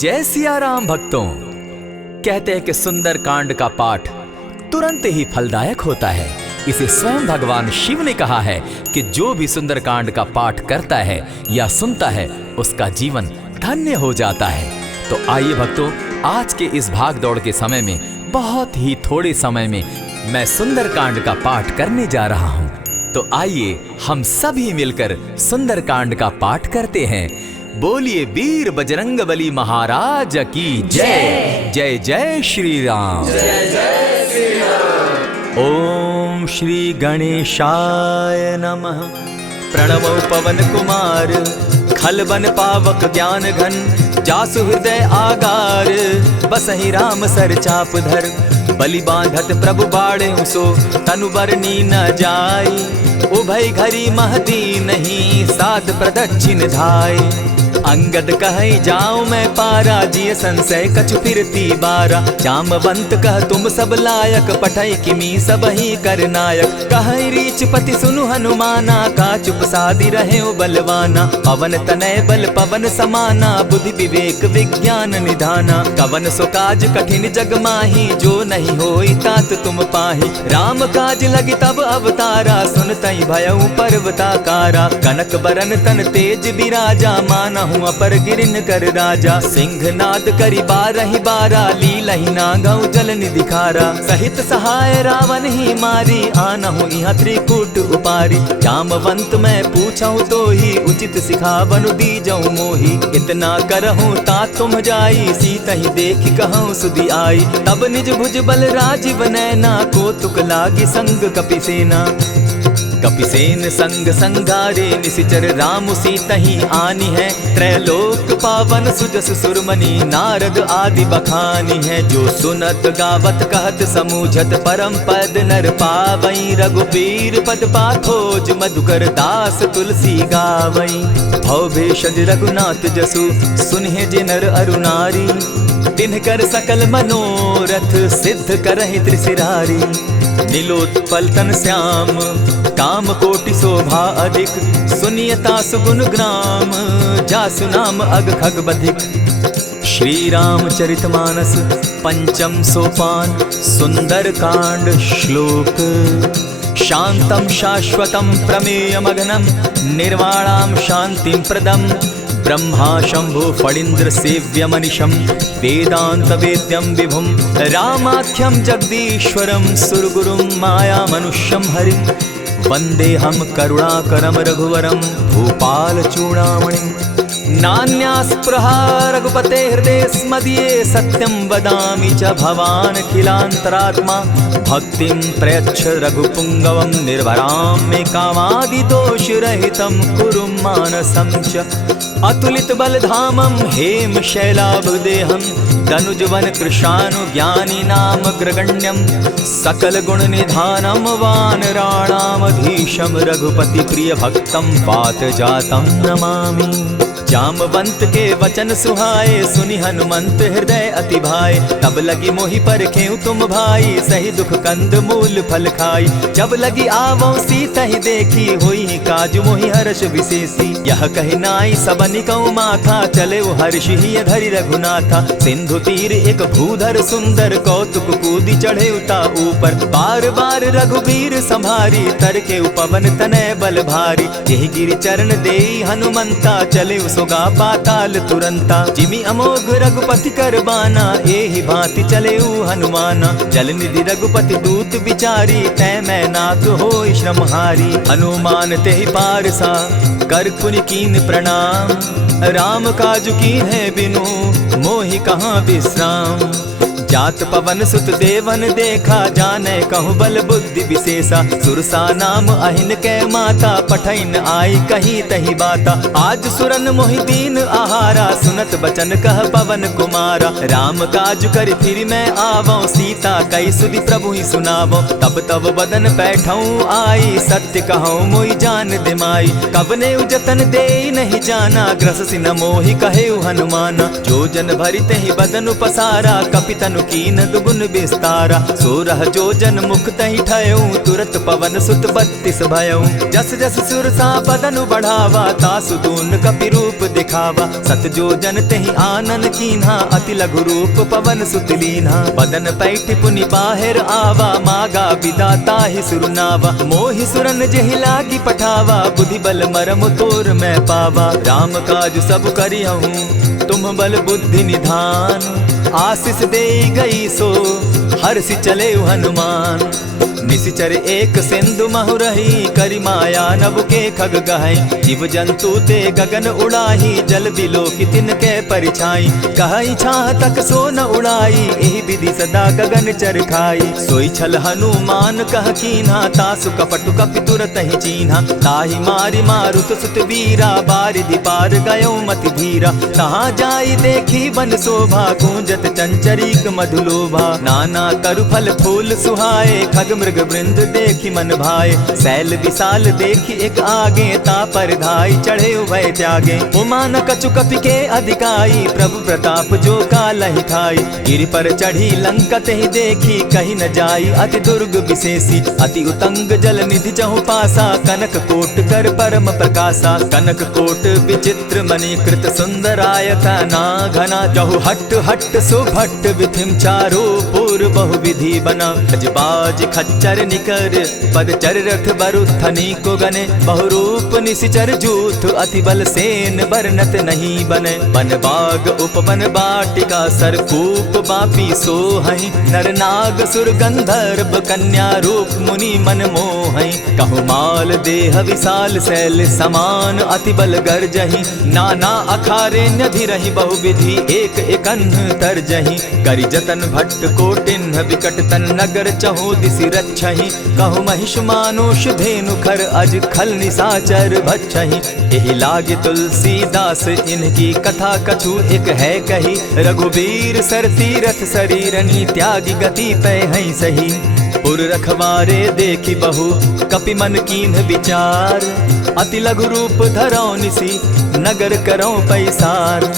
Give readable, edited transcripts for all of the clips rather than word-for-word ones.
जय सिया राम भक्तों। कहते हैं कि सुंदर कांड का पाठ तुरंत ही फलदायक होता है। इसे स्वयं भगवान शिव ने कहा है कि जो भी सुंदर कांड का पाठ करता है या सुनता है उसका जीवन धन्य हो जाता है। तो आइए भक्तों, आज के इस भाग दौड़ के समय में बहुत ही थोड़े समय में मैं सुंदर कांड का पाठ करने जा रहा हूँ। तो आइए हम सभी मिलकर सुंदर कांड का पाठ करते हैं। बोलिए वीर बजरंगबली महाराज की जय। जय जय श्री राम। जय जय श्री राम। ओम श्री गणेशाय नमः। प्रणवो पवन कुमार खलबन पावक ज्ञान घन जासु हृदय आगार बसहि राम सर चाप धर बलि बांधत प्रभु बाढ़े सो तनु बरनी न जाई उभय घरी महदी नहीं साध प्रदक्षिण धाय अंगद कहे जाऊं मैं पारा जिय संशय कछु फिरती बारा जामवंत कह तुम सब लायक पठय किमी सब ही कर नायक कहे रीच पति सुनु हनुमाना का चुप सादी रहे बलवाना पवन तनय बल पवन समाना बुद्धि विवेक विज्ञान निधाना कवन सो काज कठिन जग माही जो नहीं होई तात तुम पाही राम काज लगी तब अवतारा सुनतई भयउ पर्वताकारा कनक बरन तन तेज बिराजा माना हूँ अपर गिरिन कर राजा सिंह नाद करी बारहि बारा लीलहि नागौ जल निधि खारा सहित सहाय रावण ही मारी आनहु यहाँ त्रिकूट उपारी जामवंत मैं पूछऊँ तो ही उचित सिखावनु दीजऊँ मोही इतना करहूँ ता तुम जाई सीता ही देखी कहूँ सुधि आई तब निज भुज बल राजीव नैना को तुक लागी संग कपिसेना कपिसेन संग संगारे निशिचर राम सीता ही आनी है त्रैलोक पावन सुजस सुरमणि नारद आदि बखानी है जो सुनत गावत कहत समूझत परम पद नर पावई रघुबीर पद पाथोज मधुकर दास तुलसी गावई भव भेषज रघुनाथ जसु सुनहि जे नर अरुनारी तिनकर सकल मनोरथ सिद्ध करहि त्रिशिरारी नीलोत्पल तन श्याम काम कोटि शोभा अधिक सुनियता सुगुण ग्राम जासु नाम अग खग बधिक। श्री रामचरितमानस पंचम सोपान सुंदर कांड श्लोक शांतम शाश्वतम प्रमेयमगनम निर्वाणाम शांतिं प्रदम ब्रह्मा शंभु फणीन्द्र सेव्य मनिशम वेदांत वेद्यम विभुम रामाख्यम जगदीश्वरम सुरगुरुम माया मनुष्यम हरिम वंदे हम करुणाकरम रघुवरम भूपाल चूड़ामणिम नान्यास्पृहा रघुपते हृदय स्मदीये सत्यं वदामि च भवान् खिलान्तरात्मा भक्तिं प्रयच्छ रघुपुंगवं निर्भरां मे कामादिदोषरहितं कुरु मानसं च अतुलित बलधामं हेम शैलाभदेहं तनुजवन कृशानु ज्ञानी नाम ग्रगण्यं सकल गुण निधानं वानराणामधीशं रघुपति प्रिय भक्तं पात जातं नमामि। जामवंत के वचन सुहाए सुनि हनुमंत हृदय अति भाए तब लगी मोहि पर खेऊ तुम भाई सही दुख कंद मूल फल खाई जब लगी आवो सीता ही देखी हुई काज मोहि हर्ष विशेषी यह कही नाई सबनि कौ माथा चले वो हर्ष ही धरि रघुनाथा सिंधु तीर एक भूधर सुंदर कौतुक कूदी चढ़े उता ऊपर बार बार रघुबीर संभारी तर के उपवन तनय बल भारी यही गिरि चरण देई हनुमंता चले सोगा पाताल तुरंता जिमि अमोघ रघुपति कर बाना एहि भांति चले हनुमाना जल निधि रघुपति दूत बिचारी तै मैं नाथ होई श्रमहारी हनुमान तेहि पारसा कर पुनि कीन प्रणाम राम काज कीन है बिनु मोहि कहाँ विश्राम जात पवन सुत देवन देखा जाने कहूँ बल बुद्धि विशेषा सुरसा नाम अहिन कै माता पठैन आई कही तही बाता आज सुरन मोहिदीन आहारा सुनत बचन कह पवन कुमारा राम काज कर फिर मैं आवो सीता कई सुधि प्रभु ही सुनावो तब तब बदन बैठऊँ आई सत्य कहूँ मोहि जान दिमाई कबने उजतन दे नहीं जाना ग्रस सिन मोहि कहे हनुमाना जो जन भरित ही बदन पसारा कपितन धनु कीन दुगुन विस्तारा। 16 जोजन मुख तहि ठयऊ, तुरत पवन सुत 32 भयऊ। जस जस सुरसा बदनु बढ़ावा, तासु दून कपि रूप दिखावा। 7 जोजन तेहि आनन कीन्हा, अति लघु रूप पवन सुत लीन्हा। बदन पैठ पुनि बाहिर आवा, मागा बिदा ताहि सुरनावा। मोहि सुरन जेहि लागी पठावा, बुद्धि बल मरम तोर मैं पावा। राम काज सब करिहूँ, तुम बल बुद्धि निधान। आशीष दे गई सो हर्षि चले हनुमान। निशिचर एक सिंधु महु रही, करि माया नभ के खग गहई। जीव जंतु ते गगन उड़ाही, जल बिलो की तिनके परिछाई। कहई छाह तक सो न उड़ाई, एहि विधि सदा गगन चर खाई। सोई छल हनुमान कह कीन्हा, तासु कपटु कपि तुरत ही चीन्हा। ताहि मारि मारुत सुत वीरा, बारिधि पार गयो मति धीरा। तहाँ जाई देखी बन शोभा, गूंजत चंचरीक मधुलोभा। नाना तरु फल फूल सुहाए, खग मृग वृंद देखी मन भाए। शैल विशाल देखी एक आगे, ता पर धाई चढ़े उभय त्यागे। उमान कछु कपि के अधिकाई, प्रभु प्रताप जो कालहि खाई। गिरि पर चढ़ी लंका तेहि देखी, कहीं न जाई अति दुर्ग विशेषी। अति उतंग जल निधि चहु पासा, कनक कोट कर परम प्रकाशा। कनक कोट विचित्र मणिकृत सुंदरायता ना घना। जहु हट हट सुभट विधिम चारो पूर्व बहु विधि बना। बाज खच्चर निकर पदचर रथ बरुथनी को गने। बहुरूप निशिचर जूथ, अति बल सेन बरनत नहीं बने। बन बाग उपवन बाटिका, सरकूप बापी सोहई। नर नाग सुर गंधर्व कन्या, रूप मुनि मन मोहई। कहु माल देह विशाल शैल समान, अति बल गर्जही। नाना अखारे न्यधिरहि बहुविधि, एक एकन्ह तरजही। करि जतन भट्ट कोटिन्ह, विकट तन नगर चहु दिसि रक्षहि। कहु महिष मानुष धेनु खर, अज खल निशाचर भक्षहि। एहि लागे तुलसीदास, इनकी कथा कछु एक है कही। रघुबीर सर तीरथ शरीरनी, त्यागी गति पै हई सही। पुर रखवारे देखी बहु, कपि मन कीन्ह विचार। अति लघु रूप धरौ निसी, नगर करौ पैसार।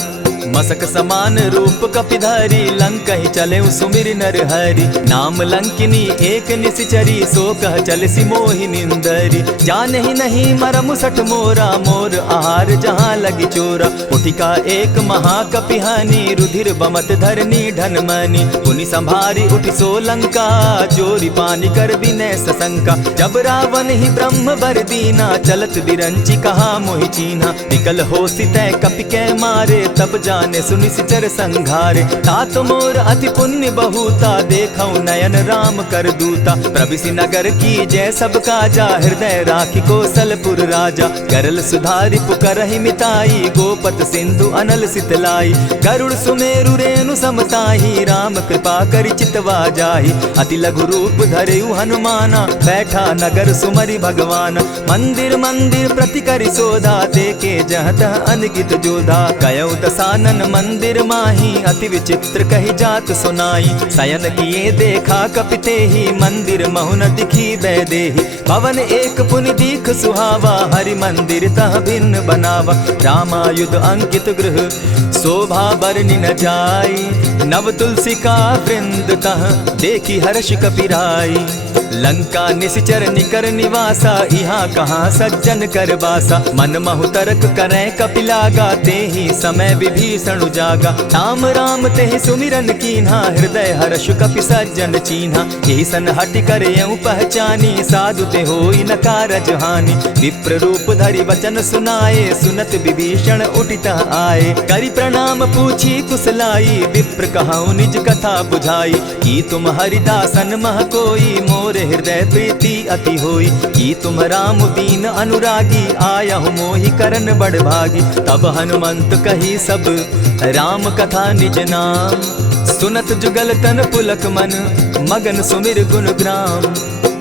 मसक समान रूप कपिधारी, लंकहि चले सुमिर नर हरि। नाम लंकिनी एक निशिचरी, सो कह चल सी मोहि निंदरी। जानहि नहीं मरम सठ मोरा, मोर आहार जहाँ लगी चोरा। उठिका एक महाकपिहानी, रुधिर बमत धरनी ढन मनी। पुनि संभारी उठि सो लंका, जोरी पानी कर विनय सशंका। जब रावण ही ब्रह्म बर दीना, चलत बिरंची कहा मोहि चीन्हा। निकल होसी तै कपि कै मारे, तब जाने सुनिशिचर संघारे। तात मोर अति पुण्य बहुता, देखौ नयन राम कर दूता। प्रविशि नगर की जय सब काजा, हृदय राखी कौशलपुर राजा। करल सुधारि पुकरहि मिताई, गोपत सिंधु अनल सितलाई। गरुड़ सुमेरु रेणु समताही, राम कृपा करि चितवा जाहि। अति लघु रूप धरेउ हनुमाना, बैठा नगर सुमरि भगवान। मंदिर मंदिर प्रति करि सोधा, देखे जहत अनगित जोधा। गयौ दसानन मंदिर माही, अति विचित्र कही जात सुनाई। शयन किए देखा कपिते ही, मंदिर महु न दिखी वैदेही। भवन एक पुनि दीख सुहावा, हरि मंदिर तह भिन्न बनावा। रामायुध अंकित गृह, शोभा बरनि न जाई। नव तुलसी का वृंद तह, देखी हर्ष कपिराई। लंका निशिचर निकर निवासा, यहाँ कहाँ सज्जन कर बासा। मन महु तर्क करें कपिलागा, तेहि समय विभीषण जागा। राम राम तेहि सुमिरन कीन्हा, हृदय हर्ष कपि सज्जन चीन्हा। एहि सन हटि कर यूं पहचानी, साधु ते होई न कारज हानि। विप्र रूप धरि वचन सुनाए, सुनत विभीषण उठित आए। करि प्रणाम पूछी कुशलाई, विप्र कहौ निज कथा बुझाई। की तुम हरिदासन मह कोई, मोर हृदय प्रीति अति होई। की तुम राम दीन अनुरागी, आयहु मोहि करन बड़ भागी। तब हनुमंत कही सब राम कथा निज नाम। सुनत जुगल तन पुलक मन, मगन सुमिर गुण ग्राम।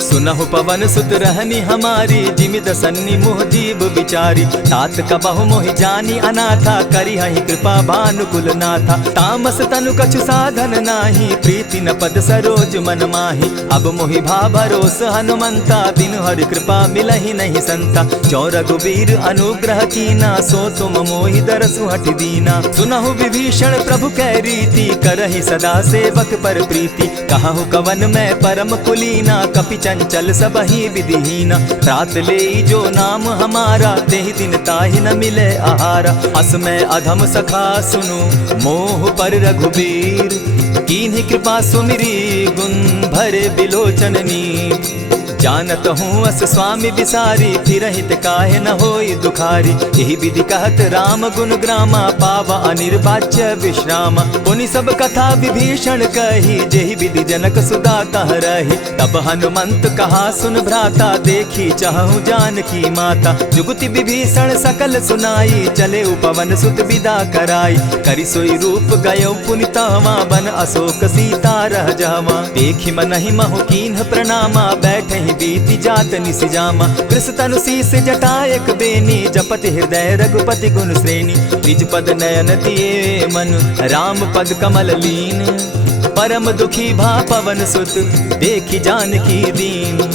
सुनहु पवन सुत रहनी हमारी, जिमिद सन्नी मुह जीव बिचारी। तात कबहु मोहि जानी अनाथा, करी हहि कृपा भानुकुल नाथा। तामस तनु कछु साधन नाही, प्रीति न पद सरोज मन माही। अब मोहि भा भरोस हनुमंता, बिनु हरि कृपा मिलहि नहीं संता। जो रघुबीर अनुग्रह कीना, सो तुम मोहि दरसु हठि दीना। सुनहु विभीषण प्रभु कै रीति, करहि सदा सेवक पर प्रीति। कहु कवन मैं परम कुलीना, कपि चंचल सबहि विधिहीना। रात ले जो नाम हमारा, तेहि दिन ताहि न मिले आहारा। अस मैं अधम सखा सुनु, मोह पर रघुबीर। कीन्ही कृपा सुमिरी, गुण भरे बिलोचन नीर। जानत हूँ अस स्वामी बिसारी, फिर हित काहे न होई दुखारी। यही विधि कहत राम गुण ग्रामा, पावा अनिर्वाच्य विश्रामा। पुनि सब कथा विभीषण कही, जेहि विधि जनक सुदा कह रही। तब हनुमंत कहा सुन भ्राता, देखी चाहूँ जानकी माता। जुगति विभीषण सकल सुनाई, चले पवन सुत विदा कराई। करि सोई रूप गयो पुनितावा, बन अशोक सीता रह जावा। देखी मनहि महु कीन्ह प्रणामा, बैठहि बीति जात निसिजामा। कृष तनु शीस जटायक बेनी, जपति हृदय रघुपति गुण श्रेणी। निज पद नयन दिए मन, राम पद कमल लीन। परम दुखी भा पवन सुत, देखी जानकी दीन।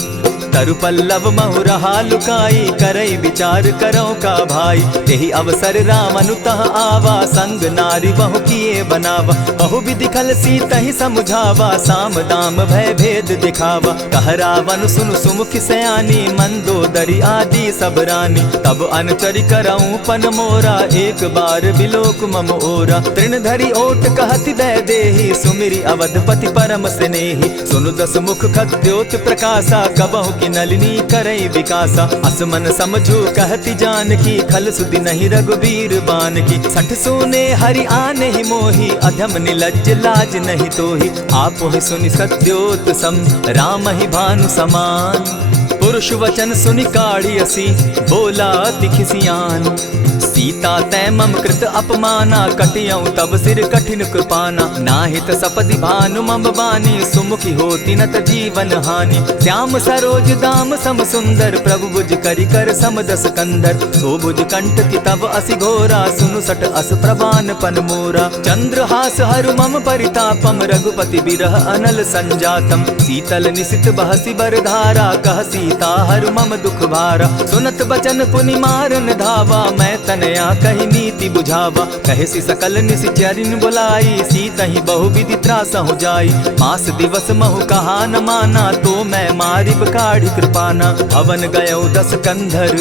तरु पल्लव महु रहा लुकाई, करई विचार करो का भाई। यही अवसर राम अनुतः आवा, संग नारी बहु किए बनावा। बहु विधि खल सीतहि समुझावा, साम दाम भय भेद दिखावा। कह रावण सुन सुमुखि सयानी, मंदोदरी आदि सब रानी। तब अनुचरि करऊं पन मोरा, एक बार बिलोक मम ओरा। तृण धरि ओट कहति दय देहि, सुमिरि अवधपति परम स्नेही। सुनु दस मुख खद्योत प्रकाशा, कबहु की नलिनी करई विकासा। असमन समझू कहती जानकी, खल सुधि नहीं रघुबीर बान की। सठ सोने हरि आने ही मोही, अधम निलज्ज लाज नहीं तोही। आप ही सुनि सत्योत सम, राम ही भानु समान। पुरुष वचन सुनि काढ़ी असी, बोला अति खिसियान। सीता तै मम कृत अपमाना, कटियऊं तब सिर कठिन कृपाना। नाहित सपदि भानु मम बानी, सुमुखी होती न त जीवन हानि। श्याम सरोज दाम सम सुंदर, प्रभु बुझ करि कर समदस कंदर। सो बुझ कंठ की तब असि घोरा, सुनु सट अस प्रवान पन मोरा। चंद्रहास हरु मम परितापम, रघुपति बिरह अनल संजातम। शीतल निशित बहसी बरधारा, कह सीता हरु मम दुख भारा। सुनत बचन पुनि मारन धावा, मैं तनया कही नीति बुझावा। कहेसी सकल निशिचरिन बुलाई, सीतहि बहु विधि त्रास हो जाई। मास दिवस महु कहा न माना, तो मैं मारिब काढ़ी कृपाना। अवन गयो 10 कंधर,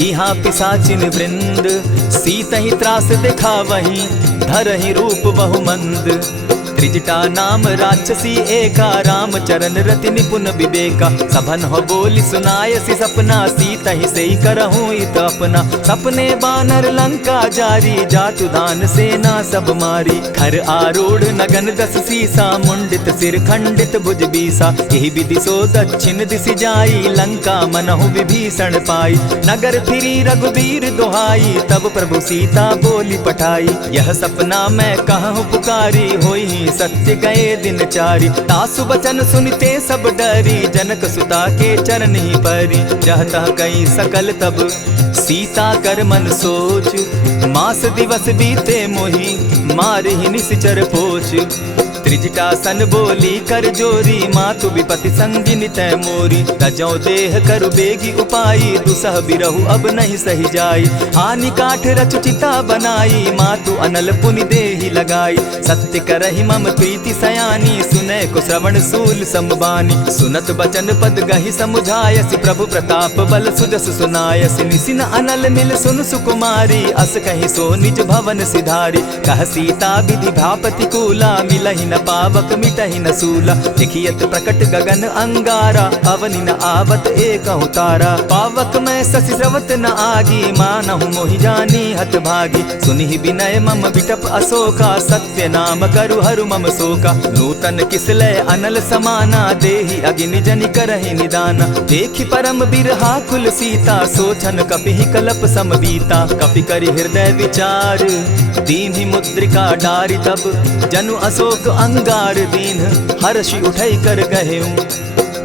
इहाँ पिशाचिन वृंद। सीतहि त्रास दिखावहि, धरहि रूप बहुमंद। त्रिजटा नाम राक्षसी एका, राम चरण रति निपुण विवेका। सभन हो बोली सुनायसी सपना, सीतहि सेई करहूँ इत अपना। सपने बानर लंका जारी, जातु दान सेना सब मारी। खर आरूढ़ नगन 10 सीसा, मुंडित सिर खंडित भुज बीसा। यही विधि सो दक्षिण दिशि जाई, लंका मनहु विभीषण पाई। नगर फिरी रघुबीर दुहाई, तब प्रभु सीता बोली पठाई। यह सपना मैं कहूँ पुकारी, होई सत्य गए दिन चारि। तासु बचन सुनते सब डरी, जनक सुता के चरण ही परी। जह तह कई सकल तब, सीता कर मन सोच। मास दिवस बीते मोही, मारे ही निश्चर पोच। त्रिजटा सन बोली कर जोरी, मातु विपति संगिनी तै मोरी। तजौ देह करु बेगी उपाई, दुसह बिरहु अब नहीं सही जाई। हानि काठ रच चिता बनाई, मातु अनल पुनि देहि लगाई। सत्य करहि मम प्रीति सयानी, सुनै को श्रवण सूल समबानी। सुनत बचन पद गहि समुझायसि, प्रभु प्रताप बल सुजस सुनायसि। निसिन अनल मिल सुन सुकुमारी, अस कहि सो निज भवन सिधारी। कह सीता विधि भापति कूला, मिलहि न पावक मिटहि न सूला। लिखियत प्रकट गगन अंगारा, अवनि न आवत एकहु तारा। पावक मैं शशि स्रवत न आगी, मानहु मोहि जानी हत भागी। सुनिहि विनय मम बिटप अशोका, सत्य नाम करु हरु मम शोका। नूतन किसलय अनल समाना, देहि अगिनि जनि करहि निदाना। देखि परम बिरहा कुल सीता, सोचन कपिहि कलप सम बीता। कपि करि हृदय विचार, दीन्हि मुद्रिका डारि तब। जनु अशोक अंगार दीन, हर्षि उठै कर गहेऊं।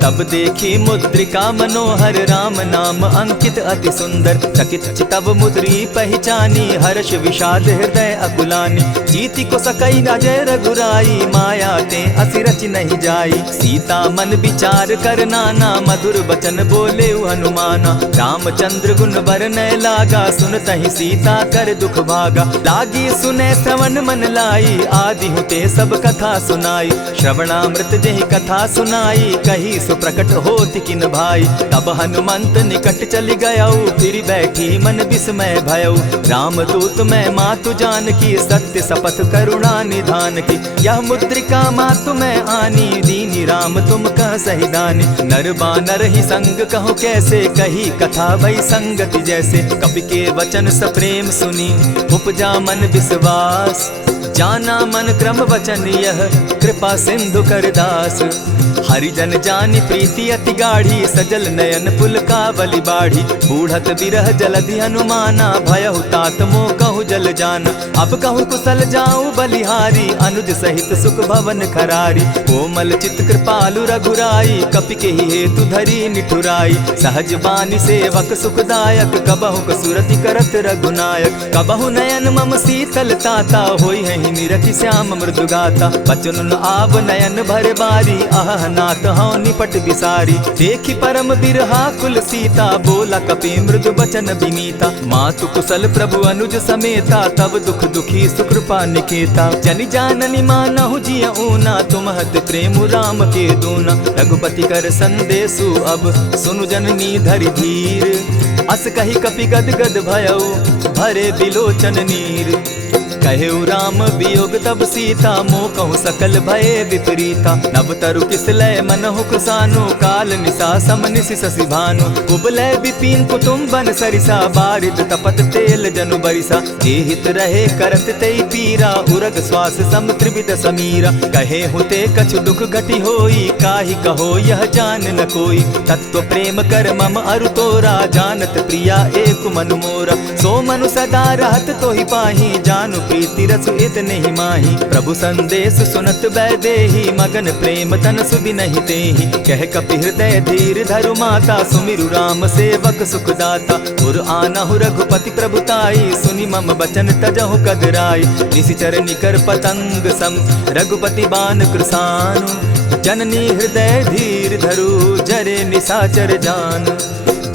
तब देखी मुद्रिका मनोहर राम नाम अंकित अति सुंदर। चकित चितव मुद्री पहचानी हर्ष विषाद हृदय अकुलानी। जीति को सकई अजय रघुराई माया ते असि रच नहीं जाई। सीता मन विचार कर नाना मधुर बचन बोले हनुमाना। रामचंद्र गुण बरनय लागा सुनतहि सीता कर दुख भागा। लागी सुने श्रवण मन लाई आदि हुते सब कथा सुनाई। श्रवणामृत जेहि कथा सुनाई कही सुप्रकट होति किन भाई। तब हनुमंत निकट चली गयऊ फिर बैठी मन विस्मय भयऊ। रामदूत मैं मातु जान की सत्य शपथ करुणा निधान की। यह मुद्रिका मातु मैं आनी दीनी राम तुम कह सही दानी। नर बानर ही संग कहो कैसे कही कथा वही संगति जैसे। कपि के वचन सप्रेम सुनी उपजा मन विश्वास। जाना मन क्रम वचन यह कृपा सिंधु कर दास। हरिजन जानी प्रीति अति गाढ़ी सजल नयन पुलकावली बाढ़ी। बूढ़त बिरह जलधि हनुमाना भयहु तात मोह कहु जल जाना। अब कहु कुशल जाऊं बलिहारी अनुज सहित सुख भवन खरारी। कोमल चित कृपालु रघुराई कपि के ही हेतु धरी निठुराई। सहज बानी सेवक सुखदायक कबहु कसुरति करत रघुनायक। कबहु नयन मम शीतल ताता होई है निरखि श्याम मृदु गाता। बचन आब नयन भर बारी आह नाथ हौ निपट बिसारी। देखी परम बिरहा कुल सीता बोला कपि मृदु बचन विनीता। मातु कुशल प्रभु अनुज समेता तब दुख दुखी सुकृपा निकेता। जनि जाननी मानहु जिय ऊना तुम्हत प्रेम राम के दूना। रघुपति कर संदेशु अब सुनु जननी धरि धीर। अस कही कपि गद गद भयऊ भरे बिलोचन नीर। कहेउ राम वियोग तब सीता मोह कहु सकल भये विपरीता। नव तरु किसलय मनहु कृसानु काल निशा समनिशि शशि भानु। कुबलय विपिन कुटुम्बन सरिसा बारिद तपत तेल जनु बरिसा। जे हित रहे करत तेई पीरा उरग श्वास सम त्रिविध समीरा। कहे हुते कछु दुख घटी होई काहि कहो यह जान न कोई। तत्व प्रेम कर मम अरु तोरा जानत प्रिया एक मनु मोरा। सो मनु सदा रहत तोहि पाही जानु प्रीति रसु इतने ही माही। प्रभु संदेश सुनत बैदेही मगन प्रेम तन सुधि नहीं तेहि। कह कपि हृदय धीर धरु माता सुमिरु राम सेवक सुखदाता। उर आनहु रघुपति प्रभुताई सुनि मम बचन तजहु कदराई। निशिचर निकर पतंग सम रघुपति बान कृसानु। जननी हृदय धीर धरु जरे निशाचर जान।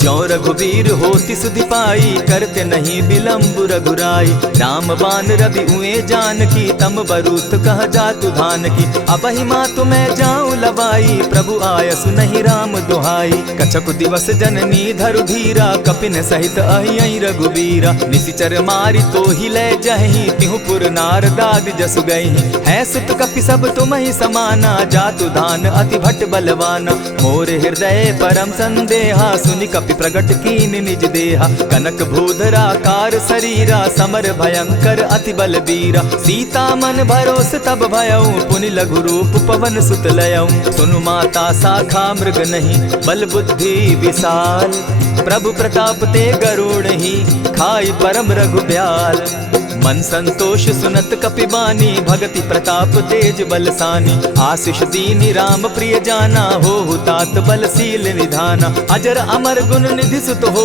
ज्यों रघुवीर होति सुधि पाई करते नहीं विलम्ब रघुराई। राम बान रवि उए जान की तम बरूत कह जातु धान की। अब ही मातु मैं जाऊं लवाई प्रभु आयसु नहीं राम दुहाई। कछक दिवस जननी धरु धीरा कपिन सहित अहियई रघुवीरा। निशिचर मारी तो ही ले जहि तिहुपुर नारदाद जसु गई। है सुत कपि सब तुम ही समाना जातु धान अति भट बलवाना। मोर हृदय परम संदेहा सुनि कपि प्रगट कीन निज देहा। कनक भूधरा कार शरीरा समर भयंकर अति बलबीरा। सीता मन भरोस तब भयऊ पुनि लघु रूप पवन सुत लयऊ। सुनु माता शाखा मृग नहीं बल बुद्धि विशाल। प्रभु प्रताप ते गरुड़ ही खाई परम रघु ब्याल। मन संतोष सुनत कपि बानी भगति प्रताप तेज बलसानी। आशीष दीनी राम प्रिय जाना हो तात बलशील निधाना। अजर अमर गुण निधि सुत हो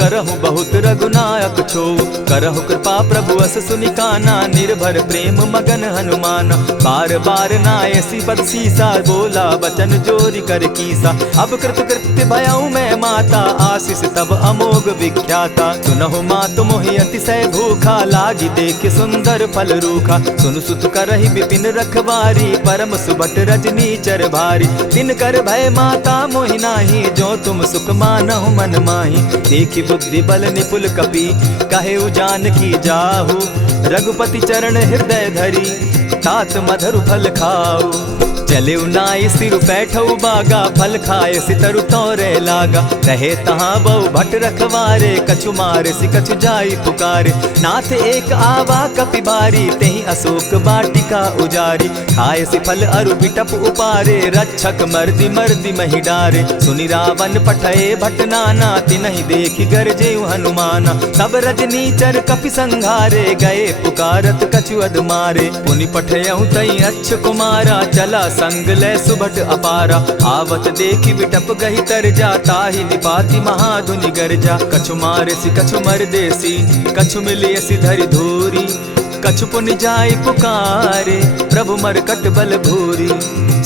करहु बहुत रघुनायक छो। करहु कृपा प्रभु अस सुनि काना निर्भर प्रेम मगन हनुमाना। बार बार नायसी पद सीसा बोला बचन जोरी कर कीसा। अब कृत कृत्य भयऊ मैं माता आशीष तब अमोघ विख्याता। सुनहु मातु मोहि अतिशय भूखा लागी देख सुंदर फल रूखा। सुन सुत करहि विपिन रखवारी परम सुबट रजनी चर भारी। दिन कर भय माता मोहि नाही जो तुम सुख मानहु मन माही। देखी बुद्धि बल निपुल कपि कहे जान की जाहु। रघुपति चरण हृदय धरी तात मधुर फल खाऊ। चले नाई सिर बैठऊ बागा फल खाए सितरु तोरे लागा। रहे तहाँ बहु भट रखवारे कछु मारे सि कछु जाई पुकारे। नाथ एक आवा कपि बारी तेहि अशोक बाटिका उजारी। खाए सि फल अरु बिटप उपारे रक्षक मर्दि मर्दि महि डारे। सुनि रावण पठये भट नाना तिनहि देखि गरजेउ हनुमाना। तब रजनीचर कपि संघारे गए पुकारत कछु अध मारे। पुनि पठयउ तई अच्छ कुमारा चला संग ले सुभट अपारा। आवत देखी बिटप गही तर जाता ही निपाति महाधुनि गर्जा। कछु मारेसी कछु मरदेसी कछु मिलियसी धरि धूरी। कछु पुनि जाय पुकारे प्रभु मरकट बल भूरी।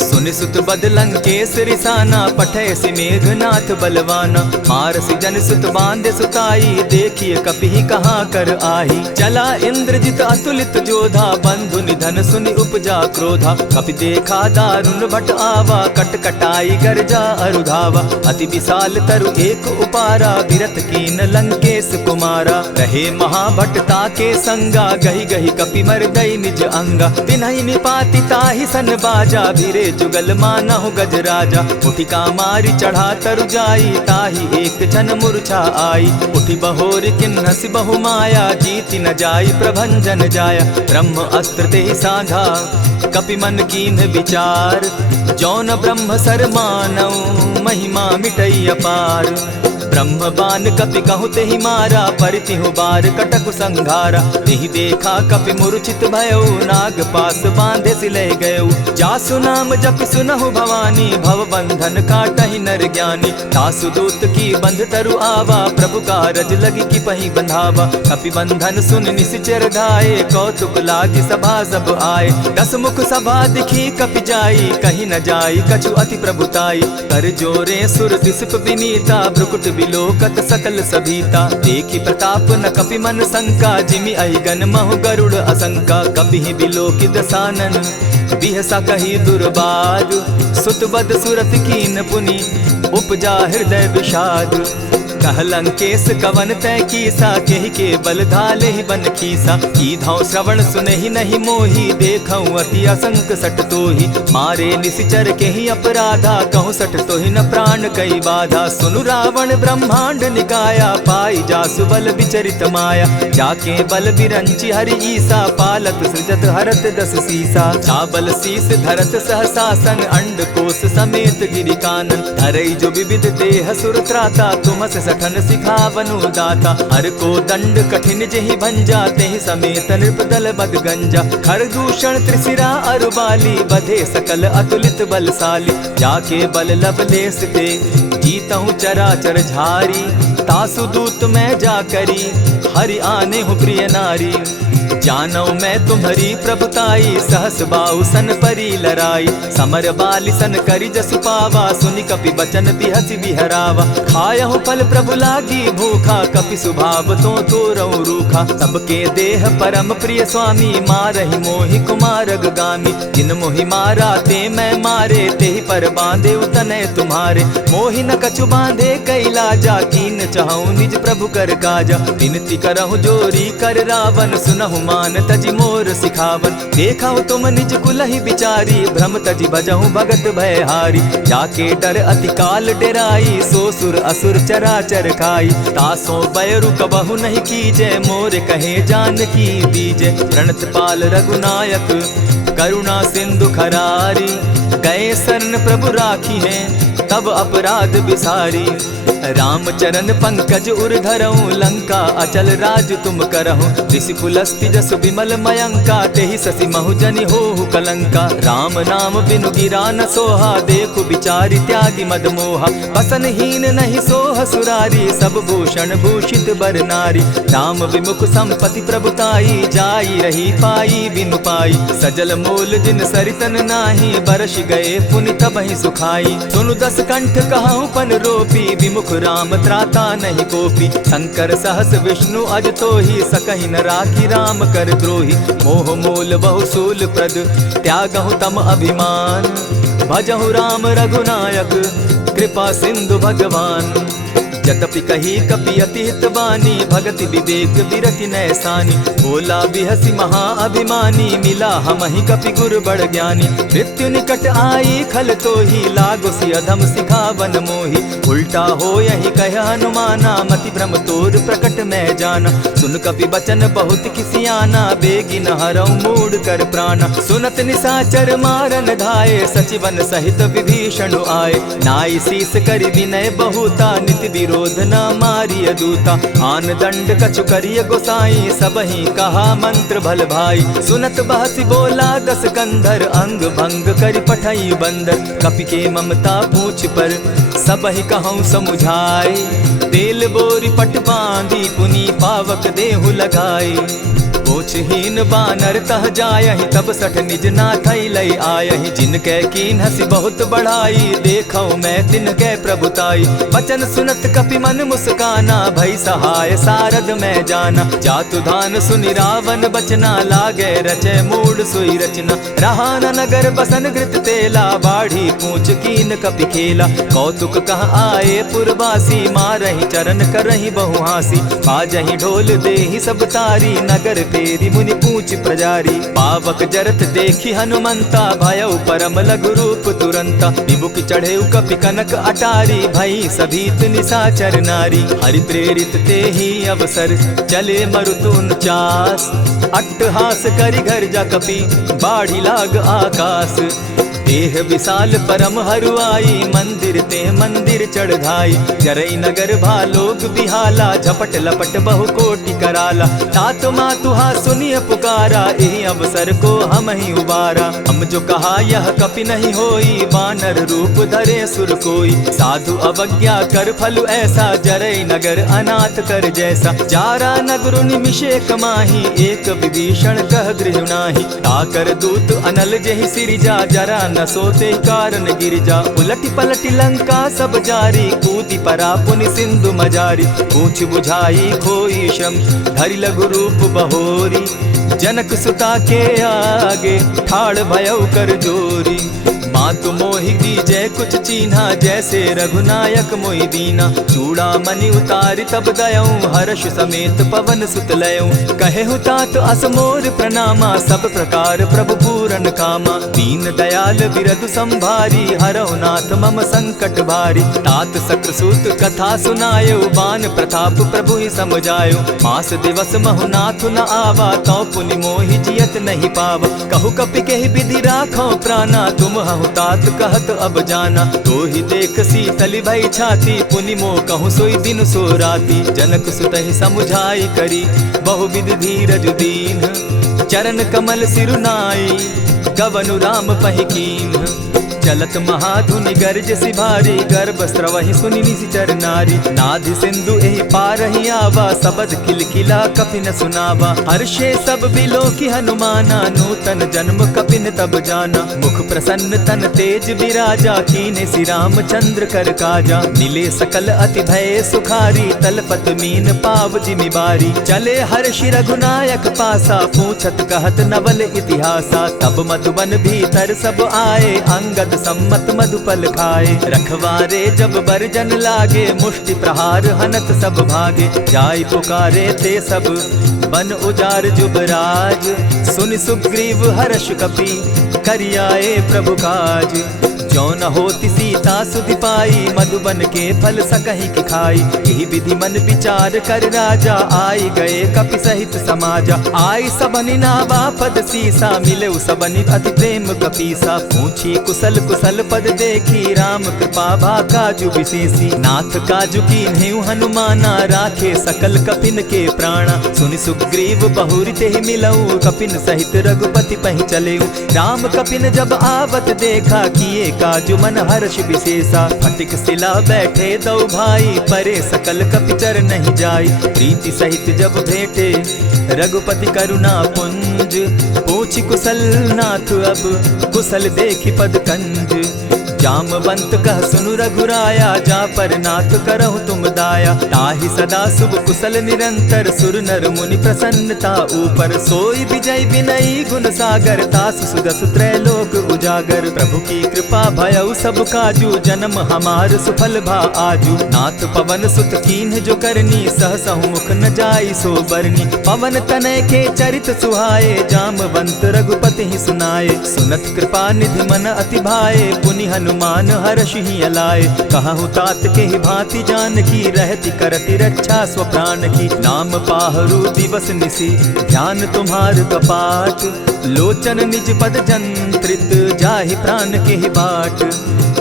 सुनि सुत बद लंकेश रिसाना पठैसी मेघनाथ बलवाना। मारसी जन सुत बांधे सुताई देखिए कपि कहाँ कर आही। चला इंद्रजित अतुलित जोधा बंधु निधन सुनि उपजा क्रोधा। कपि देखा दारुण भट आवा कट कटाई गर्जा अरुधावा। अति विशाल तरु एक उपारा बिरत कीन लंकेश कुमारा। रहे महाभट ताके संगा गही गही कपि मरदई निज अंगा। तिन्हि निपाति ताहि सन बाजा भिरे जुगल मानहु गज राजा। उठिका मारी चढ़ा तरु जाई ताहि एक जन मूर्छा आई। उठि बहोर किन्नस बहु माया जीति न जाई प्रभंजन जाया। ब्रह्म अस्त्र तेहि साधा कपि मन कीन विचार। जौन ब्रह्म सर मानऊ महिमा मिटई अपार। ब्रह्म बान कपि कहु तेहि मारा परितिहु बार कटक संघारा। तेहि देखा कपि मूर्छित भयो नाग पास बांधे सिले गयो। जासु नाम जपि सुनहु भवानी भव बंधन काटहि नर ज्ञानी। तासु दूत की बंध तरु आवा प्रभु कारज लगी की पही बंधावा। कपि बंधन सुन निसिचर धाये कौतुक लागी सभा सब आए। दस मुख सभा दिखी कपि जाई कहीं न जाई कछु अति प्रभुताई। कर जोरे सुर दिसप विनीता भ्रुकुट बिलोकत सकल सभीता। देखी प्रताप न कपि मन शंका जिमि अहिगन महु गरुड़ असंका। कपि बिलोकि दसानन बिहसा कही दुर्बाद। सुत बद सुरत कीन पुनि उपजा हृदय विषाद। कह लंकेश कवन तय कीसा केहि के बल धाले ही बन खीसा। की धाव श्रवण सुने ही नहीं मोही देखऊं अति असंक सट तोही। मारे निसिचर के ही अपराधा कहूँ सट तो ही न प्राण कई बाधा। सुनु रावण ब्रह्मांड निकाया पाई जासु बल विचरित माया। जाके बल बिरंची हरि ईसा पालत सृजत हरत दस सीसा। चाबल शीस धरत सहसासन अंड कोश समेत गिरि कानन। धरई जो विविध देह सुर त्राता तुमस सठन सिखावनु दाता। हर को दंड कठिन जेहि भंजा तेहि समेत नृपदल बद गंजा। खर दूषण त्रिशिरा अरुबाली बधे सकल अतुलित बलशाली। जाके बल लवलेस ते जीतहु चराचर झारी। तासु दूत मैं जा करी हरि आने हूँ प्रिय नारी। जानौ मैं तुम्हारी प्रभुताई सहस बाहु सन परी लराई। समर बाली सन करी जसु पावा सुनि कपि बचन बिहसि बिहरावा। खायहु फल प्रभु लागी भूखा कपि सुभाव तो तोरऊ रूखा। सबके देह परम प्रिय स्वामी मारहि मोहि कुमारग गामी। जिन मोहि मारा ते मैं मारे तेहि पर बांधे उतने तुम्हारे। मोहि न कछु बांधे कैलाजा कीन चाहूं निज प्रभु कर काजा। विनती करहु जोरी कर रावण सुनहु मान तजि मोर सिखावन। देखा तुम निज कुलहि बिचारी भ्रम तजि भजहु भगत भयहारी। जाके डर अति काल डेराई सो सुर असुर चराचर खाई। तासो बैरु कबहु नहीं कीजे मोर कहे जानकी दीजे। प्रणत पाल रघुनायक करुणा सिंधु खरारी। गए शरण प्रभु राखी हैं तब अपराध बिसारी। राम चरण पंकज उर धरऊं लंका अचल राज तुम करहूं। ऋषि पुलस्ति जसु विमल मयंका तेहि ससि महु जनि होहु कलंका। राम नाम बिनु गिरा न सोहा देखु बिचारी त्यागी मद मोहा। बसनहीन नहीं सोह सुरारी सब भूषण भूषित बर नारी। राम विमुख संपति प्रभुताई जाई रही पाई बिनु पाई। सजल मोल जिन सरितन नाही बरस गए पुनि तबहि सुखाई। सुनु दस कंठ कहूँ पन रोपी विमुख राम त्राता नहीं कोपी। शंकर सहस विष्णु अज तो ही सकहि न राखी राम कर द्रोही। मोह मूल बहु सूल प्रद त्यागहु तम अभिमान। भजहु राम रघुनायक कृपा सिंधु भगवान। जतपि कही कपि अति हित बानी भगति विवेक विरति नैसानी। बोला बिहसी महा अभिमानी मिला हमहि कपि गुर बड़ ज्ञानी। मृत्यु निकट आई खल तो ही लागो सि अधम सिखावन मोही। उल्टा हो यही कह हनुमाना मति भ्रम तोर प्रकट मैं जाना। सुन कपि बचन बहुत किसियाना बेगी न हरऊ मूड कर प्राणा। सुनत निसाचर मारन धाये सचिवन सहित विभीषण आए। नाई शीस करि विनय बहुता नित विरोध न मारिय दूता। आन दंड कछु करिय गोसाई, सबहि कहा मंत्र भल भाई। सुनत बहसी बोला दस कंधर, अंग भंग करि पठई बंदर। कपि के ममता पूछ पर, सबहि कहूँ समुझाए। तेल बोरी पट बांधी, पुनि पावक देहु लगाई। पोछहीन बानर तह जायहि, तब सठ निज नाथई लई आयहि। जिनकै कीन हसी बहुत बढ़ाई, देखौ मैं तिनकै प्रभुताई। वचन सुनत कपि मन मुस्काना, भई सहाय सारद मैं जाना। जातु धान सुनि रावण बचना, लागे रचे मूड सोई रचना। रहा न नगर बसन घृत तेला, बाढ़ी पूछ कीन कपि खेला। कौतुक कह आए पुरवासी, मारहि चरण करहि बहु हासी। बाजहि ढोल देहि सब तारी, नगर तेरी मुनि पूछ प्रजारी। पावक जरत देखी हनुमंता, भयउ परम लघु रूप तुरंता। विमुख चढ़े कपि कनक अटारी, भई सभीत निशाचर नारी। हरि प्रेरित ते ही अवसर, चले मरुतुन चास। अट्टहास करि घर जा कपि, बाढ़ी लाग आकाश। देह विशाल परम हरुआई, मंदिर ते मंदिर चढ़ाई। जरई नगर भालोग बिहाला, झपट लपट बहु कोटि कराला। तात मातुहा सुनिय पुकारा, एहि अवसर को हम ही उबारा। हम जो कहा यह कपि नहीं होई, बानर रूप धरे सुर कोई। साधु अवज्ञा कर फल ऐसा, जरई नगर अनाथ कर जैसा। जारा नगर निमिषे कमाही, एक विभीषण कह गृह नाही। ताकर दूत अनल जहि सिरिजा, जरा न सोते कारण गिरजा। उलटी पलटी लंका सब जारी, कूदी परा पुनि सिंधु मजारी। पूछ बुझाई खोई श्रम, धरि लघु रूप बहोरी। जनक सुता के आगे, ठाड़ भयउ कर जोरी। मातु मोहि दीजै कुछ चीन्हा, जैसे रघुनायक मोहि दीना। चूड़ा मणि उतारि तब दयऊं, हर्ष समेत पवन सुत लयऊं। कहेहु तात असमोर प्रणामा, सब प्रकार प्रभु पूरन कामा। दीन दयाल बिरधु संभारी, हरौ नाथ मम संकट भारी। तात सक्रसूत कथा सुनायो, बान प्रताप प्रभु ही समझायो। मास दिवस महु नाथ न आवा, तौ पुनि मोहि जियत नहीं पावा। कहु कपि केहि विधि राखो प्राणा, तुम हहु तात कहत अब जाना। तो ही देख शीतल भई छाती, पुनि मोह कहूँ सोई दिन सो राती। जनक सुतहि समुझाई करी, बहु विधि धीरज दीन। चरण कमल सिरुनाई, गवनु राम पहि कीन। चलत महाधुनि गर्ज सिभारी, गर्भ स्रवहि सुनि निशिचर नारी। नाधि सिंधु एहि पारहि आवा, सबद किलकिला कपि न सुनावा। हर्षे सब बिलो की हनुमाना, नूतन जन्म कपि न तब जाना। मुख प्रसन्न तन तेज विराजा, कीने श्री रामचंद्र कर काजा। मिले सकल अति भय सुखारी, तलपत मीन पाव जिमि बारी। चले हर्षि रघुनायक पासा, पूछत कहत नवल इतिहासा। तब मधुबन भीतर सब आए, अंगद सम्मत मधुपल खाए। रखवारे जब बरजन लागे, मुष्टि प्रहार हनत सब भागे। जाय पुकारे ते सब, बन उजार जुबराज। सुनि सुग्रीव हर्ष कपि, करियाए प्रभु काज। जो न होती सीता सुधि पाई, मधुबन के फल सकहि की खाई। यही विधि मन विचार कर राजा, आई गए कपि सहित समाजा। आई सबनि नावा पद सीसा, मिले सबनि अति प्रेम कपीसा। पूछी कुशल कुशल पद देखी, राम कृपा भा काजु विशेषी। नाथ काजु कीन्हेउ हनुमाना, राखे सकल कपिन के प्राणा। सुनि सुग्रीव बहुरि तेहि मिलऊ, कपिन सहित रघुपति पहि चलेऊ। राम कपिन जब आवत देखा, किए काजु मन हर्ष विशेषा। फटिक सिला बैठे दो भाई, परे सकल कपिचर नहीं जाई। प्रीति सहित जब भेटे, रघुपति करुणा पुंज। पूछि कुशल नाथ अब, कुशल देखि पद कंज। जामवंत कह सुनु रघुराया, जा पर नाथ करहु तुम दाया। ताहि सदा शुभ कुशल निरंतर, सुर नर मुनि प्रसन्नता ऊपर। सोई विजय विनयी गुण सागर, तास सुदस त्रैलोक उजागर। प्रभु की कृपा भयउ सब काजू, जन्म हमार सुफल भा आजू। नाथ पवन सुत कीन्ह जो करनी, सहसहु मुख न जाई सो बरनी। पवन तनय के चरित सुहाए, जामवंत रघुपति ही सुनाए। सुनत कृपा निधि मन अति भाए, पुनि हनु हनुमान हर्षि अलाए। कहूँ तात के ही भांति जानकी रहती करती रक्षा स्वप्राण की। नाम पाहरु दिवस निसी ध्यान तुम्हार कपाट। लोचन निज पद जंत्रित जाहि प्राण के ही बाट।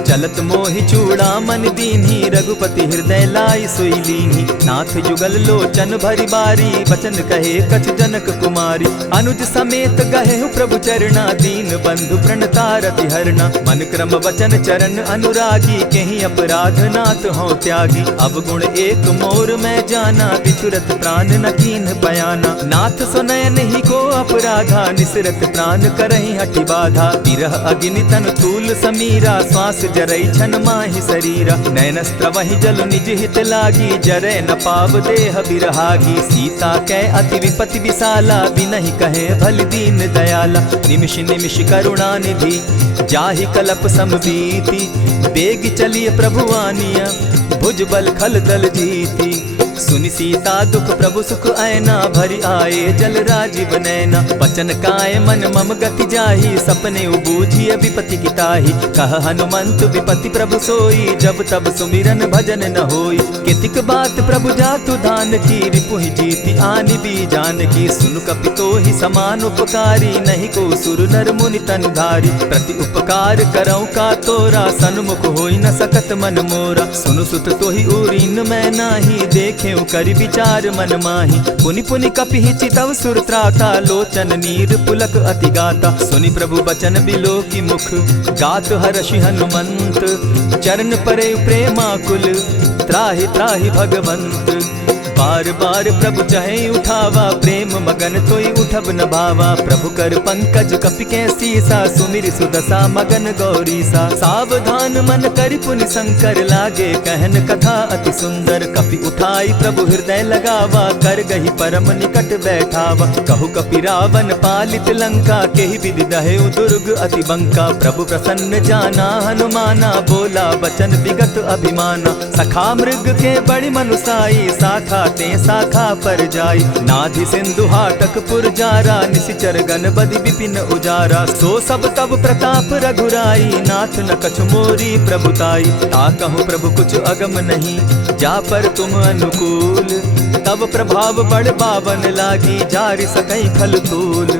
चलत मोहि चूड़ामन दीन्ही रघुपति हृदय लाई सोई लीन्ही। नाथ जुगल लोचन भरी बारी बचन कहे कछ जनक कुमारी। अनुज समेत गहे प्रभु चरणा दीन बंधु प्रणतारति हरना। मन क्रम वचन चरण अनुरागी कहीं अपराध नाथ हो त्यागी। अब गुण एक मोर में जाना बिछुरत प्राण न कीन बयाना। नाथ सुनयन ही को अपराधा निसरत प्राण करहि हठि बाधा। विरह अग्नि तन तूल समीरा श्वास जरई छन माहि शरीरा। नयन स्त्रवहि जल निज हित लागी जरै न पाव देह बिरहागी। सीता कै अति विपति विशाला बिनहि कहे भल दीन दयाला। निमिष निमिष करुणा निधि जाहि कलप समबीति। बेग चलिए प्रभु आनिया भुज बल खल दल जीती। सुनि सीता दुख प्रभु सुख ऐना भरि आए जल राजीव नैना। वचन काय मन मम गति जाहि सपने उबूझिय विपति किताहि। कह हनुमंत विपति प्रभु सोई जब तब सुमिरन भजन न होई। कितिक बात प्रभु जातु धान की रिपुहि जीति आनि भी जानकी। सुनु कपितो ही समान उपकारी नहीं को सुर नर मुनि तन धारी। प्रति उपकार करौ का तोरा सन्मुख होई न सकत मन मोरा। सुनु सुत तोहि उरीन मैं नाही देखे करि विचार मन माही। पुनि पुनि कपिहि चितव सुर त्राता लोचन नीर पुलक अति गाता। सुनि प्रभु बचन बिलो की मुख गात हर्षि हनुमंत। चरण परे प्रेमाकुल त्राहि त्राहि भगवंत। बार बार प्रभु चहे उठावा प्रेम मगन तोई उठब न भावा। प्रभु कर पंकज कपि के सीसा सुमिर सुदशा मगन गौरीसा। सावधान मन करि पुनि शंकर लागे कहन कथा अति सुंदर। कपि उठाई प्रभु हृदय लगावा कर गही परम निकट बैठावा। कहु कपि रावण पालित लंका केहि विधि दहेउ दुर्ग अति बंका। प्रभु प्रसन्न जाना हनुमाना बोला वचन विगत अभिमाना। सखा मृग के बड़ी मनुसाई शाखा ते शाखा पर जाई। नाधि सिंधु हाटक पुरजारा निशिचर गण बदि विपिन उजारा। सो सब तब प्रताप रघुराई नाथ न कछु मोरी प्रभुताई। ताकहु प्रभु कुछ अगम नहीं जा पर तुम अनुकूल। तब प्रभाव बड़ बावन लागी जारि सकई खल तूल।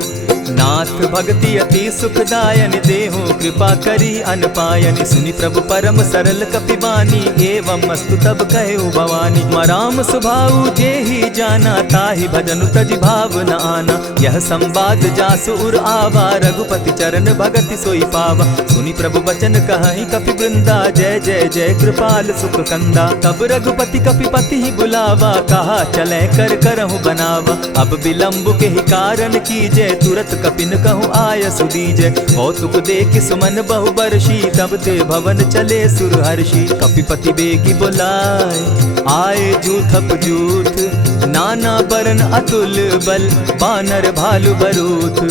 नाथ भक्ति अति सुखदायन देहु कृपा करी अनपायनि। सुनि प्रभु परम सरल कपिबानी एवं मस्तु तब कहु भवानी। मराम सुभाऊ जेहि जाना ताहि भजनु तजि भाव न आना। यह संवाद जासु उर आवा रघुपति चरण भगति सोई पावा। सुनि प्रभु वचन कहहि कपि वृंदा जय जय जय कृपाल सुख कंदा। तब रघुपति कपिपति ही बुलावा कहा चले कर करहु बनावा। अब विलंब के ही कारण कीजय तुरत कपिन कहूँ आय सुदीजय। कौतुक देख सुमन बहु बरसी तब ते भवन चले सुर हर्षि। कपिपति बेगी बुलाए आए जूथप जूथ। नाना बरन अतुल बल बानर भालु बरूथ।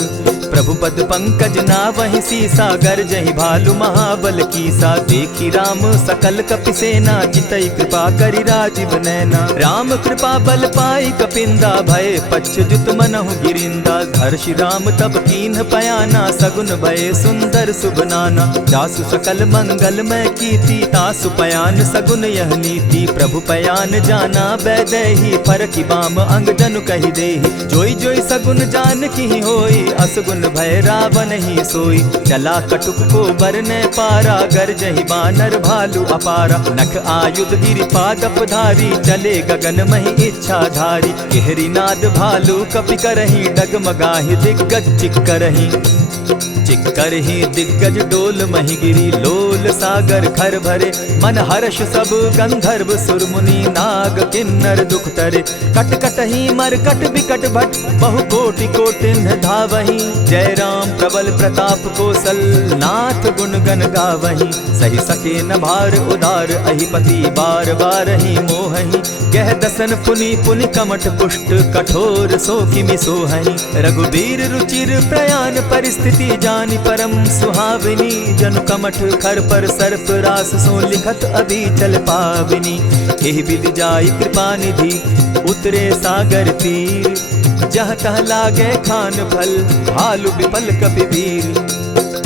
प्रभु पद पंकज नावहि सीसा गरजहि भालु महाबल कीसा। देखी राम सकल कपि सेना चितई कृपा करि राजीव नैना। राम कृपा बल पाई कपिंदा भय पच्युत मनहु गिरिंदा। हर्षि राम तब कीन्ह पयाना सगुन भय सुंदर शुभ नाना। जासु सकल मंगल में कीर्ति तासु पयान सगुन यह नीति। प्रभु पयान जाना बैदेही फरकि बाम अंग जनु कहि देहि। जोई जोई सगुन जान की होई असगुन भय रावण ही सोई। चला कटुक को बरने पारा गरजहि बानर भालु अपारा। नख आयुध गिरि पादप धारी चले गगन महि इच्छा धारी। केहरी नाद भालु कपि करहि डगमगाहि दिग्गज चिक्करहि। चिक्करहि दिग्गज डोल महि गिरी लोल सागर खर भरे। मन हर्ष सब गंधर्व सुर मुनि नाग किन्नर दुख तरे। कट कटहि मरकट बिकट भट बहु कोटि कोटिन्ह धावहि। जय राम प्रबल प्रताप कौशल नाथ गुण गण गावहि। सही सके न भार उदार अहिपति बार बार ही मोहहि। गह दसन पुनि पुनि कमठ पुष्ट कठोर सो किमि सोहहि। रघुबीर रुचिर प्रयाण परिस्थिति जानि परम सुहाविनी। जनु कमठ खर पर सर्प रास सो लिखत अभी चल पाविनी। एहि विधि जाई कृपा निधि उतरे सागर तीर। जह तह लागे खान फल भालु विपल कपि वीर।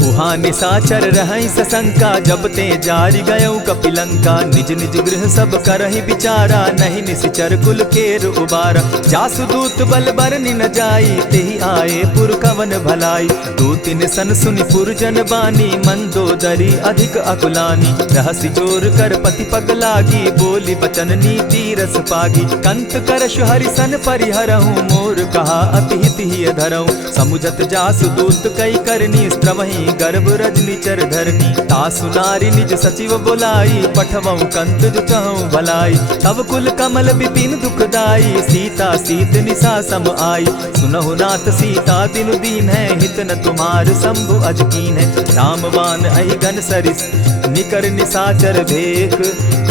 उहाँ निशाचर रहई सशंका, जब ते जारी गयऊ कपिलंका। निज निज गृह सब करहि विचारा, नहीं निशिचर कुल केर उबारा। जासु दूत बल बरनि न जाई, तेहि आए पुर कवन भलाई। दूतिन सन सुनि पुरजन बानी, मंदोदरी अधिक अकुलानी। रहसि जोर कर पति पग लागी, बोली बचन नीति रस पागी। कंत करश हरि सन परिहरहूँ, मोर कहा अति हित ही धरऊँ। समुझत जासु दूत कई करनी, स्त्रवहि गर्भ रजनी चर धरनी। तासु नारी निज सचिव बोलाई, पठवऊँ कंत जो चहऊँ भलाई। तब कुल कमल विपिन दुखदाई, सीता सीत निशा सम आई। सुनहु नाथ सीता बिनु दीन है, हित न तुम्हार शंभु अजकीन है। रामवान अहिगन सरिस निकर निशाचर भेक,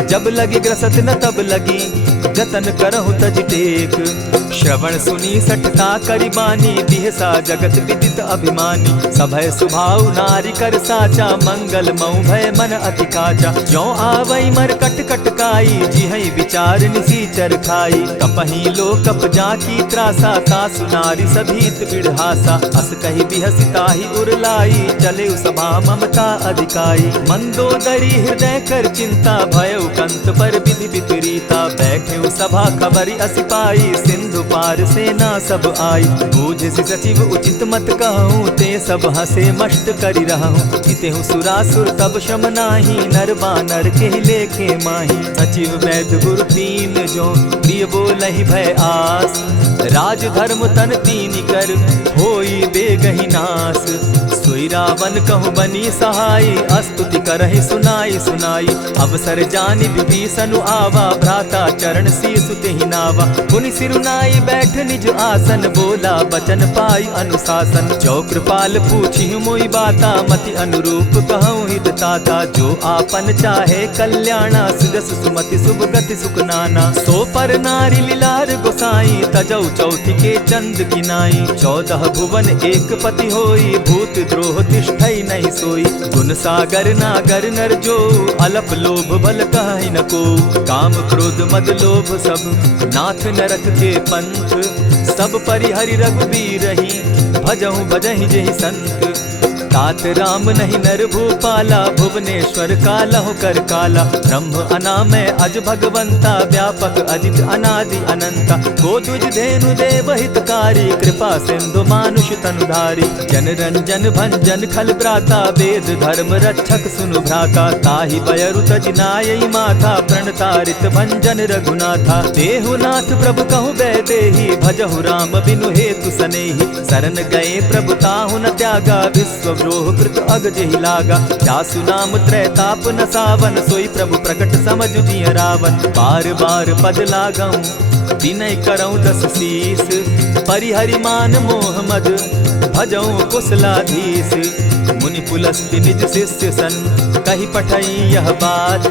जब लगी ग्रसत न तब लगी, जतन करहु तज टेक। श्रवण सुनी सठता करिबानी, बिहसा जगत विदित अभिमानी। सभय सुभाव नारी कर साचा, मंगल मऊ भय मन अति काचा। ज्यों आवई मर कट कट काई, जिहई विचार निसीचर खाई। कपही लो कप जाकी त्रासा, तासु नारी सभीत बिढ़ासा। अस कही बिहसिता ही उरलाई, चले सभा ममता अधिकाई। मंदोदरी हृदय कर चिंता, भयउ कंत पर विधि विपरीता। बैठे सभा खबरी असी पाई, सिंधु पार सेना सब आई। बूझ सचिव उचित मत कहूँ, ते सब हसे मष्ट करि रहूँ। इतेहु सुरासुर तब शम नाही, नर बानर के लेखे माही। सचिव वैद्य गुरु तीन जो, प्रिय बोलहि भय आस। राज धर्म तन तीन कर, होई बेगहि नास। सोई रावण कहु बनी सहाई, अस्तुति करहि सुनाई सुनाई। अवसर जानि विभीषण आवा, भ्राता चरण शीसु तेहि नावा। पुनि सिरुनाई बैठ निज आसन, बोला बचन पाई अनुशासन। जो कृपाल पूछि मोई बाता, मति अनुरूप कहूँ हित ताता। जो आपन चाहे कल्याणा, सुजस सुमति शुभ गति सुख नाना। सो पर नारी लीलार गोसाई, तजौ चौथी के चंद किनाई। 14 भुवन एक पति होई, भूत द्रोह तिष्ठई नहीं सोई। गुण सागर नागर नर जो, अलप लोभ बल कहि न को। काम क्रोध मद लोभ सब, नाथ नरक के पंथ। सब परिहरि रघुबीर रही, भजहु भजहि जेहि संत। तात राम नहीं नर भूपाला, भुवनेश्वर कालहु कर काला। ब्रह्म अनामय अज भगवंता, व्यापक अजित अनादि अनंता। गोदुज धेनु देव हितकारी, कृपा सिंधु मानुष तनुधारी। जन रंजन भंजन खल भ्राता, वेद धर्म रक्षक सुनु भ्राता। ताहि बयरु तज नायई माथा, प्रणतारित भंजन रघुनाथा। देहुनाथ प्रभु कहु बैदेही, भजहु राम बिनु हेतु सनेही। शरण गए प्रभु ताहु न त्यागा, विश्व द्रोह कृत अग जेहि लागा। जासु नाम त्रैताप न सावन, सोई प्रभु प्रकट समझु जिय रावण। बार बार पद लागऊं, विनय करऊं 10 शीस। परिहरि मान मोह मद, भजऊं कुशलाधीश। मुनि पुलस्त्य निज शिष्य सन, कही पठई यह बात।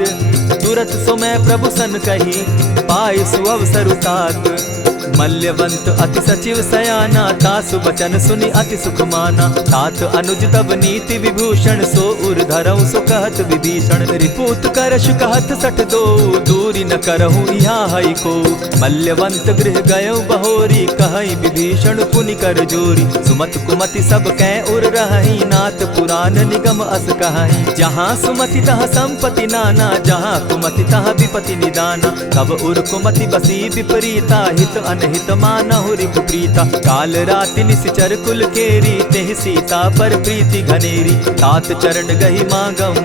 तुरत सुमय प्रभु सन कही, पाय सुअवसर तात। मल्यवंत अति सचिव सयाना, तासु बचन सुनि अति सुख माना। तात अनुज तब नीति विभूषण, सो उर धरऊं सो कहत विभीषण। रिपुत करश कहत सठ दो, दूरी न करहूँ यहाँ हई को। मल्यवंत गृह गयऊ बहोरी, कहई विभीषण पुनि कर जोरी। सुमत कुमति सब कै उर रहई, नाथ पुराण निगम अस कहई। जहाँ सुमति तहाँ संपत्ति नाना, जहाँ कुमति तहाँ विपति निदाना। तब उर कुमति बसी विपरीता, हित अनहित मानहु रिपु प्रीता। काल राति निशिचर कुल केरी, तेहि सीता पर प्रीति घनेरी। तात चरण गही मांगऊं,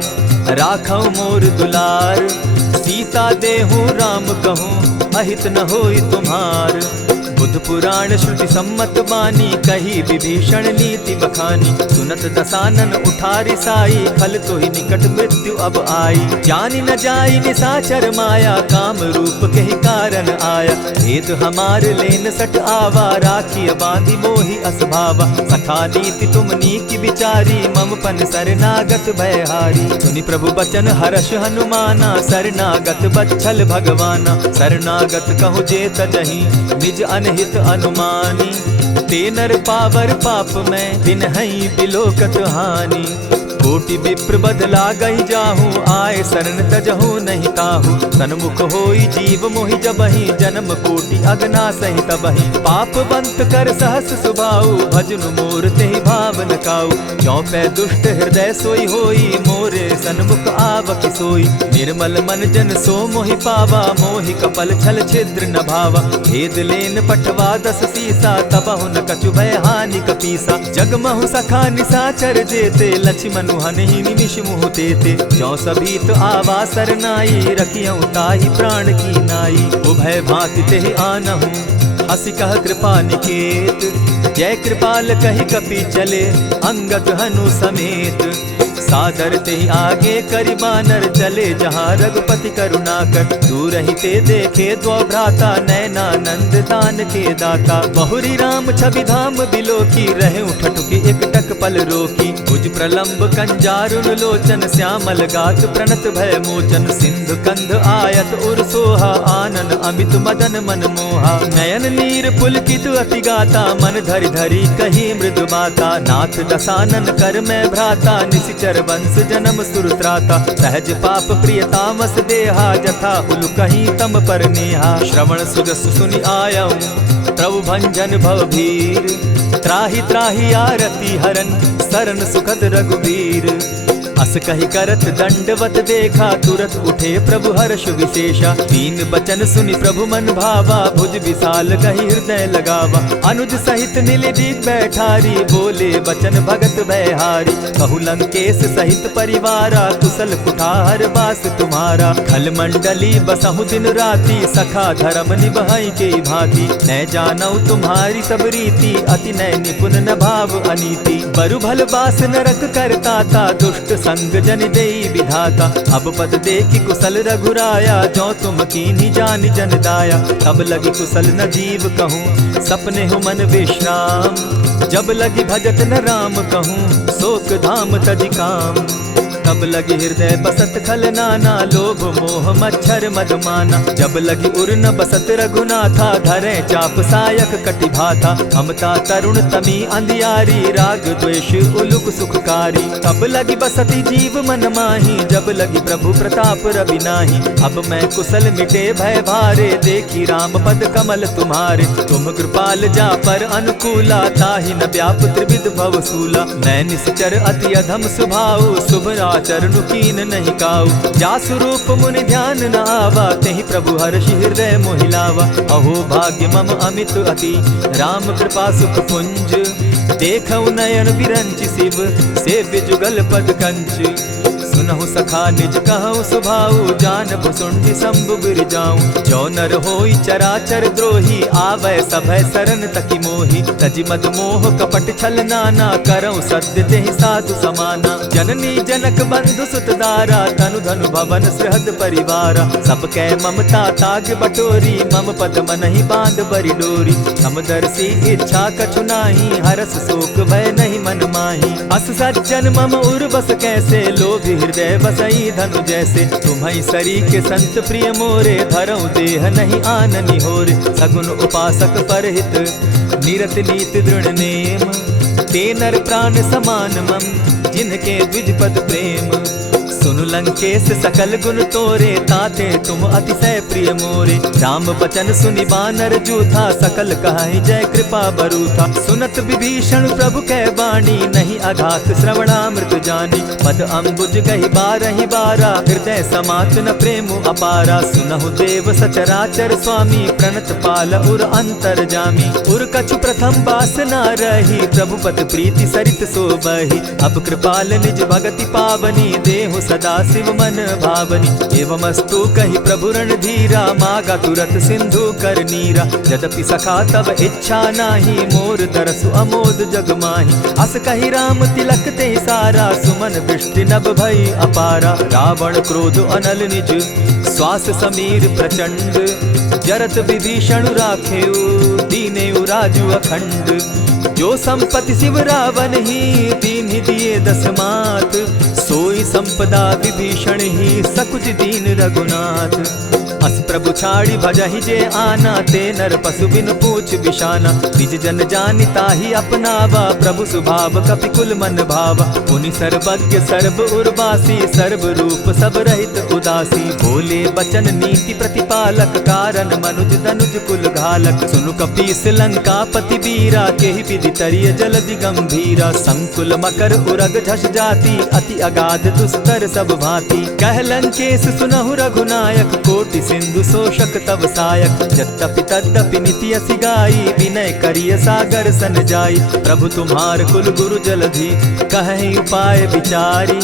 राखऊं मोर दुलार। सीता देहूँ राम कहूँ, अहित न होई तुम्हार। बुध पुराण श्रुति सम्मत बानी, कही विभीषण नीति बखानी। सुनत दसानन उठारी साई, खल तो ही निकट मृत्यु अब आई। जानी न जाई निशाचर माया, काम रूप के ही कारण आया। भेद हमार लेन सट आवा, राखी बांधी मोहि असभावा। सखा नीति तुम नीति विचारी, मम पन शरणागत भयहारी। सुनि प्रभु बचन हर्ष हनुमाना, शरणागत बच्छल भगवाना। शरणागत कहु जे तजहि, निज अनहित अनुमानी। ते नर पावर पाप में, दिन हई बिलोकत हानि। कोटि विप्र बदला गई जाहू, आए शरण तजहू नहीं ताहू। सन्मुख होई जीव मोहि जबहि, जन्म कोटि अगना सहि तबहि। पाप बंत कर सहस सुभाऊ, भजनु मोर तेहि भाव न काऊ। क्यों पै दुष्ट हृदय सोई होई, मोरे सन्मुख आवक सोई। निर्मल मन जन सो मोहि पावा, मोहि कपल छल छिद्र न भावा। भेद लेन पठवा 10 सीसा, तबहु न कछु भय हानि कपीसा। जगमहु सखा निसाचर जेते, लक्ष्मण हनहि निमिष मुह तेते। ज्यों सभीत आवा सरनाई, रखियौ ताहि प्राण की नाई। उभय भांति तेहि आनहु, हसी कह कृपा निकेत। जय कृपाल कहि कपि चले, अंगद हनु समेत। सादर तेहि आगे करि बानर, चले जहाँ रघुपति करुणा कर। दूर ही ते देखे द्वौ भ्राता, नैनानंद दान के दाता। बहुरी राम छवि धाम बिलोकी, रहे ठठुकी एक टक पल रोकी। भुज प्रलंब कंजारुन लोचन, श्यामल गात प्रणत भय मोचन। सिंधु कंध आयत उर सोहा, आनन अमित मदन मन मोहा। नयन नीर पुलकित अति गाता, मन धरि धरि कही मृदु बाता। नाथ दसानन कर मैं भ्राता, निशिचर वंश जन्म सुरत्राता। सहज पाप प्रियतामस देहा, जथा उलु कहीं तम पर नेहा। श्रवण सुजस सुनि आयऊ, प्रभु भंजन भवभीर। त्राहि त्राहि आरती हरन, सरन सुखद रघुवीर। अस कहि करत दंडवत देखा, तुरत उठे प्रभु हर्ष विशेषा। तीन बचन सुनि प्रभु मन भावा, भुज विशाल कहि हृदय लगावा। अनुज सहित नीलदीप बैठारी, बोले बचन भगत भयहारी। कहु लंकेश सहित परिवारा, कुशल कुठार बास तुम्हारा। खल मंडली बसहु दिन राति, सखा धर्म निभई के भांति। न जानऊ तुम्हारी सब रीति, अति नय निपुण न भाव अनीति। बरु भल बास नरक करताता, दुष्ट संग जन देई विधाता। अब पद देखि कुशल रघुराया, जो तुम कीन्ही जानि जन दाया। तब लगी कुशल न जीव कहूँ, सपने हो मन विश्राम। जब लगी भजत न राम कहूँ, शोक धाम तजि काम। तब लगी हृदय बसत खल नाना, लोभ मोह मच्छर मधुमाना। जब लगी उर न बसत रघुनाथा, धरे चाप सायक कटि भाथा। ममता तरुण तमी अंधियारी, राग द्वेष उलुक सुखकारी। तब लगी बसती जीव मन माही, जब लगी प्रभु प्रताप रवि नाही। अब मैं कुशल मिटे भय भारे, देखी राम पद कमल तुम्हारे। तुम कृपाल जा पर अनुकूला, ताहि न व्याप त्रिविध भवसूला। मैं निश्चर अति अधम स्वभाव, शुभ चरणु कीन नहीं काऊ। जासु रूप मुनि ध्यान न आवा, तेहि प्रभु हर्षि हृदय मोहिलावा। अहो भाग्य मम अमित अति, राम कृपा सुख पुंज। देखऊ नयन विरंचि शिव, सेव्य जुगल पद कंच। सुनहु सखा निज कहु सुभाऊ, जान भुसुंडि शंभु गिर जाऊं। जो नर होई चराचर द्रोही, आवै सभय सरन तकि मोहि। तजि मद मोह कपट छल नाना, करऊं सत्य तेहि साधु समाना। जननी जनक बंधु सुत दारा, तनु धनु भवन सृहद परिवारा। सब कै ममता ताग बटोरी, मम पद मनहि बांध बरि डोरी। समदर्शी इच्छा कछु नाही, हरस शोक भय नहीं मन माही। अस सज्जन मम उर बस कैसे, लोभी हृदय बसई धनु जैसे। तुम्हारी सरी के संत प्रिय मोरे, धरऊं देह नहीं आननि होरे। सगुन उपासक परहित, निरत नीत दृढ़ नेम। ते नर प्राण समान मम, जिनके द्विज पद प्रेम। सुनु लंकेश सकल गुण तोरे, ताते तुम अतिशय प्रिय मोरे। राम बचन सुनि बानर जूथा, सकल कहाहि जय कृपा बरूथा। सुनत विभीषण प्रभु कै बाणी, नहीं अघात श्रवणामृत जानी। पद अम्बुज गहि बारहि बारा, हृदय समात न प्रेम अपारा। सुनहु देव सचराचर स्वामी, प्रणत पाल उर अंतर जामी। उर कछु प्रथम बास न रही, प्रभु पद प्रीति सरित सोबहि। अब कृपाल निज भगति पावनी, देहु सदा शिव मन भावनी। एवमस्तु कहि प्रभु रणधीरा, मागा तुरत सिंधु कर नीरा। यद्यपि सखा तब इच्छा नाही, मोर दरसु अमोद जग माही। अस कहि राम तिलक ते सारा, सुमन वृष्टि नभ भई अपारा। रावण क्रोध अनल निज, श्वास समीर प्रचंड। जरत विभीषण राखेउ, दीनेउ राजु अखंड। जो संपत्ति शिव रावण ही, दीन्हि दिए 10 मात। सोई संपदा विभीषण ही सकुच दीन रघुनाथ। अस प्रभु छाड़ी भजहि जे आना, ते नर पशु बिन पूछ बिशाना। निज जन जानिता ही अपनावा, प्रभु स्वभाव कपिकुल मन भावा। मुनि सर्वज्ञ सर्व उर्वासी, सर्व रूप सब रहित उदासी। बोले बचन नीति प्रतिपालक, कारण मनुज धनुज कुल घालक। सुनु कपीस लंका पति बीरा, केहि विधि तरिय जलधि गंभीरा। संकुल मकर उरग झष जाति, अति अगाध दुस्तर सब भांति। कह लंकेश सुनहु रघुनायक, कोटि सिंधु शोषक तव सायक। यद्यपि तद्यपि निति असि गाई, विनय करिय सागर सन जाई। प्रभु तुम्हार कुल गुरु जलधि, कहि उपाय विचारी।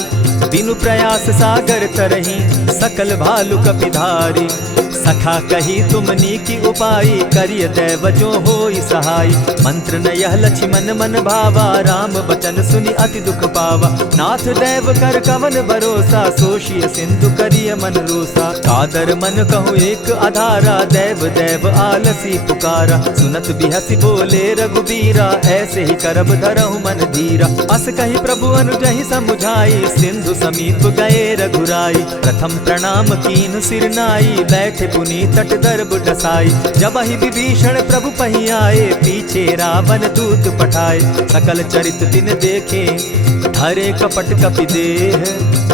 बिनु प्रयास सागर तरही, सकल भालु कपिधारी। सखा कही तुमनी की उपाई, करिय दैव जो होई सहाय। मंत्र न यह लक्ष्मण मन भावा, राम बचन सुनि अति दुख पावा। नाथ दैव कर कवन भरोसा, सोषिय सिंधु करिय मन रोसा। कादर मन कहूँ एक आधारा, दैव दैव आलसी पुकारा। सुनत बिहसी बोले रघुबीरा, ऐसे ही करब धरहु मन धीरा। अस कही प्रभु अनुजहि समुझाई, सिंधु समीप गए रघुराई। प्रथम प्रणाम कीन सिर नाई, बैठे पुनि तट दर्ब डसाई। जब ही विभीषण प्रभु पही आए, पीछे रावण दूत पठाए। सकल चरित दिन देखे, धरे कपट कपि देह।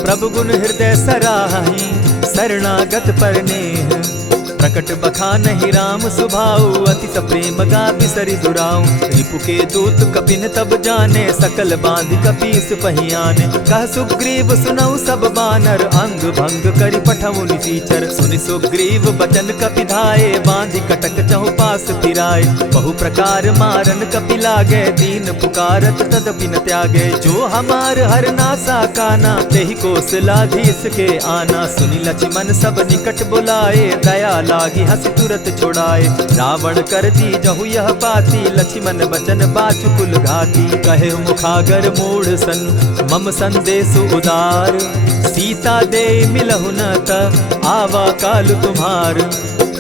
प्रभु गुण हृदय सराहि, शरणागत पर नेह। प्रकट बखानहि राम सुभाऊ, अति सप्रेम गा बिसरि दुराऊ। रिपु के दूत कपिन तब जाने, सकल बांधि कपीस पहियाने। कह सुग्रीव सुनऊ सब बानर, अंग भंग करि पठऊ निसीचर। सुनि सुग्रीव बचन कपि धाये, बांधि कटक चहु पास फिराए। बहु प्रकार मारन कपि लागे, दीन पुकारत तदपि न त्यागे। जो हमार हर नासा काना, तेहि कौशलाधीश के आना। सुनि लक्ष्मण सब निकट बुलाए, दया लागी हंसी तुरत छुड़ाए। रावण कर दी जहु यह पाती, लक्ष्मण बचन बाचु कुल घाती। कहे मुखागर मूढ़ सन, मम संदेश उदार। सीता दे मिलहु न त, आवा काल तुम्हार।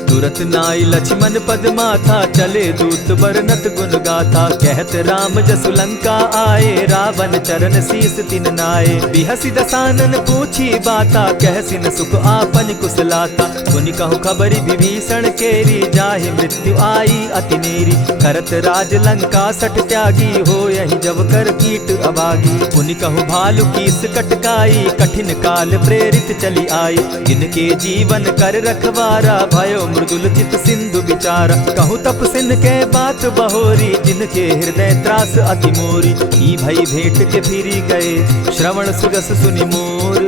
तुरत नाई लक्ष्मण पद माथा, चले दूत बरनत गुण गाथा। कहत राम जसु लंका आए, रावण चरण शीस तिन नाए। बिहसी दसानन पूछी बाता, कहसी न सुख आपन कुशलाता। सुनि कहु खबरी विभीषण केरी, जाहि मृत्यु आई अति नेरी। करत राज लंका सठ त्यागी, हो यही जब कर कीट अभागी। पुनि कहु भालु कीस कटकाई, कठिन काल प्रेरित चली आई। जिनके जीवन कर रखवारा, भयो मृदुल चित सिंधु विचारा। कहूँ तप सिन के बात बहोरी, जिनके हृदय त्रास अति मोरी। ई भई भेंट के फिरी गए, श्रवण सुगस सुनि मोर।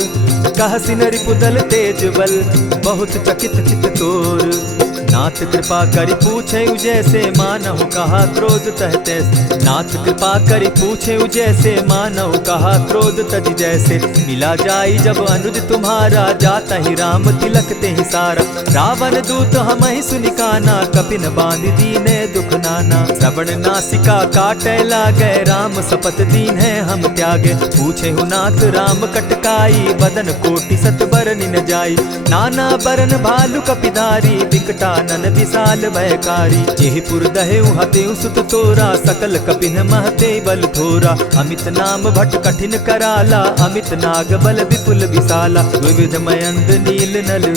कह सिन रिपुदल तेज बल, बहुत चकित चित तोर। नाथ कृपा करि पूछे जैसे, मानहु कहा क्रोध तह तैसे। नाथ कृपा करि पूछे जैसे, मानहु कहा क्रोध तज जैसे। मिला जाई जब अनुज तुम्हारा, जाता ही राम तिलक ते ही सारा। रावण दूत हम ही सुनि काना, कपिन बांध दीने दुख नाना। श्रवण नासिका काटे लागे, राम सपत दीन है हम त्यागे। पूछे हु नाथ राम कटकाई, बदन कोटि सत बरनि न जाई। नाना बरन भालु कपिधारी, विकटा नन विशाल भयकारी। जेहिपुर दहेउ हतेउ सुत तोरा, सकल कपिन महते बल थोरा। अमित नाम भट कठिन कराला, अमित नाग बल विपुल विशाला। विविध मयंद नील नल,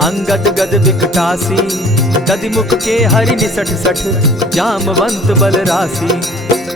अंगद गद विकटासी। गदिमुख के हरि निसठ सठ, जामवंत बल राशि।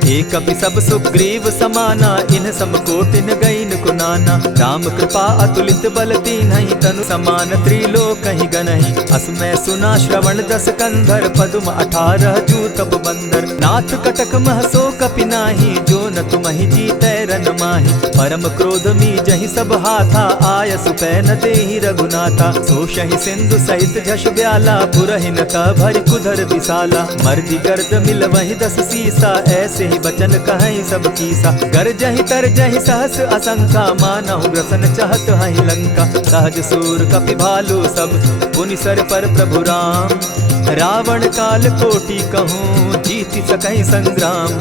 एक कपि सब सुग्रीव समाना, इन समकोटिन गईन कुनाना। राम कृपा अतुलित बल दीन्हि, तनु समान त्रिलोक ही गनहि। अस मैं सुना श्रवण दस कंधर, पदुम 18 जूतब बंदर। नाथ कटक महसो कपि नाही, जो न तुमहि जीतै रन माहि। परम क्रोध मी जहि सब हाथा, आय सुपै न देहि रघुनाथा। सोषहि सिंधु सहित झष ब्याला, पुरहि न भरि कुधर विशाला। मर्दि गर्द मिल वहि 10 सीसा, ऐसे ही बचन कहीं सब कीसा। गरजहि तरजहि सहस असंख्या, मानहु ग्रसन चाहत हहि लंका। सहज सूर कपि भालु सब, पुनि सर पर प्रभु राम। रावण काल कोटि कहूँ, जीत जीति सकहि संग्राम।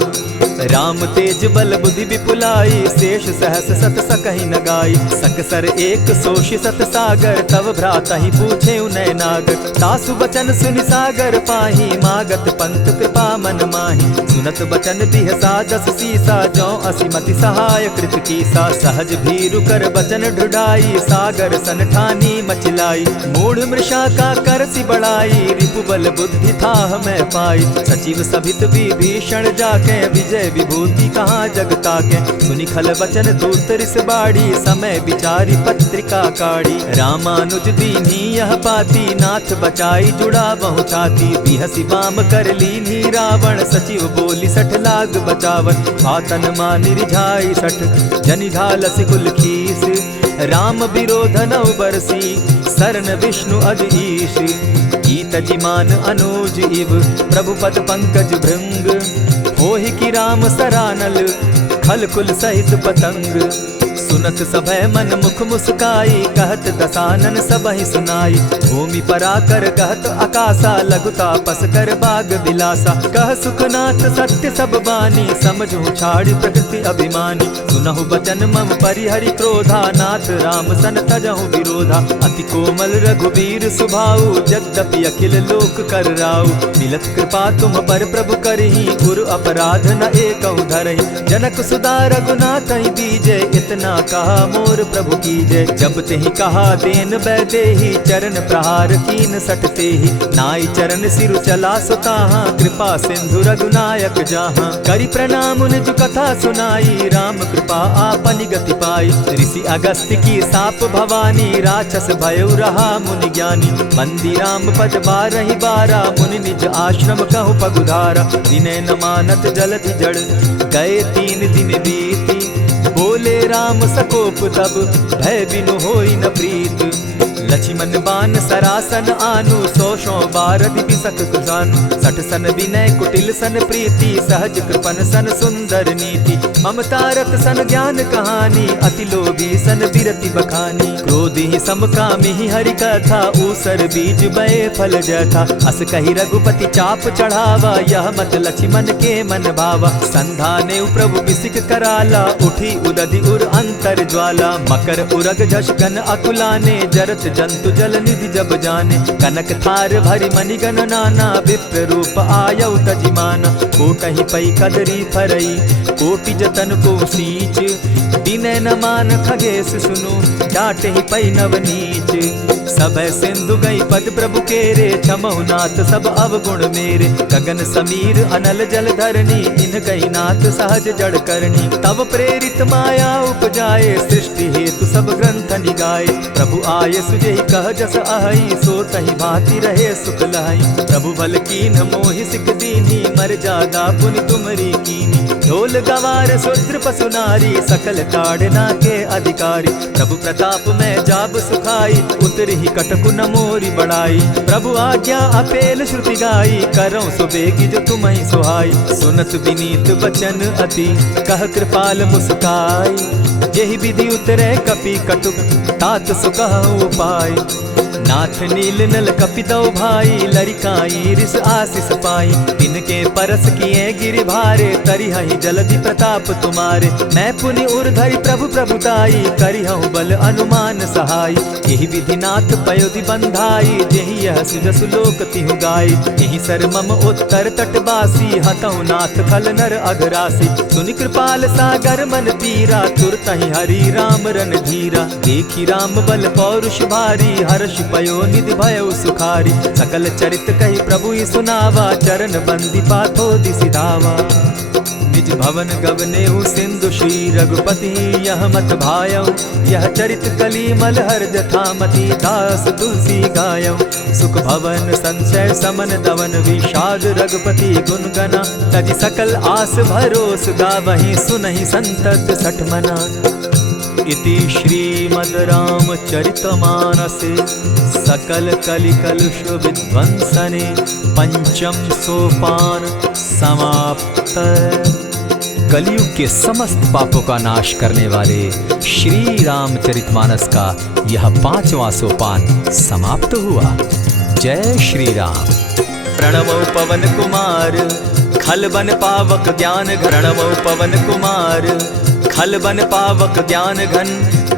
राम तेज बल बुद्धि विपुलाई, शेष सहस सत सकहि न गाई। सकसर एक सोषि सत सागर, तव भ्राता ही पूछे उनय नागर। तासु बचन सुनि सागर पाही, मागत पंत कृपा मन माही। सुनत बचन बिहसा दस सीसा, जौ असिमति सहाय कृत कीसा। सहज भीरु कर बचन ढुढ़ाई, सागर सन ठानी मचिलाई। मूढ़ मृषा का कर सी बढ़ाई, रिपु बल बुद्धि थाह मैं पाई। सचिव सभित विभीषण जाके, विजय विभूति कहाँ जगता के। सुनि खल बचन दूत रिस बाड़ी, समय विचारी पत्रिका काढ़ी। रामानुज दीन्ही यह पाती, नाथ बचाई जुड़ा बहु छाती। बिहसी बाम कर लीन्ही रावण, सचिव बोली सठ लाग बचावन। आतन मानि रिझाई सठ, जनि झालसि कुल खीस। राम विरोध नौ बरसी, सरन विष्णु अज ईश। गीत जिमान अनुज इव, प्रभु पद पंकज भृंग। होहि कि राम सरानल, खल कुल सहित पतंग। सुनत सभय मन मुख मुस्काई, कहत दसानन सबहि सुनाई। भूमि पराकर कहत आकाशा, लघुता पस कर बाग बिलासा। कह सुखनाथ सत्य सब बानी, समझू छाड़ी प्रकृति अभिमानी। सुनहु बचन मम परिहरि क्रोधा, नाथ राम सन तजहु विरोधा। अति कोमल रघुबीर सुभाऊ, यद्यपि अखिल लोक कर राऊ। मिलत कृपा तुम पर प्रभु करही, गुरु अपराध न एकहु धरहि। जनक सुधा रघुनाथ ही दीजे, इतना कहा मोर प्रभु कीजे। जब तेहि कहा देन बैदेही, चरण प्रहार कीन सटते ही। नाई चरण सिरु चला सुताहा, कृपा सिंधु रघुनायक जाहा। करि प्रणाम निज कथा सुनाई, राम कृपा आपनि गति पाई। ऋषि अगस्त्य की साप भवानी, राक्षस भयउ रहा मुनि ज्ञानी। बंदी राम पद बारहि बारा, मुनि निज आश्रम कहु पगुधारा। विनय न मानत जलधि जड़, गए 3 दिन बीती। बोले राम सकोप तब, भय बिनु होई न प्रीत। लक्ष्मण बान सरासन आनु, 100 बारधि बिसक कुजानु। 60 सन विनय कुटिल सन प्रीति, सहज कृपन सन सुंदर नीति। ममता रत सन ज्ञान कहानी, अति लोभी सन बिरति बखानी। क्रोधी समकामी हरि कथा, ऊसर बीज बये फल जथा। अस कहि रघुपति चाप चढ़ावा, यह मत लक्ष्मण के मन भावा। संधाने प्रभु बिसिक कराला, उठी उदधि उर अंतर ज्वाला। मकर उरग झष घन अकुलाने, जरत जंतु जल निधि जब जाने। कनक थार भरि मणिगण नाना, विप्र रूप आयउ तजिमाना। कोटहि पै कदरी फरई, कोटि जतन को सींच। विनय न मान खगेश सुनु, डांटहि पै नव नीच। सबय सिंधु गई पद प्रभु केरे, क्षमहु नाथ सब अवगुण मेरे। गगन समीर अनल जल धरनी, इन गई नाथ सहज जड़ करनी। तब प्रेरित माया उपजाए, सृष्टि हेतु सब ग्रंथ निगाए। प्रभु आये सुजेहि कह जस अहई, सो तहि भांति रहे सुख लहई। प्रभु बल कीन मोहि सिख दीनी, मर जादा पुनि तुमरी कीनी। ढोल गवार शूद्र पशु नारी, सकल ताड़ना के अधिकारी। प्रभु प्रताप में जाब सुखाई, उतरि कटकु न मोरी बड़ाई। प्रभु आज्ञा अपेल श्रुति गाई, करऊं सुबेगी जो तुम्हि सुहाई। सुनत विनीत बचन अति, कह कृपाल मुस्काई। जेहि विधि उतरे कपि कटुक, तात सुकहु उपाय। नाथ नील नल कपितौ भाई, लरिकाई रिस आशीष पाई। तिनके परस किए गिरि भारे, तरिहहि जलधि प्रताप तुम्हारे। मैं पुनि उर्धरि प्रभु प्रभुताई, करिहउ बल अनुमान सहाय। यही विधि नाथ पयोधि बंधाई, जेहि यह सुजसु लोक तिहु गाई। यही सर मम उत्तर तटवासी, हतहु नाथ खल नर अघरासी। सुनि कृपाल सागर मन पीरा, तुरतहि हरि राम रन धीरा। देखी राम बल पौरुष भारी, हर्ष पयो निधि भयउ सुखारी। सकल चरित कहि प्रभु ही सुनावा, चरण बंदी पाथो दिसि धावा। निज भवन गवनेहु सिंधु श्री रघुपति, यह मत भायऊ। यह चरित कली मलहर जथामति, दास तुलसी गायऊ। सुख भवन संशय समन दवन, विषाद रघुपति गुण गना। तजि सकल आस भरोस, गावहि सुनहि संतत सठ मना। इति श्रीमद् रामचरितमानसे, सकल कलि कलुष विध्वंसने। पंचम सोपान समाप्त। कलयुग के समस्त पापों का नाश करने वाले श्री रामचरितमानस का यह 5वां सोपान समाप्त हुआ। जय श्री राम। प्रणमो पवन कुमार, खल बन पावक ज्ञान घरणमो पवन कुमार। खल बन पावक ज्ञान घन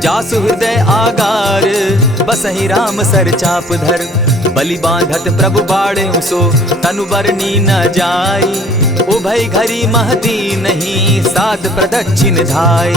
जासु हृदय आगार। बसहि राम सर चाप धर बलि बांधत प्रभु बाढ़े सो तनु बरनी न जाई। उभय घरी महती नहीं साध प्रदक्षिण धाय।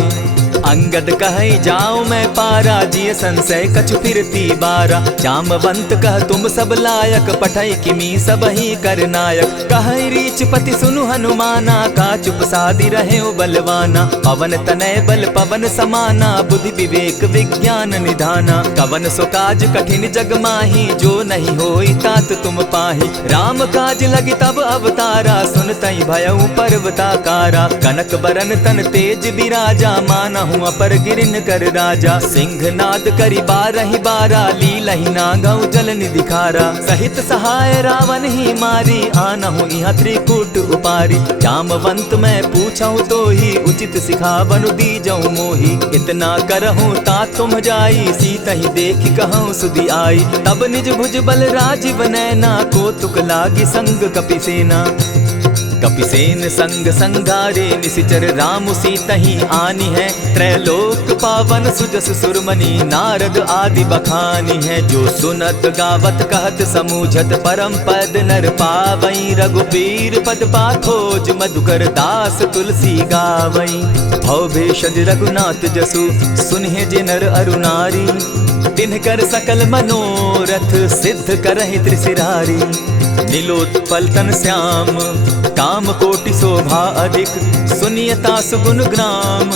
अंगद कहे जाऊं मैं पारा जिय संशय कछु फिरती बारा। जामवंत कह तुम सब लायक पठै किमी सब ही कर नायक। कहे रीच पति सुनु हनुमाना का चुप सादी रहे बलवाना। पवन तनय बल पवन समाना बुद्धि विवेक विज्ञान निधाना। कवन सो काज कठिन जग माही जो नहीं होई तात तुम पाही। राम काज लगी तब अवतारा सुन तई भयउ पर्वताकारा। कनक बरन तन तेज बिराजा माना अपर गिरिन कर राजा। सिंह नाद करी बारहि बारा लीलहि नागौ जल निधि खारा। सहित सहाय रावण ही मारी आनहु इहाँ त्रिकूट उपारी। जामवंत मैं पूछऊं तो ही उचित सिखावनु दीजऊं मोही। इतना करहूं ता तुम जाई सीतहि देखि कहूं सुधि आई। तब निज भुज बल राजीव नैना को तुक लागी संग कपिसेना। कपिसेन संग संगारे निशिचर राम सीतहि आनी है। त्रैलोक पावन सुजस सुरमणि नारद आदि बखानी है। जो सुनत गावत कहत समूझत परम पद नर पावई। रघुबीर पद पाखोज मधुकर दास तुलसी गावई। भव भेषज रघुनाथ जसु सुनहि जे नर अरु नारी। तिनकर सकल मनोरथ सिद्ध करहि त्रिशिरारी। नीलोत्पल तन श्याम काम कोटि शोभा अधिक। सुनियता सुगुण ग्राम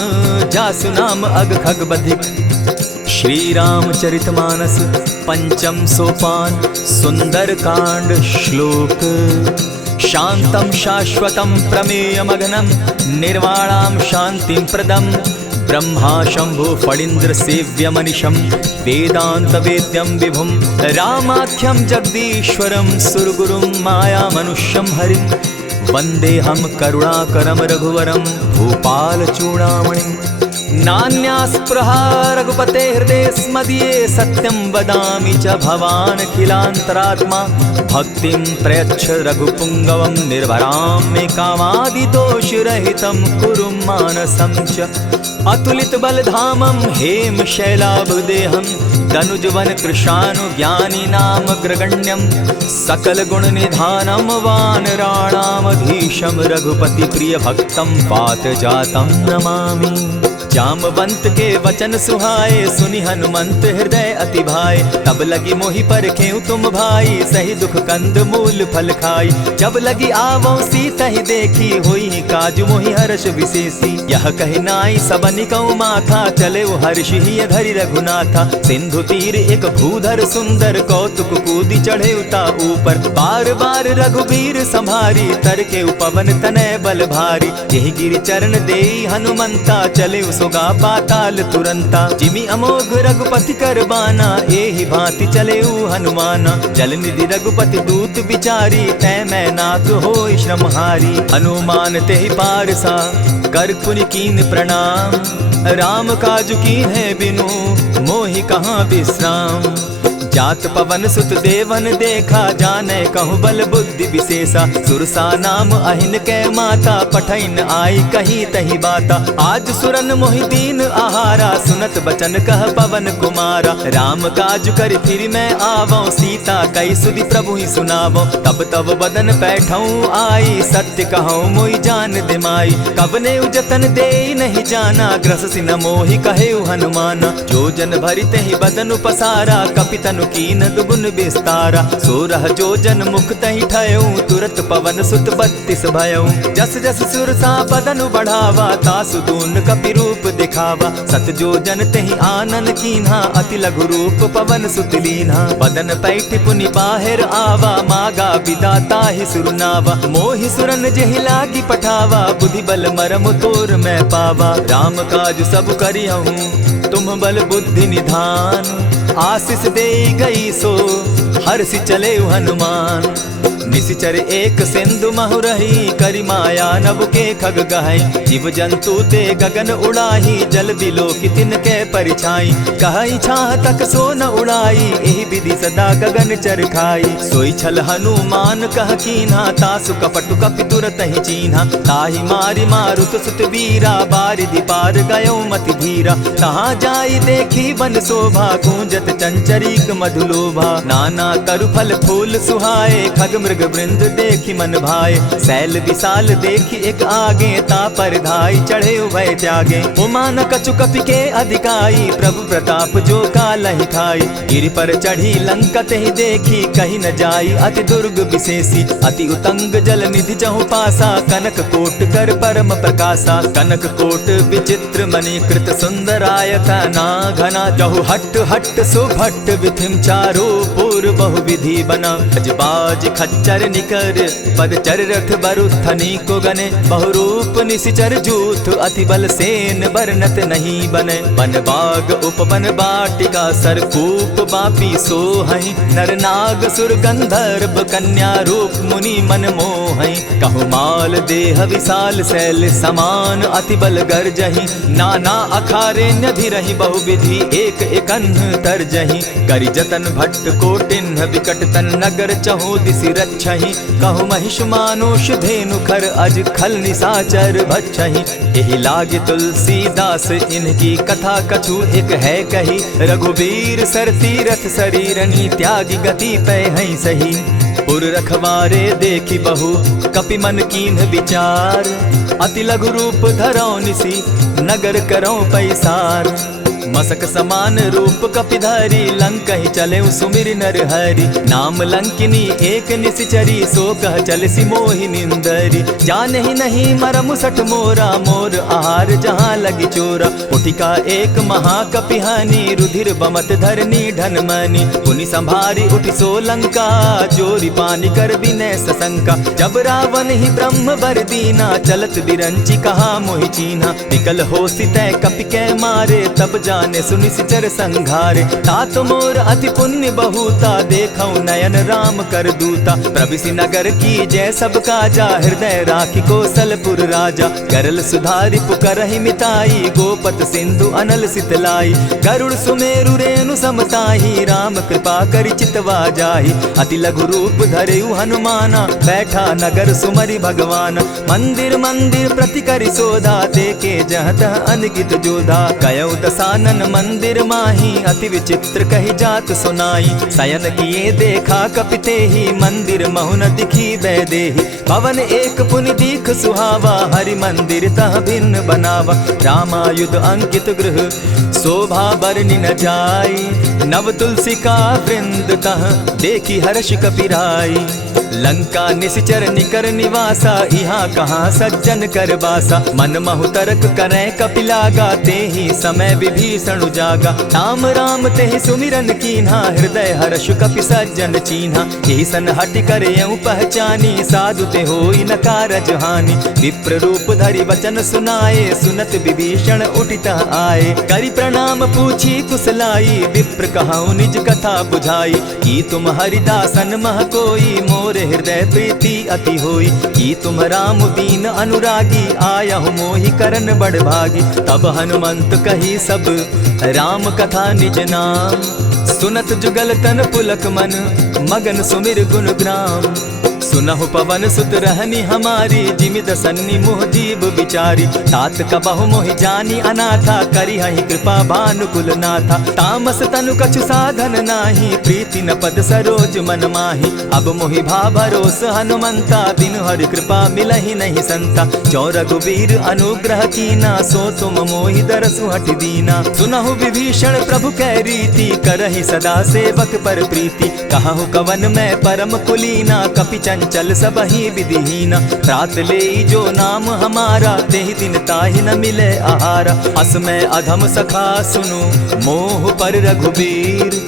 जासु नाम अग खग बधिक। श्री रामचरित मानस पंचम सोपान सुंदर कांड श्लोक। शांतम शाश्वतम प्रमेयमघनम निर्वाणाम शांतिं प्रदम। ब्रह्मा शंभु फणीन्द्र सेव्य मनिशम वेदांत वेद्यम विभुम। रामाख्यम जगदीश्वरम सुरगुरुम माया मनुष्यम हरिम। वंदे हम करुणाकरम रघुवरम भूपाल चूड़ामणिम। नान्यास्पृहा रघुपते हृदय स्मदीये सत्यं वदामि च भवान् खिलान्तरात्मा। भक्तिं प्रयच्छ रघुपुंगवं निर्भरां मे कामादिदोषरहितं कुरु मानसं च। अतुलित बलधामं हेम शैलाभदेहं दनुजवन कृशानु ज्ञानी नाम ग्रगण्यं। सकल गुण निधानं वानराणामधीशं रघुपति प्रिय भक्तं पात जातं नमामि। जामवंत के वचन सुहाए सुनि हनुमंत हृदय अति भाए। तब लगी मोहि परखेउ तुम भाई सही दुख कंद मूल फल खाई। जब लगी आवो सीतहि देखी होई काजु मोहि हर्ष विशेषी। यह कहि नाई सबनि कौ माथा चले हर्षि हिय धरि रघुनाथा। सिंधु तीर एक भूधर सुंदर कौतुक कूदि चढ़े उता ऊपर। बार बार रघुबीर संभारी तर के पवन तनय बल भारी। यही गिरि चरण देई हनुमंता चले सोगा पाताल तुरंता। जिमि अमोघ रघुपति कर बाना एहि भांति चले हनुमाना। जल निधि रघुपति दूत बिचारी तै मैं नाथ होई श्रमहारी। हनुमान तेहि पारसा कर पुनि कीन प्रणाम। राम काज कीन है बिनु मोहि कहाँ विश्राम। जात पवन सुत देवन देखा जाने कहु बल बुद्धि विशेषा। सुरसा नाम अहिन कै माता पठैन आई कहीं तही बाता। आज सुरन मोहि दीन आहारा सुनत बचन कह पवन कुमारा। राम काज कर फिर मैं आवो सीता कई सुधि प्रभु ही सुनावो। तब तब बदन बैठऊं आई सत्य कहूँ मोहि जान दिमाई। कबने उजतन दे नहीं जाना ग्रस सिन मोहि कहे हनुमाना। जो जन भरित ही बदन पसारा कपितन कीन दुगुन विस्तारा। सोरह जो जन मुख तहि ठयऊ तुरत पवन सुत 32 भयऊ। जस जस सुरसा बदन बढ़ावा तासु दून कपि रूप दिखावा। सत जो जन तहि आनन कीन्हा अति लघु रूप पवन सुत लीन्हा। बदन पैठ पुनि बाहिर आवा मागा विदाता ही सुरनावा। मोहि सुरन जेहि लागी पठावा बुद्धि बल मरम तोर मैं पावा। राम काज सब करियहूँ तुम बल बुद्धि निधान। आशीष दे गई सो हर्षि चले हनुमान। निशिचर एक सिंधु महु रही, करी माया नभ के खग गहई। जीव जंतु ते गगन उड़ाही, जल बिलो की तिनके परिछाई। कहई छाह तक सो न उड़ाई, एहि विधि सदा गगन चर खाई। सोई छल हनुमान कह कीन्हा, तासु कपटु कपि तुरत ही चीन्हा। ताहि मारि मारुत सुत वीरा, बारिधि पार गयो मति धीरा। तहाँ जाई देखी बन शोभा, गूंजत चंचरीक मधुलोभा। नाना तरु फल फूल सुहाए, खग मृग वृंद देखी मन भाए। शैल विशाल देखी एक आगे, तापर धाई चढ़े उभय त्यागे। उमान कछु कपि के अधिकाई, प्रभु प्रताप जो कालहि खाई। गिरि पर चढ़ी लंका तेहि देखी, कही न जाई अति दुर्ग विशेषी। अति उतंग जल निधि चहु पासा, कनक कोट कर परम प्रकाशा। कनक कोट विचित्र मणि कृत सुंदरायता ना घना। जहु हट हट सुभट विधिम चारो पूर्व बहु विधि बना। अजबाज खच्चर निकर पद चर रथ बरुथनी को गने। बहुरूप निशिचर जूथ अति बल सेन बरनत नहीं बने। बन बाग उपवन बाटिका सरकूप बापी सोहई। नर नाग सुर गंधर्व कन्या रूप मुनि मन मोहई। कहु माल देह विशाल शैल समान, अति बल गर्जही। नाना अखारे न्यधिरहि बहुविधि, एक एकन्ह तरजही। करि जतन भट्ट कोटिन्ह विकट तन नगर, चहु दिसि रक्षहि। कहु महिष मानुष धेनु खर, अज खल निशाचर भक्षहि। एहि लागे तुलसीदास इनकी कथा, कछु एक है कही। रघुबीर सर तीरथ शरीरनी, त्यागी गति पै हई सही। पुर रखवारे देखी बहु, कपि मन कीन्ह विचार। अति लघु रूप धरौ निसी, नगर करौ पैसार। मसक समान रूप कपिधारी, लंकहि चले सुमिर नर हरि। नाम लंकिनी एक निशिचरी, सो कह चल सी मोहि निंदरी। जानहि नहीं मरम सठ मोरा, मोर आहार जहाँ लगी चोरा। उठिका एक महाकपिहानी, रुधिर बमत धरनी ढनमनी। पुनि संभारी उठि सो लंका, जोरी पानी कर बिनै सशंका। जब रावण ही ब्रह्म बर दीना, चलत बिरंची कहा मोहि चीन्हा। निकल होसी तै कपि कै मारे, तब जाने सुनिशिचर संघारे। तात मोर अति पुण्य बहुता, देखौ नयन राम कर दूता। प्रविशि नगर की जय सब काजा, हृदय राखी कौशलपुर राजा। करल सुधारि पुकरहि मिताई, गोपत सिंधु अनल सितलाई। गरुड़ सुमेरु रेणु समताही, राम कृपा करि चितवा जाहि। अति लघु रूप धरेउ हनुमाना, बैठा नगर सुमरि भगवान। मंदिर मंदिर प्रति करि सोधा, देखे जहाँ तह अनगित जोधा। कयौ दसानन मंदिर माही, अति विचित्र कही जात सुनाई। शयन किए देखा कपिते ही, मंदिर महु न दिखी वैदेही। भवन एक पुनि दीख सुहावा, हरि मंदिर तह भिन्न बनावा। रामायुध अंकित गृह, शोभा बरनि न जाई। नव तुलसी का वृंद तह, देखी हर्ष कपिराई। लंका निशिचर निकर निवासा, यहाँ कहाँ सज्जन कर बासा। मन महु तरक करै कपिलागा, तेहि समय विभीषण जागा। राम राम तेहि सुमिरन कीन्हा, हृदय हर्ष कपि सज्जन चीन्हा। एहि सन हटि कर यऊ पहचानी, साधु ते होई न कारज हानि। विप्र रूप धरि वचन सुनाए, सुनत विभीषण उठितः आए। करि प्रणाम पूछी कुशलाई, विप्र कहऊँ निज कथा बुझाई। की तुम हरिदासन मह कोई, मोर हृदय प्रीति अति होई। की तुम राम दीन अनुरागी, आयहु मोहि करन बड़ भागी। तब हनुमंत कही सब राम कथा निज नाम, सुनत जुगल तन पुलक मन, मगन सुमिर गुण ग्राम। सुनहु पवन सुत रहनी हमारी, जिमि दसन्नी मुह जीव विचारी। तात कबहु मोहि जानी अनाथा, करी हहि कृपा भानुकुल नाथा। तामस तनु कछु साधन नाही, प्रीति न पद सरोज मन माही। अब मोहि भा भरोस हनुमंता, बिनु हरि कृपा मिलहि नहीं संता। जो रघुबीर अनुग्रह कीना, सो तुम मोहि दरसु हठि दीना। सुनहु विभीषण प्रभु कै रीति, करहि सदा सेवक पर प्रीति। कहु कवन मैं परम कुलीना, कपि चंचल सबहि विधिहीना। रात ले जो नाम हमारा, तेहि दिन ताहि न मिले आहारा। अस मैं अधम सखा सुनु, मोह पर रघुबीर।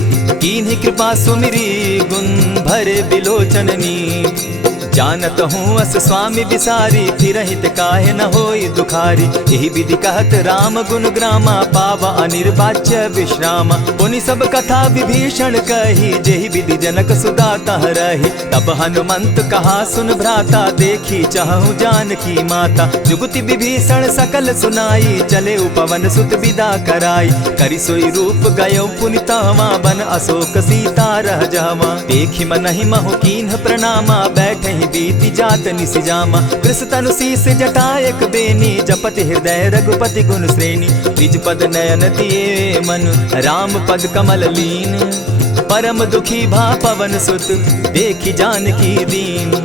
कीन्हि कृपा सुमिरी, गुण भरे बिलोचन नीर। जानत हूँ अस स्वामी बिसारी, फिर हित काहे न होई दुखारी। यही विधि कहत राम गुण ग्रामा, पावा अनिर्वाच्य विश्रामा। पुनि सब कथा विभीषण कही, जेहि विधि जनक सुता तह रही। तब हनुमंत कहा सुन भ्राता, देखी चाहूँ जानकी माता। जुगति विभीषण सकल सुनाई, चले पवन सुत विदा कराई। करि सोई रूप गयो पुनि तहवा, बन अशोक सीता रह जावा। देखि मनहि महु कीन्ह प्रणामा, बैठहि बीति जात निसि जामा। कृष तनु शीस जटा एक बेनी, जपति हृदय रघुपति गुण श्रेणी। निज पद नयन दिए मन, राम पद कमल लीन। परम दुखी भा पवन सुत, देखि जानकी दीन।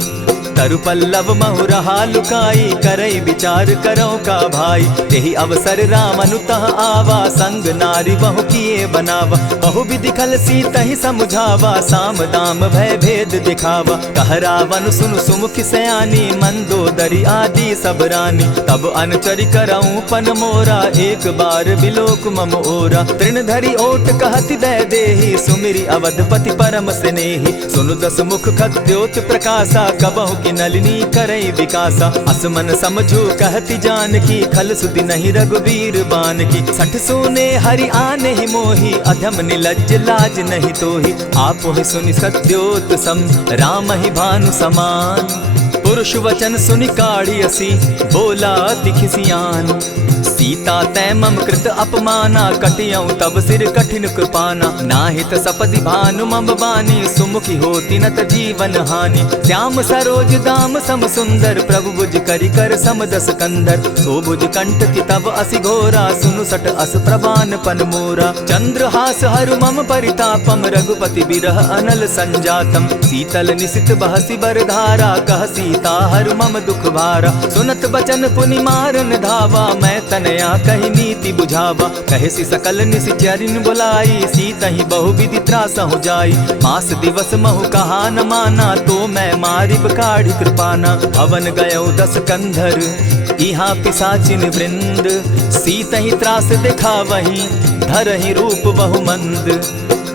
तरु पल्लव महु रहा लुकाई, करई विचार करो का भाई। यही अवसर राम अनुतः आवा, संग नारी बहु किए बनावा। बहु विधि खल सीतहि समुझावा, साम दाम भय भेद दिखावा। कह रावण सुन सुमुखि सयानी, मंदोदरी आदि सब रानी। तब अनुचरि करऊं पन मोरा, एक बार बिलोक मम ओरा। तृण धरि ओट कहति दय देहि, सुमिरि अवधपति परम स्नेही। सुनु दस मुख खद्योत प्रकाशा, कबहु की नलिनी करई विकासा। असमन समझो कहति जानकी, खल सुधि नहीं रघुवीर बान की। सठ सोने हरि आने ही मोही, अधम निलज्ज लाज नहीं तोही। आपो ही सुनि सत्योत सम, राम ही भानु समान। पुरुष वचन सुनि काढ़ियसी, बोला अति खिसियान। सीता तै मम कृत अपमाना, कटियऊं तब सिर कठिन कृपाना। नाहित सपदि भानु मम बानी, सुमुखी होती नत जीवन हानि। श्याम सरोज दाम सम सुंदर, प्रभु भुज करि कर सम दस कंधर। सो भुज कंठ की तब असि घोरा, सुनु सट अस प्रवान पन मोरा। चंद्रहास हरु मम परितापम, रघुपति बिरह अनल संजातम। शीतल निशित बहसी बरधारा, कह सीता हरु मम दुख भारा। सुनत बचन पुनि मारन धावा, मैं तनया कही नीति बुझावा। कहे सकल निशिचरिन बुलाई, सीतहि बहु विधि त्रास हो जाई। मास दिवस महु कहा न माना, तो मैं मारिब काढ़ी कृपाना। भवन गयो दस कंधर, इहाँ पिशाचिन वृंद। सीतहि त्रास दिखावहि, धरहि रूप बहु मंद।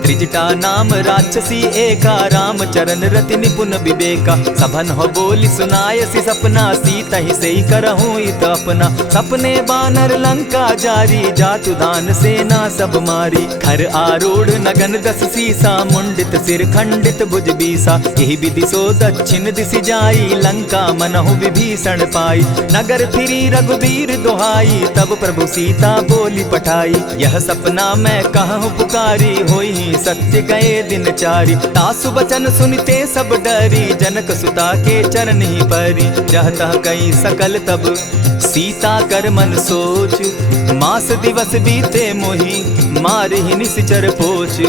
त्रिजटा नाम राक्षसी एका, राम चरण रति निपुण विवेका। सभन हो बोली सुनायसी सपना, सीतहि से करहूँ इत अपना। सपने बानर लंका जारी, जातु दान सेना सब मारी। खर आरूढ़ नगन दस सीसा, मुंडित सिर खंडित भुज बीसा। यही विधि सो दक्षिण दिशि जाई, लंका मनहु विभीषण पाई। नगर फिरी रघुवीर दुहाई, तब प्रभु सीता बोली पठाई। यह सपना मैं कहूँ पुकारी, होई सत्य गए दिन चारी। तासु बचन सुनते सब डरी, जनक सुता के चरण ही परी। जहता कई सकल तब सीता कर मन सोच, मास दिवस बीते मोही, मार ही निश्चर पोच।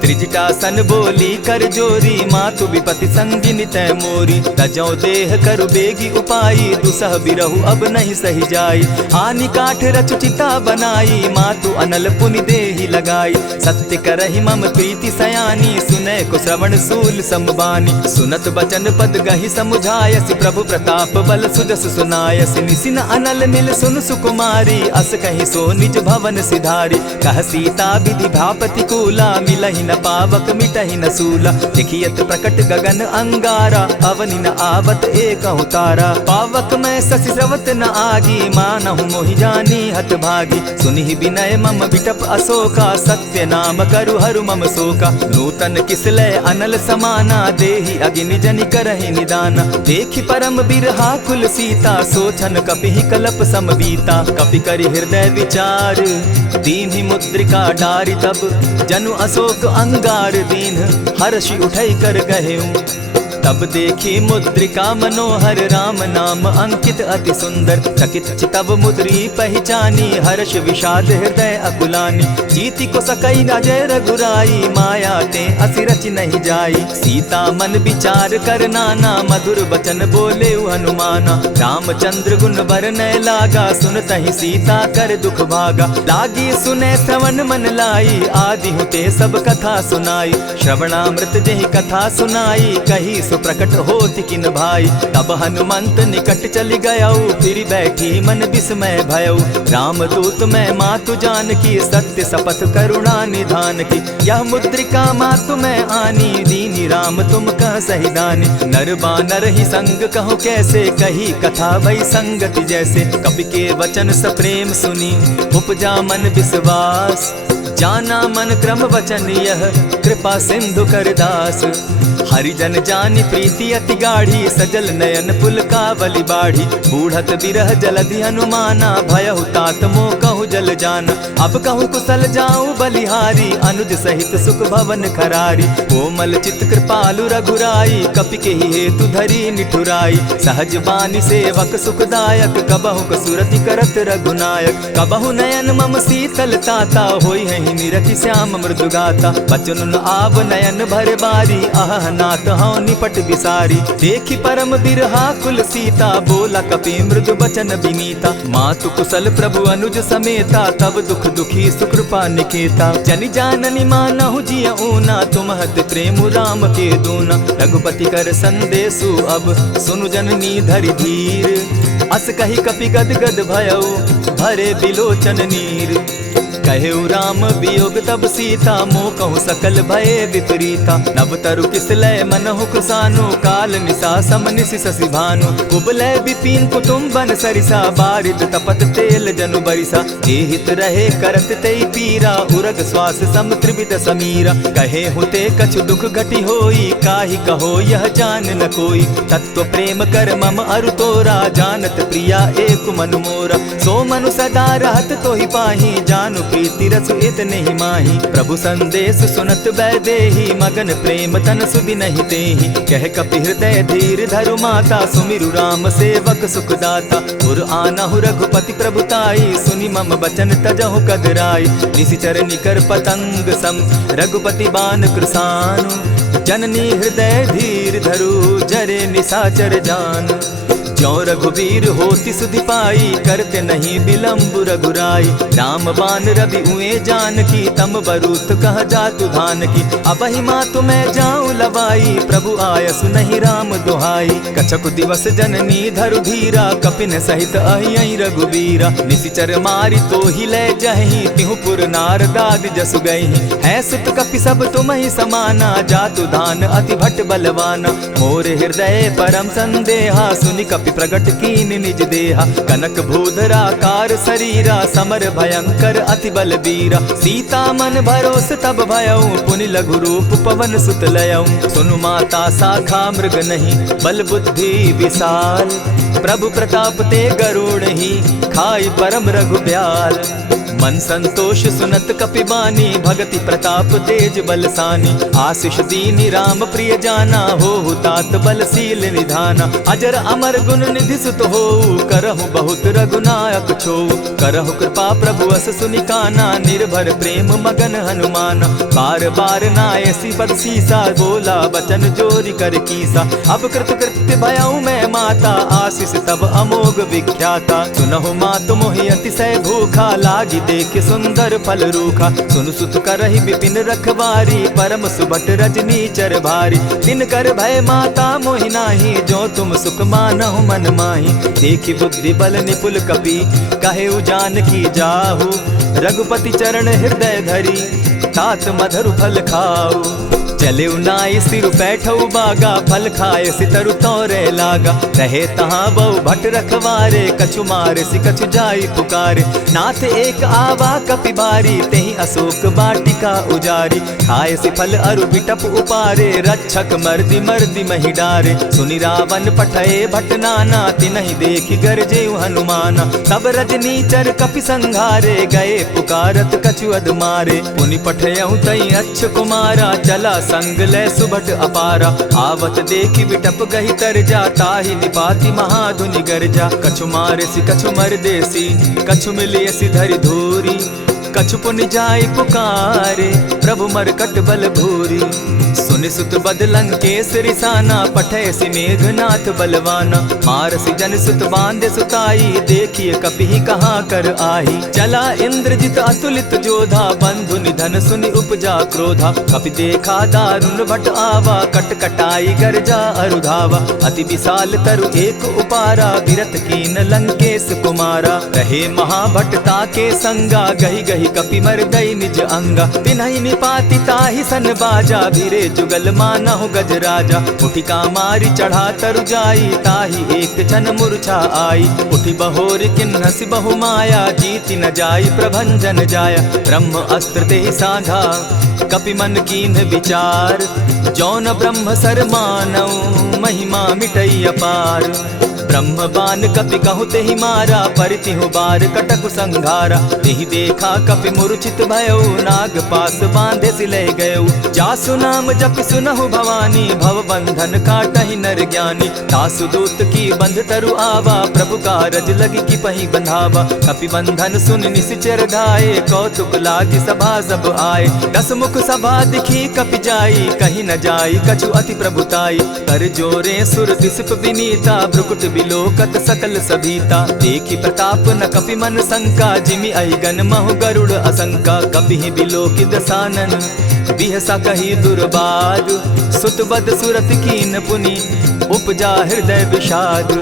त्रिजटा सन बोली कर जोरी, मातु विपति संगिनी तै मोरी। तजौ देह करु बेगी उपाई, दुसह बिरहु अब नहीं सही जाई। हानि काठ रचु चिता बनाई, मातु अनल पुनि देहि लगाई। सत्य करहि मम प्रीति सयानी, सुनै को श्रवण सूल संबानी। सुनत बचन पद गहि समुझायसि, प्रभु प्रताप बल सुजस सुनायसि। निसिन अनल मिल सुन सुकुमारी, अस कहि सो निज भवन सिधारी। कह सीता विधि भापति कूला, मिलहि न पावक मिटहि न सूला। देखियत प्रकट गगन अंगारा, अवनि न आवत एक तारा। पावक मैं शशि स्रवत न आगी, मानहु मोहि जानी हत भागी। सुनिहि विनय मम विटप अशोका, सत्य नाम करु हरु मम शोका। नूतन किसलय अनल समाना, देहि अगिनि जनि करहि निदाना। देखि परम बिरहा कुल सीता, सोचन कपिहि कलप समबीता। कपि करि हृदय विचार, दीन्हि मुद्रिका डारि। तब जनु अशोक अंगार दीन, हर्षि उठै कर गहेऊं। तब देखी मुद्रिका मनोहर, राम नाम अंकित अति सुंदर। चकित चितव मुद्री पहचानी, हर्ष विषाद हृदय अकुलानी। जीति को सकई न जय रघुराई, माया ते असि रचि नहीं जाई। सीता मन विचार कर नाना, मधुर बचन बोले हनुमाना। रामचंद्र गुण बरनय लागा, सुनतहि सीता कर दुख भागा। लागी सुने श्रवण मन लाई, आदि होते सब कथा सुनाई। श्रवणामृत जेहि कथा सुनाई, कही प्रकट होत किन भाई। तब हनुमंत निकट चली गयऊ, फिर बैठी मन विस्मय भयऊ। राम दूत मैं मातु जान की, सत्य शपथ करुणा निधान की। यह मुद्रिका मातु मैं आनी, दीनी राम तुम कह सही दानी। नर बानर ही संग कहूँ कैसे, कही कथा भई संगति जैसे। कपि के वचन सप्रेम सुनी, उपजा मन विश्वास। जाना मन क्रम वचन यह, कृपा सिंधु कर दास। हरिजन जानी प्रीति अति गाढ़ी, सजल नयन पुलकावली बाढ़ी। बूढ़त बिरह जलधि हनुमाना, भयहु तात मोह कहु जल जाना। अब कहूँ कुशल जाऊँ बलिहारी, अनुज सहित सुख भवन खरारी। कोमल चित कृपालु रघुराई, कपि के ही हेतु धरी निठुराई। सहज बानी सेवक सुखदायक, कबहु कसुरति करत रघुनायक। कबहु नयन मम शीतल ताता, होई है निरखि श्याम मृदु गाता। बचन आव नयन भर बारी, आह नाथ हौ निपट बिसारी। देखी परम बिरहा कुल सीता, बोला कपि मृदु बचन विनीता। मातु कुशल प्रभु अनुज समेता, तब दुख दुखी सुकृपा निकेता। जनि जाननी मानहु जिय ऊना, तुम हत प्रेम राम के दूना। रघुपति कर संदेशु अब, सुनु जननी धरि धीर। अस कही कपि गद गद भयऊ, भरे बिलोचन नीर। कहेउ राम वियोग तब सीता, मोह कहूँ सकल भये विपरीता। नव तरु किस लय मनहु कुसानु, काल निशा सम निशि शशि भानु। कुबलय विपिन कुटुम्बन सरिसा, बारिद तपत तेल जनु बरिसा। जेहित रहे करत तेई पीरा, उरग श्वास सम त्रिविध समीरा। कहे हुते कछु दुख घटी होई, काहि कहो यह जान न कोई। तत्व प्रेम कर मम अरु तोरा, जानत प्रिया एक मनु मोरा। सो मनु सदा रहत तोहि पाही, जानु प्रीति रस इतने ही माही। प्रभु संदेश सुनत बैदेही, मगन प्रेम तन सुधि नहीं तेहि। कह कपि हृदय धीर धरु माता, सुमिरु राम सेवक सुखदाता। उर आनहु रघुपति प्रभुताई, सुनि मम बचन तजहु कदराई। निशिचर निकर पतंग सम, रघुपति बान कृसानु। जननी हृदय धीर धरु, जरे निशाचर जान। ज्यों रघुवीर होति सुधि पाई, करते नहीं विलम्ब रघुराई। राम बान रवि उए जान की, तम बरूथ कह जातु धान की। अबहि मातु मैं जाऊं लवाई, प्रभु आयसु नहीं राम दुहाई। कछक दिवस जननी धरु धीरा, कपिन सहित अहियहि रघुबीरा। निशिचर मारी तो ही ले जहि, तिहु पुर नारदादि जसु गहि। है सुत कपि सब तुम ही समाना, जातु धान अति भट बलवाना। मोर हृदय परम संदेहा, सुनि कपि प्रगट कीन निज देहा। कनक भूधराकार शरीरा, समर भयंकर अति बलबीरा। सीता मन भरोस तब भयऊ, पुनि लघु रूप पवन सुत लयऊ। सुनु माता शाखा मृग नहीं, बल बुद्धि विशाल। प्रभु प्रताप ते गरुड़ ही, खाई परम रघुब्याल। मन संतोष सुनत कपिबानी, भगति प्रताप तेज बलसानी। आशीष दीनी राम प्रिय जाना, हो तात बलशील निधाना। अजर अमर गुण निधि सुत हो, करहु बहुत रघुनायक छो। करहु कृपा प्रभु अस सुनिकाना, निर्भर प्रेम मगन हनुमाना। बार बार नायसी पद सीसा, बोला बचन जोरि कर कीसा। अब कृत कृत्य भयऊ मैं माता, आशीष तब अमोघ विख्याता। सुनहु मातु मोहि अतिशय भूखा, लागी देख सुंदर फल रूखा। सुन सुत करहि विपिन रखवारी, परम सुबट रजनी चर भारी। दिन कर भय माता मोहि नाही, जो तुम सुख मानहु मन माही। देखि बुद्धि बल निपुल कपि, कहेउ जानकी जाहु। रघुपति चरण हृदय धरी, तात मधुर फल खाऊ। चले नाई सिर बैठऊ बागा, फल खाए सितरु तोरे लागा। रहे तहाँ बहु भट रखवारे, कछु मारे सि कछु जाई पुकारे। नाथ एक आवा कपि बारी, तेहि अशोक बाटिका उजारी। खाए सि फल अरु बिटप उपारे, रक्षक मर्दि मर्दि महि डारे। सुनि रावण पठये भट नाना, तिनहि देखि गरजेउ हनुमाना। तब रजनीचर कपि संघारे, गए पुकारत कछु अधमारे। पुनि पठयउ तई अच्छ कुमारा, चला संग ले सुभट अपारा। आवत देखि बिटप गहि तर जा, ताहि निपाति महाधुनि गर्जा। कछु मारे सि कछु मर देसी, कछु मिलिय सि धरि धूरी। कछु पुनि जाय पुकारे, प्रभु मरकट बल भूरी। सुन सुत बद लंकेश रिसाना, पठै सि मेघनाथ बलवाना। मारसि जन सुत बांधे सुताई, देखिए कपि कहाँ कर आही। चला इंद्रजित अतुलित जोधा, बंधु निधन सुनि उपजा क्रोधा। कपि देखा दारुण भट आवा, कट कटाई गर्जा अरुधावा। अति विशाल तरु एक उपारा, विरत कीन लंकेश कुमारा। रहे महाभटता के संगा, गही गही कपि मर्दई निज अंगा। तिन्हि निपाति ताहि सन बाजा, भीरे जुगल मानहु गजराजा। उठि कामारी चढ़ा तरु जाई, ताहि एक क्षण मूर्छा आई। उठि बहोर किन्हसि बहु माया, जीति न जाई प्रभंजन जाया। ब्रह्म अस्त्र तेहि साधा, कपि मन कीन्ह विचार। जौन ब्रह्म सर मानऊ, महिमा मिटई अपार। ब्रह्म बान कपि कहु तेहि मारा, परितिहु बार कटकु संघारा। तेहि देखा कपि मूर्छित भयउ, नाग पास बांधे सिलय गयउ। जासु नाम जपि सुनहु भवानी, भव बंधन काटहि नर ज्ञानी। तासु दूत की बंध तरु आवा, प्रभु कारज लगी कि पहि बंधावा। कपि बंधन सुन निश्चर धाये, कौतुक लागी सभा सब आए। दस मुख सभा दिखी कपि जाई, कहीं न जाई कछु अति प्रभुताई। कर जोरे सुर दिसप विनीता, भ्रुकुट बिलोकत सकल सभीता। देखी प्रताप न कपि मन शंका, जिमि अहिगन महु गरुड़ असंका। कपि बिलोकि दसानन, बिहसा कही दुर्बाद। सुत बद सुरत कीन पुनि, उपजा हृदय विषाद।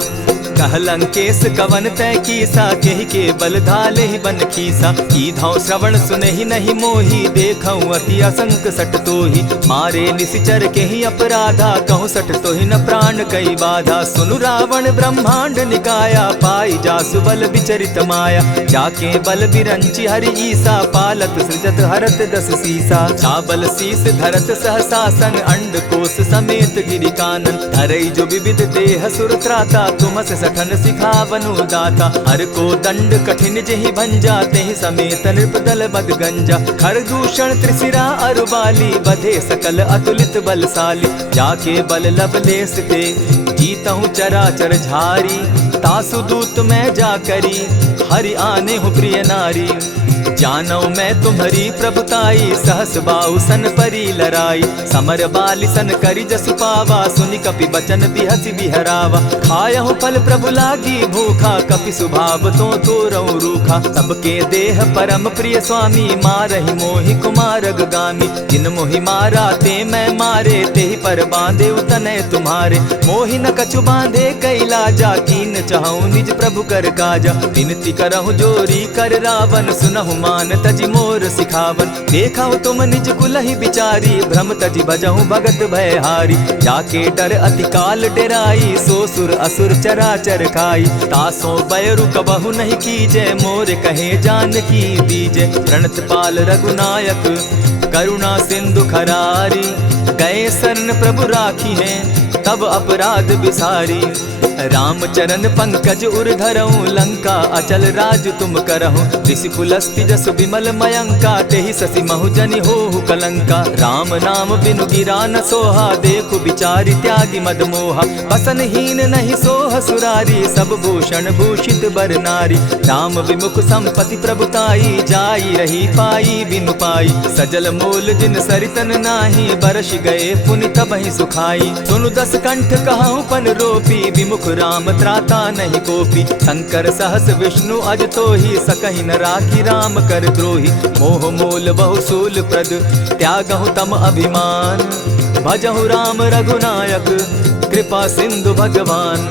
कह लंकेश कवन तय कीसा, केहि के बल धाले ही बन खीसा। कीधौ श्रवण सुनहि नहीं मोही, देखऊं अति असंक सट तोही। मारे निशिचर केहि अपराधा, कहूँ सट तोहि न प्राण कई बाधा। सुनु रावण ब्रह्मांड निकाया, पाई जासु बल विचरित माया। जाके बल बिरंचि हरि ईसा, पालत सृजत हरत दस सीसा। चाबल शीस धरत सहसासन, अंड कोश समेत गिरि कानन। धरई जो विविध देह सुर त्राता, तुमस सठन सिखावनु दाता। हर को दंड कठिन जेहि भंजा, तेहि समेत नृपदल बद गंजा। खर दूषण त्रिशिरा अरुबाली, बधे सकल अतुलित बलशाली। जाके बल लवलेस ते, जीतहु चराचर झारी। तासु दूत मैं जा करी, हरि आने हूँ प्रिय नारी। जानो मैं तुम्हारी प्रभुताई, सहस बाहु सन परी लराई। समर बाली सन करी जसु पावा, सुनि कपि बचन बिहसि बिहरावा। खायहु फल प्रभु लागी भूखा, कपि सुभाव तो तोरहु रूखा। सबके देह परम प्रिय स्वामी, मारहि मोहि कुमारग गामी। जिन मोहि मारा ते मैं मारे, तेहि पर बांधे उतने तुम्हारे। मोहि न कछु बांधे कैलाजा, कीन चहु निज प्रभु कर काजा। विनती करहु जोरी कर रावण, सुनहु मान तजि मोर सिखावन। देखा तुम निज कुलहि बिचारी, भ्रम तजि भजहु भगत भयहारी। जाके डर अति काल डेराई, सो सुर असुर चराचर खाई। तासो बैरु कबहु नहीं कीजे, मोर कहे जानकी दीजे। प्रणत पाल रघुनायक, करुणा सिंधु खरारी। गए शरण प्रभु राखी हैं, तब अपराध बिसारी। राम चरण पंकज उर धरऊं, लंका अचल राज तुम करहूं। ऋषि पुलस्ति जस विमल मयंका, तेहि ससि महु जनि होहु कलंका। राम नाम बिनु गिरा न सोहा, देखु बिचारी त्यागी मद मोहा। बसन हीन नहीं सोह सुरारी, सब भूषण भूषित बर नारी। राम विमुख संपति प्रभुताई, जाई रही पाई बिनु पाई। सजल मोल जिन सरितन नाही, बरस गए पुनि तबहि सुखाई। सुनु दस कंठ कहूँ पन रोपी, विमुख राम त्राता नहीं कोपी। शंकर सहस विष्णु अज तो ही, सकहि न राखी राम कर द्रोही। मोह मोल बहु सूल प्रद, त्यागहु तम अभिमान। भजहु राम रघुनायक, कृपा सिंधु भगवान।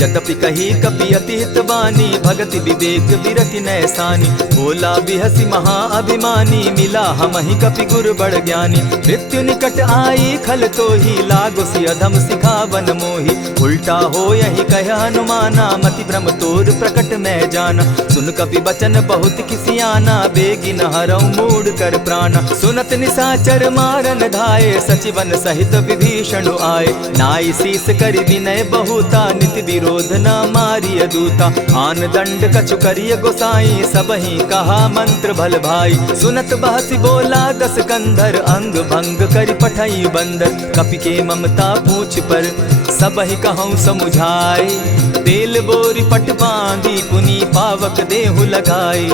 यद्यपि कही कपि अति हितवानी, भगति विवेक विरति नैसानी। बोला बिहसी महा अभिमानी, मिला हमहि कपि गुर बड़ ज्ञानी। मृत्यु निकट आई खल तो ही, लागो सि अधम सिखावन मोही। उल्टा हो यही कह हनुमाना, मति भ्रम तोर प्रकट मैं जाना। सुन कपि बचन बहुत किसियाना, बेगी न हरऊ मूड कर प्राणा। सुनत निसाचर मारन धाये, सचिवन सहित विभीषण आए। नाई शीस करि विनय बहुता, नित विरोध न मारिय दूता। आन दंड कछु करिय गोसाई, सबहि कहा मंत्र भल भाई। सुनत बहसी बोला दस कंधर, अंग भंग करि पठई बंदर। कपि के ममता पूछ पर, सबहि कहूँ समुझाई। तेल बोरी पट बांधी, पुनि पावक देहु लगाई।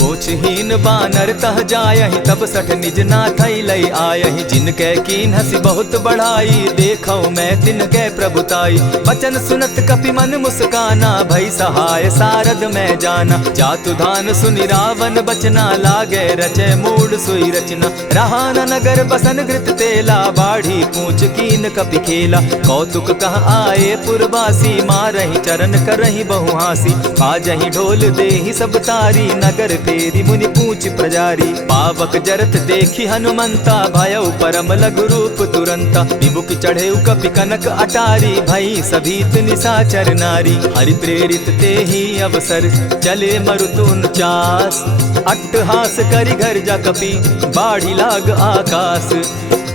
पूछहीन बानर तह जायहि तब सठ निज नाथै लई आयहि। जिनके कीन हसी बहुत बढ़ाई देखौ मैं तिनके प्रभुताई। बचन सुनत कपि मन मुस्काना भई सहाय सारद में जाना। जातु धान सुनि रावण बचना लागे रचे मूड सोई रचना। रहा न नगर बसन घृत तेला बाढ़ी पूछ कीन कपि खेला। कौतुक कह आए पुरवासी मारहि चरण करहि बहु हासी। बाजहि ढोल देहि सब तारी नगर तेरी मुनि पूछ प्रजारी। पावक जरत देखी हनुमंता भयउ परम लघु रूप तुरंता। विमुख चढ़े कपि कनक अटारी भई सभीत निशाचर नारी। हरि प्रेरित ते ही अवसर चले मरुत 49। अट्टहास करि घर जा कपि बाढ़ी लाग आकाश।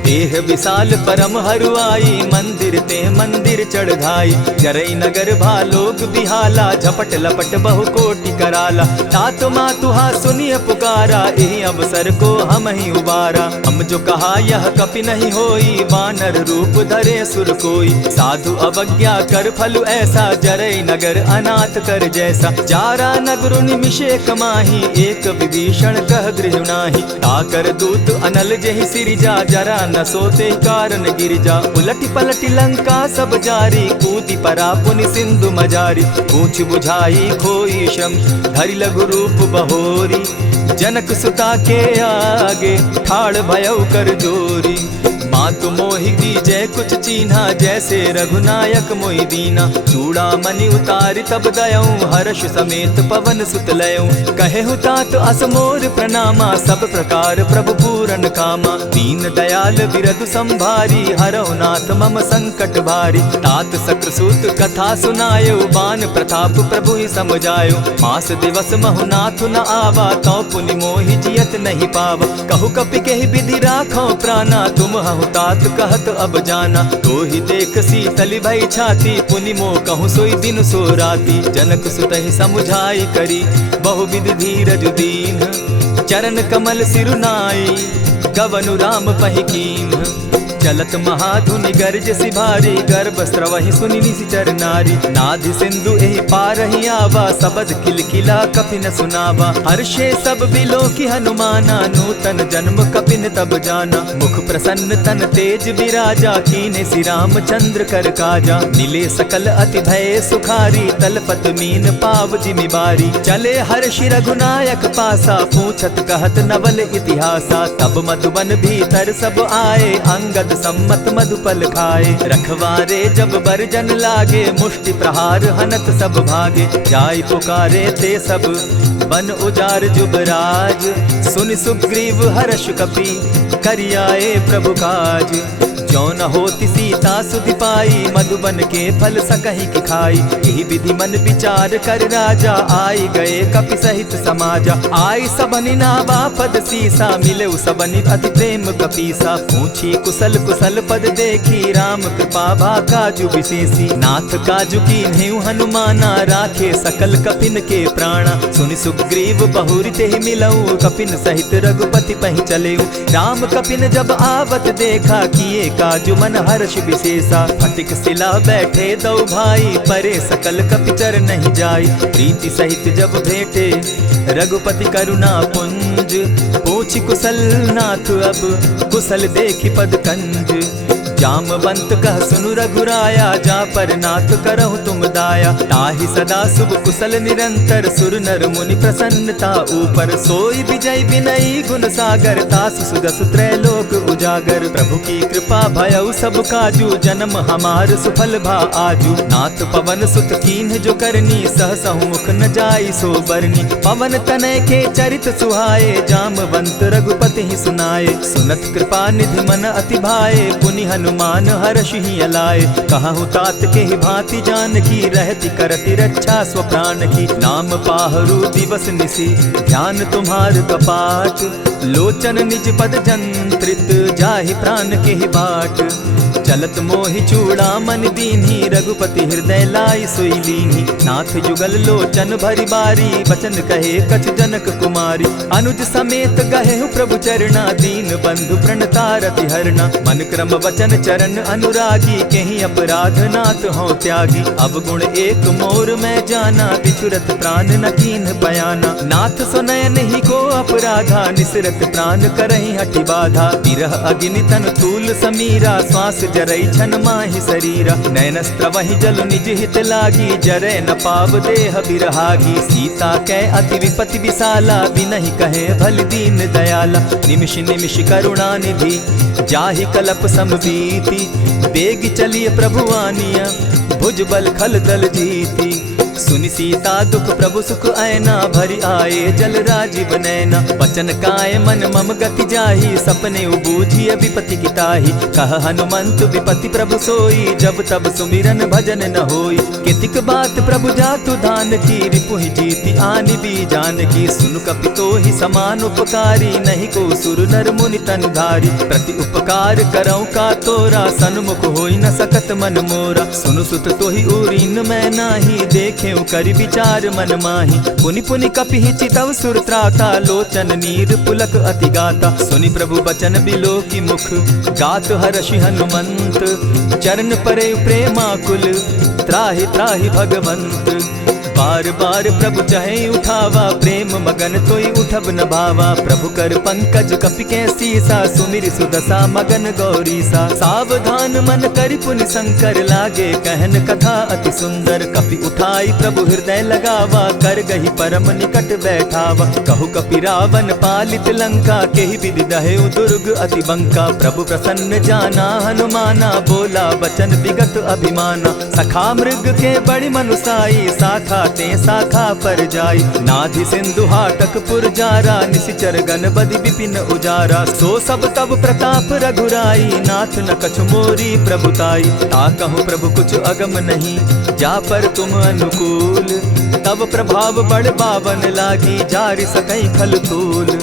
देह विशाल परम हरुआई मंदिर ते मंदिर चढ़ाई। जरई नगर भालोग बिहाला झपट लपट बहु कोटि कराला। तात मातुहा सुनिय पुकारा यही अवसर को हम ही उबारा। हम जो कहा यह कपि नहीं होई बानर रूप धरे सुर कोई। साधु अवज्ञा कर फल ऐसा जरई नगर अनाथ कर जैसा। जारा नगर निमिषे कमाही एक विभीषण कह गृह नाही। ताकर दूत अनल जहि सिरिजा जरा न सोते कारण गिरिजा। उलटी पलटी लंका सब जारी कूदी परा पुनि सिंधु मजारी। पूछ बुझाई खोई श्रम धरि लघु रूप बहोरी। जनक सुता के आगे ठाड़ भयउ कर जोरी। मातु मोहि दीजै कुछ चीन्हा जैसे रघुनायक मोहि दीना। चूड़ा मणि उतारि तब दयऊं हर्ष समेत पवन सुत लयऊं। कहे तात असमोर प्रणामा सब प्रकार प्रभु पूरन कामा। दीन दयाल बिरदु संभारी हरौ नाथ मम संकट भारी। तात सक्रसूत कथा सुनायो बान प्रताप प्रभु ही समझायो। मास दिवस महु नाथ न आवा तौ पुनि मोहि जियत नहीं पावा। कहु कपि केहि विधि राखो प्राणा तुम हहु तात कहत अब जाना। तो ही देख शीतल भई छाती पुनि मो कहूँ सोई दिन सो राती। जनक सुतहि समुझाई करी बहुविधि धीरज दीन। चरण कमल सिरुनाई गवनु राम पहि कीन। चलत महाधुनि गर्ज सिभारी गर्भ स्रवहि सुनि निशिचर नारी। नाधि सिंधु एहि पारहि आवा सबद किलकिला कपि न सुनावा। हर्षे सब बिलोकि हनुमाना नूतन जन्म कपिन तब जाना। मुख प्रसन्न तन तेज विराजा कीने श्री रामचंद्र कर काजा। मिले सकल अति भय सुखारी तलपत मीन पाव जिमि बारी। चले हर्षि रघुनायक पासा पूछत कहत नवल इतिहासा। तब मधुबन भीतर सब आए अंगद सम्मत मधुपल खाए। रखवारे जब बरजन लागे मुष्टि प्रहार हनत सब भागे। जाय पुकारे ते सब बन उजार जुबराज। सुनि सुग्रीव हर्ष कपि करियाए प्रभु काज। जो न होती सीता सुधि पाई मधुबन के फल सकहि की खाई। यही विधि मन विचार कर राजा आई गए कपि सहित समाजा। आई सबनि नावा पद सीसा मिले सबनि अति प्रेम कपीसा। पूछी कुशल कुशल पद देखी राम कृपा भा काजु विशेषी। नाथ काजु कीन्हेउ हनुमाना राखे सकल कपिन के प्राणा। सुनि सुग्रीव बहुरि तेहि मिलऊ कपिन सहित रघुपति पहि चलेऊ। राम कपिन जब आवत देखा किए काजु मन हर्ष विशेषा। फटिक सिला बैठे दो भाई परे सकल कपिचर नहीं जाई। प्रीति सहित जब भेटे रघुपति करुणा पुंज। पूछ कुशल नाथ अब कुशल देखी पद कंज। जामवंत कह सुनु रघुराया जा पर नाथ करहु तुम दाया। ताहि सदा शुभ कुशल निरंतर सुर नर मुनि प्रसन्नता ऊपर। सोई विजय विनयी गुण सागर तास सुदस त्रैलोक उजागर। प्रभु की कृपा भयउ सब काजू जन्म हमार सुफल भा आजू। नाथ पवन सुत कीन्ह जो करनी सहसहु मुख न जाई सो बरनी। पवन तनय के चरित सुहाए जामवंत रघुपति ही सुनाए। सुनत कृपा निधि मन अति भाए पुनि हनुमान हर्ष ही अलाए। कहूँ तात के ही भांति जान की रहती करती रक्षा स्व प्राण की। नाम पाहरु दिवस निसी ध्यान तुम्हार कपाट लोचन निज पद जंत्रित जाहि प्राण के ही बाट। चलत मोहि चूड़ामन दीन्ही रघुपति हृदय लाई सोई लीन्ही। नाथ जुगल लोचन भरी बारी बचन कहे कछ जनक कुमारी। अनुज समेत गहे प्रभु चरणा दीन बंधु प्रणतारति हरना। मन क्रम वचन चरण अनुरागी कहीं अपराध नाथ हो त्यागी। अब गुण एक मोर में जाना बिछुरत प्राण न कीन बयाना। नाथ सुनयन ही को अपराधा निसरत प्राण करहि हटि बाधा। विरह अग्नि तन तूल समीरा श्वास जरई छन माहि शरीरा। नयनस्त्र वही जल निज हित लागी जरे न पाव देह बिरहागी। सीता कै अति विपति विशाला बिनहि कहे भल दीन दयाला। निमिष निमिष करुणा निधि जाहि कलप समबीति। बेग चलिए प्रभु आनिया भुज बल खल दल जीती। सुनि सीता दुख प्रभु सुख ऐना भरी आए जल राजीव नैना। वचन काय मन मम गति जाहि सपने बूझिय विपति किताहि। कह हनुमंत विपति प्रभु सोई जब तब सुमिरन भजन न होई। कितिक बात प्रभु जातु धान की रिपुहि जीति आनि भी जान की। सुन कपितो ही समान उपकारी नहीं को सुर नर मुनि तन धारी। प्रति उपकार करौ का तोरा सन्मुख होई न सकत मन मोरा। सुनु सुत तोहि उरीन मैं नाही देखे करि विचार मन माही। पुनि पुनि कपिहि चितव सुर त्राता लोचन नीर पुलक अति गाता। सुनि प्रभु बचन बिलो की मुख गात हर्षि हनुमंत। चरण परे प्रेमाकुल त्राहि त्राहि भगवंत। बार बार प्रभु चाहे उठावा प्रेम मगन तोई उठब न भावा। प्रभु कर पंकज कपि के सीसा सुमिर सुदशा मगन गौरीसा। सावधान मन करि पुनि शंकर लागे कहन कथा अति सुंदर। कपि उठाई प्रभु हृदय लगावा कर गही परम निकट बैठावा। कहु कपि रावण पालित लंका केहि विधि दहेउ दुर्ग अति बंका। प्रभु प्रसन्न जाना हनुमाना बोला वचन विगत अभिमाना। सखा मृग के बड़ी मनुसाई शाखा ते शाखा पर जाई। नाधि सिंधु हाटक पुर जारा निशिचर गण बदि विपिन उजारा। सो सब तब प्रताप रघुराई नाथ न कछु मोरी प्रभुताई। ता कहूँ प्रभु कुछ अगम नहीं जा पर तुम अनुकूल। तब प्रभाव बड़ बावन लागी जारि सकई खल तूल।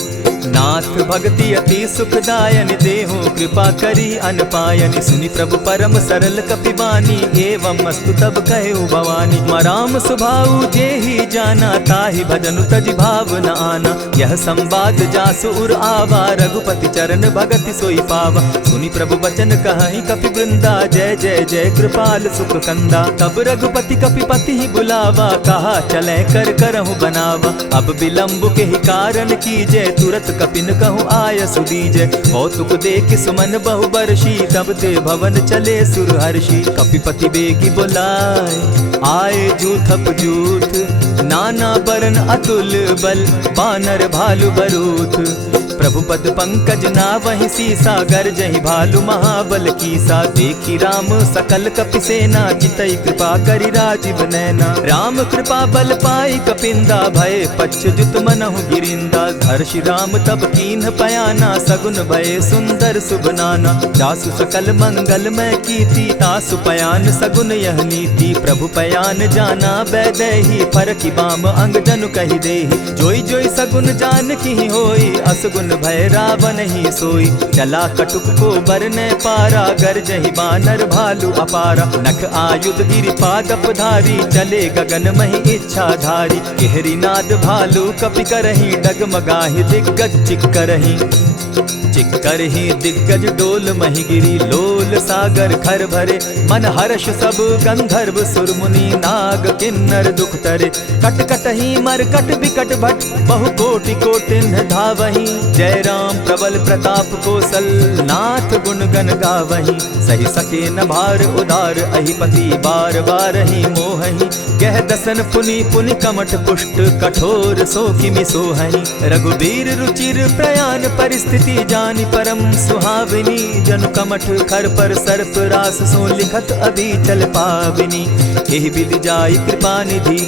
नाथ भक्ति अति सुखदायन देहु कृपा करी अनपायन। सुनि प्रभु परम सरल कपिबानी एवं मस्तु तब कहे भवानी। मराम सुभाऊ जेहि जाना ताहि भजनु तजि भाव न आना। यह संवाद जासु उर आवा रघुपति चरण भगति सोई पावा। सुनि प्रभु बचन कहि कपि वृंदा जय जय जय कृपाल सुख कंदा। तब रघुपति कपिपति ही बुलावा कहा चले कर करहु बनावा। अब विलंब के ही कारण कीजय तुरत कपिन कहूँ आय सुदीजय। कौतुक देख सुमन बहु बरसी तब ते भवन चले सुर हर्षि। कपिपति बेगी बुलाए आए जूथप जूथ। नाना बरन अतुल बल बानर भालु बरूथ। प्रभु पद पंकज ना वही सीसा गर्जहि भालु महाबल कीसा। देखी राम सकल कपि सेना चितई कृपा करि राजीव नैना। राम कृपा बल पाई कपिंदा भय पच्युत मनहु गिरिंदा। हर्षि राम तब कीन्ह पयाना सगुन भय सुंदर शुभ नाना। जासु सकल मंगल में कीर्ति तासु पयान सगुन यह नीति। प्रभु पयान जाना बैदेही फरकि बाम अंग जनु कहि देहि। जोई जोई सगुन जान की होई असगुन भय रावण ही सोई। चला कटुक को बरने पारा गरजहि बानर भालु अपारा। नख आयुध गिरि पादप धारी चले गगन महि इच्छा धारी। केहरी नाद भालु कपि करहि डगमगाहि दिग्गज चिक्करहि। चिक्करहि दिग्गज डोल महि गिरी लोल सागर खर भरे। मन हर्ष सब गंधर्व सुर मुनि नाग किन्नर दुख तरे। कट कटहि मरकट विकट भट बहु कोटि कोटिन्ह धावहि। जय राम प्रबल प्रताप कौशल नाथ गुण गण गावहि। सही सके न भार उदार अहिपति बार बार ही मोहहि। कह दसन पुनि पुनि कमठ पुष्ट कठोर सो किमि सोहहि। रघुबीर रुचिर प्रयाण परिस्थिति जानि परम सुहाविनी। जनु कमठ खर पर सर्प रास सो लिखत अभी चल पाविनी। एहि विधि जाई कृपा निधि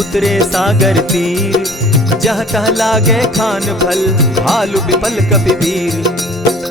उतरे सागर तीर। जह तह लागे खान फल भालु विपल कपि वीर।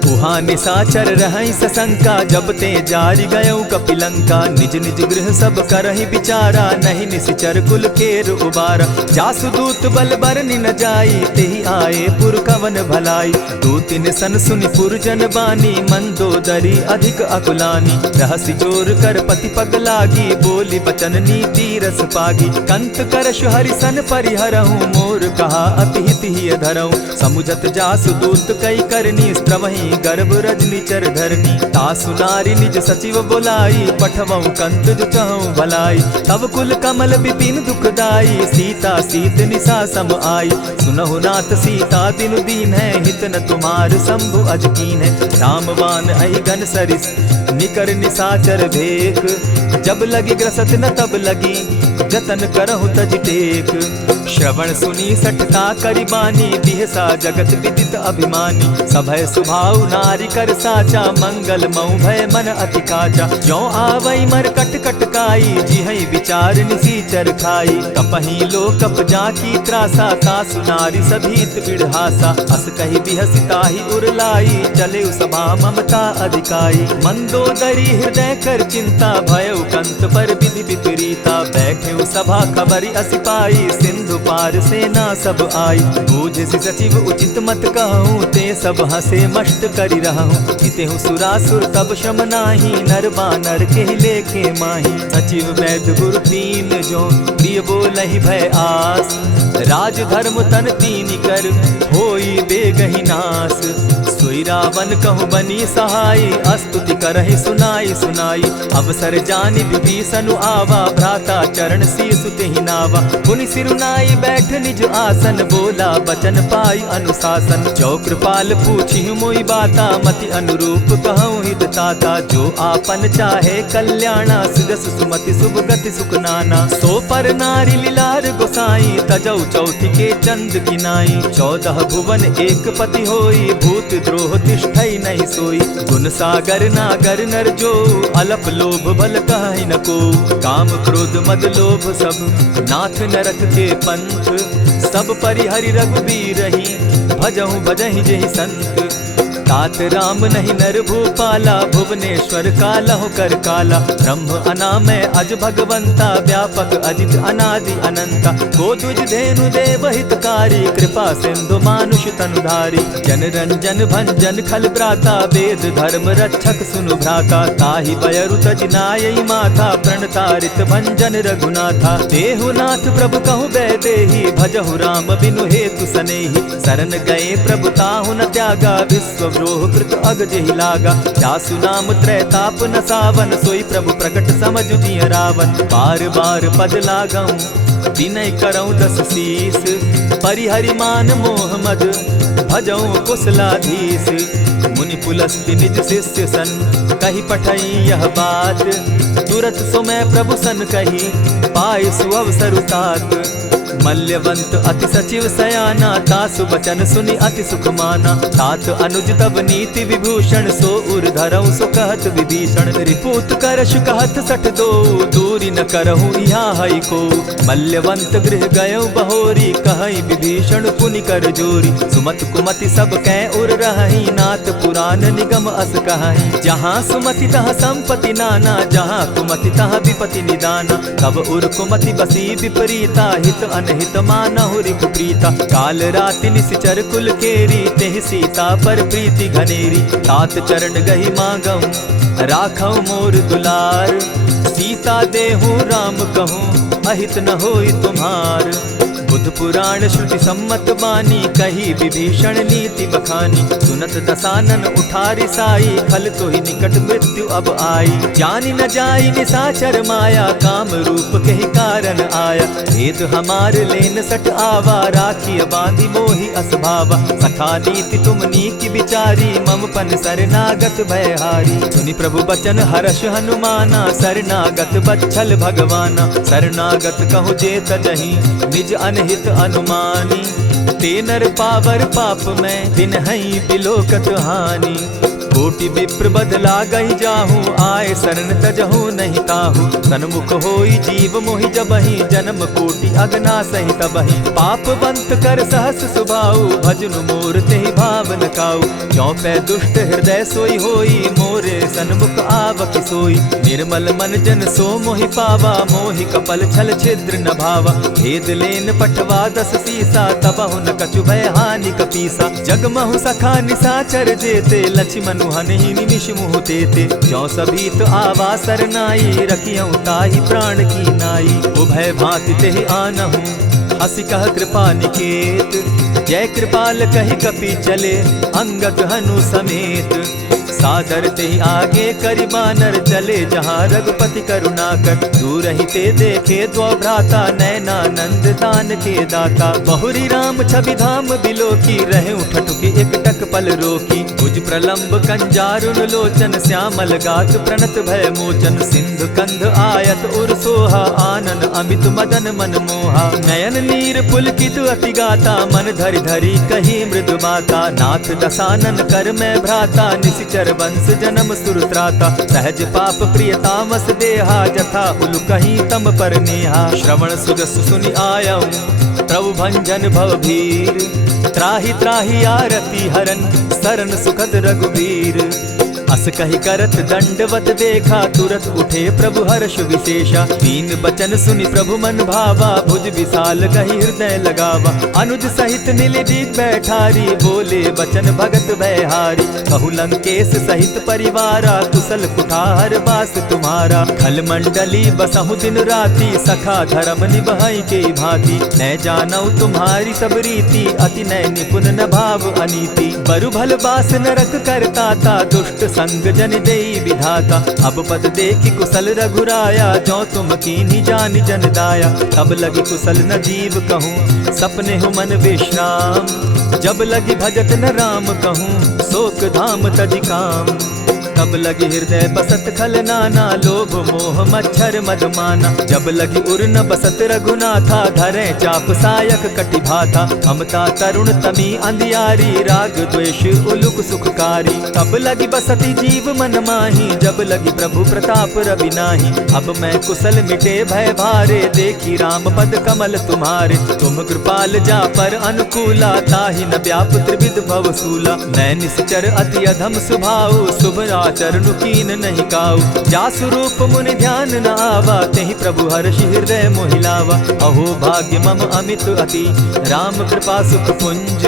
उहाँ निशाचर रहई सशंका, जब ते जारी गयऊ कपिलंका। निज निज गृह सब करहि विचारा, नहीं निशिचर कुल केर उबारा। जासुदूत बल बरनि न जाई, तेहि आए पुर कवन भलाई। दू तिन सन सुनि पुरजन बानी, मंदोदरी अधिक अकुलानी। रहसि जोर कर पति पग लागी, बोली बचन नीति रस पागी। कंत करशु हरिसन परिहरहूँ, मोर कहा अति हित ही धरऊँ। समुझत जासुदूत कई करनी, स्त्रवहि गर्भ रजनी चर धरनी। तासु नारी निज सचिव बोलाई, पठवऊँ कंत जो चहूँ भलाई। तब कुल कमल विपिन दुखदाई, सीता सीत निशा सम आई। सुनहु नाथ सीता दिनु दीन है, हित न तुम्हार शंभु अजकीन है। रामवान अहि घन सरिस, निकर निशाचर भेक। जब लगी ग्रसत न तब लगी, जतन करहु तज टेक। श्रवण सुनी सठता करिबानी, बिहसा जगत विदित अभिमानी। सभय सुभाव नारी कर साचा, मंगल मऊ भय मन अति काचा। जो आवई मर कट कट काई, जिहई विचार निसीचर खाई। कपही लो कप जाकी त्रासा, तासु नारी सभीत बिढ़ासा। अस कही बिहसिताहि उरलाई, चले सभा ममता अधिकाई। मंदोदरी हृदय कर चिंता, भयउ कंत पर विधि विपरीता। बैठे सभा खबरि असी पाई, सिंधु पार सेना सब आई। बूझसि सचिव उचित मत कहूँ, ते सब हसे मष्ट करि रहूँ। हितेहु सुरासुर तब श्रम नाही, नर बानर के लेखे माही। सचिव वैद्य गुरु तीन जो, प्रिय बोलहि भय आस। राज धर्म तन तीन कर, होई बेगहि नास। सोई रावण कहु बनी सहाय, स्तुति करहि सुनाई सुनाई। अवसर जानि विभीषण आवा, भ्राता चरण शीस तेहि नावा। पुनि सिरुनाई बैठ निज आसन, बोला बचन पाई अनुशासन। जो कृपाल पूछि मोई बाता, मति अनुरूप कहूँ हित ताता। जो आपन चाहे कल्याणा, सिदस सुमति शुभ गति सुख नाना। सो पर नारी लीलार गोसाई, तजौ चौथि के चंद किनाई। 14 भुवन एक पति होई, भूत द्रोह तिष्ठई नहीं सोई। गुण सागर नागर नर जो, अलप लोभ बल कहि न को। काम क्रोध मद लोभ सब, नाथ नरक के पंथ। सब परिहरि रघुबीरहि, भजहु भजहि जेहि संत। तात राम नहीं नर भूपाला, भुवनेश्वर कालहु कर काला। ब्रह्म अनामय अज भगवंता, व्यापक अजित अनादि अनंता। गोद्विज धेनु देव हितकारी, कृपा सिंधु मानुष तनुधारी। जन रंजन भंजन खल भ्राता, वेद धर्म रक्षक सुनु भ्राता। ताहि बयरु तज नायई माथा, प्रणतारित भंजन रघुनाथा। देहुनाथ प्रभु कहु बैदेही, भजहु राम बिनु हेतु सनेही। शरण गए प्रभु ताहु न त्यागा, विश्व द्रोह कृत अग जेहि लागा। जासु नाम त्रैताप न सावन, सोई प्रभु प्रकट समझ जिय रावण। बार बार पद लागऊं, विनय करऊं दस शीस। परिहरि मान मोह मद, भजऊं कुशलाधीश। मुनि पुलस्ति निज शिष्य सन, कही पठई यह बात। तुरत सो मैं प्रभु सन कही, पाए सुअवसर तात। मल्यवंत अति सचिव सयाना, तासु बचन सुनि अति सुख माना। तात अनुज तब नीति विभूषण, सो उर धरऊं सो कहत विभीषण। रिपुत करश कहत सठ दो, दूरी न करहूँ यहाँ हई को। मल्यवंत गृह गयऊ बहोरी, कहई विभीषण पुनि कर जोरी। सुमत कुमति सब कै उर रहई, नाथ पुराण निगम अस कहई। जहाँ सुमति तहाँ संपत्ति नाना, जहाँ कुमति तहाँ विपति निदाना। तब उर कुमति बसी विपरीता, हित अनहित मानहु रिपु प्रीता। काल राति निशिचर कुल केरी, तेहि सीता पर प्रीति घनेरी। तात चरण गहि मांगऊं, राखऊं मोर दुलार। सीता देहूँ राम कहूँ, अहित न होई तुम्हार। बुध पुराण श्रुति सम्मत बानी, कही विभीषण नीति बखानी। सुनत दसानन उठारी साई, खल तो ही निकट मृत्यु अब आई। जानी न जाई निशाचर माया, काम रूप के ही कारण आया। भेद हमार लेन सट आवा, राखी बांधी मोहि असभावा। सखा नीति तुम नीति विचारी, मम पन शरणागत भयहारी। सुनि प्रभु बचन हर्ष हनुमाना, शरणागत बच्छल भगवाना। शरणागत कहु जे तजहि, निज अनहित अनुमानी। ते नर पावर पाप में, दिन हई बिलोकत हानि। कोटि विप्र बदला गई जाहूँ, आए शरण तजहू नहीं ताहू। सन्मुख होई जीव मोहि जबहि, जन्म कोटि अगना सही तबहि। पापवंत कर सहस सुभाऊ, भजनु मोर तेहि भावन काऊ। ज्यों पै दुष्ट हृदय सोई होई, मोरे सन्मुख आवक सोई। निर्मल मन जन सो मोहि पावा, मोहि कपल छल छिद्र न भावा। भेद लेन पठवा दस सीसा, तबहु न कछु भय हानि कपीसा। जगमहु सखा निसाचर जेते, लक्ष्मण हनहि निमिष मुहु तेते। ज्यों सभीत आवा सरनाई, रखियौ ताहि प्राण की नाई। उभय भांति तेहि आनहु, हसी कह कृपा निकेत। जय कृपाल कहि कपि चले, अंगद हनु समेत। सादर तेहि आगे करि बानर, चले जहाँ रघुपति करुणाकर। दूर ही ते देखे द्वौ भ्राता, नयनानंद दान के दाता। बहुरी राम छवि धाम बिलोकी, रहे ठठुकी एकटक पल रोकी। भुज प्रलंब कंजारुन लोचन, श्यामल गात प्रणत भय मोचन। सिंधु कंध आयत उर सोहा, आनन अमित मदन मन मोहा। नयन नीर पुलकित अति गाता, मन धरि धरि कही मृदु बाता। नाथ दसानन कर मैं भ्राता, निशिचर वंश जन्म सुरत्राता। सहज पाप प्रियतामस देहा, जथा उलु कहीं तम पर नेहा। श्रवण सुजस सुनि आयऊ, प्रभु भंजन भव भीर। त्राहि त्राहि आरती हरन, सरन सुखद रघुबीर। अस कहि करत दंडवत देखा, तुरत उठे प्रभु हर्ष विशेषा। दीन बचन सुनि प्रभु मन भावा, भुज विशाल कहि हृदय लगावा। अनुज सहित नीलदीप बैठारी, बोले बचन भगत भयहारी। कहु लंकेश सहित परिवारा, कुशल कुठार बास तुम्हारा। खल मंडली बसहु दिन राति, सखा धर्म निभाई के भांति। न जानऊ तुम्हारी सब रीति, अति नय निपुण न भाव अनीति। बरु भल बास नरक करताता, दुष्ट संग जन देई विधाता। अब पद देखि कुशल रघुराया, जो तुम कीन्ही जानि जन दाया। तब लगी कुशल न जीव कहूँ, सपने हो मन विश्राम। जब लगी भजत न राम कहूँ, शोक धाम तजि काम। तब लगी हृदय बसत खल नाना, लोभ मोह मच्छर मदमाना। जब लगी उर न बसत रघुनाथा, धरे चाप सायक कटि भाथा। ममता तरुण तमी अंधियारी, राग द्वेष उलुक सुखकारी। तब लगी बसती जीव मन माही, जब लगी प्रभु प्रताप रवि नाही। अब मैं कुशल मिटे भय भारे, देखी राम पद कमल तुम्हारे। तुम कृपाल जा पर अनुकूला, ताहि न व्याप त्रिविध भवसूला। मैं निश्चर अति अधम स्वभाव, शुभ चरण कीन नहीं काऊ। जासु रूप मुनि ध्यान न आवा, तेहि प्रभु हर्षि हृदय मोहिलावा। अहो भाग्य मम अमित अति, राम कृपा सुख पुंज।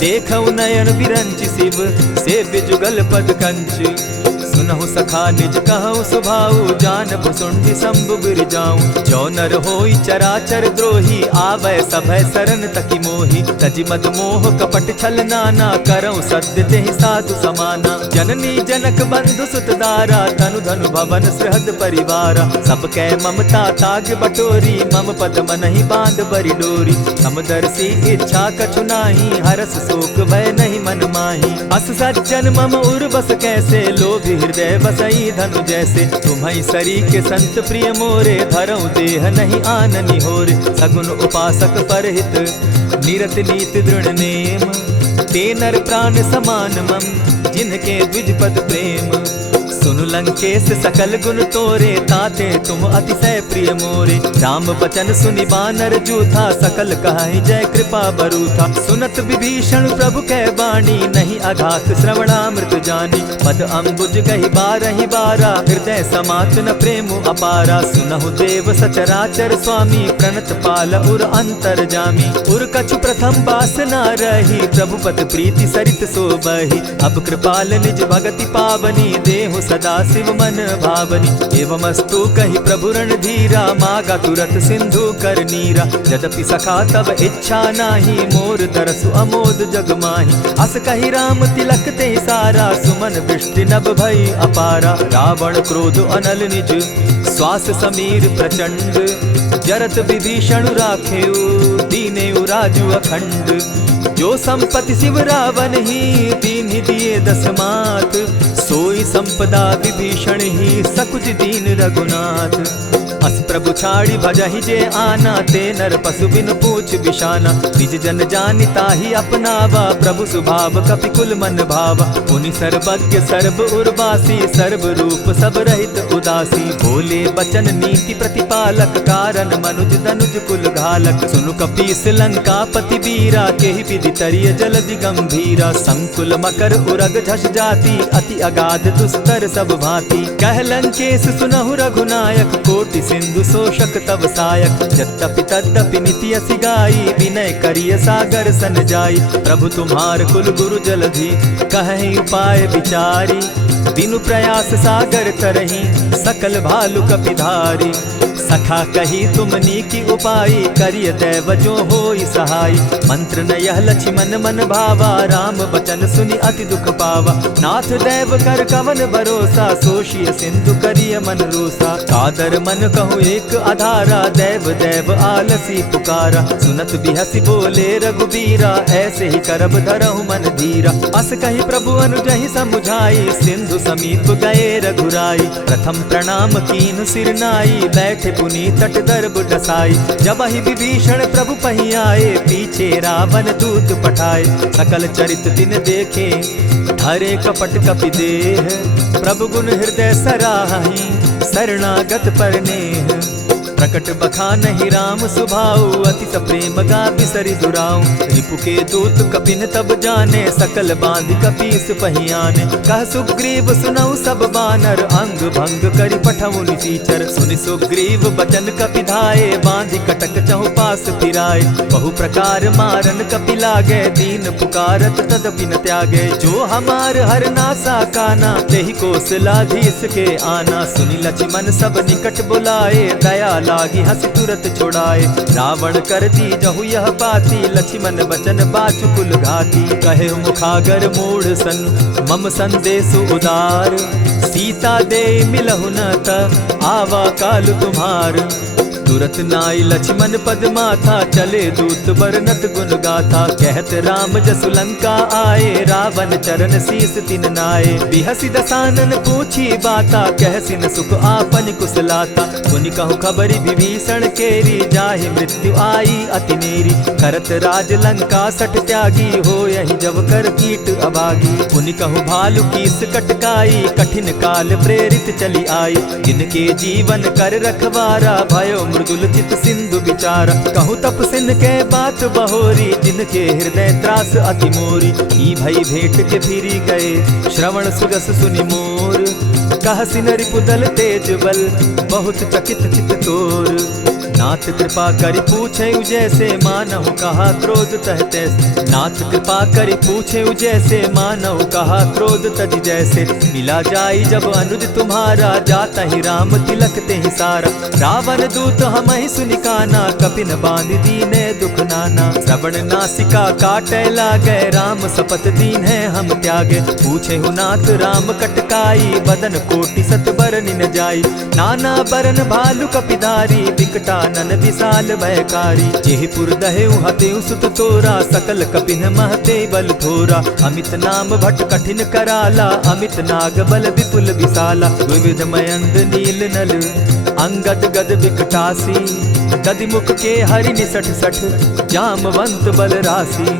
देखऊ नयन विरंचि शिव, सेव्य जुगल पद कंच। सुनहु सखा निज कहु सुभाऊ, जानब सुंडि शंभु गिर जाऊं। जो नर होई चराचर द्रोही, आवे सभय शरण तकी मोहि। तजि मद मोह कपट छल नाना, करऊं सत्य तेहि साधु समाना। जननी जनक बंधु सुत दारा, तनु धनु भवन सृहद परिवारा। सब कै ममता ताग बटोरी, मम पद मनहि बांध बरि डोरी। समदर्शी इच्छा कछु नाही, हरस शोक भय नहीं मन माही। अस सज्जन मम उर बस कैसे, लोभी हृदय बसई धनु जैसे। तुम्हि सरी के संत प्रिय मोरे, धरऊं देह नहीं आननि होरे। सगुन उपासक परहित, निरत नीति दृढ़ नेम। ते नर प्राण समान मम, जिनके द्विज पद प्रेम। सुनु लंकेश सकल गुण तोरे, ताते तुम अतिशय प्रिय मोरे। राम बचन सुनि बानर जूथा, सकल कहाई जय कृपा बरूथा। सुनत विभीषण प्रभु कै बाणी, नहीं अघात श्रवणामृत जानी। पद अम्बुज गहि बारहि बारा, हृदय समात न प्रेम अपारा। सुनहु देव सचराचर स्वामी, प्रणत पाल उर अंतर जामी। उर कछु प्रथम बास न रही, प्रभु पद प्रीति सरित सोबहि। अब कृपाल निज भगति पावनी, देहु सदा शिव मन भावनी। एवमस्तु कहि प्रभु रणधीरा, मागा तुरत सिंधु कर नीरा। यद्यपि सखा तब इच्छा नाही, मोर दरसु अमोद जग माही। अस कहि राम तिलक ते सारा, सुमन वृष्टि नभ भई अपारा। रावण क्रोध अनल निज, श्वास समीर प्रचंड। जरत विभीषण राखेउ, दीनेउ राजु अखंड। जो संपत्ति शिव रावण ही, दीन्हि दिए दस मात। सोई संपदा विभीषण ही, सकुच दीन रघुनाथ। अस प्रभु छाड़ी भजहि जे आना, ते नर पशु बिन पूज पूछ बिशाना। निज जन जानिता ही अपनावा, प्रभु स्वभाव कपि कुल मन भावा। पुनि सर्वज्ञ सर्व उर्वासी, सर्व रूप सब रहित उदासी। बोले बचन नीति प्रतिपालक, कारण मनुज दनुज कुल घालक। सुनु कपीस लंकापति वीरा, केहि विधि तरिय जलधि गंभीरा। संकुल मकर उरग झष जाति, अति अगाध दुस्तर सब भांति। कह लंकेश सुनहु रघुनायक, कोटि सिंधु शोषक तब सायक। यद्यपि तद्यपि निति असि गाई, विनय करिय सागर सन जाई। प्रभु तुम्हार कुल गुरु जलधि, कहीं उपाय विचारी। दिनु प्रयास सागर तरही, सकल भालु कपिधारी। सखा कही तुमनी की उपाई, करिय दैव जो होई सहाय। मंत्र न यह लक्ष्मण मन भावा, राम बचन सुनि अति दुख पावा। नाथ दैव कर कवन भरोसा, सोषिय सिंधु करिय मन रोसा। कादर मन कहूँ एक आधारा, दैव दैव आलसी पुकारा। सुनत बिहसी बोले रघुबीरा, ऐसे ही करब धरहु मन धीरा। अस कही प्रभु अनुजहि समुझाई, सिंधु समीप गए रघुराई। प्रथम प्रणाम कीन सिर नाई, बैठे पुनि तट दर्ब डसाई। जब ही विभीषण प्रभु पही आए, पीछे रावण दूत पठाए। सकल चरित दिन देखे, धरे कपट कपि देह। प्रभु गुण हृदय सराहि, शरणागत पर नेह। प्रकट बखानहि राम सुभाऊ, अति प्रेम गा बिसरि दुराऊ। रिपु के दूत कपिन तब जाने, सकल बांधि कपीस पहियाने। कह सुग्रीव सुनऊ सब बानर, अंग भंग करि पठऊ निसीचर। सुनि सुग्रीव बचन कपि धाये, बांधि कटक चहु पास फिराए। बहु प्रकार मारन कपि लागे, दीन पुकारत तदपि न त्यागे। जो हमार हर नासा काना, तेहि कौशलाधीश के आना। सुनि लक्ष्मण सब निकट बुलाए, दया लागी हंस तुरत छुड़ाए। रावण कर दी जहु यह बाती, लक्ष्मण बचन बाचु कुल घाती। कहे मुखागर मूढ़ सन, मम संदेश उदार। सीता दे मिलहु न त, आवा काल तुम्हार। तुरत नाई लक्ष्मण पद माथा, चले दूत बरनत गुण गाथा। कहत राम जसु लंका आए, रावण चरण शीस तिन नाए। बिहसी दसानन पूछी बाता, कहसिन सुख आपन कुशलाता। सुनि कहु खबरि विभीषण केरी, जाहि मृत्यु आई अति नेरी। करत राज लंका सठ त्यागी, हो यही जब कर कीट अभागी। पुनि कहु भालु कीस कटकाई, कठिन काल प्रेरित चली आई। जिनके जीवन कर रखवारा, भयो मृदुल चित सिंधु विचारा। कहु तप सिन के बात बहोरी, जिनके हृदय त्रास अति मोरी। ई भई भेंट के फिरी गए, श्रवण सुगस सुनि मोर। कह सिन रिपुदल तेज बल, बहुत चकित चित तोर। नाथ कृपा करि पूछे जैसे, मानहु कहा क्रोध तह तैसे। नाथ कृपा करि पूछे जैसे, मानहु कहा क्रोध तज जैसे। मिला जाई जब अनुज तुम्हारा, जाता ही राम तिलक ते ही सारा। रावण दूत हमहि सुनि काना, कपिन बांधि दीने दुख नाना। श्रवण नासिका काटे लागे, राम सपत दीन है हम त्यागे। पूछे नाथ राम कटकाई, बदन कोटि सत बरनि न जाई। नाना बरन भालु कपिधारी, विकटा नन विशाल भयकारी। जेहिपुर दहेउ हतेउ सुत तोरा, सकल कपिन महते बल थोरा। अमित नाम भट कठिन कराला, अमित नाग बल विपुल विशाला। विविध मयंद नील नल, अंगद गद विकटासी। गदि मुख के हरि निसठ सठ, जामवंत बल राशि।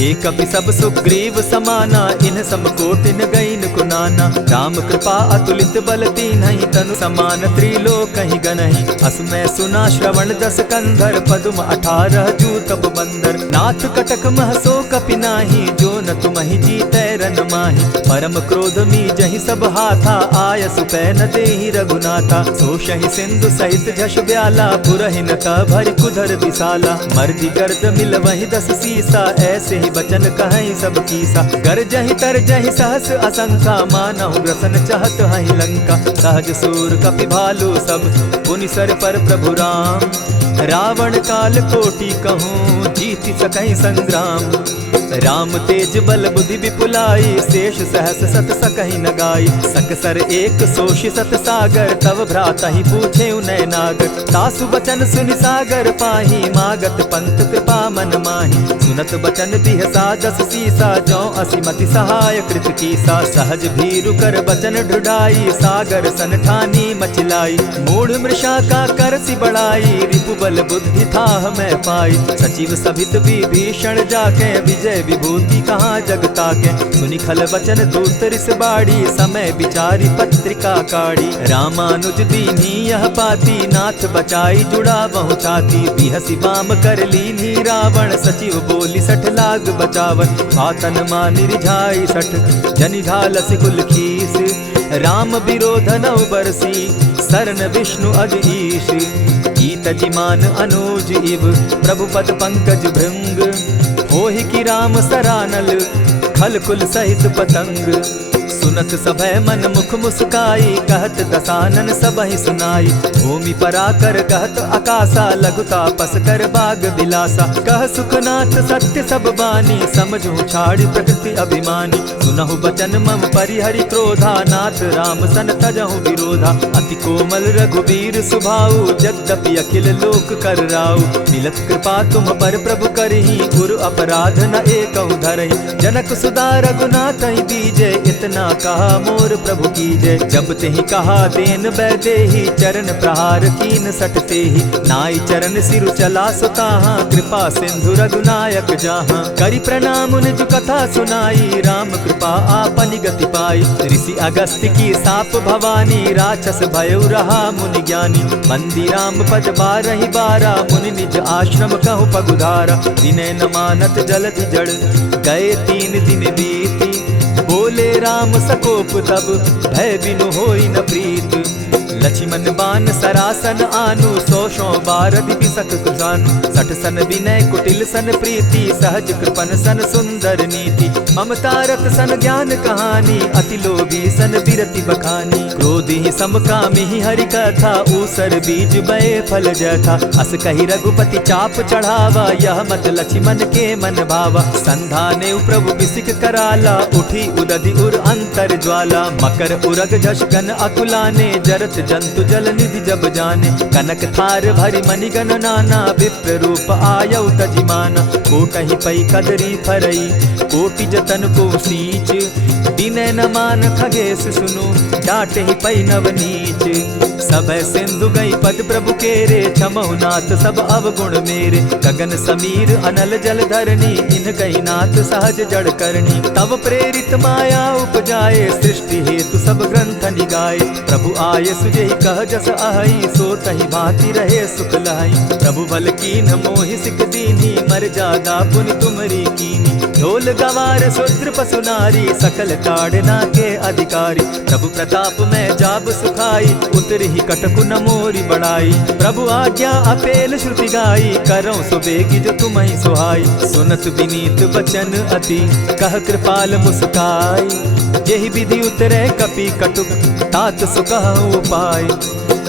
एक कपि सब सुग्रीव समाना, इन सम कोटिन गईन कुनाना। राम कृपा अतुलित बल दीन्हि, तनु समान त्रिलोक ही गनहि। असमय सुना श्रवण दस कंधर, पदुम 18 जूतब बंदर। नाथ कटक महसो कपि नाही, जो न तुमहि जीतै रन माहि। परम क्रोध मी जहि सब हाथा, आयस पै न देहि रघुनाथा। सोषहि सिंधु सहित झष ब्याला, पुरहिन त भरि कुधर विशाला। मर्दि गर्द मिल वहि 10 सीसा, ऐसे ही बचन कहीं सब कीसा। गरजहि तरजहि सहस असंखा, मानहु ग्रसन चाहत हहि लंका। सहज सूर कपि भालु सब, पुनि सर पर प्रभु राम। रावण काल कोटि कहूँ, जीत जीति सकहि संग्राम। राम तेज बल बुद्धि विपुलाई, शेष सहस सत सकहि न गाई। सकसर एक सोषि सत सागर, तव भ्रातहि पूछे उनय नागर। तासु बचन सुनि सागर पाही, मागत पंत कृपा मन माही। सुनत बचन बिहसा जस सीसा, जौ असिमति सहाय कृत कीसा। सहज भीरु कर बचन ढुढ़ाई, सागर सन ठानी मचिलाई। मूढ़ मृषा का करसि बढ़ाई, रिपु बल बुद्धि थाह मैं पाई। सचिव सभित विभीषण जाके, विजय विभूति कहाँ जग ताके। सुनि खल वचन दूत रिस बाड़ी, समय विचारी पत्रिका काढ़ी। रामानुज दीन्ही यह पाती, नाथ बचाई जुड़ा बहु छाती। बिहसी बाम कर लीन्ही रावण, सचिव बोली सठ लाग बचावन। आतन मानि रिझाई सठ, जनि ढालसि कुल खीस। राम विरोध नौ बरसी, सरन विष्णु अज ईश। गीत जिमान अनुज इव, प्रभु पद पंकज भृंग। होहि की राम सरानल, खल कुल सहित पतंग। सुनत सभय मन मुख मुस्काई, कहत दसानन सबहि सुनाई। भूमि पराकर कहत आकाशा, लघुता पस कर बाग बिलासा। कह सुखनाथ सत्य सब बानी, समझू छाड़ प्रकृति अभिमानी। सुनहु बचन मम परिहरि क्रोधा, नाथ राम सन तजहु विरोधा। अति कोमल रघुबीर सुभाऊ, जगदपि अखिल लोक कर राऊ। मिलत कृपा तुम पर प्रभु करही, गुरु अपराध न एकहु धरहि। जनक सुदा रघुनाथ दीजे, इतना कहा मोर प्रभु की जय। जब तेहि कहा देन बैदेही, चरण प्रहार कीन सटते ही। नाई चरण सिरु चला सुताहा, कृपा सिंधु रघुनायक जाहा। करि प्रणाम निज कथा सुनाई, राम कृपा आपनि गति पाई। ऋषि अगस्त्य की साप भवानी, राक्षस भयउ रहा मुनि ज्ञानी। बंदी राम पद बारहि बारा, मुनि निज आश्रम कहु पगुधारा। विनय न मानत जलधि जड़, गए 3 दिन बीती। बोले राम सकोप तब, भय बिनु होई न प्रीत। लक्ष्मण बान सरासन आनु, 100 बारदि बिसक कुजानु। 60 सन विनय कुटिल सन प्रीति, सहज कृपन सन सुंदर नीति। ममता रत सन ज्ञान कहानी, अति लोभी सन बिरति बखानी। क्रोधि समकामी हरि कथा, ऊसर बीज बये फल जथा। अस कहि रघुपति चाप चढ़ावा, यह मत लक्ष्मण के मन भावा। संधाने प्रभु बिसिक कराला, उठी उदधि उर अंतर ज्वाला। मकर उरग झष गन अकुलाने, जरत जंतु जल निधि जब जाने। कनक थार भरि मणिगण नाना, विप्र रूप आयौ तजिमाना। कोटहि पै कदरी फरई, कोटि जतन को सींच। विनय न मान खगेश सुनु, डांटहि पै नव नीच। सब सिंधु गई पद प्रभु केरे, क्षमहु नाथ सब अवगुण मेरे। गगन समीर अनल जल धरनी, इन कही नाथ सहज जड़ करनी। तब प्रेरित माया उपजाए, सृष्टि हेतु सब ग्रंथ निगाए। प्रभु आये सुजेहि कह जस अहई, सो तहि भांति रहे सुख लहई। प्रभु बल कीन मोहि सिख दीनी, मर जादा पुनि तुमरी कीनी। ढोल गवार शूद्र पशु नारी, सकल ताड़ना के अधिकारी। प्रभु प्रताप में जाब सुखाई, उतरहि कटकु न मोरी बड़ाई। प्रभु आज्ञा अपेल श्रुति गाई, करौ सुबेगी जो तुम्हि सुहाई। सुनत विनीत बचन अति, कह कृपाल मुस्काई। जेहि विधि उतरे कपि कटुक, तात सुकहु उपाय।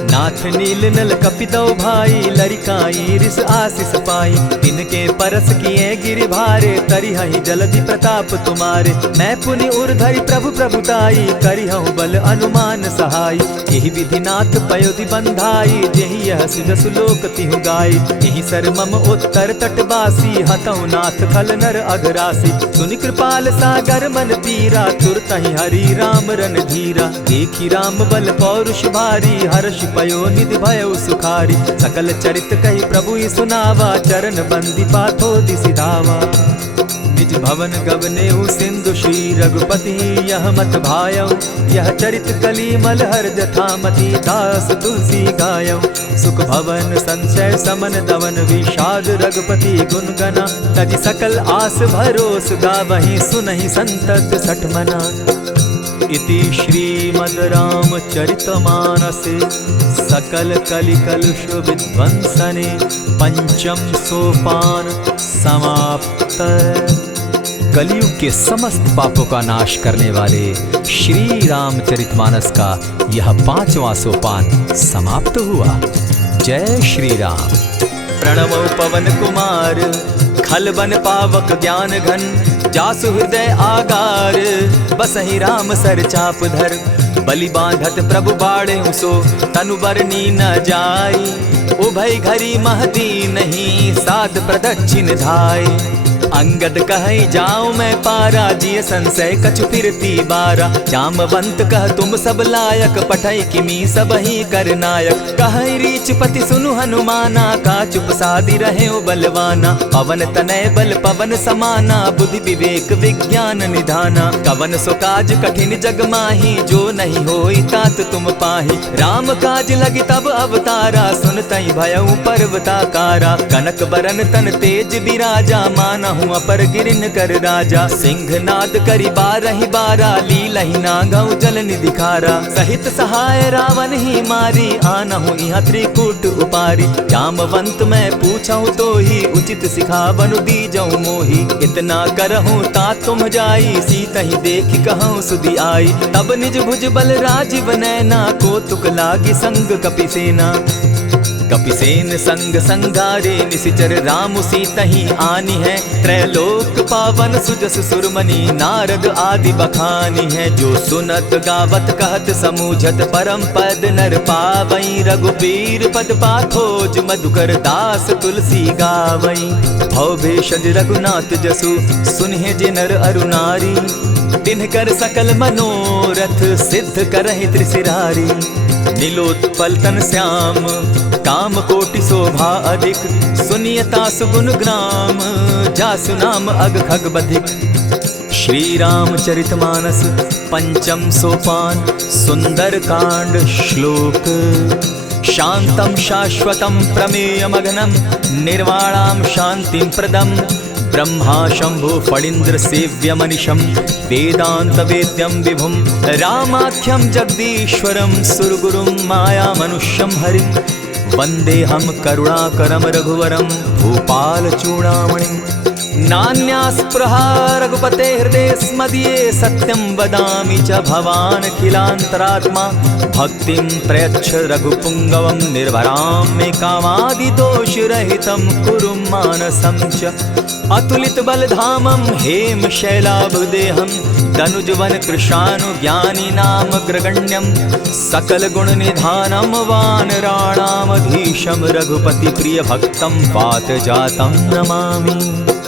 नाथ नील नल कपि दो भाई, लरिकाई रिस आशीष पाई। तिनके परस किए गिरि भारे, तरिहहि जलधि प्रताप तुम्हारे। मैं पुनि उर्धरि प्रभु प्रभुताई, करिहु बल अनुमान सहाय। एहि विधि नाथ पयोधि बंधाई, जेहि यह सुजसु लोक तिहु गाई। एहि सर मम उत्तर तटवासी, हतहु नाथ खल नर अघरासी। सुनि कृपाल सागर मन पीरा, तुरतहि हरि राम रन धीरा। देखी राम बल पौरुष भारी, हर्ष पयो निधि भयउ सुखारी। सकल चरित कहि प्रभु सुनावा, चरण बंदी पाथो दिसि धावा। निज भवन गवनेहु सिंधु श्री रघुपति, यह मत भायौ। यह चरित कली मलहर जथामति, दास तुलसी गायौ। सुख भवन संशय समन दवन, विषाद रघुपति गुण गना। तजि सकल आस भरोस, गावहि सुनहि संतत सठ मना। इति श्रीमद् रामचरितमानसे, सकल कलि कलुष विध्वंसने। पंचम सोपान समाप्त। कलयुग के समस्त पापों का नाश करने वाले श्री रामचरितमानस का यह 5वां सोपान समाप्त हुआ। जय श्री राम। प्रणवो पवन कुमार, खल बन पावक ज्ञान घन, जासु हृदय आगार। बसहि राम सर चाप धर, बलि बांधत प्रभु बाढ़े सो, तनु बरनी न जाई। उभय घरी महदी नहीं, साध प्रदक्षिण धाय। अंगद कहे जाऊं मैं पारा, जिय संशय कछु फिरती बारा। जामवंत कह तुम सब लायक, पठै किमी सब ही कर नायक। कहे रीच पति सुनु हनुमाना, का चुप सादी रहे बलवाना। पवन तनय बल पवन समाना, बुद्धि विवेक विज्ञान निधाना। कवन सो काज कठिन जग माही, जो नहीं होई तात तुम पाही। राम काज लगी तब अवतारा, सुनतई भयउ पर्वताकारा। कनक बरन तन तेज बिराजा, मानहु अपर गिरिन कर राजा। सिंहनाद करि बारहि बारा, लीलहि नागौ जल निधिखारा। सहित सहाय रावण ही मारी, आनहु इहाँ त्रिकूट उपारी। जामवंत मैं पूछऊं तो ही, उचित सिखावनु दीजऊं मोही। इतना करहूं तात तुम जाई, सीतहि देखि कहूं सुधि आई। तब निज भुज बल राजीव नैना, कौतुक लागी संग कपिसेना। कपिसेन संग संगारे, निशिचर राम सीतहि आनी है। त्रैलोक पावन सुजस सुरमणि, नारद आदि बखानी है। जो सुनत गावत कहत समूझत, परम पद नर पावई। रघुबीर पद पाथोज, मधुकर दास तुलसी गावई। भव भेषज रघुनाथ जसु, सुनहि जे नर अरु नारी। तिनकर सकल मनोरथ, सिद्ध करहि त्रिशिरारी। नीलोत्पल तन श्याम, काम कोटि शोभा अधिक। सुनियता सुगुन ग्राम, जासु नाम अग खग बधिक। श्री रामचरित मानस पंचम सोपान, सुंदर कांड श्लोक। शांतम शाश्वतम प्रमेयमघनम, निर्वाणाम शांतिं प्रदम। ब्रह्मा शंभु फणीन्द्र सेव्य मनिशम, वेदांत वेद्यम विभुम। रामाख्यम जगदीश्वरम, सुरगुरुम माया मनुष्यम हरिम। वंदे हम करुणाकरम रघुवरम, भूपाल चूड़ामणिम। नान्यास्पृहा रघुपते हृदय स्मदीये, सत्यं वदामि च भवान् खिलान्तरात्मा। भक्तिं प्रयच्छ रघुपुङ्गवं, निर्भरां मे कामादिदोषरहितं कुरु मानसं च। अतुलित बलधामं हेम शैलाभदेहं, तनुजवन कृशानुज्ञानी नाम ग्रगण्यं। सकल गुण निधानं वानराणामधीशं, रघुपति प्रिय भक्तं वात जातं नमामि।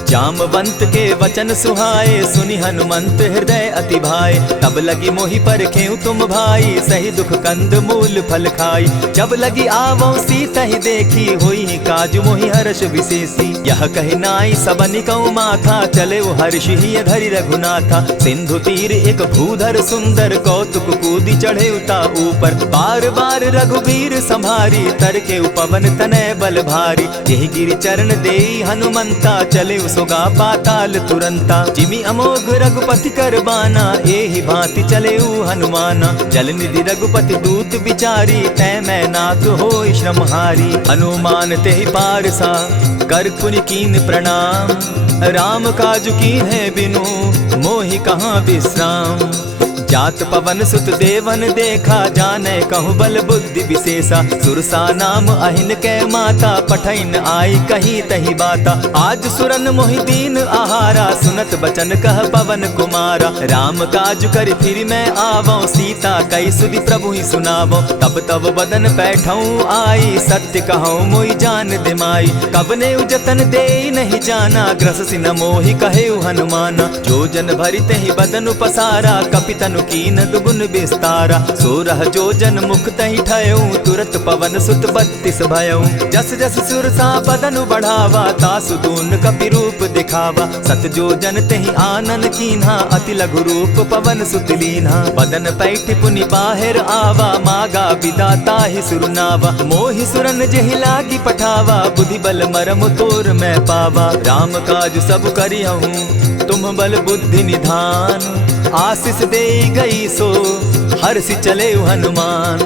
जामवंत के वचन सुहाए, सुनि हनुमंत हृदय अति भाए। तब लगी मोहि परखेउ तुम भाई, सही दुख कंद मूल फल खाई। जब लगी आवो सीतहि देखी, होई काज मोहि हर्ष विशेषी। यह कहि नाई सबनि कहु माथा, चले वो हर्ष ही धरि रघुनाथा। सिंधु तीर एक भूधर सुंदर, कौतुक कूदी चढ़े उता ऊपर। बार बार रघुबीर संभारी, तर के पवन तनय बल भारी। यही गिरि चरण देई हनुमंता, चले सोगा पाताल तुरंता। जिमि अमोघ रघुपति कर बाना, एहि भांति चले हनुमाना। जल निधि रघुपति दूत बिचारी, तै मैं नाथ होई श्रमहारी। हनुमान तेहि पारसा, कर पुनि कीन प्रणाम। राम काज कीन है बिनु, मोहि कहाँ विश्राम। जात पवन सुत देवन देखा, जाने कहु बल बुद्धि विशेषा। सुरसा नाम अहिन कै माता, पठैन आई कही तही बाता। आज सुरन मोहि दीन आहारा, सुनत बचन कह पवन कुमारा। राम काज कर फिर मैं आवो, सीता कई सुधि प्रभु ही सुनावो। तब तब बदन बैठऊं आई, सत्य कहूँ मोहि जान दिमाई। कबने उजतन दे नहीं जाना, ग्रस सिन मोहि कहे हनुमाना। जो जन भरिते ही बदन पसारा, कपितनु कीन दुगुन विस्तारा। सोरह जो जन मुख तहि ठयऊं, तुरत पवन सुत 32 भयऊं। जस जस सुरसा बदन बढ़ावा, तासु दून कपि रूप दिखावा। सत जो जन तहि आनन कीन्हा, अति लघु रूप पवन सुत लीन्हा। बदन पैठ पुनि बाहिर आवा, मागा विदा ताहि सुरनावा। मोहि सुरन जेहि लागी पठावा, बुद्धि बल मरम तोर मैं पावा। राम काज सब करिहूँ, तुम बल बुद्धि निधान। आशीष दे गई सो, हर्षि चले हनुमान।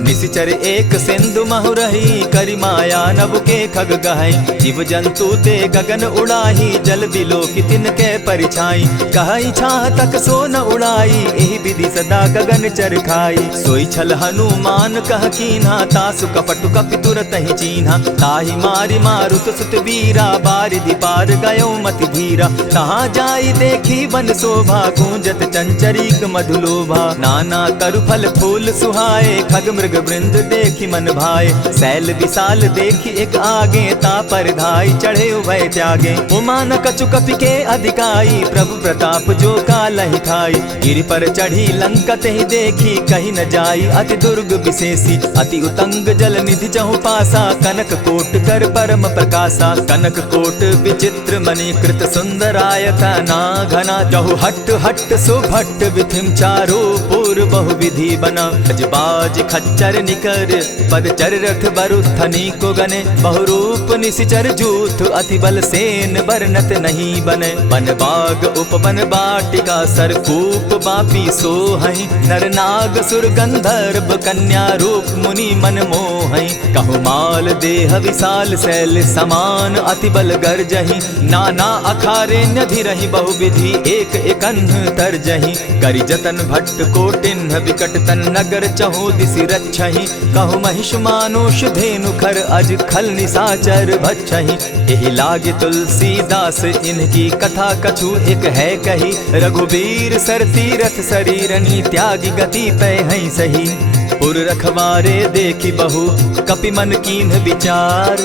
निशिचर एक सिंधु महु रही, करि माया नभ के खग गहई, जीव जंतु ते गगन उड़ाही, जल बिलो की तिनके परिछाई, कहई छाह तक सो न उड़ाई, एहि विधि सदा गगन चर खाई। सोई छल हनुमान कह कीन्हा, तासु कपटु कपि तुरत ही चीन्हा, ताहि मारि मारुत सुत वीरा, बारिधि पार गयो मति धीरा। तहाँ जाई देखी वन शोभा, गूंजत चंचरीक मधुलोभा, नाना तरु फल फूल सुहाए, खग मृग वृंद देखी मन भाए। शैल विशाल देखी एक आगे, तापर धाई चढ़े उभय त्यागे। उमान कछु कपि के अधिकाई, प्रभु प्रताप जो कालहि खाई। गिरि पर चढ़ी लंकत ही देखी, कहीं न जाई अति दुर्ग विशेषी। अति उतंग जल निधि जहु पासा, कनक कोट कर परम प्रकाशा। कनक कोट विचित्र मणि कृत सुंदरायत ना घना, जहु हट हट सुभट विधिम चारो पूर्व बहु विधि बना। बाज खच्चर निकर पदचर रथ बरुथनी को गने, बहुरूप निशिचर जूथ अति बल सेन बरनत नहीं बने। वन बाग उपवन बाटिका सरकूप बापी सोहई, नर नाग सुर गंधर्व कन्या रूप मुनि मन मोहई। कहु माल देह विशाल शैल समान, अति बल गर्जही, नाना अखारे न्यधिरहि बहुविधि एक एकन्ह तरजही। करि जतन भट्ट कोटिन्ह विकट तन नगर, चहु दिसि रक्षहि, कहु महिष मानुष धेनु खर अज खल निशाचर भक्षहि। एहि लागे तुलसीदास इनकी कथा कछु एक है कही, रघुबीर सर तीरथ शरीरनी त्यागी गति पै हई सही। पुर रखवारे देखी बहु कपि मन कीन्ह विचार,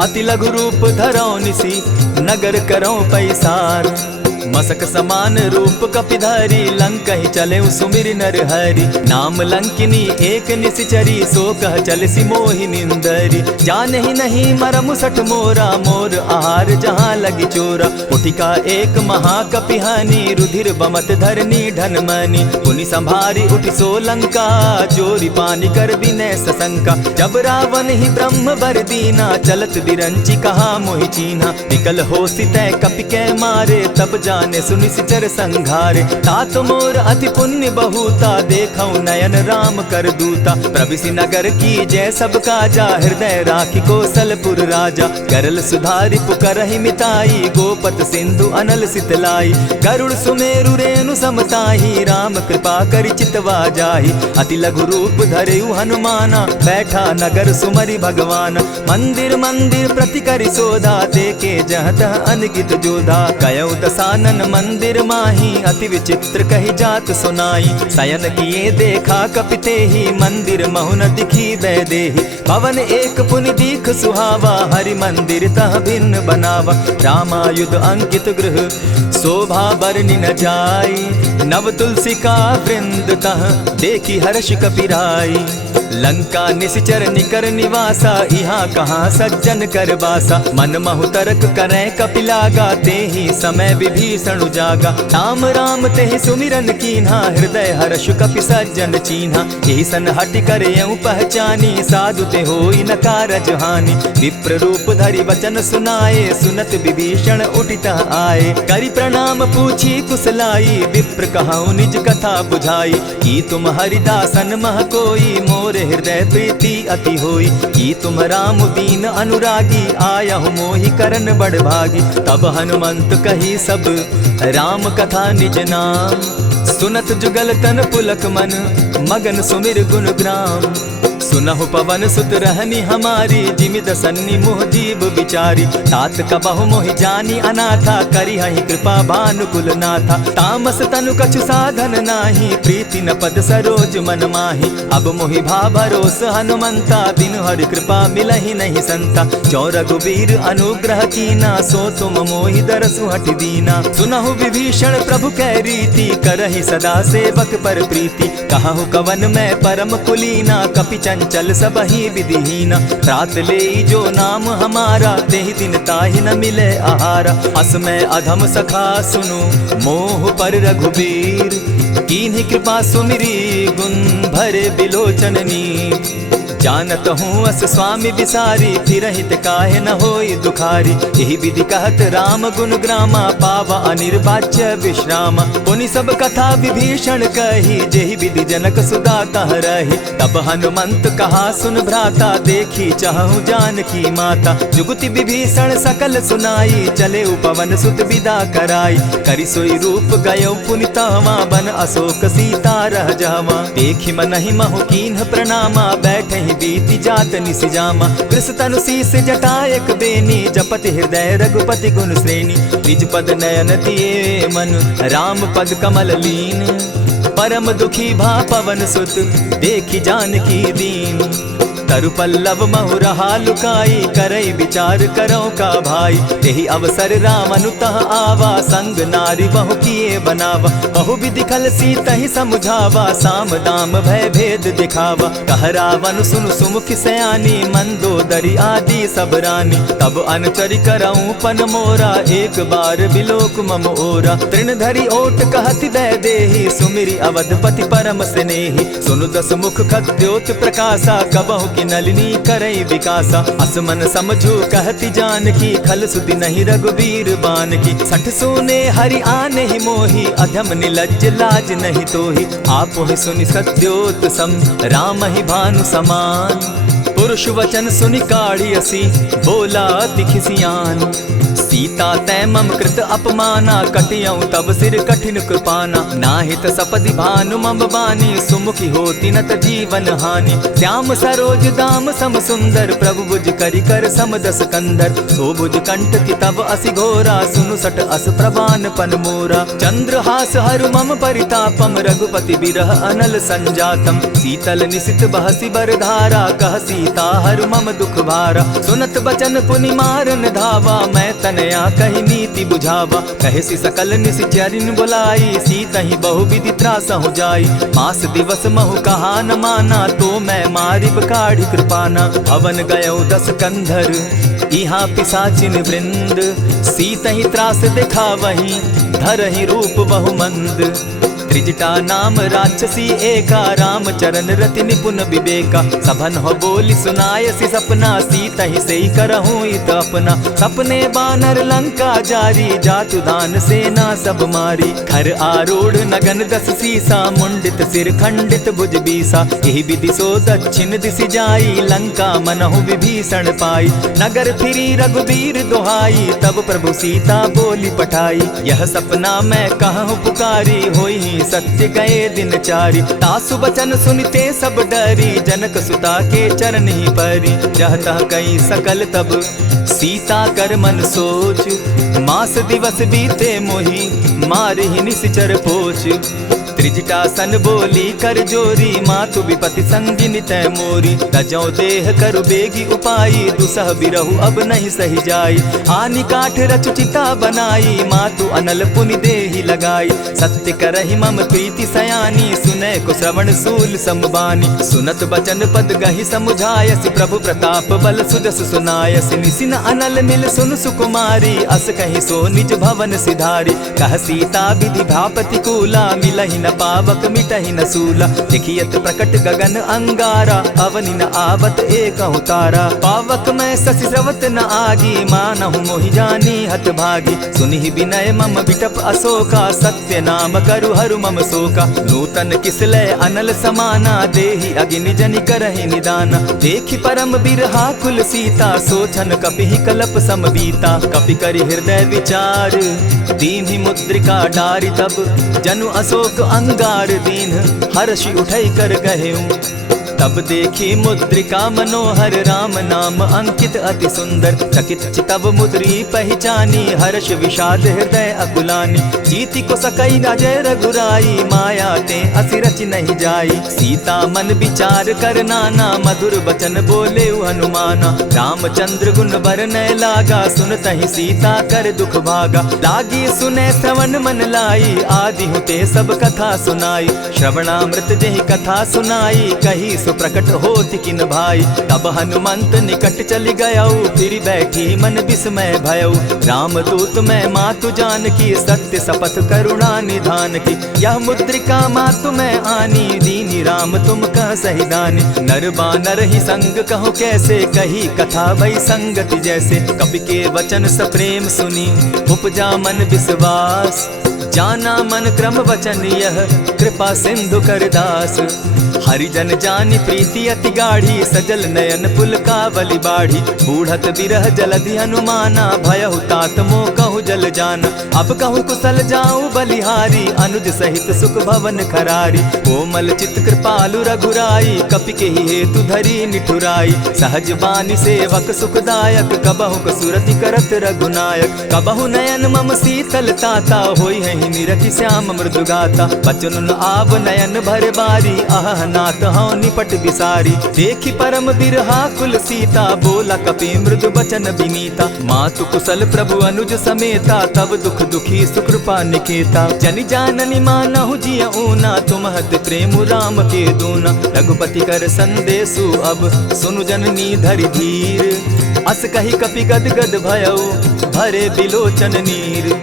अति लघु रूप धरौ निसी नगर करौ पैसार। मसक समान रूप कपिधारी, लंक ही चले सुमिर नर हरि। नाम लंकिनी एक निशिचरी, सो कह चल सी मोहि निंदरी। जाने ही नहीं मरम सठ मोरा, मोर आहार जहाँ लगी चोरा। उठिका एक महाकपिहानी, रुधिर बमत धरनी ढन मनी। पुनि संभारी उठि सो लंका, चोरी पानी कर विनय सशंका। जब रावण ही ब्रह्म बर दीना, चलत बिरंची कहा मोहि चीन्हा। निकल हो सितै कपि के मारे, तब जाने सुनि सिचर संघारे। तात मोर अति पुण्य बहुता, देखौ नयन राम कर दूता। प्रविशि नगर की जय सब काजा, हृदय राखी कौशलपुर राजा। करल सुधारि पुकरहि मिताई, गोपत सिंधु अनल सितलाई। गरुड़ सुमेरु रेणु समताही, राम कृपा करि चितवा जाहि। अति लघु रूप धरेउ हनुमाना, बैठा नगर सुमरि भगवान। मंदिर मंदिर प्रति करि सोधा, देखे जह तह अनगित जोधा। कयौ दसानन मंदिर माही, अति विचित्र कही जात सुनाई। शयन किए देखा कपिते ही, मंदिर महु न दिखी वैदेही। भवन एक पुनि दीख सुहावा, हरि मंदिर तह भिन्न बनावा। रामायुध अंकित गृह शोभा बरनि न जाई, नव तुलसी का वृंद तह देखी हर्ष कपिराई। लंका निशिचर निकर निवासा, यहाँ कहाँ सज्जन कर बासा। मन महु तरक करै कपिलागा, तेहि समय विभीषण जागा। राम राम तेहि सुमिरन कीन्हा, हृदय हर्ष कपि सज्जन चीन्हा। एहि सन हटि करयउ पहचानी, साधु ते होई न कारज हानि। विप्र रूप धरि वचन सुनाए, सुनत विभीषण उठित आए। करि प्रणाम पूछी कुशलाई, विप्र कहौ निज कथा बुझाई। की तुम हरिदासन मह कोई, मोर हृदय प्रीति अति होई। की तुम राम दीन अनुरागी, आयहु मोहि करन बड़ भागी। तब हनुमंत कही सब राम कथा निज नाम, सुनत जुगल तन पुलक मन, मगन सुमिर गुण ग्राम। सुनहु पवन सुत रहनी हमारी, जिमिद सन्नि मुह जीव विचारी। तात कबहु मोहि जानी अनाथा, करी हहि कृपा भानुकुल नाथा। तामस तनु कछु साधन नाही, प्रीति न पद सरोज मन माही। अब मोहि भा भरोस हनुमंता, बिनु हरि कृपा मिलहि नहीं संता। जो रघुबीर अनुग्रह कीना, सो तुम मोहि दरसु हठि दीना। सुनहु विभीषण प्रभु कै रीति, करहि सदा सेवक पर प्रीति। कहु कवन मैं परम कुलीना, कपि चंचल सबहि विधिहीना। रात ले जो नाम हमारा, तेहि दिन ताहि न मिले आहारा। अस मैं अधम सखा सुनु, मोह पर रघुबीर। कीन्हि कृपा सुमिरी, गुण भरे बिलोचन नीर। जानत हूँ अस स्वामी विसारी, फिर हित काहे न होई दुखारी। यही विधि कहत राम गुण ग्रामा, पावा अनिर्वाच्य विश्रामा। पुनि सब कथा विभीषण कही, जेहि विधि जनक सुदा कह रही। तब हनुमंत कहा सुन भ्राता, देखी चाहूँ जानकी माता। जुगति विभीषण सकल सुनाई, चले पवन सुत विदा कराई। करि सोई रूप गयो पुनितावा, बन अशोक सीता रह जावा। देखि मनहि महु कीन्ह प्रणामा, बैठे ही बीति जात निसि जामा। कृष तनु शीस जटायक बेनी, जपति हृदय रघुपति गुण श्रेणी। निज पद नयन दिए मन, राम पद कमल लीन। परम दुखी भा पवन सुत, देखि जानकी दीन। तरु पल्लव महु रहा लुकाई, करई विचार करो का भाई। यही अवसर राम अनुतः आवा, संग नारी बहु किए बनावा। बहु विधि खल सीतहि समझावा, साम दाम भय भेद दिखावा। कह रावण सुन सुमुख सयानी, मंदोदरी आदि सब रानी। तब अनुचरि करऊं पन मोरा, एक बार बिलोक मम ओरा। तृण धरि ओट कहति दय देहि, सुमिरि अवधपति परम स्नेही। सुनु दस मुख खद्योत प्रकाशा, कबहु की नलिनी करई विकासा। असमन समझो कहती जानकी, खल सुधि नहीं रघुबीर बान की। सठ सोने हरि आने ही मोही, अधम निलज्ज लाज नहीं तोही। आप ही सुनि सत्योत सम, राम ही भानु समान। पुरुष वचन सुनि काढ़ी असी, बोला अति खिसियान। सीता तै मम कृत अपमाना, कटियऊं तब सिर कठिन कृपाना। नाहित सपदि भानु मम बानी, सुमुखी होती नत जीवन हानि। श्याम सरोज दाम सम सुंदर, प्रभु भुज करि कर सम दस कंधर। सो भुज कंठ की तब असि घोरा, सुनु सट अस प्रवान पन मोरा। चंद्रहास हरु मम परितापम, रघुपति बिरह अनल संजातम। शीतल निशित बहसी बरधारा, कह सीता हरु मम दुख भारा। सुनत बचन पुनि मारन धावा, मैं तनया कही नीति बुझावा। कहे सी सकल निश्चरिन बुलाई, सीतहि बहु विधि त्रास हो जाई। मास दिवस महु कहा न माना, तो मैं मारिब काढ़ी कृपाना। भवन गयो दस कंधर, इहाँ पिशाचिन वृंद। सीतहि त्रास देखा वही, धरहि रूप बहु मंद। त्रिजटा नाम राक्षसी एका, राम चरण रति निपुण विवेका। सभन हो बोली सुनायसी सपना, सीतहि सेई करहूँ इत अपना। सपने बानर लंका जारी, जातु दान सेना सब मारी। खर आरूढ़ नगन दस सीसा, मुंडित सिर खंडित भुज बीसा। यही विधि सो दक्षिण दिशि जाई, लंका मनहु विभीषण पाई। नगर फिरी रघुबीर दुहाई, तब प्रभु सीता बोली पठाई। यह सपना मैं कहूँ पुकारी, होई सत्य गए दिन चारी। तासु बचन सुनते सब डरी, जनक सुता के चरण ही परी। जहता कई सकल तब सीता कर मन सोच। मास दिवस बीते मोही, मारे ही निश्चर पोच। त्रिजटा सन बोली कर जोरी, मातु विपति संगिनी तै मोरी। तजौ देह करु बेगी उपाई, दुसह बिरहु अब नहीं सही जाई। आनी काठ रच चिता बनाई, मातु अनल पुनि देहि लगाई। सत्य करहि मम प्रीति सयानी, सुनै को श्रवण सूल समबानी। सुनत बचन पद गहि समुझायसि, प्रभु प्रताप बल सुजस सुनायसि। निसिन अनल मिल सुन सुकुमारी, अस कहि सो निज भवन सिधारी। कह सीता विधि भा प्रतिकूला, मिलहि न पावक मिटहि न सूला। देखियत प्रकट गगन अंगारा, अवनि न आवत एकहु तारा। पावक मैं शशि स्रवत न आगी, मानहु मोहि जानी हत भागी। सुनिहि विनय मम बिटप अशोका, सत्य नाम करु हरु मम शोका। नूतन किसलय अनल समाना, देहि अगिनि जनि करहि निदाना। देखि परम बिरहा कुल सीता, सोचन कपिहि कलप सम बीता। कपि करि हृदय विचार, दीन्हि मुद्रिका डारि। तब जनु अशोक अंगार दीन, हर्षि उठई कर गहेऊं। तब देखी मुद्रिका मनोहर, राम नाम अंकित अति सुंदर। चकित चितव मुद्री पहचानी, हर्ष विषाद हृदय अकुलानी। जीति को सकई अजय रघुराई, माया ते असि रचि नहीं जाई। सीता मन विचार कर नाना, मधुर बचन बोले हनुमाना। रामचंद्र गुण बरनय लागा, सुनतहि सीता कर दुख भागा। लागी सुने श्रवण मन लाई, आदि हुते सब कथा सुनाई। श्रवणामृत जेहि कथा सुनाई, कही सो प्रकट होति किन भाई। तब हनुमंत निकट चली गयऊ, फिर बैठी मन विस्मय भयऊ। रामदूत मैं मातु जानकी, सत्य शपथ करुणा निधान की। यह मुद्रिका मातु मैं आनी, दीनी राम तुम कह सही दानी। नर बानर ही संग कहो कैसे, कही कथा भई संगति जैसे। कपि के वचन सप्रेम सुनी, उपजा मन विश्वास। जाना मन क्रम वचन यह, कृपा सिंधु कर दास। हरिजन जानी प्रीति अति गाढ़ी, सजल नयन पुलकावली बाढ़ी। बूढ़त बिरह जलधि हनुमाना, भयहु तात मोह कहु जल जाना। अब कहु कुशल जाऊं बलिहारी, अनुज सहित सुख भवन खरारी। कोमल चित कृपालु रघुराई, कपि के ही हेतु धरी निठुराई। सहज बानी सेवक सुखदायक, कबहु कसुरति करत रघुनायक। कबहु नयन मम शीतल ताता, होई है निरखि श्याम मृदु गाता। बचन न आव नयन भर बारी, आह नाथ हौ निपट बिसारी। देखी परम बिरहा कुल सीता, बोला कपि मृदु बचन विनीता। मातु कुशल प्रभु अनुज समेता, तब दुख दुखी सुकृपा निकेता। जनि जाननी मानहु जिय ऊना, तुम हत प्रेम राम के दूना। रघुपति कर संदेशु अब, सुनु जननी धरि धीर। अस कही कपि गद गद भयऊ, भरे बिलोचन नीर।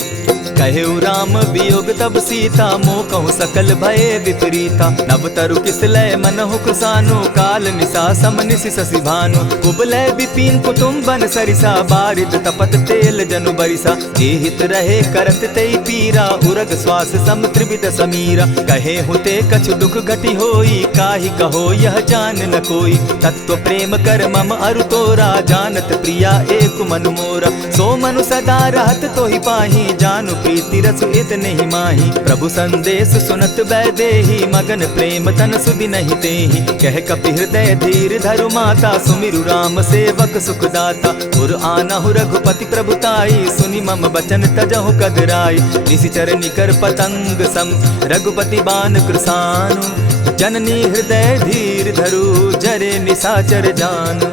कहेउ राम वियोग तब सीता, मोह कहूँ सकल भये विपरीता। नव तरु किसलय मनहु कुसानु, काल निशा सम निशि शशि भानु। कुबलय विपिन कुटुम्बन सरिसा, बारिद तपत तेल जनु बरिसा। जे हित रहे करत तेई पीरा, उरग श्वास सम त्रिविध समीरा। कहे हुते कछु दुख घटी होई, काहि कहो यह जान न कोई। तत्व प्रेम कर मम अरु तोरा, जानत प्रिया एक मनु मोरा। सो मनु सदा रहत तोहि पाही, जानु प्रीति रसु इतने ही माही। प्रभु संदेश सुनत वैदेही, मगन प्रेम तन सुधि नहीं तेहि। कह कपि हृदय धीर धरु माता, सुमिरु राम सेवक सुखदाता। उर आनहु रघुपति प्रभुताई, सुनि मम बचन तजहु कदराई। निशिचर निकर पतंग सम, रघुपति बान कृसानु। जननी हृदय धीर धरु, जरे निशाचर जान।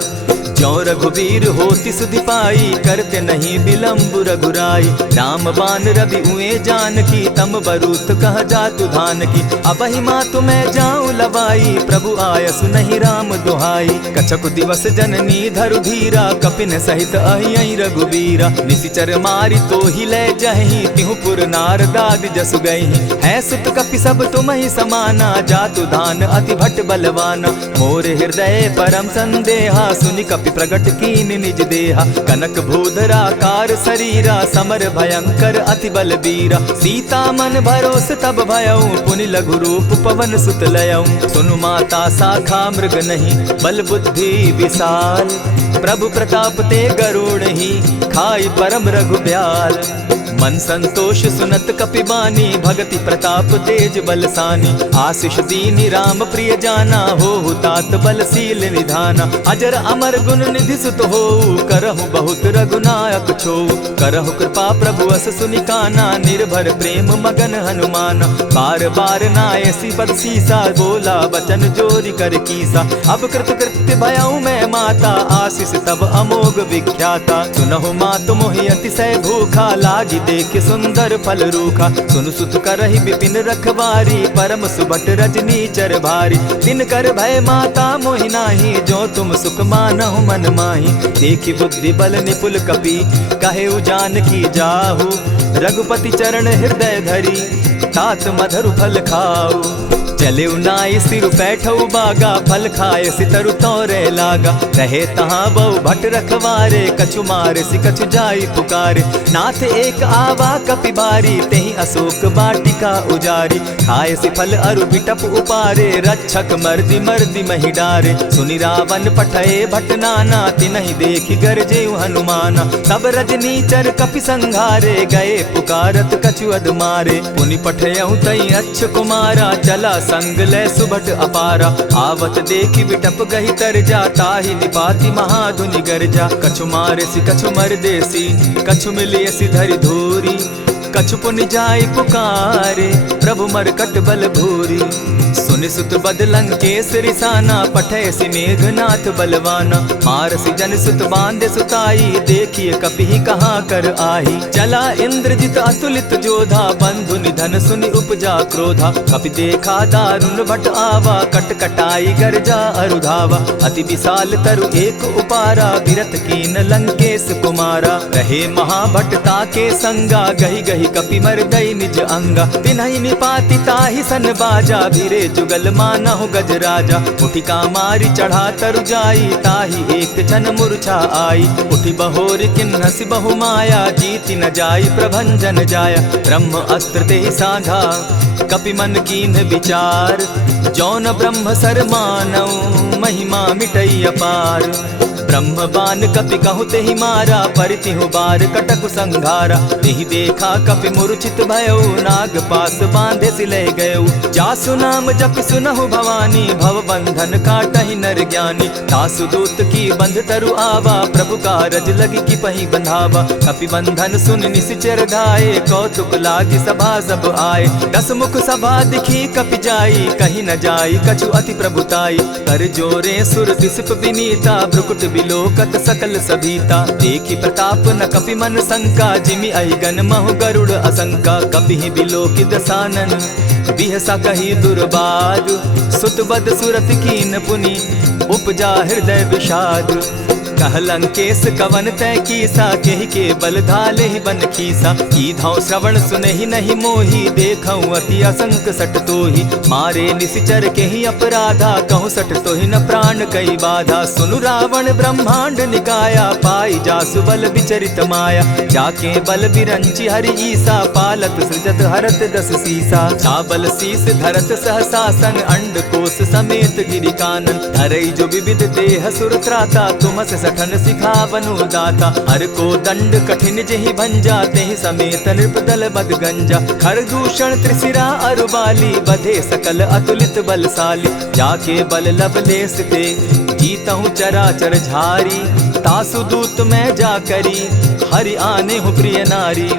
ज्यों रघुवीर होति सुधि पाई, करते नहीं विलम्ब रघुराई। राम बान रवि उए जानकी, तम बरूत कह जातु धान की। अबहि मातु मैं जाऊं लवाई, प्रभु आयसु नहीं राम दुहाई। कछक दिवस जननी धरु धीरा, कपिन सहित अहियहि रघुवीरा। निशिचर मारि तो ही ले जहि, तिहु पुर नार दाद जसु गहि। है सुत कपि सब तुम ही समाना, जातु धान अति भट बलवाना। मोर हृदय परम संदेहा, सुनि कपि प्रगट कीन निज देहा। कनक भूधराकार शरीरा, समर भयंकर अति बलबीरा। सीता मन भरोस तब भयऊ, पुनि लघु रूप पवन सुत लयऊ। सुनु माता शाखा मृग नहीं, बल बुद्धि विशाल। प्रभु प्रताप ते गरुड़ ही, खाई परम रघुब्याल। मन संतोष सुनत कपि बानी, भगति प्रताप तेज बलसानी। आशीष दीनी राम प्रिय जाना, हो तात बलशील निधाना। अजर अमर गुण निधि सुत हो, करहु बहुत रघुनायक छो। करहु कृपा प्रभु अस सुनि काना, निर्भर प्रेम मगन हनुमाना। बार बार नायसी पद सीसा, बोला बचन जोरी कर कीसा। अब कृत कृत्य भयऊ मैं माता, आशीष तब अमोघ विख्याता। सुनहु मातु मोहि अतिशय भूखा, लागी देख सुंदर फल रूखा। सुनु सुत करहि विपिन रखवारी, परम सुबट रजनी चर भारी। दिन कर भय माता मोहि नाही, जो तुम सुख मानहु मन माही। देखी बुद्धि बल निपुल कपि, कहेउ जानकी जाहु। रघुपति चरण हृदय धरी, तात मधुर फल खाऊ। चले नाई सिर बैठऊ बागा, फल खाए सितरु तोरे लागा। रहे तहाँ बहु भट रखवारे, कछु मारे सि कछु जाई पुकारे। नाथ एक आवा कपि बारी, तेहि अशोक बाटिका उजारी। खाए सि फल अरु बिटप उपारे, रक्षक मर्दि मर्दि महि डारे। सुनि रावण पठए भट नाना, तिनहि देखि गरजेउ हनुमाना। सब रजनीचर कपि संघारे, गए पुकारत कछु अधमारे। पुनि पठयउ तई अच्छ कुमारा, चला संग ले सुबट अपारा। आवत देखी बिटप गही तर जा, ताहि निपाति महाधुनि गर्जा। कछु मारे सि कछु मर देसी, कछु मिलिय सि धरि धूरी। कछु पुनि जाय पुकारे, प्रभु मरकट बल भूरी। सुन सुनि सुत बद लंकेश रिसाना, पठै सि मेघनाथ बलवाना। मारसि जन सुत बांधे सुताई, देखिए कपि कहाँ कर आही। चला इंद्रजित अतुलित जोधा, बंधु निधन सुनि उपजा क्रोधा। कपि देखा दारुण भट आवा, कट कटाई गर्जा अरुधावा। अति विशाल तरु एक उपारा, विरत कीन लंकेश कुमारा। रहे महाभट ताके संगा, गही गही कपि मर्दई निज अंगा। तिन्हि निपाति ताहि सन बाजा, भिरे जुगल मानहु गजराजा। उठिका मारी चढ़ा तरु जाई, ताहि एक जन मूर्छा आई। उठि बहोर किन्हसि बहु माया, जीति न जाई प्रभंजन जाया। ब्रह्म अस्त्र तेहि साधा, कपि मन कीन्ह विचार। जौन ब्रह्म सर मानौ, महिमा मिटई अपार। ब्रह्म बान कपि कहु तेहि मारा, परितिहु बार कटकु संघारा। तेहि देखा कपि मूर्छित भयउ, नाग पास बांधे सिले गयउ। जासु नाम जपि सुनहु भवानी, भव बंधन काटहि नर ज्ञानी। तासु दूत की बंध तरु आवा, प्रभु कारज लगी कि पहि बंधावा। कपि बंधन सुन निसिचर धाये, कौतुक लागी सभा सब आए। दस मुख सभा दिखी कपि जाई, कहीं न जाई कछु अति प्रभुताई। कर जोरे सुर दिसप विनीता, भ्रुकुट बिलोकत सकल सभीता। देखी प्रताप न कपि मन शंका, जिमि अहिगन महु गरुड़ असंका। कपि बिलोकि दसानन, बिहसा कही दुर्बाद। सुत बद सुरत कीन पुनि, उपजा हृदय विषाद। कह लंकेश कवन तै कीसा, केहि के बल धाले ही बन खीसा। कीधौ श्रवण सुनहि नहीं मोही, देखऊं अति असंक सट तोही। मारे निसिचर केहि अपराधा, कहूँ सट तोहि न प्राण कई बाधा। सुनु रावण ब्रह्मांड निकाया, पाई जासु बल विचरित माया। जाके बल बिरंचि हरि ईसा, पालत सृजत हरत दस सीसा। चावल शीस धरत सहसासन, अंड कोश समेत गिरि कानन। धरई जो विविध देह सुर त्राता, तुमस सठन सिखावनु दाता। हर को दंड कठिन जेहि भंजा, तेहि समेत नृप दल बद गंजा। खरदूषण त्रिशिरा अरुबाली, बधे सकल अतुलित बलशाली। जाके बल लवलेस ते, जीतहु चराचर झारी। तासु दूत मैं जा करी, हरि आने हूँ प्रिय नारी।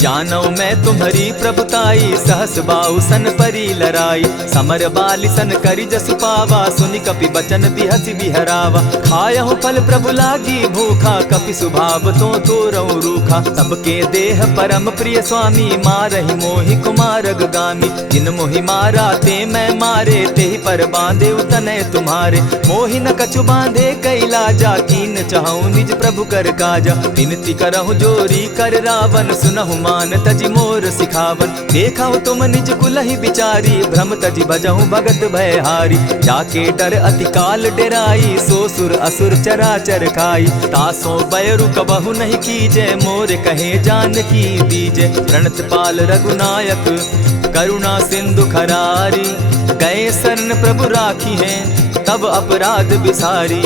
जानौ मैं तुम्हारी प्रभुताई, सहस बाहु सन परी लराई। समर बाली सन करि जसु पावा, सुनि कपि बचन बिहसि बिहरावा। खायहु फल प्रभु लागी भूखा, कपि सुभाव तो तोरऊ रूखा। सबके देह परम प्रिय स्वामी, मारहि मोहि कुमारग गामी। जिन मोहि मारा ते मैं मारे, तेहि पर बांधे उतनय तुम्हारे। मोहि न कछु बांधे कैलाजा, कीन चाहूं निज प्रभु कर काजा। विनती करहु जोरी कर रावण, सुनहु मान तजि मोर सिखावन। देखा तुम निज कुलहि बिचारी, भ्रम तजि भजहु भगत भयहारी। जाके डर अति काल डेराई, सो सुर असुर चराचर खाई। तासो बैरु कबहु नहीं कीजे, मोर कहे जानकी दीजे। प्रणत पाल रघुनायक, करुणा सिंधु खरारी। गए शरण प्रभु राखी हैं, तब अपराध बिसारी।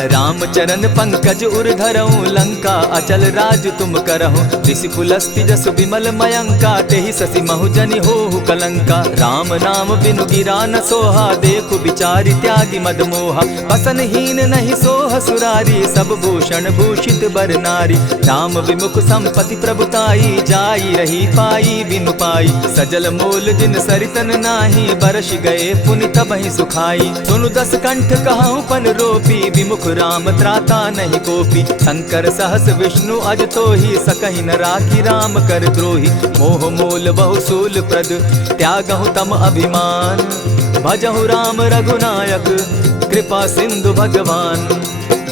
रामचरण पंकज उर धरऊं, लंका अचल राज तुम करहु। ऋषि पुलस्ति जस विमल मयंका, तेहि ससि महु जनि होहु कलंका। राम नाम बिनु गिरा न सोहा, देखु बिचारी त्यागी मद मोहा। बसन हीन नहीं सोह सुरारी, सब भूषण भूषित बर नारी। राम विमुख संपति प्रभुताई, जाई रही पाई बिनु पाई। सजल मोल जिन सरितन नाही, बरस गए पुनि तबहि सुखाई। सुनु दस कंठ कहूँ पन रोपी, विमुख राम त्राता नहीं कोपी। शंकर सहस विष्णु अज तोहि, सकहि न राखी राम कर द्रोही। मोह मोल बहुसूल प्रद, त्यागहु तम अभिमान। भजहु राम रघुनायक, कृपा सिंधु भगवान।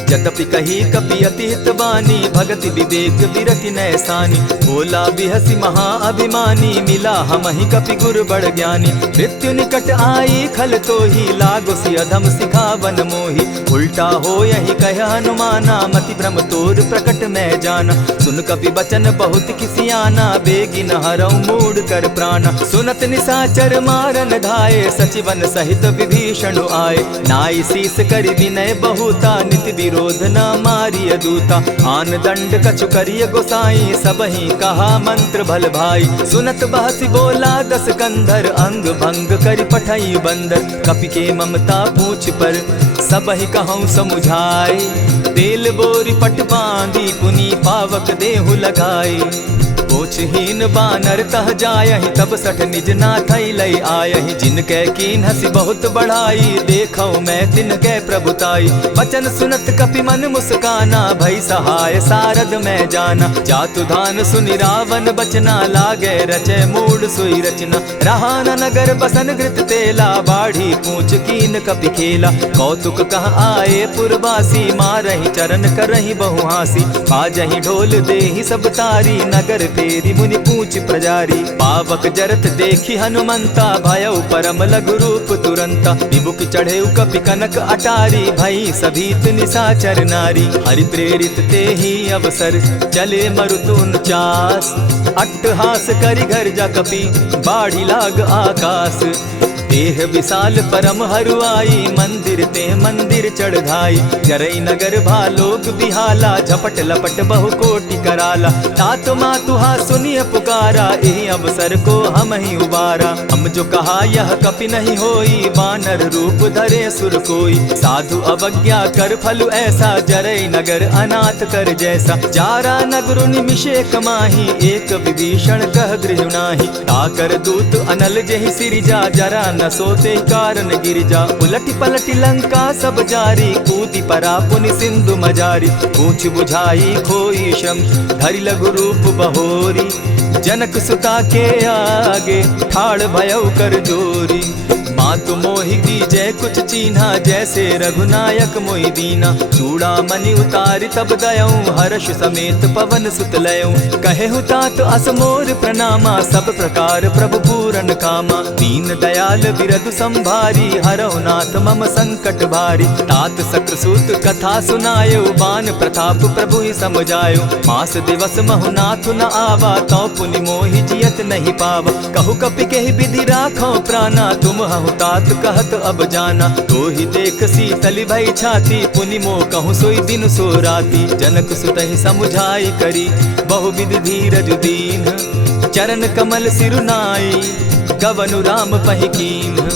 जतपि कही कपि अति हित बानी, भगति विवेक विरति नैसानी। बोला बिहसि महा अभिमानी, मिला हमहि कपि गुर बड़ ज्ञानी। मृत्यु निकट आई खल तोहि, लागो सि अधम सिखावन मोहि। उल्टा हो यही कह हनुमाना, मति भ्रम तोर प्रकट मैं जाना। सुन कपि बचन बहुत किसियाना, बेगी न हरऊ मूड कर प्राणा। सुनत निसाचर मारन धाये, सचिवन सहित विभीषण आए। नाई शीस करि विनय बहुता, नित विरोध न मारिय दूता। आन दंड कछु करिय गोसाई, सबहि कहा मंत्र भल भाई। सुनत बहसि बोला दस कंधर, अंग भंग करि पठई बंदर। कपि के ममता पूछ पर, सबहि कहूँ समुझाई। तेल बोरी पट बांधी, पुनि पावक देहु लगाई। सोचहीन बानर तह जायहि, तब सठ निज नाथ लई आयहि। जिनके कीन हसी बहुत बढ़ाई, देखौ मैं तिनके प्रभुताई। बचन सुनत कपि मन मुस्काना, भई सहाय सारद मैं जाना। जातु धान सुनि रावण बचना, लागे रचे मूड सोई रचना। रहा न नगर बसन घृत तेला, बाढ़ी पूछ कीन कपि खेला। कौतुक कह आए पुरवासी, मारहि चरण करहि बहु हासी। बाजहि ढोल देहि सब तारी, नगर फेरी मुनि पूछ प्रजारी। पावक जरत देखी हनुमंता, भयउ परम लघु रूप तुरंता। विमुख चढ़े कपि कनक अटारी, भई सभीत निशाचर नारी। हरि प्रेरित ते ही अवसर, चले मरुत 49। अट्टहास करि घर जा कपि, बाढ़ी लाग आकाश। देह विशाल परम हरुआई, मंदिर ते मंदिर चढ़ाई। जरई नगर भालोग बिहाला, झपट लपट बहु कोटि कराला। तात मातुहा सुनिय पुकारा, एहि अवसर को हम ही उबारा। हम जो कहा यह कपि नहीं होई, वानर रूप धरे सुर कोई। साधु अवज्ञा कर फल ऐसा, जरई नगर अनाथ कर जैसा। जारा नगर निमिषे कमाही, एक विभीषण कह गृह नाही। ताकर दूत अनल जेहि सिरिजा, जरा न सोते कारण गिरिजा। उलटी पलटी लंका सब जारी, कूदी परा पुनि सिंधु मजारी। पूछ बुझाई खोई श्रम, धरि लघु रूप बहोरी। जनक सुता के आगे, ठाड़ भयउ कर जोरी। मातु मोहि दीजै कुछ चीन्हा, जैसे रघुनायक मोहि दीना। चूड़ामणि उतारि तब दयऊं, हर्ष समेत पवन सुत लयऊं। कहे तात अस मोर प्रणामा, सब प्रकार प्रभु पूरन कामा। दीन दयाल बिरदु संभारी, हरौ नाथ मम संकट भारी। तात सक्रसूत कथा सुनायो, बान प्रताप प्रभु ही समझायो। मास दिवस महु नाथ न आवा, तौ पुनि मोहि जियत नहीं पावा। कहु कपि केहि विधि राखो प्राणा, तुम हहु तात कहत अब जाना। तो ही देख शीतल भई छाती, पुनि मो कहूँ सोई दिन सो राती। जनक सुतहि समुझाई करी, बहु विधि धीरज दीन। चरण कमल सिरुनाई, गवनु राम पहि कीन।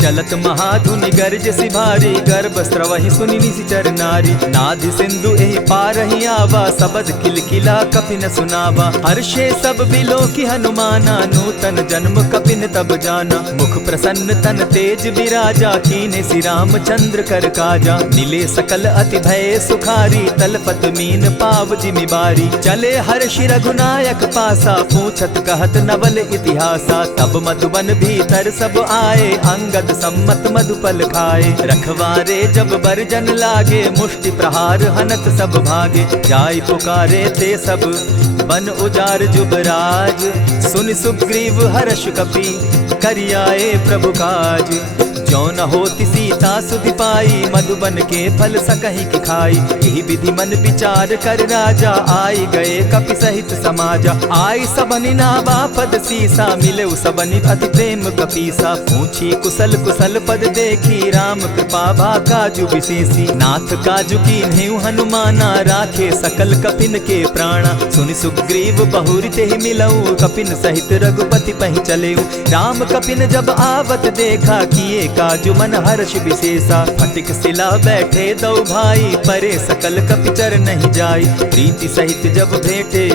चलत महाधुनि गर्ज सिभारी, गर्भ स्रवहि सुनि निशिचर नारी। नाधि सिंधु एहि पारहि आवा, सबद किलकिला कपि न सुनावा। हर्षे सब बिलो की हनुमाना, नूतन जन्म कपिन तब जाना। मुख प्रसन्न तन तेज विराजा, कीने श्री रामचंद्र कर काजा। मिले सकल अति भय सुखारी, तलपत मीन पाव जिमि बारी। चले हर्षि रघुनायक पासा, पूछत कहत नवल इतिहासा। तब मधुबन भीतर सब आए, अंगद सम्मत मधुपल खाए। रखवारे जब बरजन लागे, मुष्टि प्रहार हनत सब भागे। जाय पुकारे ते सब, बन उजार जुबराज। सुनि सुग्रीव हर्ष कपि, करियाए प्रभु काज। जो न होती सीता सुधि पाई, मधुबन के फल सकहि की खाई। यही विधि मन विचार कर राजा, आई गए कपि सहित समाजा। आई सबनि नावा पद सीसा, मिले सबनि अति प्रेम कपीसा। पूछी कुशल कुशल पद देखी, राम कृपा भा काजु विशेषी। नाथ काजु कीन्हेउ हनुमाना, राखे सकल कपिन के प्राणा। सुनि सुग्रीव बहुरि तेहि मिलऊ, कपिन सहित रघुपति पहि चलेऊ। राम कपिन जब आवत देखा, किए काजु मन हर्ष विशेषा। फटिक सिला बैठे दो भाई, परे सकल कपिचर नहीं जाई। प्रीति सहित जब भेटे,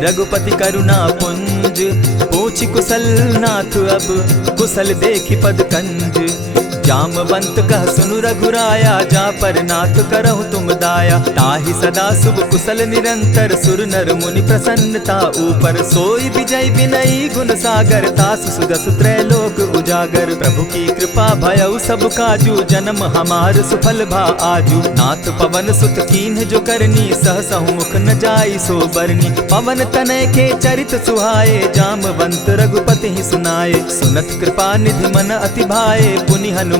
रघुपति करुणा पुंज। पूछि कुशल नाथ अब, कुशल देखि पद कंज। जामवंत कह सुनु रघुराया, जा पर नाथ करहु तुम दाया। ताहि सदा शुभ कुशल निरंतर, सुर नर मुनि प्रसन्नता ऊपर। सोई विजय विनयी गुण सागर, तास सुदस त्रैलोक उजागर। प्रभु की कृपा भयउ सब काजू, जन्म हमार सुफल भा आजू। नाथ पवन सुत कीन्ह जो करनी, सहसहु मुख न जाई सो बरनी। पवन तनय के चरित सुहाए, जामवंत रघुपति ही सुनाए। सुनत कृपा निधि मन अति भाए, पुनि हनुमान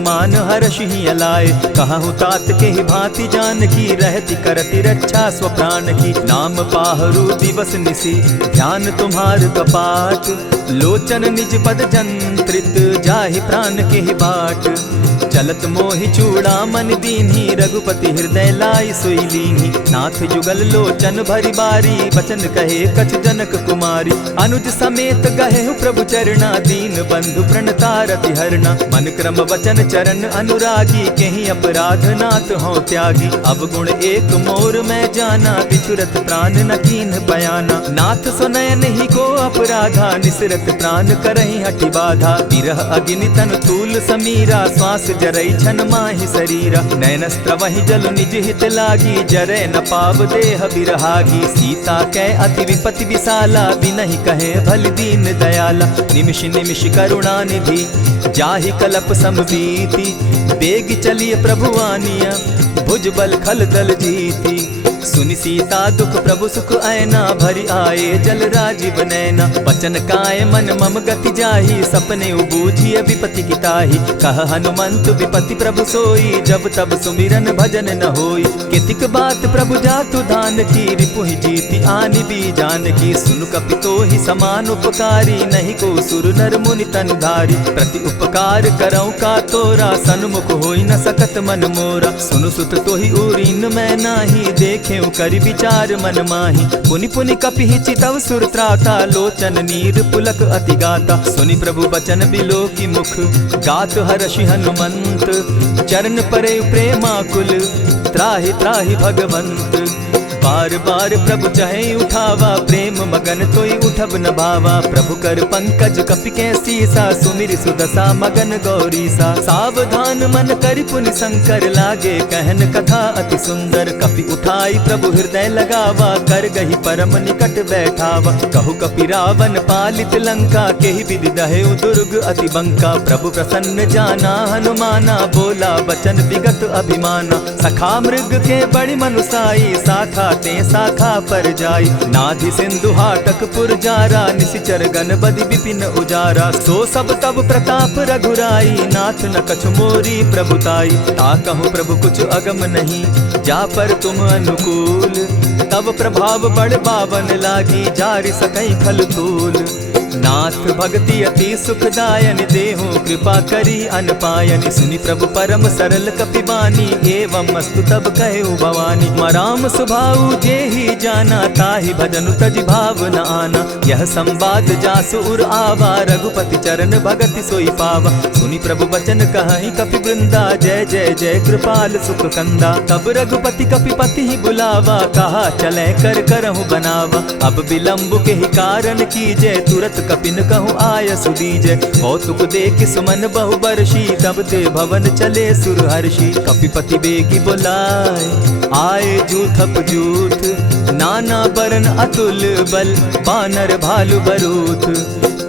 हर्ष ही अलाए। कहूँ तात के ही भांति जान की, रहती करती रक्षा स्व प्राण की। नाम पाहरु दिवस निसी, ध्यान तुम्हार कपाट। लोचन निज पद जंत्रित, जाहि प्राण के ही बाट। चलत मोहि चूड़ा मन दीन्ही, रघुपति हृदय लाई सोई लीन्ही। नाथ जुगल लोचन भरी बारी, बचन कहे कछ जनक कुमारी। अनुज समेत गहे प्रभु चरणा, दीन बंधु प्रणतारति हरना। मन क्रम वचन चरण अनुरागी, केहि अपराध नाथ हो त्यागी। अब गुण एक मोर मैं जाना, बिछुरत प्राण न कीन्ह बयाना। नाथ सुनयन ही को अपराधा, निसरत प्राण करहि हठि बाधा। विरह अग्नि तन तूल समीरा, श्वास जरई छन माहि शरीरा। नयनस्त्र वही जल निज हित लागी, जरै न पाव देह बिरहागी। सीता कै अति विपति विशाला, बिनहि कहे भल दीन दयाला। निमिष निमिष करुणा निधि, जाहि कलप समबीति। बेग चलिए प्रभु आनिया, भुज बल खल दल जीती। सुनि सीता दुख प्रभु सुख ऐना, भरि आए जल राजीव नैना। बचन काय मन मम गति जाहि, सपने बूझिय विपति की ताहि। कह हनुमंत विपति प्रभु सोई, जब तब सुमिरन भजन न होई। कितिक बात प्रभु जातु धान की, रिपुहि जीति आनि भी जान की। सुनु कपि तोहि समान उपकारी, नहीं को सुर नर मुनि तनुधारी। प्रति उपकार करऊँ का तोरा, सन्मुख होई न सकत मन मोरा। सुनु सुत तोहि उरीन मैं नाही, देखे करि विचार मन माही। पुनि पुनि कपिहि चितव सुर त्राता, लोचन नीर पुलक अति गाता। सुनि प्रभु बचन बिलो की मुख, गात हर्षि हनुमंत। चरण परे प्रेमाकुल, त्राहि त्राहि भगवंत। बार बार प्रभु चहे उठावा, प्रेम मगन तोई उठब न भावा। प्रभु कर पंकज कपि के सीसा, सुमिर सुदशा मगन गौरीसा। सावधान मन करि पुनि शंकर, लागे कहन कथा अति सुंदर। कपि उठाई प्रभु हृदय लगावा, कर गही परम निकट बैठावा। कहु कपि रावण पालित लंका, केहि विधि दहेउ दुर्ग अति बंका। प्रभु प्रसन्न जाना हनुमाना, बोला बचन विगत अभिमाना। सखा मृग के बड़ि मनुसाई, साखा ते शाखा पर जाई। नाधि सिंधु हाटक पुर जारा, निशिचर गण बदि विपिन उजारा। सो सब तब प्रताप रघुराई, नाथ न कछु मोरी प्रभुताई। ता कहूँ प्रभु कुछ अगम नहीं, जा पर तुम अनुकूल। तब प्रभाव बड़ पावन लागी, जारि सकई खल तूल। नाथ भक्ति अति सुखदायन, देहु कृपा करी अनपायनि। सुनि प्रभु परम सरल कपिबानी, एवं मस्तु तब कहु भवानी। मराम सुभाऊ जेहि जाना, ताहि भजनु तजि भाव न आना। यह संवाद जासु उर आवा, रघुपति चरण भगति सोई पावा। सुनि प्रभु बचन कहि कपि वृंदा, जय जय जय कृपाल सुख कंदा। तब रघुपति कपिपति ही बुलावा, कहा चले कर करहु बनावा। अब विलंब के ही कारण कीजय, तुरत कपिन कहूँ आय सुदीजय। कौतुक देख सुमन बहु बरसी, तब ते भवन चले सुर हर्षि। कपिपति बेगी बुलाए, आए जूथप जूथ। नाना बरन अतुल बल, बानर भालु बरूथ।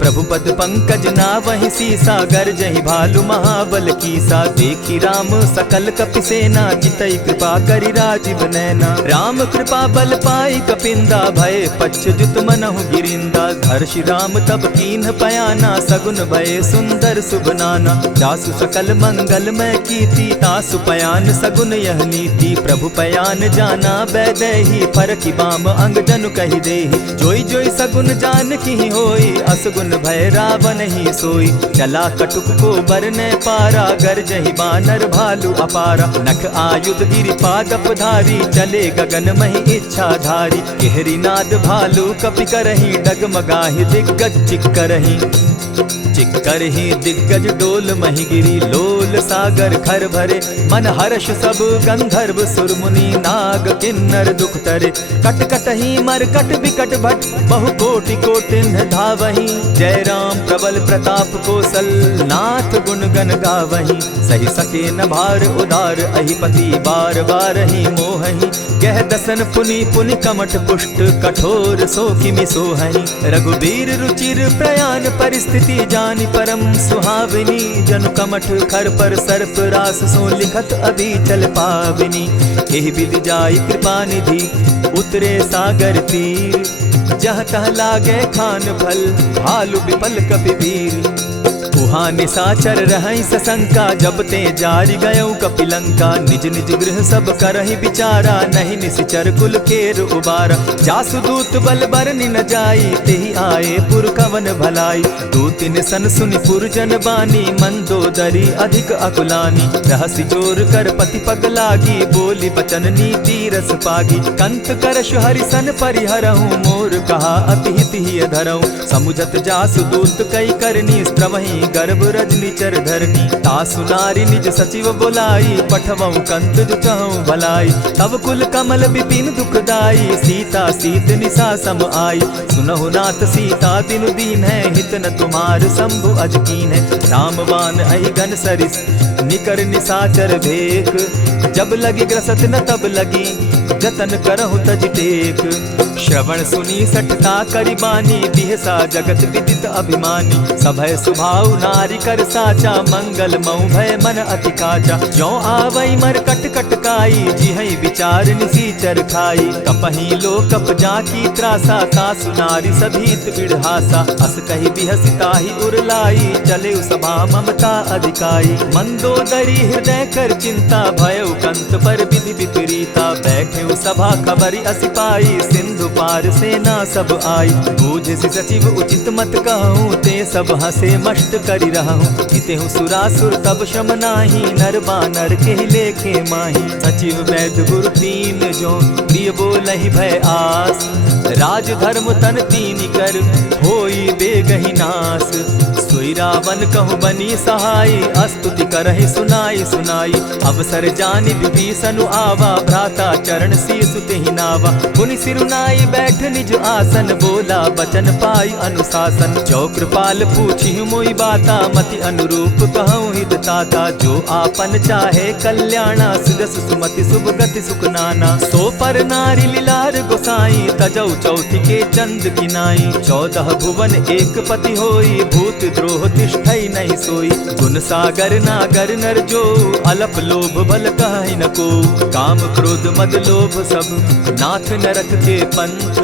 प्रभु पद पंकज नावहि सीसा, गर्जहि भालु महाबल कीसा। देखी राम सकल कपि सेना, जितई कृपा करि राजीव नैना। राम कृपा बल पाई कपिंदा, भय पच्युत मनहु गिरिंदा। हर्षि राम तब कीन्ह पयाना, सगुन भय सुंदर शुभ नाना। जासु सकल मंगल मैं कीर्ति, तासु पयान सगुन यह नीति। प्रभु पयान जाना बैदेही, फरकि बाम अंग जनु कहि देहि। जोई जोई सगुन जान की होई, असगुन भय रावण ही सोई। चला कटुक को बरने पारा, गर्जहि बानर भालु अपारा। नख आयुध गिरिपादप धारी, चले गगन महि इच्छाधारी। केहरी नाद भालु कपि करहि, डगमगाहि दिग्गज चिक्करहि। चिक्करहि दिग्गज डोल महि गिरी, लोल सागर खर भरे। मन हर्ष सब गंधर्व सुर मुनि, नाग किन्नर दुख तरे। कट कटहि मरकट विकट भट, बहु कोटि कोटिन्ह धावहि। जय राम प्रबल प्रताप कौशल, नाथ गुण गण गावहि। सही सके न भार उदार, अहिपति बार बार ही मोहहि। कह दसन पुनि पुनि कमठ पुष्ट, कठोर सो किमि सोहहि। रघुबीर रुचिर प्रयाण परिस्थिति, जानि परम सुहाविनी। जनु कमठ खर पर सर्प रास, सो लिखत अभी चल पाविनी। एहि विधि जाई कृपा निधि, उतरे सागर तीर। जहाँ तह लागे खान फल, भालु विपल कपि वीर। वहाँ निशाचर रहई सशंका, जब ते जारी गयऊ कपिलंका। निज निज गृह सब करहि विचारा, नहीं निशिचर कुल केर उबारा। जासु दूत बल बरनि न जाई, तेहि आए पुर कवन भलाई। दू तिन सन सुनि पुरजन बानी, मंदोदरी अधिक अकुलानी। रहसि जोर कर पति पग लागी, बोली बचन नीति रस पागी। कंत करश हरिसन परिहरहूँ, मोर कहा अति हित ही धरऊँ। समुझत जासु दूत कई करनी, स्त्रवहीं गर्भ रजनी चर धरनी। तासु नारी निज सचिव बोलाई, पठवऊँ कंत जो चहूँ भलाई। तब कुल कमल विपिन दुखदाई, सीता सीत निशा सम आई। सुनहु नाथ सीता दिनु दीन है, हित न तुम्हार शंभु अजकीन है। रामबान अहि घन सरिस निकर निशाचर भेक, जब लगी ग्रसत न तब लगी जतन करहु तज टेक। श्रवण सुनी सठता करिबानी, बिहसा जगत विदित अभिमानी। सभय सुभाव नारी कर साचा, मंगल मऊ भय मन अति काचा। जो आवई मर कट कट काई, जिहई विचार निसीचर खाई। कपही लो कप जाकी त्रासा, तासु नारी सभीत बिढ़ासा। अस कही बिहसिता ही उरलाई, चले सभा ममता अधिकाई। मंदोदरी हृदय कर चिंता, भयउ कंत पर विधि विपरीता। बैठे सभा खबरी असी पाई, सिंधु पार सेना सब आई। बूझ सचिव उचित मत कहूँ, ते सब हंसे मस्त करि रहूँ। जितेहु सुरासुर तब शम नाही, नर बानर के लेखे माही। सचिव वैद्य गुरु तीन जो, प्रिय बोलहि भय आस। राज धर्म तन तीन कर, होई बेगहि नास। सोई रावण कहु बनी सहाय, स्तुति करहि सुनाई सुनाई। अवसर जानि विभीषण आवा, भ्राता चरण शीसु तेहि नावा। पुनि सिरुनाई बैठ निज आसन, बोला बचन पाई अनुशासन। जो कृपाल पूछि मोई बाता, मति अनुरूप कहूँ हित ताता। जो आपन चाहे कल्याणा, सुजस सुमति शुभ गति सुख नाना। सो पर नारी लीलार गोसाई, तजौ चौथि के चंद किनाई। 14 भुवन एक पति होई, भूत द्रोह तिष्ठई नहीं सोई। गुण सागर नागर नर जो, अलप लोभ बल कहि न को। काम क्रोध मद लोभ सब, नाथ नरक के पंथ।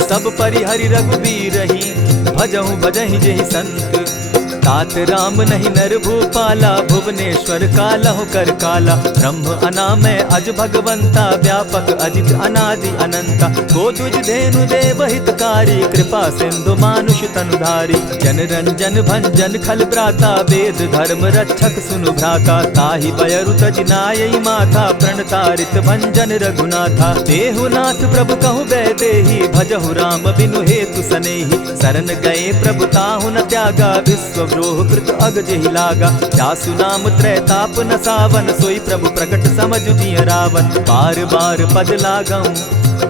सब परिहरि रघुबीरहि, भजहु भजहि जेहि संत। तात राम नहीं नर भूपाला, भुवनेश्वर कालहु कर काला। ब्रह्म अनामय अज भगवंता, व्यापक अजित अनादि अनंता। को तुझ धेनु देव हितकारी, कृपा सिंधु मानुष तनुधारी। जन रंजन भंजन खल भ्राता, वेद धर्म रक्षक सुनु भ्राता। ताहि बयरु तज नायई माथा, प्रणतारित भंजन रघुनाथा। देहुनाथ प्रभु कहु बैदेहि, भजहु राम बिनु हेतु सनेहि। शरण गए प्रभु ताहु न त्यागा, विश्व द्रोह कृत अग जेहि लागा। जासु नाम त्रैताप न सावन, सोई प्रभु प्रकट समझ दिय रावण। बार बार पद लागऊं,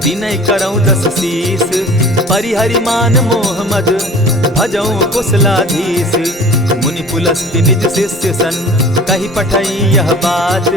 विनय करऊं 10 शीस। परिहरि मान मोह मद, भजऊं कुशलाधीश। मुनि पुलस्ति निज शिष्य सन, कही पठई यह बात।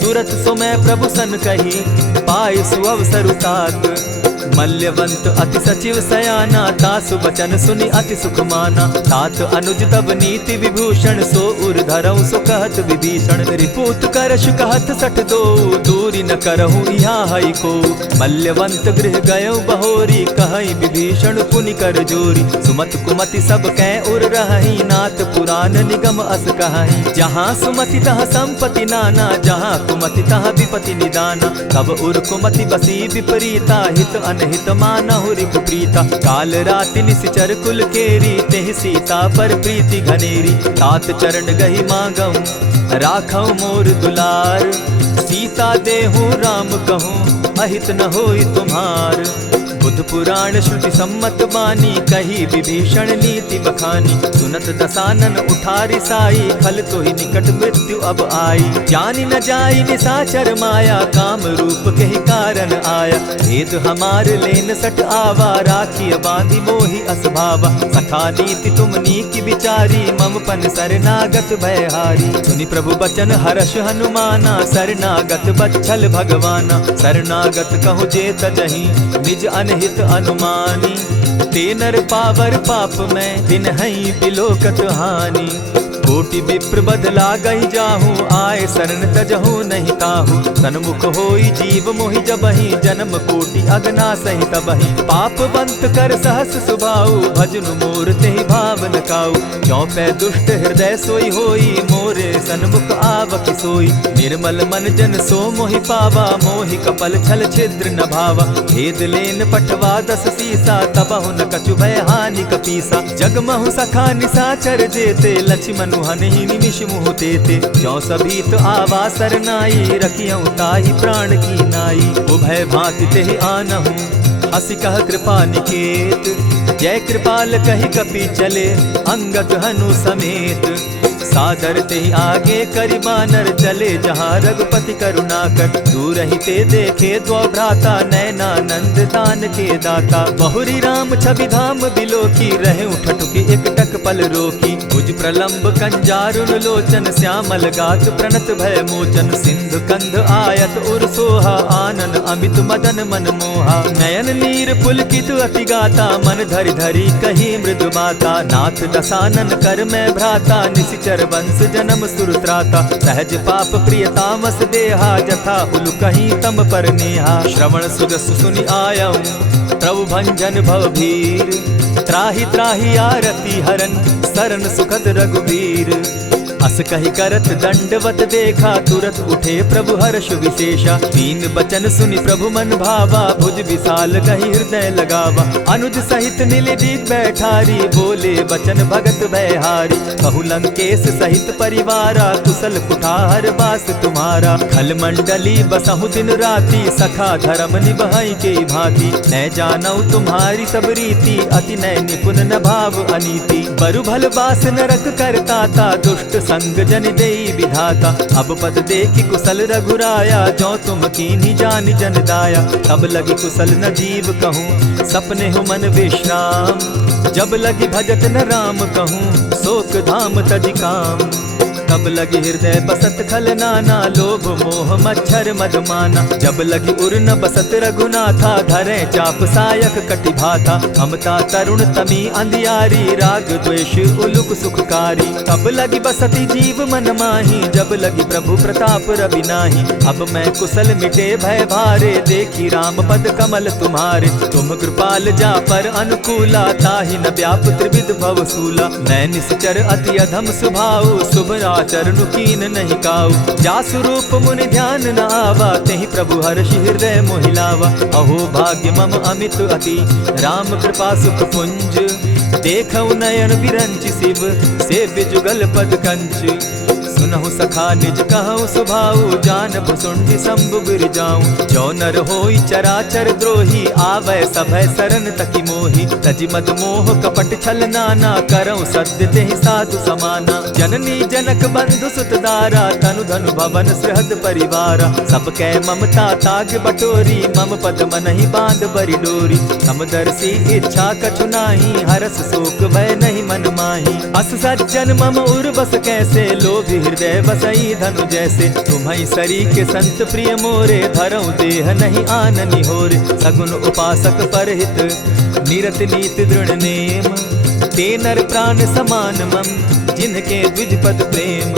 तुरत सो मैं प्रभु सन कही, पाए सुअवसर तात। मल्यवंत अति सचिव सयाना, तासु बचन सुनि अति सुख माना। तात अनुज तब नीति विभूषण, सो उर धरऊं सो कहत विभीषण। रिपुत करश कहत 62, दूरी न करहूँ यहाँ हई को। मल्यवंत गृह गयऊ बहोरी, कहई विभीषण पुनि कर जोरी। सुमत कुमति सब कै उर रहई, नाथ पुराण निगम अस कहई। जहाँ सुमति तहाँ संपत्ति नाना, जहाँ कुमति तहाँ विपति निदाना। तब उर कुमति बसी विपरीता, हित अनहित मानहु रिपु प्रीता। काल राति निशिचर कुल केरी, तेहि सीता पर प्रीति घनेरी। तात चरण गहि मांगऊं, राखऊं मोर दुलार। सीता देहूं राम कहूं, अहित न होई तुम्हार। बुद्ध पुराण श्रुति सम्मत बानी, कही विभीषण नीति बखानी। सुनत दसानन उठारी साई, खल तो ही निकट मृत्यु अब आई। जानी न जाई निशाचर माया, काम रूप के ही कारण आया। भेद हमार लेन सट आवा, राखी बांधी मोहि असभावा। सखा नीति तुम नीकी विचारी, मम पन शरणागत भयहारी। सुनि प्रभु बचन हर्ष हनुमाना, शरणागत बच्छल भगवाना। शरणागत कहु जे तजहि, निज अनहित अनुमानी। ते नर पावर पाप में, दिन हई बिलोकत हानि। कोटि विप्र बदला गई जाहूँ, आए शरण तजहूँ नहीं ताहू। सन्मुख होई जीव मोहि जबहि, जन्म कोटि अगना सही तबहि। पाप बंत कर सहस सुभाऊ, भजनु मोर तेहि भावन काऊ। ज्यों पै दुष्ट हृदय सोई होई, मोरे सन्मुख आवकी सोई। निर्मल मन जन सो मोहि पावा, मोहि कपल छल छिद्र न भावा। भेद लेन पठवा 10 सीसा, तबहु न कछु भय हानि कपीसा। जगमहु सखा निसाचर जेते, लक्ष्मनु हनहि निमिष मुँह तेते। ज्यों सभीत आवा सरनाई, रखियऊँ ताहि प्राण की नाई। उभय भांति तेहि आनहूँ, हसी कह कृपा निकेत। जय कृपाल कहि कपि चले, अंगद हनु समेत। सादर ते आगे करि बानर चले, जहाँ रघुपति करुणाकर। दूर ही ते देखे द्वौ भ्राता, नैनानंद दान के दाता। बहुरी राम छवि धाम बिलोकी, रहे ठठुकी एक टक पल रोकी। भुज प्रलंब कंजारुन लोचन, श्यामल गात प्रणत भय मोचन। सिंधु कंध आयत उर सोहा, आनन अमित मदन मन मोहा। नयन नीर पुलकित अति गाता, मन धरि धरि कही मृदु बाता। नाथ दसानन कर मैं भ्राता, निशिचर वंश जन्म सुरत्राता। सहज पाप प्रिय तामस देहा, जथा उलु कहीं तम पर नेहा। श्रवण सुजस सुनि आयऊँ, प्रभु भंजन भव भीर। त्राहि त्राहि आरती हरन, सरन सुखद रघुबीर। अस कहि करत दंडवत देखा, तुरत उठे प्रभु हर्ष विशेषा। दीन बचन सुनि प्रभु मन भावा, भुज विशाल कहि हृदय लगावा। अनुज सहित नीलदीप बैठारी, बोले बचन भगत भयहारी। कहु लंकेश सहित परिवारा, कुशल कुठार बास तुम्हारा। खल मंडली बसहु दिन राति, सखा धर्म निभाई के भांति। न जानौ तुम्हारी सब रीति, अति नय निपुण न भाव अनीति। बरु भल बास नरक करताता, दुष्ट संग जन देई विधाता। अब पद देखि कुशल रघुराया, जो तुम कीन्ही जानि जन दाया। तब लगी कुशल न जीव कहूँ, सपने हो मन विश्राम। जब लगी भजत न राम कहूँ, शोक धाम तज काम। तब लगी हृदय बसत खल नाना, लोभ मोह मच्छर मद माना। जब लगी उर न बसत रघुनाथा, धरे चाप सायक कटि भाता। ममता तरुण तमी अंधियारी, राग द्वेष उलुक सुखकारी। तब लगी बसती जीव मन माही, जब लगी प्रभु प्रताप रवि नाही। अब मैं कुशल मिटे भय भारे, देखी राम पद कमल तुम्हारे। तुम कृपाल जा पर अनुकूला, ताहि न व्याप त्रिविध भव सूला। मैं निश्चर अति अधम सुभाऊ, शुभ चरणु कीन नहीं काऊ। जासु रूप मुनि ध्यान न आवा, तेहि प्रभु हर्षि हृदय मोहिलावा। अहो भाग्य मम अमित अति, राम कृपा सुख पुंज। देखऊ नयन विरंचि शिव, सेव्य जुगल पद कंच। सुनहु सखा निज कहूँ सुभाऊ, जान भुसुंडि शंभु गिर जाऊँ। जो नर होई चराचर द्रोही, आवे सभय शरण तकी मोही। तजि मद मोह कपट छल नाना, करऊँ सत्य तेहि साधु समाना। जननी जनक बंधु सुत दारा, तनु धनु भवन सृहद परिवारा। सब कै ममता ताग बटोरी, मम पद मनहि बांध बरि डोरी। समदर्शी इच्छा कछु नाही, हरस शोक भय नहीं मन माही। अस सज्जन मम उर बस कैसे, लोभी हृदय बसई धनु जैसे। तुम्हि सरी के संत प्रिय मोरे, धरऊ देह नहीं आननि होरे। सगुन उपासक परहित, निरत नीत दृढ़ नेम। ते नर प्राण समान मम, जिनके द्विज पद प्रेम।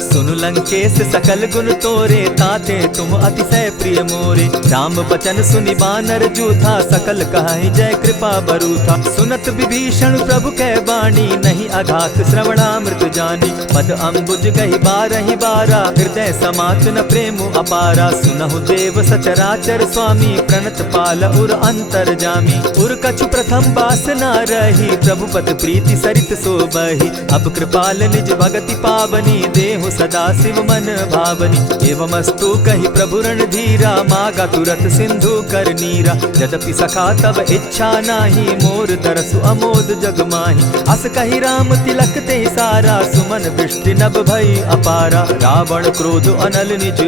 सुनु लंकेश सकल गुण तोरे, ताते तुम अतिशय प्रिय मोरे। राम बचन सुनि बानर जूथा, सकल कहाहि जय कृपा बरूथा। सुनत विभीषण प्रभु कै बाणी, नहीं अघात श्रवणामृत जानी। पद अम्बुज गहि बारहि बारा, हृदय समात न प्रेम अपारा। सुनहु देव सचराचर स्वामी, प्रणत पाल उर अंतर जामी। उर कछु प्रथम बास न रही, प्रभु पद प्रीति सरित सोबहि। अब कृपाल निज भगति पावनी, देहु सदा शिव मन भावनी। एवमस्तु कहि प्रभु रणधीरा, मागा तुरत सिंधु कर नीरा। यद्यपि सखा तब इच्छा नाही, मोर तरसु अमोद जग माही। अस कहि राम तिलक ते सारा, सुमन वृष्टि नभ भई अपारा। रावण क्रोध अनल निज,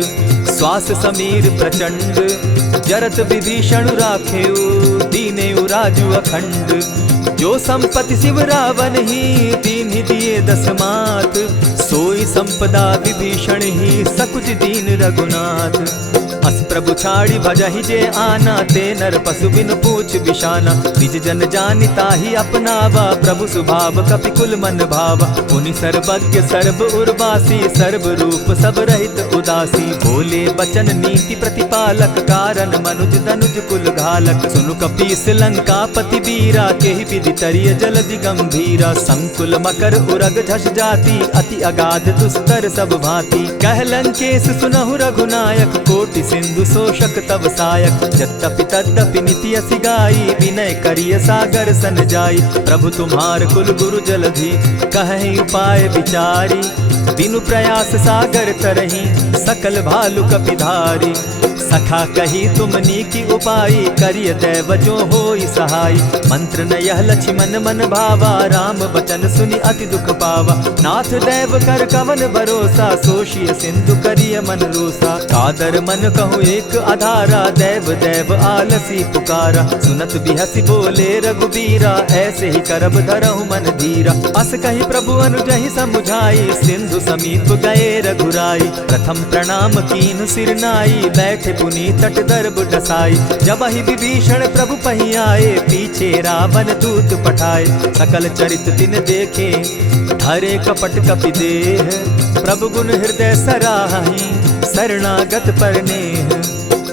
श्वास समीर प्रचंड। जरत विभीषण राखेउ, दीनेउ राजु अखंड। जो संपत्ति शिव रावण ही, दीन्हि दिए 10 मात। सोई संपदा विभीषण ही, सकुच दीन रघुनाथ। अस प्रभु छाड़ी भजहि जे आना, ते नर पशु बिन पूछ बिशाना। निज जन जानि ताहि अपनावा, प्रभु स्वभाव कपि कुल मन भावा। पुनि सर्वज्ञ सर्व उर्वासी, सर्व रूप सब रहित उदासी। बोले बचन नीति प्रतिपालक, कारण मनुज धनुज कुल घालक। सुनु कपीस लंकापति बीरा, केहि विधि तरिय जलधि गंभीरा। संकुल मकर उरग झष जाति, अति अगाध दुस्तर सब भांति। कह लंकेश सुनहु रघुनायक, कोटि सिंधु शोषक तब सायक। यद्यपि तद्यपि निति असि गाई, विनय करिय सागर सन जाई। प्रभु तुम्हार कुल गुरु जलधि, कहि उपाय विचारी। बिनु प्रयास सागर तरहि, सकल भालु कपिधारी। सखा कही तुमनी की उपाय, करिय दैव जो होई सहाय। मंत्र न यह लक्ष्मण मन भावा, राम बचन सुनि अति दुख पावा। नाथ दैव कर कवन भरोसा, सोषिय सिंधु करिय मन रोसा। कादर मन कहूँ एक आधारा, दैव दैव आलसी पुकारा। सुनत बिहसी बोले रघुबीरा, ऐसे ही करब धरहु मन धीरा। अस कही प्रभु अनुजहि समुझाई, सिंधु समीप गए रघुराई। प्रथम प्रणाम कीन सिर नाई, बैठे पुनि तट दर्ब डसाई। जब ही विभीषण प्रभु पही आए, पीछे रावण दूत पठाए। सकल चरित तिन देखे, धरे कपट कपि देह। प्रभु गुण हृदय सराहि, शरणागत पर नेह।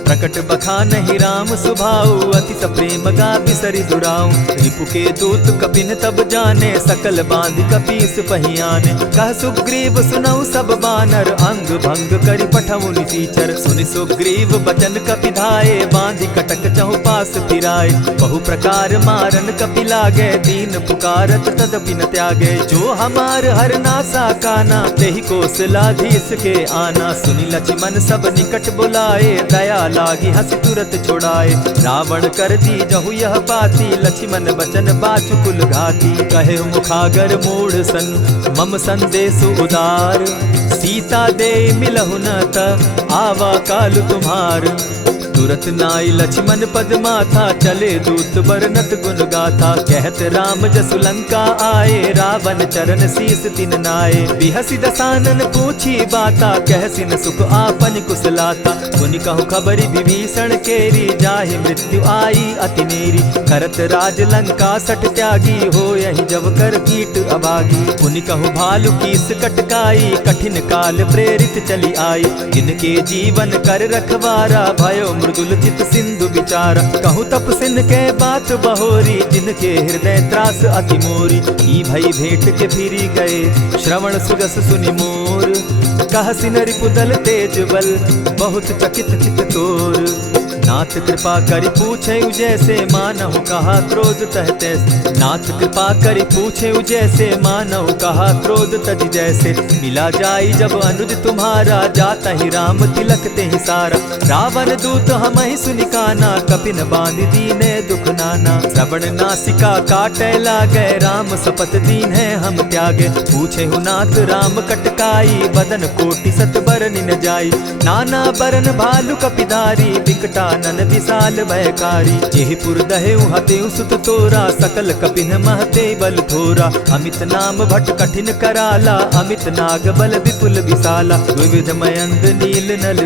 प्रकट बखानहि राम सुभाऊ, अति सप्रेम गा बिसरि दुराऊ। रिपु के दूत कपिन तब जाने, सकल बांधि कपीस पहियाने। कह सुग्रीव सुनऊ सब बानर, अंग भंग करि पठऊ निसीचर। सुनि सुग्रीव बचन कपि धाये, बांधि कटक चहु पास फिराए। बहु प्रकार मारन कपि लागे, दीन पुकारत तदपि न त्यागे। जो हमार हर नासा काना, तेहि कौशलाधीश के आना। सुनि लक्ष्मण सब निकट बुलाए, दया लागी हंस तुरत छुड़ाए। रावण कर दी जहु यह बाती, लक्ष्मण बचन बाचु कुल घाती। कहे मुखागर मूढ़ सन, मम संदेश उदार। सीता दे मिलहु न त, आवा काल तुम्हार। तुरत नाई लक्ष्मण पद माथा, चले दूत बरनत गुण गाथा। कहत राम जसु लंका आए, रावण चरण शीस तिन नाये। बिहसि दसानन पूछी बाता, कहसिन सुख आपन कुशलाता। मुनि कहु खबरि विभीषण केरी, जाहि मृत्यु आई अति नेरी। करत राज लंका सठ त्यागी, हो यही जब कर कीट अभागी। मुनि कहु भालु कीस कटकाई, कठिन काल प्रेरित चली आई। इनके जीवन कर रखवारा, भयो मृदुल चित सिंधु विचार। कहु तपसिन के बात बहोरी, जिनके हृदय त्रास अति मोरी। की भई भेंट के फिरी गए, श्रवण सुजस सुनि मोर। कहसिन रिपुदल तेज बल, बहुत चकित चित तोर। नाथ कृपा करि पूछे जैसे, मानहु कहा क्रोध तह तैसे। नाथ कृपा करि पूछे जैसे, मानहु कहा क्रोध तज जैसे। मिला जाई जब अनुज तुम्हारा, जाता ही राम तिलक ते ही सारा। रावण दूत हम ही सुनिकाना, कपिन बांध दीने दुख नाना। श्रवण नासिका काटे लागे, राम सपत दीन है हम त्यागे। पूछे हु नाथ राम कटकाई, बदन कोटि सत बरन न जाई। नाना बरन भालु कपिधारी, विकटा नन विशाल भयकारी। जेहिपुर दहेउ हतेउ सुत तोरा, सकल कपिन महते बल थोरा। अमित नाम भट कठिन कराला, अमित नाग बल विपुल विशाला। द्विविध मयंद नील नल,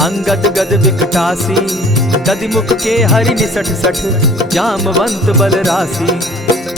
अंगद गद विकटासी। गदिमुख के हरि निसठ सठ, जामवंत बल राशि।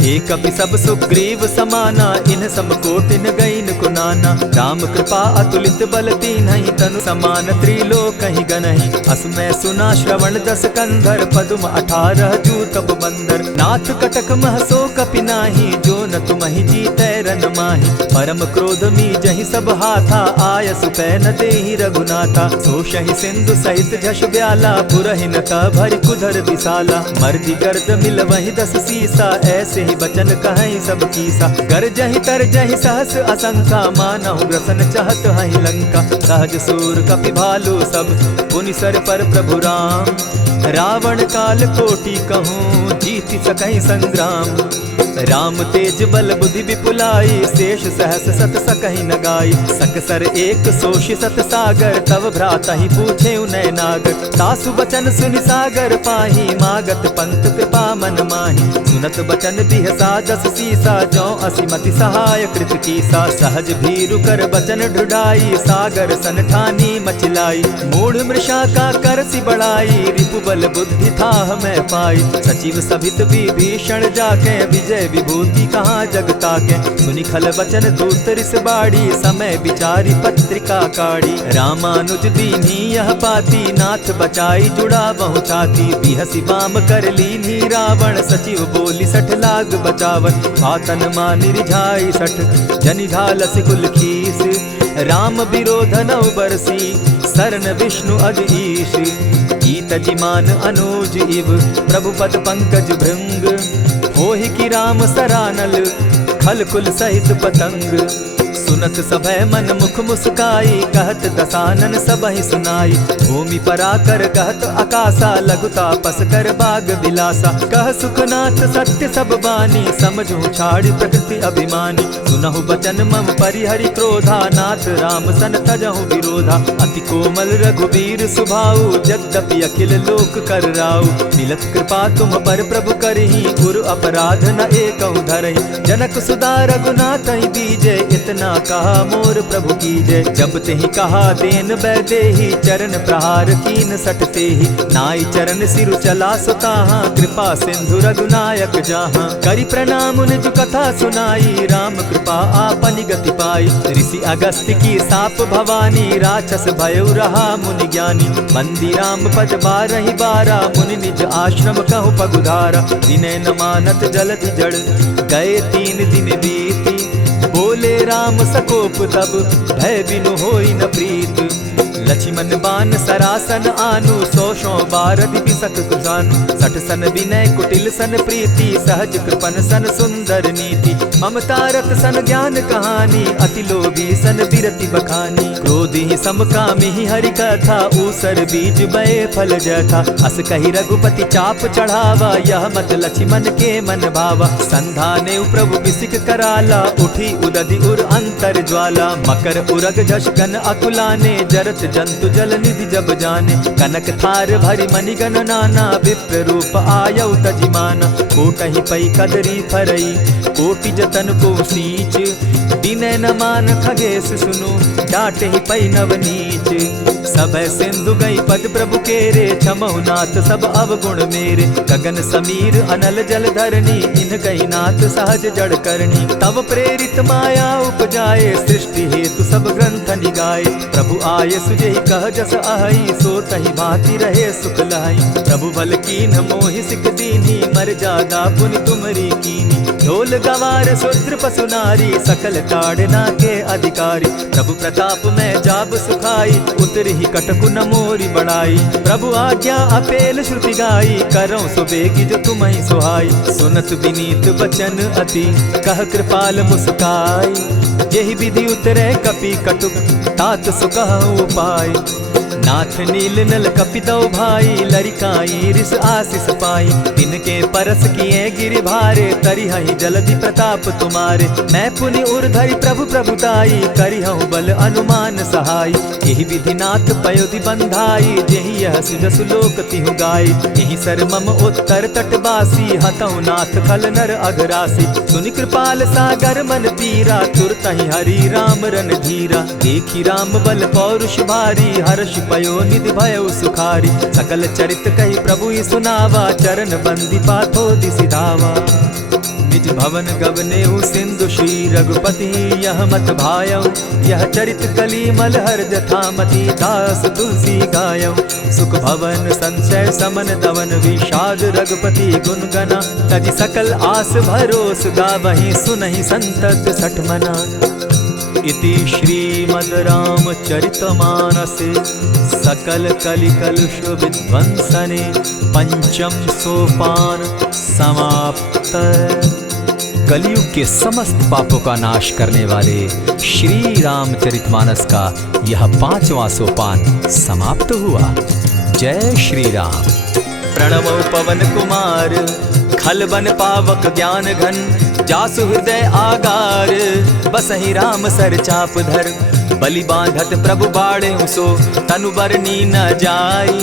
एक कपि सब सुग्रीव समाना, इन सम कोटिन गईन कुनाना। राम कृपा अतुलित बल तीन्हि, तनु समान त्रिलोक ही गनहि। असमय सुना श्रवण दस कंधर, पदुम 18 जूतब बंदर। नाथ कटक महसो कपि नाही, जो न तुमहि जीतै रन माहि। परम क्रोध मी जहि सब हाथा, आय सुपै न देहि रघुनाथा। सोषहि सिंधु सहित झष ब्याला, पुरहि न त भरि कुधर विशाला। मर्दि गर्द मिल वहि 10 सीसा, ऐसे बचन कहीं सब कीसा। कर जहि तर जहि सहस असंखा, मानहु ग्रसन चाहत हहि लंका। सहज सूर कपि भालु सब, पुनि सर पर प्रभु राम। रावण काल कोटि कहूँ, जीति सकहि संग्राम। राम तेज बल बुद्धि विपुलाई, शेष सहस सत सकहि न गाई। सकसर एक सोषि सत सागर, तव भ्रातहि पूछे उनय नागर। तासु बचन सुनि सागर पाही, मागत पंत कृपा मन माही। सुनत बचन बिहसा जस सीसा, जौ असिमति सहाय कृत कीसा। सहज भीरु कर बचन ढुढ़ाई, सागर सन ठानी मचिलाई। मूढ़ मृषा का करसि बढ़ाई, रिपु बल बुद्धि थाह मैं पाई। सचिव सभित विभीषण जाके, विजय विभूति कहाँ जगता के। सुनि खल बचन दूत रिस बाड़ी, समय विचारी पत्रिका काढ़ी। रामानुज दीन्ही यह पाती, नाथ बचाई जुड़ा बहु छाती। बिहसी बाम कर लीन्ही रावण, सचिव बोली सठ लाग बचावन। आतन मानि रिझाई सठ, जनि ढालस कुल खीस। राम विरोध नव बरसी, सरन विष्णु अज ईश। गीत जिमान अनुज इव, प्रभु पद पंकज भृंग। होहि कि राम सरानल, खल कुल सहित पतंग। सुनत सभय मन मुख मुस्काई, कहत दसानन सबहि सुनाई। भूमि पराकर कहत आकाशा, लघु तापस कर बाग विलासा। कह सुखनाथ सत्य सब बानी, समझू छाड़ प्रकृति अभिमानी। सुनहु बचन मम परिहरि क्रोधा, नाथ राम सन तजहु विरोधा। अति कोमल रघुवीर सुभाऊ, यद्यपि अखिल लोक कर राऊ। मिलत कृपा तुम पर प्रभु करही, गुरु अपराध न एकहु धरहि। जनक सुदा रघुनाथ दीजे, इतना कहा मोर प्रभु कीजय। जब तेहि कहा देन बैदेही, चरण प्रहार कीन सटते ही। नाई चरण सिरु चला सुताहा, कृपा सिंधु रघुनायक जाहा। करि प्रणाम निज कथा सुनाई, राम कृपा आपनि गति पाई। ऋषि अगस्त्य की साप भवानी, राक्षस भयउ रहा मुनि ज्ञानी। बंदी राम पद बारहि बारा, मुनि निज आश्रम कहु पगुधारा। विनय न मानत जलधि जड़, गए 3 दिन बीती। बोले राम सकोप तब, भय बिनु होई न प्रीत। लक्ष्मण बान सरासन आनु, 100 बार दिपिसक कुजानु। 60 सन विनय कुटिल सन प्रीति, सहज कृपन सन सुंदर नीति। ममता रत सन ज्ञान कहानी, अति लोभी सन बिरति बखानी। क्रोधी समकामी हरि कथा, ऊसर बीज बय फल जथा। अस कहि रघुपति चाप चढ़ावा, यह मत लक्ष्मण के मन भावा। संधाने प्रभु बिसिक कराला, उठी उदधि उर अंतर ज्वाला। मकर उरग झष घन अकुलाने, जरत जंतु जल निधि जब जाने। कनक थार भरी मणिगण नाना, विप्र रूप आयउ तजिमाना। कोटहि पै कदरी फरई, कोटि जतन को सींच। विनय न मान खगेश सुनु, डांटहि पै नवनीच। सभय सिंधु गई पद प्रभु केरे, छमहु नाथ सब अवगुण मेरे। गगन समीर अनल जल धरनी, इन गई नाथ सहज जड़ करनी। तब प्रेरित माया उपजाए, सृष्टि हेतु सब ग्रंथ निगाए। प्रभु आय सुजेहि कह जस अहई, सो तहि भांति रहे सुख लहई। प्रभु बल कीन्ह मोहि सिख दीन्ही, मर्यादा पुनि तुमरी कीनी। ढोल गवार शूद्र पशु नारी, सकल ताड़ना के अधिकारी। प्रभु प्रताप में जाब सुखाई, उतरहि कटकु न मोरी बढ़ाई। प्रभु आज्ञा अपेल श्रुति गाई, करऊं सो बेगी जो तुम्हि सुहाई। सुनत विनीत बचन अति, कह कृपाल मुस्काई। जेहि विधि उतरे कपि कटुक, तात सुकहु उपाय। नाथ नील नल कपितौ भाई, लरिकाई रिस आशीष पाई। तिनके परस किए गिरि भारे, तरिहहि जलधि प्रताप तुम्हारे। मैं पुनि उर्धरि प्रभु प्रभुताई, करिहु बल अनुमान सहाय। एहि विधि नाथ पयोधि बंधाई, जेहि यह सुजसु लोक तिहु गाई। एहि सर मम उत्तर तटवासी, हतौ नाथ खल नर अघरासी। सुनि कृपाल सागर मन पीरा, तुरतहि हरि राम रन धीरा। देखि राम बल पौरुष भारी, हर्ष पयो निधि भयउ सुखारी। सकल चरित कहि प्रभु सुनावा, चरण बंदी पाथो दिसि धावा। निज भवन गवनेउ सिंधु श्री रघुपति, यह मत भायउ। यह चरित कली मलहर जथामति, दास तुलसी गायउ। सुख भवन संशय समन दवन, विषाद रघुपति गुण गना। तजि सकल आस भरोस, गावहि सुनहि संतत सठ मना। इति श्रीमद् रामचरितमानसे, सकल कलिकलुष विध्वंसने, पंचम सोपान समाप्त। कलयुग के समस्त पापों का नाश करने वाले श्री रामचरितमानस का यह 5वां सोपान समाप्त हुआ। जय श्री राम। प्रणमो पवन कुमार, खल बन पावक ज्ञान घन, जासु हृदय आगार, बसहि राम सर चाप धर। बलि बांधत प्रभु बाढ़े सो, तनु बरनी न जाई,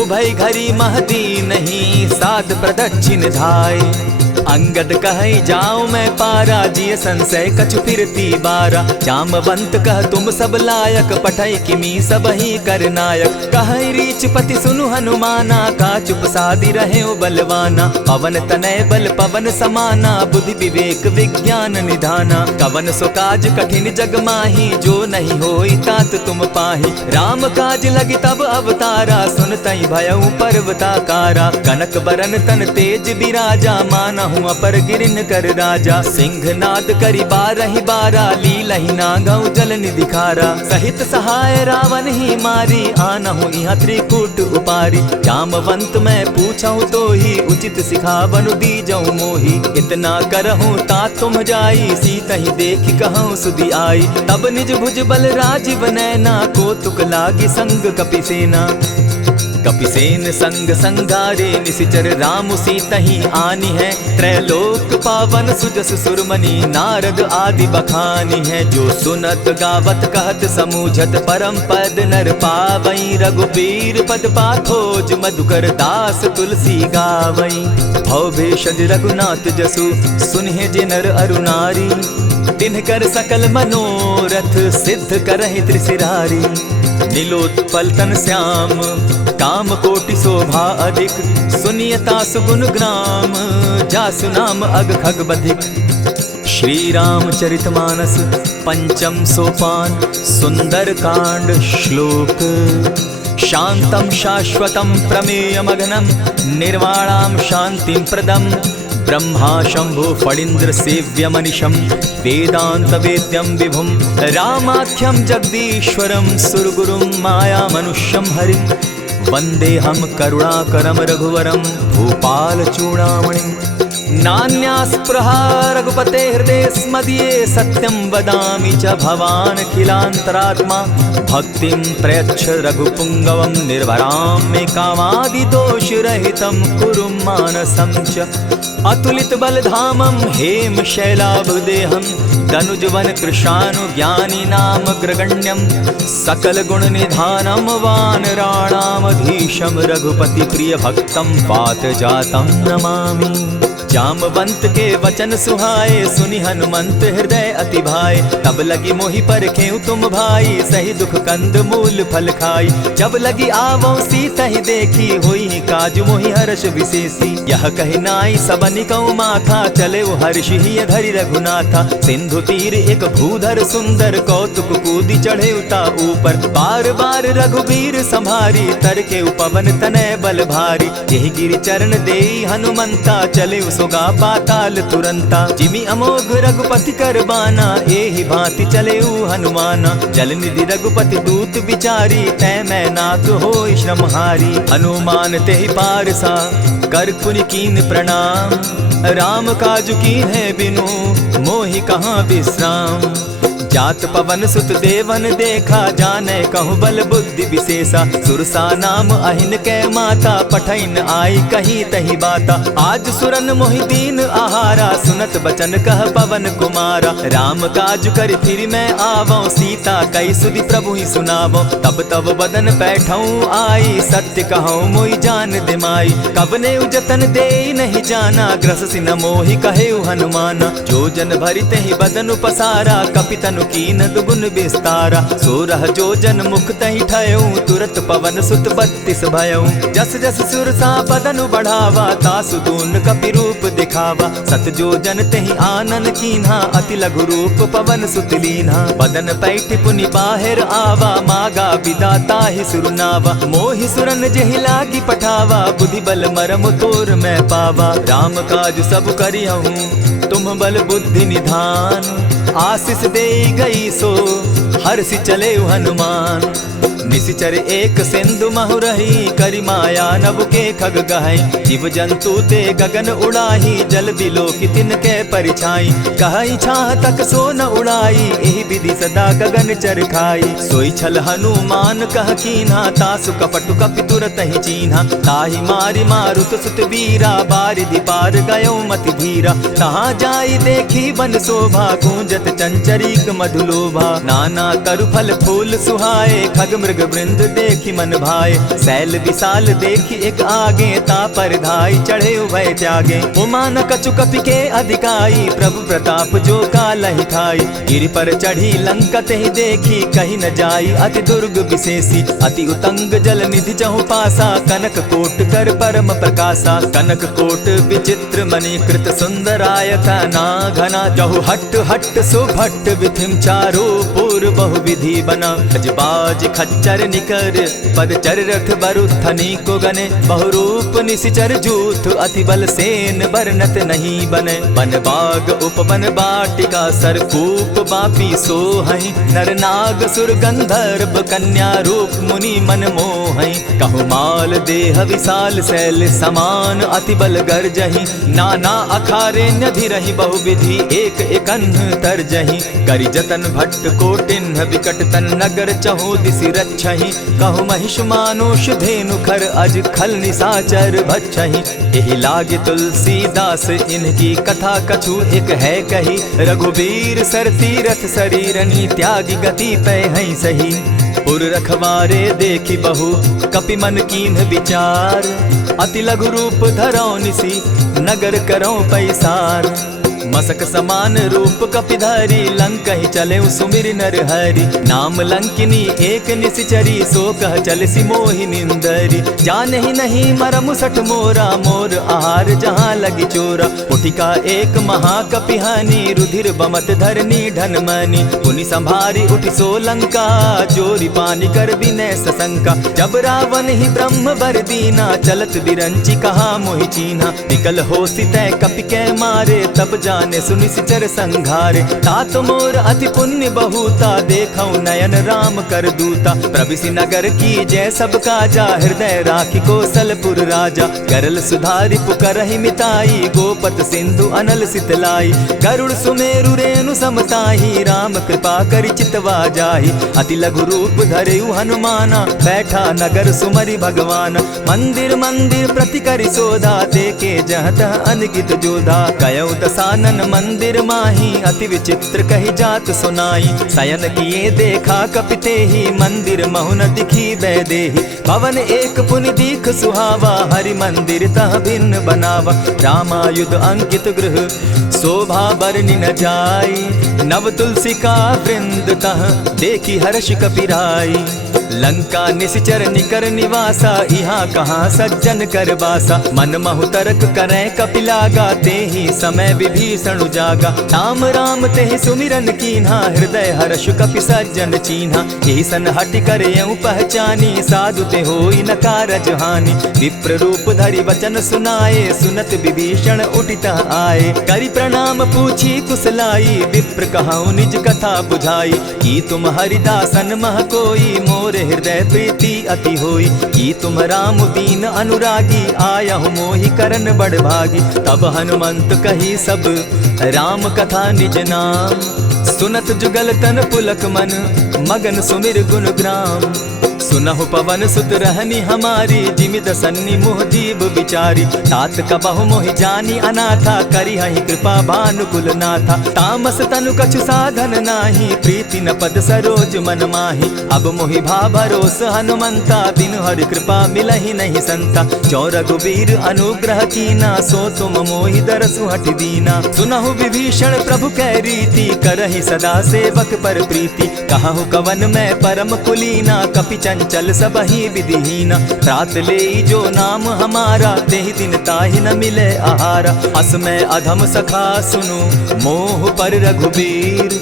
उभय घरी महदी नहीं, साध प्रदक्षिण धाई। अंगद कहे जाऊं मैं पारा, जिय संशय कछु फिरती बारा। जामवंत कह तुम सब लायक, पठय किमी सब ही कर नायक। कहे रीच पति सुनु हनुमाना, का चुप सादी रहे बलवाना। पवन तनय बल पवन समाना, बुद्धि विवेक विज्ञान निधाना। कवन सो काज कठिन जग माही, जो नहीं होई तात तुम पाही। राम काज लगी तब अवतारा, सुनतई भयउ पर्वताकारा। कनक बरन तन तेज बिराजा, माना हूँ अपर गिरिन कर राजा। सिंहनाद करी बारहि बारा, लीलहि नागौ जल निधि खारा। सहित सहाय रावण ही मारी, आनहु इहाँ त्रिकूट उपारी। जामवंत मैं पूछऊँ तो ही, उचित सिखावनु दीजऊँ मोही। इतना करहूँ ता तुम जाई, सीतहि देखि कहूँ सुधि आई। तब निज भुज बल राजीव नैना, को तुक लागी संग कपिसेना। कपिसेन संग संगारे, निशिचर राम सीतहि आनी है। त्रैलोक पावन सुजस सुरमणि, नारद आदि बखानी है। जो सुनत गावत कहत समूझत, परम पद नर पावई। रघुबीर पद पाथोज, मधुकर दास तुलसी गावई। भव भेषज रघुनाथ जसु, सुनहि जे नर अरु नारी। तिनकर सकल मनोरथ, सिद्ध करहि त्रिशिरारी। नीलोत्पल तन श्याम, काम कोटि शोभा अधिक। सुनियता सुगुण ग्राम, जासु नाम अग खग बधिक। श्री रामचरित मानस पंचम सोपान, सुंदर कांड श्लोक। शांतम शाश्वतम प्रमेयमघनम, निर्वाणाम शांतिं प्रदम। ब्रह्मा शंभु फणीन्द्र सेव्य मनिशम, वेदांत वेद्यम विभुम। रामाख्यम जगदीश्वरम, सुरगुरुम माया मनुष्यम हरिम। वंदेहम करुणाकरम रघुवरम, भूपाल चूड़ामणिम। नान्यास्पृहा रघुपते हृदय स्मदीये, सत्यं वदामि च भवान् खिलान्तरात्मा। भक्तिं प्रयच्छ रघुपुङ्गवं, निर्भरां मे कामादिदोषरहितं कुरु मानसं च। अतुलित बलधामं हेम शैलाभदेहं, तनुजवन कृशानुज्ञानी नाम ग्रगण्यं। सकल गुण निधानं वानराणामधीशं, रघुपति प्रिय भक्तं पात जातं नमामि। जामवंत के वचन सुहाए, सुनि हनुमंत हृदय अति भाए। तब लगी मोहि परखेउ तुम भाई, सही दुख कंद मूल फल खाई। जब लगी आवो सीतहि देखी, होई काज मोहि हर्ष विशेषी। यह कहि नाई सबनि कौ माथा, चले वो हर्ष ही धरि रघुनाथा। सिंधु तीर एक भूधर सुंदर, कौतुक कूदी चढ़े उता ऊपर। बार बार रघुबीर संभारी, तर के पवन तनय बल भारी। यही गिरि चरण देई हनुमंता, चले सोगा पाताल तुरंता। जिमि अमोघ रघुपति कर बाना, एहि भांति चले हनुमाना। जल निधि रघुपति दूत बिचारी, तै मैं नाक होई श्रमहारी। हनुमान तेहि पारसा, कर पुनि कीन प्रणाम। राम काज कीन है बिनु, मोहि कहाँ विश्राम। जात पवन सुत देवन देखा, जाने कहूँ बल बुद्धि विशेषा। सुरसा नाम अहिन कै माता, पठैन आई कहीं तही बाता। आज सुरन मोहि दीन आहारा, सुनत बचन कह पवन कुमारा। राम काज कर फिर मैं आवऊं, सीता कई सुधि प्रभु ही सुनावो। तब तब बदन बैठऊं आई, सत्य कहूँ मोहि जान दिमाई। कबने उजतन दे नहीं जाना, ग्रस सिन मोहि कहे हनुमाना। जो जन भरित ही बदन पसारा, कपितनु कीन दुगुन विस्तारा। सोरह जो जन मुख तहि ठयऊं, तुरत पवन सुत 32 भयऊं। जस जस सुरसा बदनु बढ़ावा, तासु दून कपि रूप दिखावा। सत जो जन तेहि आनन कीन्हा, अति लघु रूप पवन सुत लीन्हा। बदन पैठ पुनि बाहिर आवा, मागा विदा ताहि सुरनावा। मोहि सुरन जेहि लागी पठावा, बुद्धि बल मरम तोर मैं पावा। राम काज सब करिहूँ, तुम बल बुद्धि निधान। आशीष दे गई सो, हर्षि चले हनुमान। निशिचर एक सिंधु महु रही, करि माया नभ के खग गहई। जीव जंतु ते गगन उड़ाही, जल बिलो की तिनके परिछाई। कहई छाह तक सो न उड़ाई, एहि विधि सदा गगन चर खाई। सोई छल हनुमान कह कीन्हा, तासु कपटु कपि तुरत ही चीन्हा। ताहि मारि मारुत सुत वीरा, बारिधि पार गयो मति धीरा। तहाँ जाई देखी बन शोभा, गूंजत चंचरीक मधुलोभा। नाना तरु फल फूल सुहाए, खग मृग वृंद देखी मन भाए। शैल विशाल देखी एक आगे, ता पर धाई चढ़े उभय त्यागे। उमान कछु कपि के अधिकाई, प्रभु प्रताप जो कालहि खाई। गिरि पर चढ़ी लंका ही देखी, कहीं न जाई अति दुर्ग विशेषी। अति उतंग जल निधि चहु पासा, कनक कोट कर परम प्रकाशा। कनक कोट विचित्र मणिकृत सुंदरायता ना घना। जहु हट हट सुभट विधिम चारो पूर्व बहु विधि बना। बाज खच्चर निकर पदचर रथ बरुथनी को गने। बहुरूप निशिचर जूथ अति बल सेन बरनत नहीं बने। बन बाग उपवन बाटिका सरकूप बापी सोहई। नर नाग सुर गंधर्व कन्या रूप मुनि मन मोहई। कहु माल देह विशाल शैल समान, अति बल गर्जही। नाना अखारे न्यधिरहि बहुविधि, एक एकन्ह तरजही। करि जतन भट्ट कोटिन्ह विकट तन नगर चहु दिसि रक्षहि। कहु महिष मानुष धेनु खर अज खल निशाचर भक्षहि। एहि लागे तुलसीदास इनकी कथा कछु एक है कही। रघुबीर सर तीरथ शरीरनी, त्यागी गति पै हई सही। पुर रखवारे देखी बहु कपि मन कीन्ह विचार। अति लघु रूप धरौ निसी, नगर करौ पैसार। मसक समान रूप कपिधारी, लंकहि चले सुमिर नर हरि। नाम लंकिनी एक निशिचरी, सो कह चल सी मोहि निंदरी। जानहि नहीं मरम सठ मोरा, मोर आहार जहाँ लगी चोरा। उठिका एक महाकपिहानी, रुधिर बमत धरनी ढन मनी। पुनि संभारी उठि सो लंका, जोरी पानी कर विनय सशंका। जब रावण ही ब्रह्म बर दीना, चलत बिरंची कहा मोहि चीन्हा। निकल होसी तै कपि कै मारे, तब जाने सुनिशिचर संघारे। तात मोर अति पुण्य बहुता, देखौ नयन राम कर दूता। प्रविशि नगर की जय सब काजा, हृदय राखी कौशलपुर राजा। करल सुधारि पुकरहि मिताई, गोपत सिंधु अनल सितलाई। गरुड़ सुमेरु रेणु समताही, राम कृपा करि चितवा जाहि। अति लघु रूप धरेउ हनुमाना, बैठा नगर सुमरि भगवान। मंदिर मंदिर प्रति करि सोधा, देखे जहत अनगित जोधा। कयौ दसानन मंदिर माही, अति विचित्र कही जात सुनाई। शयन किए देखा कपिते ही, मंदिर महु न दिखी वैदेही। भवन एक पुनि दीख सुहावा, हरि मंदिर तह भिन्न बनावा। रामायुध अंकित गृह, शोभा बरनि न जाई। नव तुलसी का वृंद तह, देखी हर्ष कपिराई। लंका निशिचर निकर निवासा, यहाँ कहाँ सज्जन कर बासा। मन महु तर्क करें कपिलागा, तेहि समय विभीषण जागा। राम राम तेहि सुमिरन कीन्हा, हृदय हर्ष कपि सज्जन चीन्हा। एहि सन हटि कर यूं पहचानी, साधु ते होई न कारज हानि। विप्र रूप धरि वचन सुनाए, सुनत विभीषण उठितः आए। करि प्रणाम पूछी कुशलाई, विप्र कहौ निज कथा बुझाई। की तुम हरिदासन मह कोई, मोर हृदय प्रीति अति होई। की तुम राम दीन अनुरागी, आयहु मोहि करन बड़ भागी। तब हनुमंत कही सब राम कथा निज नाम। सुनत जुगल तन पुलक मन, मगन सुमिर गुण ग्राम। सुनहु पवन सुत रहनी हमारी, जिमित सन्नि मुह जीव विचारी। तात कबहु मोहि जानी अनाथा, करी हहि कृपा भानुकुल नाथा। तामस तनु कछु साधन नाही, प्रीति न पद सरोज मन माही। अब मोहि भा भरोस हनुमंता, बिनु हरि कृपा मिलहि नहीं संता। जो रघुबीर अनुग्रह कीना, सो तुम मोहि दरसु हठि दीना। सुनहु विभीषण प्रभु कै रीति, करहि सदा सेवक पर प्रीति। कहु कवन मैं परम कुलीना, कपि चंचल सबहि विधिहीना। रात ले जो नाम हमारा, तेहि दिन ताहि न मिले आहारा। अस मैं अधम सखा सुनु, मोह पर रघुबीर।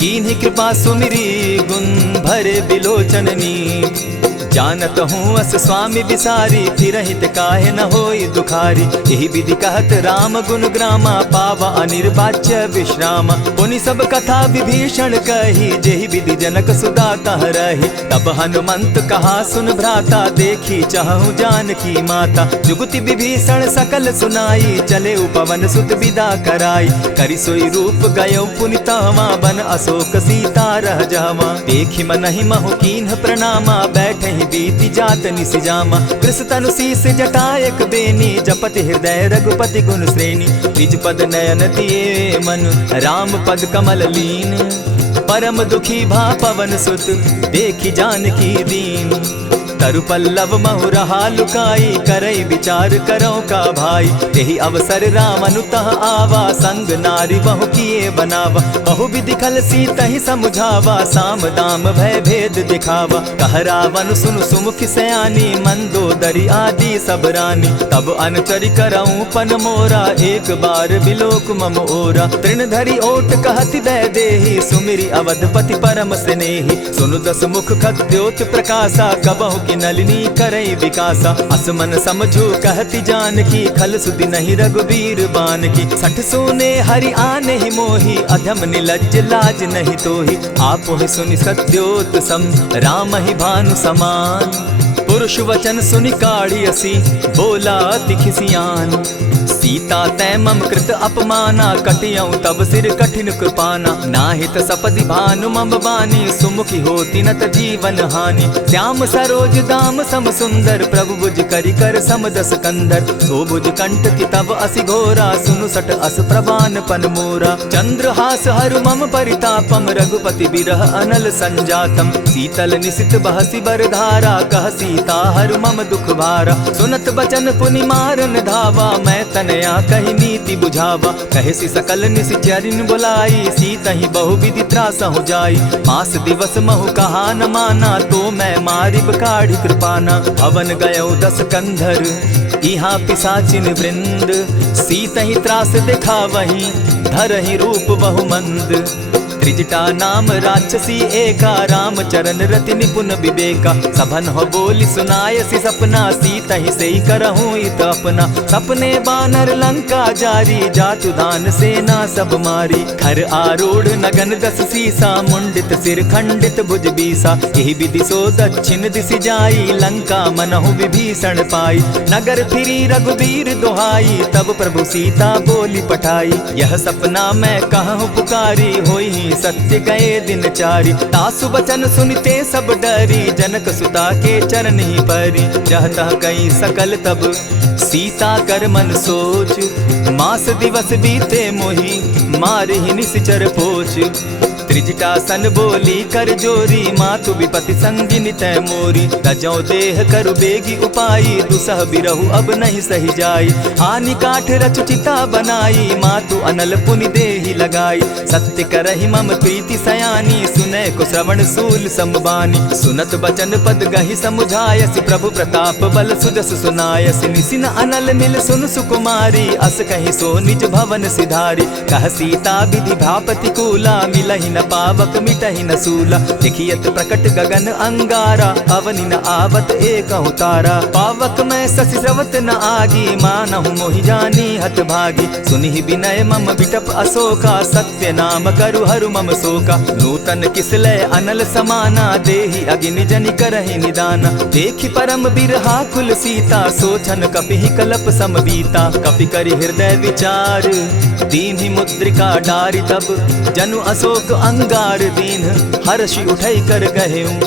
कीन्हि कृपा सुमिरी, गुण भरे बिलोचन नीर। जानत हूँ अस स्वामी बिसारी, फिर हित काहे न होई दुखारी। यही विधि कहत राम गुण ग्रामा, पावा अनिर्वाच्य विश्राम। पुनि सब कथा विभीषण कही, जेहि विधि जनक सुदा कह रही। तब हनुमंत कहा सुन भ्राता, देखी चाहूँ जानकी माता। जुगति विभीषण सकल सुनाई, चले पवन सुत विदा कराई। करि सोई रूप गयो पुनितावा, बन अशोक सीता रह जावा। देखी मनहि महु कीन्ह प्रणामा, बैठे ही बीती जात निसिजामा। कृष तनु शीस जटायक बेनी, जपति हृदय रघुपति गुण श्रेणी। निज पद नयन दिए मन, राम पद कमल लीन। परम दुखी भा पवन सुत, देखी जानकी दीन। तरु पल्लव महु रहा लुकाई, करई विचार करो का भाई। यही अवसर राम अनुतः आवा, संग नारी बहु किए बनावा। बहु विधि खल सीतहि समझावा, साम दाम भय भेद दिखावा। कह रावण सुन सुमुखि सयानी, मंदोदरी आदि सब रानी। तब अनुचरि करऊं पन मोरा, एक बार बिलोक मम ओरा। तृण धरि ओट कहति दय देहि, सुमिरि अवधपति परम स्नेही। सुनु दस मुख खद्योत प्रकाशा, कबहु की नलिनी करई विकासा। असमन समझो कहती जानकी, खल सुधि नहीं रघुबीर बान की। सठ सोने हरि आने ही मोही, अधम निलज्ज लाज नहीं तोही। आपो ही सुनि सत्योत सम, राम ही भानु समान। पुरुष वचन सुनि काढ़ियसी, बोला अति खिसियान। सीता तै मम कृत अपमाना, कटियऊं तब सिर कठिन कृपाना। नाहित सपदि भानु मम बानी, सुमुखी होती नत जीवन हानि। श्याम सरोज दाम सम सुंदर, प्रभु बुझ करि कर समदस कंदर। सो बुझ कंठ की तब असि घोरा, सुनु सट अस प्रवान पन मोरा। चंद्रहास हरु मम परितापम, रघुपति बिरह अनल संजातम। शीतल निशित बहसी बरधारा, कह सीता हरु मम दुख भारा। सुनत बचन पुनि मारन धावा, मैं तनया कही नीति बुझावा। कहेसी सकल निशिचरिन बुलाई, सीतहि बहु विधि त्रासहु जाई। मास दिवस महु कहा न माना, तो मैं मारिब काढ़ी कृपाना। भवन गयो दस कंधर, इहाँ पिशाचिन वृंद। सीतहि त्रास दिखावहि, धरहि रूप बहु मंद। त्रिजटा नाम राक्षसी एका, राम चरण रति निपुण विवेका। सभन हो बोली सुनायसी सपना, सीतहि सेई करहूँ इत अपना। सपने बानर लंका जारी, जातु दान सेना सब मारी। खर आरूढ़ नगन दस सीसा, मुंडित सिर खंडित भुज बीसा। यही विधि सो दक्षिण दिशि जाई, लंका मनहु विभीषण पाई। नगर फिरी रघुबीर दुहाई, तब प्रभु सीता बोली पठाई। यह सपना मैं कहूँ पुकारी, होई सत्य गए दिन चारि। तासु बचन सुनते सब डरी, जनक सुता के चरण ही परी। जह तह कई सकल तब, सीता कर मन सोच। मास दिवस बीते मोही, मारे ही निश्चर पोच। त्रिजटा सन बोली कर जोरी, मातु विपति संगिनी तै मोरी। तजौ देह करु बेगी उपाई, दुसह बिरहु अब नहीं सही जाई। हानि काठ रच चिता बनाई, मातु अनल पुनि देहि लगाई। सत्य करहि मम प्रीति सयानी, सुनै को श्रवण सूल समबानी। सुनत बचन पद गहि समुझायसि, प्रभु प्रताप बल सुजस सुनायसि। निसिन अनल मिल सुन सुकुमारी, अस कहि सो निज भवन सिधारी। कह सीता विधि भापति कूला, मिलहि न पावक मिटहि न सूला। लिखियत प्रकट गगन अंगारा, अवनि न आवत एकहु तारा। पावक मैं शशि स्रवत न आगी, मानहु मोहि जानी हत भागी। सुनिहि विनय मम बिटप अशोका, सत्य नाम करु हरु मम शोका। नूतन किसलय अनल समाना, देहि अगिनि जनि करहि निदाना। देखि परम बिरहा कुल सीता, सोचन कपिहि कलप सम बीता। कपि करि हृदय विचार, दीन्हि मुद्रिका डारि। तब जनु अशोक अंगार दीन, हर्षि उठै कर गहेऊं।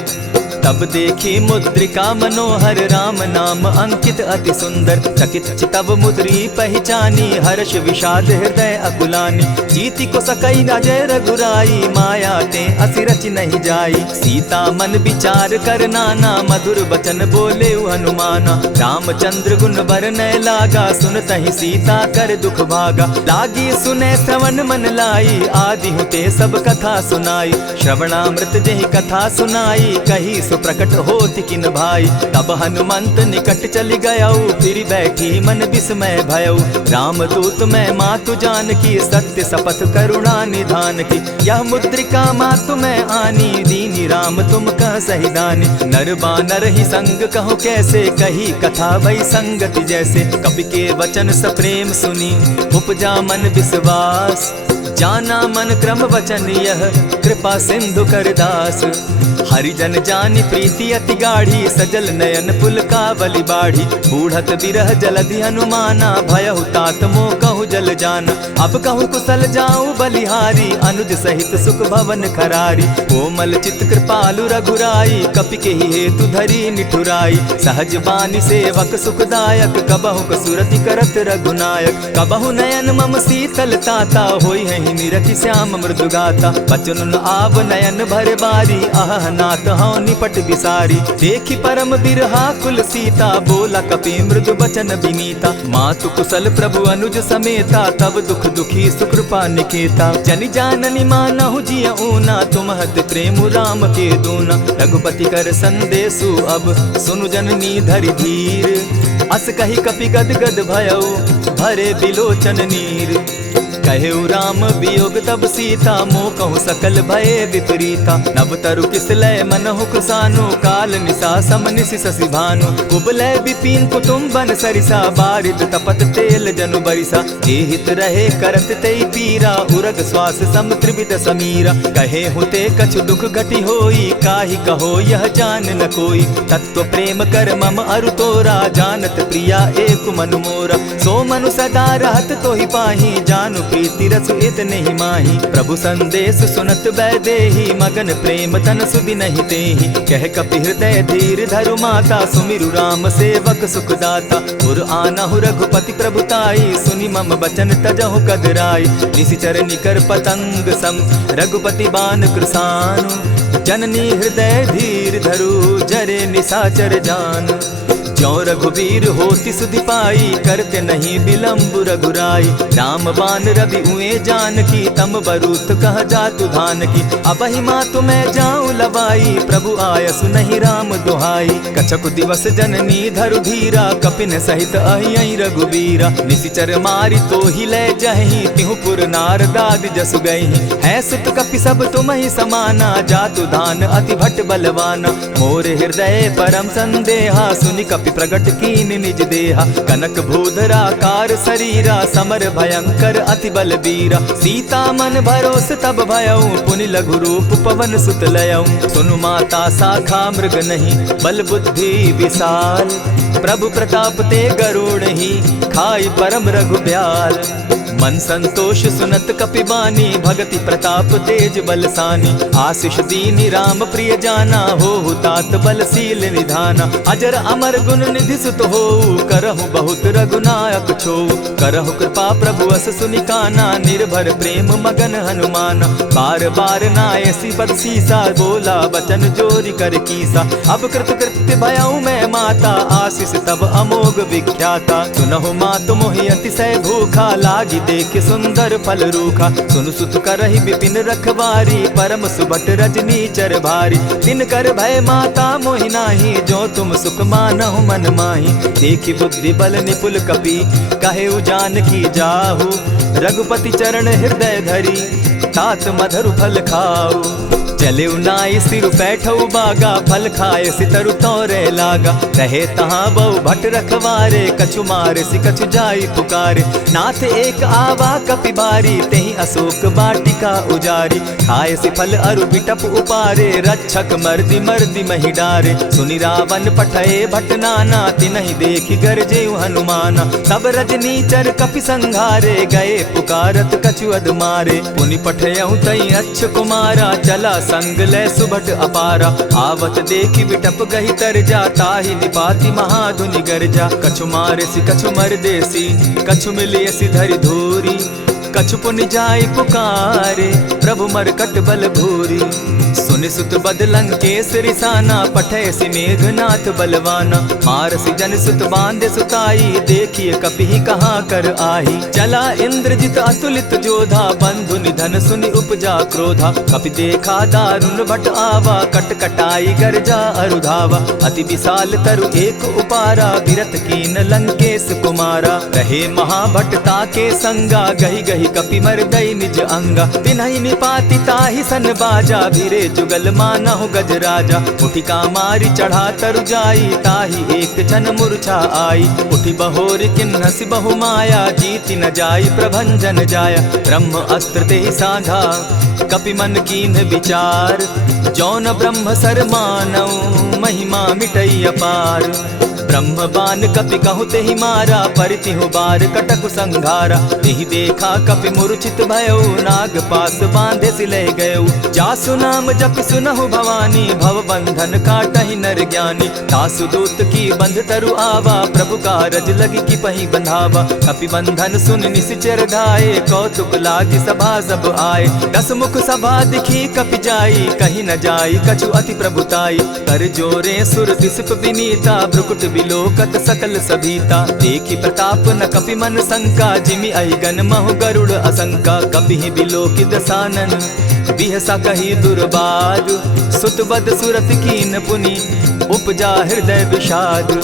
तब देखी मुद्रिका मनोहर, राम नाम अंकित अति सुंदर। चकित चितव मुद्री पहचानी, हर्ष विषाद हृदय अकुलानी। जीति को सकई अजय रघुराई, माया ते असि रचि नहीं जाई। सीता मन विचार कर नाना, मधुर बचन बोले हनुमाना। रामचंद्र गुण बरनय लागा, सुनतहि सीता कर दुख भागा। लागी सुने श्रवण मन लाई, आदि हुते सब कथा सुनाई। श्रवणामृत जेहि कथा सुनाई, कही सो प्रकट होति किन भाई। तब हनुमंत निकट चली गयऊ, फिर बैठी मन विस्मय भयऊ। राम दूत मैं मातु जानकी, सत्य शपथ करुणा निधान की। यह मुद्रिका मातु मैं आनी, दीनी सुनी राम तुम कह सही दानी। नर बानर ही संग कहो कैसे, कही कथा वही संगति जैसे। कपि के वचन सप्रेम सुनी उपजा मन विश्वास, जाना मन क्रम वचन यह कृपा सिंधु कर दास। हरिजन जानी प्रीति अति गाढ़ी, सजल नयन पुल का बलि बाढ़ी। बूढ़त बिरह जलधि हनुमाना, भयहु तात मोह कहु जल जाना। अब कहु कुशल जाऊं बलिहारी, अनुज सहित सुख भवन खरारी। कोमल चित कृपालु रघुराई, कपि के ही हेतु धरी निठुराई। सहज बानी सेवक सुखदायक, कबहु कसुरति करत रघुनायक। कबहु नयन मम शीतल ताता, होई है निरखि श्याम मृदु गाता। बचन आब नयन भर बारी, आह नाथ हौ निपट बिसारी। देखी परम बिरहा कुल सीता, बोला कपि मृदु बचन विनीता। मातु कुशल प्रभु अनुज समेता, तब दुख दुखी सुकृपा निकेता। जनि जाननी मानहु जिय ऊना, तुमहत प्रेम राम के दूना। रघुपति कर संदेशु अब सुनु जननी धरि धीर। अस कही कपि गद गद भयउ, भरे बिलोचन नीर। कहेउ राम वियोग तब सीता, मोह कहूँ सकल भये विपरीता। नव तरु किसलय मनहु कुसानो, काल निशा समनिशि शशि भानु। कुबलय विपिन कुटुम्बन सरिसा, बारिद तपत तेल जनु बरिसा। जे हित रहे करत तेई पीरा, उरग श्वास सम त्रिविध समीरा। कहे हुते कछु दुख घटी होई, काहि कहो यह जान न कोई। तत्व प्रेम कर मम अरु तोरा, जानत प्रिया एक मनु मोरा। सो मनु सदा रहत तोहि पाही, जानु प्रीति रसु इतने ही माही। प्रभु संदेश सुनत बैदेही, मगन प्रेम तन सुधि नहीं तेहि। कह कपि हृदय धीर धरु माता, सुमिरु राम सेवक सुखदाता। उर आनहु रघुपति प्रभुताई, सुनि मम बचन तजहु कदराई। निशिचर निकर पतंग सम, रघुपति बान कृसानु। जननी हृदय धीर धरु, जरे निशाचर जान। ज्यों रघुवीर होति सुधि पाई, करते नहीं विलम्ब रघुराई। राम बान रवि उए जानकी, तम बरूथ कह जातु धान की। अबहि मातु मैं जाऊं लवाई, प्रभु आयसु नहीं राम दुहाई। कछक दिवस जननी धरु धीरा, कपिन सहित अहियहि रघुवीरा। निशिचर मारि तो ही लय जहि, तिहु पुर नारदादि जसु गहि। है सुत कपि सब तुम ही समाना, जातु धान अति भट बलवाना। मोर हृदय परम संदेहा, सुनि कपि प्रगट कीन निज देहा। कनक भूधरा कार शरीरा, समर भयंकर अति बलबीरा। सीता मन भरोस तब भयउ, पुनि लघु रूप पवन सुत लयउ। सुनु माता शाखा मृग नहीं, बल बुद्धि विशाल। प्रभु प्रताप ते गरुड़ ही, खाई परम रघु ब्याल। मन संतोष सुनत कपि बानी, भगति प्रताप तेज बलसानी। आशीष दीनि राम प्रिय जाना, हो तात बलशील निधाना। अजर अमर गुण निधि सुत हो, करहु बहुत रघुनायक छो। करहु कृपा प्रभु अस सुनि काना, निर्भर प्रेम मगन हनुमाना। बार बार नायसी पद सीसा, बोला बचन जोरि कर कीसा। अब कृत कृत्य भयउ मैं माता, आशीष तब अमोघ विख्याता। सुनहु मातु मोहि अतिशय भूखा, लागी देख सुंदर फल रूखा। सुन सुत करहि विपिन रखवारी, परम सुबट रजनी चर भारी। दिन कर भय माता मोहि नाही, जो तुम सुख मानहु मन माही। देखि बुद्धि बल निपुल कपि, कहे जानकी जाहु। रघुपति चरण हृदय धरी, तात मधुर फल खाऊ। चले नाई सिर बैठऊ बागा, फल खाए सितरु तोरे लागा। रहे तहाँ बहु भट रखवारे, कछु मारे सि कछु जाई पुकारे। नाथ एक आवा कपि बारी, तेहि अशोक बाटिका उजारी। खाए सि फल अरु बिटप उपारे, रक्षक मर्दि मर्दि महि डारे। सुनि रावण पठये भट नाना, तिनहि देखि गरजेउ हनुमाना। तब रजनीचर कपि संघारे, गए पुकारत कछु अध मारे। पुनि पठयउ तई अच्छ कुमारा, चला संग लय सुभट अपारा। आवत देखि बिटप गहि तर जा, ताहि निपाति महाधुनि गर्जा। कछु मारेसि कछु मरदेसी, कछु मिलियसि धरि धूरी। कछु पुनि जाय पुकारे, प्रभु मरकट बल भूरी। सुनि सुत बद लंकेश रिसाना, पठयसि मेघनाथ बलवाना। मारसि जन सुत बांधे सुताई, देखिए कपि कहाँ कर आही। चला इंद्रजित अतुलित जोधा, बंधु निधन सुनि उपजा क्रोधा। कपि देखा दारुण भट आवा, कट कटाई गर्जा अरुधावा। अति विशाल तरु एक उपारा, विरत कीन लंकेश कुमारा। रहे महाभटता के संगा, गहि गहि कपि मरदई निज अंगा। तिन्हि निपाति ताहि सन बाजा, भिरे जुगल युगल मानहु गज राजा। उठिका मारी चढ़ा तरु जाई, ताही एक क्षण मूर्छा आई। उठि बहोर किन्हसि बहु माया, जीति न जाई प्रभंजन जाया। ब्रह्म अस्त्र ते साधा, कपि मन कीन्ह विचार। जौन ब्रह्म सर मानौ, महिमा मिटई अपार। ब्रह्म बान कपि कहु तेहि मारा, परितिहु बार कटक संघारा। तेहि देखा कपि मूर्छित भयो, नाग पास बांधे सिले गयो। जासु नाम जपि सुनहु भवानी, भव बंधन काटहि नर ज्ञानी। तासु दूत की बंध तरु आवा, प्रभु कारज लगी की पही बंधावा। कपि बंधन सुन निश्चर धाये, कौतुक लागी सभा सब आए। दस मुख सभा दिखी कपि जाई, कहीं न जाई कछु अति प्रभुताई। कर जोरे सुर दिसप विनीता, भ्रुकुट विलोकत सकल सभीता। देखी प्रताप न कपि मन शंका, जिमि अहिगन महु गरुड़ असंका। कपि विलोकि दसानन, बिहसा कही दुर्बाद। सुत बद सुरत कीन पुनि, उपजा हृदय विषाद।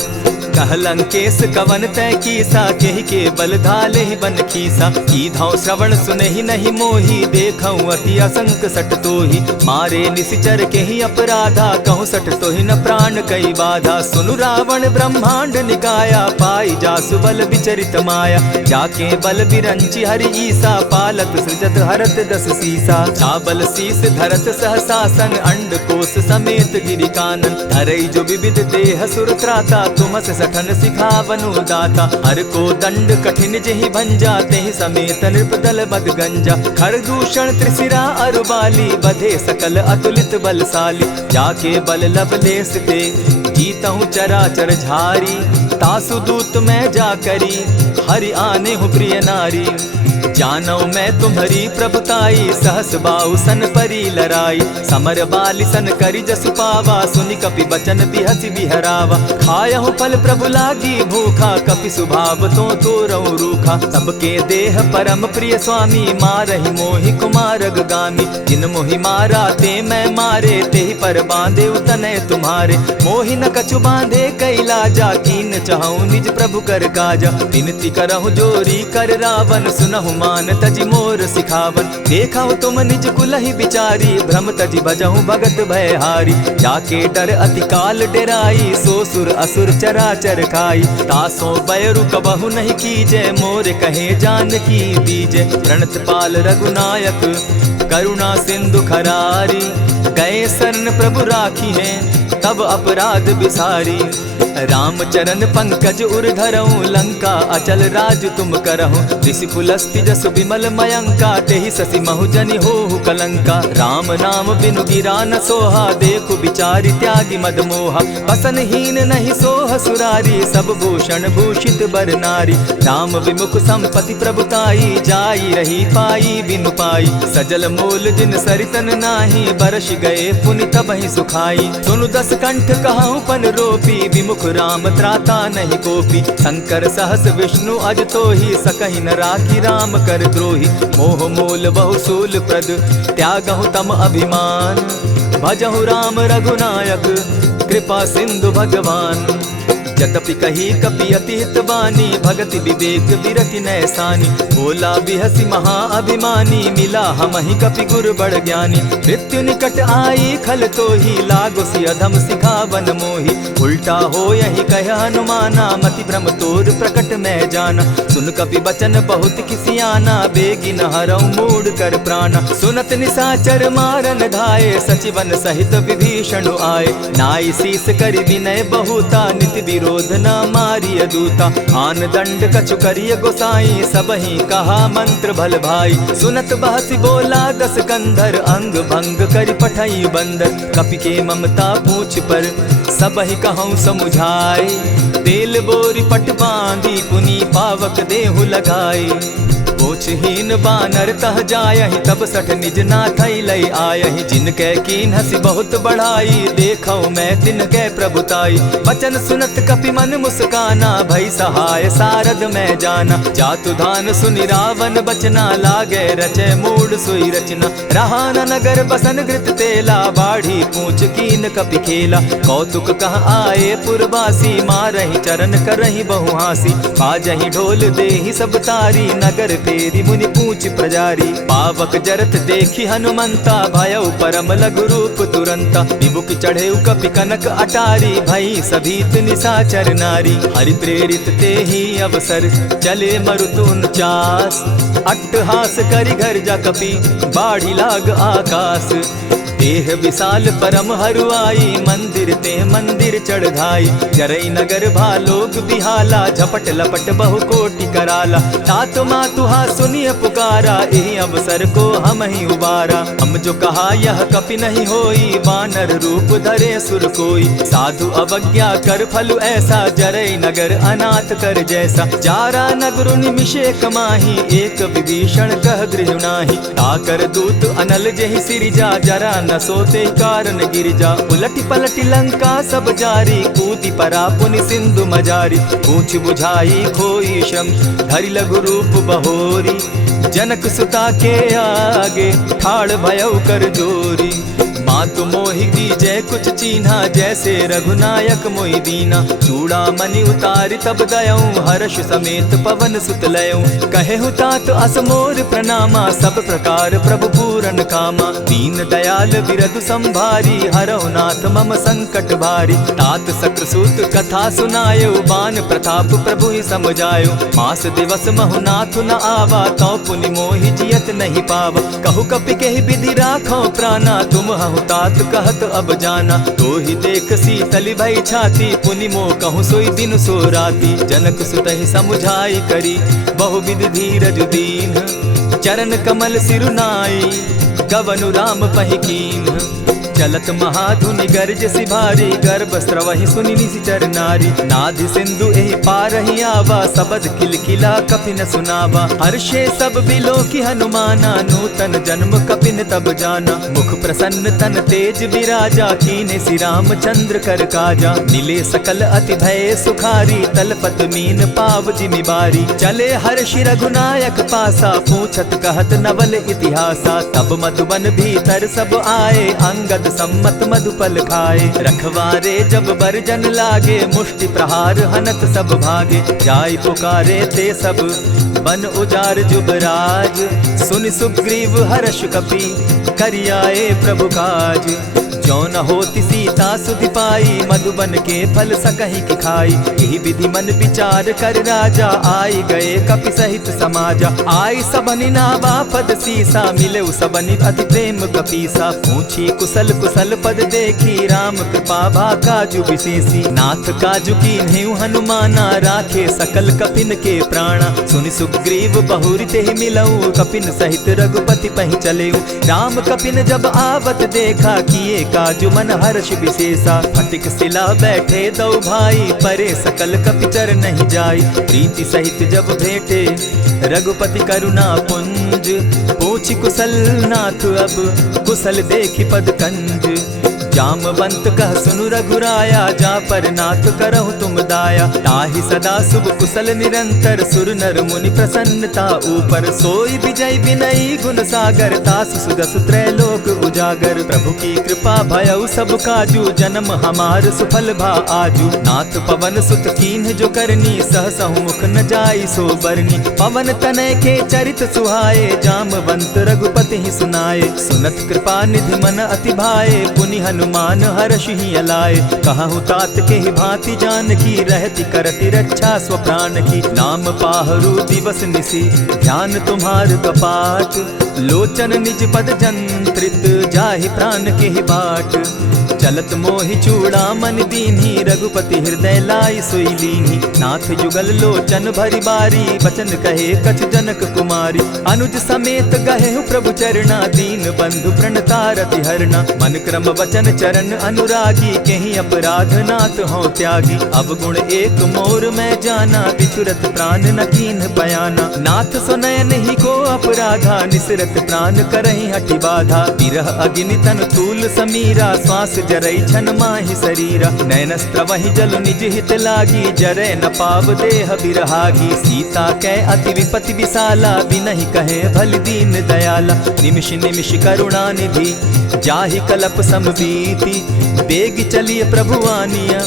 कहलंकेश कवन तय कीसा, केहि के बल धाले ही बन खीसा। कीधौ श्रवण सुनहि नहीं मोही, देखऊं अति असंक सट तोहि। मारे निशिचर केहि अपराधा, कहूँ सट तोहि न प्राण कई बाधा। सुनु रावण ब्रह्मांड निकाया, पाई जासु बल विचरित माया। जाके बल बिरंचि हरि ईसा, पालत सृजत हरत दस सीसा। चाबल शीस धरत सहसासन, अंड कोश समेत गिरि कानन। धरई जो विविध देह सुर त्राता, तुमस सठन सिखावनु दाता। हर को दंड कठिन जेहि भंजा, तेहि समेत नृपदल बद गंजा। खर दूषण त्रिशिरा अरुबाली, बधे सकल अतुलित बलशाली। जाके बल लवलेस ते, जीतहु चराचर झारी। तासु दूत मैं जा करी, हरि आने हूँ प्रिय नारी। जानौ मैं तुम्हारी प्रभुताई, सहस बाहु सन परी लराई। समर बाली सन करि जसु पावा, सुनि कपि बचन बिहसि बिहरावा। खायहु फल प्रभु लागी भूखा, कपि सुभाव तो तोरऊ रूखा। सबके देह परम प्रिय स्वामी, मारहि मोहि कुमारग गामी। जिन मोहि मारा ते मैं मारे, तेहि पर बांधे उतने तुम्हारे। मोहि न कछु बांधे कई लाजा, कीन चाहूं निज प्रभु कर काजा। विनती करहु जोरी कर रावण, सुनहु मान तजि मोर सिखावन। देखहु तुम निज कुलहि बिचारी, भ्रम तजि भजहु भगत भयहारी। जाके डर अति काल डेराई, सो सुर असुर चराचर खाई। तासो बैरु कबहु नहीं कीजे, मोर कहे जानकी दीजे। प्रणत पाल रघुनायक, करुणा सिंधु खरारी। गए शरण प्रभु राखी हैं, तब अपराध बिसारी। राम चरण पंकज उर धरऊं, लंका अचल राज तुम करहूं। ऋषि पुलस्ति जसु विमल मयंका, तेहि ससि महु जनि होहु कलंका। राम नाम बिनु गिरा न सोहा, देखु बिचारी त्यागी मद मोहा। बसनहीन नहीं सोह सुरारी, सब भूषण भूषित बर नारी। राम विमुख संपति प्रभुताई, जाई रही पाई बिनु पाई। सजल मूल जिन सरितन नाही, बरस गए पुनि तबहि सुखाई। सुनु दस कंठ कहूँ पन रोपी, विमुख राम त्राता नहीं कोपी। शंकर सहस विष्णु अज तोहि, सकहि न राखी राम कर द्रोही। मोह मूल बहु सूल प्रद, त्यागहु तम अभिमान। भजहु राम रघुनायक, कृपा सिंधु भगवान। यद्यपि कही कपि अति हित बानी, भगति विवेक विरति नैसानी। बोला बिहसी महा अभिमानी, मिला हमहि कपि गुर बड़ ज्ञानी। मृत्यु निकट आई खल तोहि, लागो सि अधम सिखावन मोहि। उल्टा हो यही कह हनुमाना, मति भ्रम तोर प्रकट मैं जाना। सुन कपि बचन बहुत किसियाना, बेगी न हरऊ मूढ़ कर प्राणा। सुनत निशाचर मारन धाये, सचिवन सहित विभीषण आए। नाई शीस करि विनय बहुता, नित विरोध न मारिय दूता। आन दंड कछु करिय गोसाई, सबहि कहा मंत्र भल भाई। सुनत बहसी बोला दस कंधर, अंग भंग करि पठई बंदर। कपि के ममता पूछ पर, सबहि कहूँ समुझाए। तेल बोरी पट बांधी, पुनि पावक देहु लगाई। पूछहीन बानर तह जायहि, तब सठ निज नाथई लई आयहि। जिनके कीन हसी बहुत बढ़ाई, देखौ मैं तिनके प्रभुताई। वचन सुनत कपि मन मुस्काना, भई सहाय सारद मैं जाना। जातु धान सुनि रावण बचना, लागे रचे मूढ़ सोई रचना। रहा न नगर बसन घृत तेला, बाढ़ी पूछ कीन कपि खेला। कौतुक कह आए पुरवासी, मारहि चरण करहि बहु हासी। बाजहि ढोल देहि सब तारी, नगर ढेरी मुनि पूछ प्रजारी। पावक जरत देखी हनुमंता, भयउ परम लघु रूप तुरंता। विमुख चढ़े कपि कनक अटारी, भई सभीत निशाचर नारी। हरि प्रेरित ते ही अवसर, चले मरुत 49। अट्टहास करि घर जा कपि, बाढ़ी लाग आकाश। देह विशाल परम हरुआई, मंदिर ते मंदिर चढ़ाई। जरई नगर भालोग बिहाला, झपट लपट बहु कोटि कराला। तात मातुहा सुनिय पुकारा, यही अवसर को हम ही उबारा। हम जो कहा यह कपि नहीं होई, वानर रूप धरे सुर कोई। साधु अवज्ञा कर फल ऐसा, जरई नगर अनाथ कर जैसा। जारा नगर निमिषे कमाही, एक विभीषण कह गृह नाही। ताकर दूत अनल जहि सिरिजा, जरा न सोते कारण गिरजा। उलटी पलटी लंका सब जारी, कूदी परा पुनि सिंधु मजारी। पूछ बुझाई खोई श्रम, धरि लघु रूप बहोरी। जनक सुता के आगे, ठाड़ भयउ कर जोरी। मातु मोहि दीजै कुछ चीन्हा, जैसे रघुनायक मोहि दीना। चूड़ा मणि उतारि तब दयऊं, हर्ष समेत पवन सुत लयऊं। कहेहु तात असमोर प्रणामा, सब प्रकार प्रभु पूरन कामा। दीन दयाल बिरधु संभारी, हरौ नाथ मम संकट भारी। तात सक्रसूत कथा सुनायो, बान प्रताप प्रभु ही समझायो। मास दिवस महु नाथ न आवा, तौ पुनि मोहि जियत नहीं पावा। कहु कपि केहि विधि राखो प्राणा, तुम हहु तात कहत अब जाना। तो ही देख शीतल भई छाती, पुनि मोह कहूँ सोई दिन सो राती। जनक सुतहि समुझाई करी, बहुविधि धीरज दीन। चरण कमल सिरुनाई, गवनु राम पहि कीन्ह। चलत महाधुनि गर्ज सिभारी, गर्भ स्रवहि सुनि निशिचर नारी। नाधि सिंधु एहि पारहि आवा, सबद किलकिला कपि न सुनावा। हर्षे सब बिलो की हनुमाना, नूतन जन्म कपि न तब जाना। मुख प्रसन्न तन तेज विराजा, कीने श्री रामचंद्र कर काजा। मिले सकल अति भय सुखारी, तलपत मीन पाव जिमि बारी। चले हर्षि रघुनायक पासा, पूछत कहत नवल इतिहासा। तब मधुबन भीतर सब आए, अंगद सम्मत मधुपल खाए। रखवारे जब बरजन लागे, मुष्टि प्रहार हनत सब भागे। जाय पुकारे ते सब, बन उजार जुबराज। सुनि सुग्रीव हर्ष कपि, करियाए प्रभु काज। जो न होती सीता सुधि पाई, मधुबन के फल सकहि की खाई। यही विधि मन विचार कर राजा, आई गए कपि सहित समाजा। आई सबनि नावा पद सीसा, मिले सबनि अति प्रेम कपीसा। पूछी कुशल कुशल पद देखी, राम कृपा भा काजु विशेषी। नाथ काजु कीन्हेउ हनुमाना, राखे सकल कपिन के प्राणा। सुनि सुग्रीव बहुरि तेहि मिलऊ, कपिन सहित रघुपति पहि चलेऊ। राम कपिन जब आवत देखा, किए काजु मन हर्ष विशेषा। फटिक सिला बैठे दो भाई, परे सकल कपिचर नहीं जाई। प्रीति सहित जब भेटे, रघुपति करुणा पुंज। पूछि कुशल नाथ अब, कुशल देखि पद कंज। जामवंत कह सुनु रघुराया, जा पर नाथ करहु तुम दाया। ताहि सदा शुभ कुशल निरंतर, सुर नर मुनि प्रसन्नता ऊपर। सोई विजय विनयी गुण सागर, तास सुदस त्रैलोक उजागर। प्रभु की कृपा भयउ सब काजू, जन्म हमार सुफल भा आजू। नाथ पवन सुत कीन्ह जो करनी, सहसहु मुख न जाई सो बरनी। पवन तनय के चरित सुहाए, जामवंत रघुपति ही सुनाए। सुनत कृपा निधि मन अति भाए, पुनि हनुमान हर्ष ही अलाए। कहूँ तात के ही भांति जान की, रहती करती रक्षा स्व प्राण की। नाम पाहरु दिवस निसी, ध्यान तुम्हार कपाट। लोचन निज पद जंत्रित, जाहि प्राण के ही बाट। चलत मोहि चूड़ामन दीन्ही, रघुपति हृदय लाई सोई लीन्ही। नाथ जुगल लोचन भरी बारी, बचन कहे कछ जनक कुमारी। अनुज समेत गहे प्रभु चरणा, दीन बंधु प्रणतारति हरना। मन क्रम वचन चरण अनुरागी, कहीं अपराध नाथ हो त्यागी। अब गुण एक मोर मैं जाना, बिछुरत प्राण न कीन्ह बयाना। नाथ सुनयन ही को अपराधा, निसरत प्राण करहि हठि बाधा। विरह अग्नि तन तूल समीरा, श्वास जरई छन माहि शरीरा। नयनस्त्रवहि जल निज हित लागी, जरै न पाव देह बिरहागी। सीता कै अति विपति विशाला, बिनहि कहे भल दीन दयाला। निमिष निमिष करुणा निधि, जाहि कलप समबीति। बेग चलिए प्रभु आनिया,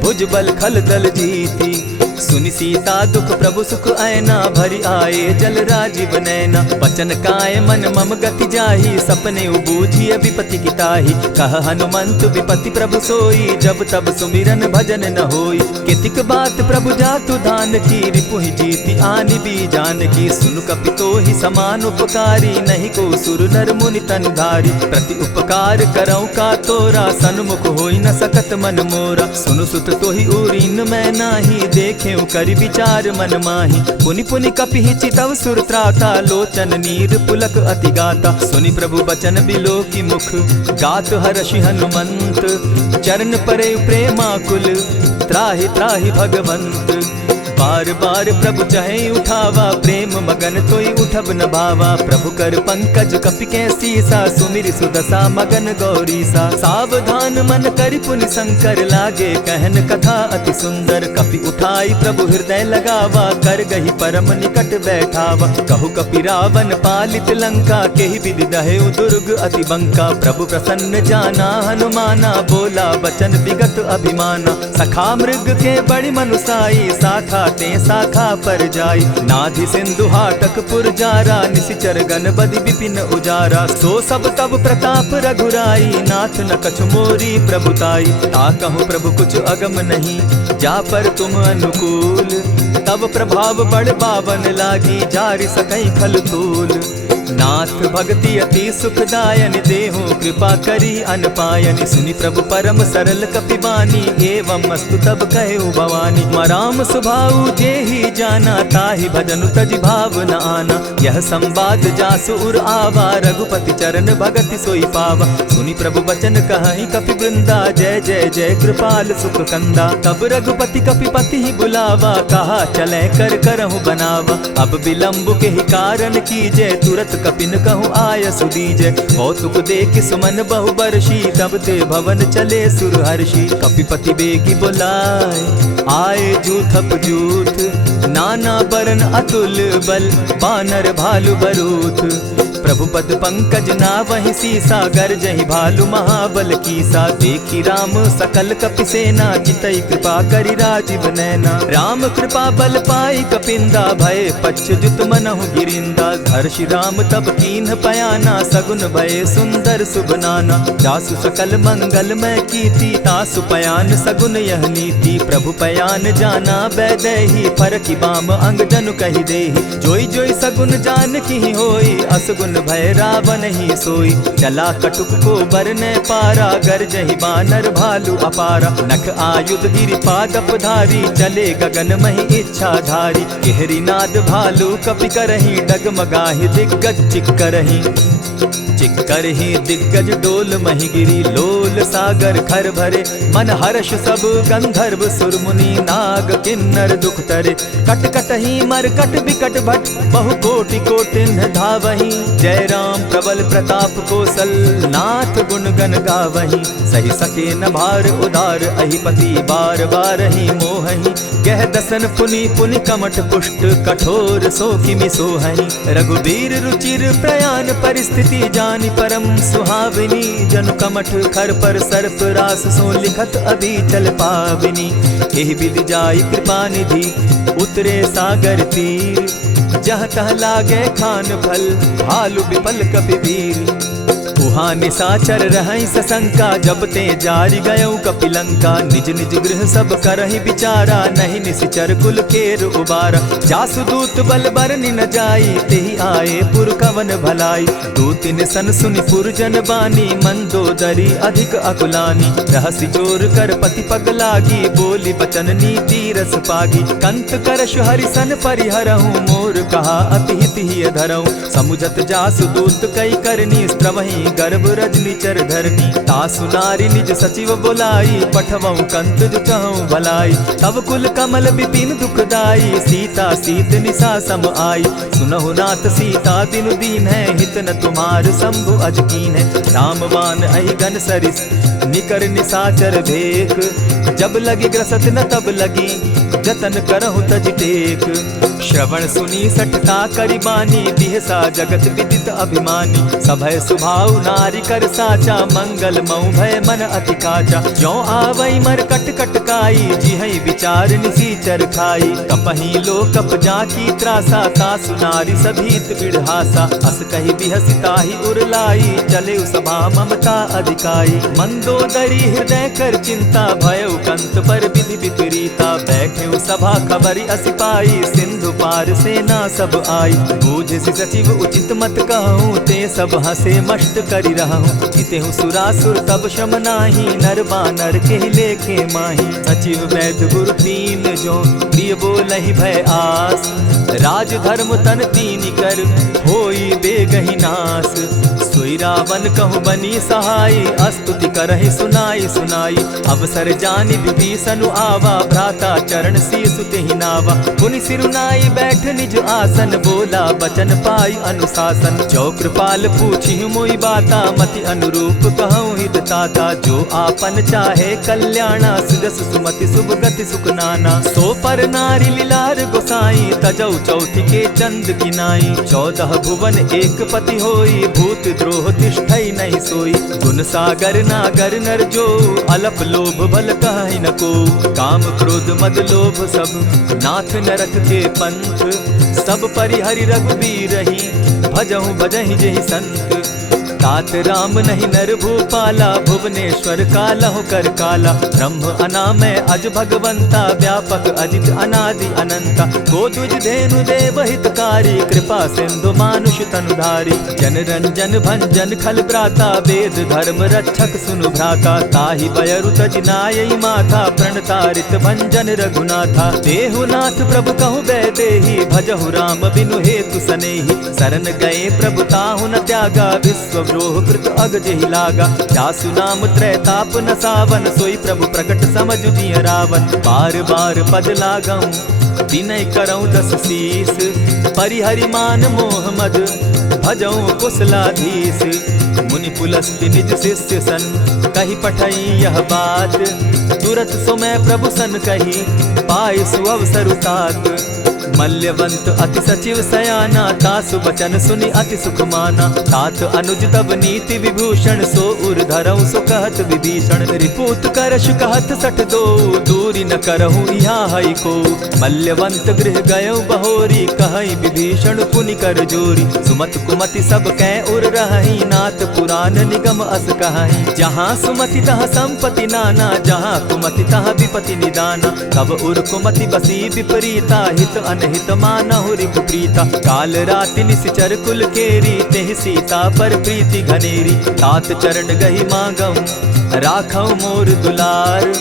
भुज बल खल दल जीती। सुनि सीता दुख प्रभु सुख ऐना, भरि आए जल राजीव नैना। बचन काय मन मम गति जाहि, सपने बूझिय विपति किताहि। कह हनुमंत विपति प्रभु सोई, जब तब सुमिरन भजन न होई। कितिक बात प्रभु जातु धान की, रिपुहि जीति आनि भी जान की। सुनु कपितो ही समान उपकारी, नहीं को सुर नर मुनि तन धारी। प्रति उपकार करौ का तोरा, सन्मुख होई न सकत मन मोरा। सुनु सुत तोहि उरीन मैं नाही, देखे करि विचार मन माही। पुनि पुनि कपिहि चितव सुर त्राता, लोचन नीर पुलक अति गाता। सुनि प्रभु बचन बिलो की मुख, गात हर्षि हनुमंत। चरण परे प्रेमाकुल, त्राहि त्राहि भगवंत। बार बार प्रभु चहे उठावा, प्रेम मगन तोई उठब न भावा। प्रभु कर पंकज कपि के सीसा, सुमिरि सुदशा मगन गौरीसा। सावधान मन करि पुनि शंकर, लागे कहन कथा अति सुंदर। कपि उठाई प्रभु हृदय लगावा, कर गही परम निकट बैठावा। कहु कपि रावण पालित लंका, केहि विधि दहेउ दुर्ग अति बंका। प्रभु प्रसन्न जाना हनुमाना, बोला बचन विगत अभिमाना। सखा मृग के बड़ी मनुसाई, साखा ते शाखा पर जाई। नाधि सिंधु हाटक पुरजारा, निशिचर गण बदि विपिन उजारा। सो सब तब प्रताप रघुराई, नाथ न कछु मोरी प्रभुताई। ताकहु प्रभु कुछ अगम नहीं, जा पर तुम अनुकूल। तब प्रभाव बड़ बावन लागी, जारि सकई खल तूल। नाथ भक्ति अति सुखदायन, देहु कृपा करी अनपायनि। सुनि प्रभु परम सरल कपिबानी, एवं मस्तु तब कहु भवानी। मराम सुभाऊ जेहि जाना, ताहि भजनु तजि भाव न आना। यह संवाद जासु उर आवा, रघुपति चरण भगति सोई पावा। सुनि प्रभु बचन कहहि कपि वृंदा, जय जय जय कृपाल सुख कंदा। तब रघुपति कपिपति ही बुलावा, कहा चले कर करहु बनावा। अब विलंब के ही कारण कीजय, तुरत कपिन कहूँ आय सुदीजय। कौतुक देख सुमन बहु बरसी, तब ते भवन चले सुर हर्षि। कपिपति बेगी बुलाए, आए जूथप जूथ। नाना बरन अतुल बल, बानर भालु बरूथ। प्रभु पद पंकज नावहि सीसा, गरजहि भालु महाबल कीसा। देखी राम सकल कपि सेना, चितई कृपा करि राजीव नैना। राम कृपा बल पाई कपिंदा, भय पच्युत मनहु गिरिंदा। हर्षि राम तब कीन्ह पयाना, सगुन भय सुंदर शुभ नाना। जासु सकल मंगल मैं कीर्ति, तासु पयान सगुन यह नीति। प्रभु पयान जाना बैदेही, फरकि बाम अंग जनु कहि देहि। जोई जोई सगुन जान की होई, असगुन भय रावण ही सोई। चला कटुक को बरने पारा, गरजहि बानर भालु अपारा। नख आयुध गिरि पादप धारी, चले गगन महि इच्छा धारी। केहरी नाद भालु कपि करहि, डगमगाहि दिग्गज चिक्करहि। चिक्करहि दिग्गज डोल महि गिरी, लोल सागर खर भरे। मन हर्ष सब गंधर्व सुर मुनि, नाग किन्नर दुख तरे। कट कटहि मरकट बिकट भट, बहु कोटि कोटिन धावहि। जय राम प्रबल प्रताप कौशल, नाथ गुण गण गावहि। सही सके न भार उदार, अहिपति बार बार ही मोहहि। गह दसन पुनि पुनि कमठ पुष्ट, कठोर सो किमि सोहहि। रघुबीर रुचिर प्रयाण परिस्थिति, जानि परम सुहाविनी। जनु कमठ खर पर सर्प रास, सो लिखत अभी चल पाविनी। एहि विधि जाई कृपा निधि, उतरे सागर तीर। जह तह लागे खान फल, भालु विपल कपि वीर। उहाँ निशाचर रहै सशंका, जब ते जारि गयौ कपिलंका। निज निज गृह सब करहि विचारा, नहीं निशिचर कुल केर उबारा। जासु दूत बल बरनि न जाई, तेहि आए पुर कवन भलाई। दूतिन सन सुनि पुरजन बानी, मंदोदरी अधिक अकुलानी। रहसि जोर कर पति पग लागी, बोली बचन नीति रस पागी। कंत करश हरि सन परिहरहु, मोर कहा अति हित ही धरहु। समुझत जासु दूत कई करनी, स्त्रवहि गर्भ रजनी चर धरनी। तासु नारी निज सचिव बोलाई, पठवऊ कंत जो चहु भलाई। तब कुल कमल विपिन दुखदाई, सीता सीत निशा सम आई। सुनहु नाथ सीता बिनु दीन है, हित न तुम्हार शंभु अजकीन है। रामवान अहि गन सरिस, निकर निशाचर भेक। जब लगी ग्रसत न तब लगी, जतन करहु तज टेक। श्रवण सुनी सठता करिबानी, बिहसा जगत विदित अभिमानी। सभय सुभाव नारी कर साचा, मंगल मऊ भय मन अति काचा। ज्यों आवई मर कट कट काई, जिहई विचार निसीचर खाई। कपही लो कप जाकी त्रासा, तासु नारी सभीत बिढ़ासा। अस कही बिहसिता ही उरलाई, चले सभा ममता अधिकाई। मंदोदरी हृदय कर चिंता, भयउ कंत पर विधि विपरीता। बैठे सभा खबरी असिपाई, सिंधु पार सेना सब आई। बूझ सचिव उचित मत कहूँ, ते सब हंसे मष्ट करी रहूँ। जितेहु सुरासुर तब शम नाही, नर बानर के लेखे माही। सचिव वैद्य गुरु तीन जो, प्रिय बोलहि भय आस। राज धर्म तन तीन कर, होई बेगहि नास। सोई रावण कहु बनी सहाई, अस्तुति करहि सुनाई सुनाई। अवसर जानि विभीषण आवा, भ्राता चरण शीसु तेहि नावा। पुनि सिरुनाई बैठ निज आसन, बोला बचन पाई अनुशासन। जो कृपाल पूछि मोई बाता, मति अनुरूप कहूँ हित ताता। जो आपन चाहे कल्याणा, सुजस सुमति शुभ गति सुख नाना। सो पर नारी लीलार गोसाई, तजौ चौथि के चंद किनाई। 14 भुवन एक पति होई, भूत द्रोह तिष्ठई नहीं सोई। गुण सागर नागर नर जो, अलप लोभ भल कहि न को। काम क्रोध मद लोभ सब, नाथ नरक के पंथ। सब परिहरि रघुबीर रही, भजहु भजहि जेहि संत। तात राम नहीं नर भूपाला, भुवनेश्वर कालहु कर काला। ब्रह्म अनामय अज भगवंता, व्यापक अजित अनादि अनंता। गो द्विज धेनु देव हितकारी, कृपा सिंधु मानुष तनुधारी। जन रंजन भंजन खल भ्राता, वेद धर्म रक्षक सुनु भ्राता। ताहि बयरु तजिनायि माथा, प्रणतारित भंजन रघुनाथा। देहुनाथ प्रभु कहु बैदेहि, भजहु राम बिनु हेतु सनेहि। शरण गए प्रभु ताहु न त्यागा, विश्व द्रोह कृत अग जेहि लागा। जासु नाम त्रैताप न सावन, सोई प्रभु प्रकट समझु जिय रावण। बार बार पद लागऊं, विनय करऊं 10 शीस। परिहरि मान मोह मद, भजऊं कुशलाधीश। मुनि पुलस्त्य निज शिष्य सन, कही पठई यह बात। तुरत सुमय प्रभु सन कही, पाय सुअवसर तात। मल्यवंत अति सचिव सयाना, तासु बचन सुनि अति सुख माना। तात अनुज तब नीति विभूषण, सो उर धरऊ सो कहत विभीषण। रिपुत करश कहत सठ दो, दूरी न करहु यहाँ हई को। मल्यवंत गृह गयो बहोरी, कहई विभीषण पुनि कर जोरी। सुमत कुमति सब कै उर रहई, नाथ पुराण निगम अस कहई। जहाँ सुमति तहाँ संपत्ति नाना, जहाँ कुमति तहाँ विपति निदाना। तब उर कुमति बसी विपरीता, हित अनहित मानहु रिपु प्रीता। काल राति निशिचर कुल केरी, तेहि सीता पर प्रीति घनेरी। तात चरण गही मांगऊं, राखऊं मोर दुलार।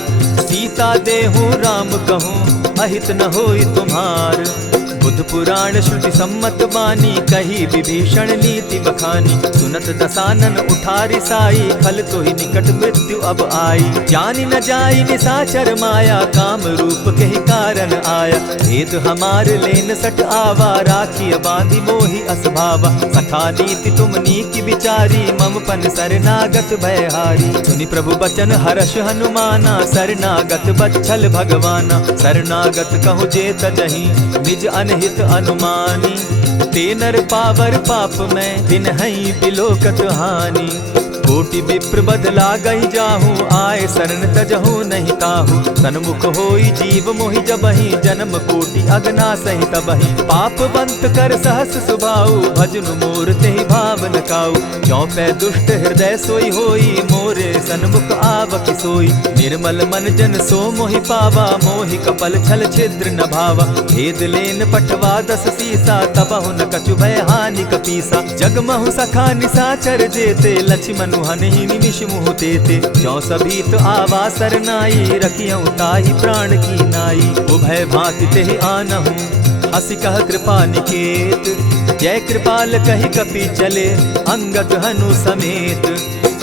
सीता देहूं राम कहूं, अहित न होई तुम्हार। बुध पुराण श्रुति सम्मत बानी, कही विभीषण नीति बखानी। सुनत दसानन उठारी साई, खल तो ही निकट मृत्यु अब आई। जानी न जाई निसाचर माया, काम रूप के ही कारण आया। भेद हमार लेन सट आवा, राखी बांधी मोहि असभावा। सखा नीति तुम नीति विचारी, मम पन शरणागत भयहारी। सुनि प्रभु बचन हर्ष हनुमाना, शरणागत बच्छल भगवाना। शरणागत कहु जे तजहि, निज अनहित अनुमानी। ते नर पावर पाप में, बिनहि बिलोकत हानि। कोटि विप्र बदला गई जाहू, आए शरण तजहू नहीं ताहू। सन्मुख होई जीव मोहि जबहि, जन्म कोटि अगना सहि तबहि। पाप बंत कर सहस सुभाऊ, भजनु मोर तेहि भाव न काऊ। ज्यों पै दुष्ट हृदय सोई होई, मोरे सन्मुख आवक सोई। निर्मल मन जन सो मोहि पावा, मोहि कपल छल छिद्र न भावा। भेद लेन पठवा 10 सीसा, तबहु न कछु भय हानि कपीसा। जगमहु सखा निसाचर जेते, लक्ष्मण हनहि निमिष मुह देते। ज्यों सभीत आवा सरनाई, रखियऊं ताहि प्राण की नाई। उभय भांति तेहि आनहूं, हसी कह कृपा निकेत। जय कृपाल कहि कपि चले, अंगद हनु समेत।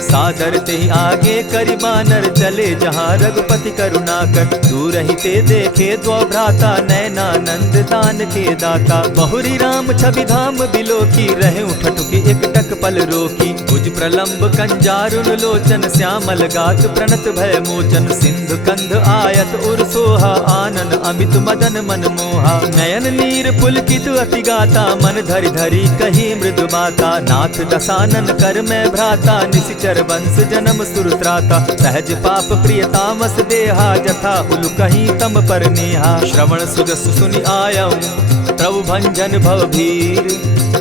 सादर ते आगे करि बानर चले जहाँ रघुपति करुणा कर। दूर ही ते देखे द्वौ भ्राता नैनानंद दान के दाता। बहुरी राम छवि धाम बिलोकी रहे उठटुकी एक टक पल रोकी। भुज प्रलंब कंजारुन लोचन श्यामल गात प्रणत भय मोचन। सिंधु कंध आयत उर सोहा आनन अमित मदन मन मोहा। नयन नीर पुलकित अति गाता मन धरि धरि कही मृदु बाता। नाथ दसानन कर मैं भ्राता निशिचर वंश जन्म सुरत्राता। सहज पाप प्रिय तामस देहा जथा उलु कहीं तम पर नेहा। श्रवण सुजस सुनि आयऊं प्रभु भंजन भवभीर।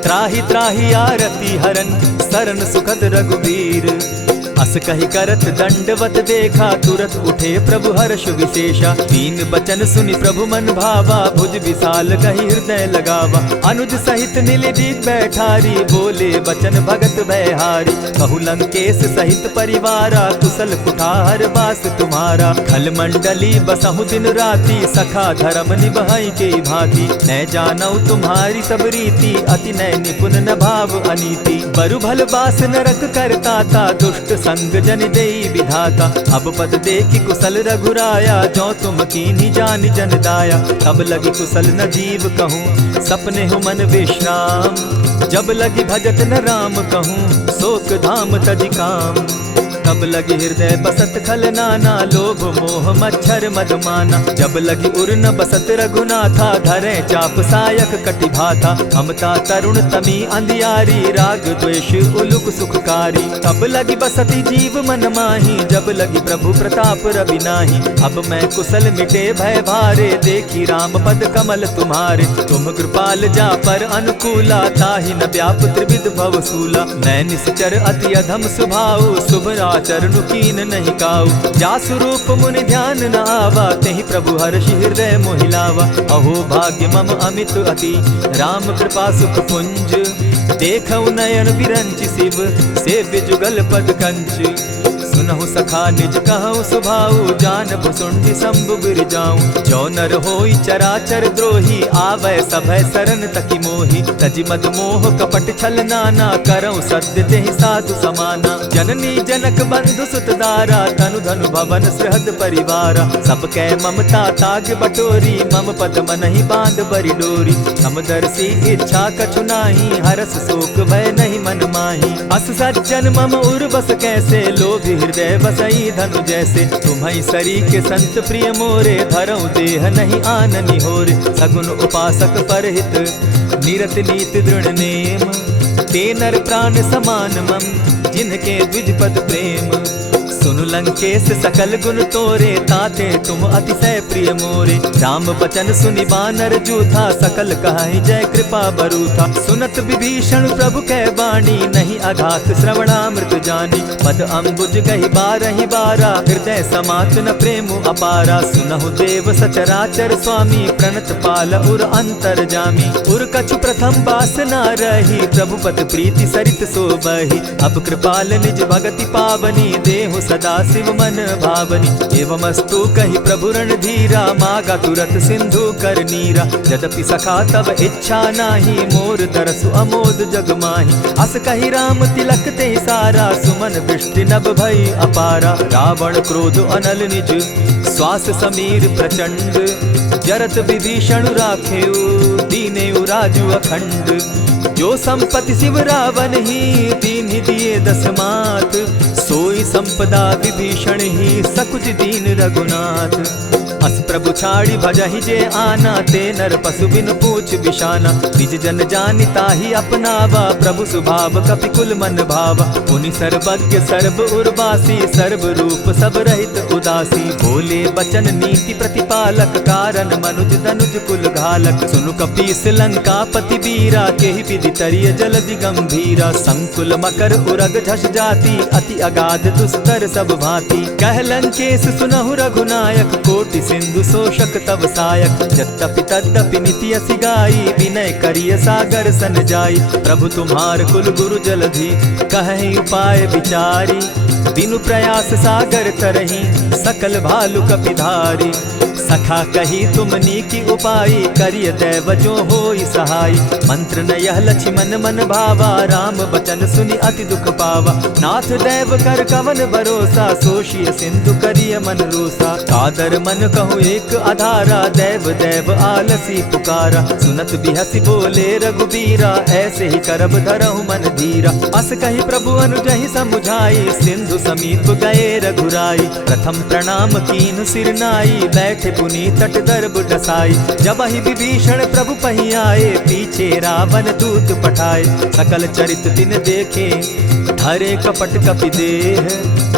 त्राहि त्राहि आरती हरन सरन सुखद रघुवीर। अस कहि करत दंडवत देखा तुरत उठे प्रभु हर्ष विशेषा। दीन बचन सुनि प्रभु मन भावा भुज विशाल कहि हृदय लगावा। अनुज सहित नीलदीप बैठारी बोले बचन भगत भयहारी। कहु लंकेश सहित परिवारा कुशल कुठार बास तुम्हारा। खल मंडली बसहु दिन राति सखा धर्म निभाई के भांति। न जानऊ तुम्हारी सब रीति अति नय निपुण न भाव अनीति। बरु भल बास नरक करता ता दुष्ट संग जन देई विधाता। अब पद देखी कुशल रघुराया जो तुम कीन्ही जान जन दाया। तब लगी कुशल न जीव कहूँ सपने हो मन विश्राम। जब लगी भजत न राम कहूँ शोक धाम तज काम। तब लगी हृदय बसत खल नाना लोभ मोह मच्छर मधुमाना। जब लगी उर न बसत रघुनाथा धरे चाप सायक कटि भाथा। ममता तरुण तमी अंधियारी राग द्वेष उलुक सुखकारी। तब लगी बसती जीव मन माही जब लगी प्रभु प्रताप रवि नाही। अब मैं कुशल मिटे भय भारे देखी राम पद कमल तुम्हारे। तुम कृपाल जा पर अनुकूला ताहि न व्याप त्रिविध भवसूला। मैं निश्चर अति अधम स्वभाव शुभ चरणु कीन नहीं काऊ। जासु रूप मुनि ध्यान न आवा तेहि प्रभु हर्षि हृदय मोहिलावा। अहो भाग्य मम अमित अति राम कृपा सुख पुंज। देखऊ नयन विरंच शिव सेव्य जुगल पद कंच। सुनहु सखा निज कहु सुभाऊ जान भुसुंडी शंभु गिर जाऊं। जो नर होई चराचर द्रोही आवै सभय सरन तकी मोही। तजि मद मोह कपट छल नाना करऊं सत्य तेहि साधु समाना। जननी जनक बंधु सुत दारा तनु धनु भवन सृहद परिवारा। सब कै ममता ताग बटोरी मम पद मनहि बांध बरि डोरी। समदर्शी इच्छा कछु नाही हरस शोक भय नहीं मन माही। अस सज्जन मम उर बस कैसे लोभी हृदय बसई धनु जैसे। तुम्हारी सरी के संत प्रिय मोरे धरऊं देह नहीं आननि होरे। सगुन उपासक परहित निरत नीत दृढ़ नेम। ते नर प्राण समान मम जिनके द्विज पद प्रेम। सुनु लंकेश सकल गुण तोरे ताते तुम अतिशय प्रिय मोरे। राम बचन सुनि बानर जूथा सकल कहाहि जय कृपा बरूथा। सुनत विभीषण प्रभु कै बाणी नहीं अघात श्रवणामृत जानी। पद अम्बुज गहि बारहि बारा हृदय समात न प्रेम अपारा। सुनहु देव सचराचर स्वामी प्रणत पाल उर अंतर जामी। उर कछु प्रथम बास न रही प्रभु पद प्रीति सरित सोबहि। अब कृपाल निज भगति पावनी देहु सदा शिव मन भावनी। एवमस्तु कहि प्रभु रणधीरा मागा तुरत सिंधु कर नीरा। यद्यपि सखा तब इच्छा नाही मोर दरसु अमोद जग माही। अस कहि राम तिलक ते सारा सुमन वृष्टि नभ भई अपारा। रावण क्रोध अनल निज श्वास समीर प्रचंड। जरत विभीषण राखेउ दीनेउ राजु अखंड। जो संपत्ति शिव रावण ही दीन्हि दिए दस मात। सोई संपदा विभीषण ही सकुच दीन रघुनाथ। अस प्रभु छाड़ी भजहि जे आना ते नर पशु बिन पूछ बिशाना। निज जन जानिता ही अपनावा प्रभु स्वभाव कपिकुल मन भावा। मुनि सर्वज्ञ सर्व उर्वासी सर्व रूप सब रहित उदासी। बोले बचन नीति प्रतिपालक कारण मनुज धनुज कुल घालक। सुनु कपीस लंकापति बीरा केहि विधि तरिय जलधि गंभीरा। संकुल मकर उरग झस जाति अति अगाध दुस्तर सब भांति। कह लंकेश सुनहु रघुनायक कोटि सिंधु शोषक तव सायक। यद्यपि तद्यपि निति असि गाई, विनय करिय सागर सन जाई। प्रभु तुम्हार कुल गुरु जलधि, कहि उपाय विचारी। बिनु प्रयास सागर तरही, सकल भालु कपिधारी। सखा कही तुमनी की उपाई, करिय दैव जो होई सहाय। मंत्र न यह लक्ष्मण मन भावा, राम बचन सुनि अति दुख पावा। नाथ दैव कर कवन भरोसा, सोषिय सिंधु करिय मन रोसा। कादर मन कहूँ एक आधारा, दैव दैव आलसी पुकारा। सुनत बिहसी बोले रघुबीरा, ऐसे ही करब धरहु मन धीरा। अस कही प्रभु अनुजहि समुझाई, सिंधु समीप गए रघुराई। प्रथम प्रणाम कीन सिर नाई, बैठे पुनि तट दर्ब डसाई। जब ही विभीषण प्रभु पही आए, पीछे रावण दूत पठाए। सकल चरित तिन देखे, धरे कपट कपि देह।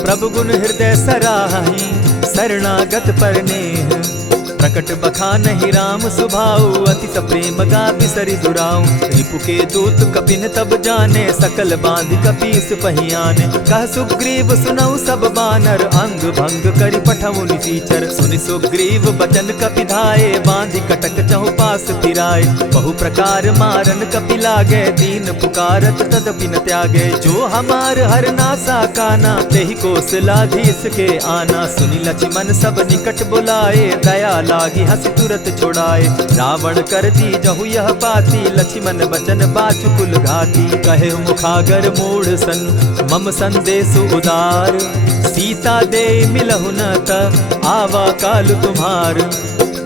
प्रभु गुण हृदय सराहि, शरणागत पर नेह। प्रकट बखानहि राम सुभाऊ, अति सप्रेम गा बिसरि दुराऊ। रिपु के दूत कपिन तब जाने, सकल बांधि कपीस पहियाने। कह सुग्रीव सुनऊ सब बानर, अंग भंग करि पठऊ निसीचर। सुनि सुग्रीव बचन कपि धाये, बांधि कटक चहु पास फिराए। बहु प्रकार मारन कपि लागे, दीन पुकारत तदपि न त्यागे। जो हमार हर नासा काना, तेहि कौशलाधीश के आना। सुनि लक्ष्मण सब निकट बुलाए, दया लागी हंसी तुरत छुड़ाए। रावण कर दी जहु यह पाती, लक्ष्मण बचन बाचु कुल घाती। कहे मुखागर मूढ़ सन, मम संदेश उदार। सीता दे मिलहु न त, आवा काल तुम्हार।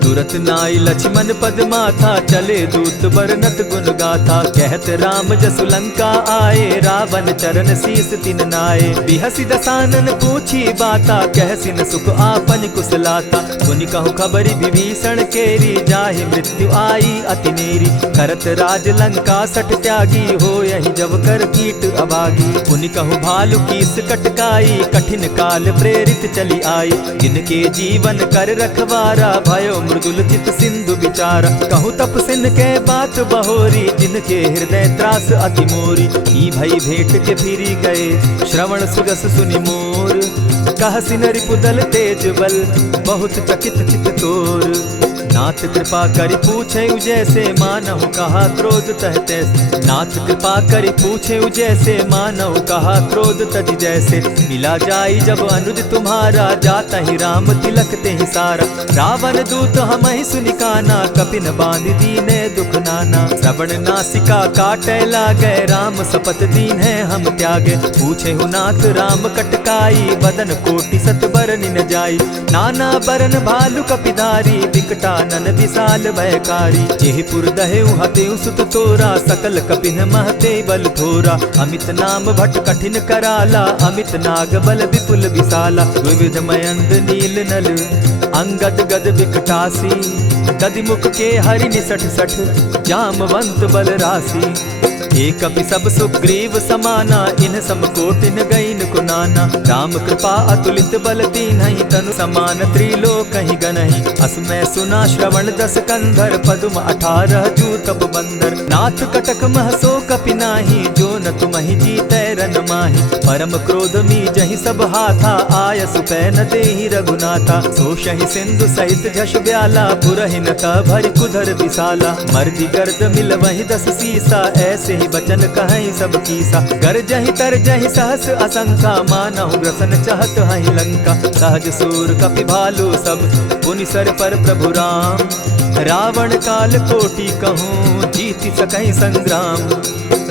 तुरत नाई लक्ष्मण पद माथा, चले दूत बरनत गुण गाथा। कहत राम जसु लंका आए, रावण चरण शीस तिन नाये। बिहसी दसानन पूछी बाता, कहसी न सुख आपन कुशलाता। सुनि कहु खबरी विभीषण केरी, जाहि मृत्यु आई अति नेरी। करत राज लंका सठ त्यागी, हो यही जब कर कीट अभागी। पुनि कहु भालु कीस कटकाई, कठिन काल प्रेरित चली आई। जिनके जीवन कर रखवारा, भयो मृदुल चित सिंधु विचारा। कहूँ तपसिन के बात बहोरी, जिनके हृदय त्रास अति मोरी। ई भई भेंट के फिरी गए, श्रवण सुगस सुनि मोर। कहसिन रिपुदल तेज बल, बहुत चकित चित तोर। नाथ कृपा करि पूछे जैसे, मानहु कहा क्रोध तह तैसे। नाथ कृपा करि पूछे जैसे, मानहु कहा क्रोध तज जैसे। मिला जाई जब अनुज तुम्हारा, जाता ही राम तिलक ते ही सारा। रावण दूत हम ही सुनि काना, कपिन बांध दीने दुख नाना। श्रवण नासिका काटे लागे, राम सपत दीन है हम त्यागे। पूछे हु नाथ राम कटकाई, बदन कोटि सत बरनि न जाई। नाना बरन भालु कपिधारी, विकटा नन विशाल भयकारी। जेहिपुर दहेउ हतेउ सुत तोरा, सकल कपिन महते बल थोरा। अमित नाम भट कठिन कराला, अमित नाग बल विपुल विशाला। विविध मयंद नील नल, अंगद गद विकटासी। गदिमुख के हरि निसठ सठ, जामवंत बल राशि। एक कपि सब सुग्रीव समाना, इन समकोटिन गईन कुनाना। राम कृपा अतुलित बल दीन्हि, तनु समान त्रिलोक ही गनहि। अस मैं सुना श्रवण दस कंधर, पदुम 18 जूतब बंदर। नाथ कटक महसो कपि नाही, जो न तुमहि जीतै रन माहि। परम क्रोध मी जहि सब हाथा, आयस पै न देहि रघुनाथा। सोषहि सिंधु सहित झष ब्याला, पुरहि न त भरि कुधर विशाला। मर्दि गर्द मिल वहि 10 सीसा, ऐसे ही बचन कहीं सब कीसा। गरजहि तरजहि सहस असंख्या, मानहु ग्रसन चाहत हहि लंका। सहज सूर कपि भालु सब, पुनि सर पर प्रभु राम। रावण काल कोटि कहूँ, जीति सकहि संग्राम।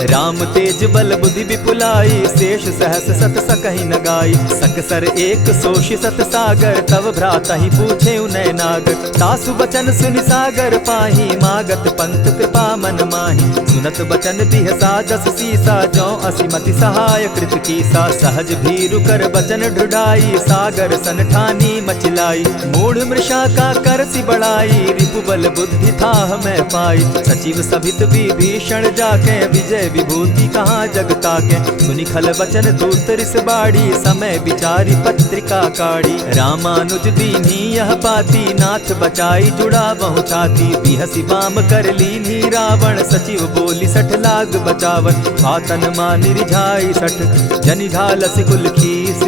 राम तेज बल बुद्धि विपुलाई, शेष सहस सत सकहि न गाई। सकसर एक सोषि सत सागर, तव भ्राता ही पूछे उनय नागर। तासु बचन सुनि सागर पाही, मागत पंत कृपा मन माही। सुनत बचन बिहसा 10 सीसा, जौ असिमति सहाय कृत कीसा। सहज भीरु कर बचन ढुढ़ाई, सागर सन ठानी मचिलाई। मूढ़ मृषा का करसि बढ़ाई, रिपु बल बुद्धि थाह मैं पाई। सचिव सभित विभीषण जाके, विजय विभूति कहाँ जगता के। सुनि खल बचन दूत रिस बाड़ी, समय विचारी पत्रिका काढ़ी। रामानुज दीन्ही यह बाती, नाथ बचाई जुड़ा बहु छाती। बिहसी बाम कर लीन्ही रावण, सचिव बोली 60 लाग बचावन। आतन मानि रिझाई 60, जनि घालसि कुल खीस।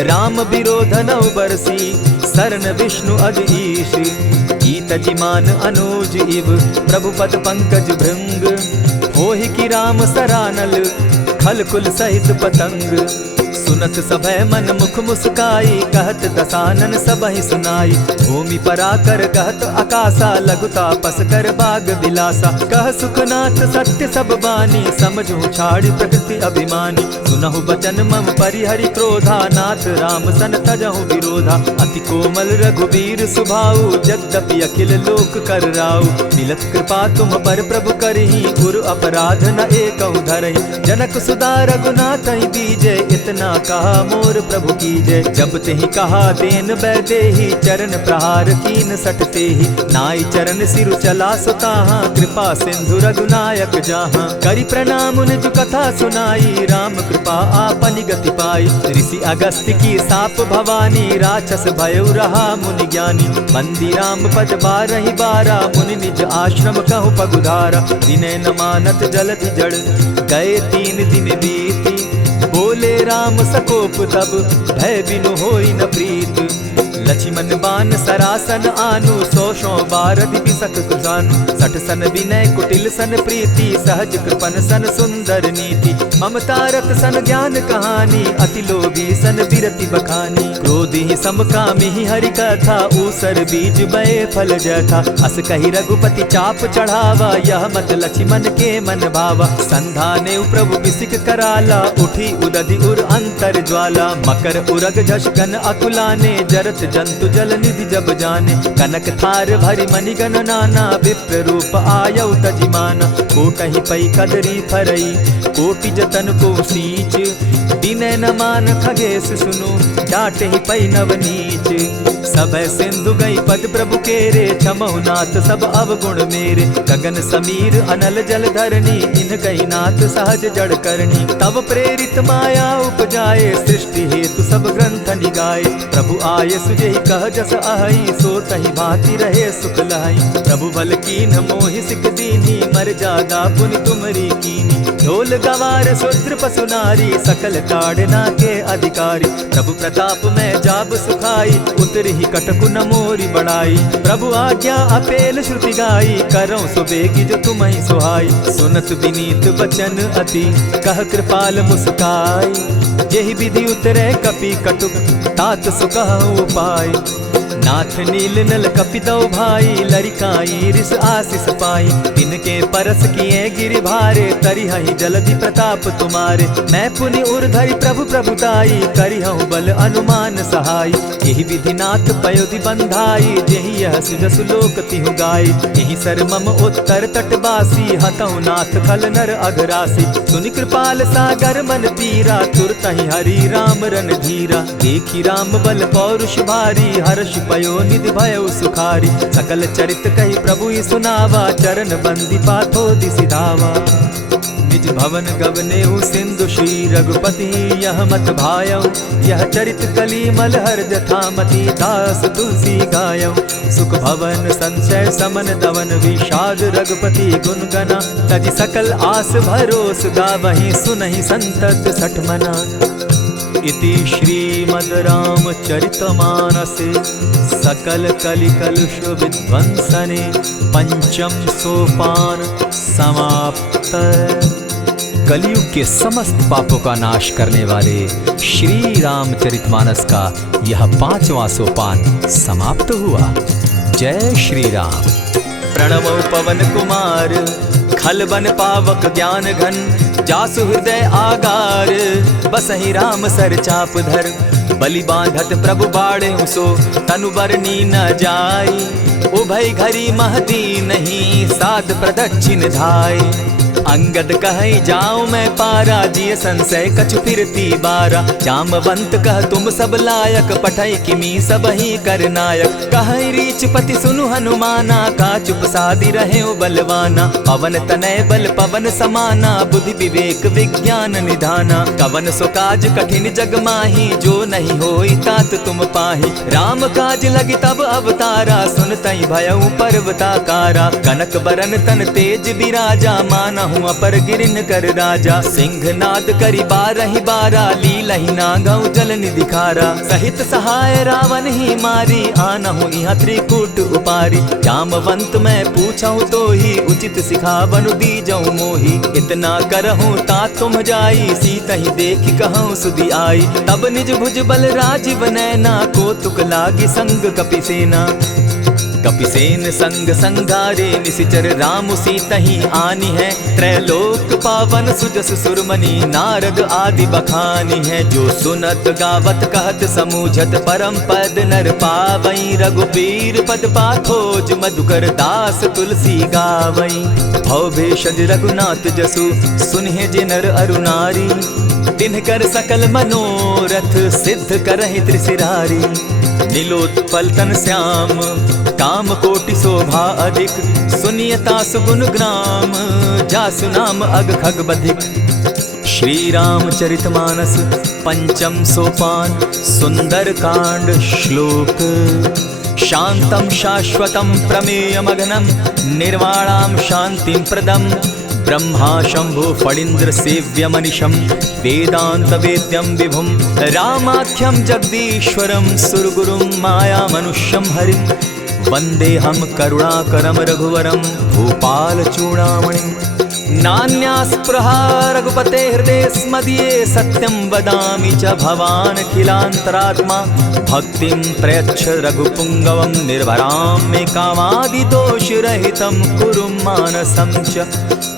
राम विरोध नौ बरसी, शरण विष्णु अज ईश, कीत जिमान अनुज इव, प्रभु पद पंकज भृंग, होहि की राम सरानल, खल कुल सहित पतंग। सुनत सभय मन मुख मुस्काई, कहत दसानन सबहि सुनाई। भूमि पराकर कहत आकाशा, लघुता पस कर बाग बिलासा। कह सुखनाथ सत्य सब बानी, समझू छाड़ी प्रकृति अभिमानी। सुनहु बचन मम परिहरि क्रोधा, नाथ राम सन तजहु विरोधा। अति कोमल रघुबीर सुभाऊ, यद्यपि अखिल लोक कर राऊ। मिलत कृपा तुम पर प्रभु करही, गुरु अपराध न एकहु धरहि। जनक सुदा रघुनाथ ही दीजे, इतना कहा मोर प्रभु कीजे। जब तेहि कहा देन बैदेही, चरण प्रहार कीन सटते ही। नाई चरण सिरु चला सुताहा, कृपा सिंधु रघुनायक जाहा। करि प्रणाम निज कथा सुनाई, राम कृपा आपनि गति पाई। ऋषि अगस्त्य की साप भवानी, राक्षस भयउ रहा मुनि ज्ञानी। बंदी राम पद बारहि बारा, मुनि निज आश्रम कहु पगुधारा। विनय न मानत जलधि जड़, गए 3 दिन बीती। बोले राम सकोप तब, भय बिनु होई न प्रीत। लक्ष्मण बान सरासन आनु, 100 बारधि बिसक कुजानु। 60 सन विनय कुटिल सन प्रीति, सहज कृपन सन सुंदर नीति। ममता रत सन ज्ञान कहानी, अति लोभी सन बिरति बखानी। क्रोधी समकामी हरि कथा, ऊसर बीज बये फल जथा। अस कही रघुपति चाप चढ़ावा, यह मत लक्ष्मण के मन भावा। संधाने प्रभु बिसिक कराला, उठी उदधि उर अंतर ज्वाला। मकर उरग झष गन अकुलाने, जरत जंतु जल निधि जब जाने। कनक थार भरि मणिगण नाना, विप्र रूप आयउ तजिमाना। कोटहि पै कदरी फरई, कोटि जतन को सींच। विनय न मान खगेश सुनु, डांटहि पै नव नीच। सभय सिंधु गई पद प्रभु केरे, क्षमहु नाथ सब अवगुण मेरे। गगन समीर अनल जल धरनी, इन गई नाथ सहज जड़ करनी। तब प्रेरित माया उपजाए, सृष्टि हेतु सब ग्रंथ निगाए। प्रभु आय सुजेहि कह जस अहई, सो तहि भांति रहे सुख लहई। प्रभु बल कीन मोहि सिख दीनी, मर जादा पुनि तुमरी कीनी। ढोल गवार शूद्र पशु नारी, सकल ताड़ना के अधिकारी। प्रभु प्रताप में जाब सुखाई, उतरि कटकु न मोरी बड़ाई। प्रभु आज्ञा अपेल श्रुति गाई, करऊं सुबेगी जो तुम्हि सुहाई। सुनत विनीत बचन अति, कह कृपाल मुस्काई। जेहि विधि उतरे कपि कटुक, तात सुकहु उपाय। नाथ नील नल कपि दो भाई, लरिकाई रिस आशीष पाई। तिनके परस किए गिरि भारे, तरिहहि जलधि प्रताप तुम्हारे। मैं पुनि उर्धरि प्रभु प्रभुताई, करिहउ बल अनुमान सहाय। यही विधि नाथ पयोधि बंधाई, जेहि यह सुजसु लोक तिहु गाई। यही सर मम उत्तर तटवासी, हतहु नाथ खल नर अघरासी। सुनि कृपाल सागर मन पीरा, तुरतहि हरि राम रन धीरा। देखी राम बल पौरुष भारी, हर्ष पयो निधि भयउ सुखारी। सकल चरित कही प्रभु ही सुनावा, चरण बंदी पाथो दिसि धावा। निज भवन गवनेहु सिंधु श्री रघुपति, यह मत भायऊ। यह चरित कली मलहर जथामति, दास तुलसी गायऊ। सुख भवन संशय समन दवन, विषाद रघुपति गुण गना। तजि सकल आस भरोस, गावहि सुनहि संतत सठ मना। इति श्रीमद् रामचरितमानसे, सकल कलि कलुष विध्वंसने। पंचम सोपान समाप्त। कलयुग के समस्त पापों का नाश करने वाले श्री रामचरितमानस का यह 5वां सोपान समाप्त हुआ। जय श्री राम। प्रणमो पवन कुमार, खल बन पावक ज्ञान घन। जासु हृदय आगार, बसहि राम सर चाप धर। बलि बांधत प्रभु बाढ़े सो, तनु बरनी न जाई। उभय घरी महदी नहीं, साध प्रदक्षिण धाई। अंगद कहे जाऊं मैं पारा, जिय संशय कछु फिरती बारा। जामवंत कह तुम सब लायक, पठै किमी सब ही कर नायक। कहे रीच पति सुनु हनुमाना, का चुप सादी रहे बलवाना। पवन तनय बल पवन समाना, बुद्धि विवेक विज्ञान निधाना। कवन सो काज कठिन जग माही, जो नहीं होई तात तुम पाही। राम काज लगी तब अवतारा, सुनतहि भयउ पर्वताकारा। कनक बरन तन तेज विराजा, मानहु कहूँ अपर गिरिन कर राजा। सिंहनाद करी बारहि बारा, लीलहि नागहु जल निधि खारा। सहित सहाय रावण ही मारी, आनहु इहाँ त्रिकूट उपारी। जामवंत मैं पूछहु तो ही, उचित सिखावनु दीजहु मोही। इतना करहूँ ता तुम जाई, सीतहि देखि कहूँ सुधि आई। तब निज भुज बल राजीव नैना, कौतुक लागी संग कपिसेना। कपिसेन संग संगारे, निशिचर राम सीतहि आनी है। त्रैलोक पावन सुजस सुरमणि, नारद आदि बखानी है। जो सुनत गावत कहत समूझत, परम पद नर पावई। रघुबीर पद पाखोज, मधुकर दास तुलसी गावई। भव भेषज रघुनाथ जसु, सुनहि जे नर अरु नारी। तिनकर सकल मनोरथ, सिद्ध करहि त्रिशिरारी। नीलोत्पल तन श्याम, काम कोटि शोभा अधिक। सुनियता सुगुन ग्राम, जासु नाम अग खग बधिक। श्री रामचरित मानस पंचम सोपान, सुंदर कांड श्लोक। शांतम शाश्वतम प्रमेयमघनम, निर्वाणाम शांतिं प्रदम। ब्रह्मा शंभु फणीन्द्र सेव्य मनिशम, वेदांत वेद्यम विभुम। रामाख्यम जगदीश्वरम, सुरगुरुम माया मनुष्यम हरिम। वंदे हम करुणाकरम रघुवरम, भूपाल चूड़ामणिम। नान्यास्पृहा रघुपते हृदय स्मदीये, सत्यं वदामि च भवानखिलान्तरात्मा। भक्तिं प्रयच्छ रघुपुङ्गवं, निर्भरां मे कामादिदोषरहितं कुरु मानसं च।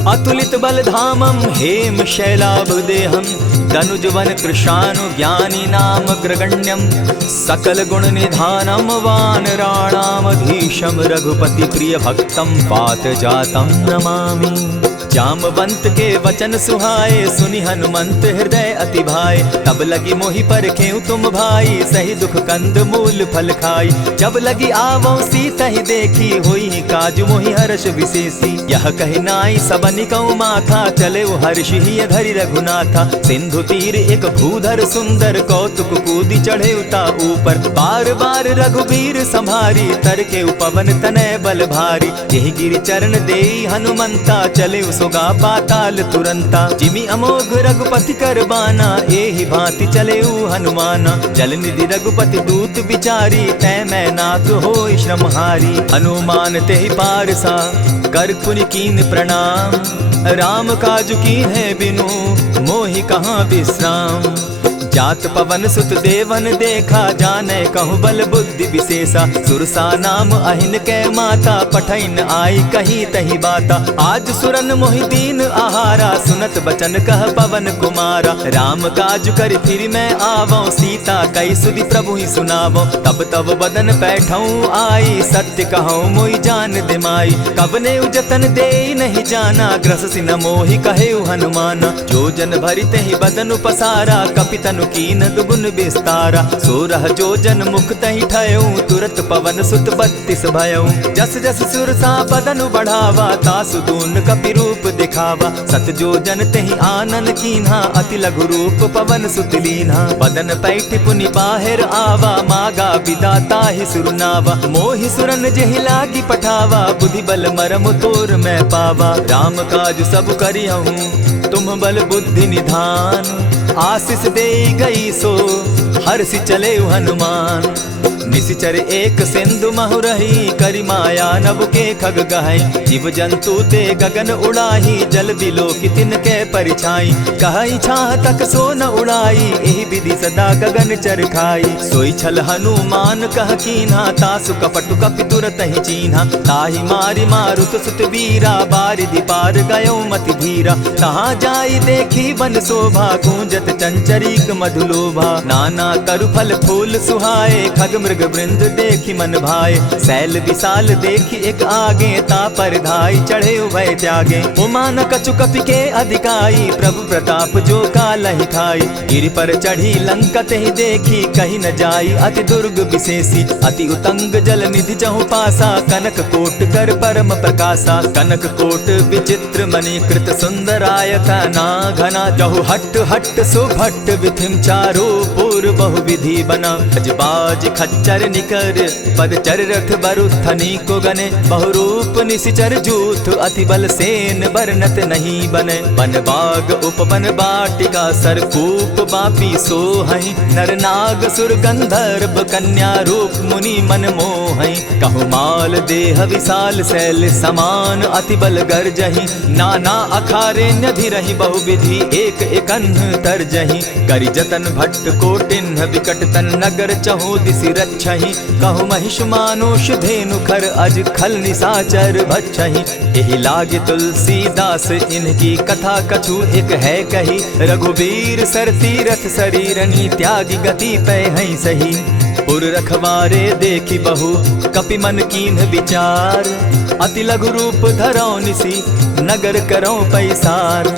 अतुलित बलधामं हेम शैलाभदेहं, दनुजवन कृशानु ज्ञानी नामग्रगण्यं। सकल गुण निधानं वानराणामधीशं, रघुपति प्रिय भक्तं पातजातं नमामि। जामवंत के वचन सुहाए, सुनि हनुमंत हृदय अति भाए। तब लगी मोहि परखेउ तुम भाई, सही दुख कंद मूल फल खाई। जब लगी आवो सीतहि देखी, होई काज मोहि हर्ष विशेषी। यह कहि नाई सबनि कहु माथा, चले वो हर्षि हिय धरि रघुनाथा। सिंधु तीर एक भूधर सुंदर, कौतुक कूदि चढ़े उता ऊपर। बार बार रघुबीर संभारी, तर के उपवन तनय बल भारी। यही गिरि चरण देई हनुमंता, चले सोगा पाताल तुरंता। जिमि अमोघ रघुपति कर बाना, एहि भांति चले हनुमाना। जल निधि रघुपति दूत बिचारी, तै मैं नाथ होई श्रमहारी। हनुमान तेहि पारसा, कर पुनि कीन प्रणाम। राम काज कीन है बिनु, मोहि कहाँ विश्राम। जात पवन सुत देवन देखा, जाने कहूँ बल बुद्धि विशेषा। सुरसा नाम अहिन कै माता, पठैन आई कहीं तही बाता। आज सुरन मोहि दीन आहारा, सुनत बचन कह पवन कुमारा। राम काज कर फिर मैं आवो, सीता कई सुधि प्रभु ही सुनावो। तब तब बदन बैठऊँ आई, सत्य कहूँ मोहि जान दिमाई। कबने उजतन दे नहीं जाना, ग्रस सिन मोहि कहे हनुमाना। जो जन भरि तहि बदन पसारा, कपितन कीन दुगुन विस्तारा। सोरह जो जन मुख तहि ठयऊ, तुरत पवन सुत 32 भयऊ। जस जस सुरसा बदन बढ़ावा, तासु दून कपि रूप दिखावा। सत जो जन तहि आनन कीन्हा, अति लघु रूप पवन सुत लीन्हा। बदन पैठ पुनि बाहिर आवा, मागा विदाता ही सुरनावा। मोहि सुरन जेहि लागी पठावा, बुद्धि बल मरम तोर मैं पावा। राम काज सब करिहूँ, तुम बल बुद्धि निधान। आशीष दे गई सो, हर्षि चले हनुमान। निशिचर एक सिंधु महु रही, करि माया नभ के खग गहई। जीव जंतु ते गगन उड़ाही, जल बिलो की तिनके परिछाई। कहई छाह तक सो न उड़ाई, एहि विधि सदा गगन चर खाई। सोई छल हनुमान कह कीन्हा, तासु कपटु कपि तुरत ही चीन्हा। ताहि मारि मारुत सुत वीरा, बारिधि पार गयो मति धीरा। तहाँ जाई देखी वन शोभा, गूंजत चंचरीक मधुलोभा। नाना तरु फल फूल सुहाए, खग मृग वृंद देखी मन भाए। सैल विशाल देखी एक आगे, ता पर धाई चढ़े उभय त्यागे। उमान कछु कपि के अधिकाई, प्रभु प्रताप जो कालहि खाई। गिरि पर चढ़ी लंका तेहि देखी, कही न जाई अति दुर्ग विशेषी। अति उतंग जल निधि चहु पासा, कनक कोट कर परम प्रकाशा। कनक कोट विचित्र मणि कृत सुंदरायतना घना। जहु हट्ट हट्ट सुभट्ट विधिम चारो पुर घोर बहु विधि बना। अजबाज खच्चर निकर पदचर रथ बरुथनी को गने। बहुरूप निशिचर जूथ अति बल सेन बरनत नहीं बने। बन बाग उपवन बाटिका सरकूप बापी सोहई। नर नाग सुर गंधर्व कन्या रूप मुनि मन मोहई। कहु माल देह विशाल शैल समान अति बल गर्जहि। नाना अखारे न्यधिरहि बहुविधि एक एकन्ह तरजहि। करि जतन भट्ट कोटिन्ह विकट तन नगर चहु दिसि रक्षहि। कहु महिष मानुष धेनु खर अज खल निशाचर भक्षहि। एहि लागे तुलसीदास इनकी कथा कछु एक है कही। रघुबीर सर तीरथ शरीरनी त्यागी गति पै हई सही। पुर रखवारे देखी बहु कपि मन कीन्ह विचार। अति लघु रूप धरौ निसी नगर करौ पैसार।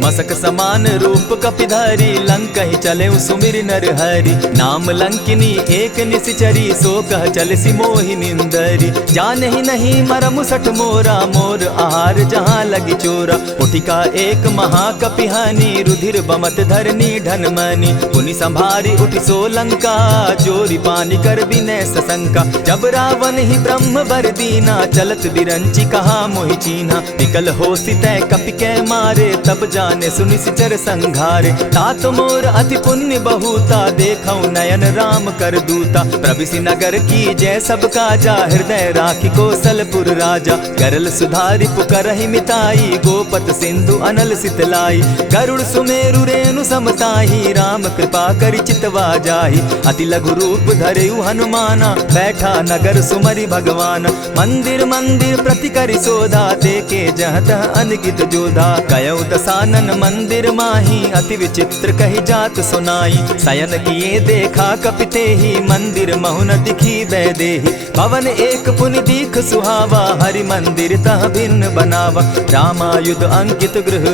मसक समान रूप कपिधारी लंकहि चले सुमिर नर हरि। नाम लंकिनी एक निशिचरी सो कह चल सी मोहि निंदरी। जानहि नहीं मरम सठ मोरा मोर आहार जहाँ लगी चोरा। उठिका एक महाकपिहानी रुधिर बमत धरनी ढनमनी। पुनि संभारी उठि सो लंका चोरी पानी कर बिनै सशंका। जब रावण ही ब्रह्म बर दीना चलत बिरंची कहा मोहि चीन्हा। निकल होसी तै कपि कै मारे तब जाने सुनिश्चर संघारे। तात मोर अति पुण्य बहुता देखौ नयन राम कर दूता। प्रविशि नगर की जय सब काजा हृदय राखी कौशलपुर राजा। गरल सुधारि पुकरहि मिताई गोपत सिंधु अनल सितलाई। गरुड़ सुमेरु रेणु समताही राम कृपा करि चितवा जाहि। अति लघु रूप धरेउ हनुमाना बैठा नगर सुमरि भगवान। मंदिर मंदिर प्रति करि सोधा देखे जहाँ तह अनगित जोधा। कयौ दसानन मंदिर माही अति विचित्र कही जात सुनाई। शयन किए देखा कपिते ही मंदिर महु न दिखी वैदेही। भवन एक पुनि दीख सुहावा हरि मंदिर तह भिन्न बनावा। रामायुध अंकित गृह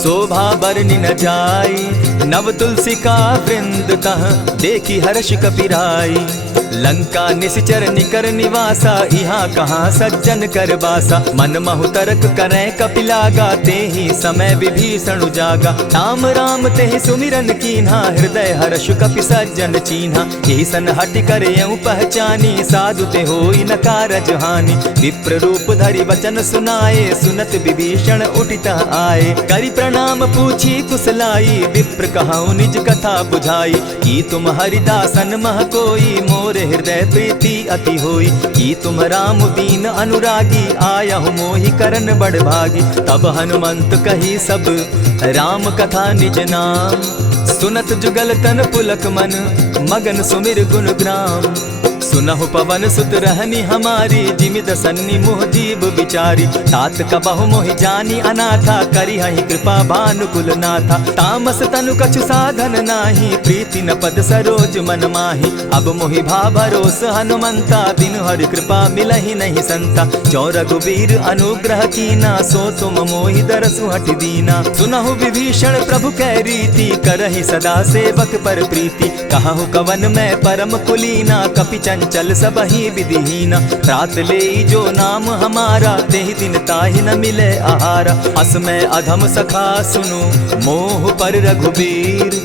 शोभा बरनि न जाई। नव तुलसी का वृंद तह देखी हर्ष कपिराई। लंका निशिचर निकर निवासा यहाँ कहाँ सज्जन कर बासा। मन महु तरक करै कपिलागा तेहि समय विभीषण जागा। राम राम तेहि सुमिरन कीन्हा हृदय हर्ष कपि सज्जन चीन्हा। एहि सन हटि कर यूं पहचानी साधु ते होई न कारज हानि। विप्र रूप धरि वचन सुनाए सुनत विभीषण उठितः आए। करि प्रणाम पूछी कुशलाई विप्र कहऊँ निज कथा बुझाई। की तुम हरिदासन मह कोई मोर हृदय प्रीति अति होई। की तुम राम दीन अनुरागी आयहु मोहि करन बड़ भागी। तब हनुमंत कही सब राम कथा निज नाम। सुनत जुगल तन पुलक मन मगन सुमिर गुण ग्राम। सुनहु पवन सुत रहनी हमारी जिमित सन्नी मुह जीव विचारी। तात कबहु मोहि जानी अनाथा करी हहि कृपा भानुकुल नाथा। तामस तनु कछु साधन नाही प्रीति न पद सरोज मन माही। अब मोहि भा भरोस हनुमंता बिनु हरि कृपा मिलहि नहीं संता। जो रघुबीर अनुग्रह कीना सो तुम मोहि दरसु हटि दीना। सुनहु विभीषण प्रभु कै रीति करहि सदा सेवक पर प्रीति। कहु कवन मैं परम कुलीना कपि चंचल सबहि विधिहीना। रात ले जो नाम हमारा तेहि दिन ताहि न मिले आहारा। अस मैं अधम सखा सुनु मोह पर रघुबीर।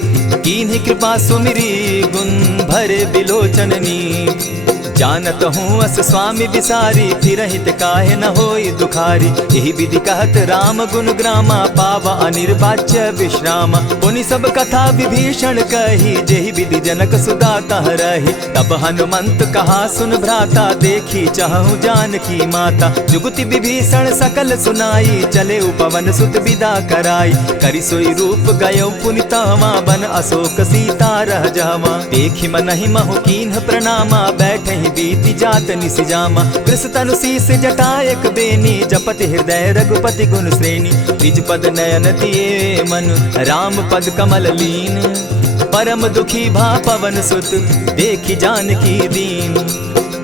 कीन्हि कृपा सुमिरी गुण भरे बिलोचन नीर। जानत हूँ अस स्वामी विसारी फिरहित काहे न होई दुखारी। यही विधि कहत राम गुण ग्रामा पावा अनिर्वाच्य विश्रामा। पुनि सब कथा विभीषण कही जेहि विधि जनक सुदा तह रही। तब हनुमंत कहा सुन भ्राता देखी चाहूँ जानकी माता। जुगति विभीषण सकल सुनाई चले पवन सुत विदा कराई। करि सोई रूप गयो पुनि तहवा बन अशोक सीता रह जावा। देखि मनहि महु कीन्ह प्रणामा बैठहि बीति जात निसिजामा। कृष तनु शीस जटा एक बेनी जपति हृदय रघुपति गुण श्रेणी। निज पद नयन दिए मन राम पद कमल लीन। परम दुखी भा पवन सुत देखि जानकी दीन।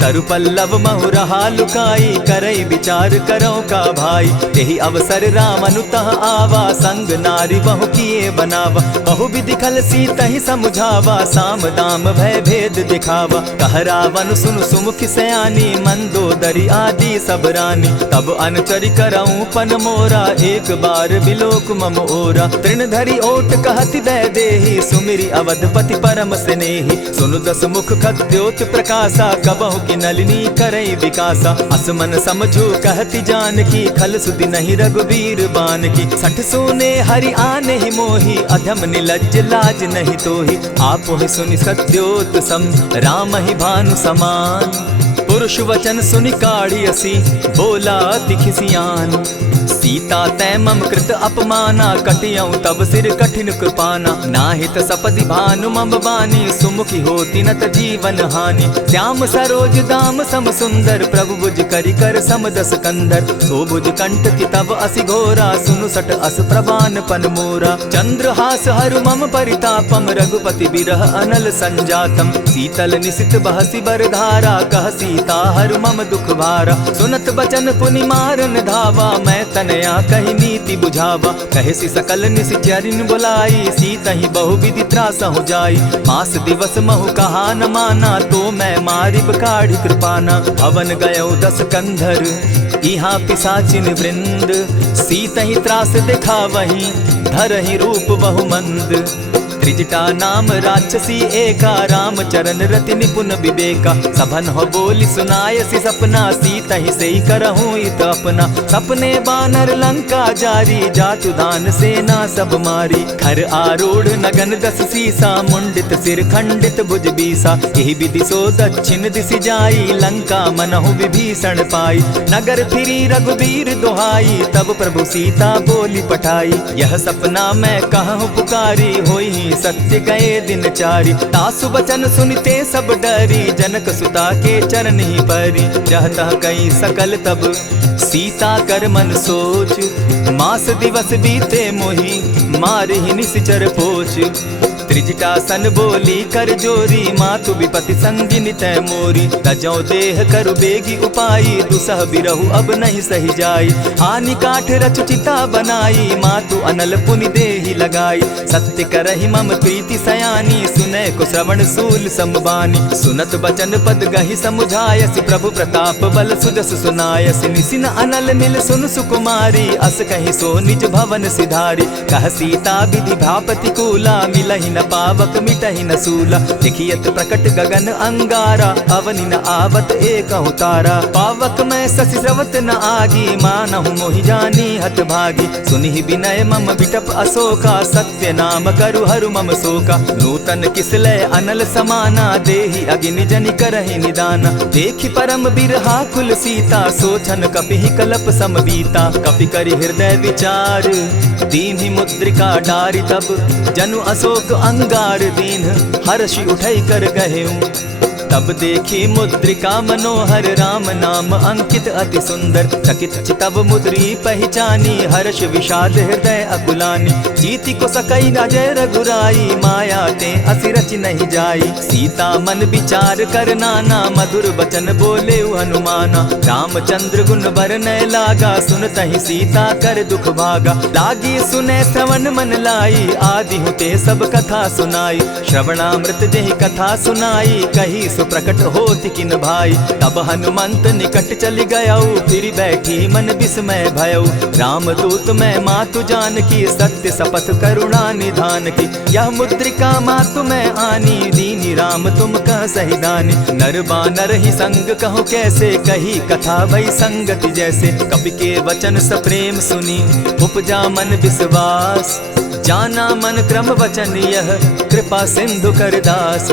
तरु पल्लव महु रहा लुकाई, करई विचार करो का भाई। यही अवसर राम अनुतः आवा, संग नारी बहु किए बनावा। बहु विधि खल सीता ही समझावा, साम दाम भय भेद दिखावा। कह रावण सुन सुमुख सयानी, मंदोदरी आदि सब रानी। तब अनचरि करऊं पन मोरा, एक बार बिलोक मम ओरा। तृण धरि ओट कहति दय देहि, सुमिरि अवधपति परम स्नेहि। सुनु दस मुख खद्योत प्रकाशा, कबहु की नलिनी करई विकासा। असमन समझो कहति जानकी, खल सुधि नहीं रघुबीर बान की। सठ सोने हरि आने ही मोही, अधम निलज्ज लाज नहीं तोही। आपो ही सुनि सत्योत सम, राम ही भानु समान। पुरुष वचन सुनि काढ़ियसी, बोला अति खिसियान। सीता तै मम कृत अपमाना, कटियऊं तब सिर कठिन कृपाना। नाहित सपदि भानु मम बानी, सुमुखी होती नत जीवन हानि। श्याम सरोज दाम सम सुंदर, प्रभु भुज करि कर सम दस कंधर। सो भुज कंठ की तब असि घोरा, सुनु सट अस प्रवान पन मोरा। चंद्रहास हरु मम परितापम, रघुपति बिरह अनल संजातम। शीतल निशित बहसी बरधारा, कह सीता हरु मम दुख भारा। सुनत बचन पुनि मारन धावा, मैं तनया कही नीति बुझावा। कहसी सकल निशिचरिन बुलाई, सीता ही बहु विधि त्रास हो जाई। मास दिवस महु कहा न माना, तो मैं मारिब काढ़ी कृपाना। हवन गयो दस कंधर, इहाँ पिशाचिन वृंद। सीता ही त्रास दिखावही, धरहि रूप बहु मंद। त्रिजटा नाम राक्षसी एका, राम चरण रति निपुण विवेका। सभन हो बोली सुनायसी सपना, सीता ही से करहूँ इत अपना। सपने बानर लंका जारी, जातु दान सेना सब मारी। खर आरूढ़ नगन दस सीसा, मुंडित सिर खंडित भुज बीसा। यही विधि सो दक्षिण दिशि जाई, लंका मनहु विभीषण पाई। नगर फिरी रघुबीर दुहाई, तब प्रभु सीता बोली पठाई। यह सपना मैं कहूँ पुकारी, होई सत्य गए दिन चारी। तासु बचन सुनते सब डरी, जनक सुता के चरण ही परी। जहता कई सकल तब सीता कर मन सोच, मास दिवस बीते मोही, मार ही निश्चर पोच। त्रिजटा सन बोली कर जोरी, मातु विपति संगिनी तै मोरी। तजौ देह करु बेगी उपाई, दुसह बिरहु अब नहीं सही जाई। हानि काठ रचु चिता बनाई, मातु अनल पुनि देहि लगाई। सत्य करहि मम प्रीति सयानी, सुनै को श्रवण सूल समबानी। सुनत बचन पद गहि समुझायसि, प्रभु प्रताप बल सुजस सुनायसि। निसिन अनल मिल सुन सुकुमारी, अस कहि सो निज भवन सिधारी। कह सीता विधि भापति कूला, मिलहि न पावक मिटहि न सूला। देखियत प्रकट गगन अंगारा, अवनि न आवत एक तारा। पावक मैं शशि स्रवत न आगी, मानहु मोहि जानी हत भागी। सुनिहि विनय मम विटप अशोका, सत्य नाम करु हरु मम शोका। नूतन किसलय अनल समाना, देहि अगिनि जनि करहि निदाना। देखि परम बिरहा कुल सीता, सोचन कपिहि कलप सम बीता। कपि करि हृदय विचार, दीन्हि मुद्रिका डारि। तब जनु अशोक अंगार दीन, हर्षि उठै कर गहेऊं। तब देखी मुद्रिका मनोहर, राम नाम अंकित अति सुंदर। चकित चितव मुद्री पहचानी, हर्ष विषाद हृदय अकुलानी। जीति को सकई न जय रघुराई, माया ते असि रचि नहीं जाई। सीता मन विचार कर नाना, मधुर बचन बोले हनुमाना। रामचंद्र गुण बरनय लागा, सुनतहि सीता कर दुख भागा। लागी सुने श्रवण मन लाई, आदि होते सब कथा सुनाई। श्रवणामृत जेहि कथा सुनाई, कही प्रकट होति किन भाई। तब हनुमंत निकट चली गयऊ, फिर बैठी मन विस्मय भयऊ। रामदूत मैं मातु जान की, सत्य शपथ करुणा निधान की। यह मुद्रिका मातु मैं आनी, दीनी राम तुम कह सही दानी। नर बानर ही संग कहो कैसे, कही कथा भई संगति जैसे। कपि के वचन सप्रेम सुनी, उपजा मन विश्वास। जाना मन क्रम वचन यह, कृपा सिंधु कर दास।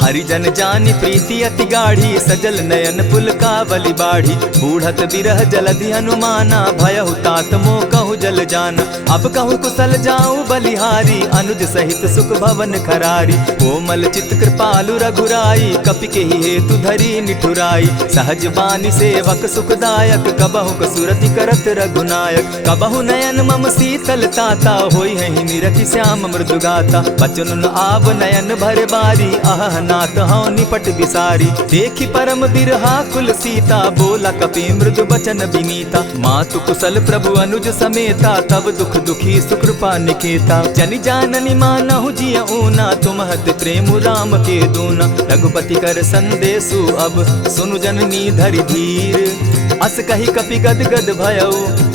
हरिजन जानि प्रीति अति गाढ़ी, सजल नयन पुलकावली बाढ़ी। बूढ़त बिरह जलधि हनुमाना, भयहु तात मोह कहु जल जाना। अब कहु कुशल जाऊं बलिहारी, अनुज सहित सुख भवन खरारी। कोमल चित कृपालु रघुराई, कपि के हेतु धरी निठुराई। सहज बानी सेवक सुखदायक, कबहु कसुरति करत रघुनायक। कबहु नयन मम शीतल ताता, होई है निरखि श्याम मृदुगाता। बचन आव नयन भर बारी, आह नाथ हौ निपट बिसारी। देखी परम बिरहा कुल सीता, बोला कपि मृदु बचन बिनीता। मातु कुशल प्रभु अनुज समेता, तब दुख दुखी सुकृपा निकेता। जनि जाननी मानहु जिय ऊना, तुम हत प्रेम राम के दूना। रघुपति कर संदेशु अब सुनु जननी धरि धीर। अस कही कपि गद गद भयउ,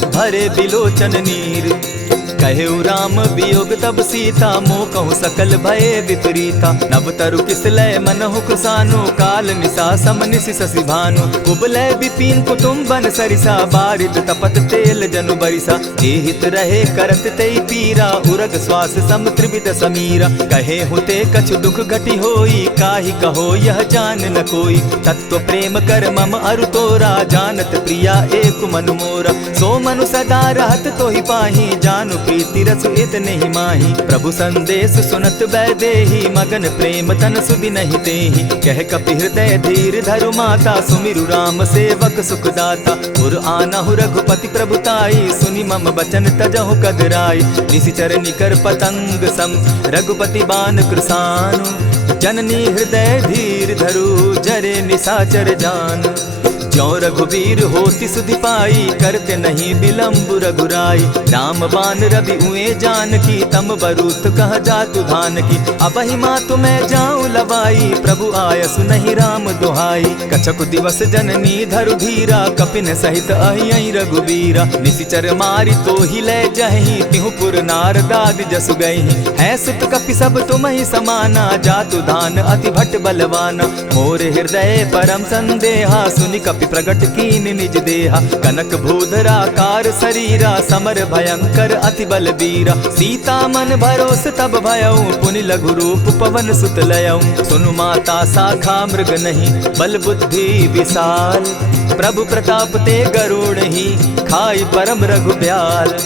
भरे बिलोचन नीर। कहेउ राम वियोग तब सीता, मोह कहूँ सकल भये विपरीता। नव तरु किस लय मनहु कुसानु, काल निशा सम निशि शशि भानु। कुबलय विपिन कुटुम्बन सरिसा, बारिद तपत तेल जनु बरिसा। जे हित रहे करत तेई पीरा, उरग श्वास सम त्रिविध समीरा। कहे हुते कछु दुख घटी होई, काहि कहो यह जान न कोई। तत्व प्रेम कर मम अरु तोरा, जानत प्रिया एक मनु मोरा। सो मनु सदा रहत तोहि पाही, जानु प्रीति रस इतने ही माही। प्रभु संदेश सुनत बैदेही, मगन प्रेम तन सुधि नहीं तेही। कह कपि हृदय धीर धरु माता, सुमिरु राम सेवक सुखदाता। उर आनहु रघुपति प्रभुताई, सुनि मम बचन तजहु कदराई। निशिचर निकर पतंग सम, रघुपति बान कृसानु। जननी हृदय धीर धरु, जरे निशाचर जान। ज्यों रघुवीर होति सुधि पाई, करते नहीं विलम्ब रघुराई। राम बान रवि उए जानकी, तम बरूथ कह जातु धान की। अबहि मातु मैं जाऊं लवाई, प्रभु आयसु नहीं राम दुहाई। कछक दिवस जननी धरु धीरा, कपिन सहित अहियहि रघुबीरा। निशिचर मारी तो ही ले जहि, तिहु पुर नारदादि जसु गहि। है सुत कपि सब तुमहि समाना, जातु धान अति भट बलवाना। मोर हृदय परम संदेहा, सुनि कपि प्रगट कीन निज देहा। कनक भूधराकार शरीरा, समर भयंकर अति बलबीरा। सीता मन भरोस तब भयउ, पुनि लघु रूप पवन सुत लयउ। सुनु माता शाखा मृग नहीं, बल बुद्धि विशाल। प्रभु प्रताप ते गरुड़ ही, खाई परम रघुब्याल।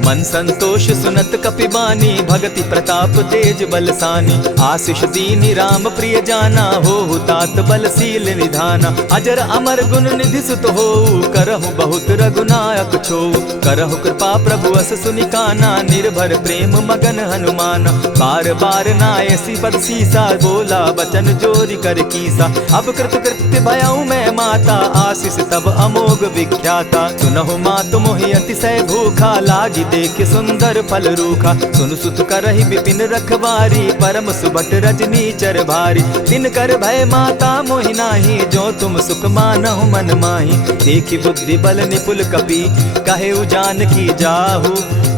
मन संतोष सुनत कपिबानी, भगति प्रताप तेज बलसानी। आशीष दीनी राम प्रिय जाना, हो तात बलशील निधाना। अजर अमर गुण निधि सुत हो, करहु बहुत रघुनायक छो। करहु कृपा प्रभु अस सुनिकाना, निर्भर प्रेम मगन हनुमान। बार बार नायसी पद सीसा, बोला बचन जोरी कर कीसा। अब कृत कृत्य भयउ मैं माता, आशीष तब अमोघ विख्याता। सुनहु मातु मोहि अतिशय भूखा, लागी देख सुंदर फल रूखा। सुन सुत करहि विपिन रखवारी, परम सुबट रजनी चर भारी। दिन कर भय माता मोहि नाही, जो तुम सुख मानहु मन माही। देखि बुद्धि बल निपुल कपि, कहेउ जानकी जाहु।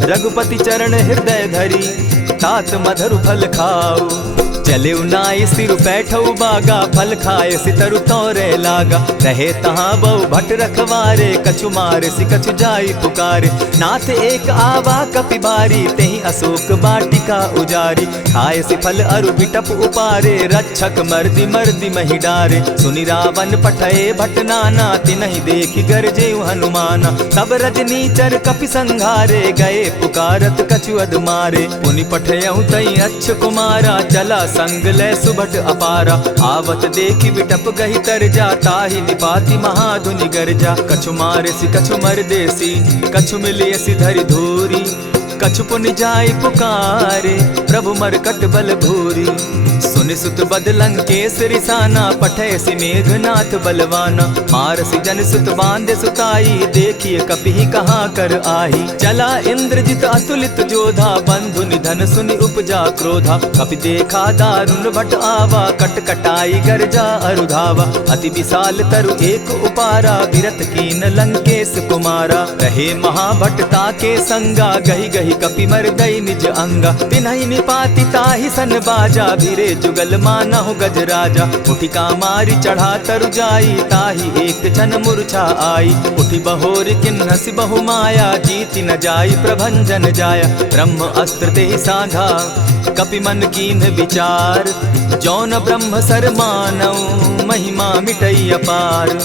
रघुपति चरण हृदय धरी, तात मधुर फल खाऊ। चले नाई सिर बैठऊ बागा, फल खाए सितरु तोरे लागा। रहे तहाँ बहु भट रखवारे, कछु मार सि कछु जाई पुकारे। नाथ एक आवा कपि बारी, तेहि अशोक बाटिका उजारी। खाए सि फल अरु बिटप उपारे, रक्षक मर्दि मर्दि महि डारे। सुनि रावण पठये भट नाना, तिनहि देखि गरजेउ हनुमाना। सब रजनी चर कपि संघारे, गए पुकारत कछु अधमारे। पुनि पठयउ तई अच्छ कुमारा, चला संग ले सुभट अपारा। आवत देखि बिटप गहि तर जा, ताहि निपाति महाधुनि गर्जा। कछु मारेसि कछु मरदेसी, कछु मिलियसि धरि धूरी। कछु पुनि जाई पुकारे, प्रभु मरकट बल भूरी। सुनि सुत बद लंकेश रिसाना, पठयसि मेघनाथ बलवाना। मारसि जन सुत बांधे सुताई, देखिए कपि कहाँ कर आही। चला इंद्रजित अतुलित जोधा, बंधु निधन सुनि उपजा क्रोधा। कपि देखा दारुण भट आवा, कट कटाई गर्जा अरुधावा। अति विशाल तरु एक उपारा, विरत कीन लंकेश कुमारा। रहे महाभट ताके संगा, गहि गहि कपि मरदई निज अंगा। तिन्हि निपाति ताहि सन बाजा, भिरे जुगल मानहु गजराजा। उठि कामारी चढ़ा तरु जाई, ताहि एक क्षण मूर्छा आई। उठि बहोर किन्हसि बहु माया, जीति न जाई प्रभंजन जाया। ब्रह्म अस्त्र तेहि साधा, कपि मन कीन्ह विचार। जौन ब्रह्म सर मानऊ, महिमा मिटई अपार।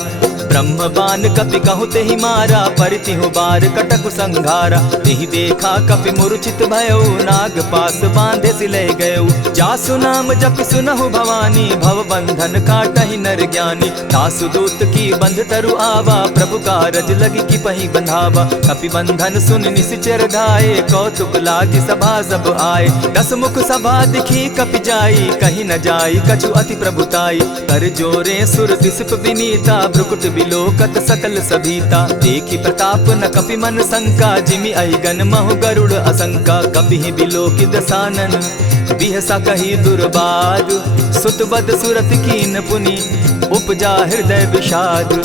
ब्रह्म बान कपि कहु तेहि मारा, परितिहु बार कटकु संघारा। तेहि देखा कपि मूर्छित भयउ, नाग पास बांधे सिलय गयउ। जासु नाम जपि सुनहु भवानी, भव बंधन काटहि नर ज्ञानी। तासु दूत की बंध तरु आवा, प्रभु कारज लगी कि पहि बंधावा। कपि बंधन सुन निश्चर धाये, कौतुक लागी सभा सब आए। 10 मुख सभा दिखी कपि जाई, कहीं न जाई कछु अति प्रभुताई। कर जोरे सुर दिसप विनीता, ब्रुकुट बिलोकत सकल सभीता। देखी प्रताप न कपि मन शंका, जिमि अहिगन महु गरुड़ असंका। कपि बिलोकि दसानन बिहसा कही दुर्बाद, सुत बद सुरत कीन पुनि उपजा हृदय विषाद।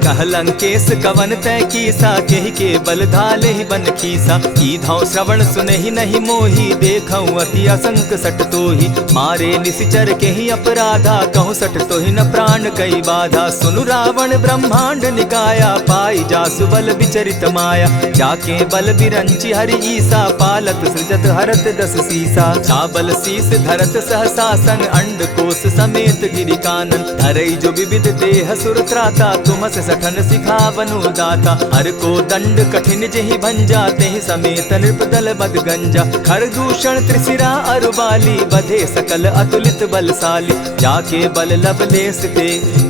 कहलंकेश कवन तय कीसा, केहि के बल धाले ही बन खीसा। कीधौ श्रवण सुनहि नहीं मोही, देखऊं अति असंक सट तोहि। मारे निशिचर केहि अपराधा, कहूँ सट तोहि न प्राण कई बाधा। सुनु रावण ब्रह्मांड निकाया, पाई जासु बल विचरित माया। जाके बल बिरंचि हरि ईसा, पालत सृजत हरत 10 सीसा। चाबल शीस धरत सहसासन, अंड कोश समेत गिरि कानन। धरई जो विविध देह सुर त्राता, तुमस सठन सिखावनु दाता। हर को दंड कठिन जेहि भंजा, तेहि समेत नृपदल बद गंजा। खर दूषण त्रिशिरा अरुबाली, बधे सकल अतुलित बलशाली। जाके बल लवलेस ते,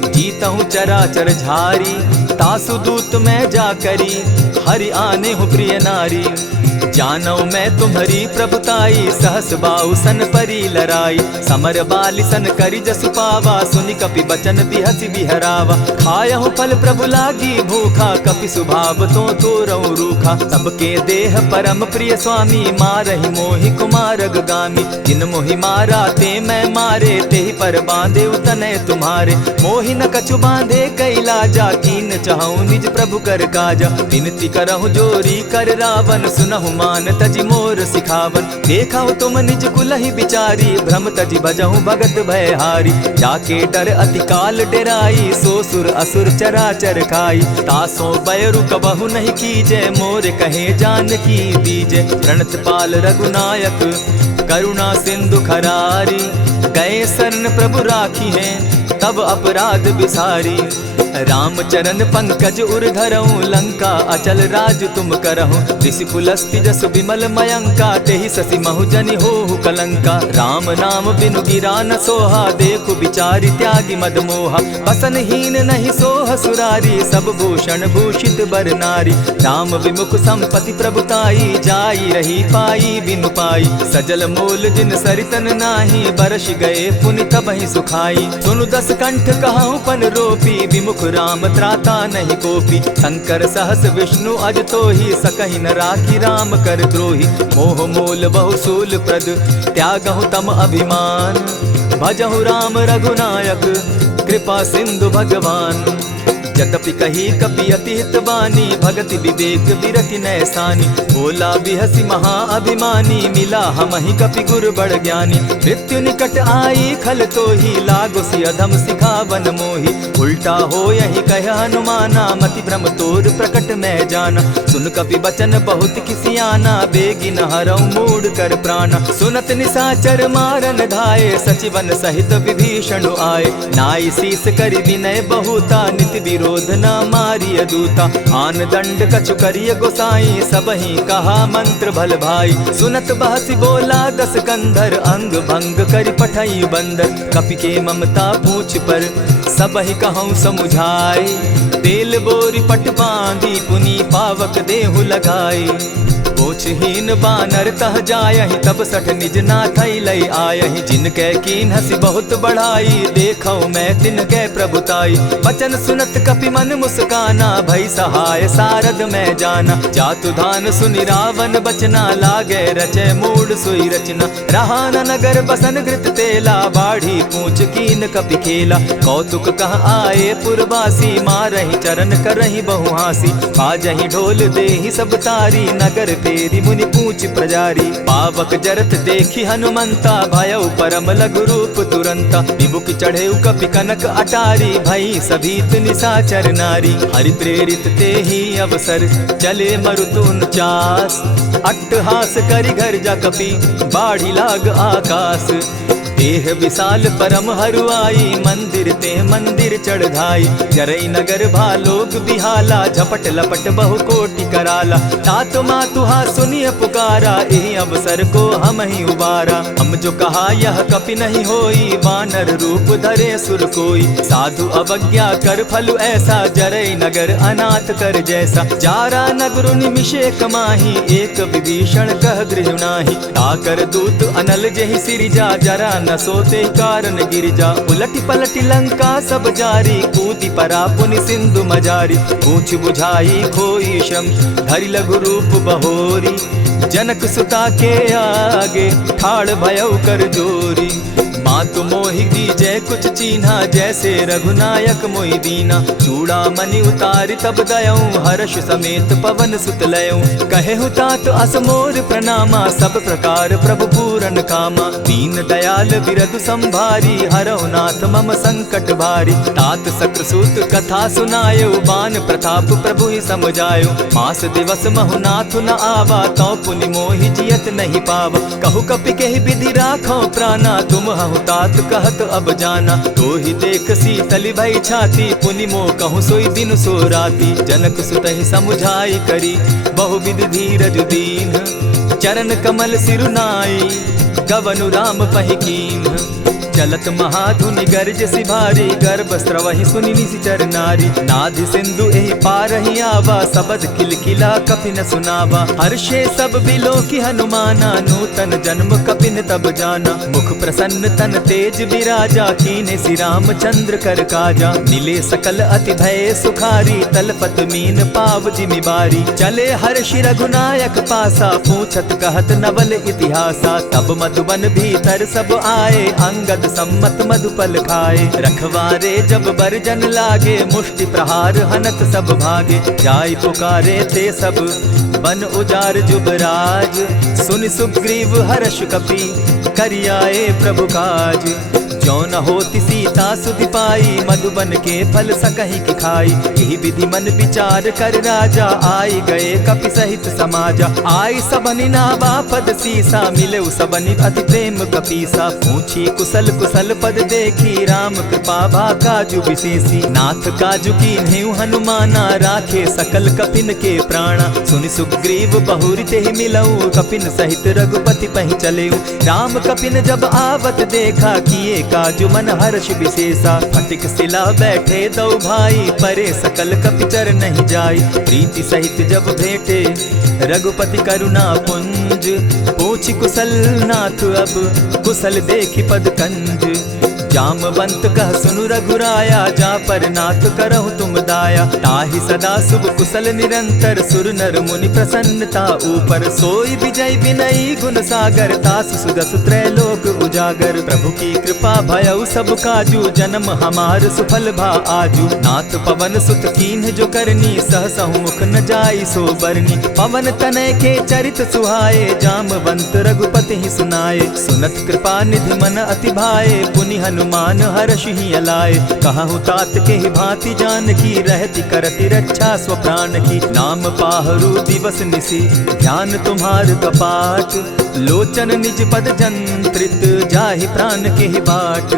जीतहु चराचर झारी। तासु दूत मैं जा करी, हरि आने हूँ प्रिय नारी। जानौ मैं तुम्हारी प्रभुताई, सहस बाहु सन परी लराई। समर बाली सन करी जसु पावा, सुनि कपि बचन बिहसि बिहरावा। खायहु फल प्रभु लागी भूखा, कपि सुभाव तो तोरऊ रूखा। सबके देह परम प्रिय स्वामी, मारहि मोहि कुमारग गामी। जिन मोहि मारा ते मैं मारे, तेहि पर बांधे उतने तुम्हारे। मोहि न कछु बांधे कैलाजा, कीन चाहूं निज प्रभु कर काजा। विनती करहु जोरी कर रावण, सुनहु मान तजि मोर सिखावन। देखा तुम निज कुलहि बिचारी, भ्रम तजि भजहु भगत भयहारी। जाके डर अति काल डेराई, सो सुर असुर चराचर खाई। तासो बैरु कबहु नहीं कीजे, मोर कहे जानकी दीजे। प्रणत पाल रघुनायक करुणा सिंधु खरारी। गए शरण प्रभु राखी हैं, तब अपराध बिसारी। राम चरण पंकज उर धरऊं, लंका अचल राज तुम करहूं। ऋषि पुलस्ति जस विमल मयंका, तेहि शशि महु जनि होहु कलंका। राम नाम बिनु गिरा न सोहा, देखु बिचारी त्यागी मद मोहा। बसन हीन नहीं सोह सुरारी, सब भूषण भूषित बर नारी। राम विमुख संपति प्रभुताई, जाई रही पाई बिनु पाई। सजल मोल जिन सरितन नाही, बरस गए पुनि तबहि सुखाई। सुनु 10 कंठ कहूँ पन रोपी, विमुख राम त्राता नहीं कोपी। शंकर सहस विष्णु अज तोहि, सकहि न राखी राम कर द्रोही। मोह मोल बहु सूल प्रद, त्यागहु तम अभिमान। भजहु राम रघुनायक, कृपा सिंधु भगवान। यद्यपि कही कपि अति हितवानी, भगति विवेक विरति नैसानी। बोला बिहसि महा अभिमानी, मिला हमहि कपि गुर बड़ ज्ञानी। मृत्यु निकट आई खल तोहि, लागो सि अधम सिखावन मोहि। उल्टा हो यही कह हनुमाना, मति भ्रम तोर प्रकट मैं जाना। सुन कपि बचन बहुत किसियाना, बेगी न हरऊ मूड कर प्राणा। सुनत निसाचर मारन धाये, सचिवन सहित विभीषण आए। नाई शीस करि विनय बहुता, नित विरोध न मारिय दूता। आन दंड कछु करिय गोसाई, सबहि कहा मंत्र भल भाई। सुनत बहसि बोला 10 कंधर, अंग भंग करि पठई बंदर। कपि के ममता पूछ पर, सबहि कहूँ समुझाई। तेल बोरी पट बांधी, पुनि पावक देहु लगाई। पूछहीन बानर तह जायहि, तब सठ निज नाथई लई आयहि। जिनके कीन हसी बहुत बढ़ाई, देखौ मैं तिनके प्रभुताई। बचन सुनत कपि मन मुस्काना, भई सहाय सारद मैं जाना। जातु धान सुनि रावण बचना, लागे रचे मूड सोई रचना। रहा न नगर बसन घृत तेला, बाढ़ी पूछ कीन कपि खेला। कौतुक कह आए पुरवासी, मारहि चरण करहि बहु हासी। बाजहि ढोल देहि सब तारी, नगर तेरी मुनि पूछ प्रजारी। पावक जरत देखी हनुमंता, भयउ परम लघु रूप तुरंता। विमुख चढ़े कपि कनक अटारी, भई सभीत निशाचर नारी। हरि प्रेरित ते ही अवसर, चले मरुत 49। अट्टहास करि घर जा कपि, बाढ़ी लाग आकाश। देह विशाल परम हरुआई, मंदिर ते मंदिर चढ़ाई। जरई नगर भालोग बिहाला, झपट लपट बहु कोटि कराला। तात मातुहा सुनिय पुकारा, एहि अवसर को हम ही उबारा। हम जो कहा यह कपि नहीं होई, वानर रूप धरे सुर कोई। साधु अवज्ञा कर फल ऐसा, जरई नगर अनाथ कर जैसा। जारा नगर निमिषे कमाही, एक विभीषण कह गृह नाही। ताकर दूत अनल जेहि सिरिजा, जरा न सोते कारण गिरिजा। उलटी पलटी लंका सब जारी, कूदी परा पुनि सिंधु मजारी। पूछ बुझाई खोई श्रम, धरि लघु रूप बहोरी। जनक सुता के आगे, ठाड़ भयउ कर जोरी। मातु मोहि दीजै कुछ चीन्हा, जैसे रघुनायक मोहि दीना। चूड़ामणि उतारि तब दयऊं, हर्ष समेत पवन सुत लयऊं। कहेहु तात असमोर प्रणामा, सब प्रकार प्रभु पूरन कामा। दीन दयाल बिरदु संभारी, हरौ नाथ मम संकट भारी। तात सक्रसूत कथा सुनायो, बान प्रताप प्रभु ही समझायो। मास दिवस महु नाथ न आवा, तौ पुनि मोहि जियत नहीं पावा। कहु कपि केहि विधि राखो प्राणा, तुम हहु तात कहत अब जाना। तो ही देख शीतल भई छाती, पुनि मो कहूँ सोई दिन सो राती। जनक सुतहि समुझाई करी, बहुविधि धीरज दीन। चरण कमल सिरुनाई, गवनु राम पहि कीन्ह। चलत महाधुनि गर्ज सिभारी, गर्भ स्रवहि सुनि निशिचर नारी। नाधि सिंधु एहि पारहि आवा, सबद किलकिला कपि न सुनावा। हर्षे सब बिलोकि हनुमाना, नूतन जन्म कपिन तब जाना। मुख प्रसन्न तन तेज विराजा, कीने श्री रामचंद्र कर काजा। मिले सकल अति भय सुखारी, तलपत मीन पाव जिमि बारी। चले हर्षि रघुनायक पासा, पूछत कहत नवल इतिहासा। तब मधुबन भीतर सब आए, अंगद सम्मत मधुपल खाए। रखवारे जब बरजन लागे, मुष्टि प्रहार हनत सब भागे। जाय पुकारे ते सब, बन उजार जुबराज। सुनि सुग्रीव हर्ष कपि, करियाए प्रभु काज। जो न होती सीता सुधि पाई, मधुबन के फल सकहि की खाई। यही विधि मन विचार कर राजा, आई गए कपि सहित समाजा। आई सबनि नावा पद सीसा, मिले सबनि अति प्रेम कपीसा। पूछी कुशल कुशल पद देखी, राम कृपा भा काजु विशेषी। नाथ काजु कीन्हेउ हनुमाना, राखे सकल कपिन के प्राणा। सुनि सुग्रीव बहुरि तेहि मिलऊ, कपिन सहित रघुपति पहि चलेऊ। राम कपिन जब आवत देखा, किए काजु मन हर्ष विशेषा। फटिक सिला बैठे दो भाई, परे सकल कपिचर नहीं जाई। प्रीति सहित जब भेटे, रघुपति करुणा पुंज। पूछ कुशल नाथ अब, कुशल देखि पद कंज। जामवंत कह सुनु रघुराया, जा पर नाथ करहु तुम दाया। ताहि सदा शुभ कुशल निरंतर, सुर नर मुनि प्रसन्नता ऊपर। सोई विजय विनयी गुण सागर, तास सुदस त्रैलोक उजागर। प्रभु की कृपा भयउ सब काजू, जन्म हमार सुफल भा आजू। नाथ पवन सुत कीन्ह जो करनी, सहसहु मुख न जाई सो बरनी। पवन तनय के चरित सुहाए, जामवंत रघुपति ही सुनाए। सुनत कृपा निधि मन अति भाए, पुनि हनुमान हर्ष ही अलाए। कहूँ तात के ही भांति जान की, रहती करती रक्षा स्व प्राण की। नाम पाहरु दिवस निसी, ध्यान तुम्हार कपाट। लोचन निज पद जंत्रित, जाहि प्राण के ही बाट।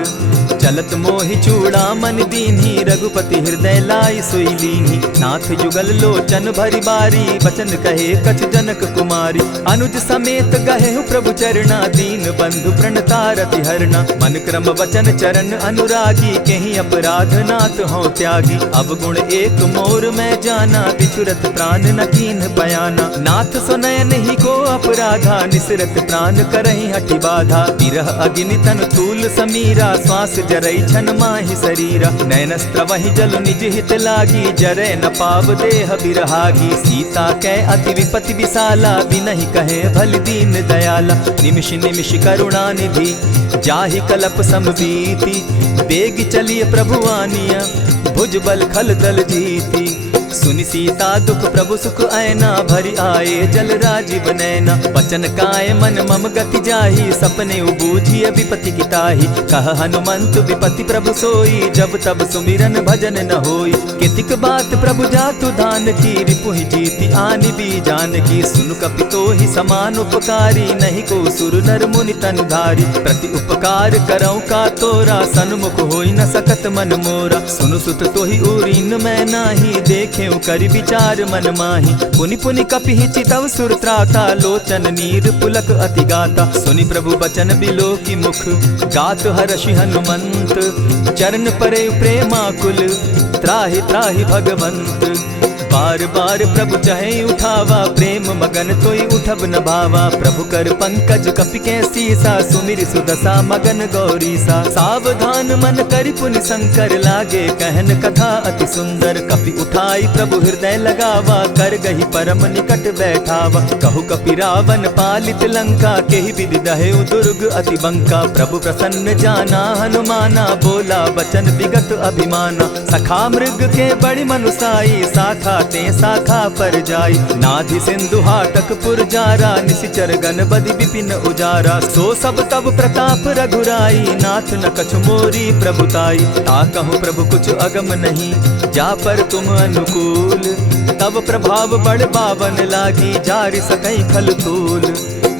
चलत मोहि चूड़ामन दीन्ही, रघुपति हृदय लाई सोई लीन्ही। नाथ जुगल लोचन भरी बारी, बचन कहे कछ जनक कुमारी। अनुज समेत गहे प्रभु चरणा, दीन बंधु प्रणतारति हरना। मन क्रम वचन चरण अनुरागी, केहि अपराध नाथ हो त्यागी। अब गुण एक मोर मैं जाना, बिछुरत प्राण न कीन्ह बयाना। नाथ सुनयन ही को अपराधा, निसरत प्राण करहि हठि बाधा। विरह अग्नि तन तूल समीरा, श्वास जरई छन माहि शरीरा। नैनस्त्र वहि जल निज हित लागी, जरै न पाव देह बिरहागी। सीता कै अति विपति विशाला, बिनहि कहे भल दीन दयाला। निमिष निमिष करुणा निधि, जाहि कलप समबीति। बेग चलिए प्रभु आनिया, भुज बल खल दल जीती। सुनि सीता दुख प्रभु सुख ऐना, भरी आए जल राजीव नैना। वचन काय मन मम गति जाहि, सपने बूझिय विपति की ताहि। कह हनुमंत विपति प्रभु सोई, जब तब सुमिरन भजन न होई। कितिक बात प्रभु जातु दान की, रिपुहि जीति आनि भी जान की। सुनु कपितोहि समान उपकारी, नहीं को सुर नर मुनि तन धारी। प्रति उपकार करौ का तोरा, सन्मुख होई न सकत मन मोरा। सुनु सुत तोहि उरीन मैं नाही, देखे करि विचार मन माही। पुनि पुनि कपिहि चितव सुर त्राता, लोचन नीर पुलक अति गाता। सुनि प्रभु बचन बिलो की मुख, गात हर्षि हनुमंत। चरण परे प्रेमाकुल, त्राहि त्राहि भगवंत। बार बार प्रभु चाहे उठावा, प्रेम मगन तोई उठब न भावा। प्रभु कर पंकज कपि के सीसा, सुमिर सुदशा मगन गौरीसा। सावधान मन करि पुनि शंकर, लागे कहन कथा अति सुंदर। कपि उठाई प्रभु हृदय लगावा, कर गही परम निकट बैठावा। कहु कपि रावण पालित लंका, केहि विधि दहेउ दुर्ग अति बंका। प्रभु प्रसन्न जाना हनुमाना, बोला बचन विगत अभिमाना। सखा मृग के बड़ी मनुसाई, शाखा ते शाखा पर जाई। नाधि सिंधु हाटक पुर जारा, निशिचर गण बदि विपिन उजारा। सो सब तब प्रताप रघुराई, नाथ न कछु मोरी प्रभुताई। ता कहूँ प्रभु कुछ अगम नहीं, जा पर तुम अनुकूल। तब प्रभाव बड़ बावन लागी, जारि सकई खल तूल।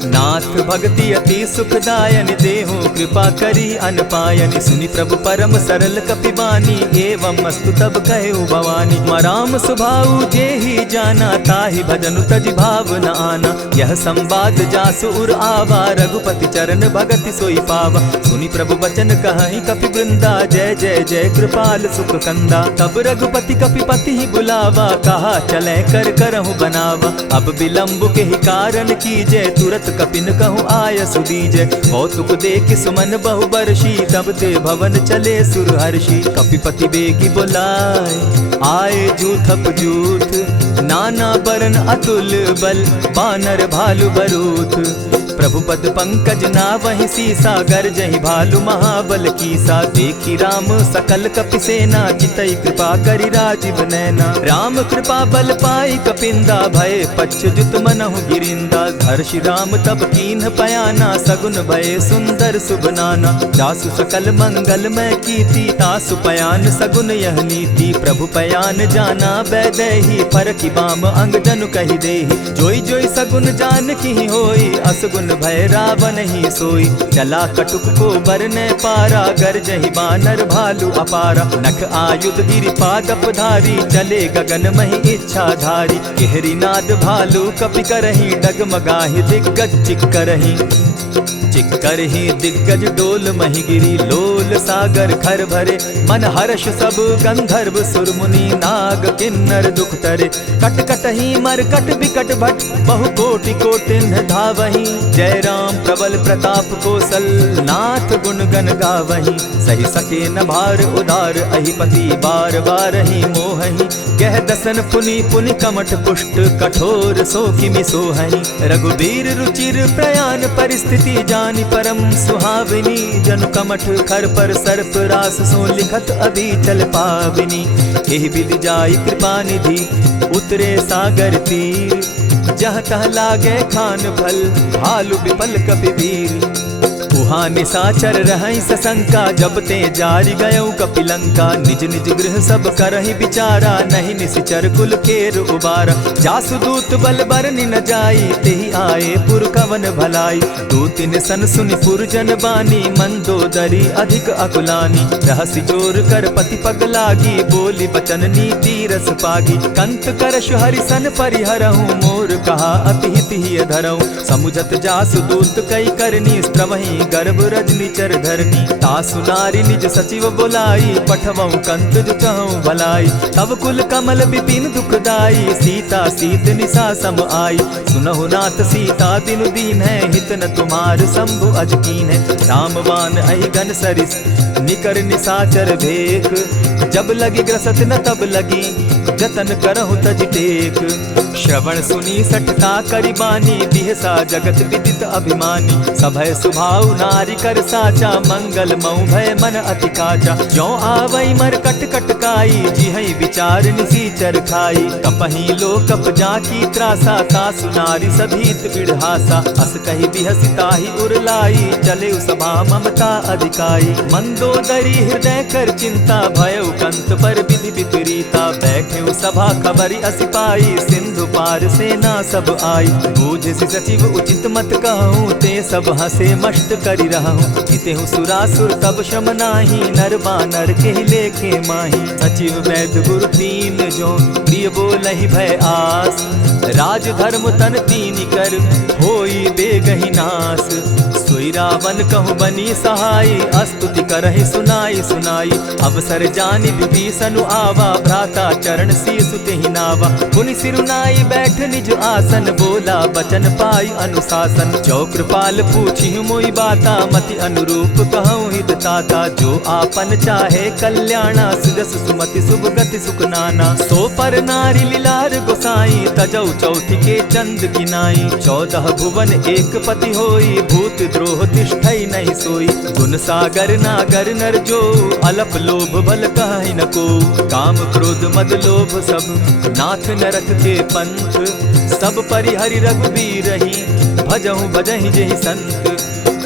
नाथ भक्ति अति सुखदायनि, देहु कृपा करी अनपायनि। सुनि प्रभु परम सरल कपिबानी, एवं अस्तु तब कहु भवानी। मराम सुभाऊ जेहि जाना, ताहि भजनु तजि भाव न आना। यह संवाद जासु उर आवा, रघुपति चरण भगति सोई पावा। सुनि प्रभु बचन कहहि कपि वृंदा, जय जय जय कृपाल सुख कंदा। तब रघुपति कपिपति ही बुलावा, कहा चले कर करहु बनावा। अब विलंब के ही कारण कीजय, तुरत कपिन कहूँ आय सुदीजय। कौतुक देख सुमन बहु बरसी, तब ते भवन चले सुर हर्षि। कपिपति बेगी बुलाए, आए जूथप जूथ। नाना बरन अतुल बल, बानर भालु बरूथ। प्रभु पद पंकज नावहि सीसा, गरजहि भालु महाबल कीसा। देखी राम सकल कपि सेना, चितई कृपा करि राजीव नैना। राम कृपा बल पाई कपिंदा, भय पच्युत मनहु गिरिंदा। हर्षि राम तब कीन्ह पयाना, सगुन भय सुंदर शुभ नाना। जासु सकल मंगलमय कीर्ति, तासु पयान सगुन यह नीति। प्रभु पयान जाना बैदेही, फरकि बाम अंग जनु कहि देहि। जोई जोई सगुन जान की होई, असगुन भय रावण ही सोई। चला कटुक को बरने पारा, गरजहि बानर भालु अपारा। नख आयुध गिरि पादप धारी, चले गगन महि इच्छा धारी। केहरी नाद भालु कपि करहि, डगमगाहि दिग्गज चिक्करहि। चिक्करहि दिग्गज डोल महि गिरी, लोल सागर खर भरे। मन हर्ष सब गंधर्व सुर मुनि, नाग किन्नर दुख तरे। कट कटहि मरकट बिकट भट, बहु कोटि कोटिन्ह धावहि। जय राम प्रबल प्रताप कौशल, नाथ गुण गण गावहि। सही सके न भार उदार, अहिपति बार बार ही मोहहि। कह दसन पुनि पुनि कमठ पुष्ट, कठोर सो किमि सोहहि। रघुबीर रुचिर प्रयाण परिस्थिति, जानि परम सुहाविनी। जनु कमठ खर पर सर्प रास, सो लिखत अभी चल पाविनी। एहि विधि जाई कृपा निधि, उतरे सागर तीर। जह तह लागे खान फल, भालु विपल कपिवीर। उहाँ निशाचर रहै सशंका, जब ते जारि गयौ कपिलंका। निज निज गृह सब करहि विचारा, नहीं निशिचर कुल केर उबारा। जासु दूत बल बरनि न जाई, तेहि आए पुर कवन भलाई। दूतिन सन सुनि पुरजन बानी, मंदोदरी अधिक अकुलानी। रहसि जोर कर पति पग लागी, बोली बचन नीति रस पागी। कंत करश हरिसन परिहरहु, मोर कहा अति हित ही धरहु। समुझत जासु दूत कई करनी, स्त्रवहि गर्भ रजनी चर धरनी। तासु नारी निज सचिव बोलाई, पठवऊ कंत जो चहु भलाई। तब कुल कमल विपिन दुखदाई, सीता सीत निशा सम आई। सुनहु नाथ सीता दिनु दीन है, हित न तुम्हार शंभु अजकीन है। रामवान अहि घन सरिस, निकर निशाचर भेक। जब लगी ग्रसत न तब लगी, जतन करहु तज टेक। श्रवण सुनी सठता करिबानी, बिहसा जगत विदित अभिमानी। सभय सुभाव नारी कर साचा, मंगल मऊ भय मन अति काचा। जो आवई मर कट कट काई, जिहई विचार निसीचर खाई। कपही लो कप जाकी त्रासा, तासु नारी सभीत बिढ़ासा। अस कही बिहसिताही उरलाई, चले सभा ममता अधिकाई। मंदोदरी हृदय कर चिंता, भयउ कंत पर विधि विपरीता। बैठे सभा खबरी असिपाई, सिंधु पार सेना सब आई। बूझ सचिव उचित मत कहूँ, ते सब हसे मष्ट करि रहूँ। जितेहु सुरासुर तब श्रम नाही, नर बानर के लेखे माही। सचिव वैद्य गुरु तीन जो, प्रिय बोलहि भय आस। राज धर्म तन तीन कर, होई बेगहि नास। सोई रावण कहु बनी सहाई, अस्तुति करहि सुनाई सुनाई। अवसर जानि विभीषण आवा, भ्राता चरण शीस तेहि नावा। पुनि सिरुनाई बैठ निज आसन, बोला बचन पाई अनुशासन। जो कृपाल पूछि मोई बाता, मति अनुरूप कहूँ हित ताता। जो आपन चाहे कल्याणा, सुजस सुमति शुभ गति सुख नाना। सो पर नारी लीलार गोसाई, तजौ चौथि के चंद किनाई। 14 भुवन एक पति होई, भूत द्रोह तिष्ठई नहीं सोई। गुण सागर नागर नर जो, अलप लोभ बल कहि न को। काम क्रोध मद लोभ सब, नाथ नरक के पंथ। सब परिहरि रघुबीरहि, भजहु भजहि जेहि संत।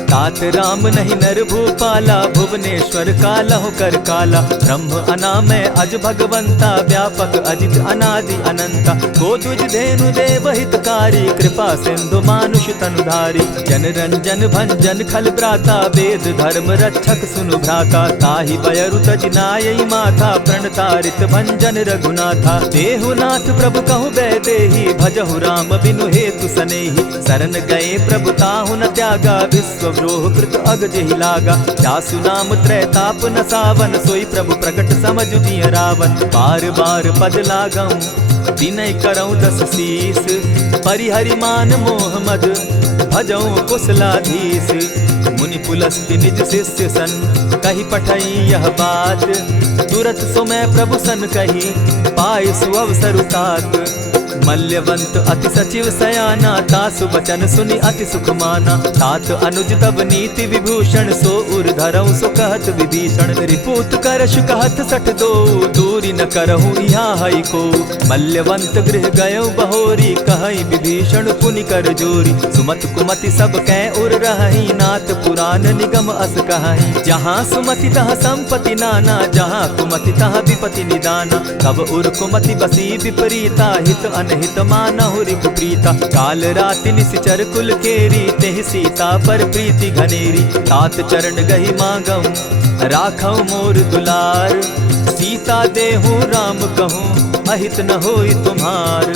तात राम नहीं नर भूपाला, भुवनेश्वर कालहु कर काला। ब्रह्म अनामय अज भगवंता, व्यापक अजित अनादि अनंता। गोद्विज धेनु देव हितकारी, कृपा सिंधु मानुष तनुधारी। जन रंजन भंजन खल भ्राता, वेद धर्म रक्षक सुनु भ्राता। ताहि बयरु तज नायई माथा, प्रणतारित भंजन रघुनाथा। देहुनाथ प्रभु कहु बैदेही, भजहु राम बिनु हेतु सनेही। शरण गए प्रभु ताहु न त्यागा, विश्व द्रोह कृत अग जेहि लागा। जासु नाम त्रैताप न सावन, सोई प्रभु प्रकट समझ जिय रावण। बार बार पद लागऊं, विनय करऊं 10 शीस। परिहरि मान मोह मद, भजऊं कुशलाधीश। मुनि पुलस्ति निज शिष्य सन, कही पठई यह बात। तुरत सो मैं प्रभु सन कही, पाय सुअवसर तात। मल्यवंत अति सचिव सयाना, तासु बचन सुनि अति सुख माना। तात अनुज तब नीति विभूषण, सो उर धरऊं सो कहत विभीषण। रिपुत करश कहत सठ दो, दूरी न करहूँ यहाँ हई को। मल्यवंत गृह गयो बहोरी, कहई विभीषण पुनि कर जोरी। सुमत कुमति सब कै उर रहई, नाथ पुराण निगम अस कहई। जहाँ सुमति तहाँ संपत्ति नाना, जहाँ कुमति तहाँ विपति निदाना। तब उर कुमति बसी विपरीता, हित अनहित मानहु रिपु प्रीता। काल राति निशिचर कुल केरी, तेहि सीता पर प्रीति घनेरी। तात चरण गहि मांगऊं, राखऊं मोर दुलार। सीता देहूं राम कहूं, अहित न होई तुम्हार।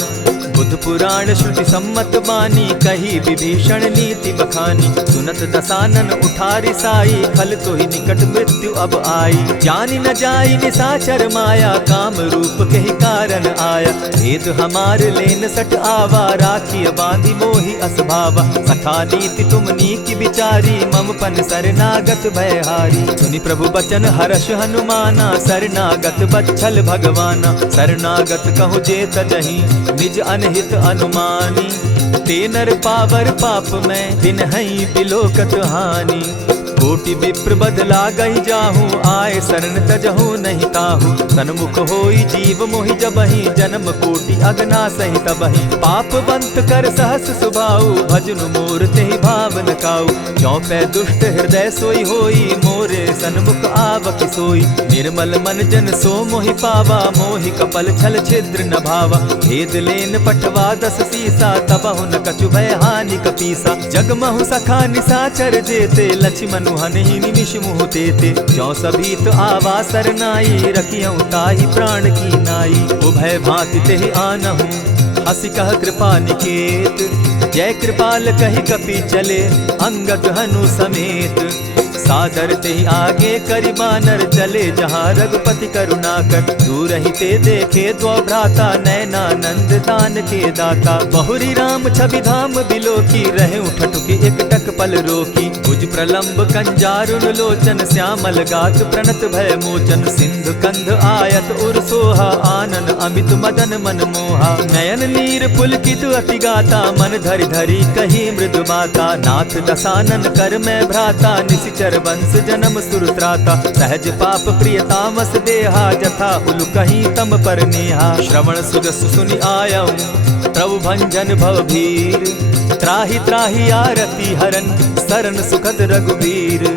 बुध पुराण श्रुति सम्मत बानी, कही विभीषण नीति बखानी। सुनत दसानन उठारी साई, खल तो ही निकट मृत्यु अब आई। जानी न जाई निसाचर माया, काम रूप के ही कारण आया। भेद हमार लेन सट आवा, राखी बांधी मोहि असभावा। सखा नीति तुम नीति विचारी, मम पन शरणागत भयहारी। सुनि प्रभु बचन हर्ष हनुमाना, शरणागत बच्छल भगवाना। शरणागत कहु जे तजहि, निज अनहित अनुमानी। ते नर पावर पाप में, दिन हई बिलोकत हानि। कोटि विप्र बदला गई जाहूँ, आए शरण तजहू नहीं ताहू। सन्मुख होई जीव मोहि जबहि, जन्म कोटि अगना सहि तबहि। पापवंत कर सहस सुभाऊ, भजनु मोर तेहि भावन काऊ। जो पै दुष्ट हृदय सोई होई, मोरे सन्मुख आवक सोई। निर्मल मन जन सो मोहि पावा, मोहि कपल छल छिद्र न भावा। भेद लेन पठवा 10 सीसा, तबहु न कछु भय हानि कपीसा। जगमहु सखा निसाचर जेते, लक्ष्मण हनहि निमिष मुह तेते। जो सभीत आवा सरनाई, रखियऊं ताहि प्राण की नाई। उभय भांति तेहि आनहूं, हसी कह कृपा निकेत। जय कृपाल कहि कपि चले, अंगद हनु समेत। सादर ते ही आगे करि बानर चले जहाँ रघुपति करुणा कर। दूर ही ते देखे द्वौ भ्राता नैनानंद दान के दाता। बहुरी राम छवि धाम बिलोकी रहे उठटुकी एक टक पल रोकी। भुज प्रलंब कंजारुन लोचन श्यामल गात प्रणत भय मोचन। सिंधु कंध आयत उर सोहा आनन अमित मदन मन मोहा। नयन नीर पुलकित अति गाता मन धरि धरि कही मृदु बाता। नाथ दसानन कर मैं भ्राता निशिचर वंश जन्म सुरत्राता। सहज पाप प्रिय तामस देहा जथा उलु कहीं तम पर नेहा। श्रवण सुजस सुनि आयऊं प्रभु भंजन भव भीर। त्राहि त्राहि आरती हरन सरन सुखद रघुबीर।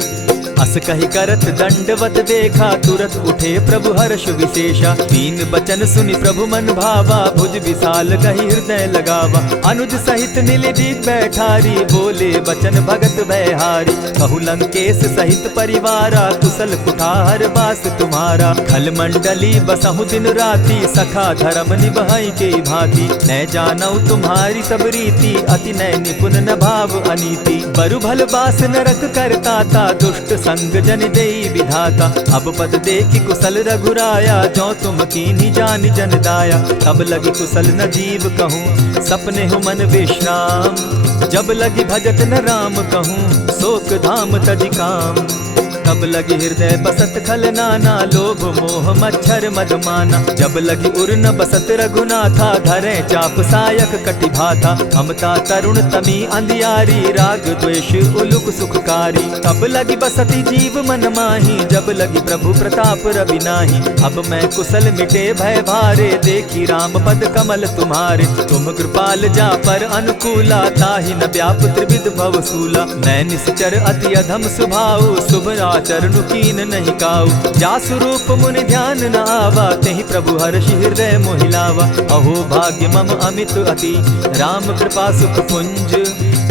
अस कही करत दंडवत देखा तुरत उठे प्रभु हर्ष विशेषा। दीन बचन सुनि प्रभु मन भावा भुज विशाल कही हृदय लगावा। अनुज सहित नीलदीप बैठारी बोले बचन भगत भयहारी। कहु लंकेश सहित परिवारा कुशल कुठार बास तुम्हारा। खल मंडली बसहु दिन राति सखा धर्म निभाई के भांति। न जानऊ तुम्हारी सब रीति अति नय निपुण न भाव अनीति। बरु भल बास नरक करताता दुष्ट संग जन देई विधाता। अब पद देखी कुशल रघुराया जो तुम कीन्ही जानि जन दाया। तब लगी कुशल न जीव कहूँ सपने हो मन विश्राम। जब लगी भजत न राम कहूँ शोक धाम तजि काम। तब लगी हृदय बसत खल नाना लोभ मोह मच्छर मदमाना। जब लगी उर न बसत रघुनाथा धरे चाप सायक कटि भाता। ममता तरुण तमी अंधियारी राग द्वेष उलुक सुखकारी। तब लगी बसती जीव मन माही जब लगी प्रभु प्रताप रवि नाही। अब मैं कुशल मिटे भय भारे देखी राम पद कमल तुम्हारे। तुम कृपाल जा पर अनुकूला ताहि न व्याप त्रिविध भवसूला। मैं निश्चर अति अधम स्वभाव शुभ चरण कीन नहीं काऊ। जासु रूप मुनि ध्यान न आवा तेहि प्रभु हर्षि हृदय मोहिलावा। अहो भाग्य मम अमित अति राम कृपा सुख पुंज।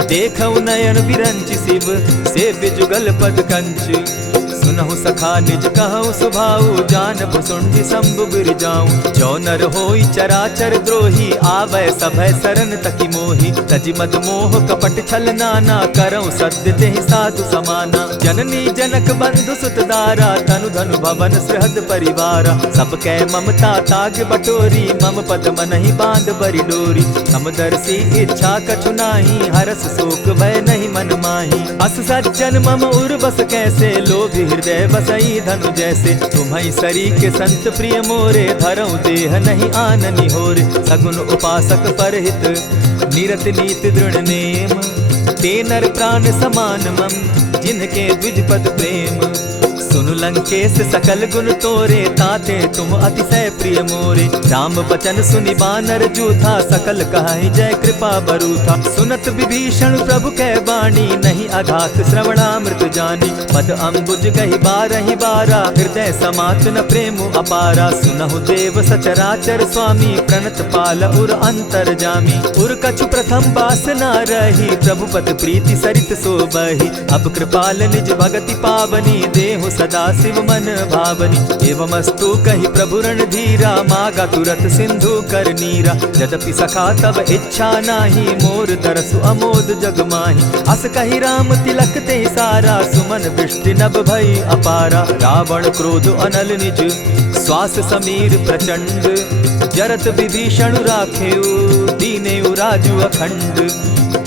देखऊ नयन विरंचि शिव सेव्य जुगल पद कंच। सुनहु सखा निज कहु सुभाऊ जान भुसुंडि शंभु गिर जाऊं। जो नर होई चराचर द्रोही आवे सभय सरन तकी मोही। तजि मद मोह कपट छल नाना करऊं सद्य तेहि साधु समाना। जननी जनक बंधु सुत दारा तनु धनु भवन सृहद परिवारा। सब कै ममता ताग बटोरी मम पद मनहि बांध बरि डोरी। समदर्शी इच्छा कछु नाही हरस शोक भय नहीं मन माही। अस सज्जन मम उर बस कैसे लोभी हृदय बसई धनु जैसे। तुम्हारी सरी के संत प्रिय मोरे धरऊं देह नहीं आननि होरे। सगुन उपासक परहित निरत नीति दृढ़ नेम। ते नर प्राण समान मम जिनके द्विज पद प्रेम। सुनु लंकेश सकल गुण तोरे ताते तुम अतिशय प्रिय मोरे। राम बचन सुनि बानर जूथा सकल कहाई जय कृपा बरूथा। सुनत विभीषण प्रभु कै बाणी नहीं अघात श्रवणामृत जानी। पद अम्बुज कहि बारहि बारा हृदय समात न प्रेम अपारा। सुनहु देव सचराचर स्वामी प्रणत पाल उर अंतर जामी। उर कछु प्रथम बास न रही प्रभु पद प्रीति सरित सोबही। अब कृपाल निज भगति पावनी देहु सदा शिव मन भावनी। एवमस्तु कहि प्रभु रणधीरा मागा तुरत सिंधु कर नीरा। यद्यपि सखा तब इच्छा नाही मोर दरसु अमोद जग माही। अस कहि राम तिलक ते सारा सुमन वृष्टि नभ भई अपारा। रावण क्रोध अनल निज श्वास समीर प्रचंड। जरत विभीषण राखेउ दीनेउ राजु अखंड।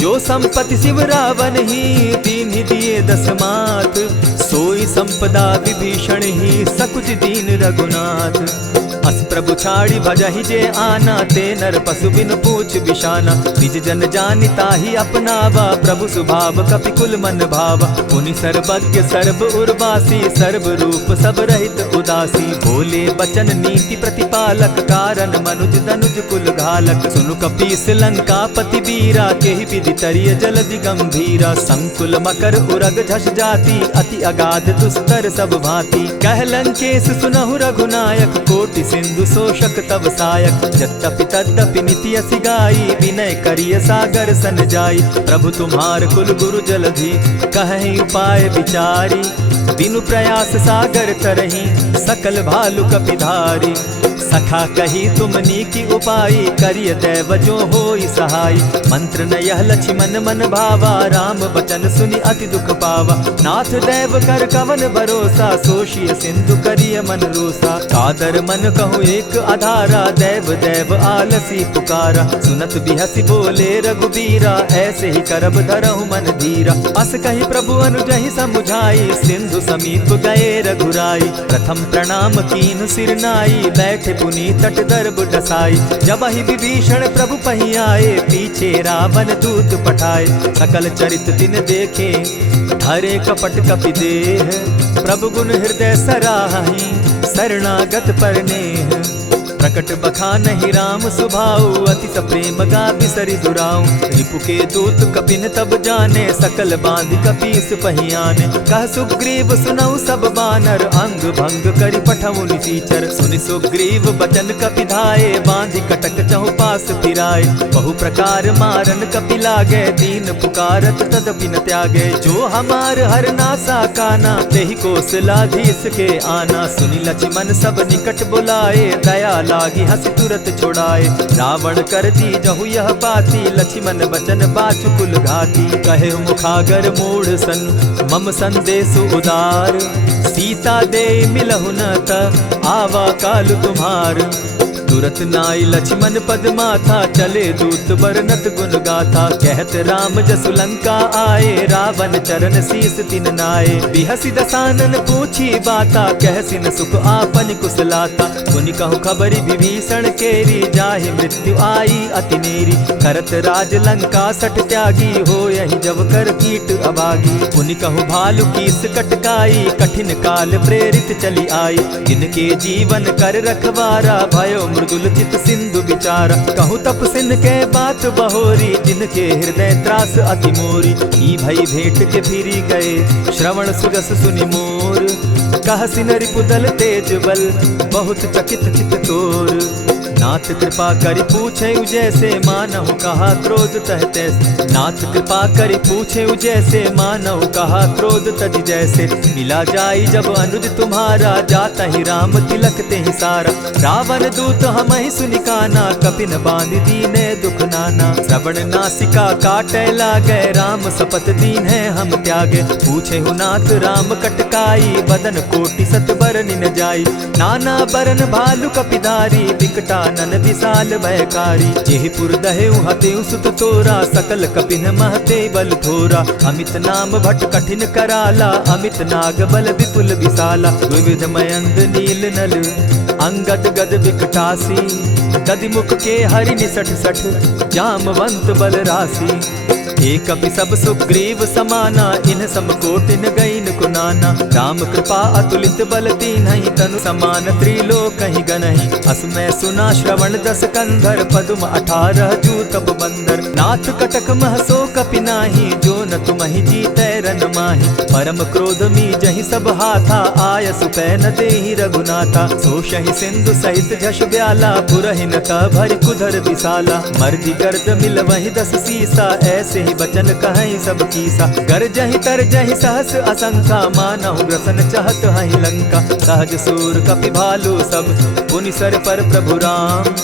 जो संपत्ति शिव रावण ही दीन्हि दिए दस मात। सोई संपदा विभीषण ही सकुच दीन रघुनाथ। अस प्रभु छाड़ी भजहि जे आना ते नर पशु बिन पूछ बिशाना। निज जन जानि ताहि अपनावा प्रभु स्वभाव कपि कुल मन भावा। मुनि सर्वज्ञ सर्व उर्वासी सर्व रूप सब रहित उदासी। बोले बचन नीति प्रतिपालक कारण मनुज दनुज कुल घालक। सुनु कपीस लंकापति वीरा केहि विधि तरिय जलधि गंभीरा। संकुल मकर उरग झष जाति अति अगाध दुस्तर सब भांति। कह लंकेश सुनहु रघुनायक कोटि सिंधु शोषक तब सायक। यद्यपि तद्यपि निति असि गाई विनय करिय सागर सन जाई। प्रभु तुम्हार कुल गुरु जलधि कहि उपाय विचारी। बिनु प्रयास सागर तरहि सकल भालु कपिधारी। सखा कही तुमनी की उपाय, करिय दैव जो होई सहाय। मंत्र न यह लक्ष्मण मन भावा, राम बचन सुनि अति दुख पावा। नाथ दैव कर कवन भरोसा, सोशिय सिंधु करिय मन रोसा। कादर मन कहूँ एक आधारा, दैव दैव आलसी पुकारा। सुनत बिहसी बोले रघुबीरा, ऐसे ही करब धरहु मन धीरा। अस कही प्रभु अनुजहि समुझाई, सिंधु समीप गए रघुराई। प्रथम प्रणाम कीन सिर नाई, बैठे पुनि तट दर्ब डसाई। जब ही विभीषण प्रभु पही आए, पीछे रावण दूत पठाए। सकल चरित दिन देखे, धरे कपट कपि देह। प्रभु गुण हृदय सराहि, शरणागत पर नेह। प्रकट बखानहि राम सुभाऊ, अति प्रेम गा बिसरि दुराऊ। रिपु के दूत कपिन तब जाने, सकल बांधि कपीस पहियाने। कह सुग्रीव सुनऊ सब बानर, अंग भंग करि पठऊ निसीचर। सुनि सुग्रीव बचन कपि धाये, बांधि कटक चहु पास फिराए। बहु प्रकार मारन कपि लागे, दीन पुकारत तदपि न त्यागे। जो हमार हर नासा काना, तेहि कौशलाधीश के आना। सुनि लक्ष्मण सब निकट बुलाए, दया लागी हंस तुरत छुड़ाए। रावण कर दी जहु यह बाती, लक्ष्मण बचन बाचुकुल घाती। कहे मुखागर मूढ़ सन, मम संदेश उदार। सीता दे मिलहु न त, आवा काल तुम्हार। तुरत नाई लक्ष्मण पद माथा, चले दूत बरनत गुण गाथा। कहत राम जसु लंका आए, रावण चरण शीस तिन नाए। बिहसी दसानन पूछी बाता, कहसिन सुख आपन कुशलाता। सुनि कहु खबरि विभीषण केरी, जाहि मृत्यु आई अति नेरी। करत राज लंका सठ त्यागी, हो यही जब कर कीट अभागी। पुनि कहु भालु कीस कटकाई, कठिन काल प्रेरित चली आई। जिनके जीवन कर रखवारा, भयो मृदुल चित सिंधु विचारा। कहूँ तप सिन के बात बहोरी, जिनके हृदय त्रास अति मोरी। ई भई भेंट के फिरी गए, श्रवण सुगस सुनि मोर। कह सिन रिपुदल तेज बल, बहुत चकित चित तोर। नाथ कृपा करि पूछे जैसे, मानहु कहा क्रोध तह तैसे। नाथ कृपा करि पूछे जैसे, मानहु कहा क्रोध तज जैसे। मिला जाई जब अनुज तुम्हारा, जाता ही राम तिलक ते ही सारा। रावण दूत हमहि सुनि काना, कपिन बांधि दीने दुख नाना। श्रवण नासिका काटे लागे, राम सपत दीन है हम त्यागे। पूछे नाथ राम कटकाई, बदन कोटि सत बरनि न जाई। नाना बरन भालु कपिधारी, विकटा नन विशाल भयकारी। जेहिपुर दहेउ हतेउ सुत तोरा, सकल कपिन महते बल थोरा। अमित नाम भट कठिन कराला, अमित नाग बल विपुल विशाला। विविध मयंद नील नल, अंगद गद विकटासी। गदि मुख के हरि निसठ सठ, जामवंत बल राशि। एक कपि सब सुग्रीव समाना, इन सम कोटिन गईन कुनाना। राम कृपा अतुलित बल दीन्हि, तनु समान त्रिलोक ही गनहि। असमय सुना श्रवण दस कंधर, पदुम 18 जूतब बंदर। नाथ कटक महसो कपि नाही, जो न तुमहि जीतै रन माहि। परम क्रोध मी जहि सब हाथा, आयस पै न देहि रघुनाथा। सोषहि सिंधु सहित झष ब्याला, पुरहिन त भरि कुधर विशाला। मर्दि गर्द मिल वहि 10 सीसा, ऐसे ही बचन कहीं सब कीसा। गरजहि तरजहि सहस असंखा, मानहु ग्रसन चहत हहि लंका। सहज सूर कपि भालु सब, पुनि सर पर प्रभु राम।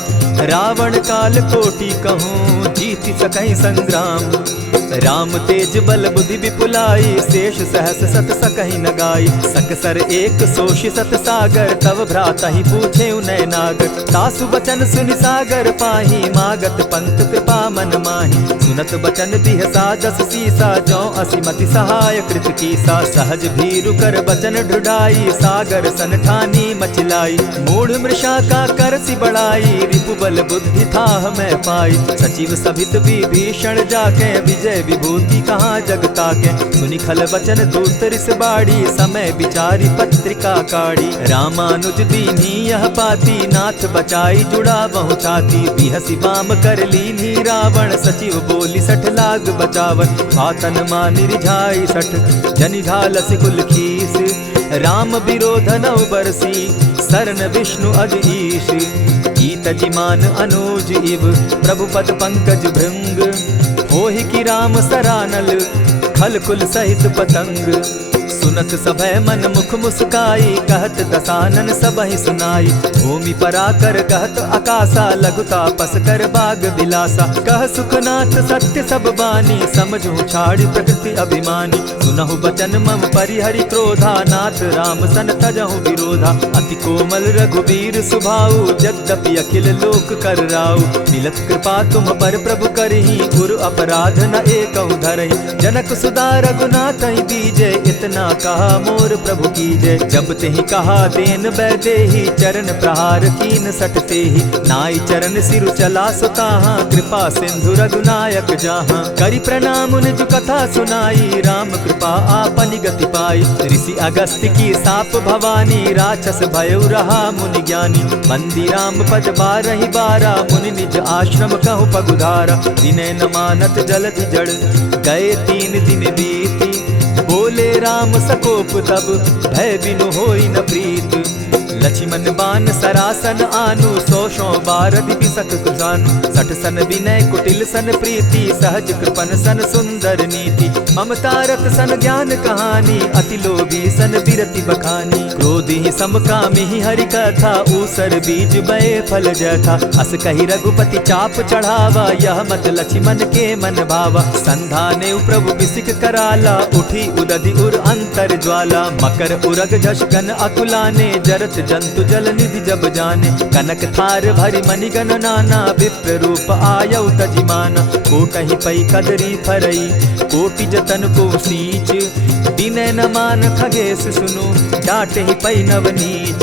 रावण काल कोटि कहूँ, जीति सकहि संग्राम। राम तेज बल बुद्धि विपुलाई, शेष सहस सत सकहि न गाई। सकसर एक सोषि सत सागर, तव भ्राता ही पूछे उनय नागर। तासु बचन सुनि सागर पाही, मागत पंत कृपा मन माही। सुनत बचन बिहसा 10 सीसा, जौ असिमति सहाय कृत कीसा। सहज भीरु कर बचन ढुढ़ाई, सागर सन ठानी मचिलाई। मूढ़ मृषा का करसि बढ़ाई, रिपु बल बुद्धि थाह मैं पाई। सचिव सभित विभीषण जाके, विजय विभूति कहाँ जगता के। सुनि खल बचन दूत रिस बाड़ी, समय विचारी पत्रिका काढ़ी। रामानुज दीन्ही यह पाती, नाथ बचाई जुड़ा बहु छाती। बिहसी बाम कर लीन्ही रावण, सचिव बोली 60 लाग बचावन। आतन मानि रिझाई 60, जनि ढालसि कुल खीस। राम विरोध नौ बरसी, सरन विष्णु अज ईश। गीत जिमान अनुज इव, प्रभु पद पंकज भृंग। होहि की राम सरानल, खल कुल सहित पतंग। सुनत सभय मन मुख मुस्काई, कहत दसानन सबहि सुनाई। भूमि पराकर कहत आकाशा, लघु तापस कर बाग बिलासा। कह सुखनाथ सत्य सब बानी, समझू छाड़ी प्रकृति अभिमानी। सुनहु बचन मम परिहरि क्रोधा, नाथ राम सन तजहु विरोधा। अति कोमल रघुबीर सुभाऊ, यद्यपि अखिल लोक कर राऊ। मिलत कृपा तुम पर प्रभु करही, गुरु अपराध न एकहु धरहि। जनक सुदा रघुनाथ दीजे, इतना कहा मोर प्रभु कीजे। जब तेहि कहा देन बैदेही, चरण प्रहार कीन सटते ही। नाई चरण सिरु चला सुताहा, कृपा सिंधु रघुनायक जाहा। करि प्रणाम निज कथा सुनाई, राम कृपा आपनि गति पाई। ऋषि अगस्त्य की साप भवानी, राक्षस भयउ रहा मुनि ज्ञानी। बंदी राम पद बारहि बारा, मुनि निज आश्रम कहु पगुधारा। विनय न मानत जलधि जड़, गए 3 दिन बीती। बोले राम सकोप तब, भय बिनु होई न प्रीत। लक्ष्मण बान सरासन आनु, 100 बारदि बिसक कुजानु। 60 सन विनय कुटिल सन प्रीति, सहज कृपन सन सुंदर नीति। ममता रत सन ज्ञान कहानी, अति लोभी सन बिरति बखानी। क्रोधि समकामी हरि कथा, ऊसर बीज बये फल जथा। अस कही रघुपति चाप चढ़ावा, यह मत लक्ष्मण के मन भावा। संधाने प्रभु बिसिक कराला, उठी उदधि उर अंतर ज्वाला। मकर उरग झष गन अकुलाने, जरत जंतु जल निधि जब जाने। कनक थार भरि मणिगण नाना, विप्र रूप आयौ तजिमाना। कोटहि पै कदरी फरई, कोटि जतन को सींच। विनय न मान खगेश सुनु, डांटहि पै नवनीच।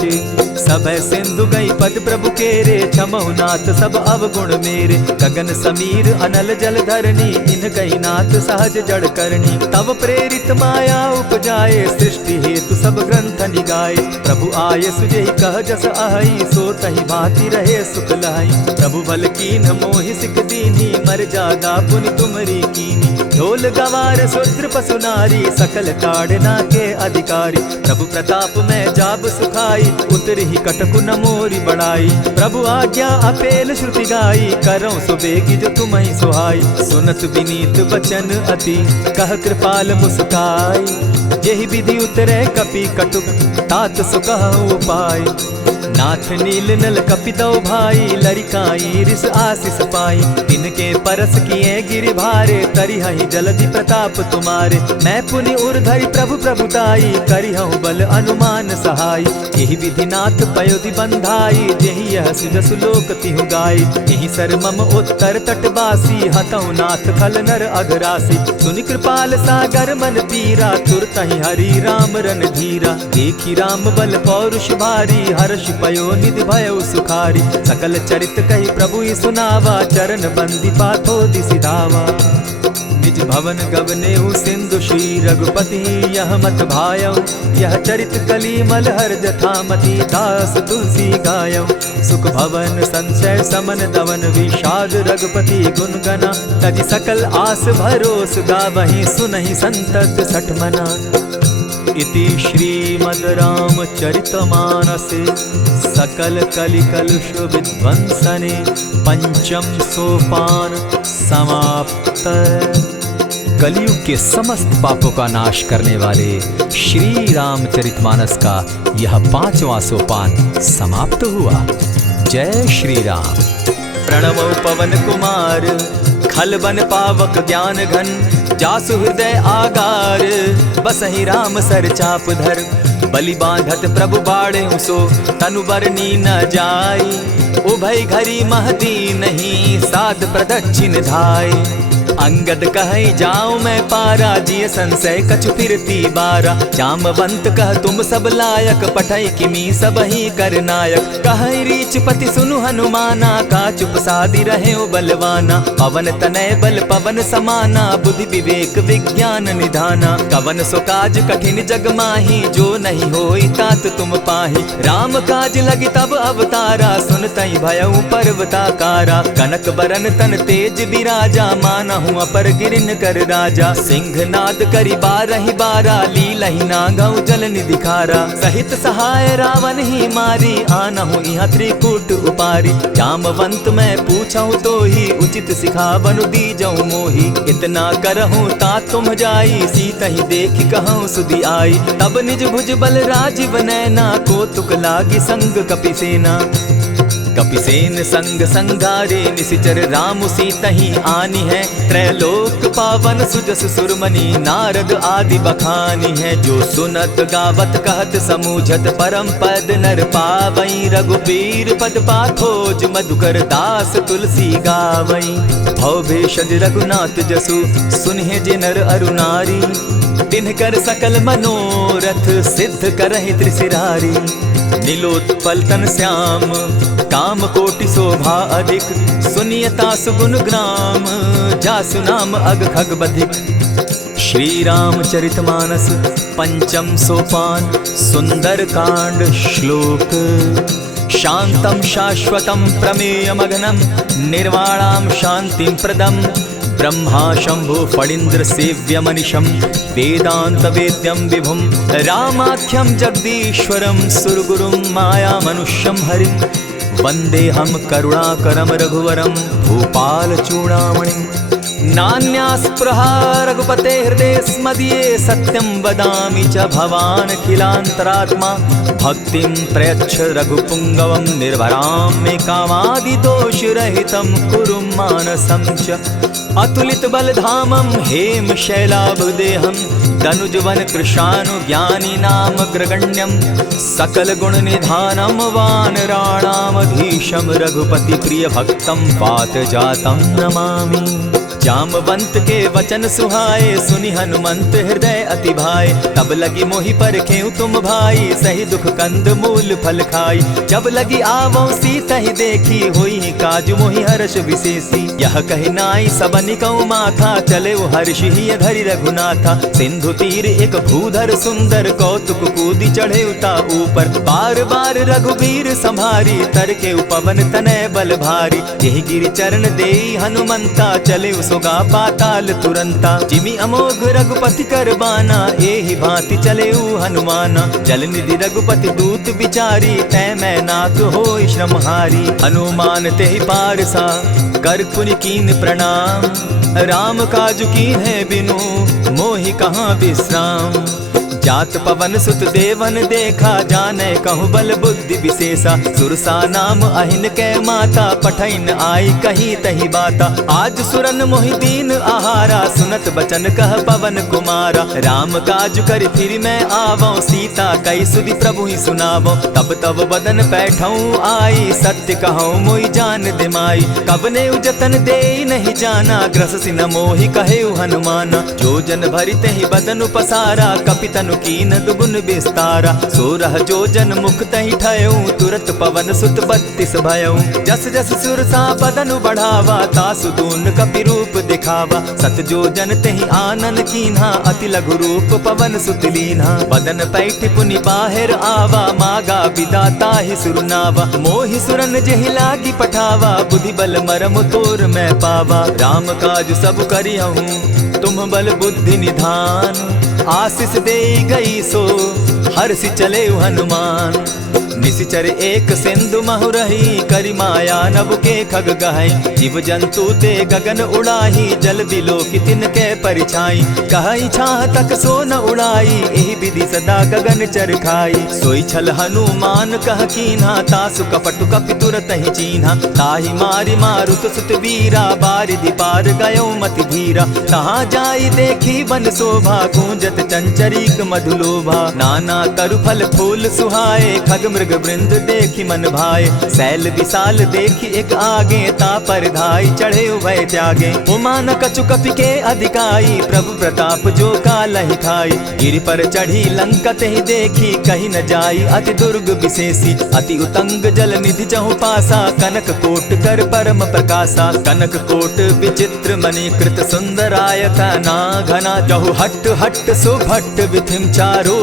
सभय सिंधु गई पद प्रभु केरे, क्षमहु नाथ सब अवगुण मेरे। गगन समीर अनल जल धरनी, इन कही नाथ सहज जड़ करनी। तब प्रेरित माया उपजाए, सृष्टि हेतु सब ग्रंथ निगाए। प्रभु आये सुजेहि कह जस अहई, सो तहि भांति रहे सुख लहई। प्रभु बल कीन मोहि सिख दीनी, मर जादा पुनि तुमरी कीनी। ढोल गवार शूद्र पशु नारी, सकल ताड़ना के अधिकारी। प्रभु प्रताप में जाब सुखाई, उतरहि कटकु न मोरी बड़ाई। प्रभु आज्ञा अपेल श्रुति गाई, करौं सुबेगी जो तुम्हि सुहाई। सुनत विनीत बचन अति, कह कृपाल मुस्काई। जेहि विधि उतरे कपि कटुक, तात सुकहु उपाय। नाथ नील नल कपितौ भाई, लरिकाई रिस आशीष पाई। तिनके परस किए गिरि भारे, तरिहहि जलधि प्रताप तुम्हारे। मैं पुनि उर्धरि प्रभु प्रभुताई, करिहु बल अनुमान सहाय। एहि विधि नाथ पयोधि बंधाई, जेहि यह सुजसु लोक तिहु गाई। एहि सर मम उत्तर तटवासी, हतहु नाथ खल नर अघरासी। सुनि कृपाल सागर मन पीरा, तुरतहि हरि राम रन धीरा। देखी राम बल पौरुष भारी, हर्ष पयो निधि भयउ सुखारी। सकल चरित कही प्रभु सुनावा, चरण बंदी पाथो दिसि धावा। निज भवन गवनेहु सिंधु श्री रघुपति, यह मत भायौ। यह चरित कली मलहर जथामति, दास तुलसी गायौ। सुख भवन संशय समन दवन, विषाद रघुपति गुण गना। तजि सकल आस भरोस, गावहि सुनहि संतत सठ मना। इति श्रीमद् रामचरितमानसे, सकल कलि कलुष विध्वंसने। पंचम सोपान समाप्त। कलयुग के समस्त पापों का नाश करने वाले श्री रामचरितमानस का यह 5वां सोपान समाप्त हुआ। जय श्री राम। प्रणमो पवन कुमार, खल बन पावक ज्ञान घन। जासु हृदय आगार, बसहि राम सर चाप धर। बलि बांधत प्रभु बाढ़े सो, तनु बरनी न जाई। उभय घरी महदी नहीं, साध प्रदक्षिण धाय। अंगद कहे जाऊं मैं पारा, जिय संशय कछु फिरती बारा। जामवंत कह तुम सब लायक, पठै किमी सब ही कर नायक। कहे रीच पति सुनु हनुमाना, का चुप सादी रहे बलवाना। पवन तनय बल पवन समाना, बुद्धि विवेक विज्ञान निधाना। कवन सो काज कठिन जग माही, जो नहीं होई तात तुम पाही। राम काज लगी तब अवतारा, सुनतहि भयउ पर्वताकारा। कनक बरन तन तेज विराजा, माना ताहू अपर गिरिन कर राजा। सिंह नाद करी बारही बारा, लीलहि नागऊ जल निधि खारा। सहित सहाय रावण ही मारी, आनहु यहाँ त्रिकूट उपारी। जामवंत मैं पूछऊँ तो ही, उचित सिखावनु दीजऊँ मोही। इतना करहूँ ता तुम जाई, सीतहि देखि कहूँ सुधि आई। तब निज भुज बल राजीव नैना, को तुक लागी संग कपिसेना। कपिसेन संग संगारे, निशिचर राम सीतहि आनी है। त्रैलोक पावन सुजस सुरमणि, नारद आदि बखानी है। जो सुनत गावत कहत समूझत, परम पद नर पावई। रघुबीर पद पाथोज, मधुकर दास तुलसी गावई। भव भेषज रघुनाथ जसु, सुनहि जे नर अरु नारी। तिनकर सकल मनोरथ, सिद्ध करहि त्रिशिरारी। नीलोत्पल तन श्याम, काम कोटि शोभा अधिक। सुनियता सुगुण ग्राम, जासु नाम अग खग बधिक। श्री रामचरितमानस पंचम सोपान, सुंदर कांड श्लोक। शांतम शाश्वतम प्रमेयमघनम, निर्वाणाम शांतिं प्रदम। ब्रह्मा शंभु फणीन्द्र सेव्यमनिशं, वेदांत वेद्यं विभुं। रामाख्यं जगदीश्वरं, सुरगुरुं माया मनुष्यं हरिं। वन्देऽहं करुणाकरं रघुवरं, भूपालचूडामणिं। नान्यास्पृहा रघुपते हृदये स्मदीये, सत्यं वदामि च भवानखिलान्तरात्मा। भक्तिं प्रयच्छ रघुपुङ्गवं, निर्भरां मे कामादिदोषरहितं कुरु मानसं च। अतुलित बलधामं हेम शैलाभदेहं, तनुजवन कृशानुज्ञानी नामग्रगण्यं। सकल गुण निधानं वानराणामधीशं, रघुपति प्रिय भक्तं पातजातं नमामि। जामवंत के वचन सुहाए, सुनि हनुमंत हृदय अति भाए। तब लगी मोहि परखेउ तुम भाई, सही दुख कंद मूल फल खाई। जब लगी आवो सीतहि देखी, होई काज मोहि हर्ष विशेषी। यह कहि नाई सबनि कौ माथा, चले वो हर्ष ही धरि रघुनाथा। सिंधु तीर एक भूधर सुंदर, कौतुक कूदी चढ़े उता ऊपर। बार बार रघुबीर संभारी, तर के उपवन तनय बल भारी। यही गिरि चरण देई हनुमंता, चले सोगा पाताल तुरंता। जिमि अमोघ रघुपति कर बाना, एहि भांति चले हनुमाना। जल निधि रघुपति दूत बिचारी, तै मैं नाथ होई श्रमहारी। हनुमान तेहि पारसा, कर पुनि कीन प्रणाम। राम काज कीन है बिनु, मोहि कहाँ विश्राम। जात पवन सुत देवन देखा, जाने कहूँ बल बुद्धि विशेषा। सुरसा नाम अहिन कै माता, पठैन आई कही तही बाता। आज सुरन मोहि दीन आहारा, सुनत बचन कह पवन कुमारा। राम काज कर फिर मैं आवऊँ, सीता कई सुधि प्रभु ही सुनावो। तब तब बदन बैठऊँ आई, सत्य कहूँ मोहि जान दिमाई। कबने उजतन दे नहीं जाना, ग्रस न मोहि कहे हनुमाना। जो जन भरिते ही बदन उपसारा, कपितनु कीन दुगुन विस्तारा। सोरह जो जन मुख तहि ठयऊँ, तुरत पवन सुत 32 भयऊँ। जस जस सुरसा बदन बढ़ावा, तासु दून कपि रूप दिखावा। सत जो जन तेहि आनन कीन्हा, अति लघु रूप पवन सुत लीन्हा। बदन पैठ पुनि बाहिर आवा, मागा बिदा ताहि सुरनावा। मोहि सुरन जेहि लागी पठावा, बुद्धि बल मरम तोर मैं पावा। राम काज सब करिहूँ, तुम बल बुद्धि निधान। आशीष दे गई सो, हर्षि चले हनुमान। निशिचर एक सिंधु महु रही, करि माया नभ के खग गहई। जीव जंतु ते गगन उड़ाही, जल बिलो की तिनके परिछाई। कहई छाह तक सो न उड़ाई, एहि विधि सदा गगन चर खाई। सोई छल हनुमान कह कीन्हा, तासु कपटु कपि तुरत ही चीन्हा। ताहि मारि मारुत सुत वीरा, बारिधि पार गयो मति धीरा। तहाँ जाई देखी वन शोभा, गूंजत चंचरीक मधुलोभा। नाना तरु फल फूल सुहाए, खग मृग वृंद देखी मन भाए। सैल विशाल देखी एक आगे, ता पर धाई चढ़े भय त्यागे। उमान कछु कपि के अधिकाई, प्रभु प्रताप जो कालहि खाई। गिरि पर चढ़ी लंका तेहि देखी, कहीं न जाई अति दुर्ग विशेषी। अति उतंग जल निधि जहु पासा, कनक कोट कर परम प्रकाशा। कनक कोट विचित्र मणि कृत सुंदरायतना घना, जहु हट हट सुभट विधिम चारो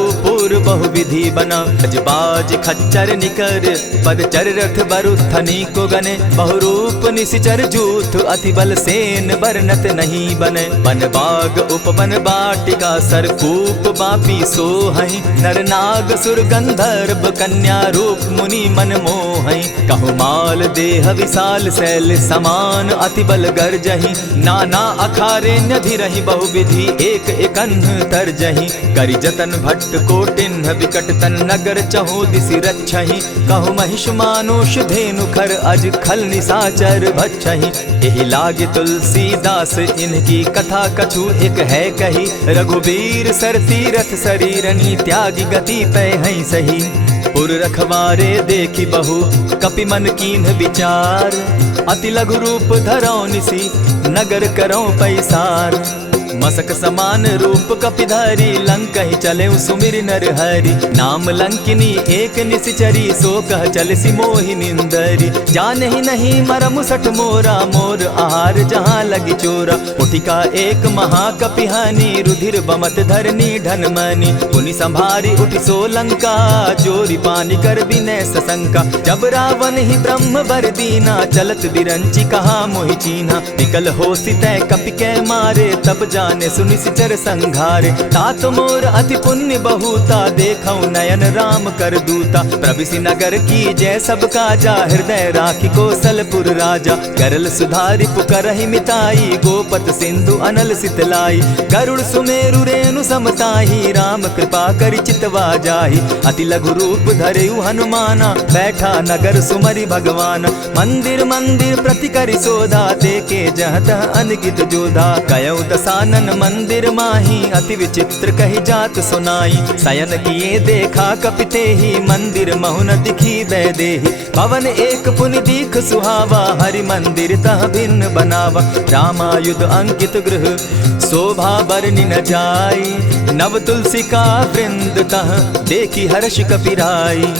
घोर बहुविधि बना। गजबाज खच्चर निकर पदचर रथ बरुथनी को गने। बहुरूप निशिचर जूथ अति बल सेन बरनत नहीं बने। वन बाग उपवन बाटिका सरकूप बापी सोहई। नर नाग सुर गंधर्व कन्या रूप मुनि मन मोहई। कहु माल देह विशाल शैल समान अति बल गर्जहि। नाना अखारे न्यधिरहि बहुविधि एक एकन्ह तरजहि। करि जतन भट्ट कोटिन्ह विकट तन नगर चहु दिसि रक्षहि। कहु महिष मानुष धेनु खर अज खल निसाचर भक्षहि। एहि लागे तुलसीदास इनकी कथा कछु एक है कही। रघुबीर सर तीरथ शरीरनी त्यागी गति पै हई सही। पुर रखवारे देखी बहु कपि मन कीन्ह विचार। अति लघु रूप धरौ निसी नगर करौ पैसार। मसक समान रूप कपिधारी लंक ही चले सुमिर नर हरि। नाम लंकिनी एक निशिचरी सो कह चल सी मोहि निंदरी। जाने ही नहीं मरम सठ मोरा मोर आहार जहाँ लगी चोरा। उठिका एक महाकपिहानी रुधिर बमत धरनी धन मनी। पुनि संभारी उठि सो लंका चोरी पानी कर विनय सशंका। जब रावण ही ब्रह्म बर दीना चलत बिरंची कहा मोहि चीन्हा। निकल हो सितै कपि कै मारे तब जाने सुनिश्चर संघारे। तात मोर अति पुण्य बहुता देखौ नयन राम कर दूता। प्रविशि नगर की जय सब काजा हृदय राखी कौशलपुर राजा। करल सुधारि पुकरहि मिताई गोपत सिंधु अनल सितलाई। गरुड़ सुमेरु रेणु समताही राम कृपा करि चितवा जाहि। अति लघु रूप धरेउ हनुमाना बैठा नगर सुमरि भगवान। मंदिर मंदिर प्रति करि सोधा देखे जहत अनगित जोधा। कयौ दसानन मंदिर माही अति विचित्र कही जात सुनाई। शयन किए देखा कपिते ही मंदिर महुन दिखी वैदेही। भवन एक पुनि दीख सुहावा हरि मंदिर तह भिन्न बनावा। रामायुध अंकित गृह शोभा बरनि न जाई। नव तुलसी का वृंद तह देखी हर्ष कपिराई।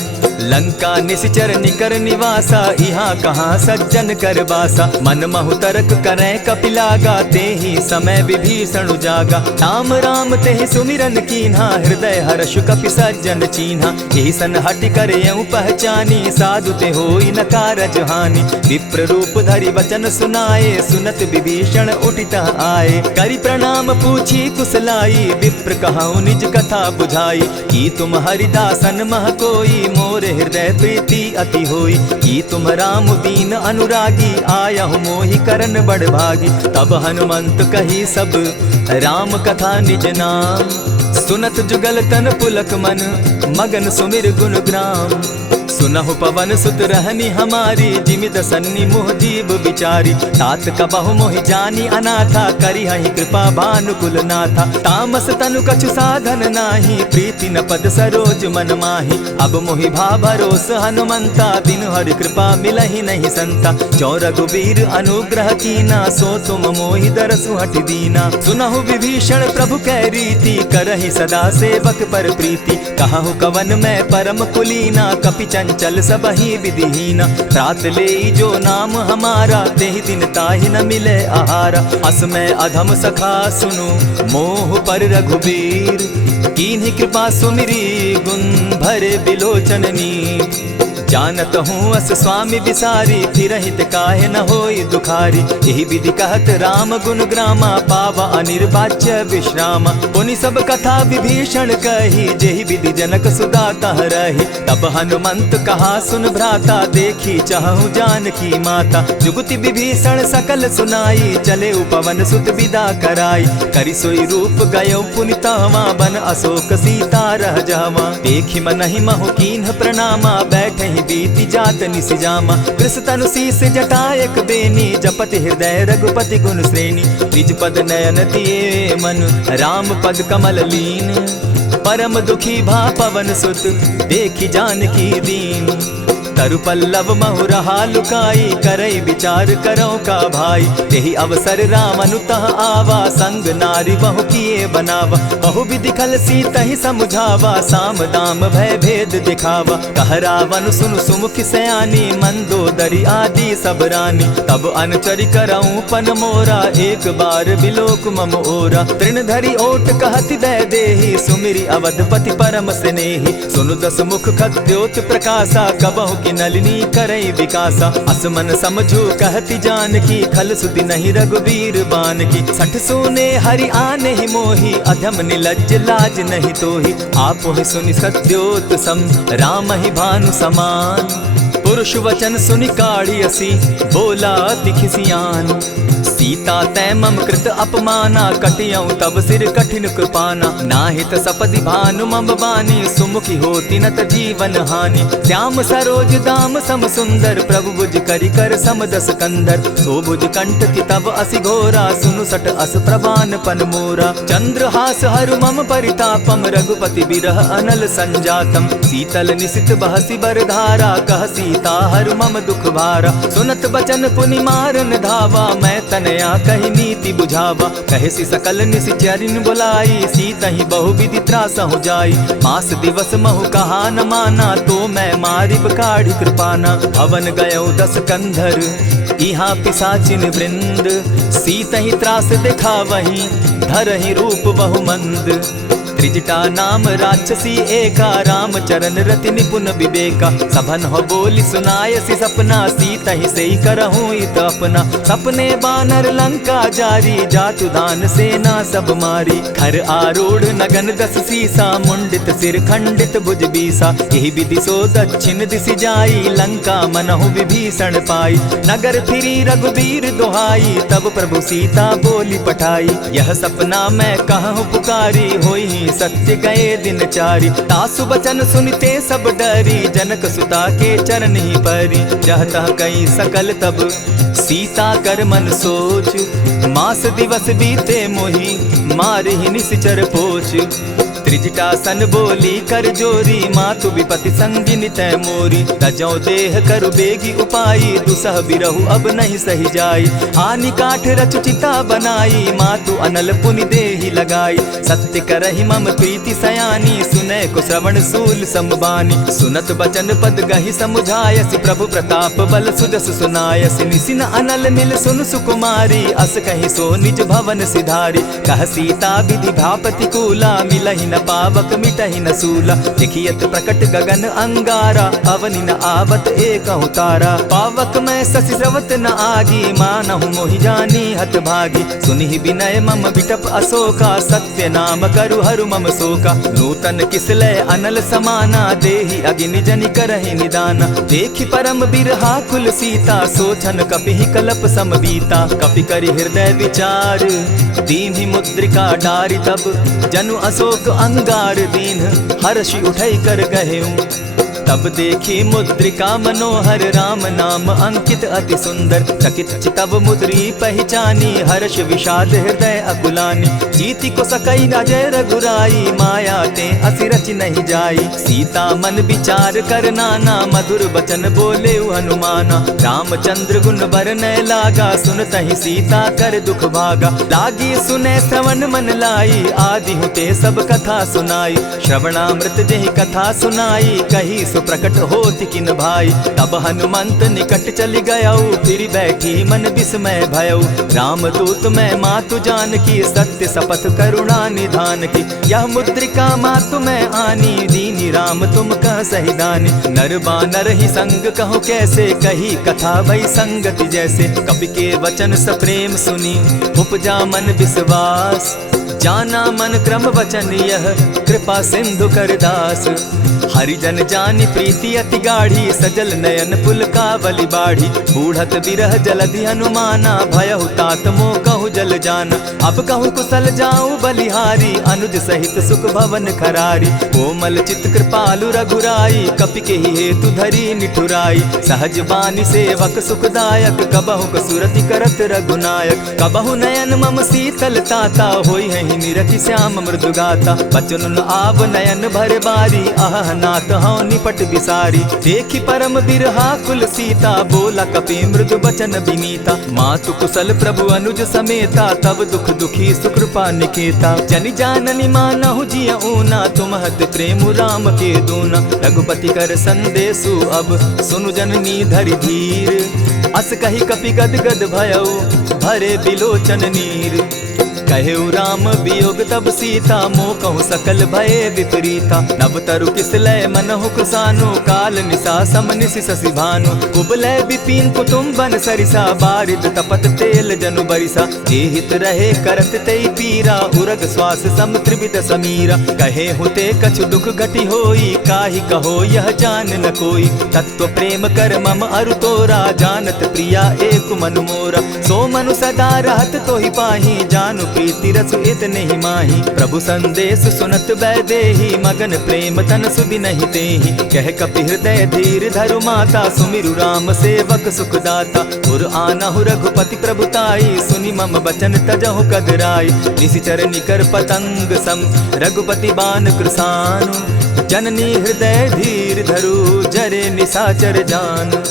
लंका निशिचर निकर निवासा यहाँ कहाँ सज्जन कर बासा। मन महु तरक करै कपिलागा तेहि समय विभीषण जागा। राम राम तेहि सुमिरन कीन्हा हृदय हर्ष कपि सज्जन चीन्हा। एहि सन हटि करयउ पहचानी साधु ते होई न कारज हानि। विप्र रूप धरि वचन सुनाए सुनत विभीषण उठित आए। करि प्रणाम पूछी कुशलाई विप्र कहौ निज कथा बुझाई। की तुम हरिदासन मह कोई मोर हृदय प्रीति अति होई। की तुम राम दीन अनुरागी आयहु मोहि करन बड़ भागी। तब हनुमंत कही सब राम कथा निज नाम। सुनत जुगल तन पुलक मन मगन सुमिर गुण ग्राम। सुनहु पवन सुत रहनी हमारी जिमिद सन्नी मुह जीव विचारी। तात कबहु मोहि जानी अनाथा करी हहि कृपा भानुकुल नाथा। तामस तनु कछु साधन नाही प्रीति न पद सरोज मन माही। अब मोहि भा भरोस हनुमंता बिनु हरि कृपा मिलहि नहीं संता। जो रघुबीर अनुग्रह कीना सो तुम मोहि दरसु हटि दीना। सुनहु विभीषण प्रभु कै रीति करहि सदा सेवक पर प्रीति। कहु कवन मैं परम कुलीना कपि चंचल सबहि विधिहीना। रात ले जो नाम हमारा तेहि दिन ताहि न मिले आहारा। अस मैं अधम सखा सुनु मोह पर रघुबीर। कीन्ही कृपा सुमिरी गुण भरे बिलोचन नीर। जानत हूँ अस स्वामी विसारी फिरहित काहे न होई दुखारी। यही विधि कहत राम गुण ग्रामा पावा अनिर्वाच्य विश्रामा। पुनि सब कथा विभीषण कही जेहि विधि जनक सुदा कह रही। तब हनुमंत कहा सुन भ्राता देखी चाहूँ जानकी माता। जुगति विभीषण सकल सुनाई चले उपवन सुत विदा कराई। करि सोई रूप गयो पुनि तहवा बन अशोक सीता रह जावा। देखी मनहि महु कीन्ह प्रणामा बैठहि बीती जात निसिजामा। कृष तनु शीस जटायक बेनी जपति हृदय रघुपति गुण श्रेणी। निज पद नयन दिए मन राम पद कमल लीन। परम दुखी भा पवन सुत देखी जानकी दीन। तरु पल्लव महु रहा लुकाई, करई विचार करो का भाई। यही अवसर राम अनुतः आवा, संग नारी बहु किए बनावा। बहु विधि खल सीत ही समझावा, साम दाम भय भेद दिखावा। कह रावण सुन सुमुख सयानी, मंदोदरी आदि सब रानी। तब अनुचरि करऊं पन मोरा, एक बार बिलोक मम ओरा। तृण धरि ओट कहति दय देहि, सुमिरि अवधपति परम स्नेहि। सुनु दस मुख खद्योत प्रकाशा, कबहु की नलिनी करई विकासा। असमन समझो कहति जानकी, खल सुधि नहीं रघुबीर बान की। सठ सोने हरि आने ही मोही, अधम निलज्ज लाज नहीं तोही। आप ही सुनि सत्योत सम, राम ही भानु समान। पुरुष वचन सुनि काढ़ी असी, बोला अति खिसियान। सीता तै मम कृत अपमाना, कटियऊं तब सिर कठिन कृपाना। नाहित सपदि भानु मम बानी, सुमुखी होती नत जीवन हानि। श्याम सरोज दाम सम सुंदर, प्रभु भुज करि कर सम दस कंधर। सो भुज कंठ की तब असि घोरा, सुनु सट अस प्रवान पन मोरा। चंद्रहास हरु मम परितापम, रघुपति बिरह अनल संजातम। शीतल निशित बहसी बरधारा, कह सीता हरु मम दुख भारा। सुनत बचन पुनि मारन धावा, मैं तनया कही नीति बुझावा। कहसी सकल निशिचरिन बुलाई, सीता ही बहु विधि त्रास हो जाई। मास दिवस महु कहा न माना, तो मैं मारिब काढ़ी कृपाना। भवन गयो दस कंधर, इहाँ पिशाचिन वृंद। सीता ही त्रास देखा वही, धरहि रूप बहु मंद। त्रिजटा नाम राक्षसी एका, राम चरण रति निपुण विवेका। सभन हो बोली सुनायसी सपना, सीता ही सही करहूँ इत अपना। सपने बानर लंका जारी, जातु दान सेना सब मारी। खर आरूढ़ नगन दस सीसा, मुंडित सिर खंडित भुज बीसा। यही विधि सो दक्षिण दिशि जाई, लंका मनहु विभीषण पाई। नगर फिरी रघुबीर दुहाई, तब प्रभु सीता बोली पठाई। यह सपना मैं कहूँ पुकारी, होई सत्य गए दिन चारी। तासु बचन सुनते सब डरी, जनक सुता के चरण ही परी। जहतः कई सकल तब सीता कर मन सोच, मास दिवस बीते मोही, मारे ही निश्चर पोच। त्रिजटा सन बोली कर जोरी, मातु विपति संगिनी तै मोरी। तजौ देह करु बेगी उपाई, दुसह बिरहु अब नहीं सही जाई। आनि काठ रच चिता बनाई, मातु अनल पुनि देहि लगाई। सत्य करहि मम प्रीति सयानी, सुनै को श्रवण सूल समबानी। सुनत बचन पद गहि समुझायसि, प्रभु प्रताप बल सुजस सुनायसि। निसिन अनल मिल सुन सुकुमारी, अस कहि सो निज भवन सिधारी। कह सीता विधि भा प्रतिकूला, मिलहि न पावक मिटहि न सूला। देखियत प्रकट गगन अंगारा, अवनि न आवत एकहु तारा। पावक मैं शशि स्रवत न आगी, मानहु मोहि जानी हत भागी। सुनिहि विनय मम बिटप अशोका, सत्य नाम करु हरु मम शोका। नूतन किसलय अनल समाना, देहि अगिनि जनि करहि निदाना। देखि परम बिरहा कुल सीता, सोचन कपिहि कलप सम बीता। कपि करि हृदय विचार, दीन्हि मुद्रिका डारि। तब जनु अशोक अंगार दीन, हर्षि उठई कर गहेऊं। तब देखी मुद्रिका मनोहर, राम नाम अंकित अति सुंदर। चकित चितव मुद्री पहचानी, हर्ष विषाद हृदय अकुलानी। जीति को सकई अजय रघुराई, माया ते असि रचि नहीं जाई। सीता मन विचार कर नाना, मधुर बचन बोले हनुमाना। रामचंद्र गुण बरनय लागा, सुनतहि सीता कर दुख भागा। लागी सुने श्रवण मन लाई, आदि हुते सब कथा सुनाई। श्रवणामृत जेहि कथा सुनाई, कही प्रकट होति किन भाई। तब हनुमंत निकट चली गयऊ, फिर बैठी मन विस्मय भयऊ। राम दूत मैं मातु जानकी, सत्य शपथ करुणा निधान की। यह मुद्रिका मातु मैं आनी, दीनी राम तुम कह सही दानी। नर बानर ही संग कहो कैसे, कही कथा भई संगति जैसे। कपि के वचन सप्रेम सुनी, उपजा मन विश्वास। जाना मन क्रम वचन यह, कृपा सिंधु कर दास। हरिजन जानी प्रीति अति गाढ़ी, सजल नयन पुलकावली बाढ़ी। बूढ़त बिरह जलधि हनुमाना, भयहु तात मोह कहु जल जाना। अब कहु कुशल जाऊं बलिहारी, अनुज सहित सुख भवन खरारी। कोमल चित कृपालु रघुराई, कपि के ही हेतु धरी निठुराई। सहज बानी सेवक सुखदायक, कबहु कसुरति करत रघुनायक। कबहु नयन मम शीतल ताता, होई है निरखि श्याम मृदुगाता। बचन आव नयन भर बारी, आह नाथ हौ निपट बिसारी। देखी परम बिरहा कुल सीता, बोला कपि मृदु बचन विनीता। मातु कुशल प्रभु अनुज समेता, तब दुख दुखी सुकृपा निकेता। जनि जाननी मानहु जिय ऊना, तुम हत प्रेम राम के दूना। रघुपति कर संदेशु अब सुनु जननी धरि धीर। अस कही कपि गद गद भयउ, भरे बिलोचन नीर। कहेउ राम वियोग तब सीता, मोकहु सकल भये विपरीता। नव तरु किसलय मनहु कृसानु, काल निशा सम निशि शशि भानु। उबलय विपिन कुटुम्बन सरिसा, बारिद तपत तेल जनु बरिसा। जे हित रहे करत तेई पीरा, उरग श्वास सम त्रिविध समीरा। कहे हुते कछु दुख घटी होई, काहि कहो यह जान न कोई। तत्व प्रेम कर मम अरु तोरा, जानत प्रिया एक मनु मोरा। सो मनु सदा रहत तोहि पाही, जानु प्रीति रसु इतने ही माही। प्रभु संदेश सुनत वैदेही, मगन प्रेम तन सुधि नहीं तेहि। कह कपि हृदय धीर धरु माता, सुमिरु राम सेवक सुखदाता। उर आनहु रघुपति प्रभुताई, सुनि मम बचन तजहु कदराई। निशिचर निकर पतंग सम, रघुपति बान कृसानु। जननी हृदय धीर धरु, जरे निशाचर जान।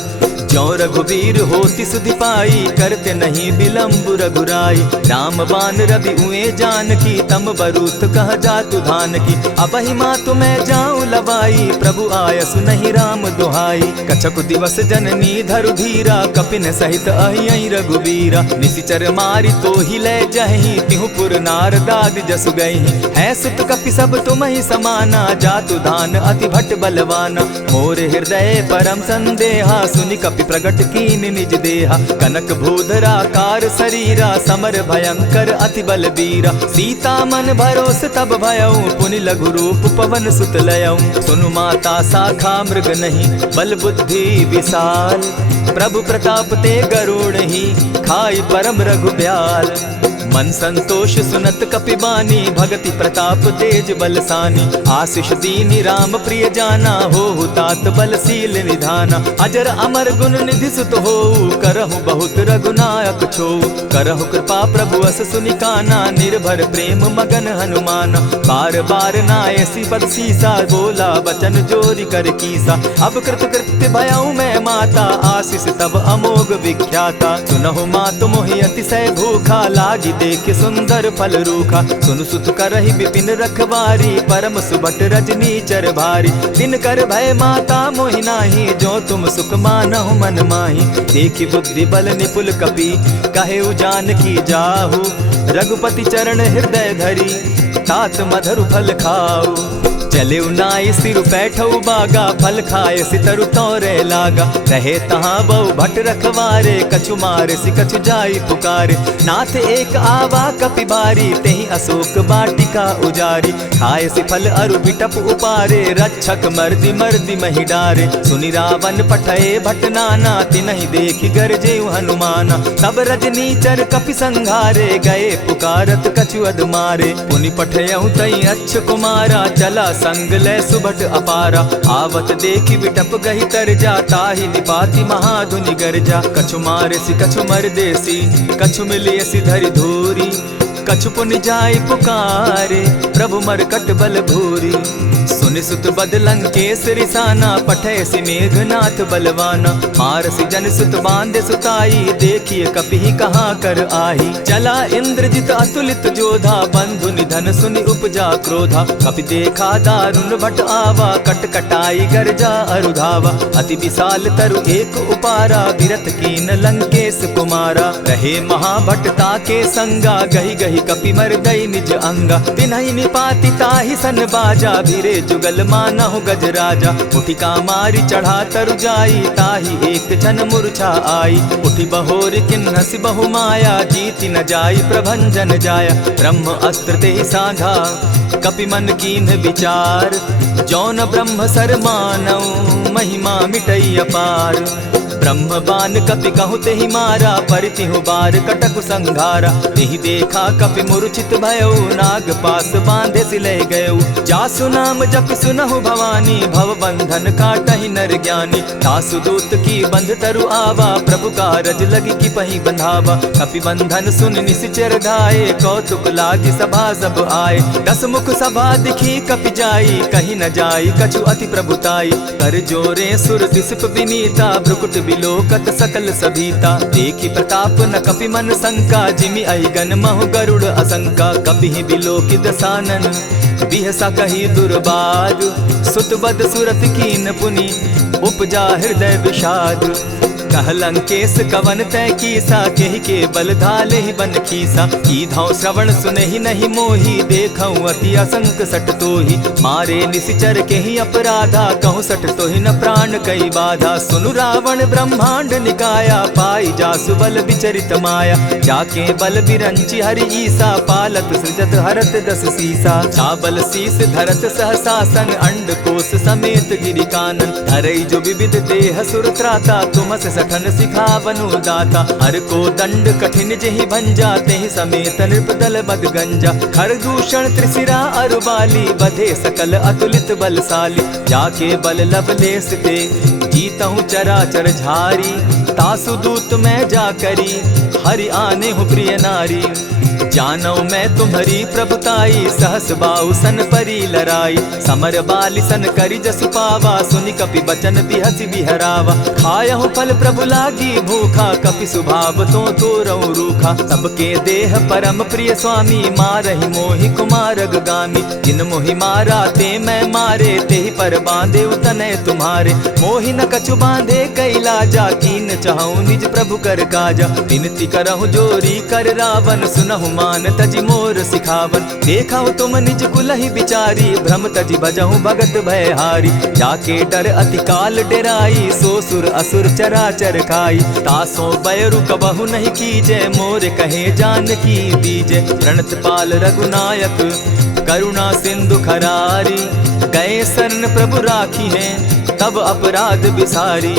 ज्यों रघुवीर होति सुधि पाई, करते नहीं विलम्ब रघुराई। राम बान रवि उए जानकी, तम बरूत कह जातु धान की। अबहि मातु मैं जाऊं लवाई, प्रभु आयसु नहीं राम दुहाई। कछक दिवस जननी धरु धीरा, कपिन सहित अहियहि रघुवीरा। निशिचर मारि तो ही ले जहि, तिहु पुर नारदादि जसु गहि। है सुत कपि सब तुम ही समाना, जातु धान अति भट बलवाना। मोर हृदय परम संदेहा, सुनि कपि प्रगट कीन निज देहा। कनक भूधराकार शरीरा, समर भयंकर अति बलबीरा। सीता मन भरोस तब भयउ, पुनि लघु रूप पवन सुत लयउ। सुनु माता शाखा मृग नहीं, बल बुद्धि विशाल। प्रभु प्रताप ते गरुड़ ही, खाई परम रघुब्याल। मन संतोष सुनत कपि बानी, भगति प्रताप तेज बलसानी। आशीष दीनी राम प्रिय जाना, हो तात बलशील निधाना। अजर अमर गुण निधि सुत हो, करहु बहुत रघुनायक छो। करहु कृपा प्रभु अस सुनि काना, निर्भर प्रेम मगन हनुमाना। बार बार नायसी पद सीसा, बोला बचन जोरी कर कीसा। अब कृत कृत्य भयउ मैं माता, आशीष तब अमोघ विख्याता। सुनहु मातु मोहि अतिशय भूखा, लागी देख सुंदर फल रूखा। सुनु सुत करहि विपिन रखवारी, परम सुबट रजनी चर भारी। दिन कर भय माता मोहि नाही, जो तुम सुख मानहु मन माही। देखी बुद्धि बल निपुल कपि, कहेउ जानकी जाहु। रघुपति चरण हृदय धरी, तात मधुर फल खाऊ। चले नाई सिर बैठऊ बागा, फल खाए सितरु तोरे लागा। रहे तहाँ बहु भट रखवारे, कछु मारे सि कछु जाई पुकारे। नाथ एक आवा कपि बारी, तेहि अशोक बाटिका उजारी। खाए सि फल अरु बिटप उपारे, रक्षक मर्दि मर्दि महि डारे। सुनि रावण पठए भट नाना, तिनहि देखि गरजेउ हनुमाना। सब रजनीचर कपि संघारे, गए पुकारत कछु अधमारे। पुनि पठयउ तई अच्छ कुमारा, चला संग ले सुबट अपारा। आवत देखी बिटप गही तर जा, ताहि निपाति महाधुनि गर्जा। कछु मारे सि कछु मर देसी, कछु मिलिय सि धरि धूरी। कछु पुनि जाय पुकारे, प्रभु मरकट बल भूरी। सुनि सुत बद लंकेश रिसाना, पठय सि मेघनाथ बलवाना। मारसि जन सुत बांधे सुताई, देखिए कपि कहाँ कर आही। चला इंद्रजित अतुलित जोधा, बंधु निधन सुनि उपजा क्रोधा। कपि देखा दारुण भट आवा, कट कटाई गर्जा अरुधावा। अति विशाल तरु एक उपारा, विरत कीन लंकेश कुमारा। रहे महाभट ताके संगा, गही गही कपि मर्दई निज अंगा। तिन्हि निपाति ताहि सन बाजा, भिरे जुगल मानहु गजराजा। उठि कामारि चढ़ा तरु जाई, ताहि एक जन मूर्छा आई। उठि बहोर किन्हसि बहु माया, जीति न जाई प्रभंजन जाया। ब्रह्म अस्त्र तेहि साधा, कपि मन कीन्ह विचार। जौन ब्रह्म सर मानऊ, महिमा मिटई अपार। ब्रह्म बान कपि कहु तेहि मारा, परितिहु बार कटकु संघारा। तेहि देखा कपि मूर्छित भयउ, नाग पास बांधे सिले गयउ। जासु नाम जपि सुनहु भवानी, भव बंधन काटहि नर ज्ञानी। तासु दूत की बंध तरु आवा, प्रभु कारज लगी की पही बंधावा। कपि बंधन सुन निशिचर धाये, कौतुक लागी सभा सब आए। 10 मुख सभा दिखी कपि जाई, कहीं न जाई कछु अति प्रभुताई। कर जोरे सुर दिसप विनीता, भ्रुकुट बिलोकत सकल सभीता। देखी प्रताप न कपि मन शंका, जिमि अहिगन महु गरुड़ असंका। कपि बिलोकि दसानन बिहसा कही दुर्बाद, सुत बद सुरत कीन पुनि उपजा हृदय विषाद। कहलंकेश कवन तय कीसा, केहि के बल धाले ही बन खीसा। की धाव श्रवण सुने ही नहीं मोही, देखऊं अति असंक सट तोही। मारे निशिचर के ही अपराधा, कहूँ सट तो ही न प्राण कई बाधा। सुनु रावण ब्रह्मांड निकाया, पाई जासु बल विचरित माया। जाके बल बिरंची हरि ईसा, पालत सृजत हरत 10 सीसा। चावल शीस धरत सहसासन, अंड कोश समेत गिरि कानन। धरई जो विविध देह सुर त्राता, तुमस सठन सिखावनु दाता। हर को दंड कठिन जेहि भंजा, तेहि समेत नृप दल बद गंजा। खरदूषण त्रिशिरा अरुबाली, बधे सकल अतुलित बलशाली। जाके बल लवलेस ते जीतहु चराचर झारी। तासु दूत मैं जा करी, हरि आने हूँ प्रिय नारी। जानौ मैं तुम्हारी प्रभुताई, सहस बाहु सन परी लराई। समर बाली सन करी जसु पावा, सुनि कपि बचन बिहसि बिहरावा। खायहु फल प्रभु लागी भूखा, कपि सुभाव तो तोरऊ रूखा। सबके देह परम प्रिय स्वामी, मारहि मोहि कुमारग गामी। जिन मोहि मारा ते मैं मारे, तेहि पर बांधे उतने तुम्हारे। मोहि न कछु बांधे कैलाजा, कीन चाहूं निज प्रभु कर काजा। विनती करहु जोरी कर रावण, सुनहु मान तजि मोर सिखावन। देखा तुम निज कुलहि बिचारी, भ्रम तजि भजहु भगत भयहारी। जाके डर अति काल डेराई, सो सुर असुर चराचर खाई। तासो बैरु कबहु नहीं कीजे, मोर कहे जानकी दीजे। प्रणत पाल रघुनायक करुणा सिंधु खरारी। गए शरण प्रभु राखी है, तब अपराध बिसारी।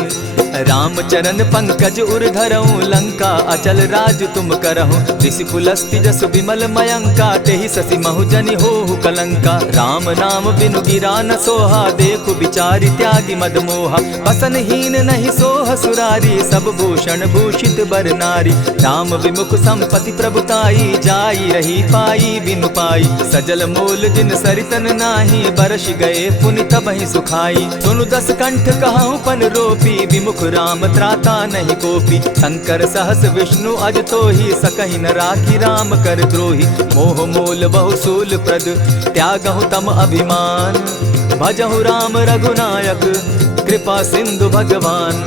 रामचरण पंकज उर धरऊं, लंका अचल राज तुम करहूं। ऋषि पुलस्ति जस विमल मयंका, तेहि ससि महु जनि होहु कलंका। राम नाम बिनु गिरा न सोहा, देखु बिचारी त्यागी मद मोहा। बसन हीन नहीं सोह सुरारी, सब भूषण भूषित बर नारी। राम विमुख संपति प्रभुताई, जाई रही पाई बिनु पाई। सजल मोल जिन सरितन नाही, बरस गए पुनि तबहि सुखाई। सुनु 10 कंठ कहूँ पन रोपी, विमुख राम त्राता नहीं कोपी। शंकर सहस विष्णु अज तो ही, सकहि न राखी राम कर द्रोही। मोह मोल बहुसूल प्रद, त्यागहु तम अभिमान। भजहु राम रघुनायक, कृपा सिंधु भगवान।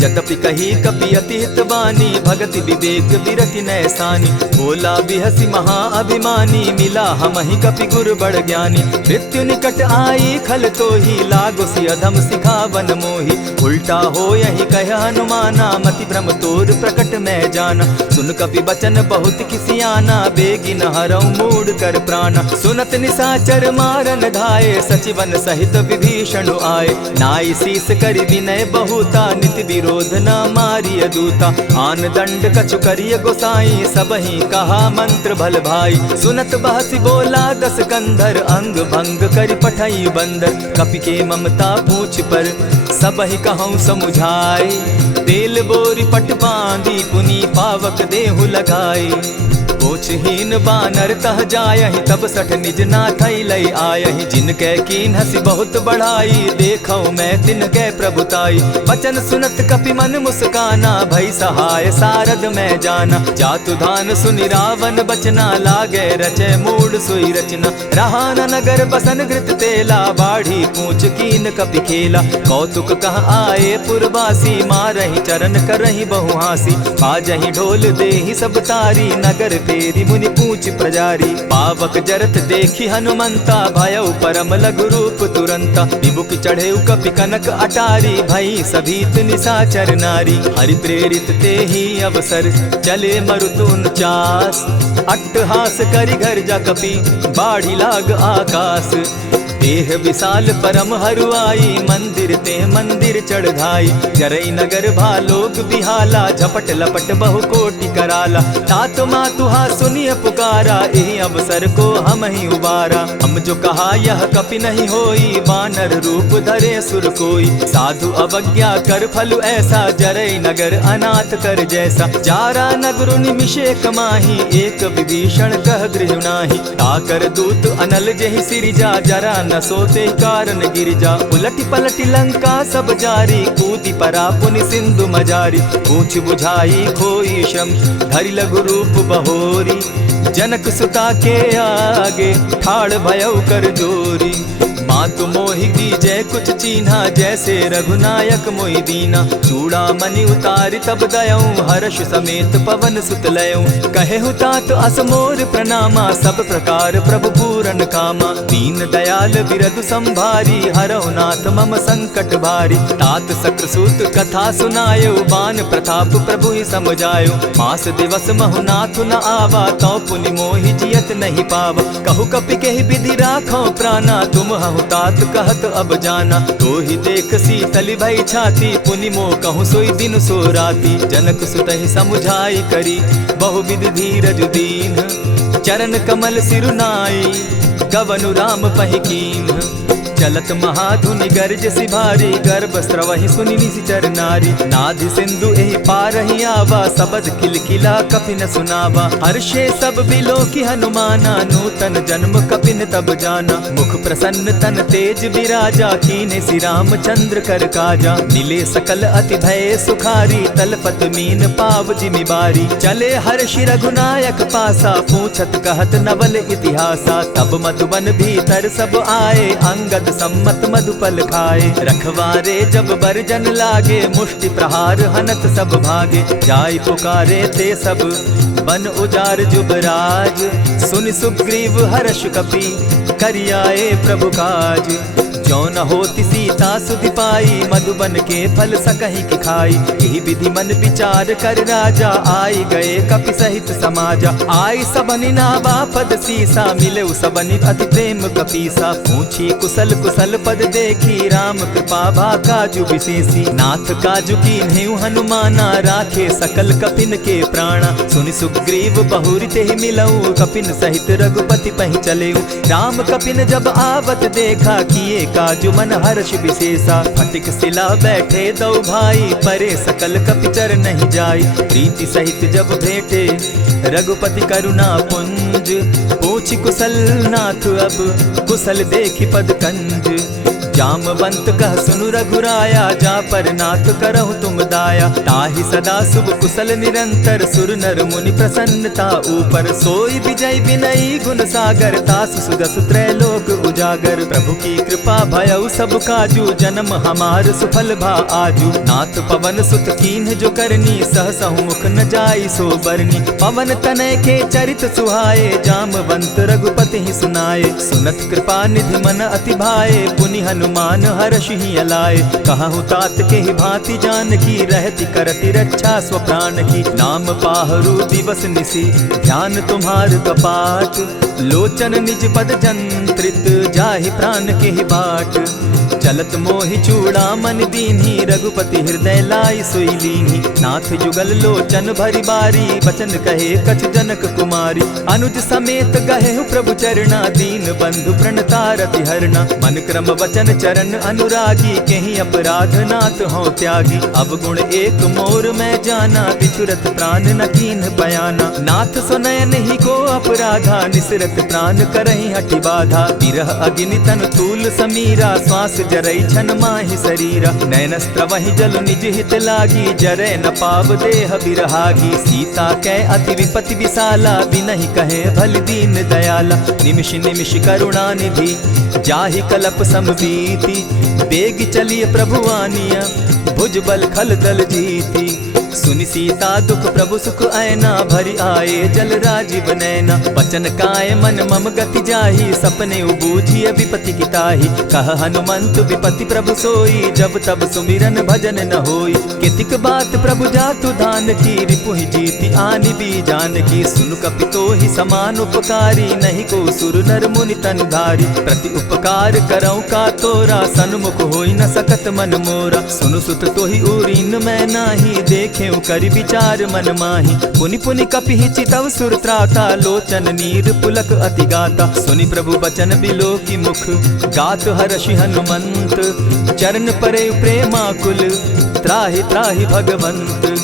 जतपि कही कपि अति हित बानी, भगति विवेक विरति नैसानी। बोला बिहसी महा अभिमानी, मिला हमहि कपि गुर बड़ ज्ञानी। मृत्यु निकट आई खल तो ही, लागो सि अधम सिखावन मोही। उल्टा हो यही कह हनुमाना, मति भ्रम तोर प्रकट मैं जाना। सुन कपि बचन बहुत किसियाना, बेगिन हरऊ मूड कर प्राणा। सुनत निसाचर मारन धाये, सचिवन सहित विभीषण आए। नाई शीस करि विनय बहुता, नित विरोध न मारिय दूता। आन दंड कछु करिय गोसाई, सबहि कहा मंत्र भल भाई। सुनत बहसी बोला 10 कंधर, अंग भंग करि पठई बंदर। कपि के ममता पूछ पर, सबहि कहूँ समुझाई। तेल बोरी पट बांधी, पुनि पावक देहु लगाई। पूछहीन बानर तह जायहि, तब सठ निज नाथई लई आयहि। जिनके कीन हसी बहुत बढ़ाई, देखौ मैं तिनके प्रभुताई। बचन सुनत कपि मन मुस्काना, भई सहाय सारद मैं जाना। जातु धान सुनि रावण बचना, लागे रचे मूड सोई रचना। रहा न नगर बसन घृत तेला, बाढ़ी पूछ कीन कपि खेला। कौतुक कह आए पुरवासी, मारहि चरण करहि बहुहासी। बाजहि ढोल देहि सब तारी, नगर फेरी मुनि पूछ प्रजारी। पावक जरत देखी हनुमंता, भयउ परम लघु रूप तुरंता। विमुख चढ़े कपि कनक अटारी, भई सभीत निसाचर नारी। हरि प्रेरित ते ही अवसर, चले मरुत 49। अट्टहास करि घर जा कपि, बाढ़ी लाग आकाश। देह विशाल परम हरुआई, मंदिर ते मंदिर चढ़ाई। जरई नगर भालोग बिहाला, झपट लपट बहु कोटि कराला। तात मातुहा सुनिय पुकारा, यही अवसर को हम ही उबारा। हम जो कहा यह कपि नहीं होई, वानर रूप धरे सुर कोई। साधु अवज्ञा कर फल ऐसा, जरई नगर अनाथ कर जैसा। जारा नगर निमिषे कमाही, एक विभीषण कह गृह नाही। ताकर दूत अनल जहि सिरिजा, जरा न सोते कारण गिरिजा। उलटी पलटी लंका सब जारी, कूदी परा पुनि सिंधु मजारी। पूछ बुझाई खोई श्रम, धरि लघु रूप बहोरी। जनक सुता के आगे, ठाड़ भयउ कर जोरी। मातु मोहि दीजै कुछ चीन्हा, जैसे रघुनायक मोहि दीना। चूड़ा मणि उतारि तब दयऊं, हर्ष समेत पवन सुत लयऊं। कहे तात अस मोर प्रणामा, सब प्रकार प्रभु पूरन कामा। दीन दयाल बिरदु संभारी, हरौ नाथ मम संकट भारी। तात सक्रसूत कथा सुनायो, बान प्रताप प्रभु ही समझायो। मास दिवस महु नाथ न आवा, तौ पुनि मोहि जियत नहीं पावा। कहु कपि केहि विधि राखो प्राणा, तुम हहु तात कहत अब जाना। तो ही देख शीतल भई छाती, पुनि मोह कहूँ सोई दिन सो राती। जनक सुतहि समुझाई करी, बहु विधि धीरज दीन। चरण कमल सिरुनाई, गवनु राम पहि कीन्ह। चलत महाधुनि गर्ज सिभारी, गर्भ स्रवहि सुनि निशिचर नारी। नाधि सिंधु एहि पारहि आवा, सबद किलकिला कपिन सुनावा। हर्षे सब बिलो की हनुमाना, नूतन जन्म कपिन तब जाना। मुख प्रसन्न तन तेज विराजा, कीने श्री रामचंद्र कर काजा। मिले सकल अति भय सुखारी, तलपत मीन पाव जिमि बारी। चले हर्षि रघुनायक पासा, पूछत कहत नवल इतिहासा। तब मधुबन भीतर सब आए, अंगद सम्मत मधुपल खाए। रखवारे जब बरजन लागे, मुष्टि प्रहार हनत सब भागे। जाय पुकारे ते सब बन उजार जुबराज। सुनि सुग्रीव हर्ष कपि, करियाए प्रभु काज। जो न होती सीता सुधि पाई, मधुबन के फल सकहि की खाई। यही विधि मन विचार कर राजा, आई गए कपि सहित समाजा। आई सबनि नावा पद सीसा, मिले सबनि अति प्रेम कपीसा। पूछी कुशल कुशल पद देखी, राम कृपा भा काजु विशेषी। नाथ काजु कीन्हेउ हनुमाना, राखे सकल कपिन के प्राणा। सुनि सुग्रीव बहुरि तेहि मिलऊ, कपिन सहित रघुपति पहि चलेऊ। राम कपिन जब आवत देखा, किए काजु मन हर्ष विशेषा। फटिक सिला बैठे दो भाई, परे सकल कपिचर नहीं जाई। प्रीति सहित जब भेटे, रघुपति करुणा पुंज। पूछि कुशल नाथ अब, कुशल देखि पद कंज। जामवंत कह सुनु रघुराया, जा पर नाथ करहु तुम दाया। ताहि सदा शुभ कुशल निरंतर, सुर नर मुनि प्रसन्नता ऊपर। सोई विजय विनयी गुण सागर, तास सुदस त्रैलोक उजागर। प्रभु की कृपा भयउ सब काजू, जन्म हमार सुफल भा आजू। नाथ पवन सुत कीन्ह जो करनी, सहसहु मुख न जाई सो बरनी। पवन तनय के चरित सुहाए, जामवंत रघुपति ही सुनाए। सुनत कृपा निधि मन अति भाए, पुनि हनुमान हर्ष ही अलाए। कहूँ तात के ही भांति जान की, रहती करती रक्षा स्व प्राण की। नाम पाहरु दिवस निसी, ध्यान तुम्हार कपाट। लोचन निज पद जंत्रित, जाहि प्राण के ही बाट। चलत मोहि चूड़ामणि दीन्ही, रघुपति हृदय लाई सोई लीन्ही। नाथ जुगल लोचन भरी बारी, बचन कहे कछ जनक कुमारी। अनुज समेत गहेहु प्रभु चरणा, दीन बंधु प्रणतारति हरना। मन क्रम वचन चरण अनुरागी, केहि अपराध नाथ हो त्यागी। अब गुण एक मोर मैं जाना, बिछुरत प्राण न कीन्ह बयाना। नाथ सुनय नहीं को अपराधा, निसरत प्राण करहि हठि बाधा। विरह अग्नि तन तूल समीरा, श्वास जरई छन माहि शरीरा। नैनस्त्र वहि जल निज हित लागी, जरै न पाव देह बिरहागी। सीता कै अति विपति विशाला, बिनहि कहे भल दीन दयाला। निमिष निमिष करुणा निधि, जाहि कलप समबीति। बेग चलिए प्रभु आनिया, भुज बल खल दल जीती। सुनि सीता दुख प्रभु सुख ऐना, भरि आए जल राजीव नैना। बचन काय मन मम गति जाहि, सपने बूझिय विपति की ताहि। कह हनुमंत विपति प्रभु सोई, जब तब सुमिरन भजन न होई। कितिक बात प्रभु जातु धान की, रिपुहि जीति आनि भी जान की। सुन कपि तोहि समान उपकारी, नहीं को सुर नर मुनि तनु धारी। प्रति उपकार करऊँ का तोरा, सन्मुख होई न सकत मन मोरा। सुनु सुत तोहि उरीन मैं नाही, देखे करि विचार मन माही। पुनि पुनि कपिहि चितव सुर त्राता, लोचन नीर पुलक अति गाता। सुनि प्रभु बचन बिलो की मुख, गात हर्षि हनुमंत। चरण परे प्रेमाकुल, त्राहि त्राहि भगवंत।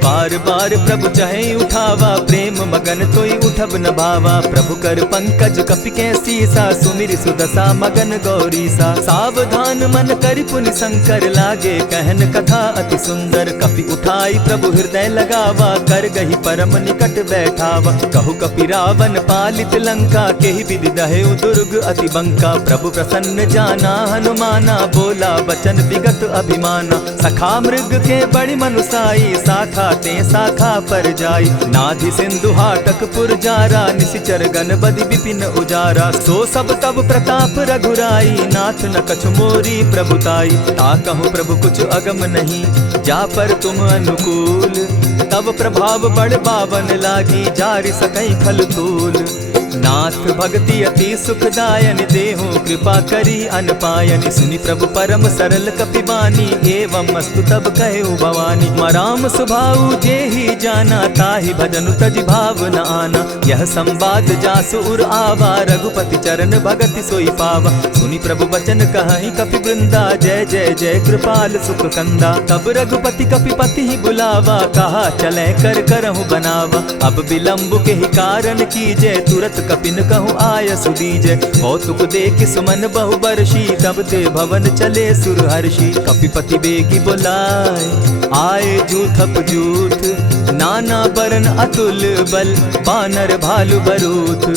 बार बार प्रभु चहे उठावा, प्रेम मगन तोई उठब न भावा। प्रभु कर पंकज कपि के सीसा, सुमिर सुदशा मगन गौरीसा। सावधान मन करि पुनि शंकर, लागे कहन कथा अति सुंदर। कपि उठाई प्रभु हृदय लगावा, कर गही परम निकट बैठावा। कहु कपि रावण पालित लंका, केहि विधि दहेउ दुर्ग अति बंका। प्रभु प्रसन्न जाना हनुमाना, बोला बचन विगत अभिमाना। सखा मृग के बड़ि मनुसाई, शाखा ते शाखा पर जाई। नाधि सिंधु हाटक पुर जारा, निशिचर गण बदि विपिन उजारा। सो सब तब प्रताप रघुराई, नाथ न कछु मोरी प्रभुताई। ता कहूँ प्रभु कुछ अगम नहीं, जा पर तुम अनुकूल। तब प्रभाव बड़ बावन लागी, जारि सकई खल तूल। नाथ भक्ति अति सुखदायन, देहु कृपा करी अनपायनि। सुनि प्रभु परम सरल कपिबानी, एवं मस्तु तब कहु भवानी। मराम सुभाऊ जेहि जाना, ताहि भजनु तजि भाव न आना। यह संवाद जासु उर आवा, रघुपति चरण भगति सोई पावा। सुनि प्रभु बचन कहि कपि वृंदा, जय जय जय कृपाल सुख कंदा। तब रघुपति कपिपति ही बुलावा, कहा चले कर करहु बनावा। अब विलंब के ही कारण कीजे, तुरत कपिन कहूँ आय सुदीजे। कौतुक देख सुमन बहु बरसी, तब ते भवन चले सुरहर्षि। कपिपति बेगी बुलाए, आए जूथप जूथ। नाना बरन अतुल बल, बानर भालु बरूथ।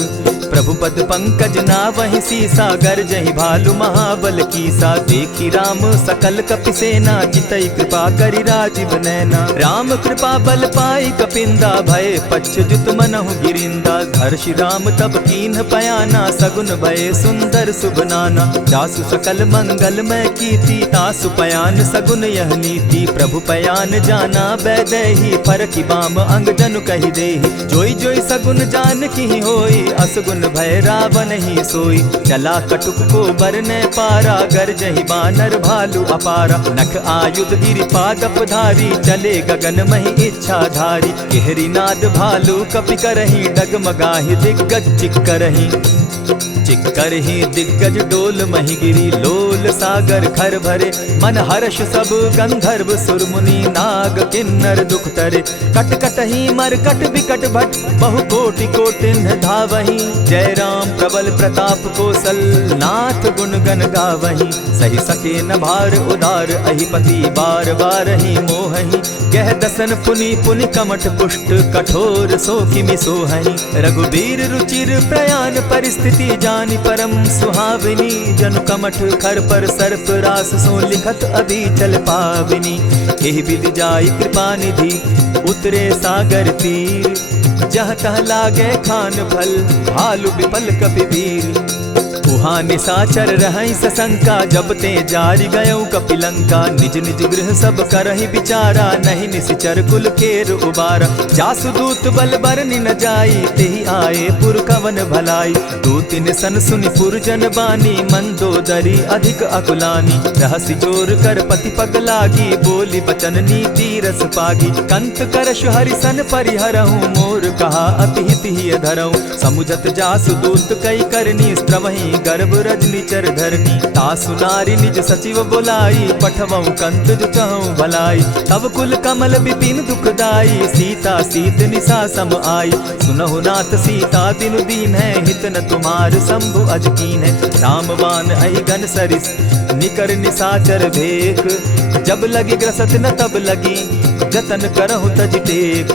प्रभु पद पंकज नावहि सीसा, गर्जहि भालु महाबल कीसा। देखी राम सकल कपि सेना, चितई कृपा करि राजीव नैना। राम कृपा बल पाई कपिंदा, भय पच्युत मनहु गिरिंदा। हर्षि राम तब कीन्ह पयाना, सगुन भय सुंदर शुभ नाना। जासु सकल मंगल मैं कीर्ति, तासु पयान सगुन यह नीति। प्रभु पयान जाना बैदेही, फरकि बाम अंग जनु कहि देहि। जोई जोई सगुन जान की होई, असगुन भय रावण ही सोई। चला कटुक को बरने पारा, गरजहि बानर भालु अपारा। नख आयुध गिरि पादप धारी, चले गगन महि इच्छा धारी। केहरी नाद भालु कपि करहि, डगमगाहि दिग्गज चिक्करहि। चिक्करहि दिग्गज डोल महि गिरी, लोल सागर खर भरे। मन हर्ष सब गंधर्व सुर मुनि, नाग किन्नर दुख तरे। कट कटहि मरकट विकट भट, बहु कोटि कोटिन्ह धावहि। जय राम प्रबल प्रताप कौशल, नाथ गुण गण गावहि। सही सके न भार उदार, अहिपति बार बार ही मोहहि। कह दसन पुनि पुनि कमठ पुष्ट, कठोर सो किमि सोहहि। रघुबीर रुचिर प्रयाण परिस्थिति, जानि परम सुहाविनी। जनु कमठ खर पर सर्प रास, सो लिखत अभी चल पाविनी। एहि विधि जाई कृपा निधि, उतरे सागर तीर। जहाँ तह लागे खान फल, भालु विपल कपिवीर। उहाँ निशाचर रहै सशंका, जब ते जारि गयौ कपिलंका। निज निज गृह सब करहि विचारा, नहीं निशिचर कुल केर उबारा। जासु दूत बल बरनि न जाई, तेहि आए पुर कवन भलाई। दूतिन सन सुनि पुरजन बानी, मंदोदरी अधिक अकुलानी। रहसि जोर कर पति पग लागी, बोली बचन नीति रस पागी। कंत करश हरि सन परिहरहु, मोर कहा अति हित ही धरहु। समुझत जासु दूत कई करनी, स्त्रवहि गर्भ रजनी चर धरनी। तासु नारी निज सचिव बोलाई, पठवऊ कंत जो चहु भलाई। तब कुल कमल विपिन दुखदाई, सीता सीत निशा सम आई। सुनहु नाथ सीता बिनु दीन है, हित न तुम्हार शंभु अजकीन है। रामबान अहि गन सरिस, निकर निशाचर भेक। जब लगी ग्रसत न तब लगी, जतन करहु तज टेक।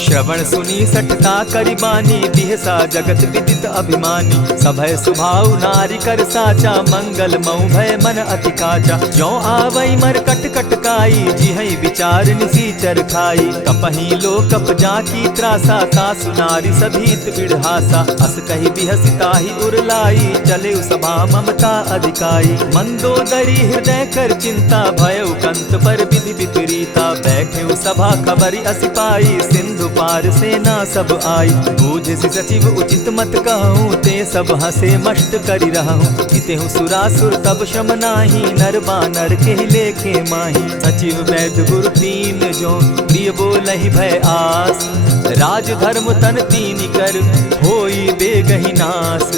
श्रवण सुनी सठता करिबानी, बिहसा जगत विदित अभिमानी। सभय सुभाव नारी कर साचा, मंगल मऊ भय मन अति काचा। जो आवई मर कट कट काई, जिहई विचार निसीचर खाई। कपही लो कप जाकी त्रासा, सासु नारी सभीत बिढ़ासा। अस कही बिहसिता ही उरलाई, चले सभा ममता अधिकाई। मंदोदरी हृदय कर चिंता, भयउ कंत पर विधि विपरीता। बैठे सभा खबरी असी पाई, सिंधु पार सेना सब आई। बूझ सचिव उचित मत कहूँ, ते सब हंसे मष्ट करि रहूँ। जितेहु सुरासुर तब शम नाही, नर बानर के लेखे माही। सचिव वैद्य गुरु तीन जो, प्रिय बोलहि भय आस। राज धर्म तन तीन कर, होई बेगहि नास।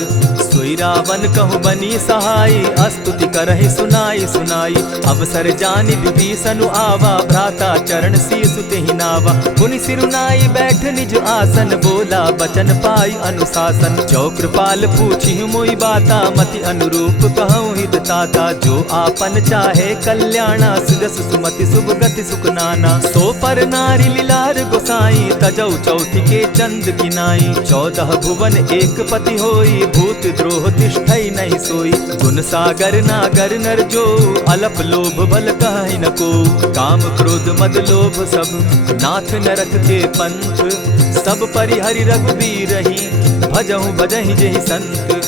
सोई रावण कहु बनी सहाय, स्तुति करहि सुनाई सुनाई। अवसर जानि विभीषण आवा, भ्राता चरण शीसु तेहि नावा। मुनि सिरुनाई बैठ निज आसन, बोला बचन पाई अनुशासन। जो कृपाल पूछि मोई बाता, मति अनुरूप कहूँ हित ताता। जो आपन चाहे कल्याणा, सुजस सुमति शुभ गति सुख नाना। सो पर नारी लीलार गोसाई, तजौ चौथि के चंद किनाई। 14 भुवन एक पति होई, भूत द्रोह तिष्ठई नहीं सोई। गुण सागर नागर नर जो, अलप लोभ बल कहि न को। काम क्रोध मद लोभ सब, नाथ नरक के पंथ। सब परिहरि रघुबीरहि, भजहु भजहि जेहि संत।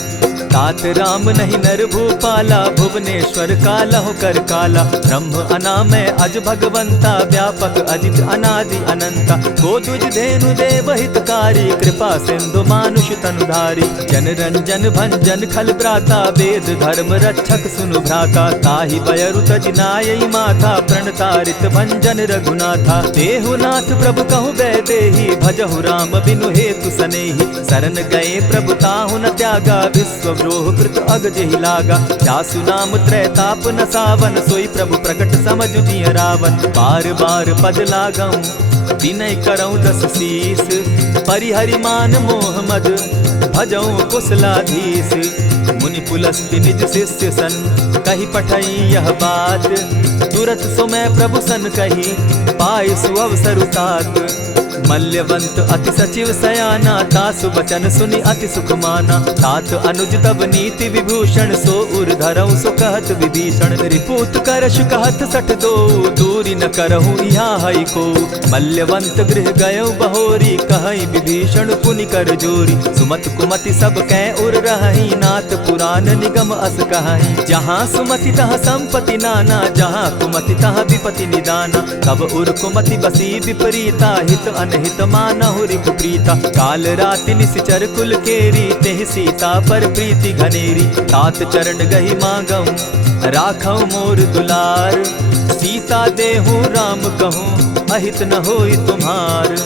तात राम नहीं नर भूपाला, भुवनेश्वर कालहु कर काला। ब्रह्म अनामय अज भगवंता, व्यापक अजित अनादि अनंता। को तुझ धेनु देव हितकारी, कृपा सिंधु मानुष तनुधारी। जन रंजन भंजन खल भ्राता, वेद धर्म रक्षक सुनु भ्राता। ताहि बयरु तज नायई माथा, प्रणतारित भंजन रघुनाथा। देहुनाथ प्रभु कहु बैदेहि, भजहु राम बिनु हेतु सनेहि। शरण गए प्रभु ताहु न त्यागा, विश्व द्रोह कृत अग जेहि लागा। जासु नाम त्रैताप न सावन, सोई प्रभु प्रकट समझ दिय रावण। बार बार पद लागऊं, विनय करऊं 10 शीस। परिहरि मान मोह मद, भजऊं कुशलाधीश। मुनि पुलस्ति निज शिष्य सन, कही पठई यह बात। तुरत सो मैं प्रभु सन कही, पाए सुअवसर तात। मल्यवंत अति सचिव सयाना, तासु बचन सुनि अति सुख माना। तात अनुज तब नीति विभूषण, सो उर धरऊं सो कहत विभीषण। रिपुत करश कहत सठ दो, दूरी न करहूँ यहाँ हई को। मल्यवंत गृह गयो बहोरी, कहई विभीषण पुनि कर जोरी। सुमत कुमति सब कै उर रहई, नाथ पुराण निगम अस कहई। जहाँ सुमति तहाँ संपत्ति नाना, जहाँ कुमति तहाँ विपति निदाना। तब उर कुमति बसी विपरीता, हित अनहित मानहु रिपु प्रीता। काल राति निसिचर कुल केरी, तेहि सीता पर प्रीति घनेरी। तात चरण गहि मांगऊं, राखऊं मोर दुलार। सीता देहूं राम कहूं, अहित न होई तुम्हार।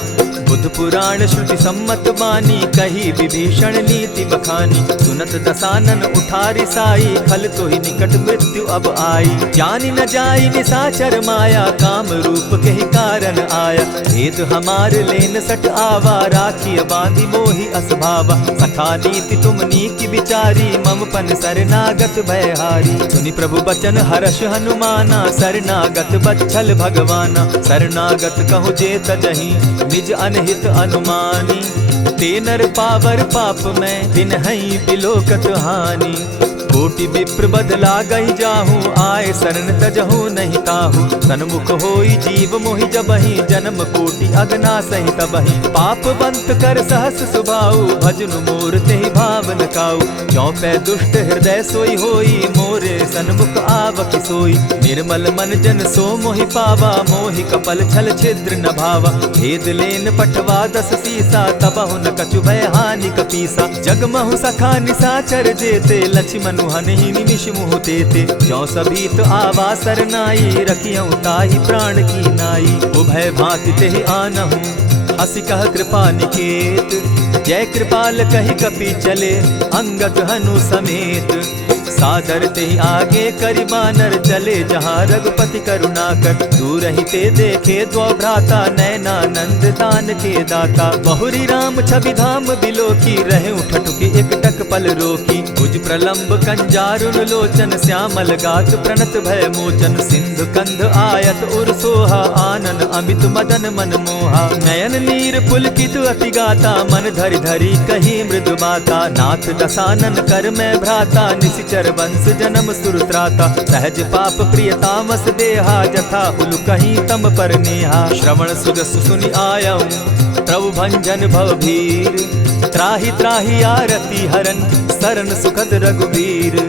बुद्ध पुराण श्रुति सम्मत बानी, कही विभीषण नीति बखानी। सुनत दसानन उठारी साई, खल तो ही निकट मृत्यु अब आई। जानी न जाई निसाचर माया, काम रूप के ही कारण आया। भेद हमार लेन सट आवा, राखी बांधी मोहि असभावा। सखा नीति तुम नीकी विचारी, मम पन शरणागत भयहारी। सुनि प्रभु बचन हर्ष हनुमाना, शरणागत बच्छल भगवाना। शरणागत कहु जे तजहि, निज अनहित अनुमानी। ते नर पावर पाप में, तिन्हई बिलोकत हानि। कोटि विप्र बदला गहि जाहूँ, आए शरण तजहु नहीं ताहू। सन्मुख होई जीव मोहि जबहि, जन्म कोटि अगना सहि तबहि। पाप बंत कर सहस सुभाऊ, भजनु मोर तेहि भावन काऊ। जो पै दुष्ट हृदय सोई होई, मोरे सन्मुख आवकि सोई। निर्मल मन जन सो मोहि पावा, मोहि कपल छल छिद्र न भावा। भेद लेन पठवा 10 सीसा, तबहु न कछु भय हानि कपीसा। जगमहु सखा निसाचर जेते, लक्ष्मण हनहि निमिष मुह तेते। जो सभीत आवा सरनाई, रखियऊं ताहि प्राण की नाई। उभय भांति तेहि आनहूं, हसी कह कृपा निकेत। जय कृपाल कहि कपि चले, अंगद हनु समेत। सादर ते आगे करि बानर चले, जहाँ रघुपति करुणा कर दूर ही ते देखे द्वौ भ्राता, नैनानंद दान के दाता। बहुरी राम छवि धाम बिलोकी, रहे ठठुकी एक टक पल रोकी। भुज प्रलंब कंजारुन लोचन, श्यामल गात प्रणत भय मोचन। सिंधु कंध आयत उर सोहा, आनन अमित मदन मन मोहा। नयन नीर पुलकित अति गाता, मन धरि धरि कही मृदु बाता। नाथ दसानन कर मैं भ्राता, निशिचर वंश जन्म सुरत्राता। सहज पाप प्रिय तामस देहा, जथा उलु कहीं तम पर नेहा। श्रवण सुजस सुनि आयऊं, प्रभु भंजन भव भीर। त्राहि त्राहि आरती हरन, सरन सुखद रघुबीर।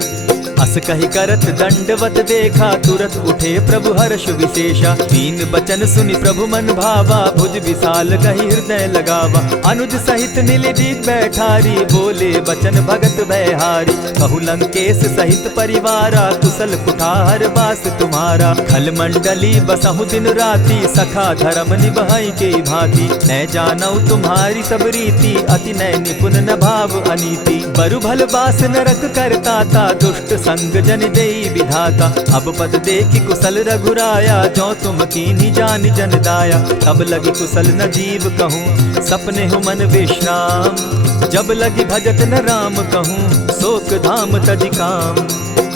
अस कहि करत दंडवत देखा, तुरत उठे प्रभु हर्ष विशेषा। दीन बचन सुनि प्रभु मन भावा, भुज विशाल कहि हृदय लगावा। अनुज सहित नीलदीप बैठारी, बोले बचन भगत भयहारी। कहु लंकेश सहित परिवारा, कुशल कुठार बास तुम्हारा। खल मंडली बसहु दिन राति, सखा धर्म निभाई के भांति। मैं जानऊ तुम्हारी सब रीति, अति नय निपुण न भाव अनीति। बरु भल बास नरक करताता, दुष्ट संग जन देई विधाता। अब पद देखि कुशल रघुराया, जो तुम कीन्ही जानि जन दाया। तब लगी कुशल न जीव कहूँ, सपने हो मन विश्राम। जब लगी भजत न राम कहूँ, शोक धाम तज काम।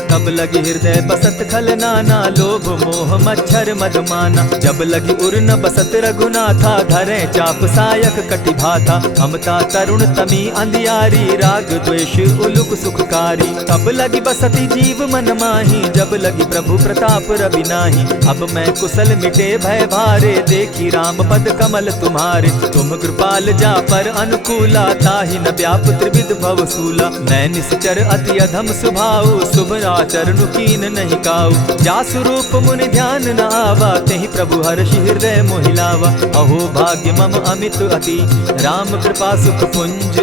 तब लगी हृदय बसत खल नाना, लोभ मोह मच्छर मद माना। जब लगी उर न बसत रघुनाथा, धरे चाप सायक कटि भाता। ममता तरुण तमी अंधियारी, राग द्वेष उलुक सुखकारी। तब लगी बसती जीव मन माही, जब लगी प्रभु प्रताप रवि नाही। अब मैं कुशल मिटे भय भारे, देखी राम पद कमल तुम्हारे। तुम कृपाल जा पर अनुकूला, ताहि न व्याप त्रिविध भव सूला। मैं निश्चर अति अधम स्वभाव, शुभ चरणु कीन नहीं काऊ। जासु रूप मुनि ध्यान न आवा, तेहि प्रभु हर्षि हृदय मोहिलावा। अहो भाग्य मम अमित अति, राम कृपा सुख पुंज।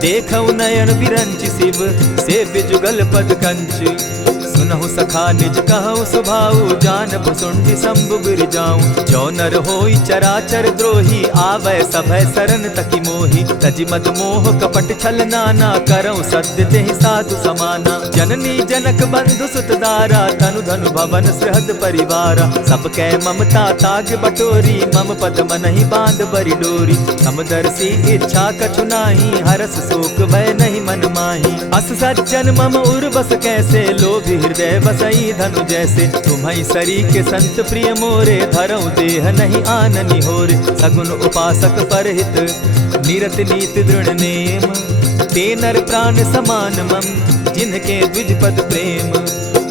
देखऊ नयन विरंच शिव, सेव्य जुगल पद कंच। सुनहु सखा निज कहु सुभाऊ, जान भुसुंडि शंभु गिर जाऊं। जो नर होई चराचर द्रोही, आवै सभय सरन तकी मोही। तजि मद मोह कपट छल नाना, करऊं सत्य तेहि साधु समाना। जननी जनक बंधु सुत दारा, तनु धनु भवन सृहद परिवारा। सब कै ममता ताग बटोरी, मम पद मनहि बांध बरि डोरी। समदर्शी इच्छा कछु नाही, हरस शोक भय नहीं मन माही। अस सज्जन मम उर बस कैसे, लोभी हृदय बसई धनु जैसे। तुम्हि सरी के संत प्रिय मोरे, धरऊ देह नहीं आननि होरे। सगुन उपासक परहित, निरत नीत दृढ़ नेम। ते नर प्राण समान मम, जिनके द्विज पद प्रेम।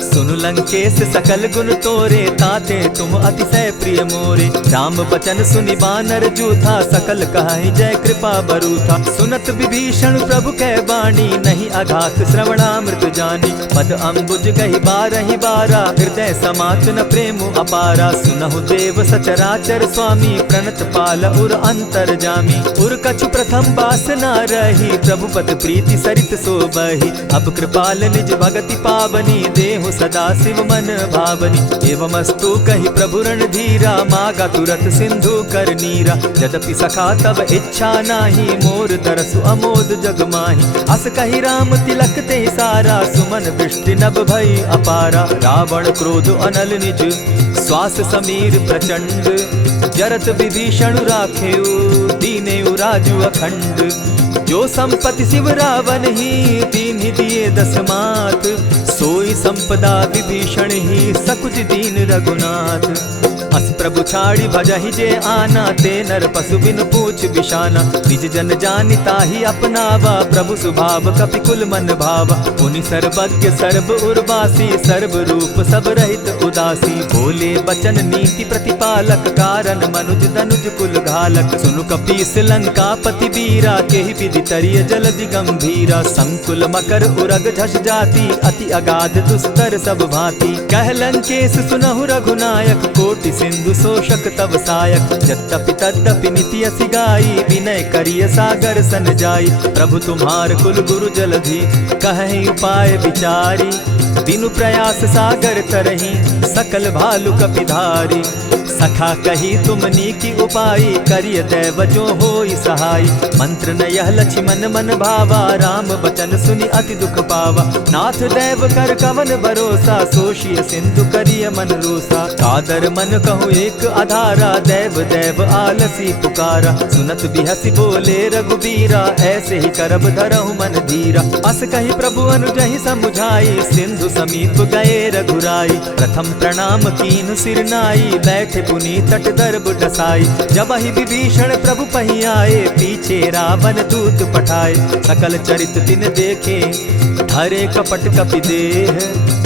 सुनु लंकेश सकल गुण तोरे, ताते तुम अतिशय प्रिय मोरे। राम बचन सुनि बानर जूथा, सकल कहाई जय कृपा बरूथा। सुनत विभीषण प्रभु कै बाणी, नहीं अघात श्रवणामृत जानी। पद अम्बुज गहि बारहि बारा, हृदय समात न प्रेम अपारा। सुनहु देव सचराचर स्वामी, प्रणत पाल उर अंतर जामी। उर कछु प्रथम बास न रही, प्रभु पद प्रीति सरित सोबहि। अब कृपाल निज भगति पावनी, देहु सदा शिव मन भावनी। एवमस्तु कहि प्रभु रणधीरा, मागा तुरत सिंधु कर नीरा। यद्यपि सखा तब इच्छा नाही, मोर तरसु अमोद जग माही। अस कहि राम तिलक ते सारा, सुमन वृष्टि नभ भई अपारा। रावण क्रोध अनल निज, श्वास समीर प्रचंड। जरत विभीषण राखेउ, दीनेउ राजु अखंड। जो संपत्ति शिव रावण ही, दीन्हि दिए दस मात। सोई संपदा विभीषण ही, सकुच दीन रघुनाथ। अस प्रभु छाड़ी भजहि जे आना, ते नर पशु बिन पूछ बिशाना। निज जन जानि ताहि अपनावा, प्रभु स्वभाव कपि कुल मन भावा। पुनि सर्वज्ञ सर्व उर्वासी, सर्व रूप सब रहित उदासी। बोले बचन नीति प्रतिपालक, कारण मनुज दनुज कुल घालक। सुनु कपीस लंकापति वीरा, केहि विधि तरिय जलधि गंभीरा। संकुल मकर उरग झष जाति, अति अगाध दुस्तर सब भांति। कह लंकेश सुनहु रघुनायक, कोटि सिंधु शोषक तब सायक। यद्यपि तद्यपि निति असि गाई, विनय करिय सागर सन जाई। प्रभु तुम्हार कुल गुरु जलधि, कहि उपाय विचारी। बिनु प्रयास सागर तरही, सकल भालु कपिधारी। सखा कही तुमनी की उपाय, करिय दैव जो होई सहाय। मंत्र न यह लक्ष्मण मन भावा, राम बचन सुनि अति दुख पावा। नाथ दैव कर कवन भरोसा, सोशिय सिंधु करिय मन रोसा। कादर मन कहूँ एक आधारा, दैव दैव आलसी पुकारा। सुनत बिहसी बोले रघुबीरा, ऐसे ही करब धरहु मन धीरा। अस कही प्रभु अनुजहि समुझाई, सिंधु समीप गए रघुराई। प्रथम प्रणाम कीन सिर नाई, बैठे पुनि तट दर्ब डसाई। जब ही विभीषण प्रभु पही आए, पीछे रावण दूत पठाए। सकल चरित तिन देखे, धरे कपट कपि देह।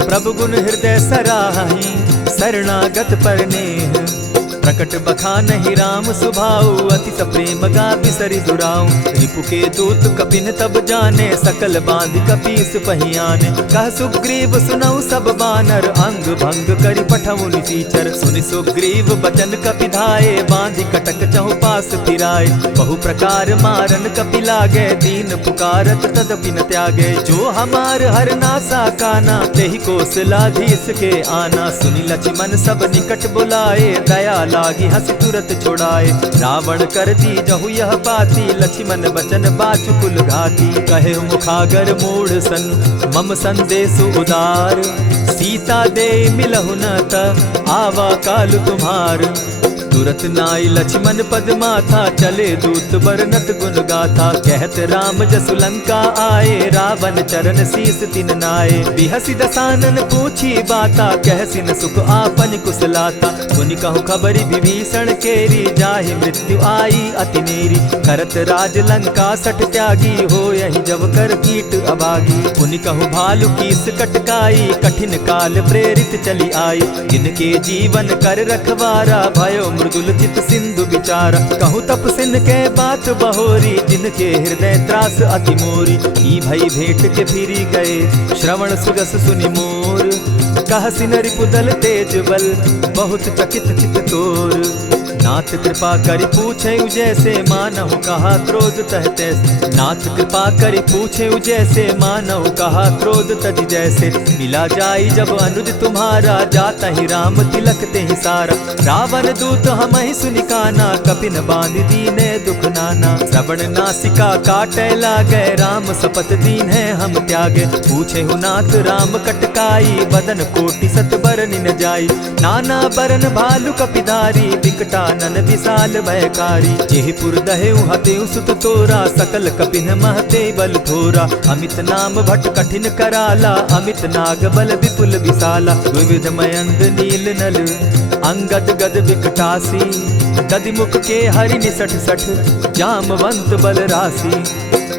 प्रभु गुण हृदय सराहि, शरणागत पर नेह। प्रकट बखानहि राम सुभाऊ, अति सप्रेम गा बिसरि दुराऊ। रिपु के दूत कपिन तब जाने, सकल बांध कपीस पहियाने। कह सुग्रीव सुनऊ सब बानर, अंग भंग करि पठऊ निसीचर। सुनि सुग्रीव बचन कपि धाये, बांधि कटक चहु पास फिराए। बहु प्रकार मारन कपि लागे, दीन पुकारत तदपि न त्यागे। जो हमार हर नासा काना, तेहि कौशलाधीश के आना। सुनि लक्ष्मण सब निकट बुलाए, दया लागी हंस तुरत छुड़ाए। रावण कर दी जहु यह बाती, लक्ष्मण बचन बाचुकुल घाती। कहे मुखागर मूढ़ सन, मम संदेश उदार। सीता दे मिलहु न त, आवा काल तुम्हार। तुरत नाई लक्ष्मण पद माथा, चले दूत बरनत गुण गाथा। कहत राम जसु लंका आए, रावण चरण शीस तिन नाये। बिहसि दसानन पूछी बाता, कहसिन सुख आपन कुशलाता। मुनि कहु खबरि विभीषण केरी, जाहि मृत्यु आई अति नेरी। करत राज लंका सठ त्यागी, हो यही जब कर कीट अभागी। मुनि कहु भालु कीस कटकाई, कठिन काल प्रेरित चली आई। इनके जीवन कर रखवारा, भयो मृदुल चित सिंधु विचार। कहूँ तपसिन के बात बहोरी, जिनके हृदय त्रास अति मोरी। की भई भेंट के फिरी गए, श्रवण सुजस सुनि मोर। कहसिन रिपुदल तेज बल, बहुत चकित चित तोर। नाथ कृपा करि पूछे जैसे, मानहु कहा क्रोध तह तैसे। नाथ कृपा करि पूछे जैसे, मानहु कहा क्रोध तज जैसे। मिला जाई जब अनुज तुम्हारा, जाता ही राम तिलक ते ही सारा। रावण दूत हम ही सुनिकाना, कपिन बांध दीने दुख नाना। श्रवण नासिका काटे लागे, राम सपत दीन है हम त्यागे। पूछे हु नाथ राम कटकाई, बदन कोटि सत बरन न जाई। नाना बरन भालु कपिधारी, विकटानन विशाल भयकारी। जेहिपुर दहेउ हतेउ सुत तोरा, सकल कपिन महते बल थोरा। अमित नाम भट कठिन कराला, अमित नाग बल विपुल विशाला। विविध मयंद नील नल, अंगद गद विकटासी। गदिमुख के हरि निसठ सठ, जामवंत बल राशि।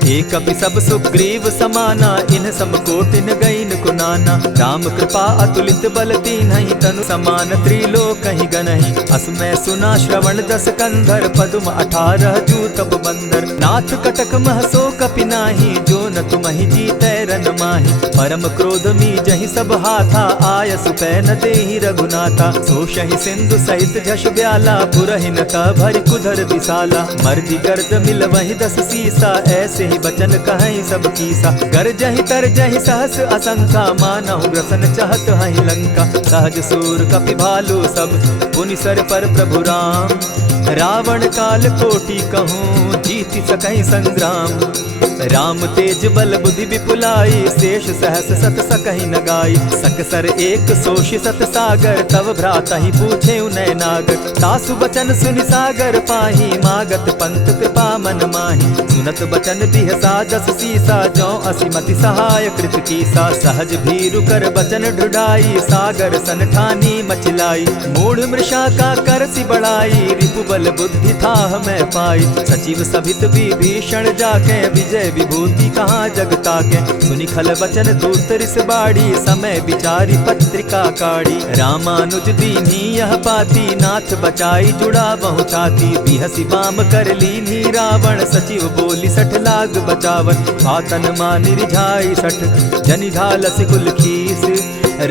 एक कपि सब सुग्रीव समाना, इन सब कोटिन गईन कुनाना। राम कृपा अतुलित बल तीन्हि, तनु समान त्रिलोक ही गनहि। असमय सुना श्रवण दस कंधर, पदुम 18 जूतब बंदर। नाथ कटक महसो कपि नाही, जो न तुमहि जीतै रन माहि। परम क्रोध मी जहि सब हाथा, आय सुपै न देहि रघुनाथा। सोषहि सिंधु सहित झष ब्याला, पुरहि न त भरि कुधर विशाला। मर्दि गर्द मिल वहि 10 सीसा, ऐसे बचन कहीं सब कीसा। कर जहि तर जहि सहस असंखा, मानहु ग्रसन चाहत हहि लंका। सहज सूर कपि भालु सब, पुनि सर पर प्रभु राम। रावण काल कोटि कहूँ, जीति सकहि संग्राम। राम तेज बल बुद्धि विपुलाई, शेष सहस सत सकहि न गाई। सकसर एक सोषि सत सागर, तव भ्राता ही पूछे उनय नागर। तासु बचन सुनि सागर पाही, मागत पंत कृपा मन माही। सुनत बचन बिहसा 10 सीसा, जौ असिमति सहाय कृत कीसा। सहज भीरु कर बचन ढुढ़ाई, सागर सन ठानी मचिलाई। मूढ़ मृषा का करसि बढ़ाई, रिपु बल बुद्धि थाह मैं पाई। सचिव सभित विभीषण जाके, विजय विभूति कहाँ जगता के। सुनि खल बचन दूत रिस बाड़ी, समय विचारी पत्रिका काढ़ी। रामानुज दीनी यह पाती, नाथ बचाई जुड़ा बहु छाती। बिहसी बाम कर लीनी रावण, सचिव बोली 60 लाग बचावन। पातन मानि रिझाई 60, जनि ढालसि कुल खीस।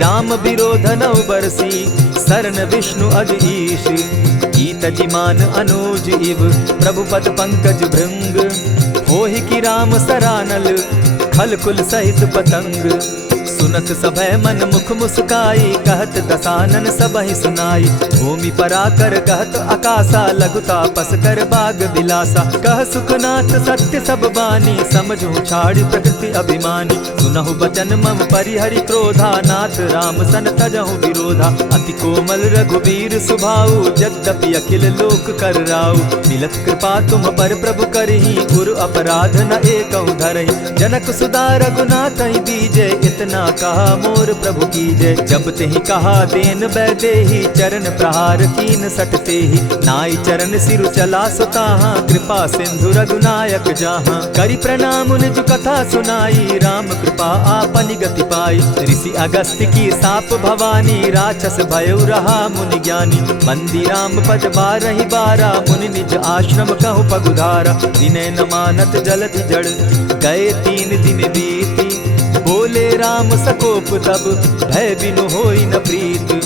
राम विरोध नौ बरसी, शरण विष्णु अज ईश। गीत जिमान अनुज इव, प्रभु पद पंकज भृंग। होहि कि राम सरानल, खल कुल सहित पतंग। सुनत सभय मन मुख मुस्काई, कहत दसानन सबहि सुनाई। भूमि पराकर कहत आकाशा, लघु तापस कर बाग बिलासा। कह सुखनाथ सत्य सब बानी, समझू छाड़ प्रकृति अभिमानी। सुनहु बचन मम परिहरि क्रोधा, नाथ राम सन तजहु विरोधा। अति कोमल रघुबीर सुभाऊ, यद्यपि अखिल लोक कर राऊ। मिलत कृपा तुम पर प्रभु करही, गुरु अपराध न एकहु धरहि। जनक सुदा रघुनाथ दीजे, इतना कहा मोर प्रभु कीजय। जब तेहि कहा देन बैदेही, चरण प्रहार कीन सटते ही। नाई चरण सिरु चला सुताहा, कृपा सिंधु रघुनायक जाहा। करि प्रणाम निज कथा सुनाई, राम कृपा आपनि गति पाई। ऋषि अगस्त्य की साप भवानी, राक्षस भयउ रहा मुनि ज्ञानी। बंदी राम पद बारहि बारा, मुनि निज आश्रम कहु पगुधारा। विनय न मानत जलधि जड़, गए 3 दिन बीती। बोले राम सकोप तब, भय बिनु होई न प्रीत।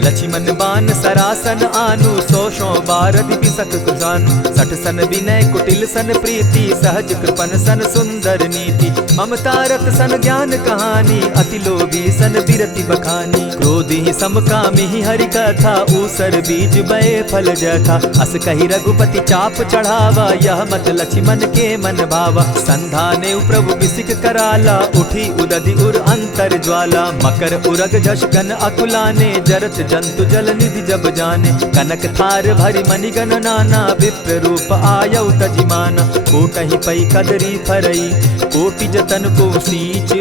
लक्ष्मण बान सरासन आनु, 100 बारदि बिसक कुजानु। 60 सन विनय कुटिल सन प्रीति, सहज कृपन सन सुंदर नीति। ममता रत सन ज्ञान कहानी, अति लोभी सन बिरति बखानी। क्रोधी समकामी हरि कथा, ऊसर बीज बय फल जथा। अस कही रघुपति चाप चढ़ावा, यह मत लक्ष्मण के मन भावा। संधाने प्रभु बिसिक कराला, उठी उदधि उर अंतर ज्वाला। मकर उरग झष गन अकुलाने, जरत जंतु जल निधि जब जाने। कनक थार भरी मणिगण नाना, विप्र रूप आयउ तजिमाना। कोटहि पै कदरी फरई, कोटि जतन को सींच।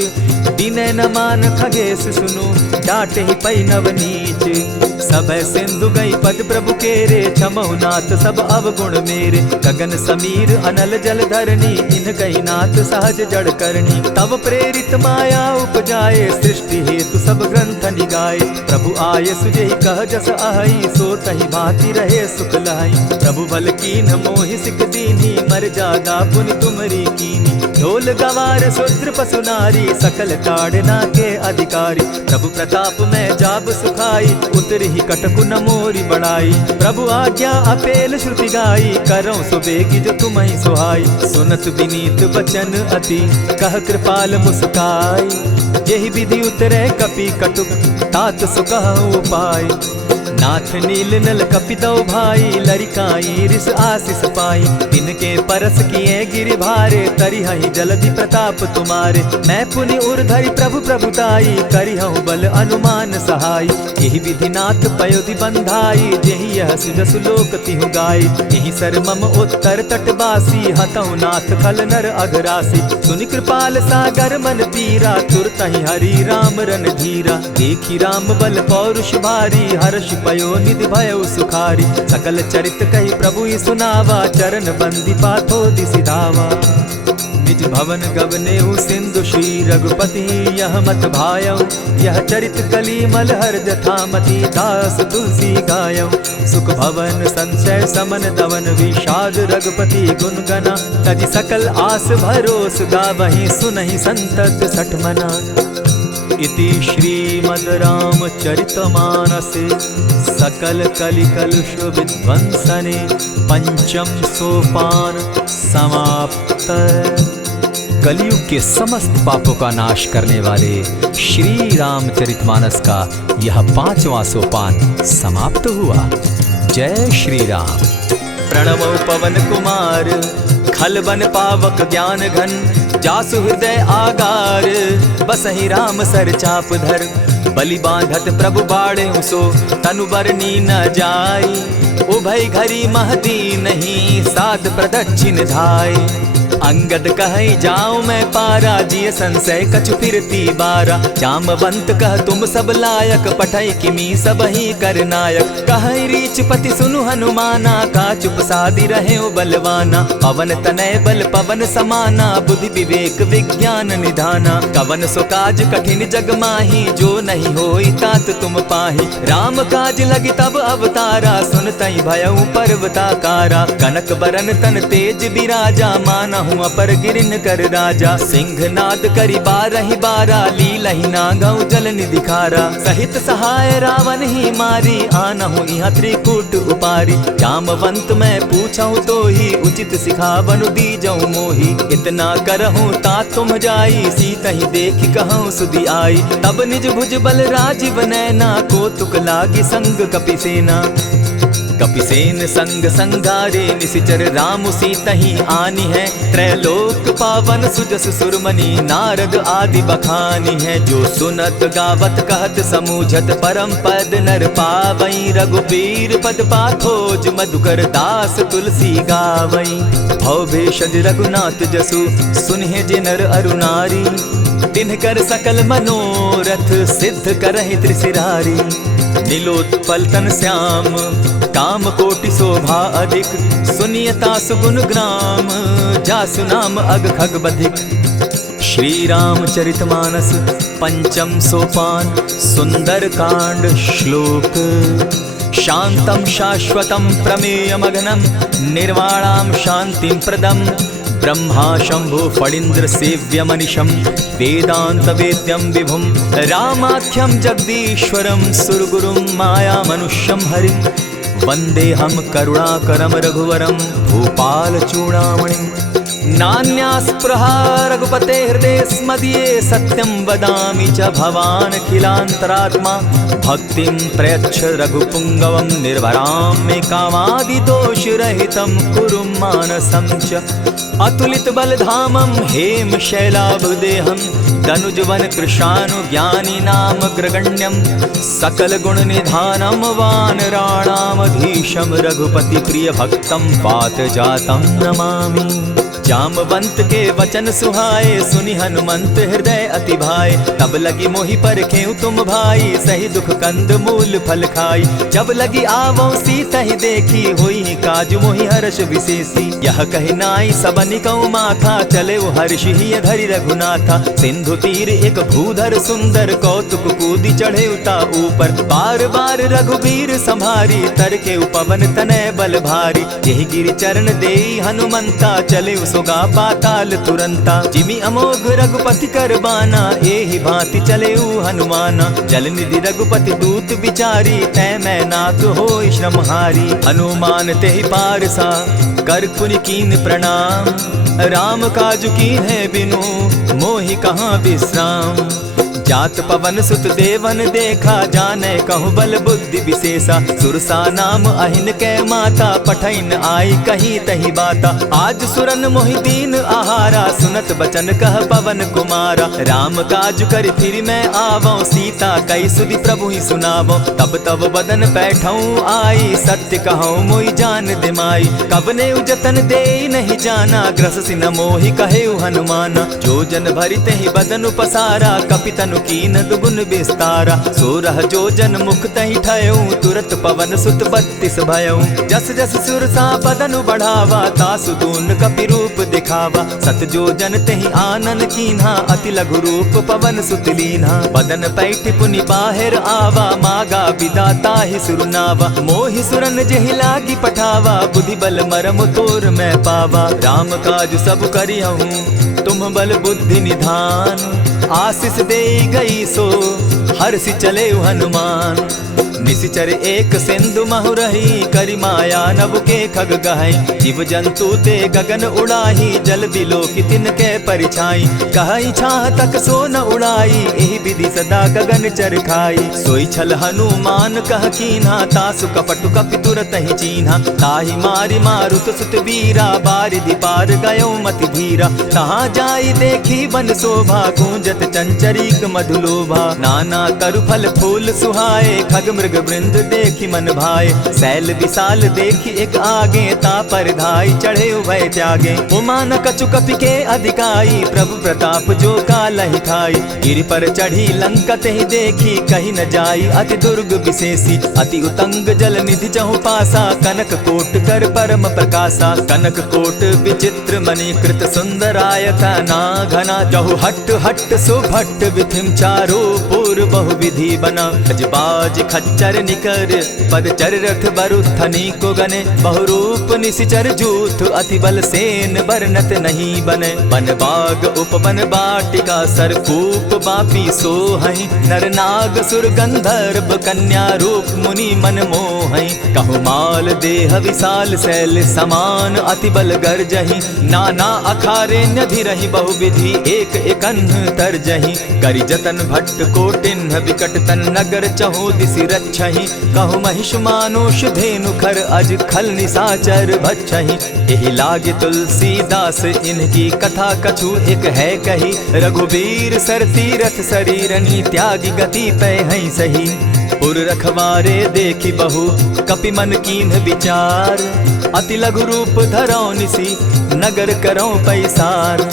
विनय न मान खगेश सुनु, डांटहि पै नवनीच। सभय सिंधु गई पद प्रभु केरे, छमहु नाथ सब अवगुण मेरे। गगन समीर अनल जल धरनी, इन गई नाथ सहज जड़ करनी। तब प्रेरित माया उपजाए, सृष्टि हेतु सब ग्रंथ निगाए। प्रभु आये सुजेहि कह जस अहई, सो तहि भांति रहे सुख लहई। प्रभु बल कीन मोहि सिख दीनी, मर जादा पुनि तुमरी कीनी। ढोल गवार शूद्र पशु नारी, सकल ताड़ना के अधिकारी। प्रभु प्रताप में जाब सुखाई, उतरहि कटकु न मोरी बड़ाई। प्रभु आज्ञा अपेल श्रुति गाई, करऊं सुबेगी जो तुम्हि सुहाई। सुनत विनीत वचन अति, कह कृपाल मुस्काई। जेहि विधि उतरे कपि कटुक, तात सुकहु उपाय। नाथ नील नल कपितौ भाई, लरिकाई रिस आशीष पाई। तिनके परस किए गिरि भारे, तरिहहि जलधि प्रताप तुम्हारे। मैं पुनि उर्धरि प्रभु प्रभुताई, करिहु बल अनुमान सहाय। यही विधि नाथ पयोधि बंधाई, जेहि यह सुजसु लोक तिहु गाई। यही सर मम उत्तर तटवासी, हतौ नाथ खल नर अघरासी। सुनि कृपाल सागर मन पीरा, तुरतहि हरि राम रन धीरा। देखी राम बल पौरुष भारी, हर्ष पयो निधि भयउ सुखारी। सकल चरित कही प्रभु ही सुनावा, चरण बंदी पाथो दिसि धावा। निज भवन गवनेउ सिंधु श्री रघुपति, यह मत भायउ। यह चरित कली मलहर जथामति, दास तुलसी गायउ। सुख भवन संशय समन दवन, विषाद रघुपति गुण गना। तजि सकल आस भरोस, गावहि सुनहि संतत सठ मना। इति श्रीमद् रामचरितमानसे, सकल कलि कलुष विध्वंसने। पंचम सोपान समाप्त। कलयुग के समस्त पापों का नाश करने वाले श्री रामचरितमानस का यह 5वां सोपान समाप्त हुआ। जय श्री राम। प्रणमो पवन कुमार, खल बन पावक ज्ञान घन। जासु हृदय आगार, बसहि राम सर चाप धर। बलि बांधत प्रभु बाढ़े सो, तनु बरनी न जाई। उभय घरी महदी नहीं, साध प्रदक्षिण धाय। अंगद कहि जाऊं मैं पारा, जिय संशय कछु फिरती बारा। जामवंत कह तुम सब लायक, पठै किमी सब ही कर नायक। कहै रीच पति सुनु हनुमाना, का चुप सादी रहे बलवाना। पवन तनय बल पवन समाना, बुद्धि विवेक विज्ञान निधाना। कवन सो काज कठिन जग माही, जो नहीं होई तात तुम पाही। राम काज लगी तब अवतारा, सुनतहि भयउ पर्वताकारा। कनक बरन तन तेज बिराजा, मानहु कहूँ अपर गिरिन कर राजा। सिंहनाद करी 12 लीलहि नागौ जल निधि खारा। सहित सहाय रावण ही मारी आनहु यहाँ त्रिकूट उपारी। जामवंत मैं पूछऊँ तो ही उचित सिखावनु दीजऊँ मोही। इतना करहूँ ता तुम जाई सीतहि देखि कहूँ सुधि आई। तब निज भुज बल राजीव नैना को तुक लागी संग कपिसेना। कपिसेन संग संगारे निशिचर राम सीतहि आनी है। त्रैलोक पावन सुजस सुरमणि नारद आदि बखानी है। जो सुनत गावत कहत समूझत परम पद नर पावई। रघुबीर पद पाखोज मधुकर दास तुलसी गावई। भव भेषज रघुनाथ जसु सुनहि जे नर अरु नारी। तिनकर सकल मनोरथ सिद्ध करहि त्रिशिरारी। नीलोत्पल तन श्याम काम कोटि शोभा अधिक। सुनियता सुगुण ग्राम जासु नाम अग खग बधिक। श्री रामचरितमानस पंचम सोपान सुंदर कांड श्लोक। शांतम शाश्वतम प्रमेयमगनम निर्वाणाम शांतिं प्रदम। ब्रह्मा शंभु फणीन्द्र सेव्यमनिशं वेदांत वेद्यं विभुं। रामाख्यं जगदीश्वरं सुरगुरुं माया मनुष्यं हरिं। वन्देऽहं करुणाकरं रघुवरं भूपाल चूडामणिं। नान्यास्पृहा रघुपते हृदये स्मदीये। सत्यं वदामि च भवानखिलान्तरात्मा। भक्तिं प्रयच्छ रघुपुङ्गवं निर्भरां मे कामादिदोषरहितं कुरु मानसं च। अतुलित बलधामं हेम शैलाभदेहं। तनुजवन कृशानुज्ञानी नाम ग्रगण्यं। सकल गुण निधानं वानराणामधीशं। रघुपति प्रिय भक्तं पात जातं नमामि। जामवंत के वचन सुहाए सुनि हनुमंत हृदय अति भाए। तब लगी मोहि परखेउ तुम भाई सही दुख कंद मूल फल खाई। जब लगी आवो सीतहि देखी होई काज मोहि हर्ष विशेषी। यह कहि नाई सबनि कौ माथा चले हर्षि ही धरि रघुनाथा। सिंधु तीर एक भूधर सुंदर कौतुक कूदी चढ़े उता ऊपर। बार बार रघुबीर संभारी तर के उपवन तनय बल भारी। यही गिरि चरण देई हनुमंता चले सोगा पाताल तुरंता। जिमि अमोघ रघुपति कर बाना एहि भांति चले हनुमाना। जल निधि रघुपति दूत बिचारी तै मैं नाथ होई श्रमहारी। हनुमान तेहि पारसा कर पुनि कीन प्रणाम। राम काज कीन है बिनु मोहि कहाँ विश्राम। जात पवन सुत देवन देखा जाने कहु बल बुद्धि विशेषा। सुरसा नाम अहिन कै माता पठैन आई कहीं तही बाता। आज सुरन मोहि दीन आहारा सुनत बचन कह पवन कुमारा। राम काज कर फिर मैं आवो सीता कई सुधि प्रभु ही सुनावो। तब तब बदन बैठऊँ आई सत्य कहूँ मोहि जान दिमाई। कबने उजतन दे नहीं जाना ग्रस सिन मोहि कहे हनुमाना। जो जन भरि तेहि बदन पसारा कपितनु कीन दुगुन विस्तारा। 16 जोजन मुख तहि ठयऊँ तुरत पवन सुत 32 भयऊँ। जस जस सुरसा बदनु बढ़ावा तासु दून कपि रूप दिखावा। 7 जोजन तेहि आनन कीन्हा अति लघु रूप पवन सुत लीन्हा। बदन पैठ पुनि बाहिर आवा मागा विदा ताहि सुरनावा। मोहि सुरन जेहि लागी पठावा बुद्धि बल मरम तोर मैं पावा। राम काज सब करियहूँ तुम बल बुद्धि निधान। आशीष दे गई सो हर्षि चले हनुमान। निशिचर एक सिंधु महु रही करि माया नभ के खग गहई। जीव जंतु ते गगन उड़ाही जल दिलो कि तिनके परिछाई। कहई छाह तक सो न उड़ाई एहि विधि सदा गगन चर खाई। सोई छल हनुमान कह कीन्हा तासु कपटु कपि तुरत ही चीन्हा। ताहि मारि मारुत सुत वीरा बारिधि पार गयो मति धीरा। तहाँ जाई देखी वन शोभा गूंजत चंचरीक मधुलोभा। नाना तरु फल फूल सुहाए खग मृग वृंद देखी मन भाए। सैल विशाल देखी एक आगे ता पर धाई चढ़े उभय त्यागे। उमान कछु कपि के अधिकाई प्रभु प्रताप जो कालहि खाई। गिरि पर चढ़ी लंका तेहि देखी कहीं न जाई अति दुर्ग विशेषी। अति उतंग जल निधि चहु पासा कनक कोट कर परम प्रकाशा। कनक कोट विचित्र मणिकृत सुंदरायतना घना। जहु हट्ट हट्ट सुभट्ट विधिम चारो घोर बहुविधि बना। अजबाज खच्चर निकर पदचर रथ बरुथनी को गने। बहुरूप निशिचर जूथ अति बल सेन बरनत नहीं बने। बन बाग उपवन बाटिका सरकूप बापी सोहई। नर नाग सुर गंधर्व कन्या रूप मुनि मन मोहई। कहु माल देह विशाल शैल समान अति बल गर्जहि। नाना अखारे न्यधिरहि बहुविधि एक एकन्ह तरजहि। करि जतन भट्ट कोटिन्ह विकट तन नगर चहु दिसि रक्षहि। कहु महिष मानुष धेनु खर अज खल निसाचर भक्षहि। एहि लागे तुलसीदास इनकी कथा कछु एक है कही। रघुबीर सर तीरथ शरीरनी त्यागी गति पै हई सही। पुर रखवारे देखी बहु कपि मन कीन्ह विचार। अति लघु रूप धरौ निसी नगर करौ पैसार।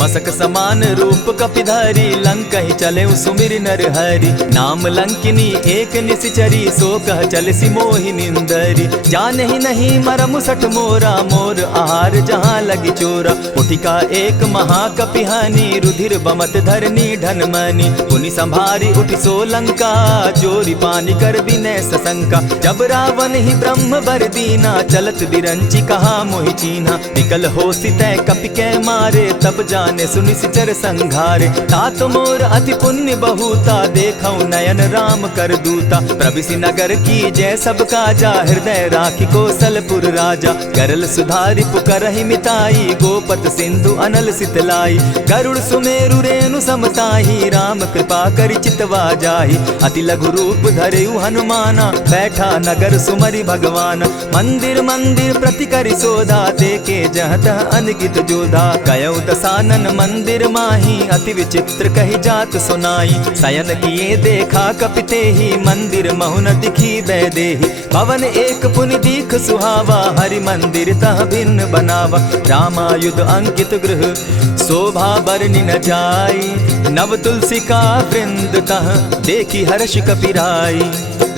मसक समान रूप कपिधारी लंकहि चले सुमिर नर हरि। नाम लंकिनी एक निशिचरी सो कह चल सी मोहि निंदरी। जानहि नहीं मरम सठ मोरा मोर आहार जहाँ लगी चोरा। उठिका एक महाकपिहानी रुधिर बमत धरनी ढन मनी। पुनि संभारी उठि सो लंका जोरी पानी कर विनय सशंका। जब रावण ही ब्रह्म बर दीना चलत बिरंची कहा मोहि चीन्हा। निकल होसी तै कपि कै मारे तब जाने सुनिश्चर संघारे। तात मोर अति पुण्य बहुता देखौ नयन राम कर दूता। प्रविशि नगर की जय सब काजा हृदय राखी कौशलपुर राजा। करल सुधारि पुकरहि मिताई गोपत सिंधु अनल सितलाई। गरुड़ सुमेरु रेणु समताही राम कृपा करि चितवा जाहि। अति लघु रूप धरेउ हनुमाना बैठा नगर सुमरि भगवान। मंदिर मंदिर प्रति करि सोधा देखे जहत अनगित जोधा। गयौ दसानन मंदिर माही अति विचित्र कही जात सुनाई। शयन किए देखा कपिते ही मंदिर महुन दिखी बैदेही। भवन एक पुनि दीख सुहावा हरि मंदिर तह भिन्न बनावा। रामायुध अंकित गृह शोभा बरनि न जाई। नव तुलसी का वृंद तह देखी हर्ष कपिराई।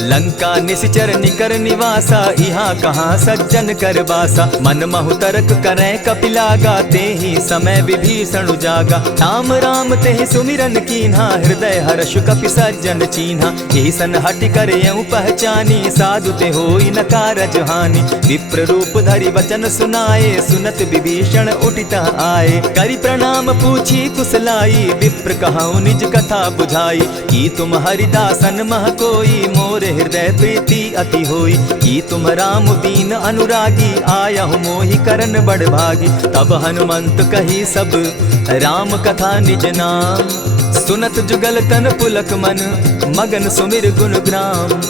लंका निशिचर निकर निवासा यहाँ कहाँ सज्जन कर बासा। मन महु तर्क करें कपिलागा तेहि समय विभीषण जागा। राम राम तेहि सुमिरन कीन्हा हृदय हर्ष कपि सज्जन चीन्हा। एहि सन हटि कर यूं पहचानी साधु ते होई न कारज हानि। विप्र रूप धरि वचन सुनाए सुनत विभीषण उठित आए। करि प्रणाम पूछी कुशलाई विप्र कहौ निज कथा बुझाई। की तुम हरिदासन मह कोई मोर हृदय प्रीति अति होई। की तुम राम दीन अनुरागी आयहु मोहि करन बड़ भागी। तब हनुमंत कही सब राम कथा निज नाम। सुनत जुगल तन पुलक मन मगन सुमिर गुण ग्राम।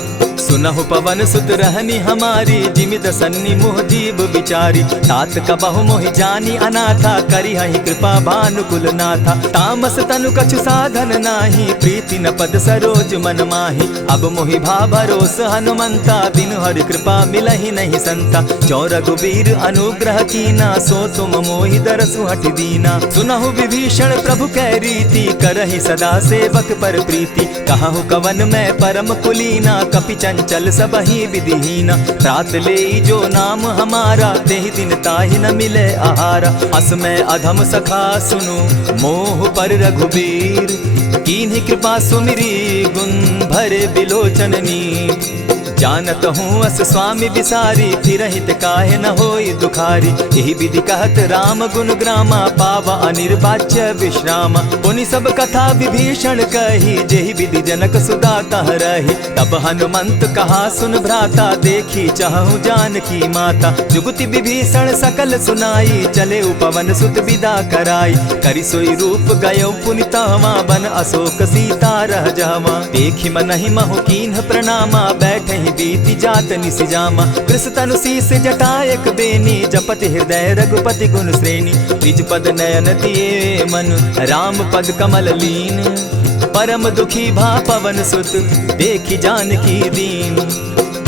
सुनहु पवन सुत रहनी हमारी जिमित सन्नी मुह जीव विचारी। तात कबहु मोहि जानी अनाथा करी हहि कृपा भानुकुल नाथा। तामस तनु कछु साधन नाही प्रीति न पद सरोज मन माही। अब मोहि भा भरोस हनुमंता बिनु हरि कृपा मिलहि नहीं संता। जो रघुबीर अनुग्रह कीना सो तुम मोहि दरसु हठि दीना। सुनहु विभीषण प्रभु कै रीति करहि सदा सेवक पर प्रीति। कहु कवन मैं परम कुलीना कपि चंचल सबहि विधिहीना। रात ले जो नाम हमारा तेहि दिन ताहि न मिले आहारा। अस में अधम सखा सुनु मोह पर रघुबीर। कीन्हि कृपा सुमिरी गुण भरे बिलोचन नीर। जानत हूँ अस स्वामी बिसारी फिर हित काहे न होई दुखारी। यही विधि कहत राम गुण ग्रामा पावा अनिर्वाच्य विश्रामा। पुनि सब कथा विभीषण कही जेहि विधि जनक सुदा कह रही। तब हनुमंत कहा सुन भ्राता देखी चाहूँ जानकी माता। जुगति विभीषण सकल सुनाई चले पवन सुत विदा कराई। करि सोई रूप गयो पुनि तहवा बन अशोक सीता रह जावा। देखी मनहि महु कीन्ह प्रणामा बैठहि बीति जात निसिजामा। कृष तनु शीस जटायक बेनी जपति हृदय रघुपति गुण श्रेणी। निज पद नयन दिए मन राम पद कमल लीन। परम दुखी भा पवन सुत देखी जानकी दीन।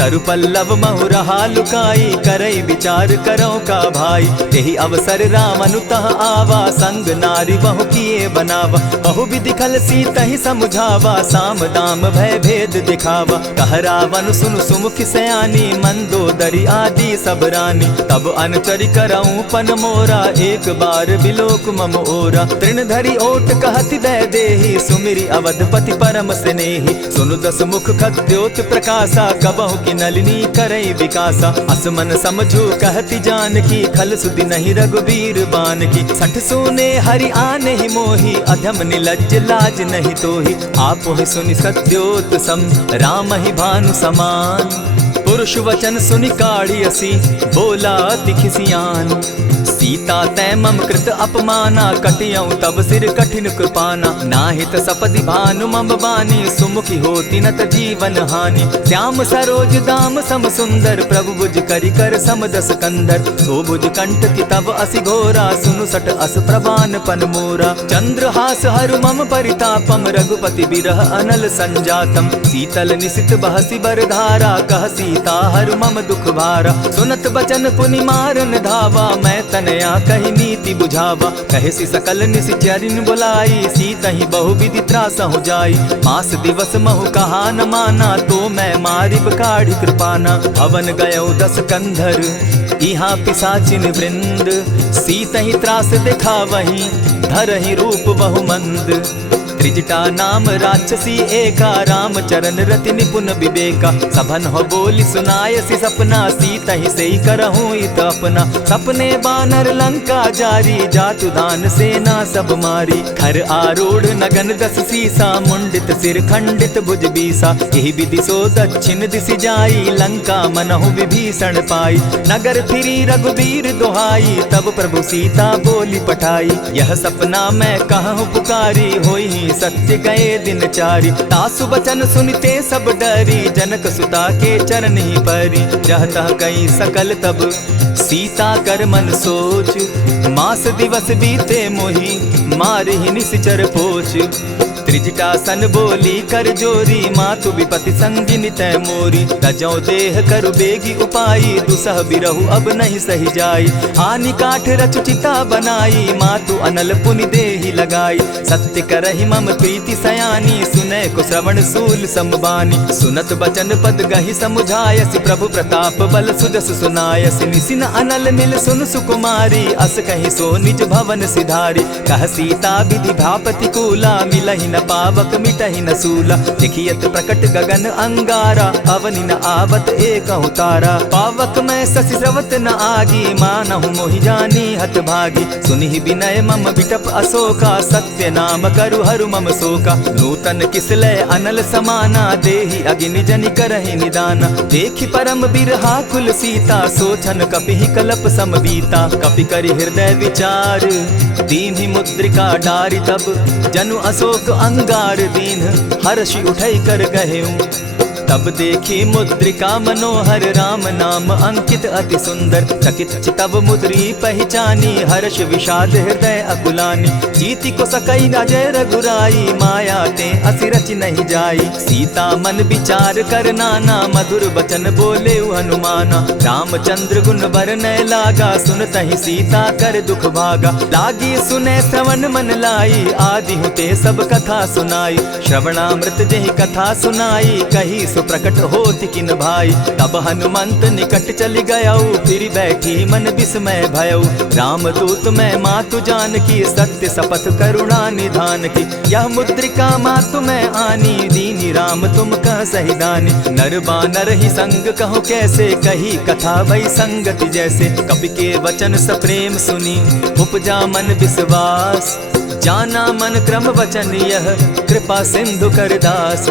तरु पल्लव महु रहा लुकाई, करई विचार करो का भाई। यही अवसर राम अनुतः आवा, संग नारी बहु किए बनावा। बहु विधि खल सीता ही समझावा, साम दाम भय भेद दिखावा। कह रावण सुन सुमुख सयानी, मंदोदरी आदि सब रानी। तब अनचरी करऊं पन मोरा, एक बार बिलोक मम ओरा। तृण धरी ओट कहति दय देहि, सुमिरी अवधपति परम स्नेही। सुनु दस मुख खद्योत प्रकाशा, कबहु की नलिनी करई विकासा। असमन समझो कहति जान की, खल सुधि नहीं रघुबीर बान की। सठ सोने हरि आने ही मोही, अधम निलज्ज लाज नहीं तोही। आपो ही सुनि सत्योत सम, राम ही भानु समान। पुरुष वचन सुनि काढ़ी असी, बोला अति खिसियान। सीता तै मम कृत अपमाना, कटियऊं तब सिर कठिन कृपाना। नाहित सपदि भानु मम बानी, सुमुखी होती नत जीवन हानि। श्याम सरोज दाम सम सुंदर, प्रभु बुझ करि कर समदस कंदर। सो बुझ कंठ की तब असि घोरा, सुनु सट अस प्रभान पन मोरा। चंद्रहास हरु मम परितापम, रघुपति बिरह अनल संजातम। शीतल निशित बहसी बरधारा, कह सीता हरु मम दुख भारा। सुनत बचन पुनि मारन धावा, मैं तनया कही नीति बुझावा। कहेसी सकल निशिचरिन बुलाई, सीता ही बहु विधि त्रासहु जाई। मास दिवस महु कहा न माना, तो मैं मारिब काढ़ी कृपाना। भवन गयो 10 कंधर, इहाँ पिशाचिन वृंद। सीता ही त्रास दिखावहीं, धरहि रूप बहु मंद। त्रिजटा नाम राक्षसी एका, राम चरण रति निपुण विवेका। सभन हो बोली सुनायसी सपना, सीता ही से करहूँ इत अपना। सपने बानर लंका जारी, जातु दान सेना सब मारी। खर आरूढ़ नगन 10 सीसा, मुंडित सिर खंडित भुज बीसा। यही विधि सो दक्षिण दिशि जाई, लंका मनहु विभीषण पाई। नगर फिरी रघुबीर दोहाई, तब प्रभु सीता बोली पठाई। यह सपना मैं कहूँ पुकारी, होई सत्य गए दिन चारि। तासु बचन सुनते सब डरी, जनक सुता के चरण ही परी। जह तह कई सकल तब सीता कर मन सोच, मास दिवस बीते मोही, मारे ही निश्चर पोच। त्रिजटा सन बोली कर जोरी, मातु विपति संगिनी तै मोरी। तजौ देह करु बेगी उपाई, दुसह बिरहु अब नहीं सही जाई। हानि काठ रच चिता बनाई, मातु अनल पुनि देहि लगाई। सत्य करहि मम प्रीति सयानी, सुनै को श्रवण सूल समबानी। सुनत बचन पद गहि समुझायसि, प्रभु प्रताप बल सुजस सुनायसि। निसिन अनल मिल सुन सुकुमारी, अस कहि सो निज भवन सिधारी। कह सीता विधि भापति कूला, मिलहि न पावक मिटहि न सूला। लिखियत प्रकट गगन अंगारा, अवनि न आवत एकहु तारा। पावक मैं शशि स्रवत न आगी, मानहु मोहि जानी हत भागी। सुनिहि विनय मम बिटप अशोका, सत्य नाम करु हरु मम शोका। नूतन किसलय अनल समाना, देहि अगिनि जनि करहि निदाना। देखि परम बिरहा कुल सीता, सोचन कपिहि कलप सम बीता। कपि करि हृदय विचार, दीन्हि मुद्रिका डारि। तब जनु अशोक अंगार दीन, हर्षि उठै कर गहेऊं। तब देखी मुद्रिका मनोहर, राम नाम अंकित अति सुंदर। चकित चितव मुद्री पहचानी, हर्ष विषाद हृदय अकुलानी। जीति को सकई अजय रघुराई, माया ते असि रचि नहीं जाई। सीता मन विचार कर नाना, मधुर बचन बोले हनुमाना। रामचंद्र गुण बरनय लागा, सुनतहि सीता कर दुख भागा। लागी सुने श्रवण मन लाई, आदि हुते सब कथा सुनाई। श्रवणामृत जेहि कथा सुनाई, कही सो प्रकट होति किन भाई। तब हनुमंत निकट चली गयऊ, फिर बैठी मन विस्मय भयऊ। राम दूत मैं मातु जान की, सत्य शपथ करुणा निधान की। यह मुद्रिका मातु मैं आनी, दीनी राम तुम कह सही दानी। नर बानर ही संग कहो कैसे, कही कथा वही संगति जैसे। कपि के वचन सप्रेम सुनी, उपजा मन विश्वास। जाना मन क्रम वचन यह, कृपा सिंधु कर दास।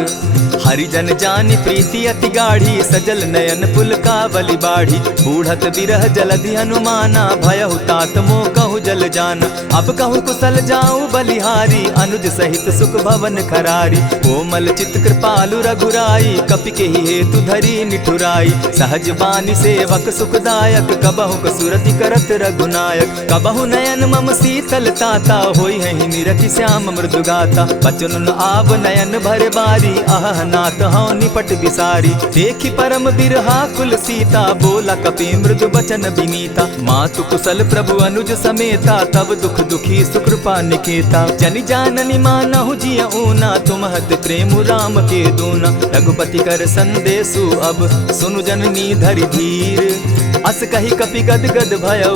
हरिजन जानी प्रीति अति गाढ़ी, सजल नयन पुलकावली बाढ़ी। बूढ़त बिरह जलधि हनुमाना, भयहु तात मोह कहु जल जाना। अब कहु कुशल जाऊं बलिहारी, अनुज सहित सुख भवन खरारी। कोमल चित कृपालु रघुराई, कपि के ही हेतु धरी निठुराई। सहज बानी सेवक सुखदायक, कबहु कसुरति करत रघुनायक। कबहु नयन मम शीतल ताता, होई है निरखि श्याम मृदुगाता। बचन आव नयन भर बारी, आह कहनात हौ निपट बिसारी। देखी परम बिरहा कुल सीता, बोला कपि मृदु बचन विनीता। मातु कुशल प्रभु अनुज समेता, तब दुख दुखी सुकृपा निकेता। जनि जाननी मानहु जिय ऊना, तुमहत प्रेम राम के दूना। रघुपति कर संदेशु अब सुनु जननी धरि धीर। अस कही कपि गद गद भयउ,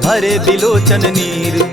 भरे बिलोचन नीर।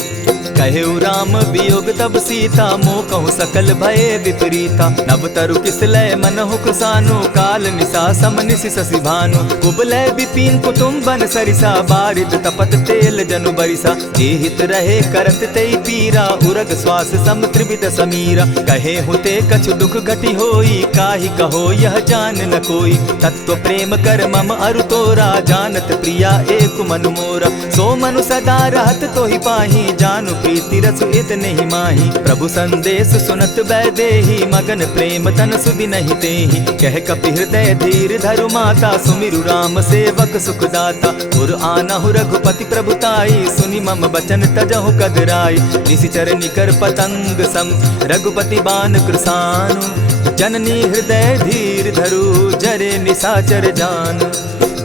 कहेउ राम वियोग तब सीता, मोह कहूँ सकल भये विपरीता। नव तरु किसलय मनहु कृसानु, काल निशा सम निशि शशि भानु। कुबलय विपिन कुटुम्बन सरिसा, बारिद तपत तेल जनु बरिसा। जे हित रहे करत तेई पीरा, उरग श्वास सम त्रिविध समीरा। कहे हुते कछु दुख घटी होई, काहि कहो यह जान न कोई। तत्व प्रेम कर मम अरु तोरा, जानत प्रिया एक मनु मोरा। सो मनु सदा रहत तोहि पाही, जानु प्रीति रसु इतने ही माही। प्रभु संदेश सुनत बैदेही, मगन प्रेम तन सुधि नहीं तेहि। कह कपि हृदय धीर धरु माता, सुमिरु राम सेवक सुख दाता। उर आनहु रघुपति प्रभुताई, सुनि मम बचन तजहु कदराई। निशिचर निकर पतंग सम, रघुपति बान कृसानु। जननी हृदय धीर धरु, जरे निशाचर जान।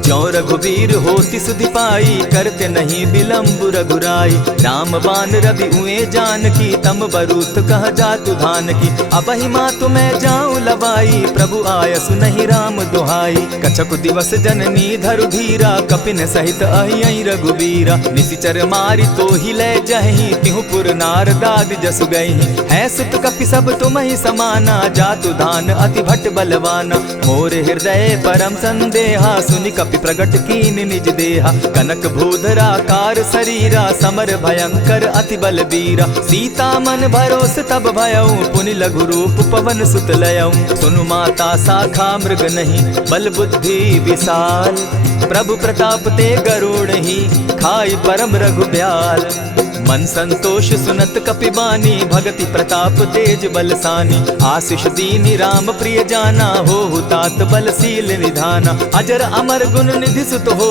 ज्यों रघुबीर होति सुधि पाई, करते नहीं विलम्ब रघुराई। राम बान रवि उए जानकी, तम बरूथ कह जातु धान की। अबहि मातु मैं जाऊं लवाई, प्रभु आयसु नहीं राम दुहाई। कछक दिवस जननी धरु धीरा, कपिन सहित अहियहि रघुबीरा। निशिचर मारि तो ही लय जहि, तिहु पुर नारदादि जसु गहि। है सुत कपि सब तुमहि समाना, जातु धान अति भट बलवाना। मोर हृदय परम संदेहा, सुनि कपि प्रगट कीन निज देहा। कनक भूधरा कार शरीरा, समर भयंकर अति बलबीरा। सीता मन भरोस तब भयउ, पुनि लघु रूप पवन सुत लयउ। सुनु माता शाखा मृग नहीं, बल बुद्धि विशाल। प्रभु प्रताप ते गरुड़ ही, खाई परम रघु ब्याल। मन संतोष सुनत कपि बानी, भगति प्रताप तेज बलसानी। आशीष दीनि राम प्रिय जाना, हो तात बलशील निधाना। अजर अमर गुण निधि सुत हो,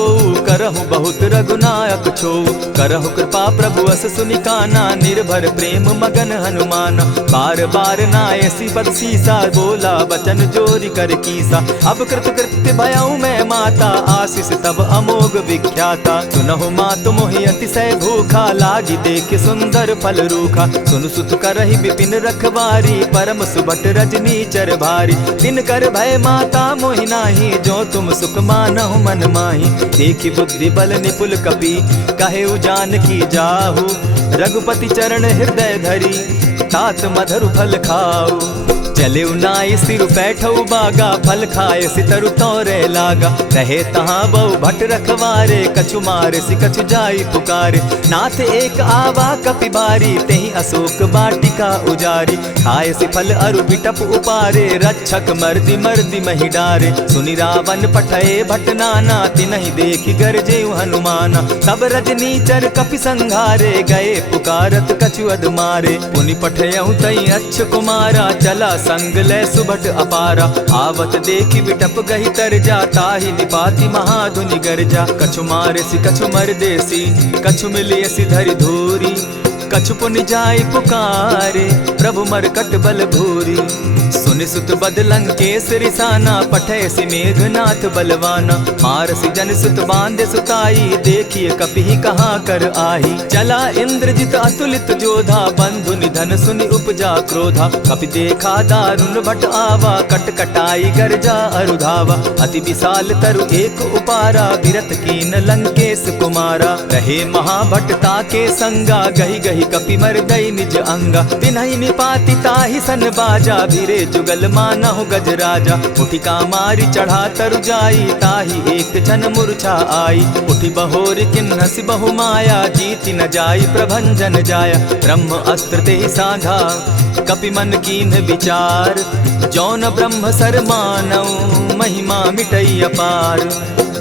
करहु बहुत रघुनायक छो। करहु कृपा प्रभु अस सुनि काना, निर्भर प्रेम मगन हनुमाना। बार बार नायसी पद सीसा, बोला बचन जोरी कर कीसा। अब कृत कृत्य भयउ मैं माता, आशीष तब अमोघ विख्याता। सुनहु मातु मोहि अतिशय भूखा, लागी देख सुंदर फल रूखा। सुन सुत करहि विपिन रखवारी, परम सुबट रजनी चर भारी। दिन कर भय माता मोहि नाही, जो तुम सुख मानहु मन माही। देखी बुद्धि बल निपुल कपि, कहे जानकी जाहु। रघुपति चरण हृदय धरी, तात मधुर फल खाऊ। चले नाई सिर बैठऊ बागा, फल खाए सितरु तोरे लागा। रहे तहाँ बहु भट रखवारे, कछु मारे सि कछु जाई पुकारे। नाथ एक आवा कपि बारी, तेहि अशोक बाटिका उजारी। खाए सि फल अरु बिटप उपारे, रक्षक मर्दि मर्दि महि डारे। सुनि रावण पठये भट नाना, तिनहि देखि गरजेउ हनुमाना। तब रजनीचर कपि संघारे, गए पुकारत कछु अध मारे। पुनि पठयउ तई अच्छ कुमारा, चला संग लय सुभट अपारा। आवत देखी बिटप गही तर जा, ताहि निपाति महाधुनि गर्जा। कछु मारेसि कछु मरदेसी, कछु मिलियसि धरि धूरी। कछु पुनि जाय पुकारे, प्रभु मरकट बल भूरी। सुनि सुत बद लंकेश रिसाना, पठयसि मेघनाथ बलवाना। मारसि जन सुत बांधे सुताई, देखिए कपि कहाँ कर आही। चला इंद्रजित अतुलित जोधा, बंधु निधन सुनि उपजा क्रोधा। कपि देखा दारुण भट आवा, कट कटाई गर्जा अरुधावा। अति विशाल तरु एक उपारा, विरत कीन लंकेश कुमारा। रहे महाभट ताके संगा, गही गही कपि मरदई निज अंगा। तिन्हि निपाति ताहि सन बाजा, भिरे जुगल मानहु गजराजा। उठिका मारी चढ़ा तरु जाई, ताहि एक क्षण मूर्छा आई। उठि बहोर किन्हसि बहु माया, जीति न जाई प्रभंजन जाया। ब्रह्म अस्त्र तेहि साधा, कपि मन कीन्ह विचार। जौन ब्रह्म सर मानऊ, महिमा मिटई अपार।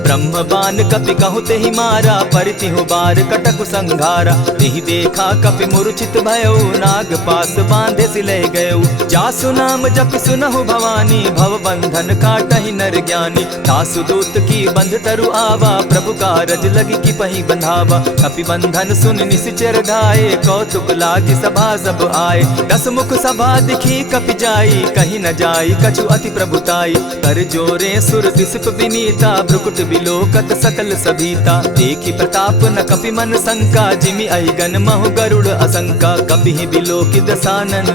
ब्रह्म बान कपि कहु तेहि मारा, परितिहु बार कटक संघारा। तेहि देखा कपि मूर्छित भयो, नाग पास बांधे सिले गयो। जासु नाम जपि सुनहु भवानी, भव बंधन काटहि नर ज्ञानी। तासु दूत की बंध तरु आवा, प्रभु कारज लगी की पही बंधावा। कपि बंधन सुन निश्चर धाये, कौतुक लागी सभा सब आए। 10 मुख सभा दिखी कपि जाई, कहीं न जाई कछु अति प्रभुताई। कर जोरे सुर दिसप विनीता, भ्रुकुट बिलोकत सकल सभीता। देखी प्रताप न कपि मन शंका, जिमि अहिगन महु गरुड़ असंका। कपि बिलोकि दसानन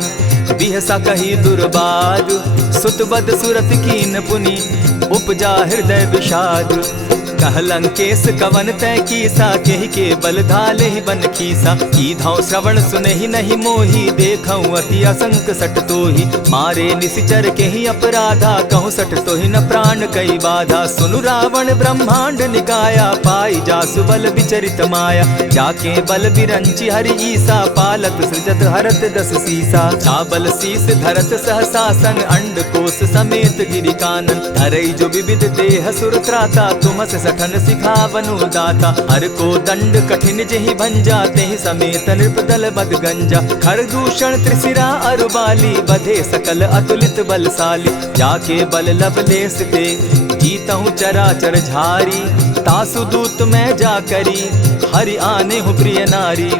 बिहसा कही दुर्बाद, सुत बद सुरत कीन पुनि उपजा हृदय विषाद। कहलंकेश कवन तय कीसा, केहि के बल धाले ही बन खीसा। कीधौ श्रवण सुनहि नहीं मोही, देखऊं अति असंक सट तोहि। मारे निशिचर केहि अपराधा, कहूँ सट तोहि न प्राण कई बाधा। सुनु रावण ब्रह्मांड निकाया, पाई जासु बल विचरित माया। जाके बल बिरंचि हरि ईसा, पालत सृजत हरत 10 सीसा। चाबल शीस धरत सहसासन, अंड कोश समेत गिरि कानन। धरई जो विविध देह सुर त्राता, तुमस सठन सिखावनु दाता। हर को दंड कठिन जेहि भंजा, तेहि समेत नृपदल बद गंजा। खर दूषण त्रिशिरा अरुबाली, बधे सकल अतुलित बलशाली। जाके बल लवलेस ते, जीतहु चराचर झारी। तासु दूत मैं जा करी, हरि आने हूँ प्रिय नारी।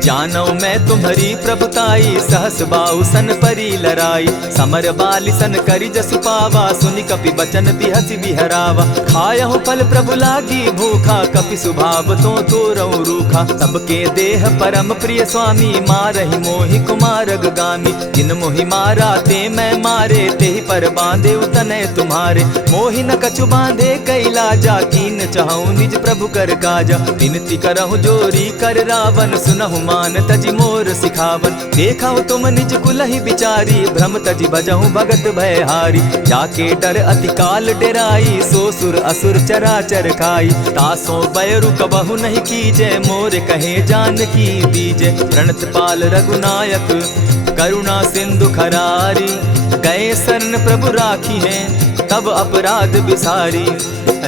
जानौ मैं तुम्हारी प्रभुताई, सहस बाहु सन परी लराई। समर बाली सन करि जसु पावा, सुनि कपि बचन बिहसि बिहरावा। खायहु फल प्रभु लागी भूखा, कपि सुभाव तो तोरऊ रूखा। सबके देह परम प्रिय स्वामी, मारहि मोहि कुमारग गामी। जिन मोहि मारा ते मैं मारे, तेहि पर बांधे उतने तुम्हारे। मोहि न कछु बांधे कई लाजा, कीन चाहूं निज प्रभु कर काजा। विनती करहु जोरी कर रावण, सुनहु मान तजि मोर सिखावन। देखहु तुम निज कुलहि बिचारी, भ्रम तजि भजहु भगत भयहारी। जाके डर अति काल डेराई, सो सुर असुर चराचर खाई। तासो बैरु कबहु नहीं कीजे, मोर कहे जानकी दीजे। प्रणत पाल रघुनायक करुणा सिंधु खरारी। गए शरण प्रभु राखी हैं, तब अपराध बिसारी।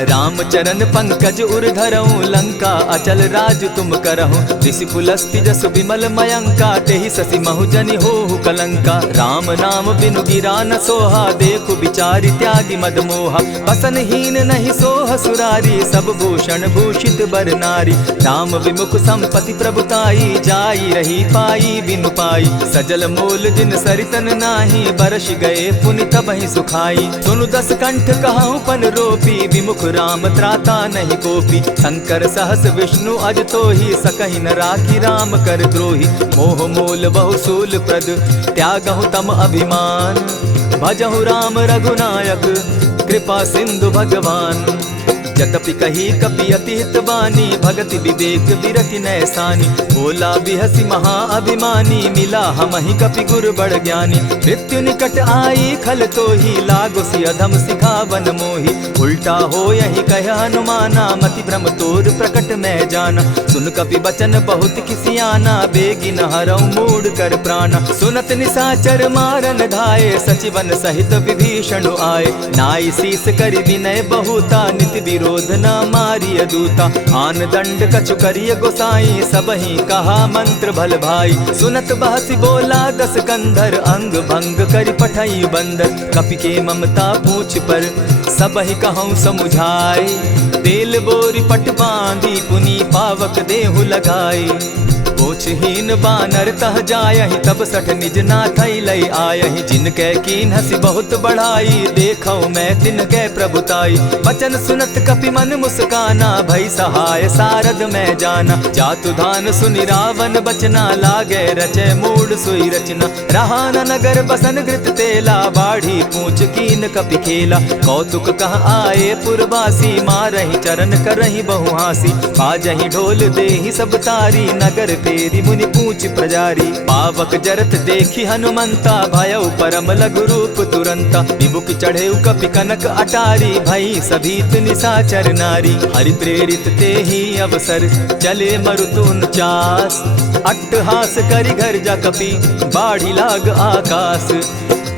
राम चरण पंकज उर धरऊं, लंका अचल राज तुम करहूं। ऋषि पुलस्ति जसु विमल मयंका, तेहि ससि महु जनि होहु कलंका। राम नाम बिनु गिरा न सोहा, देखु बिचारी त्यागी मद मोहा। बसनहीन नहीं सोह सुरारी, सब भूषण भूषित बर नारी। राम विमुख संपति प्रभुताई, जाई रही पाई बिनु पाई। सजल मोल जिन सरितन नाही, बरस गए पुनि तबहि सुखाई। सुनु 10 कंठ कहूँ पन रोपी, विमुख राम त्राता नहीं कोपी। शंकर सहस विष्णु अज तोहि, सकहि न राखी राम कर द्रोही। मोह मूल बहु सूल प्रद, त्यागहु तम अभिमान। भजहु राम रघुनायक, कृपा सिंधु भगवान। जतपि कही कपि अति हित बानी, भगति विवेक विरति नैसानी। बोला बिहसि महा अभिमानी, मिला हमहि कपि गुर बड़ ज्ञानी। मृत्यु निकट आई खल तोहि, लागो सि अधम सिखावन मोहि। उल्टा हो यही कह हनुमाना, मति भ्रम तोर प्रकट मैं जाना। सुन कपि बचन बहुत किसियाना, बेगी न हरऊ मूढ़ कर प्राणा। सुनत निशाचर मारन धाये, सचिवन सहित विभीषण आए। नाई शीस करि विनय बहुता, नित विरोध न मारिय दूता। आन दंड कछु करिय गोसाई, सबहि कहा मंत्र भल भाई। सुनत बहसि बोला 10 कंधर, अंग भंग करि पठई बंदर। कपि के ममता पूछ पर, सबहि कहूँ समुझाए। तेल बोरी पट बांधी, पुनि पावक देहु लगाई। पोछहीन बानर तह जायहि, तब सठ निज नाथई लई आयहि। जिनकै कीन हसी बहुत बढ़ाई, देखौ मैं तिनकै प्रभुताई। वचन सुनत कपि मन मुस्काना, भई सहाय सारद मैं जाना। जातु धान सुनि रावण बचना, लागे रचय मूढ़ सोई रचना। रहा न नगर बसन घृत तेला, बाढ़ी पूछ कीन कपि खेला। कौतुक कह आए पुरवासी, मारहि चरण करहि बहु हासी। बाजहि ढोल देहि सब तारी, नगर तेरी मुनि पूछ प्रजारी। पावक जरत देखी हनुमंता, भयउ परम लघु रूप तुरंता। विमुख चढ़े कपि कनक अटारी, भई सभीत निशाचर नारी। हरि प्रेरित ते ही अवसर, चले मरुतुन चास। अट्टहास करि घर जा कपि, बाढ़ी लाग आकाश।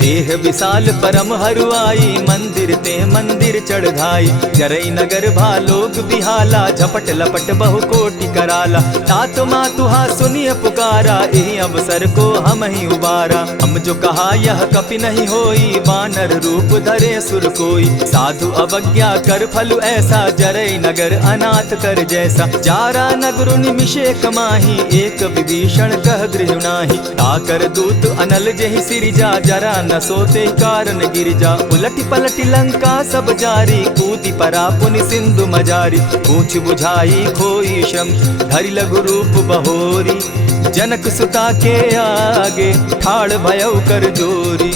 देह विशाल परम हरुआई, मंदिर ते मंदिर चढ़ाई। जरई नगर भालोग बिहाला, झपट लपट बहु कोटि कराला। तात मातुहा सुनिय पुकारा, यही अवसर को हम ही उबारा। हम जो कहा यह कपि नहीं होई, वानर रूप धरे सुर कोई। साधु अवज्ञा कर फल ऐसा, जरई नगर अनाथ कर जैसा। जारा नगर निमिषे कमाही, एक विभीषण कह गृह नाही। ताकर दूत अनल जहि सिरिजा, जरा न सोते कारण गिरिजा। उलटि पलटि लंका सब जारी, कूदि परा पुनि सिंधु मजारी। पूछ बुझाई खोई श्रम, धरि लघु रूप बहोरी। जनक सुता के आगे, ठाड़ भयउ कर जोरी।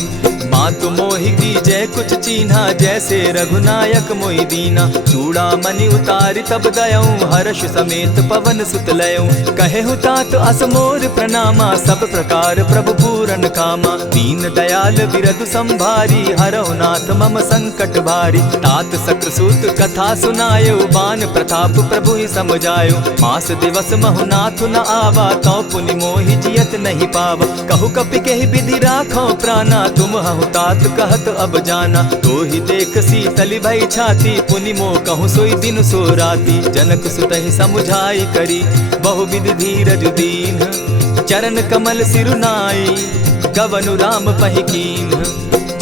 मातु मोहि दीजै कुछ चीन्हा, जैसे रघुनायक मोहि दीना। चूड़ा मणि उतारि तब दयऊं, हर्ष समेत पवन सुत लयऊं। कहेहु तात असमोर प्रणामा, सब प्रकार प्रभु पूरन कामा। दीन दयाल बिरधु संभारी, हरहु नाथ मम संकट भारी। तात सक्रसूत कथा सुनायो, बान प्रताप प्रभु ही समझायो। मास दिवस महु नाथ न आवा, तौ पुनि मोहि जियत नहीं पावा। कहु कपि कहि विधि राखो प्राणा, तुम हहु तात कहत अब जाना। तो ही देख शीतल भई छाती, पुनि मोह कहूँ सोई दिन सो राती। जनक सुतहि समुझाई करी, बहु विधि धीरज दीन। चरण कमल सिरुनाई, गवनु राम पहि कीन।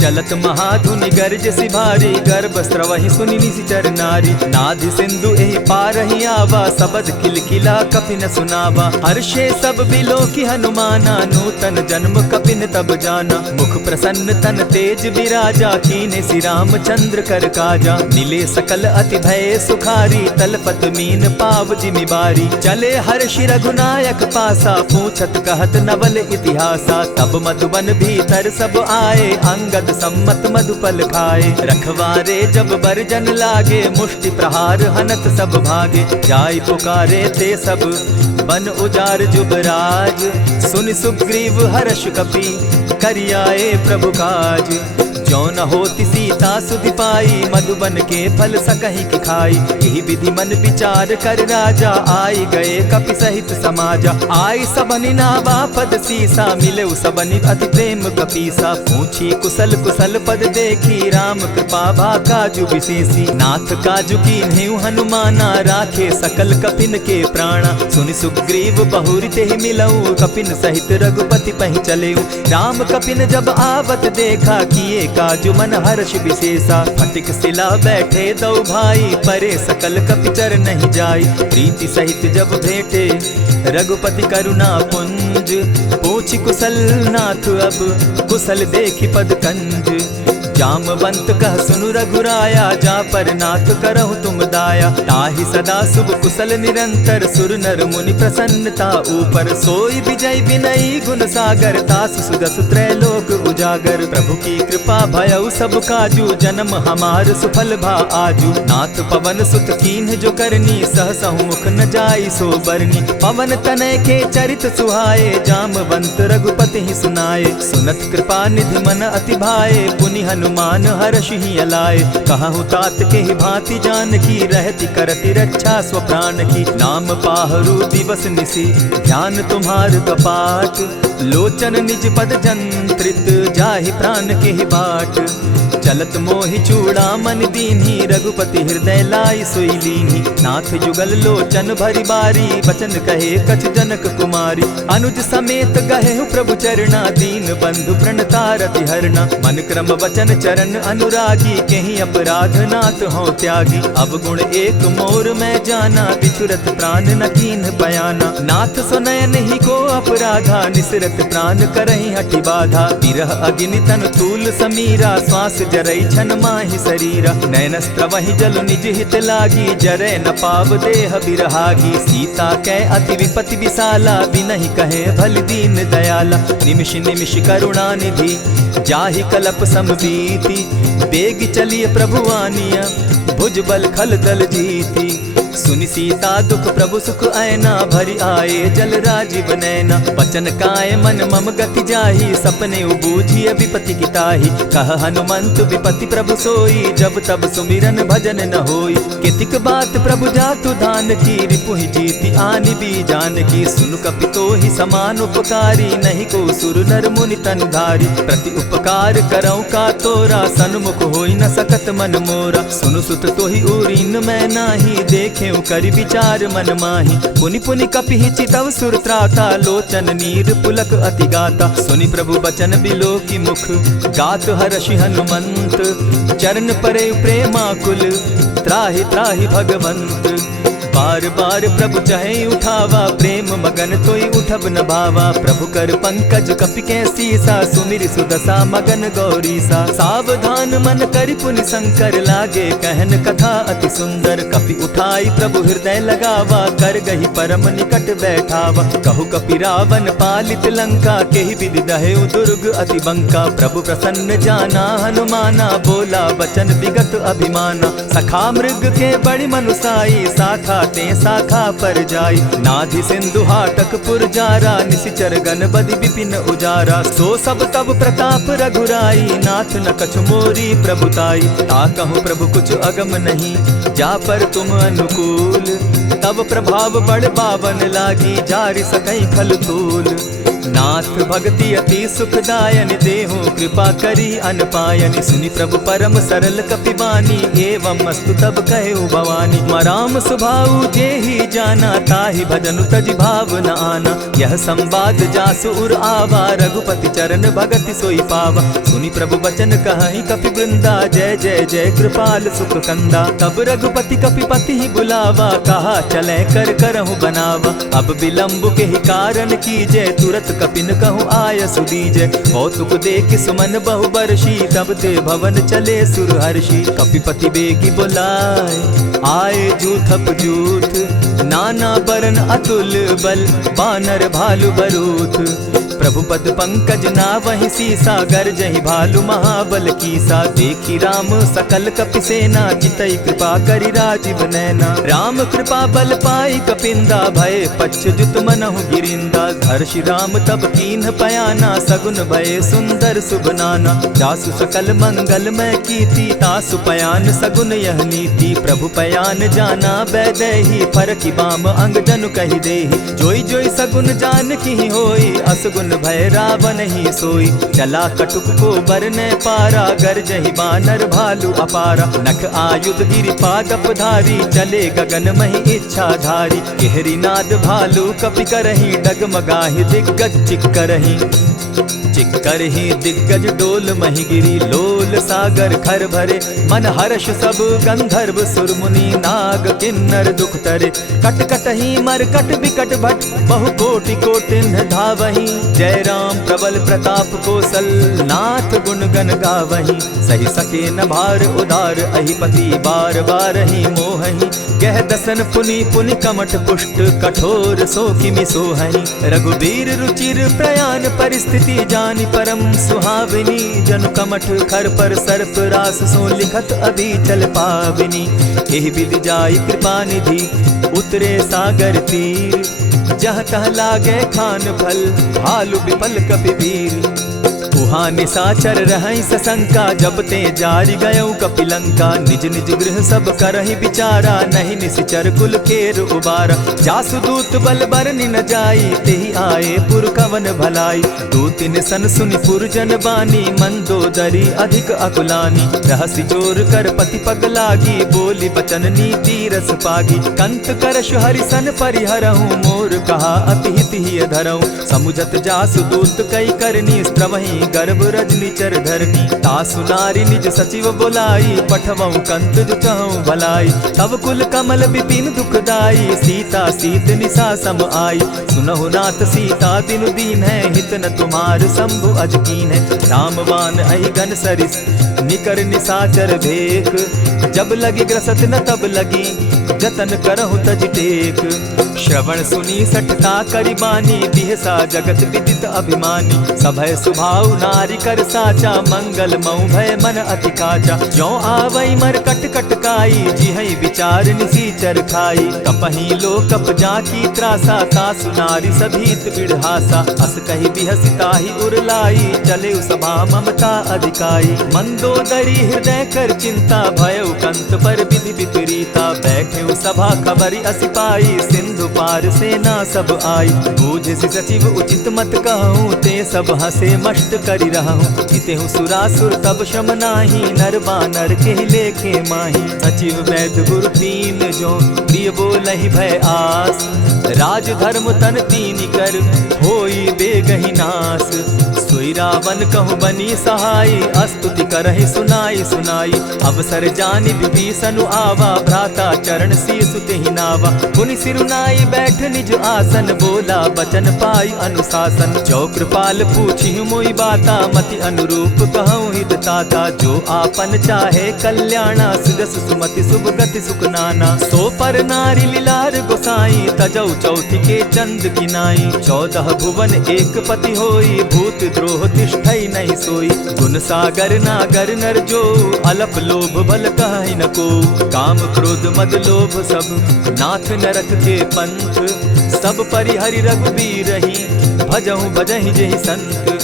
चलत महाधुनि गर्ज सिभारी, गर्भ स्रवहि सुनि निशिचर नारी। नाधि सिंधु एहि पारहि आवा, सबद किलकिला कपिन सुनावा। हर्षे सब बिलो की हनुमाना, नूतन जन्म कपिन तब जाना। मुख प्रसन्न तन तेज विराजा, कीने श्री रामचंद्र कर काजा। मिले सकल अति भय सुखारी, तलपत मीन पाव जिमि बारी। चले हर्षि रघुनायक पासा, पूछत कहत नवल इतिहासा। तब मधुबन भीतर सब आए, अंगद सम्मत मधुपल खाए। रखवारे जब बरजन लागे, मुष्टि प्रहार हनत सब भागे। जाय पुकारे ते सब बन उजार जुबराज। सुनि सुग्रीव हर्ष कपि, करियाए प्रभु काज। जो न होती सीता सुधि पाई, मधुबन के फल सकहि की खाई। यही विधि मन विचार कर राजा, आई गए कपि सहित समाजा। आई सबनि नावा पद सीसा, मिले सबनि अति प्रेम कपीसा। पूछी कुशल कुशल पद देखी, राम कृपा भा काजु विशेषी। नाथ काजु कीन्हेउ हनुमाना, राखे सकल कपिन के प्राणा। सुनि सुग्रीव बहुरि तेहि मिलऊ, कपिन सहित रघुपति पहि चलेऊ। राम कपिन जब आवत देखा, किए काजु मन हर्ष विशेषा। फटिक सिला बैठे दो भाई, परे सकल कपिचर नहीं जाई। प्रीति सहित जब भेटे, रघुपति करुणा पुंज। पूछि कुशल नाथ अब, कुशल देखि पद कंज। जामवंत कह सुनु रघुराया, जा पर नाथ करहु तुम दाया। ताहि सदा शुभ कुशल निरंतर, सुर नर मुनि प्रसन्नता ऊपर। सोई विजय विनयी गुण सागर, तास सुदस त्रैलोक उजागर। प्रभु की कृपा भयउ सब काजू, जन्म हमार सुफल भा आजू। नाथ पवन सुत कीन्ह जो करनी, सहसहु मुख न जाई सो बरनी। पवन तनय के चरित सुहाए, जामवंत रघुपति ही सुनाए। सुनत कृपा निधि मन अति भाए, पुनि हनुमान हर्ष ही अलाए। कहूँ तात के ही भांति जान की, रहती करती रक्षा स्व प्राण की। नाम पाहरु दिवस निसी, ध्यान तुम्हार कपाट। लोचन निज पद जंत्रित, जाहि प्राण के ही बाट। चलत मोहि चूड़ामन दीन्ही, रघुपति हृदय लाई सोई लीन्ही। नाथ जुगल लोचन भरी बारी, बचन कहे कछ जनक कुमारी। अनुज समेत गहे प्रभु चरणा, दीन बंधु प्रणतारति हरना। मन क्रम वचन चरण अनुरागी, कहीं अपराध नाथ हो त्यागी। अवगुण एक मोर में जाना, बिछुरत प्राण न कीन्ह बयाना। नाथ सुनयन ही को अपराधा, निसरत प्राण करहि हठि बाधा। विरह अग्नि तन तूल समीरा, श्वास जरई छन माहि शरीरा। नयन स्त्रवहि जल निज हित लागी, जरै न पाव देह बिरहागी। सीता कै अति विपति विशाला, बिनहि कहे भल दीन दयाला। निमिष निमिष करुणा निधि, जाहि कलप समबीति। बेग चलिए प्रभु आनिया, भुज बल खल दल जीती। सुनि सीता दुख प्रभु सुख ऐना, भरी आए जल राजीव नैना। बचन काय मन मम गति जाहि, सपने बूझिय विपति की ताहि। कह हनुमंत विपति प्रभु सोई, जब तब सुमिरन भजन न होई। कितिक बात प्रभु जातु धान की, रिपुहि जीति आनि भी जान की। सुनु कपितो ही समान उपकारी, नहीं को सुर नर मुनि तन धारी। प्रति उपकार करऊँ का तोरा, सन्मुख होई न सकत मन मोरा। सुनु सुत तोहि उरीन मैं नाही, देखे करि विचार मन माही। पुनि पुनि कपिहि चितव सुर त्राता, लोचन नीर पुलक अति गाता। सुनि प्रभु बचन बिलो की मुख, गात हर्षि हनुमंत। चरण परे प्रेमाकुल, त्राहि त्राहि भगवंत। बार बार प्रभु चहे उठावा, प्रेम मगन तोई उठब न भावा। प्रभु कर पंकज कपि के सीसा, सुमिरि सुदशा मगन गौरीसा। सावधान मन करि पुनि शंकर, लागे कहन कथा अति सुंदर। कपि उठाई प्रभु हृदय लगावा, कर गही परम निकट बैठावा। कहु कपि रावण पालित लंका, केहि विधि दहेउ दुर्ग अति बंका। प्रभु प्रसन्न जाना हनुमाना, बोला बचन विगत अभिमाना। सखा मृग के बड़ी मनुसाई, साखा ते शाखा पर जाई। नाधि सिंधु हाटक पुरजारा, निशिचर गण बदि विपिन उजारा। सो सब तब प्रताप रघुराई, नाथ न कछु मोरी प्रभुताई। ताकहु प्रभु कुछ अगम नहीं, जा पर तुम अनुकूल। तब प्रभाव बड़ बावन लागी, जारि सकई खल तूल। नाथ भक्ति अति सुखदायन, देहु कृपा करी अनपायनि। सुनि प्रभु परम सरल कपिबानी, एवं मस्तु तब कहु भवानी। मराम सुभाऊ जेहि जाना, ताहि भजनु तजि भाव न आना। यह संवाद जासु उर आवा, रघुपति चरण भगति सोई पावा। सुनि प्रभु बचन कहहि कपि वृंदा, जय जय जय कृपाल सुख कंदा। तब रघुपति कपिपति ही बुलावा, कहा चले कर करहु बनावा। अब विलंब के ही कारण कीजय, तुरत कपिन कहूँ आय सुदीजय। कौतुक देख सुमन बहु बरसी, तब ते भवन चले सुर हर्षि। कपिपति बेगी बुलाए, आए जूथप जूथ। नाना बरन अतुल बल, बानर भालु बरूथ। प्रभु पद पंकज नावहि सीसा, गरजहि भालु महाबल कीसा। देखी राम सकल कपि सेना, चितई कृपा करि राजीव नैना। राम कृपा बल पाई कपिंदा, भय पच्युत मनहु गिरिंदा। हर्षि राम तब कीन्ह पयाना, सगुन भय सुंदर शुभ नाना। जासु सकल मंगल मैं कीति, तासु पयान सगुन यह नीति। प्रभु पयान जाना बैदेही, फरकि बाम अंग जनु कहि देहि। जोई जोई सगुन जान की होई, असगुन भय रावण ही सोई। चला कटुक को बरने पारा, गरजहि बानर भालु अपारा। नख आयुध गिरि पादप धारी, चले गगन महि इच्छा धारी। केहरी नाद भालु कपि करहि, डगमगाहि दिग्गज चिक्करहि। चिक्करहि दिग्गज डोल महि गिरी, लोल सागर खर भरे। मन हर्ष सब गंधर्व सुर मुनि, नाग किन्नर दुख तरे। कट कटहि मरकट बिकट भट, बहु कोटि कोटिन्ह धावहि। जय राम प्रबल प्रताप कौशल, नाथ गुण गण गावहि। सही सके न भार उदार, अहिपति बार बार ही मोहहि। गह दसन पुनि पुनि कमठ पुष्ट, कठोर सो किमि सोहहि। रघुबीर रुचिर प्रयाण परिस्थिति, जानि परम सुहाविनी। जनु कमठ खर पर सर्प रास, सो लिखत अभी चल पाविनी। एहि विधि जाई कृपा निधि, उतरे सागर तीर। जह तह लागे खान फल, भालु विफल कपिवीर। उहाँ निशाचर रहै सशंका, जब ते जारि गयौ कपिलंका। निज निज गृह सब करहि विचारा, नहीं निशिचर कुल केर उबारा। जासु दूत बल बरनि न जाई, तेहि आए पुर कवन भलाई। दूतिन सन सुनि पुरजन बानी, मंदोदरी अधिक अकुलानी। रहसि जोर कर पति पग लागी, बोली बचन नीति रस पागी। कंत करश हरि सन परिहरहु, मोर कहा अति हित ही धरहु। समुझत जासु दूत कई करनी, स्त्रवहि गर्भ रजनी चर धरनी। तासु नारी निज सचिव बोलाई, पठवऊ कंत जो चहु भलाई। तब कुल कमल विपिन दुखदाई, सीता सीत निशा सम आई। सुनहु नाथ सीता बिनु दीन है, हित न तुम्हार शंभु अजकीन है। रामवान अहि गन सरिस, निकर निशाचर भेक। जब लगी ग्रसत न तब लगी, जतन करहु तज टेक। श्रवण सुनी सठता करि बानी, बिहसा जगत विदित अभिमानी। सभय सुभाव नारी कर साचा, मंगल मऊ भय मन अति काचा। ज्यों आवई मर कट कट काई, जिहई विचार निसीचर खाई। कपही लो कप जाकी त्रासा, तासु नारी सभीत बिढ़ासा। अस कही बिहसिता ही उरलाई, चले सभा ममता अधिकाई। मंदोदरी हृदय कर चिंता, भयउ कंत पर विधि विपरीता। बैठे सभा खबरी असी पाई, सिंधु पार सेना सब आई। बूझ सि सचिव उचित मत कहूँ, ते सब हसे मष्ट करि रहूँ। जितेहु सुरासुर तब शम नाही, नर बानर के लेखे माही। सचिव वैद्य गुरु तीन जो, प्रिय बोलहि भय आस। राज धर्म तन तीन कर, होई बेगहि नास। सोई रावण कहु बनी सहाई, अस्तुति करहि सुनाई सुनाई। अवसर जानि विभीषण आवा, भ्राता चरण शीसु तेहि नावा। पुनि सिरुनाई बैठ निज आसन, बोला बचन पाई अनुशासन। जो कृपाल पूछि मोई बाता, मति अनुरूप कहूँ हित ताता। जो आपन चाहे कल्याणा, सुजस सुमति शुभ गति सुख नाना। सो पर नारी लीलार गोसाई, तजौ चौथि के चंद किनाई। 14 भुवन एक पति होई, भूत द्रोह तिष्ठई नहीं सोई। गुण सागर नागर नर जो, अलप लोभ बल कहहि न को। काम क्रोध मद लोभ सब, नाथ नरक के पंथ। सब परिहरि रघुबीरहि, भजहु भजहि जेहि संत।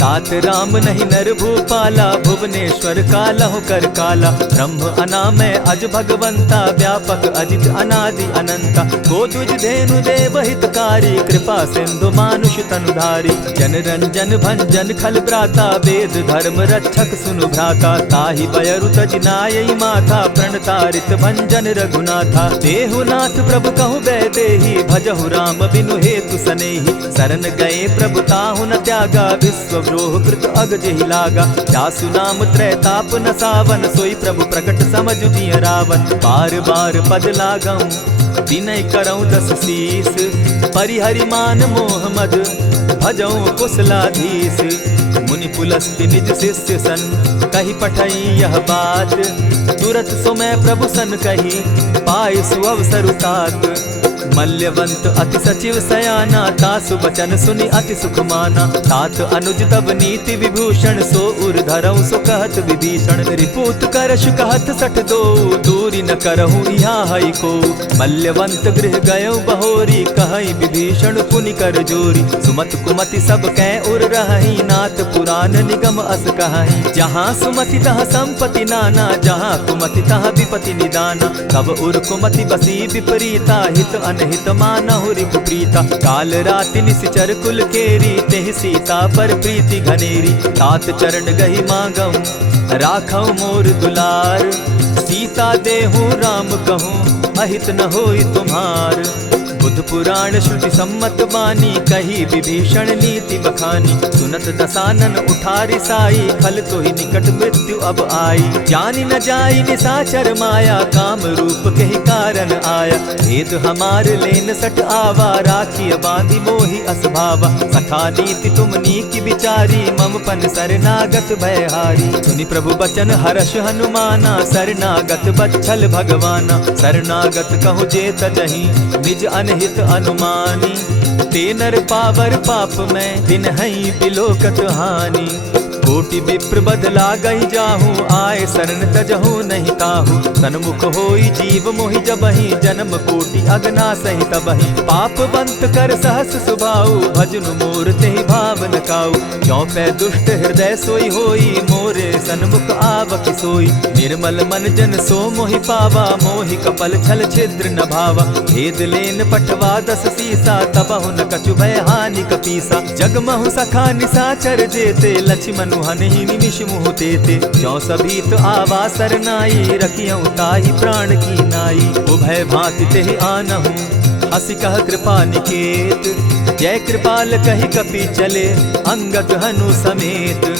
तात राम नहीं नर भूपाला, भुवनेश्वर कालहु कर काला। ब्रह्म अनामय अज भगवंता, व्यापक अजित अनादि अनंता। गो द्विज धेनु देव हितकारी, कृपा सिंधु मानुष तनुधारी। जन रंजन भंजन खल भ्राता, वेद धर्म रक्षक सुनु भ्राता। ताहि बयरु तज नायई माथा, प्रणतारित भंजन रघुनाथा। देहुनाथ प्रभु कहु बैदेही, भजहु राम बिनु हेतु सनेही। शरण गए प्रभु ताहु न त्यागा, विश्व द्रोह कृत अग जेहि लागा। जासु नाम त्रैताप न सावन, सोई प्रभु प्रकट समझु जिय रावण। बार बार पद लागऊं, विनय करऊं 10 शीस। परिहरि मान मोह मद, भजऊं कुशलाधीश। मुनि पुलस्त्य निज शिष्य सन, कही पठई यह बात। तुरत सुमय प्रभु सन कही, पाय सुअवसर तात। मल्यवंत अति सचिव सयाना, तासु बचन सुनि अति सुख माना। तात अनुज तब नीति विभूषण, सो उर धरऊ सो कहत विभीषण। रिपुत करश कहत सठ दो, दूरी न करहु यहाँ हई को। मल्यवंत गृह गयो बहोरी, कहई विभीषण पुनि कर जोरी। सुमत कुमति सब कै उर रहई, नाथ पुराण निगम अस कहई। जहाँ सुमति तहाँ संपत्ति नाना, जहाँ कुमति तहाँ विपति निदाना। तब उर कुमति बसी विपरीता, हित अनहित मानहु रिपु प्रीता। काल राति निशिचर कुल केरी, तेहि सीता पर प्रीति घनेरी। तात चरण गही मांगऊं, राखऊं मोर दुलार। सीता देहूं राम कहूं, अहित न होई तुम्हार। बुध पुराण श्रुति सम्मत बानी, कही विभीषण नीति बखानी। सुनत दसानन उठारी साई, खल तो ही निकट मृत्यु अब आई। जानी न जाई निसाचर माया, काम रूप के ही कारण आया। भेद हमार लेन सट आवा, राखी बांधी मोहि असभावा। सखा नीति तुम नीति विचारी, मम पन शरणागत भयहारी। सुनि प्रभु बचन हर्ष हनुमाना, शरणागत बच्छल भगवाना। शरणागत कहु जे तजहि, निज अनहित अनुमानी। ते नर पावर पाप में, दिन हई बिलोकत हानि। कोटि विप्र बदला गई जाहू, आए शरण तजहू नहीं ताहू। सन्मुख होई जीव मोहि जबहि, जन्म कोटि अगना सहि तबहि। पाप बंत कर सहस सुभाऊ, भजनु मोर तेहि भाव न काऊ। क्यों पै दुष्ट हृदय सोई होई, मोरे सन्मुख आवक सोई। निर्मल मन जन सो मोहि पावा, मोहि कपल छल छिद्र न भावा। भेद लेन पठवा 10 सीसा, तबहु न कछु भय हानि कपीसा। जगमहु सखा निसाचर जेते, लक्ष्मण हनहि निमिष मुह देते। जो सभीत आवा सरनाई, रखियऊ ताहि प्राण की नाई। उभय भांति तेहि आनहु, हसी कह कृपा निकेत। जय कृपाल कहि कपि चले, अंगद हनु समेत।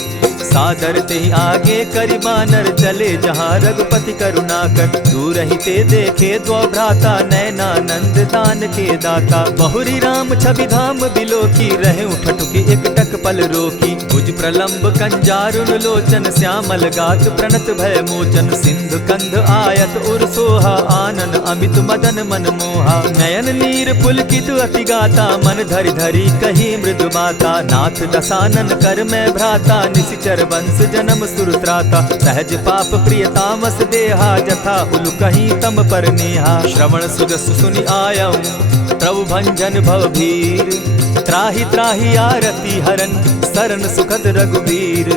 सादर तेहि आगे करि बानर, चले जहाँ रघुपति करुणा कर। दूर ही ते देखे द्वौ भ्राता, नैनानंद दान के दाता। बहुरी राम छवि धाम बिलोकी, रहे ठठुकी एक टक पल रोकी। भुज प्रलंब कंजारुन लोचन, श्यामल गात प्रणत भय मोचन। सिंधु कंध आयत उर सोहा, आनन अमित मदन मन मोहा। नयन नीर पुलकित अति गाता, मन धरि धरि कही मृदु बाता। नाथ दसानन कर मैं भ्राता, निशिचर वंश जन्म सुरत्राता। सहज पाप प्रिय तामस देहा, जथा उलु कहीं तम पर नेहा। श्रवण सुजस सुनि आयऊं, प्रभु भंजन भवभीर। त्राहि त्राहि आरती हरन, सरन सुखद रघुवीर।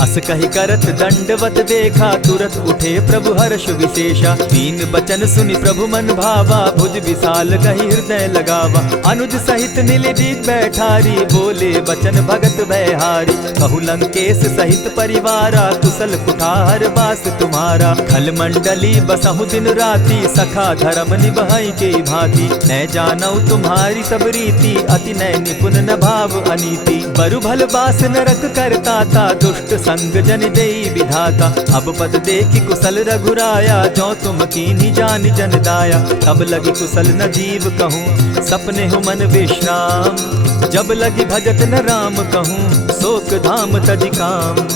अस कहि करत दंडवत देखा, तुरत उठे प्रभु हर्ष विशेषा। दीन बचन सुनि प्रभु मन भावा, भुज विशाल कहि हृदय लगावा। अनुज सहित नीलदीप बैठारी, बोले बचन भगत भयहारी। कहु लंकेश सहित परिवारा, कुशल कुठार बास तुम्हारा। खल मंडली बसहु दिन राति, सखा धर्म निभई के भांति। न जानऊ तुम्हारी सब रीति, अति नय निपुण न भाव अनीति। बरु भल बास नरक करता था, दुष्ट संग जन देई विधाता। अब पद देखि कुशल रघुराया, जो तुम कीन्ही जानि जन दाया। तब लगी कुशल न जीव कहूँ, सपने हो मन विश्राम। जब लगी भजत न राम कहूँ, शोक धाम तजि काम।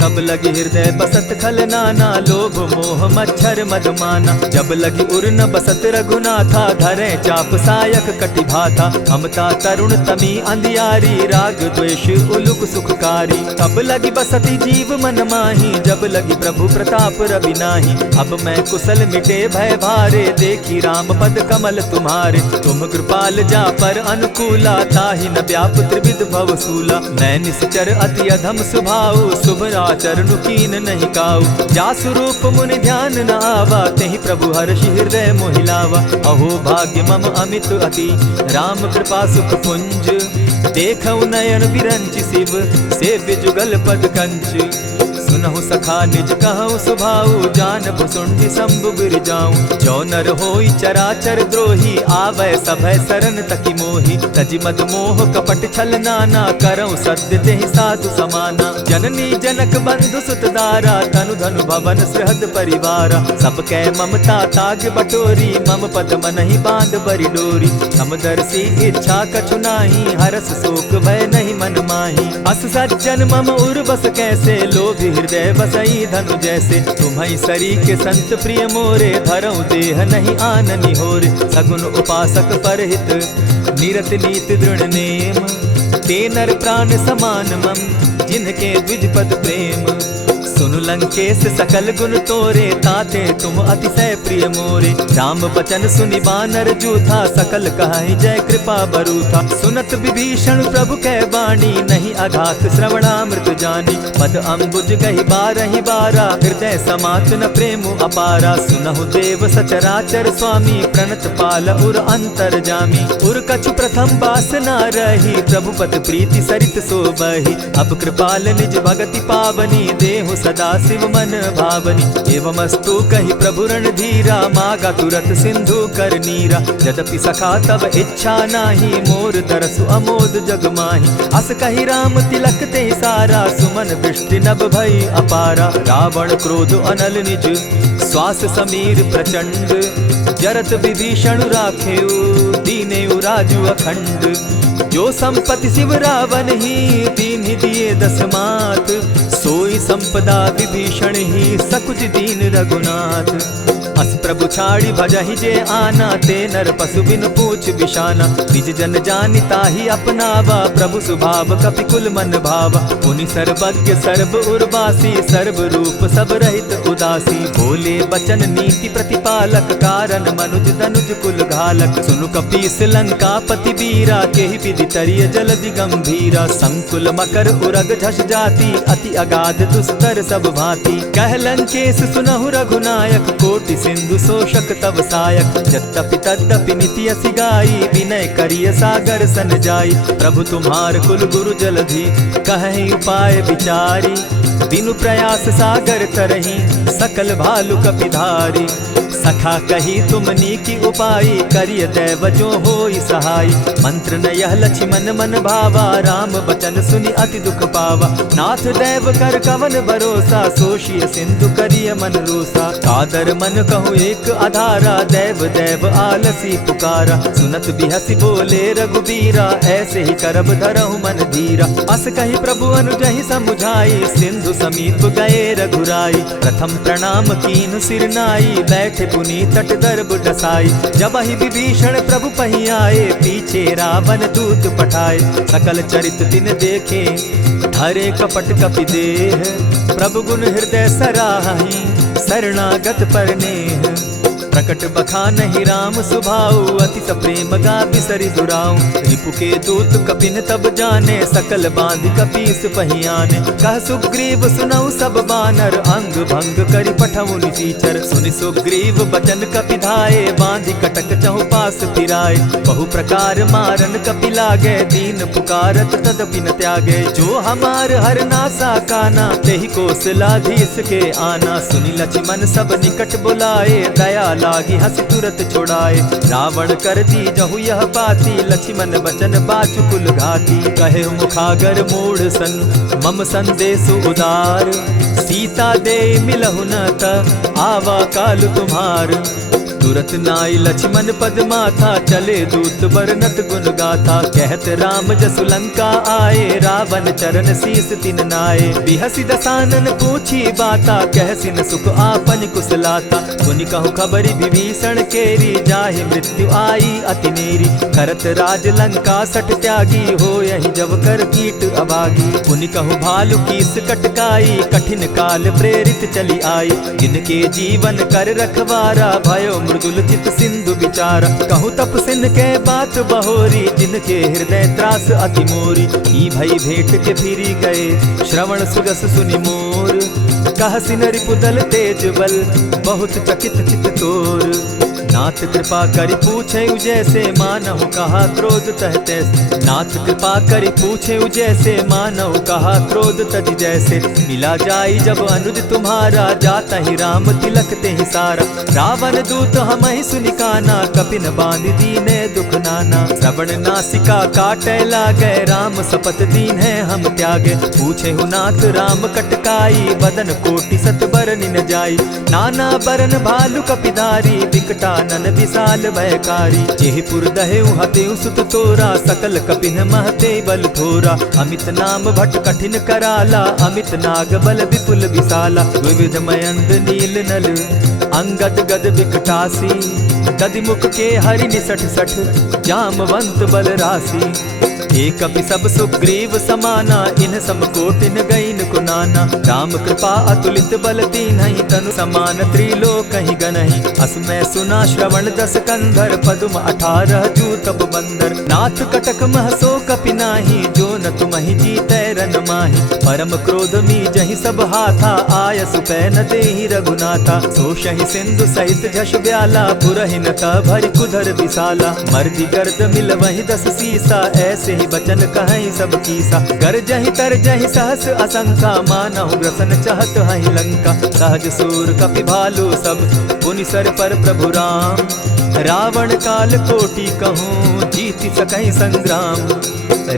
तब लगी हृदय बसत खल नाना, लोभ मोह मच्छर मधुमाना। जब लगी उर न बसत रघुनाथा, धरे चाप सायक कटि भाथा। ममता तरुण तमी अंधियारी, राग द्वेष उलुक सुखकारी। तब लगी बसती जीव मन माही, जब लगी प्रभु प्रताप रवि नाही। अब मैं कुशल मिटे भय भारे, देखी राम पद कमल तुम्हारे। तुम कृपाल जा पर अनुकूला, ताहि न व्याप त्रिविध भवसूला। मैं निश्चर अति अधम स्वभाव, शुभ चरणु कीन नहीं काऊ। जासु रूप मुनि ध्यान न आवा, तेहि प्रभु हर्षि हृदय मोहिलावा। अहो भाग्य मम अमित अति, राम कृपा सुख पुंज। देखऊ नयन विरंचि शिव, सेव्य जुगल पद कंच। सुनहु सखा निज कहु सुभाऊ, जान भुसुंडि शंभु गिर जाऊं। जो नर होई चराचर द्रोही, आवै सभय सरन तकी मोही। तजि मद मोह कपट छल नाना, करऊं सत्य तेहि साधु समाना। जननी जनक बंधु सुत दारा, तनु धनु भवन सृहद परिवारा। सब कै ममता ताग बटोरी, मम पद मनहि बांध बरि डोरी। समदर्शी इच्छा कछु नाही, हरस शोक भय नहीं मन माही। अस सज्जन मम उर बस कैसे, लोभी हृदय बसई धनु जैसे। तुम्हारी सरी के संत प्रिय मोरे, धरऊं देह नहीं आननि होरे। सगुन उपासक परहित, निरत नीत दृढ़ नेम। ते नर प्राण समान मम, जिनके द्विज पद प्रेम। सुनु लंकेश सकल गुण तोरे, ताते तुम अतिशय प्रिय मोरे। राम बचन सुनि बानर जूथा, सकल कहाहि जय कृपा बरूथा। सुनत विभीषण प्रभु कै बाणी, नहीं अघात श्रवणामृत जानी। पद अम्बुज गहि बारहि बारा, हृदय समात न प्रेम अपारा। सुनहु देव सचराचर स्वामी, प्रणत पाल उर अंतर जामी। उर कछु प्रथम बास न रही, प्रभु पद प्रीति सरित सोबहि। अब कृपाल निज भगति पावनी, देहु सदा शिव मन भावनी। एवमस्तु कहि प्रभु रणधीरा, मागा तुरत सिंधु कर नीरा। यद्यपि सखा तब इच्छा नाही, मोर दरसु अमोद जग माही। अस कहि राम तिलक ते सारा, सुमन वृष्टि नभ भई अपारा। रावण क्रोध अनल निज, श्वास समीर प्रचंड। जरत विभीषण राखेउ, दीनेउ राजु अखंड। जो संपत्ति शिव रावण ही, दीन्हि दिए दस मात। सोई संपदा विभीषण ही, सकुच दीन रघुनाथ। अस प्रभु छाड़ी भजहि जे आना, ते नर पशु बिन पूछ बिशाना। निज जन जानि ताहि अपनावा, प्रभु स्वभाव कपिकुल मन भावा। मुनि सर्वज्ञ सर्व उर्वासी, सर्व रूप सब रहित उदासी। बोले बचन नीति प्रतिपालक, कारण मनुज धनुज कुल घालक। सुनु कपीस लंकापति वीरा, केहि विधि तरिय जलधि गंभीरा। संकुल मकर उरग झष जाति, अति अगाध दुस्तर सब भांति। कह लंकेश सुनहु रघुनायक, कोटि सिंधु शोषक तव सायक। यद्यपि तद्यपि नीति असि गाई, विनय करिय सागर सन जाई। प्रभु तुम्हार कुल गुरु जलधि, कहि उपाय विचारी। बिनु प्रयास सागर तरहि, सकल भालु कपिधारी। सखा कही तुमनी की उपाई, करिय दैव जो होई सहाय। मंत्र न यह लक्ष्मण मन भावा, राम बचन सुनि अति दुख पावा। नाथ दैव कर कवन भरोसा, सोशिय सिंधु करिय मन रोसा। कादर मन कहूँ एक आधारा, दैव दैव आलसी पुकारा। सुनत बिहसी बोले रघुबीरा, ऐसे ही करब धरहु मन धीरा। अस कही प्रभु अनुजहि समुझाई, सिंधु समीप गए रघुराई। प्रथम प्रणाम कीन सिर नाई, बैठे पुनि तट दर्ब डसाई। जब ही विभीषण प्रभु पही आए, पीछे रावण दूत पठाए। सकल चरित दिन देखे, धरे कपट कपि देह। प्रभु गुण हृदय सराहि, शरणागत पर नेह। प्रकट बखानहि राम सुभाऊ, अति सप्रेम गा बिसरि दुराऊ। रिपु के दूत कपिन तब जाने, सकल बांधि कपीस पहियाने। कह सुग्रीव सुनऊ सब बानर, अंग भंग करि पठऊ निसीचर। सुनि सुग्रीव बचन कपि धाये, बांधि कटक चहु पास फिराए। बहु प्रकार मारन कपि लागे, दीन पुकारत तदपि न त्यागे। जो हमार हर नासा काना, तेहि कौशलाधीश के आना। सुनि लक्ष्मण सब निकट बुलाए, दया लागी हंसी तुरत छुड़ाए। रावण कर दी जहु यह पाती, लक्ष्मण बचन बाचु कुल घाती। कहे मुखागर मूढ़ सन, मम संदेश उदार। सीता दे मिलहु न त, आवा काल तुम्हार। तुरत नाई लक्ष्मण पद माथा, चले दूत बरनत गुण गाथा। कहत राम जसु लंका आए, रावण चरण शीस तिन नाये। बिहसी दसानन पूछी बाता, कहसी न सुख आपन कुशलाता। सुनि कहु खबरी विभीषण केरी, जाहि मृत्यु आई अति नेरी। करत राज लंका सठ त्यागी, हो यही जब कर कीट अभागी। पुनि कहु भालु कीस कटकाई, कठिन काल प्रेरित चली आई। जिनके जीवन कर रखवारा, भयो मृदुल चित सिंधु विचारा। कहूँ तपसिन के बात बहोरी, जिनके हृदय त्रास अति मोरी। ई भई भेंट के फिरी गए, श्रवण सुगस सुनि मोर। कहसिन रिपुदल तेज बल, बहुत चकित चित तोर। नाथ कृपा करि पूछे जैसे, मानहु कहा क्रोध तह तैसे। नाथ कृपा करि पूछे जैसे, मानहु कहा क्रोध तज जैसे। मिला जाई जब अनुज तुम्हारा, जाता ही राम तिलक ते ही सारा। रावण दूत हम ही सुनि काना, कपिन बांध दीने दुख नाना। श्रवण नासिका काटे लागे, राम सपत दीन है हम त्यागे। पूछे हु नाथ राम कटकाई, बदन कोटि सत बरनि न जाई। नाना बरन भालु कपिधारी, विकटा नन विशाल भयकारी। जेहिपुर दहेउ हतेउ सुत तोरा, सकल कपिन महते बल थोरा। अमित नाम भट कठिन कराला, अमित नाग बल विपुल विशाला। विविध मयंद नील नल, अंगद गद विकटासी। गदिमुख के हरि निसठ सठ, जामवंत बल राशि। एक कपि सब सुग्रीव समाना, इन समकोटिन गईन कुनाना। राम कृपा अतुलित बल दीन्हि, तनु समान त्रिलोक ही गनहि। अस मैं सुना श्रवण दस कंधर, पदुम 18 जूतब बंदर। नाथ कटक महसो कपि नाही, जो न तुमहि जीतै रन माहि। परम क्रोध मी जहि सब हाथा, आयस पै न देहि रघुनाथा। सोषहि सिंधु सहित झष ब्याला, पुरहि न भरि कुधर विशाला। मर्दि गर्द मिल वहि 10 सीसा, ऐसे ही बचन कहीं सब कीसा। गरजहि तरजहि सहस असंख्या, मानहु ग्रसन चाहत हहि लंका। सहज सूर कपि भालु सब, पुनि सर पर प्रभु राम। रावण काल कोटि कहूँ, जीति सकहि संग्राम।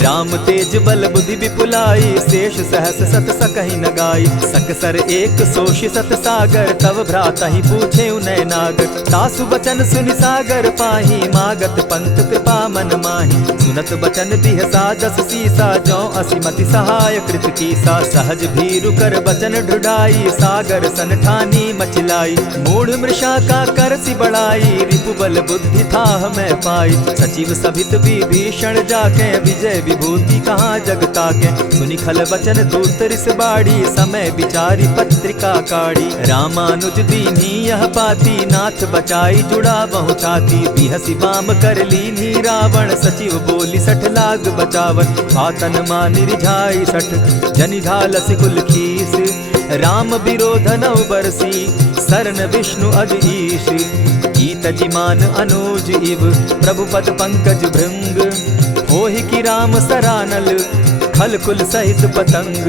राम तेज बल बुद्धि विपुलाई, शेष सहस सत सकहि न गाई। सकसर एक सोषि सत सागर, तव भ्राता ही पूछे उनय नागर। तासु बचन सुनि सागर पाही, मागत पंत कृपा मन माही। सुनत बचन बिहसा 10 सीसा, जौ असिमति सहाय कृत कीसा। सहज भीरु कर बचन ढुढ़ाई, सागर सन ठानी मचिलाई। मूढ़ मृषा का करसि बढ़ाई, रिपु बल बुद्धि थाह मैं पाई। सचिव सभित विभीषण जाके, विजय विभूति कहाँ जगता के। सुनि खल बचन दूत रिस बाड़ी, समय विचारी पत्रिका काढ़ी। रामानुज दीन्ही यह पाती, नाथ बचाई जुड़ा बहु छाती। बिहसी बाम कर लीन्ही रावण, सचिव बोली 60 लाग बचावन। आतन मानि रिझाई 60, जनि झालसि कुल खीस। राम विरोध नौ बरसी, शरण विष्णु अज ईश। गीत जिमान अनुज इव, प्रभु पद पंकज भृंग। होहि कि राम सरानल, खल कुल सहित पतंग।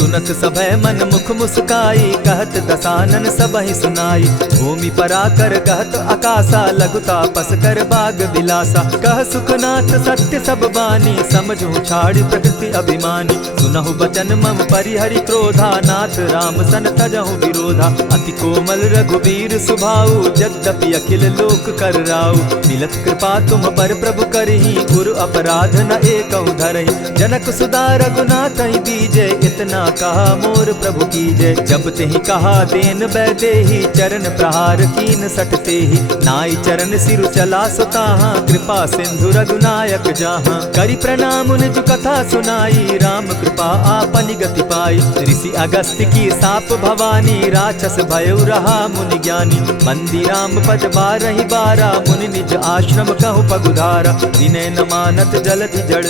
सुनत सभय मन मुख मुस्काई, कहत दसानन सबहि सुनाई। भूमि पराकर कहत आकाशा, लघुता पस कर बाग बिलासा। कह सुखनाथ सत्य सब बानी, समझू छाड़ी प्रकृति अभिमानी। सुनहु बचन मम परिहरि क्रोधा, नाथ राम सन तजहु विरोधा। अति कोमल रघुबीर सुभाऊ, यद्यपि अखिल लोक कर राऊ। मिलत कृपा तुम पर प्रभु करही, गुरु अपराध न एकहु धरहि। जनक सुदा रघुनाथ ही दीजे, इतना कहा मोर प्रभु कीजे। जब तेहि कहा देन बैदेही, चरण प्रहार कीन सटते ही। नाई चरण सिरु चला सुताहा, कृपा सिंधु रघुनायक जाहा। करि प्रणाम निज कथा सुनाई, राम कृपा आपनि गति पाई। ऋषि अगस्त्य की साप भवानी, राक्षस भयउ रहा मुनि ज्ञानी। बंदी राम पद बारहि बारा, मुनि निज आश्रम कहु पगुधारा। विनय न मानत जलधि जड़,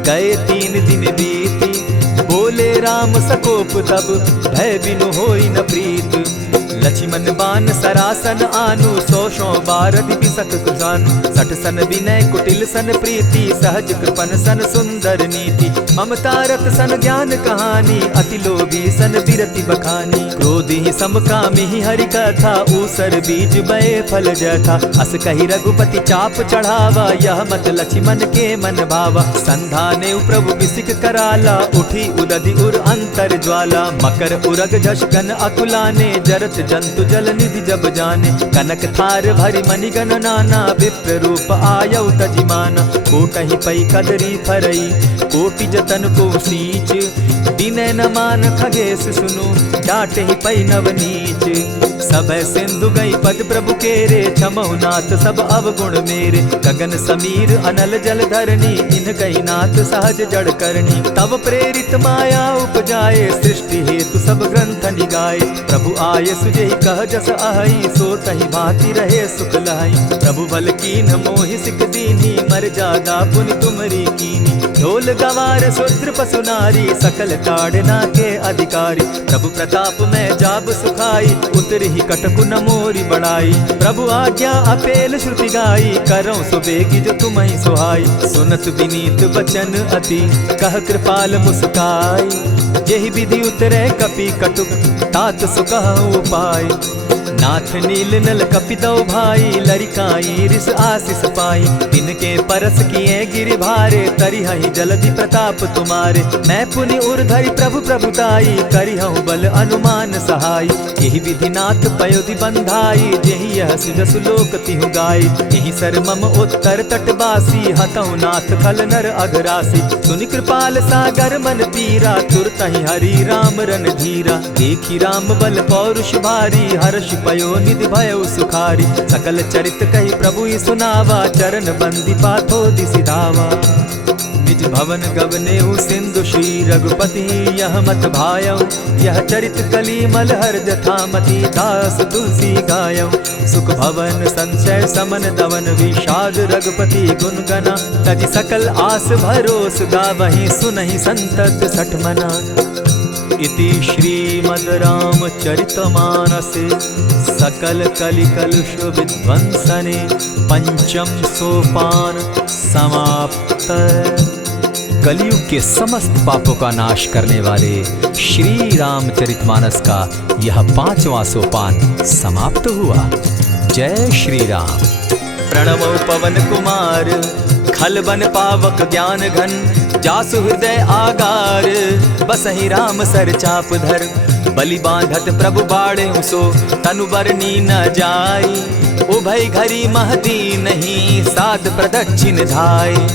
गए 3 दिन बीती। बोले राम सकोप तब, भय बिनु होई न प्रीत। लक्ष्मण बान सरासन आनु, 100 बारधि बिसक कुसानु। 60 सन विनय कुटिल सन प्रीति, सहज कृपन सन सुंदर नीति। ममता रत सन ज्ञान कहानी, अति लोभी सन बिरति बखानी। क्रोधी समकामी हरि कथा, ऊसर बीज बये फल जथा। अस कही रघुपति चाप चढ़ावा, यह मत लक्ष्मण के मन भावा। संधाने प्रभु बिसिक कराला, उठी उदधि उर अंतर ज्वाला। मकर उरग झष गन अकुलाने, जरत जंतु जल निधि जब जाने। कनक थार भरि मणिगण नाना, विप्र रूप आयउ तजिमाना। कोटहि पै कदरी फरई, कोटि जतन को सींच। विनय न मान खगेश सुनु, डांटहि पै नव नीच। सब सिंधु गई पद प्रभु केरे, क्षमहु नाथ सब अवगुण मेरे। गगन समीर अनल जल धरनी, इन गई नाथ सहज जड़ करनी। तब प्रेरित माया उपजाए, सृष्टि हेतु सब ग्रंथ निगाए। प्रभु आय सुजेहि कह जस अहई, सो तहि भांति रहे सुख लहई। प्रभु बल कीन मोहि सिख दीनी, मर जादा पुनि तुमरी कीनी। ढोल गवार शूद्र पशु नारी, सकल ताड़ना के अधिकारी। प्रभु प्रताप में जाब सुखाई, उतरि कटकु न मोरी बड़ाई। प्रभु आज्ञा अपेल श्रुति गाई, करऊं सुबेगी जो तुम्हि सुहाई। सुनत विनीत बचन अति, कह कृपाल मुस्काई। जेहि विधि उतरे कपि कटुक, तात सुकहु उपाय। नाथ नील नल कपि दो भाई, लरिकाई रिस आशीष पाई। तिनके परस किए गिरि भारे, तरिहहि जलधि प्रताप तुम्हारे। मैं पुनि उर्धरि प्रभु प्रभुताई, करिहु बल अनुमान सहाय। यही विधि नाथ पयोधि बंधाई, जेहि यह सुजसु लोक तिहु गाई। यही सर मम उत्तर तटवासी, हतहु नाथ खल नर अघरासी। सुनि कृपाल सागर मन पीरा, तुरतहि हरि राम रन धीरा। देखी राम बल पौरुष भारी, हर्ष पयो निधि भयउ सुखारी। सकल चरित कही प्रभु ही सुनावा, चरण बंदी पाथो दिसि धावा। निज भवन गवनेहु सिंधु श्री रघुपति, यह मत भायऊ। यह चरित कली मलहर जथामति, दास तुलसी गायऊ। सुख भवन संशय समन दवन, विषाद रघुपति गुण गना। तजि सकल आस भरोस, गावहि सुनहि संतत सठ मना। इति श्रीमद् रामचरितमानसे, सकल कलि कलुष विध्वंसने। पंचम सोपान समाप्त। कलयुग के समस्त पापों का नाश करने वाले श्री रामचरितमानस का यह 5वां सोपान समाप्त हुआ। जय श्री राम। प्रणमो पवन कुमार, खल बन पावक ज्ञान घन। जासु हृदय आगार, बसहि राम सर चाप धर। बलि बांधत प्रभु बाढ़े सो, तनु बरनी न जाई। उभय घरी महदी नहीं, साध प्रदक्षिण धाई।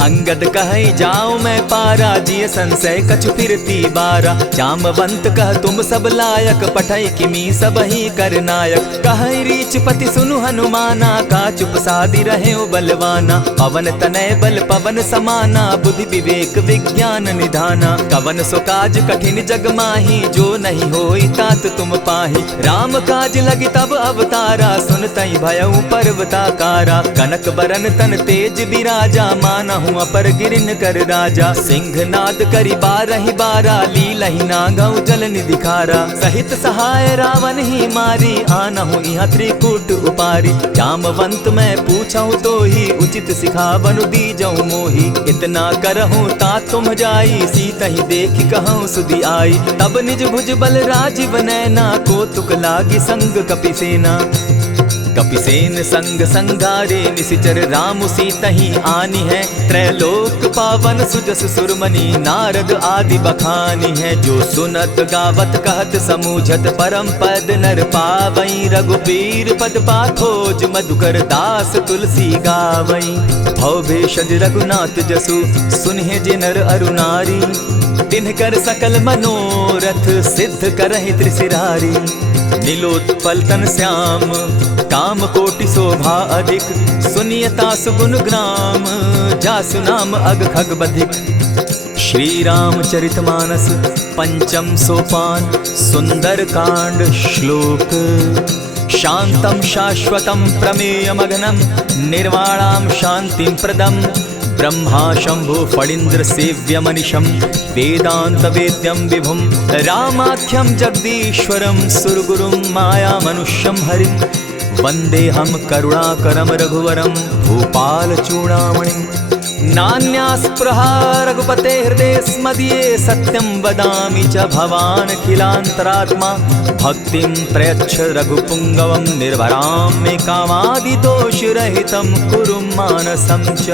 अंगद कहे जाऊं मैं पारा, जिय संशय कछु फिरती बारा। जामवंत कह तुम सब लायक, पठै किमी सब ही कर नायक। कहे रीच पति सुनु हनुमाना, का चुप सादी रहे बलवाना। पवन तनय बल पवन समाना, बुद्धि विवेक विज्ञान निधाना। कवन सो काज कठिन जग माही, जो नहीं होई तात तुम पाही। राम काज लगी तब अवतारा, सुनतई भयउ पर्वताकारा। कनक बरन तन तेज विराजा, मानहु कहूँ अपर गिरिन कर राजा। सिंहनाद करी बारहि बारा, लीलहि नागहु जल निधि खारा। सहित सहाय रावण ही मारी, आनहु इहाँ त्रिकूट उपारी। जामवंत मैं पूछहु तो ही, उचित सिखावनु दीजहु मोही। इतना करहूँ ता तुम जाई, सीतहि देखि कहूँ सुधि आई। तब निज भुज बल राजीव नैना, कौतुक लागी संग कपिसेना। कपिसेन संग संगारे, निशिचर राम सीतहि आनी है। त्रैलोक पावन सुजस सुरमणि, नारद आदि बखानी है। जो सुनत गावत कहत समूझत, परम पद नर पावई। रघुबीर पद पाखोज, मधुकर दास तुलसी गावई। भव भेषज रघुनाथ जसु, सुनहि जे नर अरु नारी। तिनकर सकल मनोरथ, सिद्ध करहि त्रिशिरारी। नीलोत्पल तन श्याम, काम कोटि शोभा अधिक। सुनियता सुगुन ग्राम, जासु नाम अग खग बधिक। श्री रामचरित मानस पंचम सोपान, सुंदर कांड श्लोक। शांतम शाश्वतम प्रमेयमघनम, निर्वाणाम शांतिं प्रदम। ब्रह्मा शंभु फणीन्द्र सेव्यमनिशं, वेदांत वेद्यं विभुं। रामाख्यं जगदीश्वरं, सुरगुरुं माया मनुष्यं हरिं। वन्देऽहं करुणाकरं रघुवरं, भूपाल चूडामणिं। नान्यास्पृहा रघुपते हृदये स्मदीये, सत्यं वदामि च भवानखिलान्तरात्मा। भक्तिं प्रयच्छ रघुपुङ्गवं, निर्भरां मे कामादिदोषरहितं कुरु मानसं च।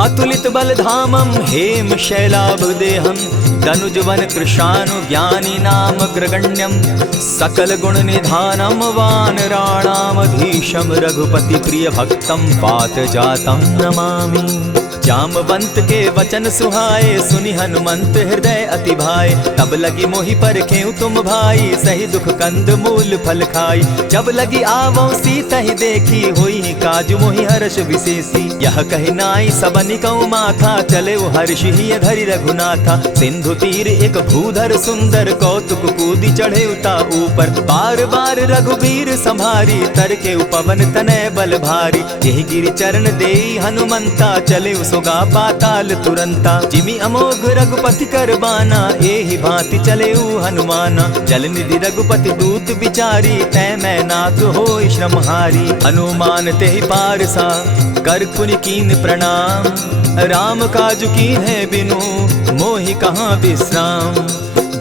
अतुलित बलधामं हेम शैलाभदेहं, दनुजवन कृशानुज्ञानी नामग्रगण्यं। सकल गुण निधानं वानराणामधीशं, रघुपति प्रिय भक्तं पातजातं नमामि। जामवंत के वचन सुहाए, सुनि हनुमंत हृदय अति भाए। तब लगी मोहि परखेउ तुम भाई, सही दुख कंद मूल फल खाई। जब लगी आवो सीतहि देखी, होई काजु मोहि हर्ष विशेषी। यह कहि नाई सबनि कहु माथा, चले वो हर्षि हिय धरि रघुनाथा। सिंधु तीर एक भूधर सुंदर, कौतुक कूदि चढ़े उता ऊपर। बार बार रघुबीर संभारी, तर के उपवन तनय बल भारी। यही गिरि चरण देई हनुमंता, चले सोगा पाताल तुरंता। जिमि अमोघ रघुपति कर बाना, एहि भांति चलेउ हनुमाना। जल निधि रघुपति दूत बिचारी, तै मैं नाथ होई श्रमहारी। हनुमान तेहि पारसा, कर पुनि कीन प्रणाम। राम काज कीन है बिनु, मोहि कहाँ विश्राम।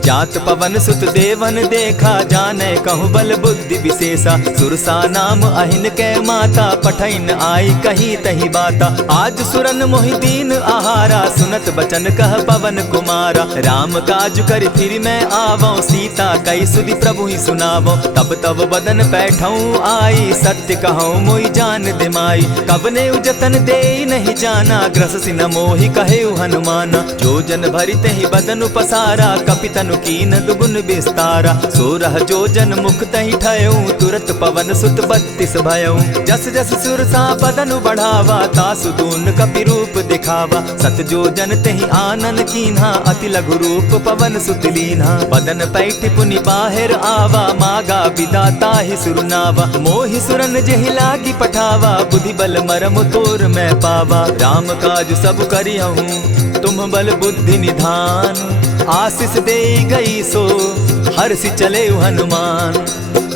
जात पवन सुत देवन देखा, जाने कहूँ बल बुद्धि विशेषा। सुरसा नाम अहिन कै माता, पठैन आई कहीं तही बाता। आज सुरन मोहि दीन आहारा, सुनत बचन कह पवन कुमारा। राम काज कर फिर मैं आवो, सीता कई सुधि प्रभु ही सुनावो। तब तब बदन बैठऊँ आई, सत्य कहूँ मोहि जान दिमाई। कबने उजतन दे नहीं जाना, ग्रस सिन मोहि कहे हनुमाना। जो जन भरि तहि बदन पसारा, कपितन कीन दुगुन विस्तारा। सोरह जो जन मुख तहि ठयऊ, तुरत पवन सुत 32 भयऊ। जस जस सुरसा बदन बढ़ावा, तासु दून कपि रूप दिखावा। सत जो जन तहि आनन कीन्हा, अति लघु रूप पवन सुत लीन्हा। बदन पैठ पुनि बाहिर आवा, मागा बिदा ताहि सुरनावा। मोहि सुरन जेहि लागी पठावा, बुद्धि बल मरम तोर मैं पावा। राम काज सब करिहूँ, तुम बल बुद्धि निधान। आशीष दे गई सो, हर्षि चले हनुमान।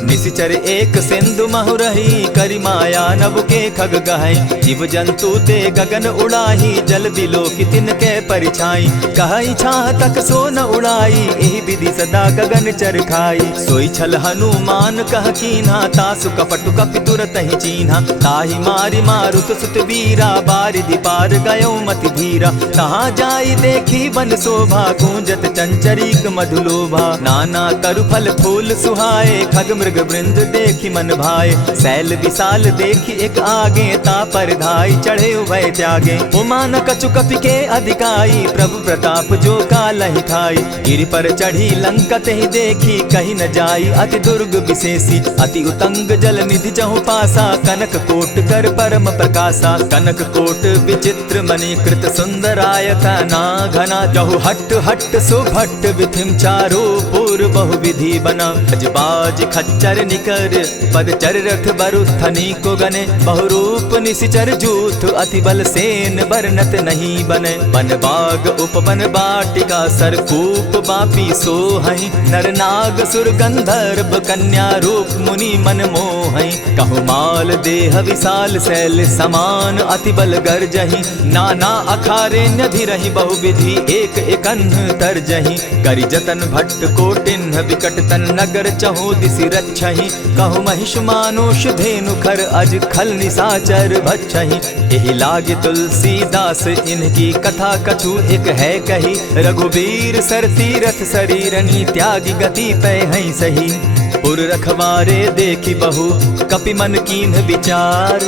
निशिचर एक सिंधु महु रही, करि माया नभ के खग गहई। जीव जंतु ते गगन उड़ाही, जल बिलो की तिनके परिछाई। कहई छाह तक सो न उड़ाई, एहि विधि सदा गगन चर खाई। सोई छल हनुमान कह कीन्हा, तासु कपटु कपि तुरत ही चीन्हा। ताहि मारि मारुत सुत वीरा, बारिधि पार गयो मति धीरा। तहाँ जाई देखी वन शोभा, गूंजत चंचरीक मधुलोभा। नाना तरु फल फूल सुहाए, खग मृग वृंद देखी मन भाए। सैल विशाल देखी एक आगे, ता पर धाई चढ़े उभय त्यागे। उमान कछु कपि के अधिकाई, प्रभु प्रताप जो कालहि खाई। गिरि पर चढ़ी लंका तेहि देखी, कही न जाई अति दुर्ग विशेषी। अति उतंग जल निधि चहु पासा, कनक कोट कर परम प्रकाशा। कनक कोट विचित्र मणि कृत सुंदरायतना घना। जहु हट्ट हट्ट सुभट्ट विधिम चारो पूर्व बहुविधि बना। अजबाज खच्चर निकर पदचर रथ बरुथनी को गने, बहुरूप निशिचर जूथ अति बल सेन बरनत नहीं बने। बन बाग उपवन बाटिका सरकूप बापी सोहई, नर नाग सुर गंधर्व कन्या रूप मुनि मन मोहई। कहु माल देह विशाल शैल समान अति बल गर्जहि, नाना अखारे न्यधिरहि बहुविधि एक एकन्ह तरजहि। करि जतन भट्ट कोटिन्ह विकट तन नगर चहु दिसि रक्षहि, कहु महिष मानुष धेनु खर अज खल निशाचर भक्षहि। एहि लागे तुलसीदास इनकी कथा कछु एक है कही, रघुबीर सर तीरथ शरीरनी त्यागी गति पै हई सही। पुर रखवारे देखी बहु कपि मन कीन्ह विचार,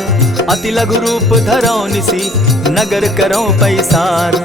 अति लघु रूप धरौ निसी नगर करौ पैसार।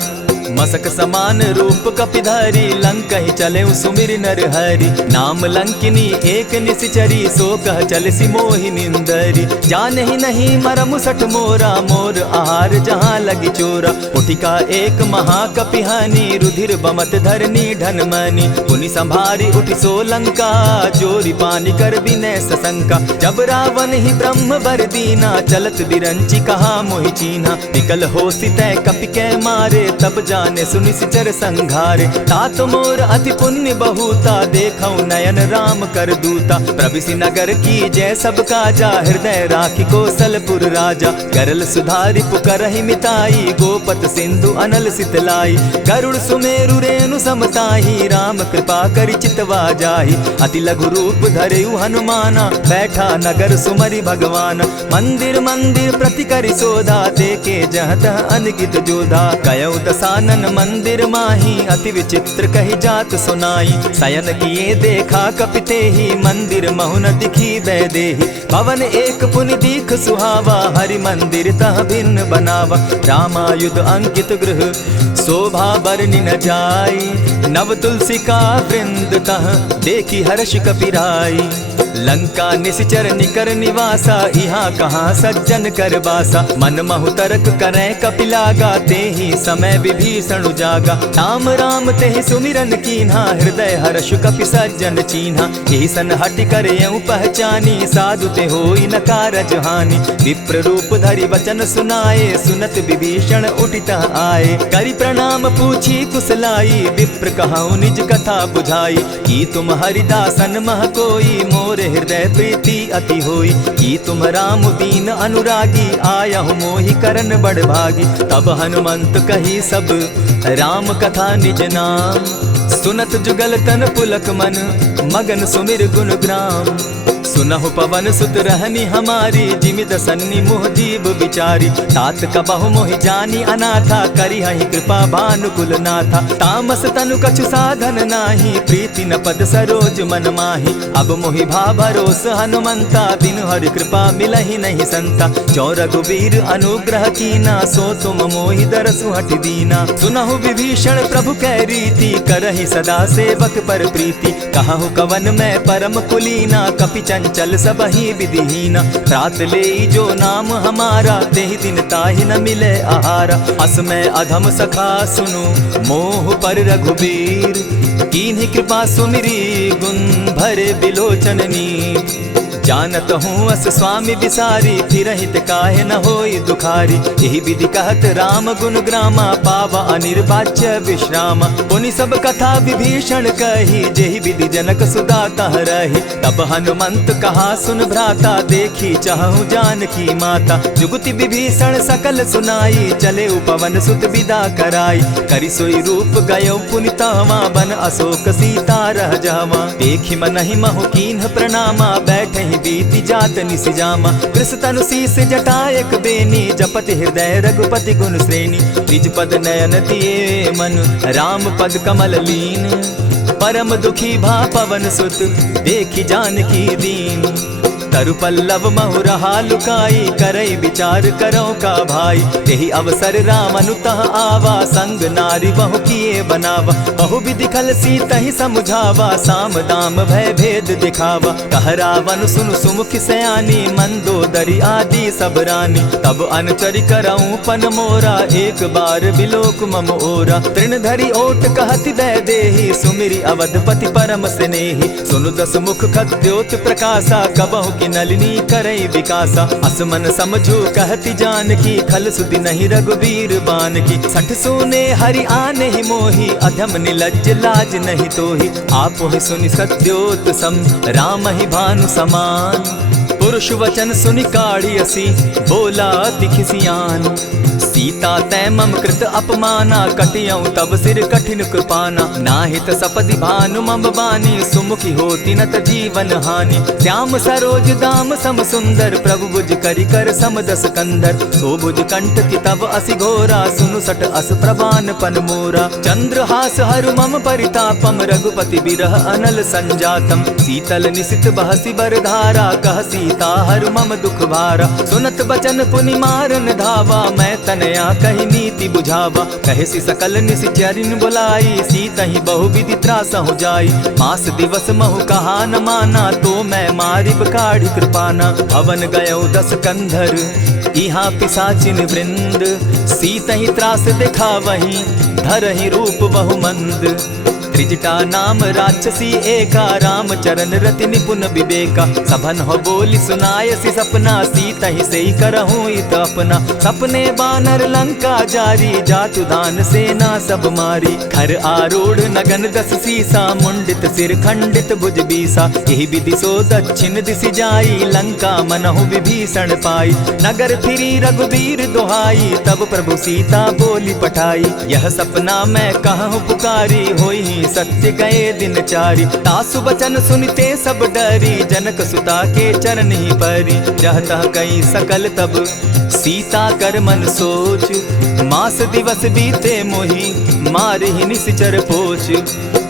मसक समान रूप कपिधारी लंकहि चले सुमिर नर हरि, नाम लंकिनी एक निशिचरी सो कह चल सी मोहि निंदरी। जानहि नहीं मरम सठ मोरा मोर आहार जहाँ लगी चोरा, उठिका एक महाकपिहानी रुधिर बमत धरनी ढनमनी। पुनि संभारी उठि सो लंका चोरी पानी कर बिनै सशंका। जब रावण ही ब्रह्म बर दीना चलत बिरंची कहा मोहि चीन्हा। निकल होसी तै कपि कै मारे तब जाने सुनिश्चर संघारे। तात मोर अति पुण्य बहुता देखौ नयन राम कर दूता। प्रविशि नगर की जय सब काजा हृदय राखी कौशलपुर राजा। गरल सुधारि पुकरहि मिताई गोपत सिंधु अनल सितलाई। गरुड़ सुमेरु रेणु समताही राम कृपा करि चितवा जाहि। अति लघु रूप धरेउ हनुमाना बैठा नगर सुमरि भगवान। मंदिर मंदिर प्रति करि सोधा देखे जहाँ तह अनगित जोधा। कयौ दसानन मंदिर माही अति विचित्र कही जात सुनाई। शयन किए देखा कपिते ही मंदिर महुन दिखी बैदेही। भवन एक पुनि दीख सुहावा हरि मंदिर तह भिन्न बनावा। रामायुध अंकित गृह शोभा बरनि न जाई। नव तुलसी का वृंद तह देखी हर्ष कपिराई। लंका निशिचर निकर निवासा यहाँ कहाँ सज्जन कर बासा। मन महु तरक करै कपिलागा तेहि समय विभीषण जागा। राम राम तेहि सुमिरन कीन्हा हृदय हर्ष कपि सज्जन चीन्हा। एहि सन हटि कर यूं पहचानी साधु ते होई न कारज हानि। विप्र रूप धरि वचन सुनाए सुनत विभीषण उठितः आए। करि प्रणाम पूछी कुशलाई विप्र कहऊँ निज कथा बुझाई। की तुम हरिदासन मह कोई मोर हृदय प्रीति अति होई। की तुम राम दीन अनुरागी आयहु मोहि करन बड़ भागी। तब हनुमंत कही सब राम कथा निज नाम। सुनत जुगल तन पुलक मन मगन सुमिर गुण ग्राम। सुनहु पवन सुत रहनी हमारी जिमित सन्नी मुह जीव विचारी। तात कबहु मोहि जानी अनाथा करी हहि कृपा भानुकुल नाथा। तामस तनु कछु साधन नाही प्रीति न पद सरोज मन माही। अब मोहि भा भरोस हनुमंता बिनु हरि कृपा मिलहि नहीं संता। जो रघुबीर अनुग्रह कीना सो तुम मोहि दरसु हटि दीना। सुनहु विभीषण प्रभु कै रीति करहि सदा सेवक पर प्रीति। कहु कवन मैं परम कुलीना कपि चंचल सबहि विधिहीना। रात ले जो नाम हमारा तेहि दिन ताहि न मिले आहारा। अस में अधम सखा सुनु मोह पर रघुबीर। कीन्हि कृपा सुमिरी गुण भरे बिलोचन नीर। जानत हूँ अस स्वामी बिसारी फिरहित काहे न होई दुखारी। यही विधि कहत राम गुण ग्रामा पावा अनिर्वाच्य विश्रामा। पुनि सब कथा विभीषण कही जेहि विधि जनक सुदा तह रही। तब हनुमंत कहा सुन भ्राता देखी चाहूँ जानकी माता। जुगति विभीषण सकल सुनाई चले पवन सुत विदा कराई। करि सोई रूप गयो पुनि तहवा बन अशोक सीता रह जावा। देखि मनहि महु कीन्ह प्रणामा बैठहि बीति जात निसिजामा। कृष तनु शीस जटा एक बेनी जपति हृदय रघुपति गुण श्रेणी। निज पद नयन दिए मन राम पद कमल लीन। परम दुखी भा पवन सुत देखि जानकी दीन। तरु पल्लव महु रहा लुकाई, करई विचार करो का भाई। यही अवसर राम अनुतः आवा, संग नारी बहु किए बनावा। बहु विधि खल सीता ही समझावा, साम दाम भय भेद दिखावा। कह रावण सुन सुमुख सयानी, मंदोदरी आदि सब रानी। तब अनचरि करऊं पन मोरा, एक बार बिलोक मम ओरा। तृण धरि ओट कहति दय देहि, सुमिरि अवधपति परम स्नेहि। सुनु दस मुख खद्योत प्रकाशा, कबहु की नलिनी करई विकासा। असमन समझो कहति जानकी, खल सुधि नहीं रघुवीर बान की। सठ सुने हरि आने ही मोहि, अधम निलज्ज लाज नहीं तोहि। आपो ही सुनि सत्योत सम, राम ही भानु समान। पुरुष वचन सुनि काढ़ियसी, बोला अति खिसियान। सीता तै मम कृत अपमाना, कटियऊं तब सिर कठिन कृपाना। नाहित सपदि भानु मम बानी, सुमुखी होती नत जीवन हानि। श्याम सरोज दाम सम सुंदर, प्रभु भुज करि कर सम दस कंधर। सो भुज कंठ की तब असि घोरा, सुनु सट अस प्रवान पन मोरा। चंद्रहास हरु मम परितापम, रघुपति बिरह अनल संजातम। शीतल निशित बहसी बरधारा, कह सीता हरु मम दुख भारा। सुनत बचन पुनि मारन धावा, मैं तनया कही नीति बुझावा। कहसी सकल निशिचरिन बुलाई, सीता ही बहु विधि त्रास हो जाई। मास दिवस महु कहा न माना, तो मैं मारिब काढ़ी कृपाना। हवन गयो दस कंधर, इहाँ पिशाचिन वृंद। सीता ही त्रास देखा वहीं, धरहि रूप बहु मंद। त्रिजटा नाम राक्षसी एका, राम चरण रति निपुण विवेका। सभन हो बोली सुनायसी सपना, सीता ही से करहूँ इत अपना। सपने बानर लंका जारी, जातु दान सेना सब मारी। खर आरूढ़ नगन दस सीसा, मुंडित सिर खंडित भुज बीसा। यही विधि सो दक्षिण दिशि जाई, लंका मनहु विभीषण पाई। नगर फिरी रघुवीर दोहाई, तब प्रभु सीता बोली पठाई। यह सपना मैं कहूँ पुकारी, होई सत्य गए दिन चारी। तासु बचन सुनते सब डरी, जनक सुता के चरण ही परी। जहता कई सकल तब सीता कर मन सोच, मास दिवस बीते मोही, मार ही निश्चर पोच।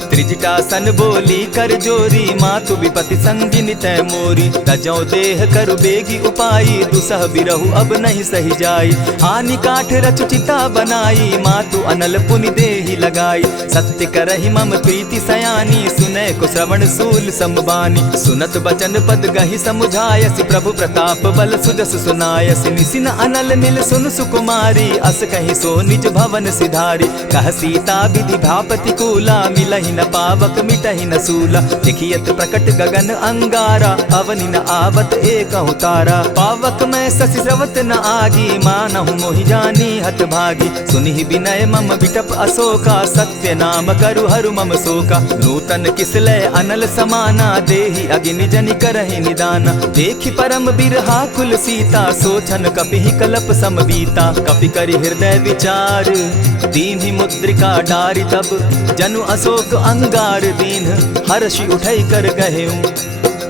त्रिजटा सन बोली कर जोरी, मातु विपति संगिनी तै मोरी। तजौ देह करु बेगी उपाई, दुसह बिरहु अब नहीं सही जाई। हानि काठ रचु चिता बनाई, मातु अनल पुनि देहि लगाई। सत्य करहि मम प्रीति सयानी, सुनै को श्रवण सूल समबानी। सुनत बचन पद गहि समुझायसि, प्रभु प्रताप बल सुजस सुनायसि। निसिन अनल मिल सुन सुकुमारी, अस कहि सो निज भवन सिधारी। कह सीता विधि भापति कूला, मिलहि न पावक मिटहि न सूला। देखियत प्रकट गगन अंगारा, अवनि न आवत एक तारा। पावक मैं शशि स्रवत न आगी, मानहु मोहि जानी हत भागी। सुनिहि विनय मम विटप अशोका, सत्य नाम करु हरु मम शोका। नूतन किसलय अनल समाना, देहि अगिनि जनि करहि निदाना। देखि परम बिरहा कुल सीता, सोचन कपिहि कलप सम बीता। कपि करि हृदय विचार, दीन्हि मुद्रिका डारि। तब जनु अशोक अंगार दीन, हर्षि उठै कर गहेऊं।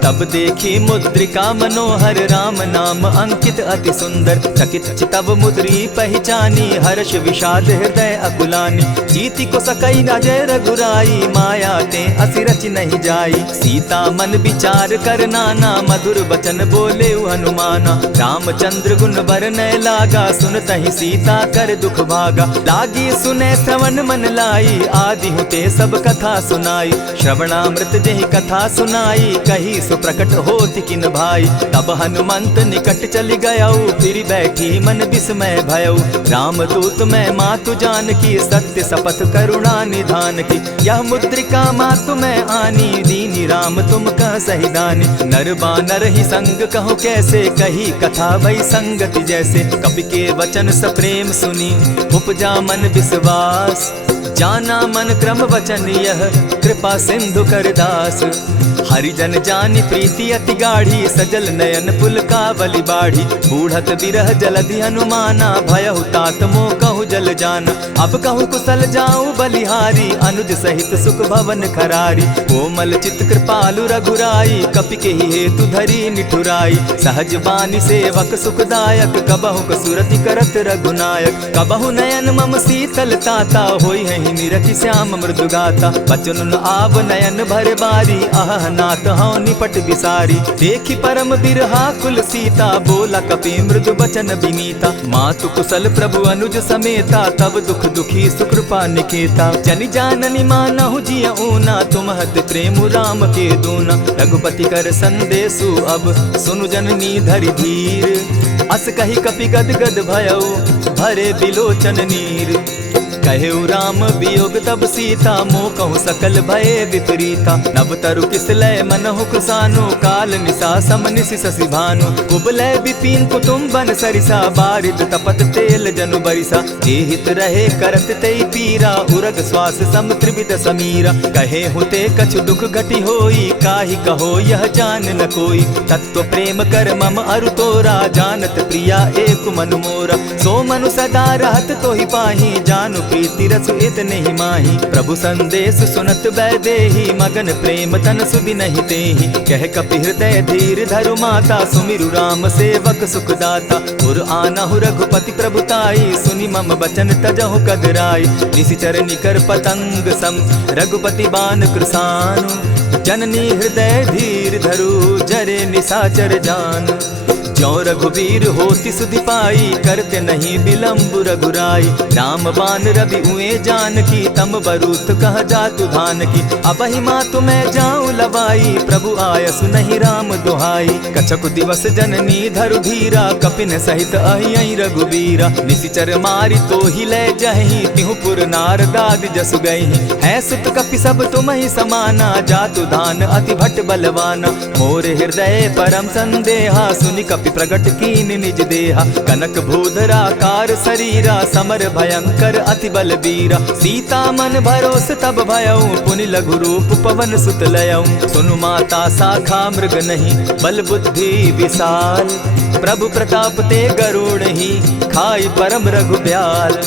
तब देखी मुद्रिका मनोहर, राम नाम अंकित अति सुंदर। चकित चितव मुद्री पहचानी, हर्ष विषाद हृदय अकुलानी। जीति को सकई न जय रघुराई, माया ते असि रचि नहीं जाई। सीता मन विचार कर नाना, मधुर बचन बोले हनुमाना। रामचंद्र गुण बरनय लागा, सुनतहि सीता कर दुख भागा। लागी सुने श्रवण मन लाई, आदि होते सब कथा सुनाई। श्रवणामृत जेहि कथा सुनाई, कही प्रकट होति किन भाई। तब हनुमंत निकट चली गयऊ, फिर बैठी मन विस्मय भयऊ। रामदूत मैं मातु जान की, सत्य शपथ करुणा निधान की। यह मुद्रिका मातु मैं आनी, दीनी राम तुम कह सही दानी। नर बानर ही संग कहो कैसे, कही कथा भई संगति जैसे। कपि के वचन सप्रेम सुनी, उपजा मन विश्वास। जाना मन क्रम वचन यह, कृपा सिंधु कर दास। हरिजन जानी प्रीति अति गाढ़ी, सजल नयन पुलकावली बाढ़ी। बूढ़त बिरह जलधि हनुमाना, भयहु तात मोह कहु जल जाना। अब कहु कुशल जाऊं बलिहारी, अनुज सहित सुख भवन खरारी। कोमल चित कृपालु रघुराई, कपि के हेतु धरी निठुराई। सहज बानी सेवक सुखदायक, कबहु कसुरति करत रघुनायक। कबहु नयन मम शीतल ताता, होई है नहीं निरखि श्याम मृदु गाता। बचन आव नयन भर बारी, आह नाथ हौ निपट बिसारी। देखी परम बिरहा कुल सीता, बोला कपि मृदु बचन बिनीता। मातु कुशल प्रभु अनुज समेता, तब दुख दुखी सुकृपा निकेता। जनि जाननी मानहु जिय ऊना, तुम हत प्रेम राम के दूना। रघुपति कर संदेशु अब, सुनु जननी धरि धीर। अस कही कपि गद गद भयउ, भरे बिलोचन नीर। कहेउ राम वियोग तब सीता, मोह कहूँ सकल भये विपरीता। नव तरु किस लय मनहु कृसानु, काल निशा सम निशि शशि भानु। कुबलय विपिन कुटुम्बन सरिसा, बारिद तपत तेल जनु बरिसा। जे हित रहे करत तेई पीरा, उरग श्वास सम त्रिविध समीरा। कहे हुते कछु दुख घटी होई, काहि कहो यह जान न कोई। तत्व प्रेम कर मम अरु तोरा, जानत प्रिया एक मनु मोरा। सो मनु सदा रहत तोहि पाही, जानु प्रीति रस इतने ही माही। प्रभु संदेश सुनत बैदेही, मगन प्रेम तन सुधि नहीं तेही। कह कपि हृदय धीर धरु माता, सुमिरु राम सेवक सुखदाता। उर आनहु रघुपति प्रभुताई, सुनि मम बचन तजहु कदराई। निशिचर निकर पतंग सम, रघुपति बान कृसानु। जननी हृदय धीर धरु, जरे निशाचर जान। ज्यों रघुवीर होति सुधि पाई, करते नहीं विलम्ब रघुराई। राम बान रवि उए जानकी, तम बरूथ कह जातु धान की। अबहि मातु मैं जाऊं लवाई, प्रभु आयसु नहीं राम दुहाई। कछक दिवस जननी धरु धीरा, कपिन सहित अहियहि रघुबीरा। निशिचर मारी तो ही ले जहि, तिहु पुर नारदादि जसु गहि। है सुत कपि सब तुमहि समाना, जातु धान अति भट बलवाना। मोर हृदय परम संदेहा, सुनि कपि प्रगट कीन निज देहा। कनक भूधराकार शरीरा, समर भयंकर अति बलबीरा। सीता मन भरोस तब भयउ, पुनि लघु रूप पवन सुत लयउ। सुनु माता शाखा मृग नहीं, बल बुद्धि विशाल। प्रभु प्रताप ते गरुड़ ही, खाई परम रघुब्याल।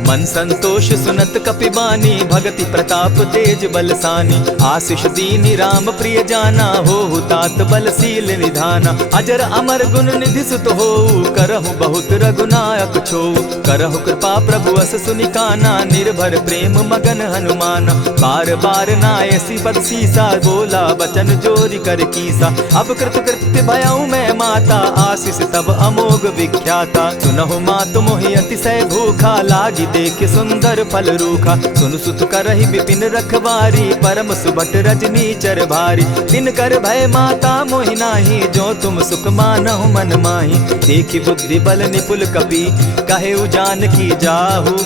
मन संतोष सुनत कपिबानी, भगति प्रताप तेज बलसानी। आशीष दीनी राम प्रिय जाना, हो तात बलशील निधाना। अजर अमर गुण निधि सुत हो, करहु बहुत रघुनायक छो। करहु कृपा प्रभु अस सुनिकाना, निर्भर प्रेम मगन हनुमाना। बार बार नायसी पद सीसा, बोला बचन जोरि कर कीसा। अब कृत कृत्य भयउ मैं माता, आशीष तब अमोघ विख्याता। सुनहु मातु मोहि अतिशय भूखा, लागी देख सुंदर फल रूखा। सुन सुत करहि विपिन रखवारी, परम सुबट रजनी चर भारी। दिन कर भय माता मोहि नाही, जो तुम सुख मानहु मन माही। देखि बुद्धि बल निपुल कपि, कहेउ जानकी जाहु।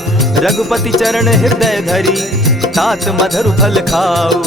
रघुपति चरण हृदय धरी, तात मधुर फल खाऊ।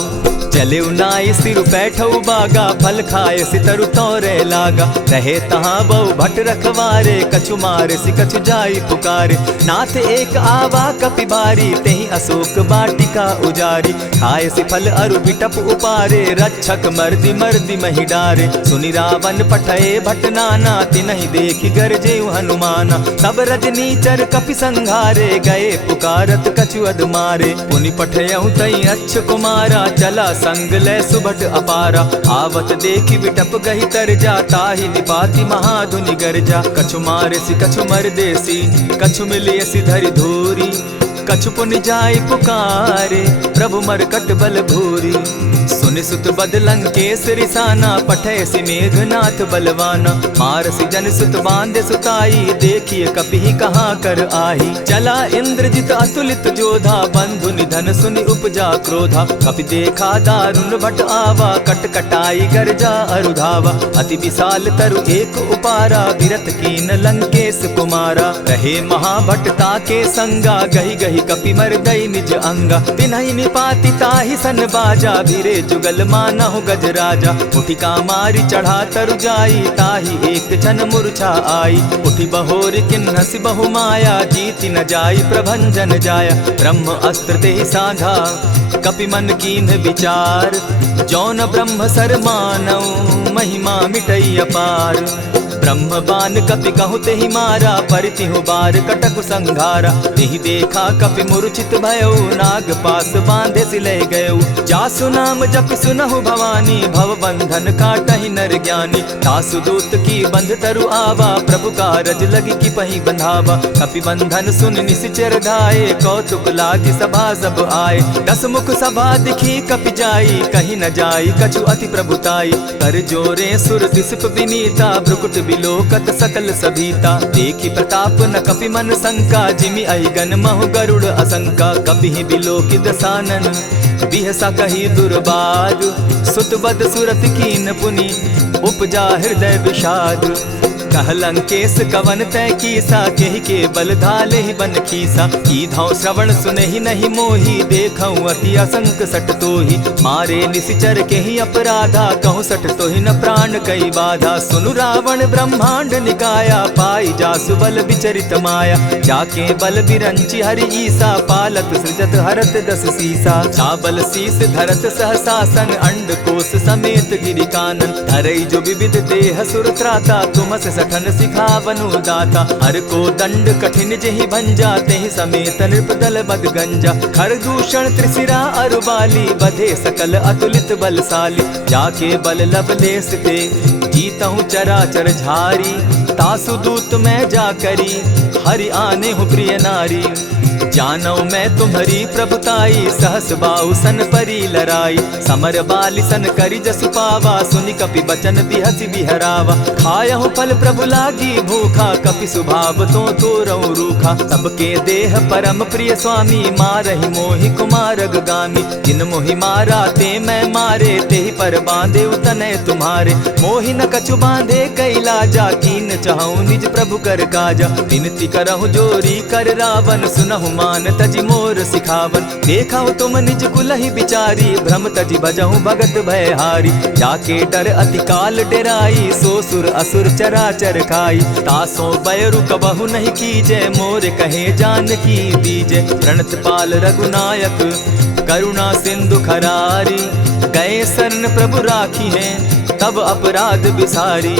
चले नाई सिर बैठऊ बागा, फल खाए सितरु तोरे लागा। रहे तहाँ बहु भट रखवारे, कछु मारे सि कछु जाई पुकारे। नाथ एक आवा कपि बारी, तेहि अशोक बाटिका उजारी। खाए सि फल अरु बिटप उपारे, रक्षक मर्दि मर्दि महि डारे। सुनि रावण पठये भट नाना, तिनहि देखि गरजेउ हनुमाना। सब रजनीचर कपि संघारे, गए पुकारत कछु अधमारे। पुनि पठयउ तई अच्छ कुमारा, चला संग ले सुभट अपारा। आवत देखि बिटप गहि तर जा, ताहि निपाति महाधुनि गर्जा। कछु मारे सि कछु मर देसी, कछु मिलिय सि धरि धूरी। कछु पुनि जाई पुकारे, प्रभु मरकट बल भूरी। सुनि सुत बद लंकेश रिसाना, पठय सि मेघनाथ बलवाना। मार सि जन सुत बांधे सुताई, देखिए कपि कहाँ कर आही। चला इंद्रजित अतुलित जोधा, बंधु निधन सुनि उपजा क्रोधा। कपि देखा दारुण भट आवा, कट कटाई गर्जा अरुधावा। अति विशाल तरु एक उपारा, विरत कीन लंकेश कुमारा। रहे महाभट ताके संगा, गहि गहि कपि मर्दई निज अंगा। तिन्हि निपाति ताहि सन बाजा, भिरे जुगल मानहु गजराजा। उठि कामारी चढ़ा तरु जाई, ताहि एक क्षण मूर्छा आई। उठि बहोर किन्हसि बहु माया, जीति न जाई प्रभंजन जाया। ब्रह्म अस्त्र तेहि साधा, कपि मन कीन्ह विचार। जौन ब्रह्म सर मानऊ, महिमा मिटई अपार। ब्रह्म बान कपि कहु तेहि मारा, परितिहु बार कटकु संघारा। तेहि देखा कपि मूर्छित भयउ, नाग पास बांधे सिलय गयउ। जासु नाम जपि सुनहु भवानी, भव बंधन काटहि नर ज्ञानी। तासु दूत की बंध तरु आवा, प्रभु कारज लगी कि पहि बंधावा। कपि बंधन सुन निश्चर धाये, कौतुक लागी सभा सब आए। 10 मुख सभा दिखी कपि जाई, कहीं न जाई कछु अति प्रभुताई। कर जोरे सुर दिसप विनीता, ब्रुकुट बिलोकत सकल सभीता। देखी प्रताप न कपि मन शंका, जिमि अहिगन महु गरुड़ असंका। कपि बिलोकि दसानन बिहसा कही दुर्बाद, सुत बद सुरत कीन पुनि उपजा हृदय विषाद। कहलंकेश कवन तय कीसा, केहि के बल धाले ही बन खीसा। कीधौ श्रवण सुनहि नहीं मोही, देखऊं अति असंक सट तोहि। मारे निशिचर केहि अपराधा, कहूँ सट तोहि न प्राण कई बाधा। सुनु रावण ब्रह्मांड निकाया, पाई जासु बल विचरित माया। जाके बल बिरंचि हरि ईसा, पालत सृजत हरत 10 सीसा। चाबल शीस धरत सहसासन, अंड कोश समेत गिरि कानन। धरई जो विविध देह सुर त्राता, तुमस सठन सिखावनु दाता। हर को दंड कठिन जेहि भंजा, तेहि समेत नृपदल बद गंजा। खर दूषण त्रिशिरा अरुबाली, बधे सकल अतुलित बलशाली। जाके बल लवलेस ते, जीतहु चराचर झारी। तासु दूत मैं जा करी, हरि आने हूँ प्रिय नारी। जानौ मैं तुम्हारी प्रभुताई, सहस बाहु सन परी लराई। समर बाली सन करी जसु पावा, सुनि कपि बचन बिहसि बिहरावा। खायहु फल प्रभु लागी भूखा, कपि सुभाव तो तोरहु रूखा। सबके देह परम प्रिय स्वामी, मारहि मोहि कुमारग गामी। जिन मोहि मारा ते मैं मारे, तेहि पर बांधे उतने तुम्हारे। मोहि न कछु बांधे कैलाजा, कीन चहु निज प्रभु कर काजा। विनती करहु जोरी कर रावण, सुनहु मान तजि मोर सिखावन। देखा तुम निज कुलहि बिचारी, भ्रम तजि भजहु भगत भयहारी। जाके डर अति काल डेराई, सो सुर असुर चराचर खाई। तासो बैरु कबहु नहीं कीजे, मोर कहे जानकी दीजे। प्रणत पाल रघुनायक करुणा सिंधु खरारी। गए शरण प्रभु राखी हैं, तब अपराध बिसारी।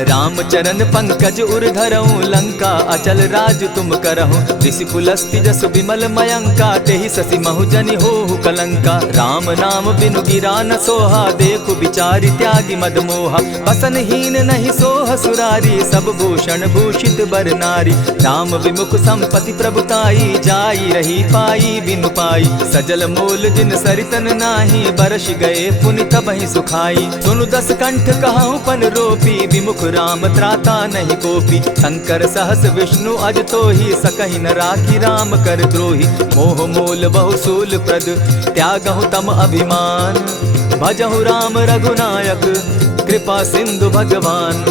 राम चरण पंकज उर धरऊं, लंका अचल राज तुम करहूं। ऋषि पुलस्ति जस विमल मयंका, तेहि शशि महु जनि होहु कलंका। राम नाम बिनु गिरा न सोहा, देखु बिचारी त्यागी मद मोहा। बसनहीन नहीं सोह सुरारी, सब भूषण भूषित बर नारी। राम विमुख संपति प्रभुताई, जाई रही पाई बिनु पाई। सजल मोल जिन सरितन नाही, बरस गए पुनि तबहि सुखाई। सुनु 10 कंठ कहूँ पन रोपी, विमुख राम त्राता नहीं कोपी। शंकर सहस विष्णु अज तोहि, सकहि न राखी राम कर द्रोही। मोह मोल बहु सूल प्रद, त्यागहु तम अभिमान। भजहु राम रघुनायक, कृपा सिंधु भगवान।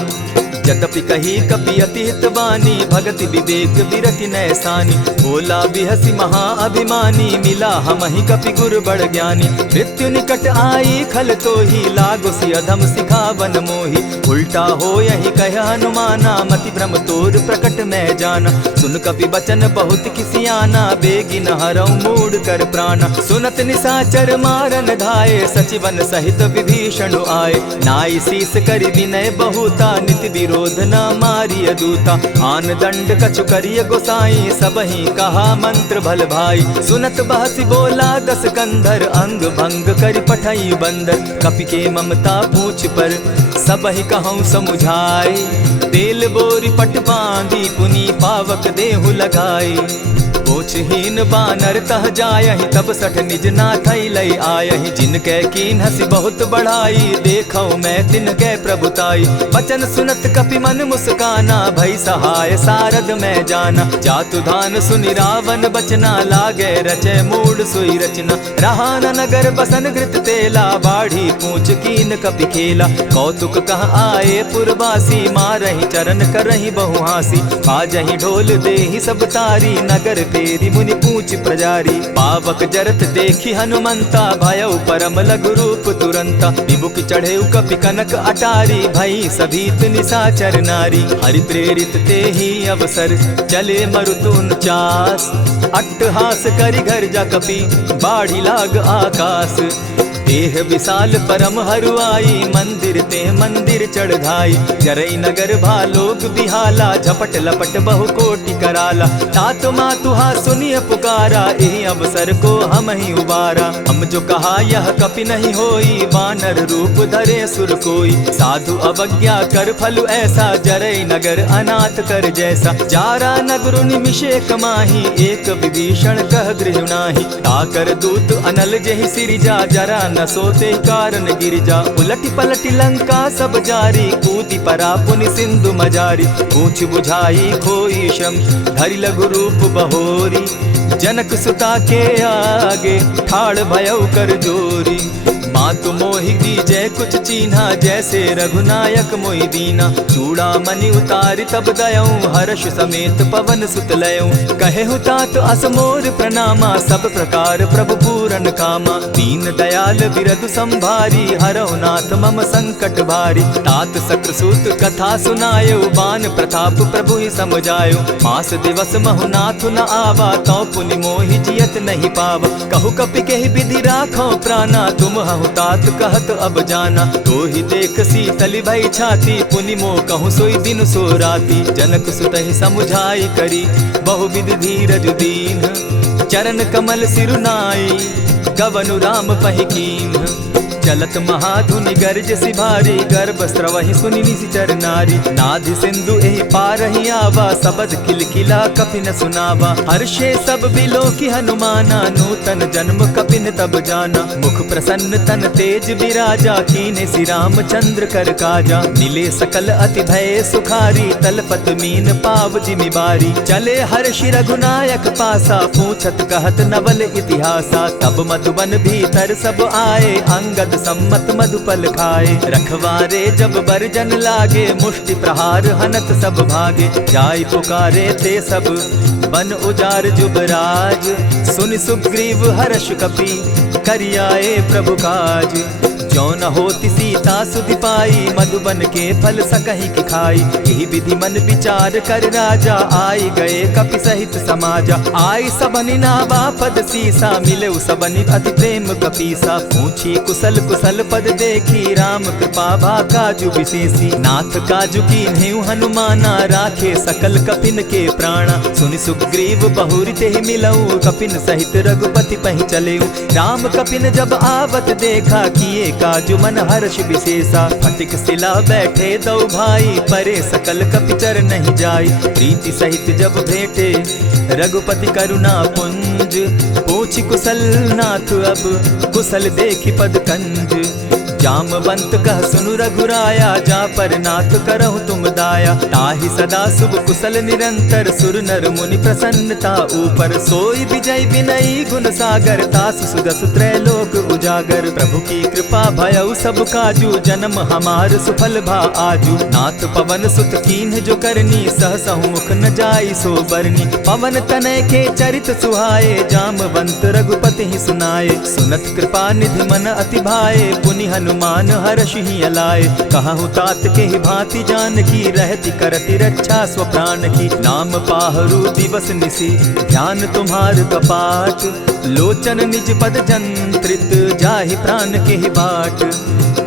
यद्यपि कही कपि अति हितवानी, भगति विवेक विरति नैसानी। बोला बिहसी महा अभिमानी, मिला हमहि कपि गुर बड़ ज्ञानी। मृत्यु निकट आई खल तोहि, लागो सि अधम सिखावन मोहि। उल्टा हो यही कह हनुमाना, मति भ्रम तोर प्रकट मैं जाना। सुन कपि बचन बहुत किसियाना, बेगी न हरऊ मूड कर प्राणा। सुनत निसाचर मारन धाये, सचिवन सहित विभीषण आए। नाई शीस करि विनय बहुता, नित विरोध न मारिय दूता। आन दंड कछु करिय गोसाई, सबहि कहा मंत्र भल भाई। सुनत बहसी बोला 10 कंधर, अंग भंग करि पठई बंदर। कपि के ममता पूछ पर, सबहि कहूँ समुझाई। तेल बोरी पट बांधी, पुनि पावक देहु लगाई। पूछहीन बानर तह जायहि, तब सठ निज नाथई लई आयहि। जिनके कीन हसी बहुत बढ़ाई, देखौ मैं तिनके प्रभुताई। बचन सुनत कपि मन मुस्काना, भई सहाय सारद मैं जाना। जातु धान सुनि रावण बचना, लागे रचे मूड सोई रचना। रहा न नगर बसन घृत तेला, बाढ़ी पूछ कीन कपि खेला। कौतुक कह आए पुरवासी, मारहि चरण करहि बहु हासी। बाजहि ढोल देहि सब तारी, नगर तेरी मुनि पूछ प्रजारी। पावक जरत देखी हनुमंता, भयउ परम लघु रूप तुरंता। विमुख चढ़े कपि कनक अटारी, भई सभीत निशाचर नारी। हरि प्रेरित ते ही अवसर, चले मरुत 49। अट्टहास करि घर जा कपि, बाढ़ी लाग आकाश। देह विशाल परम हरुआई, मंदिर ते मंदिर चढ़ाई। जरई नगर भालोग बिहाला, झपट लपट बहु कोटि कराला। तात मातुहा सुनिय पुकारा, यही अवसर को हम ही उबारा। हम जो कहा यह कपि नहीं होई, बानर रूप धरे सुर कोई। साधु अवज्ञा कर फल ऐसा, जरई नगर अनाथ कर जैसा। जारा नगरु निमिषे कमाही, एक विभीषण कह गृह नाही। ताकर दूत अनल जहि सिरिजा, जरा न सोते कारण गिरिजा। उलटी पलटी लंका सब जारी, कूदी परा पुनि सिंधु मजारी। पूछ बुझाई खोई श्रम, धरि लघु रूप बहोरी। जनक सुता के आगे, ठाड़ भयउ कर जोरी। मातु मोहि दीजै कुछ चीन्हा, जैसे रघुनायक मोहि दीना। चूड़ा मणि उतारि तब दयऊं, हर्ष समेत पवन सुत लयऊं। कहे तात असमोर प्रणामा, सब प्रकार प्रभु पूरन कामा। दीन दयाल बिरदु संभारी, हरौ नाथ मम संकट भारी। तात सक्रसूत कथा सुनायो, बान प्रताप प्रभु ही समझायो। मास दिवस महु नाथ न आवा, तौ पुनि मोहि जियत नहीं पावा। कहु कपि केहि विधि राखो प्राणा, तुम हहु तात कहत अब जाना। तो ही देख शीतल भई छाती, पुनि मो कहूँ सोई दिन सो राती। जनक सुतहि समुझाई करी, बहुविधि धीरज दीन। चरण कमल सिरुनाई, गवनु राम पहि कीन्ह। चलत महाधुनि गर्ज सिभारी, गर्भ स्रवहि सुनि निशिचर नारी। नाधि सिंधु एहि पारहि आवा, सबद किलकिला कपिन सुनावा। हर्षे सब बिलो की हनुमाना, नूतन जन्म कपिन तब जाना। मुख प्रसन्न तन तेज विराजा, कीने श्री रामचंद्र कर काजा। मिले सकल अति भय सुखारी, तलपत मीन पाव जिमि बारी। चले हर्षि रघुनायक पासा, पूछत कहत नवल इतिहासा। तब मधुबन भीतर सब आए, अंगद सम्मत मधुपल खाए। रखवारे जब बरजन लागे, मुष्टि प्रहार हनत सब भागे। जाय पुकारे ते सब, बन उजार जुबराज। सुनि सुग्रीव हर्ष कपि, करियाए प्रभु काज। जो न होती सीता सुधि पाई, मधुबन के फल सकहि की खाई। यही विधि मन विचार कर राजा, आई गए कपि सहित समाजा। आई सबनि नावा पद सीसा, मिले सबनि अति प्रेम कपीसा। पूछी कुशल कुशल पद देखी, राम कृपा भा काजु विशेषी। नाथ काजु कीन्हेउ हनुमाना, राखे सकल कपिन के प्राणा। सुनि सुग्रीव बहुरि तेहि मिलऊ, कपिन सहित रघुपति पहि चलेऊ। राम कपिन जब आवत देखा, किए काजु मन हर्ष विशेषा। फटिक सिला बैठे दो भाई, परे सकल कपिचर नहीं जाई। प्रीति सहित जब भेटे, रघुपति करुणा पुंज। पूछ कुशल नाथ अब, कुशल देखि पद कंज। जामवंत कह सुनु रघुराया, जा पर नाथ करहु तुम दाया। ताहि सदा शुभ कुशल निरंतर, सुर नर मुनि प्रसन्नता ऊपर। सोई विजय विनयी गुण सागर, तास सुदस त्रैलोक उजागर। प्रभु की कृपा भयउ सब काजू, जन्म हमार सुफल भा आजू। नाथ पवन सुत कीन्ह जो करनी, सहसहु मुख न जाई सो बरनी। पवन तनय के चरित सुहाए, जामवंत रघुपति ही सुनाए। सुनत कृपा निधि मन अति भाए, पुनि हनुमान हर्ष ही अलाए। कहूँ तात के ही भांति जान की, रहती करती रक्षा स्व प्राण की। नाम पाहरु दिवस निसी, ध्यान तुम्हार कपाट। लोचन निज पद जंत्रित, जाहि प्राण के ही बाट।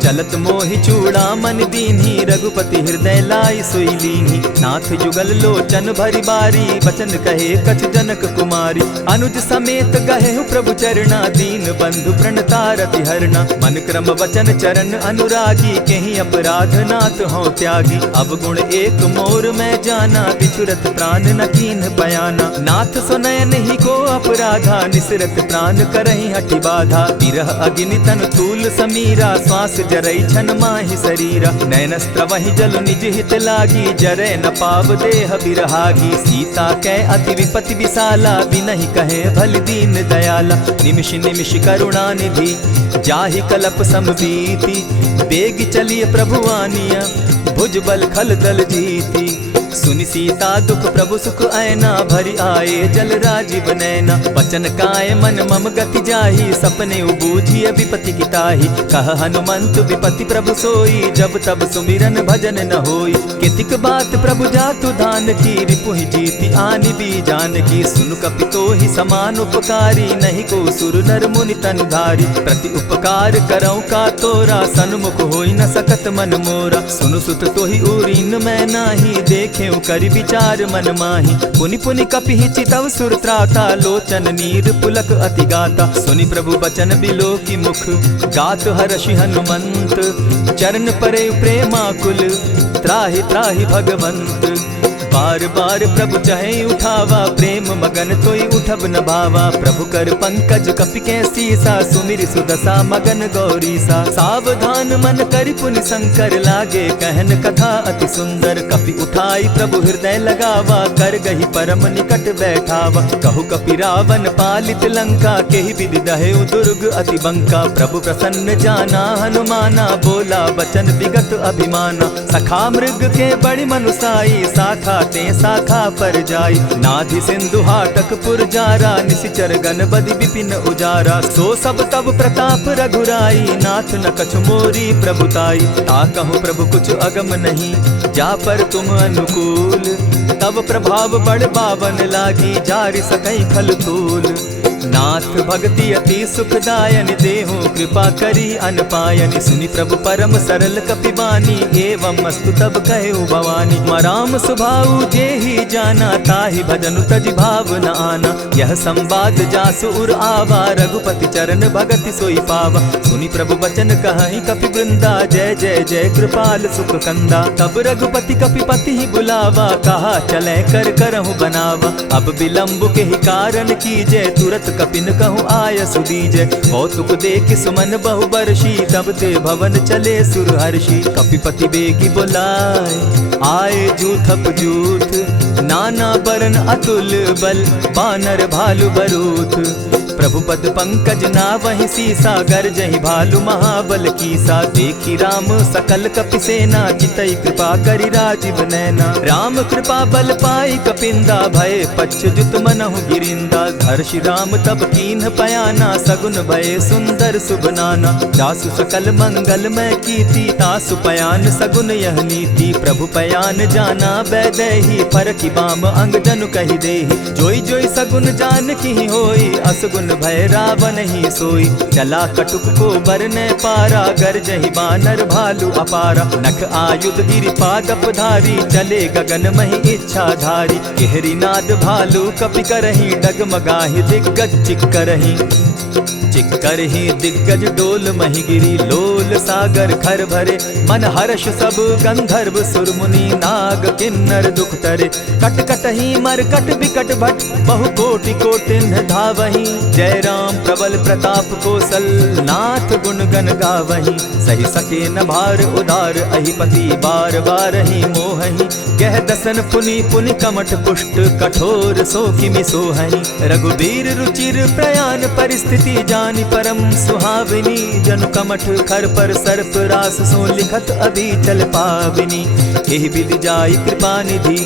चलत मोहि चूड़ामन दीन्ही, रघुपति हृदय लाई सोई लीन्ही। नाथ जुगल लोचन भरी बारी, बचन कहे कछ जनक कुमारी। अनुज समेत गहे प्रभु चरणा, दीन बंधु प्रणतारति हरना। मन क्रम वचन चरण अनुरागी, केहि अपराध नाथ हो त्यागी। अब गुण एक मोर मैं जाना, बिचुरत प्राण न कीन्ह बयाना। नाथ सुनयन ही को अपराधा, निसरत प्राण करहि हठि बाधा। विरह अग्नि तन तूल समीरा, श्वास जरई छन माहि शरीरा। नैनस्त्र वहि जल निज हित लागी, जरै न पाव देह बिरहागी। सीता कै अति विपति विशाला, बिनहि कहे भल दीन दयाला। निमिष निमिष करुणा निधि, जाहि कलप समबीति। बेग चलिए प्रभु आनिया, भुज बल खल दल जीती। सुनि सीता दुख प्रभु सुख ऐना, भरी आए जल राजीव नैना। वचन काय मन मम गति जाहि, सपने बूझिय विपति की ताहि। कह हनुमंत विपति प्रभु सोई, जब तब सुमिरन भजन न होई। कितिक बात प्रभु जातु धान की, रिपुहि जीति आनि भी जान की। सुनु कपितोहि समान उपकारी, नहीं को सुर नर मुनि तनु धारी। प्रति उपकार करौ का तोरा, सन्मुख होई न सकत मन मोरा। सुनु सुत तोहि उरीन मैं नाही, देखे करि विचार मन माही। पुनि पुनि कपिहि चितव सुर त्राता, लोचन नीर पुलक अति गाता। सुनि प्रभु बचन बिलो की मुख, गात हर्षि हनुमंत। चरण परे प्रेमाकुल, त्राहि त्राहि भगवंत। बार बार प्रभु चाहे उठावा, प्रेम मगन तोई उठब न भावा। प्रभु कर पंकज कपि के सीसा, सुमिरि सुदशा मगन गौरीसा। सावधान मन करि पुनि शंकर, लागे कहन कथा अति सुंदर। कपि उठाई प्रभु हृदय लगावा, कर गही परम निकट बैठावा। कहु कपि रावण पालित लंका, केहि विधि दहेउ दुर्ग अति बंका। प्रभु प्रसन्न जाना हनुमाना, बोला बचन विगत अभिमाना। सखा मृग के बड़ी मनुसाई, साखा ते शाखा पर जाई। नाधि सिंधु हाटक पुर जारा, निशिचर गण बदि विपिन उजारा। सो सब तब प्रताप रघुराई, नाथ न कछु मोरी प्रभुताई। ता कहूँ प्रभु कुछ अगम नहीं, जा पर तुम अनुकूल। तब प्रभाव बड़ बावन लागी, जारि सकई खल तूल। नाथ भक्ति अति सुखदायनि, देहु कृपा करी अनपायनि। सुनि प्रभु परम सरल कपिबानी, एवं अस्तु तब कहु भवानी। मराम सुभाऊ जेहि जाना, ताहि भजनु तजि भाव न आना। यह संवाद जासु उर आवा, रघुपति चरण भगति सोई पावा। सुनि प्रभु बचन कहहि कपि वृंदा, जय जय जय कृपाल सुख कंदा। तब रघुपति कपिपति ही बुलावा, कहा चले कर करहु बनावा। अब विलंब के ही कारण कीजय, तुरत कपिन कहूँ आय सुदीजय। कौतुक देख सुमन बहु बरसी, तब ते भवन चले सुर हर्षि। कपिपति बेगी बुलाए, आए जूथप जूथ। नाना बरन अतुल बल, बानर भालु बरूथ। प्रभु पद पंकज नावहि सीसा, गरजहि भालु महाबल कीसा। देखी राम सकल कपि सेना, चितई कृपा करि राजीव नैना। राम कृपा बल पाई कपिंदा, भय पच्युत मनहु गिरिंदा। हर्षि राम तब कीन्ह पयाना, सगुन भय सुंदर शुभ नाना। जासु सकल मंगलमय कीर्ति, तासु पयान सगुन यह नीति। प्रभु पयान जाना बैदेही, फरकि बाम अंग जनु कहि देहि। जोई जोई सगुन जान की होई, असगुन भय रावण ही सोई। चला कटुक को बरने पारा, गरजहि बानर भालु अपारा। नख आयुध गिरि पादप धारी, चले गगन महि इच्छा धारी। केहरी नाद भालु कपि करहि, डगमगाहि दिग्गज चिक्करहि। चिक्करहि दिग्गज डोल महि गिरी, लोल सागर खर भरे। मन हर्ष सब गंधर्व सुर मुनि, नाग किन्नर दुख तरे। कट कटहि मरकट बिकट भट, बहु कोटि कोटिन्ह धावहि। जय राम प्रबल प्रताप कौशल, नाथ गुण गण गावहि। सही सके न भार उदार, अहिपति बार बार ही मोहहि। कह दसन पुनि पुनि कमठ पुष्ट, कठोर सो किमि सोहहि। रघुबीर रुचिर प्रयाण परिस्थिति, जानि परम सुहाविनी। जनु कमठ खर पर सर्प रास, सो लिखत अभी चल पाविनी। एहि विधि जाई कृपा निधि,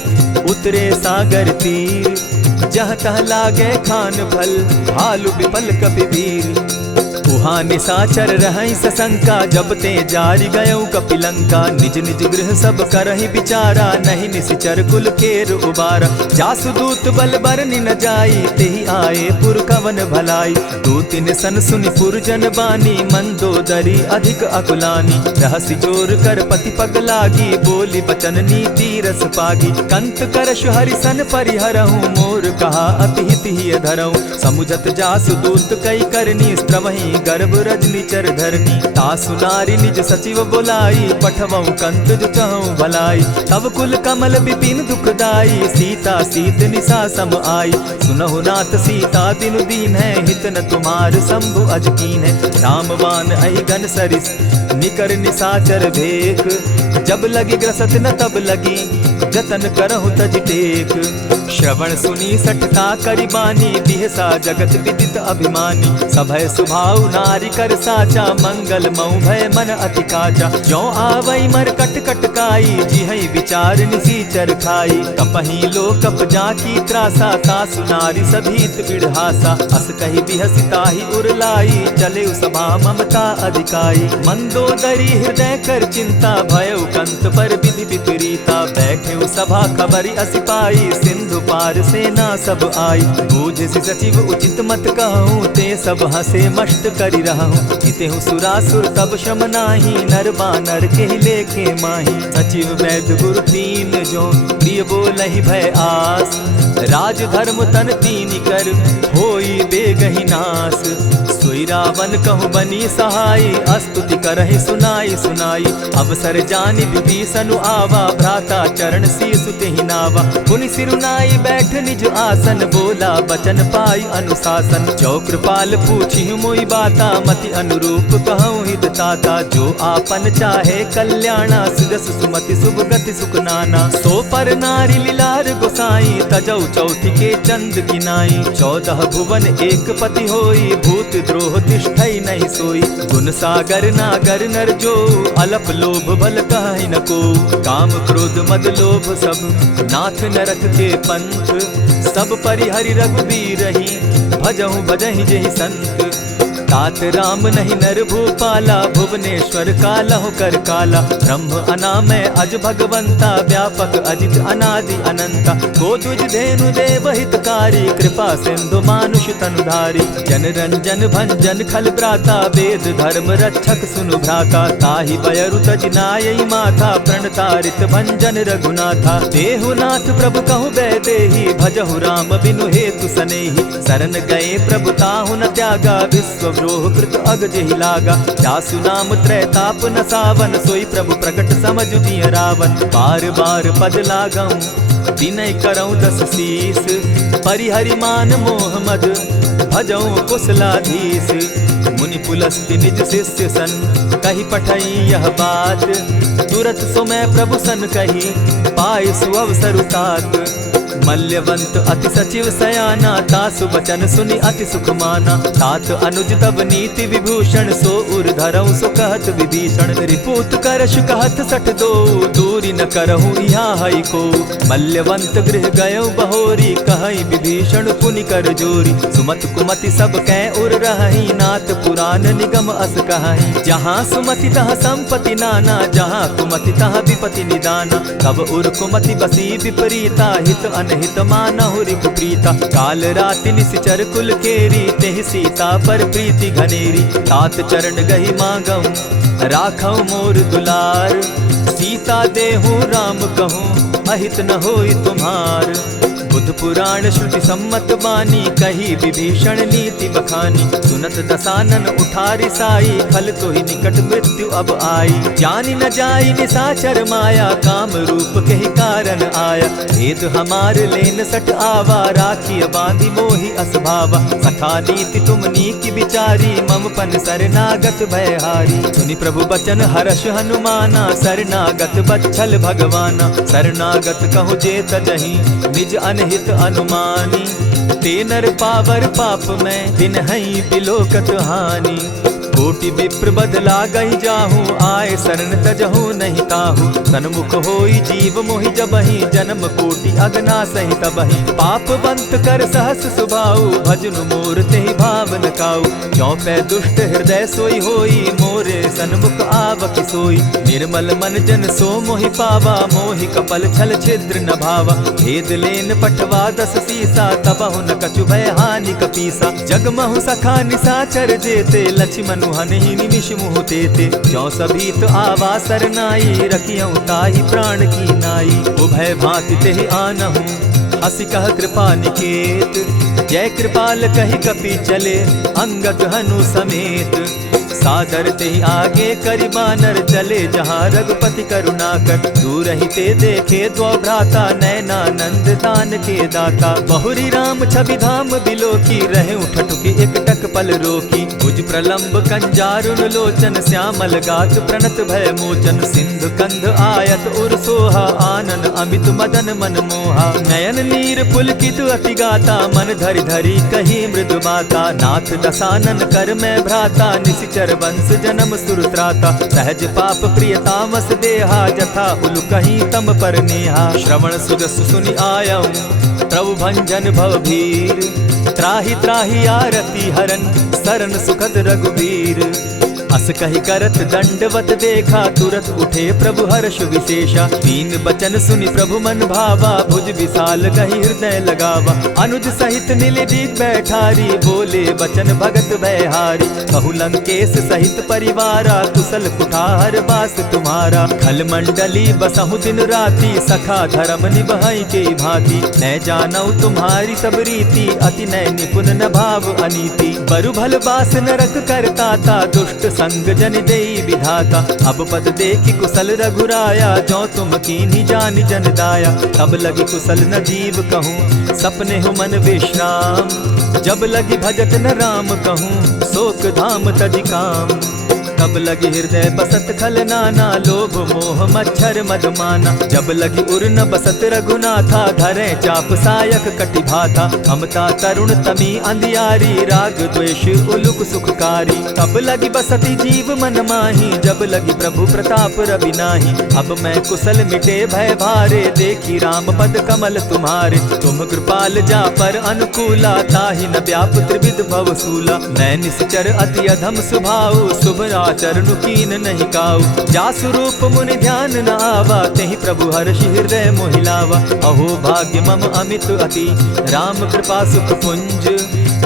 उतरे सागर तीर। जह तह लागे खान फल, भालु विपल कपिवीर। उहाँ निशाचर रहै सशंका, जब ते जारि गयौ कपिलंका। निज निज गृह सब करहि विचारा, नहीं निशिचर कुल केर उबारा। जासु दूत बल बरनि न जाई, तेहि आए पुर कवन भलाई। दूतिन सन सुनि पुरजन बानी, मंदोदरी अधिक अकुलानी। रहसि जोर कर पति पग लागी, बोली बचन नीति रस पागी। कंत करश हरिसन परिहरहु, मोर कहा अति हित ही धरहु। समुझत जासु दूत कई करनी, स्त्रवहि गर्भ रजनी चर धरनी। तासु नारी निज सचिव बोलाई, पठवऊ कंत जो चहु भलाई। तब कुल कमल विपिन दुखदाई, सीता सीत निशा सम आई। सुनहु नाथ सीता दिनु दीन है, हित न तुम्हार शंभु अज कीन है। रामवान अहि गन सरिस, निकर निशाचर भेक। जब लगी ग्रसत न तब लगी, जतन करहु तज टेक। श्रवण सुनी सठता करिबानी, बिहसा जगत विदित अभिमानी। सभय सुभाव नारी कर साचा, मंगल मऊ भय मन अति काचा। जो आवई मर कट कट काई, जिहई विचार निसीचर खाई। कपही लो कप जाकी त्रासा, तासु नारी सभीत बिढ़ासा। अस कही बिहसिताही उरलाई, चले सभा ममता अधिकाई। मंदोदरी हृदय कर चिंता, भयउ कंत पर विधि विपरीता। बैठे सभा खबरी असिपाई, सिंधु पार सेना सब आई। बूझ सचिव उचित मत कहूँ, ते सब हसे मष्ट करि रहूँ। इतेहु सुरासुर तब श्रम नाही, नर बानर के लेखे माही। सचिव वैद्य गुरु तीन जो, प्रिय बोलहि भय आस। राज धर्म तन तीन कर, होई बेगहि नास। सोई रावण कहु बनी सहाई, अस्तुति करहि सुनाई सुनाई। अवसर जानि विभीषण आवा, भ्राता चरण शीस तेहि नावा। पुनि सिरुनाई बैठ निज आसन, बोला बचन पाई अनुशासन। जो कृपाल पूछि मोई बाता, मति अनुरूप कहूँ हित ताता। जो आपन चाहे कल्याणा, सिदस सुमति शुभ गति सुख नाना। सो पर नारी लीलार गोसाई, तजौ चौथि के चंद किनाई। 14 भुवन एक पति होई, भूत द्रोह तिष्ठई नहीं सोई। गुण सागर नागर नर जो, अलप लोभ बल कहि न को। काम क्रोध मद लोभ सब, नाथ नरक के पंथ। सब परिहरि रघुबीरहि, भजहु भजहि जेहि संत। तात राम नहीं नर भूपाला, भुवनेश्वर कालहु कर काला। ब्रह्म अनामय अज भगवंता, व्यापक अजित अनादि अनंता। को द्विज धेनु देव हितकारी, कृपा सिंधु मानुष तनुधारी। जन रंजन भंजन खल भ्राता, वेद धर्म रक्षक सुनु भ्राता। ताहि बयरु तज नायई माथा, प्रणतारित भंजन रघुनाथा। देहुनाथ प्रभु कहु बैदेही, भजहु राम बिनु हेतु सनेही। शरण गए प्रभु ताहु न त्यागा, विश्व द्रोह कृत अग जेहि लागा। जासु नाम त्रैताप न सावन, सोई प्रभु प्रकट समझ दिय रावण। बार बार पद लागऊं, विनय करऊं 10 शीस। परिहरि मान मोह मद, भजऊं कुशलाधीश। मुनि पुलस्ति निज शिष्य सन, कही पठई यह बात। तुरत सो मैं प्रभु सन कही, पाय सुअवसर तात। मल्यवंत अति सचिव सयाना, तासु बचन सुनि अति सुख माना। तात अनुज तब नीति विभूषण, सो उर धरऊ सो कहत विभीषण। रिपुत करश कहत सठ दो, दूरी न करहु यहाँ हई को। मल्यवंत गृह गयो बहोरी, कहई विभीषण पुनि कर जोरी। सुमत कुमति सब कै उर रहई, नाथ पुराण निगम अस कहई। जहाँ सुमति तहाँ संपत्ति नाना, जहाँ कुमति तहाँ विपति निदाना। तब उर कुमति बसी विपरीता, हित अनहित मानहु रिपु प्रीता। काल राति निशिचर कुल केरी, तेहि सीता पर प्रीति घनेरी। तात चरण गहि मांगऊं, राखऊं मोर दुलार। सीता देहूं राम कहूं, अहित न होई तुम्हार। बुध पुराण श्रुति सम्मत बानी, कही विभीषण नीति बखानी। सुनत दसानन उठारी साई, खल तो ही निकट मृत्यु अब आई। जानी न जाई निसाचर माया, काम रूप के ही कारण आया। भेद हमार लेन सट आवा, राखी बांधी मोहि असभावा। सखा नीति तुम नीति विचारी, मम पन शरणागत भयहारी। सुनि प्रभु बचन हर्ष हनुमाना, शरणागत बच्छल भगवाना। शरणागत कहु जे तजहि, निज अनहित अनुमानी। ते नर पावर पाप में, दिन हई बिलोकत हानि। कोटि विप्र बदला गई जाहू, आए शरण तजहू नहीं ताहू। सन्मुख होई जीव मोहि जबहि, जन्म कोटि अगना सहि तबहि। पाप बंत कर सहस सुभाऊ, भजनु मोर तेहि भावन काऊ। जो पै दुष्ट हृदय सोई होई, मोरे सन्मुख आवक सोई। निर्मल मन जन सो मोहि पावा, मोहि कपल छल छिद्र न भावा। भेद लेन पठवा 10 सीसा, तबहु न कछु भय हानि कपीसा। जगमहु सखा निसाचर जेते, लक्ष्मण हनहि निमिष मुह तेते। जो सभीत आवा सरनाई, रखियऊ ताहि प्राण की नाई। उभय भांति तेहि आनहु, हसी कह कृपा निकेत। जय कृपाल कहि कपि चले, अंगद हनु समेत। सादर ते ही आगे करि बानर चले जहाँ रघुपति करुणा कर। दूर ही ते देखे द्वौ भ्राता नैनानंद दान के दाता। बहुरी राम छवि धाम बिलोकी रहे उठटुकी एक टक पल रोकी। भुज प्रलंब कंजारुन लोचन श्यामल गात प्रणत भय मोचन। सिंधु कंध आयत उर सोहा आनन अमित मदन मन मोहा। नयन नीर पुलकित अति गाता मन धरि धरि कही मृदु बाता। नाथ दसानन कर मैं भ्राता निशिचर वंश जन्म सुरत्राता। सहज पाप प्रिय तामस देहा जथा उलु कहीं तम पर नेहा। श्रवण सुजस सुनि आयऊं प्रभु भंजन भव भीर। त्राहि त्राहि आरती हरन सरन सुखद रघुबीर। अस कही करत दंडवत देखा तुरत उठे प्रभु हर्ष विशेषा। दीन बचन सुनि प्रभु मन भावा भुज विशाल कही हृदय लगावा। अनुज सहित नीलदीप बैठारी बोले बचन भगत भयहारी। कहु लंकेश सहित परिवारा कुशल कुठार बास तुम्हारा। खल मंडली बसहु दिन राति सखा धर्म निभाई के भांति। न जानऊ तुम्हारी सब रीति अति नय निपुण न भाव अनीति। बरु भल बास नरक करता था दुष्ट संग जन देई विधाता। अब पद देखी कुशल रघुराया जो तुम कीन्ही जानि जन दाया। तब लगी कुशल न जीव कहूँ सपने हो मन विश्राम। जब लगी भजत न राम कहूँ शोक धाम तजि काम। तब लगी हृदय बसत खल नाना लोभ मोह मच्छर मदमाना। जब लगी उर न बसत रघुनाथा धरे चाप सायक कटि भाता। ममता तरुण तमी अंधियारी राग द्वेष उलुक सुखकारी। तब लगी बसती जीव मन माही जब लगी प्रभु प्रताप रवि नाही। अब मैं कुशल मिटे भय भारे देखी राम पद कमल तुम्हारे। तुम कृपाल जा पर अनुकूला ताहि न व्याप त्रिविध भवसूला। मैं निश्चर अति अधम स्वभाव शुभ चरण कीन नहीं काऊ। जासु रूप मुनि ध्यान न आवा तेहि प्रभु हर्षि हृदय मोहिलावा। अहो भाग्य मम अमित अति राम कृपा सुख पुंज।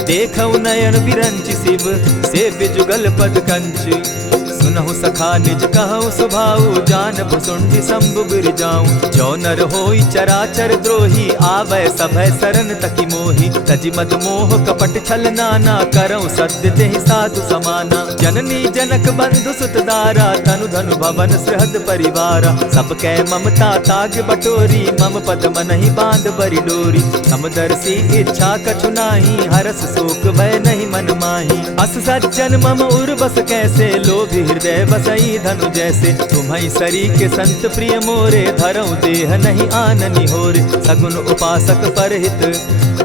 देखऊ नयन विरंचि शिव सेव्य जुगल पद कंच। सुनहु सखा निज कहूँ सुभाऊ जान भुसुंडी शंभु गिर जाऊं। जो नर होई चराचर द्रोही आवे सभय सरन तकी मोही। तजि मद मोह कपट छल नाना करऊं सत्य तेहि साधु समाना। जननी जनक बंधु सुत दारा तनु धनु भवन सृहद परिवारा। सब कै ममता ताग बटोरी मम पद मनहि बांध बरि डोरी। समदर्शी इच्छा कछु नाही हरस शोक भय नहीं मन माही। अस सज्जन मम उर बस कैसे लोभी हृदय बसई धनु जैसे। तुम्हारी सरी के संत प्रिय मोरे धरऊं देह नहीं आननि होरे। सगुन उपासक परहित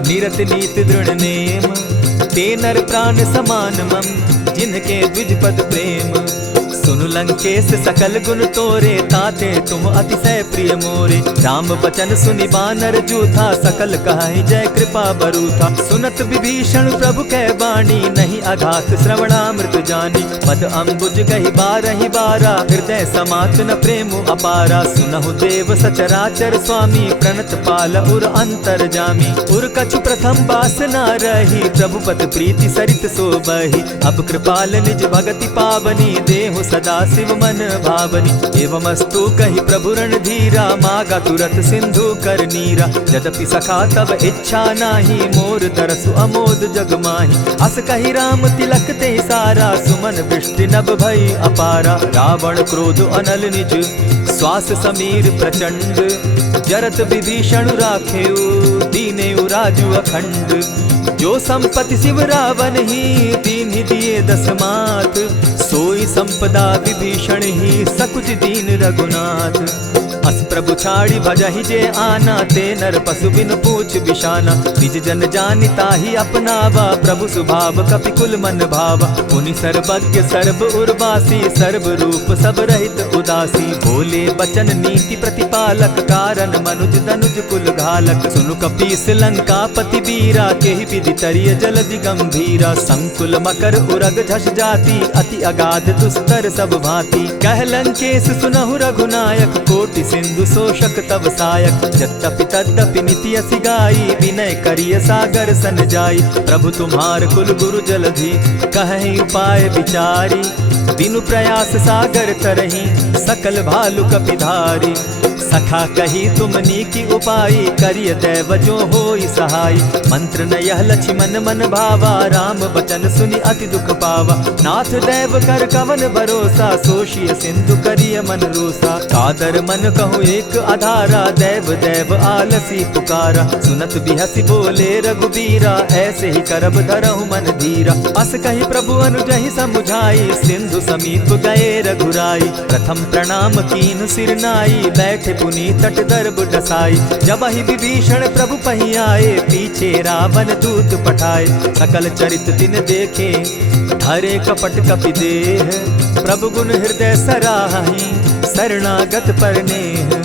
निरत नीति दृढ़ नेम। ते नर प्राण समान मम जिनके द्विज पद प्रेम। सुनु लंकेश सकल गुण तोरे ताते तुम अतिशय प्रिय मोरे। राम बचन सुनि बानर जूथा सकल कहाई जय कृपा बरूथा। सुनत विभीषण प्रभु कै बाणी नहीं अघात श्रवणामृत जानी। पद अम्बुज गहि बारहि बारा हृदय समात न प्रेम अपारा। सुनहु देव सचराचर स्वामी प्रणत पाल उर अंतर जामी। उर कछु प्रथम बास न रही प्रभु पद प्रीति सरित सोबही। अब कृपाल निज भगति पावनी देहु सदा शिव मन भावनी। एवमस्तु कही प्रभु रणधीरा मागा तुरत सिंधु कर नीरा। यद्यपि सखा तब इच्छा नाही मोर तरसु अमोद जग माही। अस कही राम तिलक ते सारा सुमन वृष्टि नभ भई अपारा। रावण क्रोध अनल निज श्वास समीर प्रचंड। जरत विभीषण राखेउ दीनेउ राजु अखंड। जो संपत्ति शिव रावण ही दीन दिए दस मात। सोई संपदा विभीषण ही सकुच दीन रघुनाथ। अस प्रभु छाड़ी भजहि जे आना ते नर पशु बिन पूछ बिशाना। निज जन जानिता ही अपनावा प्रभु स्वभाव कपि कुल मन भावा। मुनि सर्वज्ञ सर्व उर्वासी सर्व रूप सब रहित उदासी। बोले बचन नीति प्रतिपालक कारण मनुज दनुज कुल घालक। सुनु कपीस लंका पति बीरा केहि विधि तरिय जलधि गंभीरा। संकुल मकर उरग झष जाति अति अगाध दुस्तर सब भांति। कह लंकेश सुनहु रघुनायक कोटि सिंधु शोषक तव सायक। यद्यपि तद्यपि निति असि गाई विनय करिय सागर सन जाई। प्रभु तुम्हार कुल गुरु जलधि कहि उपाय विचारी। दिनु प्रयास सागर तरहि सकल भालु कपिधारी। सखा कही तुमनी की उपाय, करिय दैव जो होई सहाय। मंत्र न यह लक्ष्मण मन भावा, राम बचन सुनि अति दुख पावा। नाथ दैव कर कवन भरोसा, सोशिय सिंधु करिय मन रोसा। कादर मन कहूँ एक आधारा, दैव दैव आलसी पुकारा। सुनत बिहसी बोले रघुबीरा, ऐसे ही करब धरहु मन धीरा। अस कही प्रभु अनुजहि समुझाई, सिंधु समीप गए रघुराई। प्रथम प्रणाम कीन सिर नाई, बैठे पुनि तट दर्ब डसाई। जब ही विभीषण प्रभु पही आए, पीछे रावण दूत पठाए। सकल चरित तिन देखे, धरे कपट कपि देह। प्रभु गुण हृदय सराहि, शरणागत पर नेह।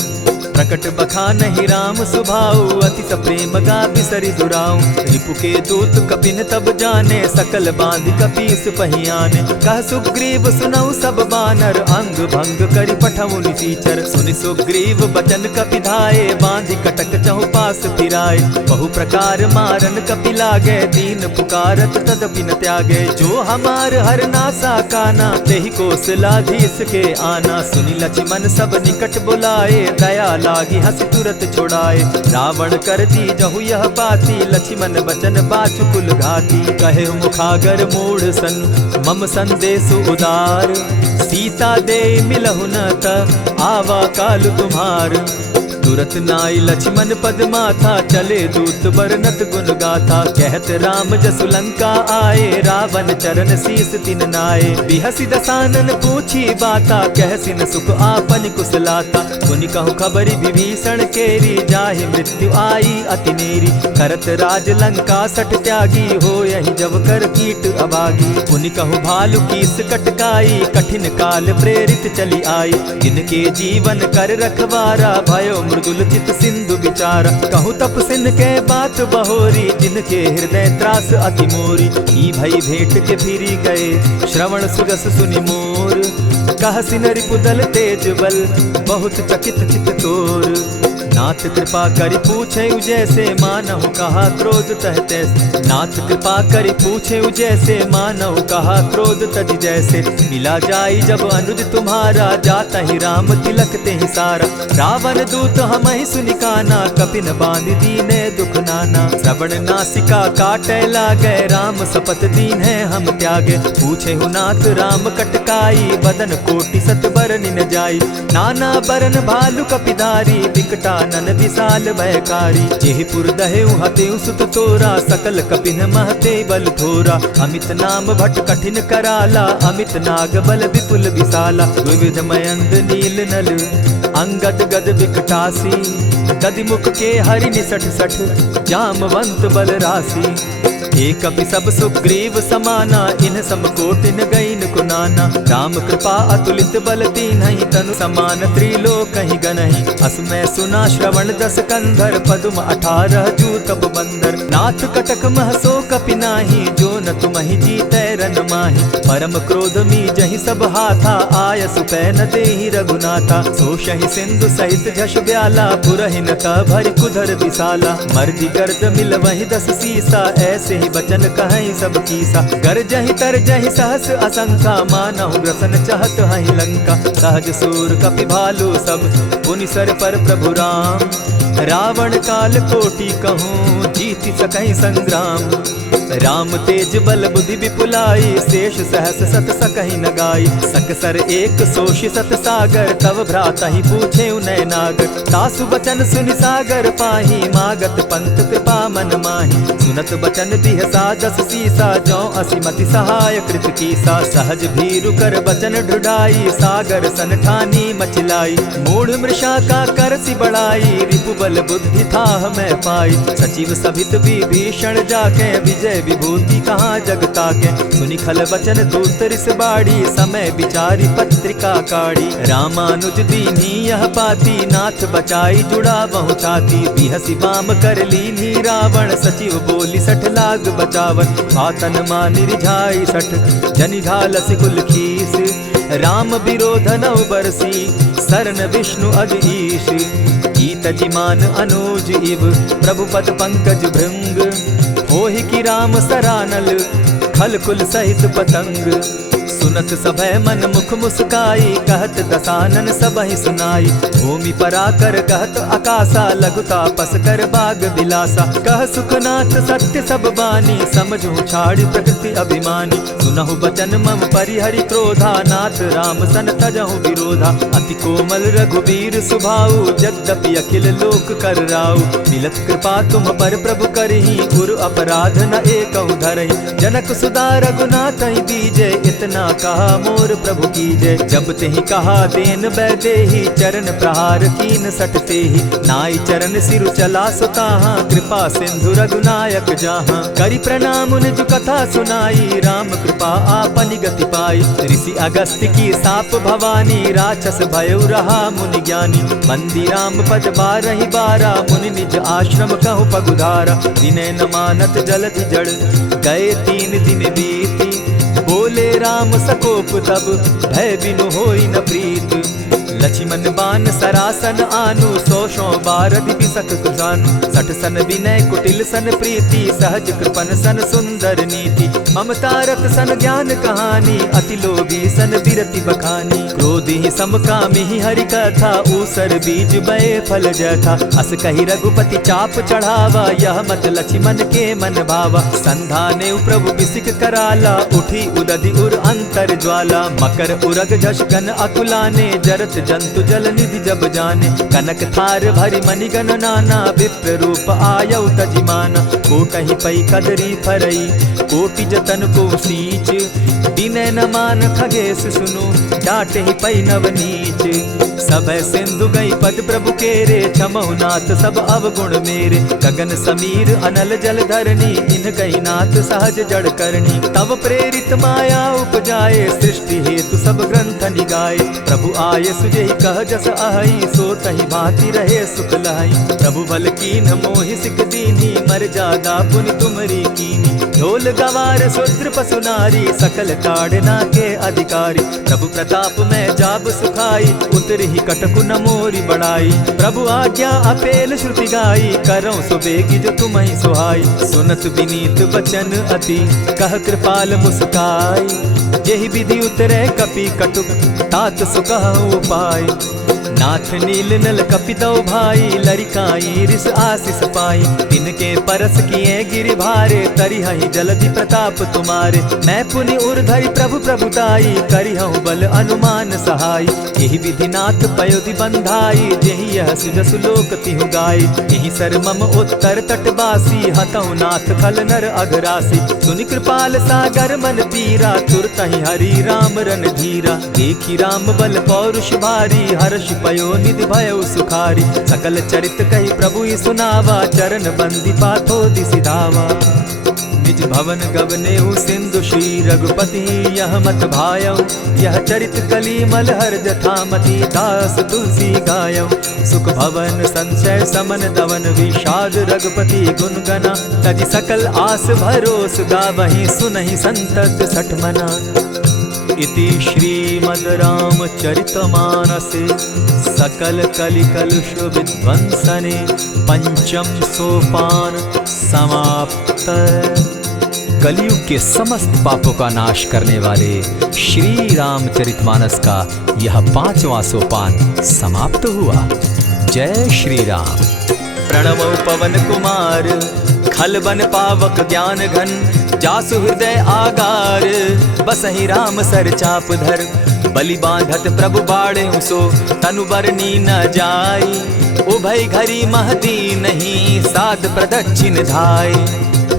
प्रकट बखानहि राम सुभाऊ, अति प्रेम गा बिसरि दुराऊ। रिपु के दूत कपिन तब जाने, सकल बांधि कपीस पहियाने। कह सुग्रीव सुनऊ सब बानर, अंग भंग करि पठऊ निसीचर। सुनि सुग्रीव बचन कपि धाये, बांधि कटक चहु पास फिराए। बहु प्रकार मारन कपि लागे, दीन पुकारत तदपि न त्यागे। जो हमार हर नासा काना, तेहि कौशलाधीश के आना। सुनि लक्ष्मण सब निकट बुलाए, दया लागी हंस तुरत छुड़ाए। रावण कर दी जहु यह बाती, लक्ष्मण बचन बाचुकुल घाती। कहे मुखागर मूढ़ सन, मम संदेश उदार। सीता दे मिलहु न त, आवा काल तुम्हार। तुरत नाई लक्ष्मण पद माथा, चले दूत बरनत गुण गाथा। कहत राम जसु लंका आए, रावण चरण शीस तिन नाए। बिहसी दसानन पूछी बाता, कहसिन सुख आपन कुशलाता। सुनि कहु खबरि विभीषण केरी, जाहि मृत्यु आई अति नेरी। करत राज लंका सठ त्यागी, हो यही जब कर कीट अभागी। पुनि कहु भालु कीस कटकाई, कठिन काल प्रेरित चली आई। जिनके जीवन कर रखवारा, भयो मृदुल चित सिंधु विचारा। कहु तप सिन के बात बहोरी, जिनके हृदय त्रास अति मोरी। ई भई भेंट के फिरी गए, श्रवण सुगस सुनि मोर। कह सिन रिपुदल तेज बल, बहुत चकित चित तोर। नाथ कृपा करि पूछे जैसे, मानहु कहा क्रोध तह तैसे। नाथ कृपा करि पूछे जैसे, मानहु कहा क्रोध तज जैसे। मिला जाई जब अनुज तुम्हारा, जाता ही राम तिलक ते ही सारा। रावण दूत हमहि सुनि काना, कपिन बांधि दीने दुख नाना। श्रवण नासिका काटे लागे, राम सपत दीन है हम त्यागे। पूछे नाथ राम कटकाई, बदन कोटि सत बरनि न जाई। नाना बरन भालु कपिधारी, विकटा नन विशाल भयकारी। जेहिपुर दहेउ हतेउ सुत तोरा, सकल कपिन महते बल थोरा। अमित नाम भट कठिन कराला, अमित नाग बल विपुल विशाला। विविध मयंद नील नल, अंगद गद विकटासी। गदि मुख के हरि निसठ सठ, जामवंत बल राशि। एक कपि सब सुग्रीव समाना, इन समकोटिन गईन कुनाना। राम कृपा अतुलित बल दीन्हि, तनु समान त्रिलोकहि गनहि। असमय सुना श्रवण दस कंधर, पदुम 18 जूतब बंदर। नाथ कटक महसो कपि नाही, जो न तुमहि जीतै रन माहि। परम क्रोध मी जहि सब हाथा, आयसु पै न देहि रघुनाथा। सोषहि सिंधु सहित झष ब्याला, पुरहिन त भरि कुधर विशाला। मर्दि गर्द मिल वहि 10 सीसा, ऐसे ही बचन कहीं सब कीसा। गरजहि तरजहि सहस असंखा, मानहु ग्रसन चहत हहि लंका। सहज सूर कपि भालु सब, पुनि सर पर प्रभु राम। रावण काल कोटि कहूँ, जीति सकहि संग्राम। राम तेज बल बुद्धि विपुलाई, शेष सहस सत सकहि न गाई। सकसर एक सोषि सत सागर, तव भ्राता ही पूछे उनय नागर। तासु बचन सुनि सागर पाही, मागत पंत कृपा मन माही। सुनत बचन बिहसा 10 सीसा, जौ असिमति सहाय कृत कीसा। सहज भीरु कर बचन ढुढ़ाई, सागर सन ठानी मचिलाई। मूढ़ मृषा का करसि बढ़ाई, रिपु बल बुद्धि थाह मैं पाई। सचिव सभित विभीषण जाके, विजय विभूति कहाँ जगता के। सुनि खल बचन दूत रिस बाड़ी, समय विचारी पत्रिका काढ़ी। रामानुज दीन्ही यह पाती, नाथ बचाई जुड़ा बहु छाती। बिहसी बाम कर लीन्ही रावण, सचिव बोली 60 लाग बचावन। आतन मानि रिझाई 60, जनि ढालसि कुल खीस। राम विरोध नौ बरसी, शरण विष्णु अज ईश। गीत जिमान अनुज इव, प्रभु पद पंकज भृंग। होहि की राम सरानल, खल कुल सहित पतंग। सुनत सभय मन मुख मुस्काई, कहत दसानन सबहि सुनाई। भूमि पराकर कहत आकाशा, लघु तापस कर बाग बिलासा। कह सुखनाथ सत्य सब बानी, समझू छाड़ी प्रकृति अभिमानी। सुनहु बचन मम परिहरि क्रोधा, नाथ राम सन तजहु विरोधा। अति कोमल रघुबीर सुभाऊ, यद्यपि अखिल लोक कर राऊ। मिलत कृपा तुम पर प्रभु करही, गुरु अपराध न एकहु धरहि। जनक सुदा रघुनाथ दीजे, इतना कहा मोर प्रभु कीजे। जब तेहि कहा देन बैदेही, चरण प्रहार कीन सटते ही। नाई चरण सिरु चला सुताहा, कृपा सिंधु रघुनायक जाहा। करि प्रणाम निज कथा सुनाई, राम कृपा आपनि गति पाई। ऋषि अगस्त्य की साप भवानी, राक्षस भयउ रहा मुनि ज्ञानी। बंदी राम पद बारहि बारा, मुनि निज आश्रम कहु पगुधारा। विनय न मानत जलधि जड़, गए 3 दिन बीती। बोले राम सकोप तब, भय बिनु होई न प्रीत। लक्ष्मण बान सरासन आनु, 100 बारधि बिसक कुजानु। 60 सन विनय कुटिल सन प्रीति, सहज कृपन सन सुंदर नीति। ममता रत सन ज्ञान कहानी, अति लोभी सन बिरति बखानी। क्रोधी समकामी हरि कथा, ऊसर बीज बय फल जथा। अस कही रघुपति चाप चढ़ावा, यह मत लक्ष्मण के मन भावा। संधाने प्रभु बिसिक कराला, उठी उदधि उर अंतर ज्वाला। मकर उरग झष गन अकुलाने, जरत जंतु जल निधि जब जाने। कनक थार भरि मणिगण नाना, विप्र रूप आयौ तजिमाना। कोटहि पै कदरी फरई, कोटि जतन को सींच। विनय न मान खगेश सुनु, डांटहि पै नवनीच। सब सिंधु गई पद प्रभु केरे, क्षमहु नाथ सब अवगुण मेरे। गगन समीर अनल जल धरणी, इन कही नाथ सहज जड़ करणी। तब प्रेरित माया उपजाए, सृष्टि हेतु सब ग्रंथ निगाए। प्रभु आये सुजेहि कह जस अहई, सो तहि भांति रहे सुख लहई। प्रभु बल कीन मोहि सिख दीनी, मर जादा पुनि तुमरी कीनी। ढोल गवार शूद्र पशु नारी, सकल ताड़ना के अधिकारी। प्रभु प्रताप में जाब सुखाई, उतरहि कटकु न मोरी बड़ाई। प्रभु आज्ञा अपेल श्रुति गाई, करऊं सुबेगी जो तुम्हि सुहाई। सुनत विनीत बचन अति, कह कृपाल मुस्काई। जेहि विधि उतरे कपि कटुक, तात सुकहु उपाय। नाथ नील नल कपितौ भाई, लरिकाई रिस आशीष पाई। तिनके परस किए गिरि भारे, तरिहहि जलधि प्रताप तुम्हारे। मैं पुनि उर्धरि प्रभु प्रभुताई, करिहउँ बल अनुमान सहाय। एहि विधि नाथ पयोधि बंधाई, जेहि यह सुजसु लोक तिहु गाई। एहि सर मम उत्तर तटवासी, हतउ नाथ खल नर अघरासी। सुनि कृपाल सागर मन पीरा, तुरतहि हरि राम रन धीरा। देखी राम बल पौरुष भारी, हर्ष पयो निधि भयउ सुखारी। सकल चरित कही प्रभु ही सुनावा, चरण बंदी पाथो दिसि धावा। निज भवन गवनेहु सिंधु श्री रघुपति, यह मत भायौ। यह चरित कली मलहर जथामति, दास तुलसी गायौ। सुख भवन संशय समन दवन, विषाद रघुपति गुण गना। तजि सकल आस भरोस, गावहि सुनहि संतत सठ मना। इति श्रीमद् रामचरितमानसे, सकल कलि कलुष विध्वंसने। पंचम सोपान समाप्त। कलयुग के समस्त पापों का नाश करने वाले श्री रामचरितमानस का यह 5वां सोपान समाप्त हुआ। जय श्री राम। प्रणमो पवन कुमार, खल बन पावक ज्ञान घन। जासु हृदय आगार, बसहि राम सर चाप धर। बलि बांधत प्रभु बाढ़े सो, तनु बरनी न जाई। उभय घरी महदी नहीं, साध प्रदक्षिण धाई।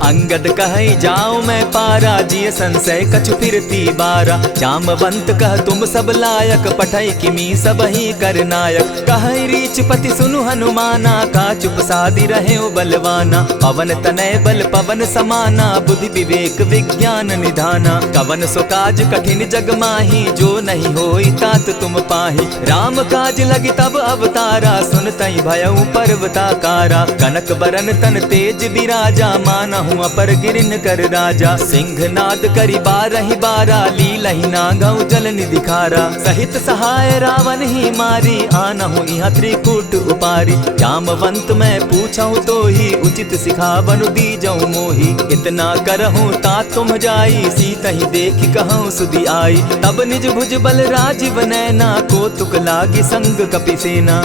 अंगद कहे जाऊं मैं पारा, जिय संशय कछु फिरती बारा। जामवंत कह तुम सब लायक, पठै किमी सब ही कर नायक। कहे रीच पति सुनु हनुमाना, का चुप सादी रहे बलवाना। पवन तनय बल पवन समाना, बुद्धि विवेक विज्ञान निधाना। कवन सो काज कठिन जग माही, जो नहीं होई तात तुम पाही। राम काज लगी तब अवतारा, सुनतहि भयउ पर्वताकारा। कनक बरन तन तेज विराजा, मानहु काहू अपर गिरिन कर राजा। सिंहनाद करी बारहि बारा, लीलहि नागऊ जल निधि खारा। सहित सहाय रावण ही मारी, आनहु इहाँ त्रिकूट उपारी। जामवंत मैं पूछऊँ तो ही, उचित सिखावनु दीजऊँ मोही। इतना करहूँ ता तुम जाई, सीतहि देखि कहूँ सुधि आई। तब निज भुज बल राजीव नैना, कौतुक लागी संग कपिसेना।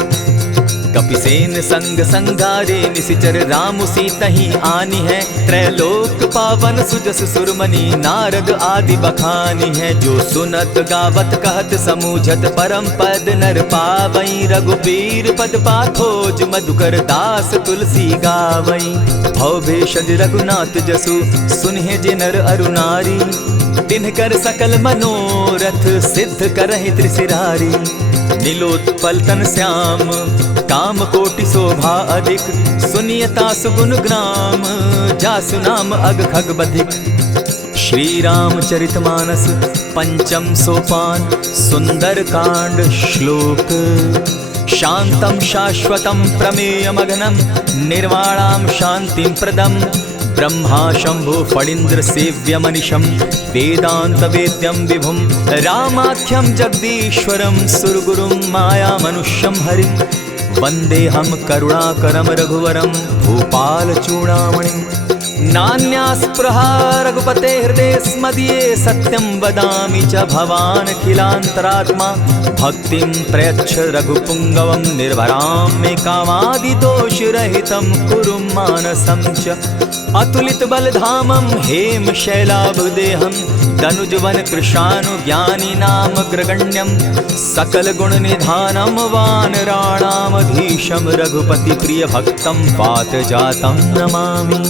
कपिसेन संग संगारे, निशिचर राम सीतहि आनी है। त्रैलोक पावन सुजस सुरमणि, नारद आदि बखानी है। जो सुनत गावत कहत समूझत, परम पद नर पावई। रघुबीर पद पाथोज, मधुकर दास तुलसी गावई। भव भेषज रघुनाथ जसु, सुनहि जे नर अरु नारी। तिनकर सकल मनोरथ, सिद्ध करहि त्रिशिरारी। नीलोत्पल तन श्याम, काम कोटि शोभा अधिक। सुनियता सुगुण ग्राम, जासु नाम अग खग बधिक। श्री रामचरितमानस पंचम सोपान, सुंदर कांड श्लोक। शांतं शाश्वतं प्रमेयमघनं, निर्वाणां शांतिं प्रदम्। ब्रह्मा शंभु फणीन्द्र सेव्यमनिशं, वेदांत वेद्यं विभुं। रामाख्यं जगदीश्वरं, सुरगुरुं माया मनुष्यं हरिं। वन्देऽहं करुणाकरं रघुवरं, भूपाल चूडामणिं। नान्यास्पृहा रघुपते हृदये स्मदीये, सत्यं वदामि च भवानखिलान्तरात्मा। भक्तिं प्रयच्छ रघुपुङ्गवं, निर्भरां मे कामादिदोषरहितं कुरु मानसं च। अतुलित बलधामं हेम शैलाभदेहं, तनुजवन कृशानुज्ञानी नामग्रगण्यं। सकल गुण निधानं वानराणामधीशं, रघुपति प्रिय भक्तं पात जातं नमामि।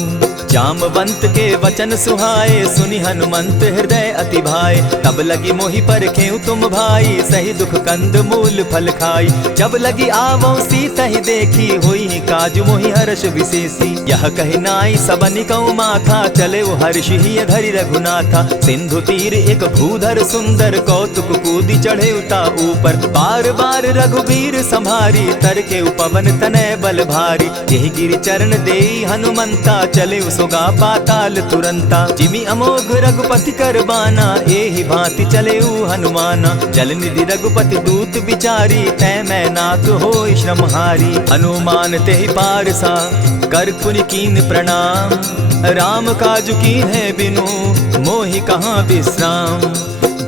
जामवंत के वचन सुहाए, सुनि हनुमंत हृदय अति भाए। तब लगी मोहि परखेउ तुम भाई, सही दुख कंद मूल फल खाई। जब लगी आवो सीतहि देखी, होई काज मोहि हर्ष विशेषी। यह कहि नाई सबनि कहु माथा, चले वो हर्ष ही धरि रघुनाथा। सिंधु तीर एक भूधर सुंदर, कौतुक कूदी चढ़े उता ऊपर। बार बार रघुबीर संभारी, तर के उपवन तनय बल भारी। यही गिरि चरण देई हनुमंता, चले सोगा पाताल तुरंता। जिमि अमोघ रघुपति कर बाना, एहि भांति चले हनुमाना। जल निधि रघुपति दूत बिचारी, तै मैं नाथ होई श्रमहारी। हनुमान तेहि पारसा, कर पुनि कीन प्रणाम। राम काज कीन है बिनु, मोहि कहाँ विश्राम।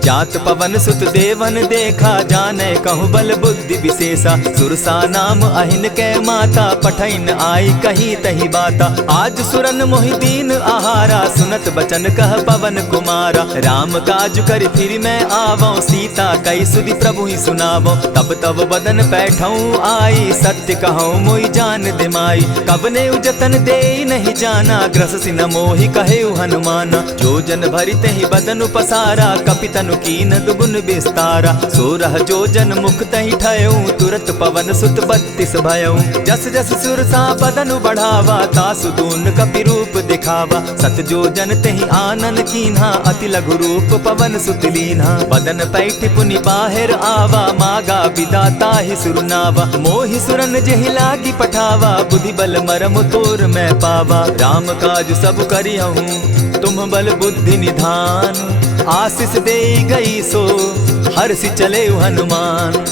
जात पवन सुत देवन देखा, जाने कहु बल बुद्धि विशेषा। सुरसा नाम अहिन कै माता, पठैन आई कही तही बाता। आज सुरन मोहि दीन आहारा, सुनत बचन कह पवन कुमारा। राम काज कर फिर मैं आवो, सीता कई सुधि प्रभु ही सुनावो। तब तब बदन बैठऊँ आई, सत्य कहूँ मोहि जान दिमाई। कबने उजतन दे नहीं जाना, ग्रस न मोहि कहे हनुमाना। जो जन भरिते ही बदन पसारा, कपितनु कीन दुगुन विस्तारा। सोरह जो जन मुख तहि ठयऊँ, तुरत पवन सुत 32 भयऊँ। जस जस सुरसा बदन बढ़ावा, तासु दून कपि रूप दिखावा। सत जो जन तेहि आनन कीन्हा, अति लघु रूप पवन सुत लीन्हा। बदन पैठ पुनि बाहिर आवा, मागा बिदा ताहि सुरनावा। मोहि सुरन जेहि लागी पठावा, बुद्धि बल मरम तोर मैं पावा। राम काज सब करिहूँ, तुम बल बुद्धि निधान। आशीष दे गई सो, हर्षि चले हनुमान।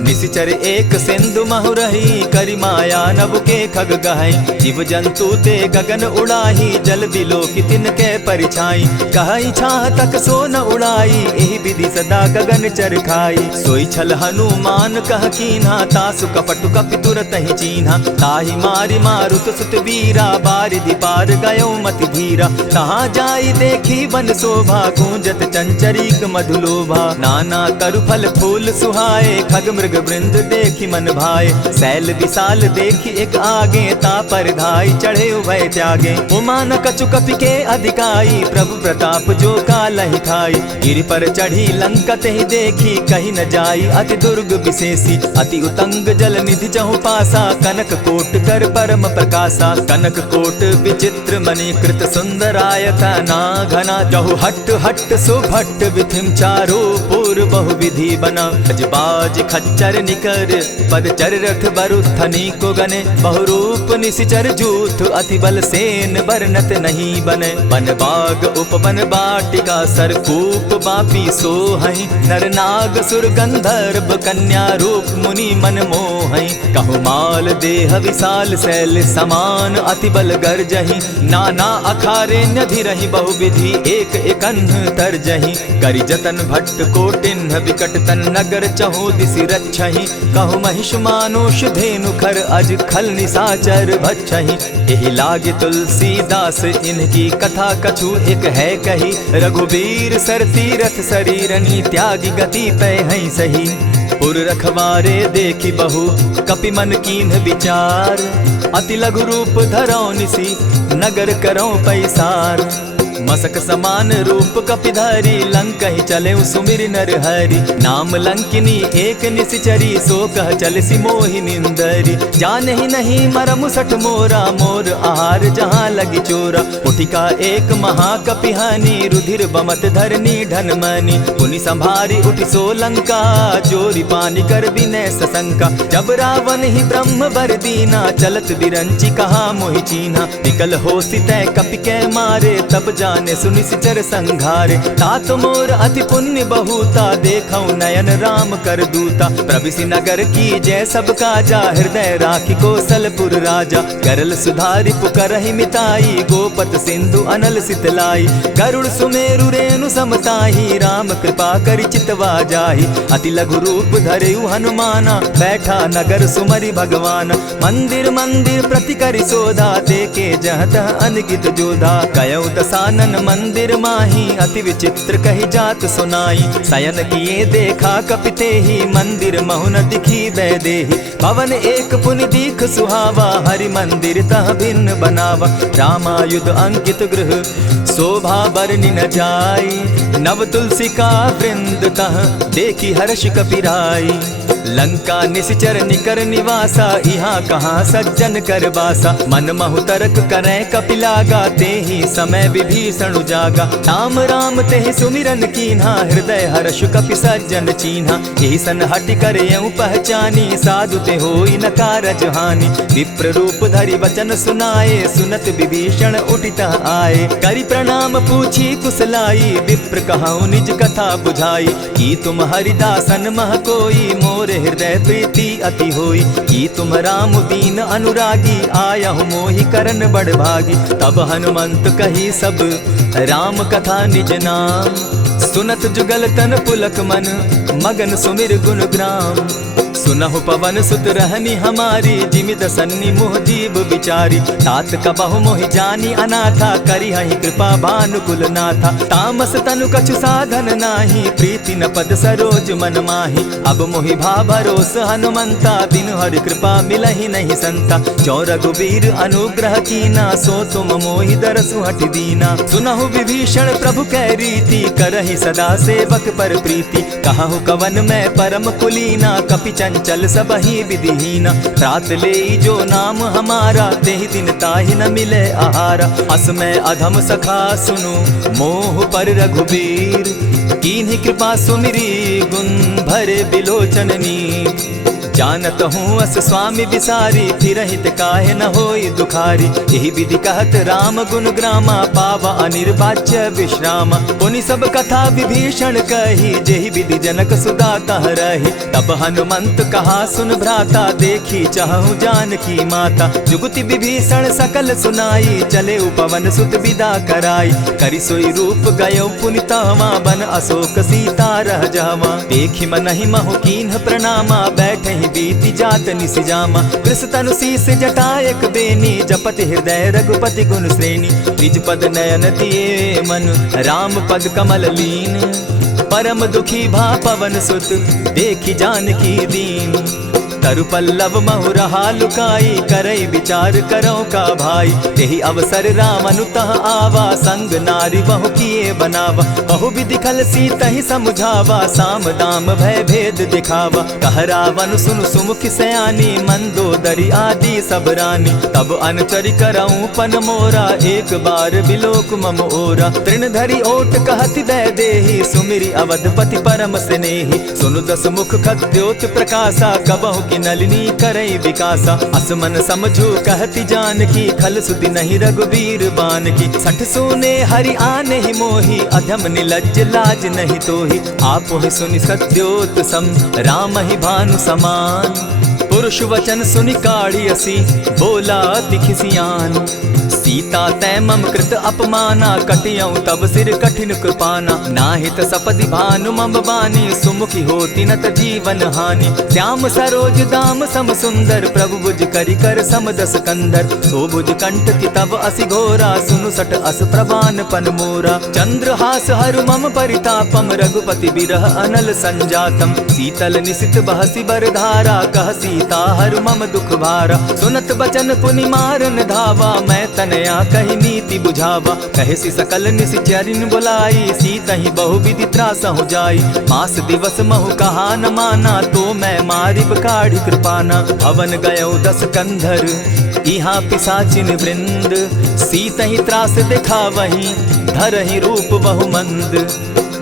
निशिचर एक सिंधु महु रही, करि माया नभ के खग गहई। जीव जंतु ते गगन उड़ाही, जल बिलो की तिनके परिछाई। कहई छाह तक सो न उड़ाई, एहि विधि सदा गगन चर खाई। सोई छल हनुमान कह कीन्हा, तासु कपटु कपि तुरत ही चीन्हा। ताहि मारि मारुत सुत वीरा, बारिधि पार गयो मति धीरा। तहाँ जाई देखी वन शोभा, गूंजत चंचरीक मधुलोभा। नाना तरु फल फूल सुहाए, खग मृग वृंद देखी मन भाए। सैल विशाल देखी एक आगे, ता पर धाई चढ़े भय त्यागे। उमान कछु कपि के अधिकाई, प्रभु प्रताप जो कालहि खाई। गिरि पर चढ़ी लंका तेहि देखी, कही न जाई अति दुर्ग विशेषी। अति उतंग जल निधि जहु पासा, कनक कोट कर परम प्रकाशा। कनक कोट विचित्र मणि कृत सुंदरायता ना घना। जहु हट हट सुभट विधिम चारो, पूर्व बहु विधि बना। खजबाज खच्चर चर निकर पदचर रथ बरुत्थनी को गने बहुरूप निशिचर जूथ अति बल सेन बरनत नहीं बने बन बाग उपवन बाटिका सरकूप बापी सोहई नर नाग सुर गंधर्व कन्या रूप मुनि मन मोहई कहु माल देह विशाल शैल समान अति बल गर्जहि नाना अखारे न्यधिरहि बहुविधि एक एकन्ह तरजहि करि जतन भट्ट कोटिन्ह विकट तन नगर चहु दिसि रक्षहि कहु महिष मानुष धेनु खर अज खल निसाचर भक्षहि एहि लागे तुलसीदास इनकी कथा कछु एक है कही रघुबीर सर तीरथ शरीरनी त्यागी गति पै हई सही पुर रखवारे देखी बहु कपि मन कीन्ह विचार अति लघु रूप धरौ निसी नगर करौ पैसार मसक समान रूप कपिधारी लंक ही चले सुमिर नर हरि नाम लंकिनी एक निशिचरी सो कह चल सी मोहि निंदरी जाने ही नहीं मरम सठ मोरा मोर आहार जहाँ लगी चोरा उठिका एक महाकपिहानी रुधिर बमत धरनी धन मनी पुनि संभारी उठि सो लंका चोरी पानी कर विनय सशंका जब रावण ही ब्रह्म बर दीना चलत बिरंची कहा मोहि चीन्हा निकल हो सितै कपि के मारे तब जाने सुनिश्चर संघारे तात मोर अति पुण्य बहुता देखौ नयन राम कर दूता प्रविशि नगर की जय सब काजा हृदय राखी कौशलपुर राजा करल सुधारि पुकरहि मिताई गोपत सिंधु अनल सितलाई गरुड़ सुमेरु रेणु समताही राम कृपा करि चितवा जाहि अति लघु रूप धरेउ हनुमाना बैठा नगर सुमरि भगवान मंदिर मंदिर प्रति करि सोधा देखे जहत अनगित जोधा कयौ दसानन मंदिर माही अति विचित्र कही जात सुनाई शयन किए देखा कपिते ही मंदिर महुन दिखी वैदेही भवन एक पुनि दीख सुहावा हरि मंदिर तह भिन्न बनावा रामायुध अंकित गृह शोभा बरनि न जाई नव तुलसी का वृंद तह देखी हर्ष कपिराई लंका निशिचर निकर निवासा यहाँ कहाँ सज्जन कर बासा मन महु तरक करै कपिलागा तेहि समय विभीषण उजागा राम राम तेहि सुमिरन कीन्हा हृदय हर्ष कपि सज्जन चीन्हा एहि सन हटि करयउ पहचानी साधु ते होई न कारज हानि विप्र रूप धरि वचन सुनाए सुनत विभीषण उठित आए करि प्रणाम पूछी कुशलाई विप्र कहौ निज कथा बुझाई की तुम हरिदासन मह कोई मोर हृदय प्रीति अति होई की तुम राम दीन अनुरागी आया हूँ मोहि करन बड़ भागी तब हनुमंत कही सब राम कथा निज नाम सुनत जुगल तन पुलक मन मगन सुमिर गुण ग्राम सुनहु पवन सुत रहनी हमारी जिमित सन्नी मोह जीव विचारी तात कबहु मोहि जानी अनाथा करी हहि कृपा भानुकुल नाथा तामस तनु कछु साधन नाही प्रीति न पद सरोज मन माही अब मोहि भा भरोस हनुमंता बिनु हरि कृपा मिलहि नहीं संता जो रघुबीर अनुग्रह कीना सो तुम मोहि दरसु हटि दीना सुनहु विभीषण प्रभु कै रीति करहि सदा सेवक पर प्रीति कहु कवन मैं परम कुलीना कपि चंचल सबहि विधिहीना रात ले जो नाम हमारा तेहि दिन ताहि न मिले आहारा अस मैं अधम सखा सुनु मोह पर रघुबीर कीन्ही कृपा सुमिरी गुण भरे बिलोचन नीर जानत हूँ अस स्वामी विसारी फिर हित काहे न होई दुखारी यही विधि कहत राम गुण ग्रामा पावा अनिर्वाच्य विश्रामा पुनि सब कथा विभीषण कही जेहि विधि जनक सुदा कह रही तब हनुमंत कहा सुन भ्राता देखी चाहूँ जानकी माता जुगति विभीषण सकल सुनाई चले उपवन सुत विदा कराई करि सोई रूप गयो पुनि तहवा बन अशोक सीता रह जावा देखी मनहि महु कीन्ह प्रणामा बैठे बीती जात निसिजामा कृष तनु शीस जटायक बेनी जपति हृदय रघुपति गुण श्रेणी निज पद नयन दिए मन राम पद कमल लीन परम दुखी भा पवन सुत देखी जानकी दीन तरु पल्लव महु रहा लुकाई, करई विचार करो का भाई। यही अवसर राम अनुतः आवा, संग नारी बहु किए बनावा। बहु विधि खल सीत ही समझावा, साम दाम भय भेद दिखावा। कह रावण सुन सुमुख सयानी, मंदोदरी आदि सब रानी। तब अनुचरि करऊं पन मोरा, एक बार बिलोक मम ओरा। तृण धरि ओट कहति दय देहि, सुमिरि अवधपति परम स्नेही। सुनु दस मुख खद्योत प्रकाशा, कबहु की नलिनी करई विकासा। असमन समझो कहति जानकी, खल सुधि नहीं रघुबीर बान की। सठ सोने हरि आने ही मोही, अधम निलज्ज लाज नहीं तोही। आप ही सुनि सत्योत सम, राम ही भानु समान। पुरुष वचन सुनि काढ़ी असी, बोला अति खिसियान। सीता तै मम कृत अपमाना, कटियऊं तब सिर कठिन कृपाना। नाहित सपदि भानु मम बानी, सुमुखी होती नत जीवन हानि। श्याम सरोज दाम सम सुंदर, प्रभु भुज करि कर सम दस कंधर। सो भुज कंठ की तब असि घोरा, सुनु सट अस प्रवान पन मोरा। चंद्रहास हरु मम परितापम, रघुपति बिरह अनल संजातम। शीतल निशित बहसी बरधारा, कह सीता हरु मम दुख भारा। सुनत बचन पुनि मारन धावा, मैं तनया कही नीति बुझावा। कहसी सकल निशिचरिन बुलाई, सीता ही बहु विधि त्रास हो जाई। मास दिवस महु कहा न माना, तो मैं मारिब काढ़ी कृपाना। भवन गयो दस कंधर, इहाँ पिशाचिन वृंद। सीता ही त्रास देखा वही, धरहि रूप बहु मंद।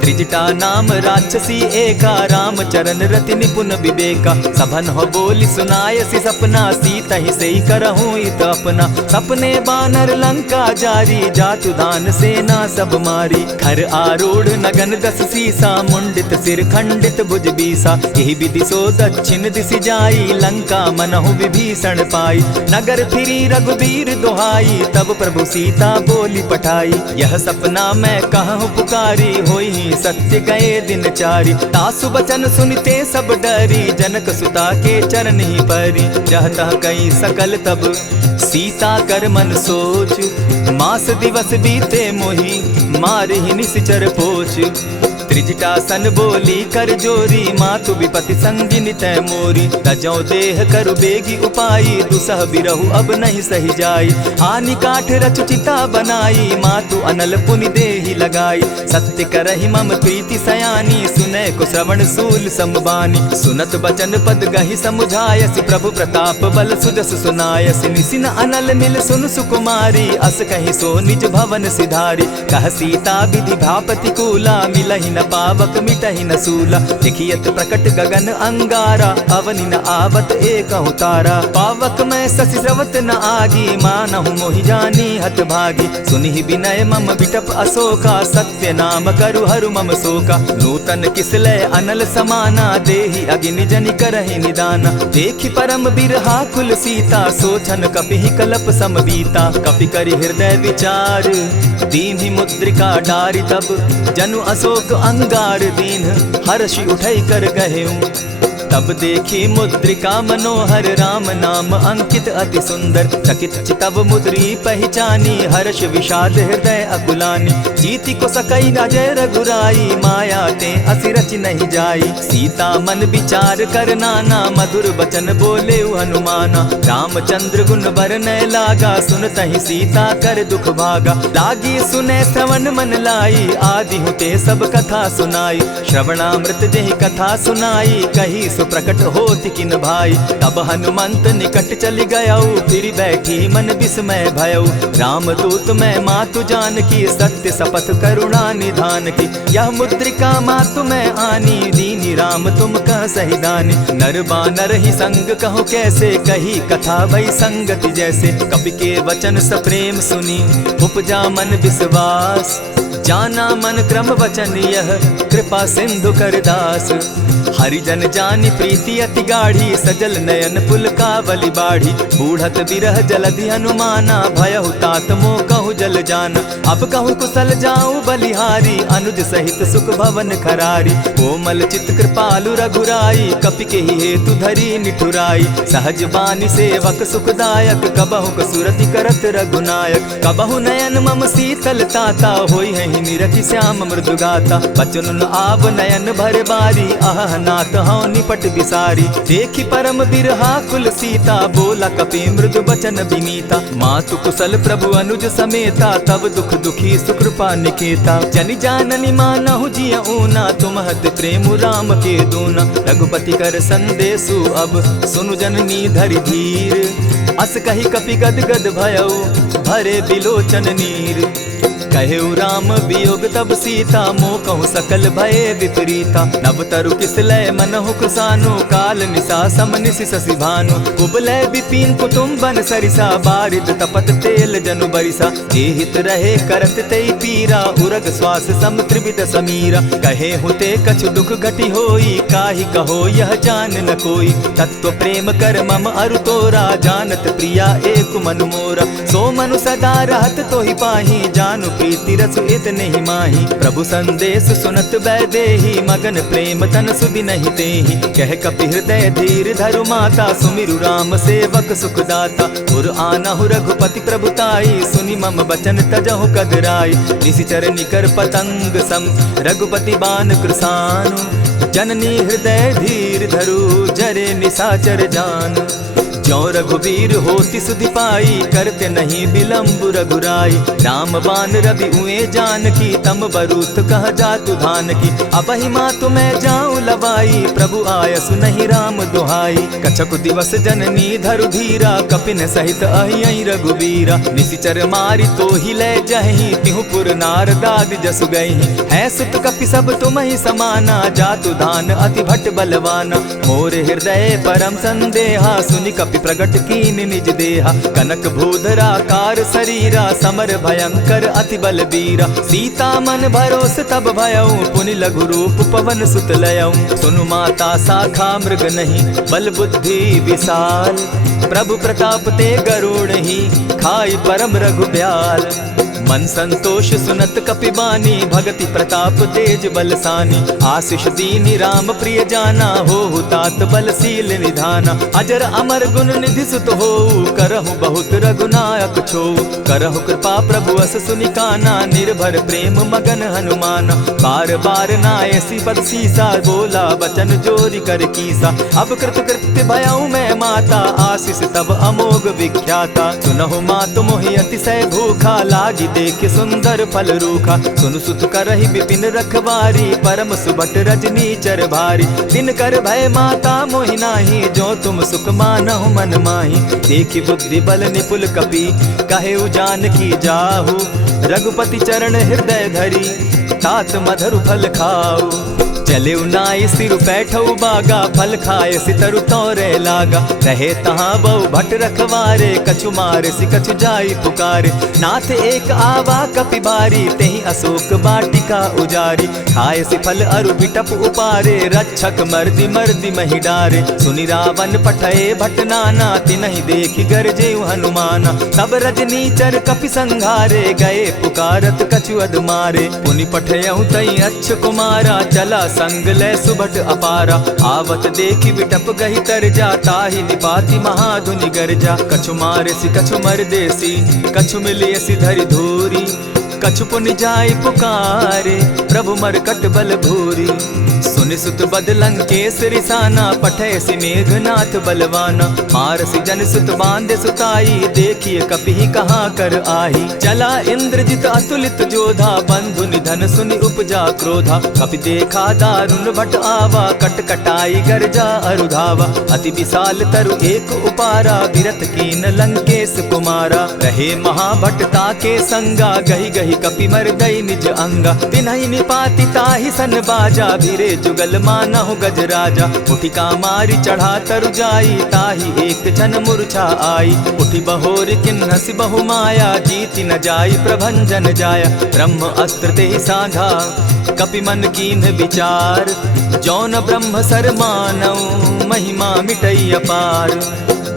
त्रिजटा नाम राक्षसी एका, राम चरण रति निपुण विवेका। सभन हो बोली सुनायसी सपना, सीता ही सही करहूँ इत अपना। सपने बानर लंका जारी, जातु दान सेना सब मारी। खर आरूढ़ नगन दस सीसा, मुंडित सिर खंडित भुज बीसा। यही विधि सो दक्षिण दिशि जाई, लंका मनहु विभीषण पाई। नगर फिरी रघुबीर दोहाई, तब प्रभु सीता बोली पठाई। यह सपना मैं कहूँ पुकारी, होई सत्य गए दिन चारी। तासु बचन सुनते सब डरी, जनक सुता के चरण ही परी। जहतः कई सकल तब सीता कर मन सोच, मास दिवस बीते मोही, मारे ही निश्चर पोच। त्रिजटा सन बोली कर जोरी, मातु विपति संगिनी तै मोरी। तजौ देह करु बेगी उपाई, दुसह बिरहु अब नहीं सही जाई। आनि काठ रच चिता बनाई, मातु अनल पुनि देहि लगाई। सत्य करहि मम प्रीति सयानी, सुनै को श्रवण सूल समबानी। सुनत बचन पद गहि समुझायसि, प्रभु प्रताप बल सुजस सुनायसि। निसिन अनल मिल सुन सुकुमारी, अस कहि सो निज भवन सिधारी। कह सीता विधि भा प्रतिकूला, मिलहि न पावक मिटहि न सूला। देखियत प्रकट गगन अंगारा, अवनि न आवत एकहु तारा। पावक मैं शशि स्रवत न आगी, मानहु मोहि जानी हत भागी। सुनिहि विनय मम बिटप अशोका, सत्य नाम करु हरु मम शोका। नूतन किसलय अनल समाना, देहि अगिनि जनि करहि निदाना। देखि परम बिरहा कुल सीता, सोचन कपिहि कलप सम बीता। कपि करि हृदय विचार, दीन्हि मुद्रिका डारि। तब जनु अशोक अंगार दीन, हर्षि उठई कर गहेऊं। तब देखी मुद्रिका मनोहर, राम नाम अंकित अति सुंदर। चकित चितव मुद्री पहचानी, हर्ष विषाद हृदय अकुलानी। जीति को सकई अजय रघुराई, माया ते असि रचि नहीं जाई। सीता मन विचार कर नाना, मधुर बचन बोले हनुमाना। रामचंद्र गुण बरनय लागा, सुनतहि सीता कर दुख भागा। लागी सुने श्रवण मन लाई, आदि हुते सब कथा सुनाई। श्रवणामृत जेहि कथा सुनाई, कही प्रकट होति किन भाई। तब हनुमंत निकट चली गयऊ, फिर बैठी मन विस्मय भयऊ। राम दूत मैं मातु जानकी, सत्य शपथ करुणा निधान की। यह मुद्रिका मातु मैं आनी, दीनी राम तुम कह सही दानी। नर बानर ही संग कहो कैसे, कही कथा भई संगति जैसे। कपि के वचन सप्रेम सुनी, उपजा मन विश्वास। जाना मन क्रम वचन यह, कृपा सिंधु कर दास। हरिजन जानी प्रीति अति गाढ़ी, सजल नयन पुलकावली बाढ़ी। बूढ़त बिरह जलधि हनुमाना, भयहु तात मोह कहु जल जाना। अब कहु कुशल जाऊं बलिहारी, अनुज सहित सुख भवन खरारी। कोमल चित कृपालु रघुराई, कपि के ही हेतु धरी निठुराई। सहज बानी सेवक सुखदायक, कबहु कसुरति करत रघुनायक। कबहु नयन मम शीतल ताता, होई है नहीं निरखि श्याम मृदु गाता। बचन आव नयन भर बारी, आह नाथ हौ निपट बिसारी। देखी परम बिरहा कुल सीता, बोला कपि मृदु बचन विनीता। मातु कुशल प्रभु अनुज समेता, तब दुख दुखी सुकृपा निकेता। जनि जाननी मानहु जिय ऊना, तुम हत प्रेम राम के दूना। रघुपति कर संदेशु अब, सुनु जननी धरि धीर। अस कही कपि गद गद भयउ, भरे बिलोचन नीर। कहेउ राम वियोग तब सीता, मोह कहूँ सकल भय विपरीता। नव तरु किसलय मनहु कृसानु, काल निशा सम निशि शशि भानु। उबलय विपिन कुटुम्बन सरिसा, बारिद तपत तेल जनु बरिसा। जे हित रहे करत तेई पीरा, उरग श्वास सम त्रिविध समीरा। कहे हुते कछु दुख घटी होई, काहि कहो यह जान न कोई। तत्व प्रेम कर मम अरु तोरा, जानत प्रिया एक मनु मोरा। सो मनु सदा रहत तोहि पाही, जानु प्रीति रस इतने ही माही। प्रभु संदेश सुनत वैदेही, मगन प्रेम तन सुधि नहीं तेहि। कह कपि हृदय धीर धरु माता, सुमिरु राम सेवक सुखदाता। उर आनहु रघुपति प्रभुताई, सुनि मम बचन तजहु कदराई। निशिचर निकर पतंग सम, रघुपति बान कृसानु। जननी हृदय धीर धरु, जरे निशाचर जान। ज्यों रघुबीर होति सुधि पाई, करते नहीं विलम्ब रघुराई। राम बान रवि उए जानकी, तम बरूत कह जातु धान की। अबहि मातु मैं जाऊं लवाई, प्रभु आयसु नहीं राम दुहाई। कछक दिवस जननी धरु धीरा, कपिन सहित अहियहि रघुबीरा। निशिचर मारि तो ही ले जहि, तिहु पुर नारदादि जसु गहि। है सुत कपि सब तुम ही समाना, जातु धान अति भट बलवाना। मोर हृदय परम संदेहा, सुनि कपि प्रगट कीन निज देहा। कनक भूधराकार शरीरा, समर भयंकर अति बलबीरा। सीता मन भरोस तब भयउ, पुनि लघु रूप पवन सुत लयउ। सुनु माता शाखा मृग नहीं, बल बुद्धि विशाल। प्रभु प्रताप ते गरुड़ ही, खाई परम रघुब्याल। मन संतोष सुनत कपि बानी, भगति प्रताप तेज बलसानी। आशीष दीनी राम प्रिय जाना, हो तात बलशील निधाना। अजर अमर गुण निधि सुत हो, करहु बहुत रघुनायक छो। करहु कृपा प्रभु अस सुनि काना, निर्भर प्रेम मगन हनुमाना। बार बार नायसी पद सीसा, बोला बचन जोरी कर कीसा। अब कृत कृत्य भयउ मैं माता, आशीष तब अमोघ विख्याता। सुनहु मातु मोहि अतिशय भूखा, लागी देख सुंदर फल रूखा। सुनु सुत करहि विपिन रखवारी, परम सुबट रजनी चर भारी। दिन कर भय माता मोहि नाही, जो तुम सुख मानहु मन माही। देखी बुद्धि बल निपुल कपि, कहेउ जानकी जाहु। रघुपति चरण हृदय धरी, तात मधुर फल खाऊ। चले नाई सिर बैठऊ बागा, फल खाए सितरु तोरे लागा। रहे तहाँ बहु भट रखवारे, कछु मारे सि कछु जाई पुकारे। नाथ एक आवा कपि बारी, तेहि अशोक बाटिका उजारी। खाए सि फल अरु बिटप उपारे, रक्षक मर्दि मर्दि महि डारे। सुनि रावण पठए भट नाना, तिनहि देखि गरजेउ हनुमाना। सब रजनीचर कपि संघारे, गए पुकारत कछु अधमारे। पुनि पठयउ तई अच्छ कुमारा, चला संग लय सुभट अपारा। आवत देखी बिटप गही तर जा, ताहि निपाति महाधुनि गर्जा। कछु मारे सि कछु मर देसी, कछु मिले सि धरि धूरी। कछु पुनि जाय पुकारे, प्रभु मरकट बल भूरी। सुनि सुत बद लंकेश रिसाना, पठय सि मेघनाथ बलवाना। मारसि जन सुत बांधे सुताई, देखिए कपि कहाँ कर आही। चला इंद्रजित अतुलित जोधा, बंधु निधन सुनि उपजा क्रोधा। कपि देखा दारुण भट आवा, कट कटाई गर्जा अरुधावा। अति विशाल तरु एक उपारा, विरत कीन लंकेश कुमारा। रहे महाभट ताके संगा, गही गही कपि मर्दई निज अंगा। तिन्हि निपाति ताहि सन बाजा, भिरे जुगल मानहु गजराजा। उठि कामारि चढ़ा तरु जाई, ताहि एक जन मूर्छा आई। उठि बहोर किन्हसि बहु माया, जीति न जाई प्रभंजन जाया। ब्रह्म अस्त्र तेहि साधा, कपि मन कीन्ह विचार। जौन ब्रह्म सर मानऊ, महिमा मिटई अपार।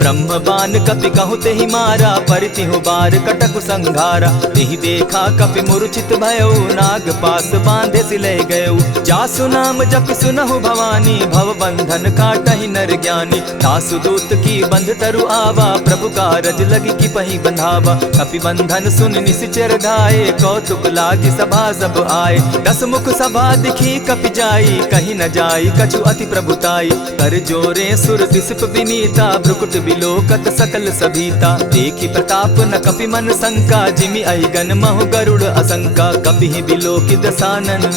ब्रह्म बान कपि कहु तेहि मारा, परितिहु बार कटक संघारा। तेहि देखा कपि मूर्छित भयो, नाग पास बांधे सिले गयो। जासु नाम जपि सुनहु भवानी, भव बंधन काटहि नर ज्ञानी। तासु दूत की बंध तरु आवा, प्रभु कारज लगी की पही बंधावा। कपि बंधन सुन निशिचर धाये, कौतुक लागी सभा सब आए। 10 मुख सभा दिखी कपि जाई, कहीं न जाई कछु अति प्रभुताई। कर जोरे सुर दिसप विनीता, भ्रुकुट बिलोकत सकल सभीता। देखी प्रताप न कपि मन शंका, जिमि अहिगन महु गरुड़ असंका। कपि बिलोकि दसानन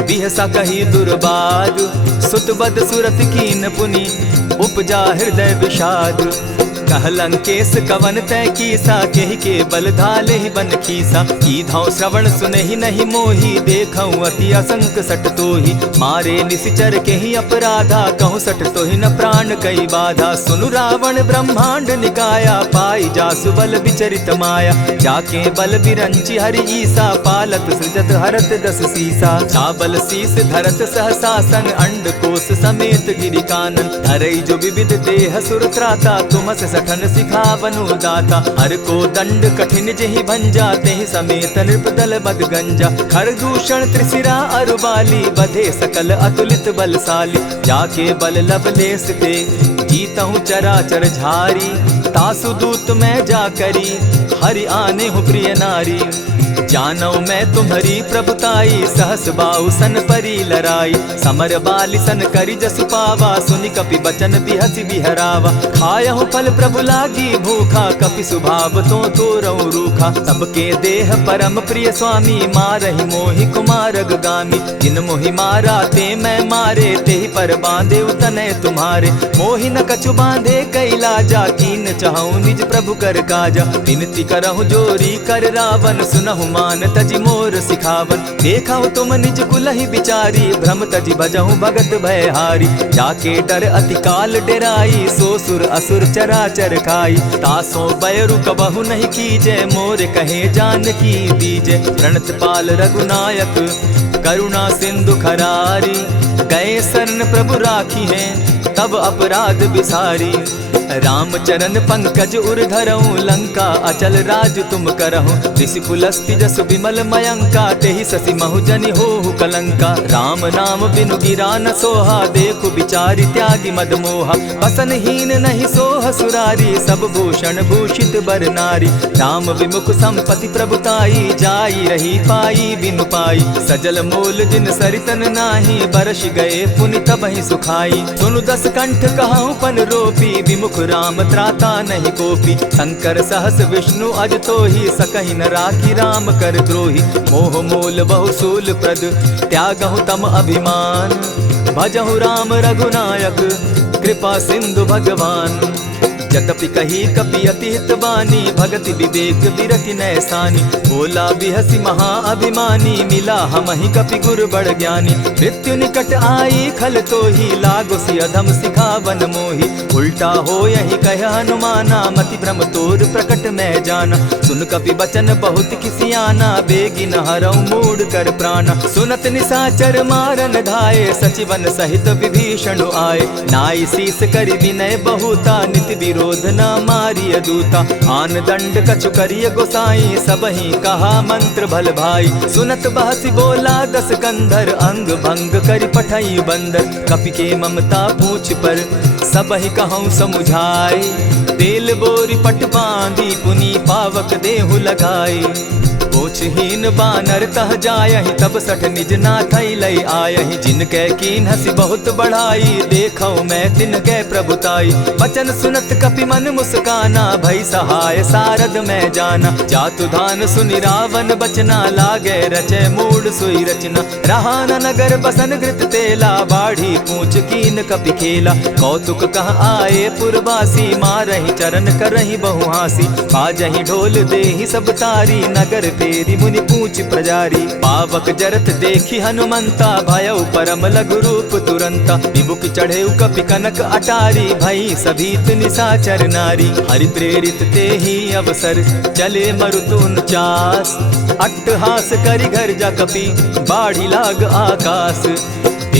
बिहसा कही दुर्बाद, सुत बद सुरत कीन पुनि उपजा हृदय विषाद। कहलंकेश कवन तय कीसा, केहि के बल धाले ही बन खीसा। की धाव श्रवण सुने ही नहीं मोही, देखऊं अति असंक सट तोही। मारे निशिचर के ही अपराधा, कहूँ सट तो ही न प्राण कई बाधा। सुनु रावण ब्रह्मांड निकाया, पाई जासु बल विचरित माया। जाके बल बिरंची हरि ईसा, पालत सृजत हरत 10 सीसा। चाबल शीस धरत सहसासन, अंड कोश समेत गिरि कानन। धरई जो विविध देह सुर त्राता, तुमस सठन सिखावनु दाता। हर को दंड कठिन जेहि भंजा, तेहि समेत नृप दल बद गंजा। खरदूषण त्रिशिरा अरुबाली, बधे सकल अतुलित बलशाली। जाके बल लवलेस ते, जीतहु चराचर झारी। तासु दूत मैं जा करी, हरि आने हूँ प्रिय नारी। जानौ मैं तुम्हारी प्रभुताई, सहस बाहु सन परी लराई। समर बाली सन करी जसु पावा, सुनि कपि बचन बिहसि बिहरावा। खायहु फल प्रभु लागी भूखा, कपि सुभाव तो तोरऊ रूखा। सबके देह परम प्रिय स्वामी, मारहि मोहि कुमारग गामी। जिन मोहि मारा ते मैं मारे, तेहि पर बांधे उतने तुम्हारे। मोहि न कछु बांधे कैलाजा, कीन चाहूं निज प्रभु कर काजा। विनती करहु जोरी कर रावण, सुनहु मान तजि मोर सिखावन। देखा तुम निज कुलहि बिचारी, भ्रम तजि भजहु भगत भयहारी। जाके डर अति काल डेराई, सो सुर असुर चराचर खाई। तासो बैरु कबहु नहीं कीजे, मोर कहे जानकी दीजे। प्रणत पाल रघुनायक, करुणा सिंधु खरारी। गए शरण प्रभु राखी हैं, तब अपराध बिसारी। रामचरण पंकज उर धरऊं, लंका अचल राज तुम करहूं। ऋषि पुलस्ति जस विमल मयंका, तेहि ससि महु जनि होहु कलंका। राम नाम बिनु गिरा न सोहा, देखु बिचारी त्यागी मद मोहा। बसन हीन नहीं सोह सुरारी, सब भूषण भूषित बर नारी। राम विमुख संपति प्रभुताई, जाई रही पाई बिनु पाई। सजल मोल जिन सरितन नाही, बरस गए पुनि तबहि सुखाई। सुनु 10 कंठ कहूँ पन रोपी, विमुख राम त्राता नहीं कोपी। शंकर सहस विष्णु अज तो ही, सकहि न राखी राम कर द्रोही। मोह मोल बहुसूल प्रद, त्यागहु तम अभिमान। भजहु राम रघुनायक, कृपा सिंधु भगवान। जतपि कही कपि अति हित बानी, भगति विवेक विरति नैसानी। बोला बिहसि महा अभिमानी, मिला हमहि कपि गुर बड़ ज्ञानी। मृत्यु निकट आई खल तो ही, लागो सि अधम सिखावन मोही। उल्टा हो यही कह हनुमाना, मति भ्रम तोर प्रकट मैं जाना। सुन कपि बचन बहुत किसियाना, बेगी न हरऊ मूड कर प्राणा। सुनत निसाचर मारन धाये, सचिवन सहित विभीषण आए। नाई शीस करि विनय बहुता, नित विरोध न मारिय दूता। आन दंड कछु करिय गोसाई, सबहि कहा मंत्र भल भाई। सुनत बहसि बोला 10 कंधर, अंग भंग करि पठई बंदर। कपि के ममता पूछ पर, सबहि कहूँ समुझाई। तेल बोरी पट बांधी, पुनि पावक देहु लगाई। पूछहीन बानर तह जायहि, तब सठ निज नाथई लई आयहि। जिनके कीन हसी बहुत बढ़ाई, देखौ मैं तिनके प्रभुताई। बचन सुनत कपि मन मुस्काना, भई सहाय सारद मैं जाना। जातु धान सुनि रावण बचना, लागे रचे मूड सोई रचना। रहा न नगर बसन घृत तेला, बाढ़ी पूछ कीन कपि खेला। कौतुक कह आए पुरवासी, मारहि चरण करहि बहुहासी। बाजहि ढोल देहि सब तारी, नगर फेरी मुनि पूछ प्रजारी। पावक जरत देखी हनुमंता, भयउ परम लघु रूप तुरंता। विमुख चढ़े कपि कनक अटारी, भई सभीत निसाचर नारी। हरि प्रेरित ते ही अवसर, चले मरुत 49। अट्टहास करि घर जा कपि, बाढ़ी लाग आकाश।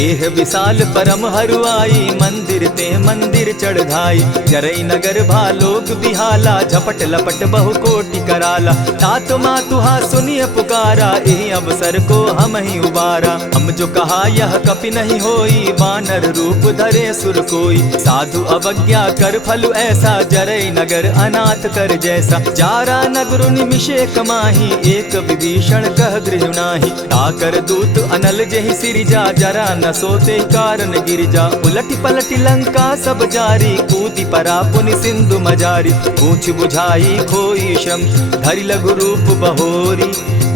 देह विशाल परम हरुआई, मंदिर ते मंदिर चढ़ाई। जरई नगर भालोग बिहाला, झपट लपट बहु कोटि कराला। तात मातुहा सुनिय पुकारा, यही अवसर को हम ही उबारा। हम जो कहा यह कपि नहीं होई, वानर रूप धरे सुर कोई। साधु अवज्ञा कर फल ऐसा, जरई नगर अनाथ कर जैसा। चारा नगर निमिषे कमाही, एक विभीषण कह गृह नाही। ताकर दूत अनल जहि सिरिजा, जरा न सोते कारण गिरिजा। उलटी पलटी लंका सब जारी, कूदी परा पुनि सिंधु मजारी। पूछ बुझाई खोई श्रम, धरि लघु रूप बहोरी।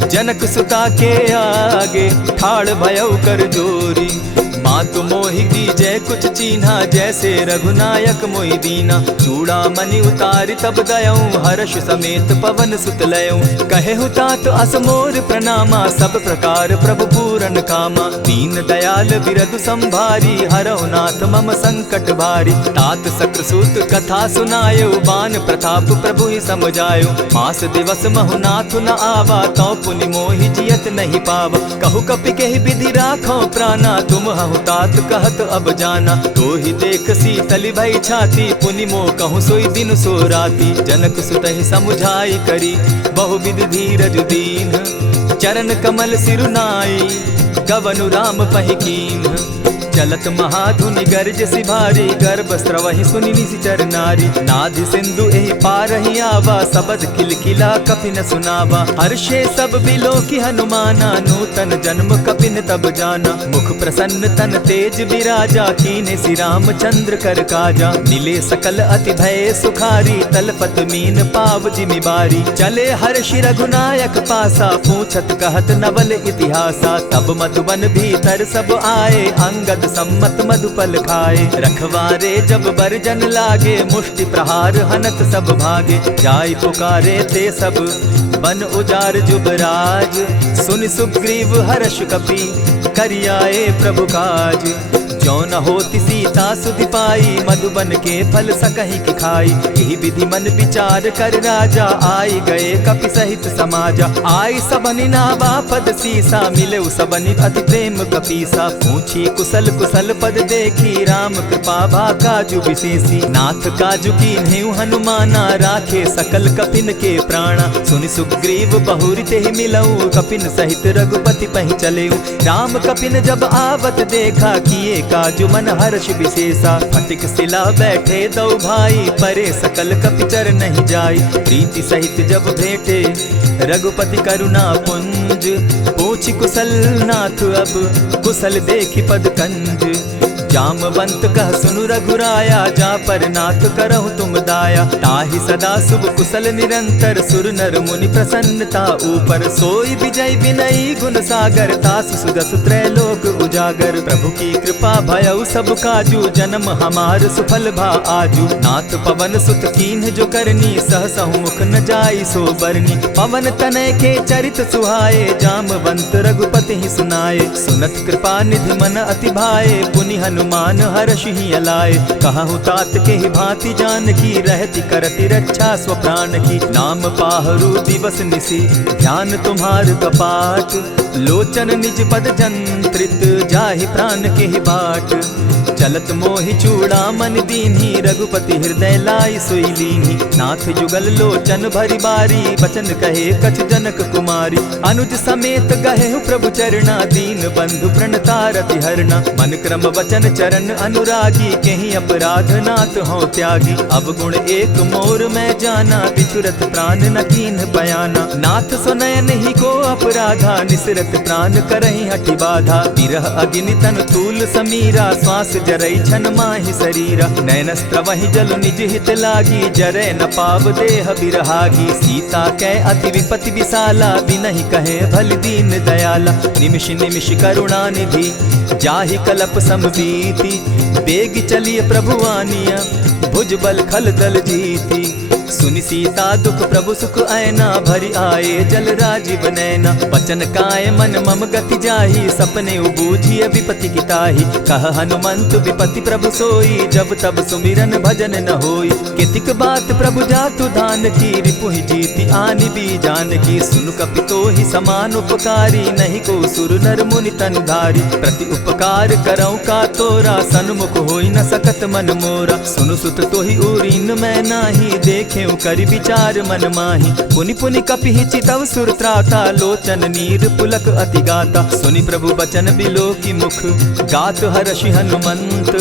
जनक सुता के आगे, ठाड़ भयउ कर जोरी। मातु मोहि दीजै कुछ चीन्हा, जैसे रघुनायक मोहि दीना। चूड़ा मणि उतारि तब दयऊं, हर्ष समेत पवन सुत लयऊं। कहे तात अस मोर प्रणामा, सब प्रकार प्रभु पूरन कामा। दीन दयाल बिरदु संभारी, हरौ नाथ मम संकट भारी। तात सक्रसूत कथा सुनायो, बान प्रताप प्रभु ही समझायो। मास दिवस महु नाथ न आवा, तौ पुनि मोहि जियत नहीं पावा। कहु कपि केहि विधि राखो प्राणा, तुम हहु तात कहत अब जाना। तो ही देख शीतल भई छाती, पुनि मो कहूँ सोई दिन सो राती। जनक सुतहि समुझाई करी, बहु विधि धीरज दीन। चरण कमल सिरुनाई, गवनु राम पहि कीन। चलत महाधुनि गर्ज सिभारी, गर्भ स्रवहि सुनि निशिचर नारी। नाधि सिंधु एहि पारहि आवा, सबद किलकिला कपिन सुनावा। हर्षे सब बिलो की हनुमाना, नूतन जन्म कपिन तब जाना। मुख प्रसन्न तन तेज विराजा, कीने श्री रामचंद्र कर काजा। मिले सकल अति भय सुखारी, तलपत मीन पाव जिमि बारी। चले हर्षि रघुनायक पासा, पूछत कहत नवल इतिहासा। तब मधुबन भीतर सब आए, अंगद सम्मत मधुपल खाए। रखवारे जब बरजन लागे, मुष्टि प्रहार हनत सब भागे। जाय पुकारे ते सब बन उजार जुबराज। सुनि सुग्रीव हर्ष कपि, करियाए प्रभु काज। जो न होती सीता सुधि पाई, मधुबन के फल सकहि की खाई। यही विधि मन विचार कर राजा, आई गए कपि सहित समाजा। आई सबनि नावा पद सीसा, मिले सबनि अति प्रेम कपीसा। पूछी कुशल कुशल पद देखी, राम कृपा भा काजु विशेषी। नाथ काजु कीन्हेउ हनुमाना, राखे सकल कपिन के प्राणा। सुनि सुग्रीव बहुरि तेहि मिलऊ, कपिन सहित रघुपति पहि चलेऊ। राम कपिन जब आवत देखा, किए काजु मन हर्ष विशेषा। फटिक सिला बैठे दो भाई, परे सकल कपिचर नहीं जाई। प्रीति सहित जब भेटे, रघुपति करुणा पुंज। पूछि कुशल नाथ अब, कुशल देखि पद कंज। जामवंत कह सुनु रघुराया, जा पर नाथ करहु तुम दाया। ताहि सदा शुभ कुशल निरंतर, सुर नर मुनि प्रसन्नता ऊपर। सोई विजय विनयी गुण सागर, तास सुदस त्रैलोक उजागर। प्रभु की कृपा भयउ सब काजू, जन्म हमार सुफल भा आजू। नाथ पवन सुत कीन्ह जो करनी, सहसहु मुख न जाई सो बरनी। पवन तनय के चरित सुहाए, जामवंत रघुपति ही सुनाए। सुनत कृपा निधि मन अति भाए, पुनि हनुमान हर्ष ही अलाए। कहूँ तात के ही भांति जान की, रहती करती रक्षा स्व प्राण की। नाम पाहरु दिवस निसी, ध्यान तुम्हार कपाट। लोचन निज पद जंत्रित, जाहि प्राण के ही बाट। चलत मोहि चूड़ामणि दीन्ही, रघुपति हृदय लाई सोई लीन्ही। नाथ जुगल लोचन भरी बारी, बचन कहे कछ जनक कुमारी। अनुज समेत गहेहु प्रभु चरणा, दीन बंधु प्रणतारति हरना। मन क्रम वचन चरण अनुरागी, केहि अपराध नाथ हो त्यागी। अब गुण एक मोर मैं जाना, बिछुरत प्राण न कीन्ह बयाना। नाथ सुनयन ही को अपराधा, निसरत प्राण करहि हठि बाधा। विरह अग्नि तन तूल समीरा, श्वास जरई छन माहि शरीरा। नैनस्त्र वहि जल निज हित लागी, जरै न पाव देह बिरहागी। सीता कै अति विपति विशाला, बिनहि कहे भल दीन दयाला। निमिष निमिष करुणा निधि, जाहि कलप समबीति। बेग चलिए प्रभु आनिया, भुज बल खल दल जीती। सुनि सीता दुख प्रभु सुख ऐना, भरि आए जल राजीव नैना। बचन काय मन मम गति जाहि, सपने बूझिय विपति की ताहि। कह हनुमंत विपति प्रभु सोई, जब तब सुमिरन भजन न होई। कितिक बात प्रभु जातु धान की, रिपुहि जीति आनि भी जान की। सुन कपि तोहि समान उपकारी, नहीं को सुर नर मुनि तनु धारी। प्रति उपकार करऊँ का तोरा, सन्मुख होई न सकत मन मोरा। सुनु सुत तोहि उरीन मैं नाही, देखे करि विचार मन माही। पुनि पुनि कपिहि चितव सुर त्राता, लोचन नीर पुलक अति गाता। सुनि प्रभु बचन बिलो की मुख, गात हर्षि हनुमंत।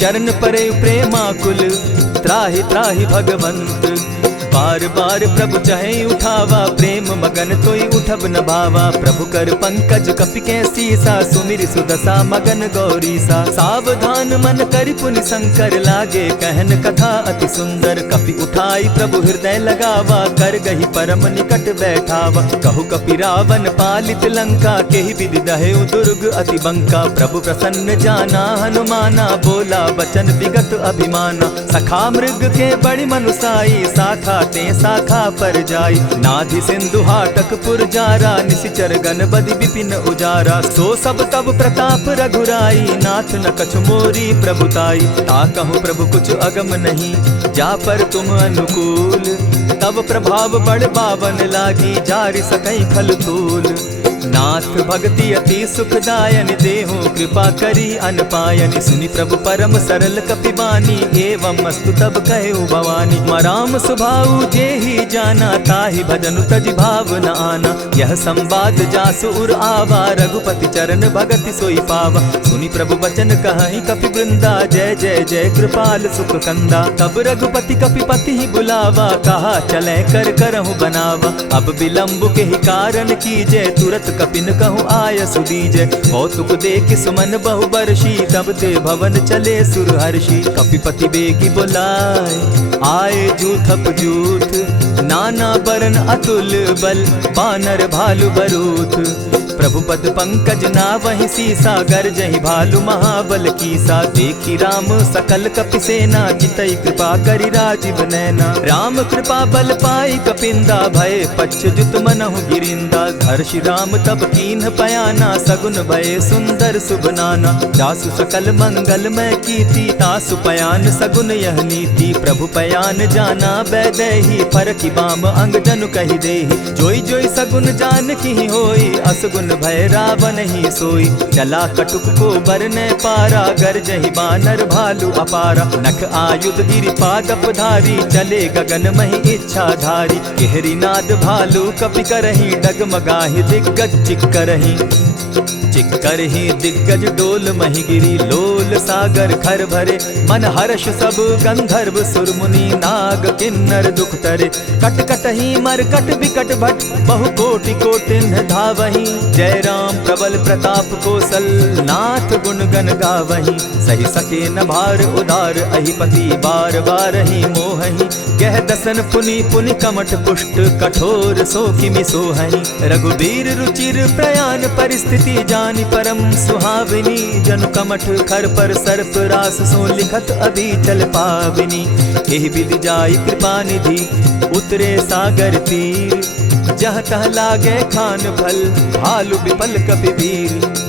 चरण परे प्रेमाकुल, त्राहि त्राहि भगवंत। बार बार प्रभु चहे उठावा, प्रेम मगन तोई उठब न भावा। प्रभु कर पंकज कपि के सीसा, सुमिर सुदशा मगन गौरीसा। सावधान मन करि पुनि शंकर, लागे कहन कथा अति सुंदर। कपि उठाई प्रभु हृदय लगावा, कर गही परम निकट बैठावा। कहु कपि रावण पालित लंका, केहि विधि दहेउ दुर्ग अति बंका। प्रभु प्रसन्न जाना हनुमाना, बोला बचन विगत अभिमाना। सखा मृग के बड़ि मनुसाई, साखा ते शाखा पर जाई। नाधि सिंधु हाटक पुर जारा, निशिचर गण बदि विपिन उजारा। सो सब तब प्रताप रघुराई, नाथ न कछु मोरी प्रभुताई। ता कहूँ प्रभु कुछ अगम नहीं, जा पर तुम अनुकूल। तब प्रभाव बड़ बावन लागी, जारि सकई खल तूल। नाथ भक्ति अति सुखदायन, देहु कृपा करी अनपायनि। सुनि प्रभु परम सरल कपिबानी, एवं अस्तु तब कहु भवानी। मराम सुभाऊ जेहि जाना, ताहि भजनु तजि भाव न आना। यह संवाद जासु उर आवा, रघुपति चरण भगति सोई पावा। सुनि प्रभु बचन कहि कपि वृंदा, जय जय जय कृपाल सुख कंदा। तब रघुपति कपिपति ही बुलावा, कहा चले कर करहु बनावा। अब विलंब के ही कारण कीजे, तुरत कपिन कहूँ आय सुदीजे। कौतुक देख सुमन बहु बरसी, तब ते भवन चले सुरहर्षि। कपिपति बेगी बुलाए, आए जूथप जूथ। नाना बरन अतुल बल, बानर भालु बरूथ। प्रभु पद पंकज नावहि सीसा, गरजहि भालु महाबल कीसा। देखी राम सकल कपि सेना, जितई कृपा करि राजीव नैना। राम कृपा बल पाई कपिंदा, भय पच्युत मनहु गिरिंदा। हर्षि राम तब कीन्ह पयाना, सगुन भय सुंदर शुभ नाना। जासु सकल मंगल मैं कीर्ति, तासु पयान सगुन यह नीति। प्रभु पयान जाना बैदेही, फरकि बाम अंग जनु कहि देहि। जोई जोई सगुन जान की होई, असगुन भय रावण ही सोई। चला कटुक को बरने पारा, गरजहि बानर भालु अपारा। नख आयुध गिरि पादप धारी, चले गगन महि इच्छा धारी। केहरी नाद भालु कपि करहि, डगमगाहि दिग्गज चिक्करहि। चिक्करहि दिग्गज डोल महि गिरी, लोल सागर खर भरे। मन हर्ष सब गंधर्व सुर मुनि, नाग किन्नर दुख तरे। कट कटहि मरकट विकट भट, बहु कोटि कोटिन्ह धावहि। जय राम प्रबल प्रताप कौशल, नाथ गुण गण गावहि। सही सके न भार उदार, अहिपति बार बार ही मोहहि। कह दसन पुनि पुनि कमठ पुष्ट, कठोर सो किमि सोहहि। रघुबीर रुचिर प्रयाण परिस्थिति, जानि परम सुहाविनी। जनु कमठ खर पर सर्प रास, सो लिखत अभी चल पाविनी। एहि विधि जाई कृपा निधि, उतरे सागर तीर। जह तह लागे खान फल, भालु विपल कपिवीर।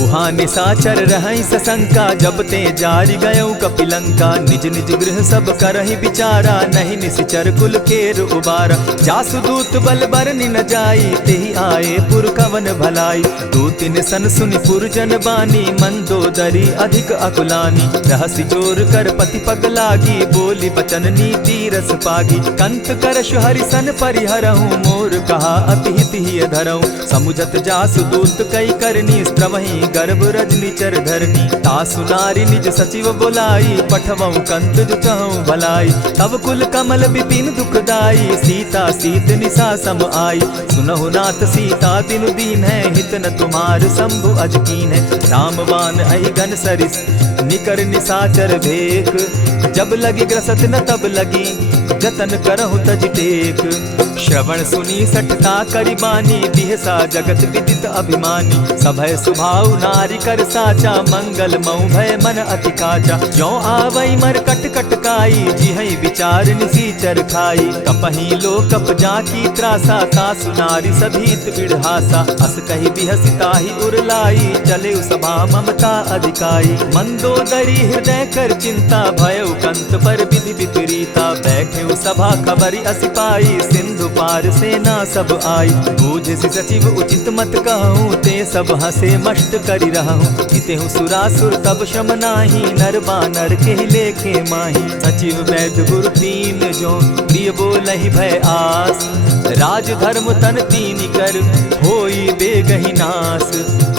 उहाँ निशाचर रहै सशंका, जब ते जारि गयौ कपिलंका। निज निज गृह सब करहि विचारा, नहीं निशिचर कुल केर उबारा। जासु दूत बल बरनि न जाई, तेहि आए पुर कवन भलाई। दूतिन सन सुनि पुरजन बानी, मंदोदरी अधिक अकुलानी। रहसि जोर कर पति पग लागी, बोली बचन नीति रस पागी। कंत करश हरि सन परिहरहु, मोर कहा अति हित ही धरहु। समुझत जासु दूत कई करनी, स्त्रवहि गर्भ रजनी चर धरनी। तासु नारी निज सचिव बोलाई, पठवऊ कंत जो चहु भलाई। तब कुल कमल विपिन दुखदाई, सीता सीत निशा सम आई। सुनहु नाथ सीता बिनु दीन है, हित न तुम्हार शंभु अजकीन है। रामबान अहि घन सरिस, निकर निसाचर भेक। जब लगी ग्रसत न तब लगी जतन करहु तज टेक। श्रवण सुनी सठता करि बानी बिहसा जगत विदित अभिमानी। सभय सुभाव नारी कर साचा मंगल मऊ भय मन अति काचा। जो आवई मर कट कट काई जिहई विचार निसीचर खाई। कपही लो कप जाकी त्रासा तासु नारी सभीत बिढ़ासा। अस कही बिहसिता ही उरलाई चले सभा ममता अधिकाई। मंदोदरी हृदय कर चिंता भय कंत पर विधि विपरीता। बैठे सभा खबरी असिपाई सिंधु पार सेना सब आई। बूझ सी सचिव उचित मत कहूँ ते सब हंसे मस्त करी रहूँ। जितेहु सुरासुर तब शम नाही नर बानर के लेखे माही। सचिव वैद्य गुरु तीन जो प्रिय बोलहि भय आस। राज धर्म तन तीन कर होई बेगहि नास।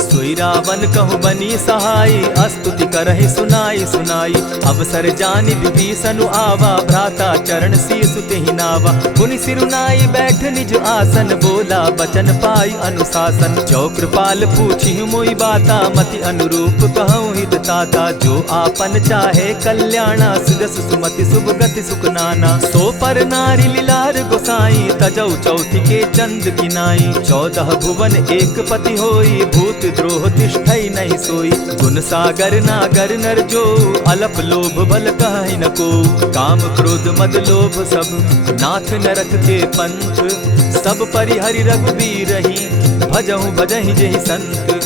सोई रावण कहु बनी सहाय अस्तुति करहि सुनाई सुनाई। अवसर जानि विभीषण आवा भ्राता चरण शीस तेहि नावा। मुनि सिरुनाई बैठ निज आसन बोला बचन पाई अनुशासन। जो कृपाल पूछी मोई बाता मति अनुरूप कहूँ हित ताता। जो आपन चाहे कल्याणा सुजस सुमति शुभ गति सुख नाना। सो पर नारी लीलार गोसाई तजौ चौथि के चंद किनाई। 14 भुवन एक पति होई भूत द्रोह तिष्ठई नहीं सोई। गुण सागर नागर नर जो अलप लोभ बल कहि न को। काम क्रोध मद लोभ सब नाथ नरक के पंथ। सब परिहरि रघुबीर रही भजहु भजहि जेहि संत।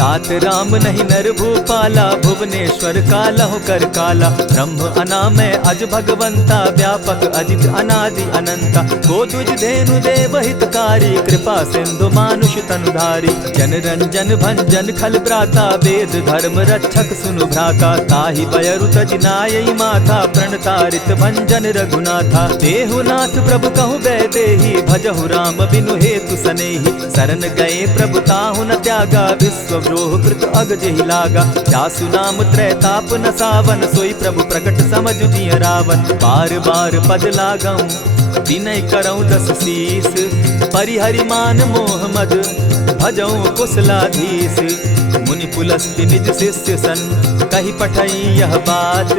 तात राम नहीं नर भूपाला भुवनेश्वर कालहु कर काला। ब्रह्म अनामय अज भगवंता व्यापक अजित अनादि अनंता। को तुझ धेनु देव हितकारी कृपा सिंधु मानुष तनुधारी। जन रंजन भंजन खल भ्राता वेद धर्म रक्षक सुनु भ्राता। ताहि बयरु तज नायई माथा प्रणतारित भंजन रघुनाथा। देहुनाथ प्रभु कहु बैदेहि भजहु राम बिनु हेतु सनेहि। शरण गए प्रभु ताहु न त्यागा विश्व द्रोह कृत अग जेहि लागा। जासु नाम त्रैताप न सावन सोई प्रभु प्रकट समझ दिय रावण। बार बार पद लागऊं विनय करऊं 10 शीस। परिहरि मान मोह मद भजऊं कुशलाधीश। मुनि पुलस्ति निज शिष्य सन कही पठई यह बात।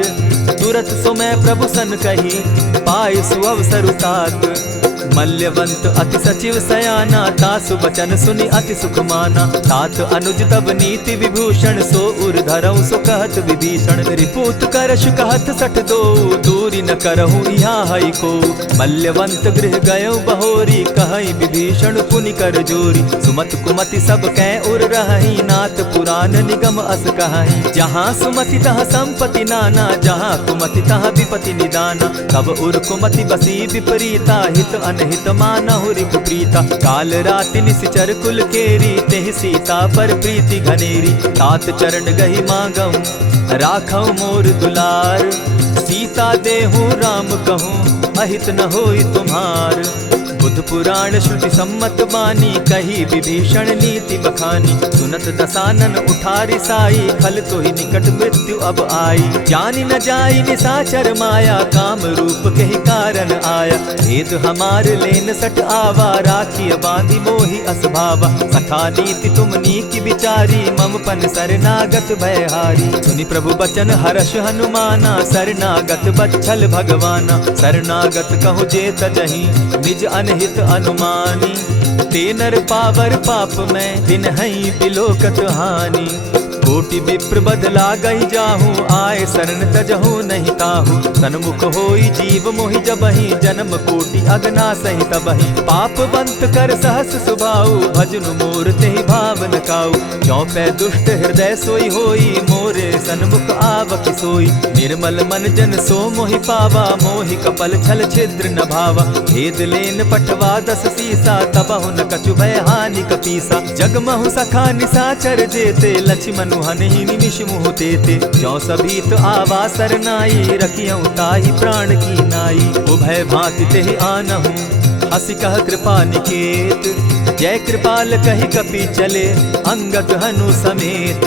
तुरत सो मैं प्रभु सन कही पाए सुअवसर तात। मल्यवंत अति सचिव सयाना तासु बचन सुनि अति सुख माना। तात अनुज तब नीति विभूषण सो उर धरऊं सो कहत विभीषण। रिपुत करश कहत सठ दो दूरी न करहूँ यहाँ हई को। मल्यवंत गृह गयो बहोरी कहई विभीषण पुनि कर जोरी। सुमत कुमति सब कै उर रही नाथ पुराण निगम अस कहई। जहाँ सुमति तहाँ संपत्ति नाना जहाँ कुमति तहाँ विपति निदाना। तब उर कुमति बसी विपरीता हित अनहित मानहु रिपु प्रीता। काल राति निसिचर कुल केरी तेहि सीता पर प्रीति घनेरी। तात चरण गहि मांगऊं राखऊं मोर दुलार। सीता देहूं राम कहूं अहित न होई तुम्हार। बुद्ध पुराण श्रुति सम्मत बानी कही विभीषण नीति बखानी। सुनत दसानन उठारी साई खल तो ही निकट मृत्यु अब आई। जानी न जाई निसाचर माया काम रूप के ही कारण आया। भेद हमार लेन सट आवा राखी बांधी मोहि असभावा। सखा नीति तुम नीति विचारी मम पन शरणागत भयहारी। सुनि प्रभु बचन हर्ष हनुमाना शरणागत बच्छल भगवाना। शरणागत कहु जे तजहि निज अनहित अनुमानी। ते नर पावर पाप में दिन हई बिलोकत हानि। कोटि विप्र बदला गई जाहूँ आए शरण तजहु नहीं ताहू। सन्मुख होई जीव मोहि जबहि जन्म कोटि अगना सहि तबहि। पाप बंत कर सहस सुभाऊ भजनु मोर तेहि भावन काऊ। जो पै दुष्ट हृदय सोई होई मोरे सन्मुख आवक सोई। निर्मल मन जन सो मोहि पावा मोहि कपल छल छिद्र न भावा। भेद लेन पठवा 10 सीसा तबहु न कछु भय हानि कपीसा। जगमहु सखा निसाचर जेते लक्ष्मण हनहि निमिष मुह तेते। जो सभीत आवा सरनाई रखियऊं ताहि प्राण की नाई। उभय भांति तेहि आनहूं हसी कह कृपा निकेत। जय कृपाल कहि कपि चले अंगद हनु समेत।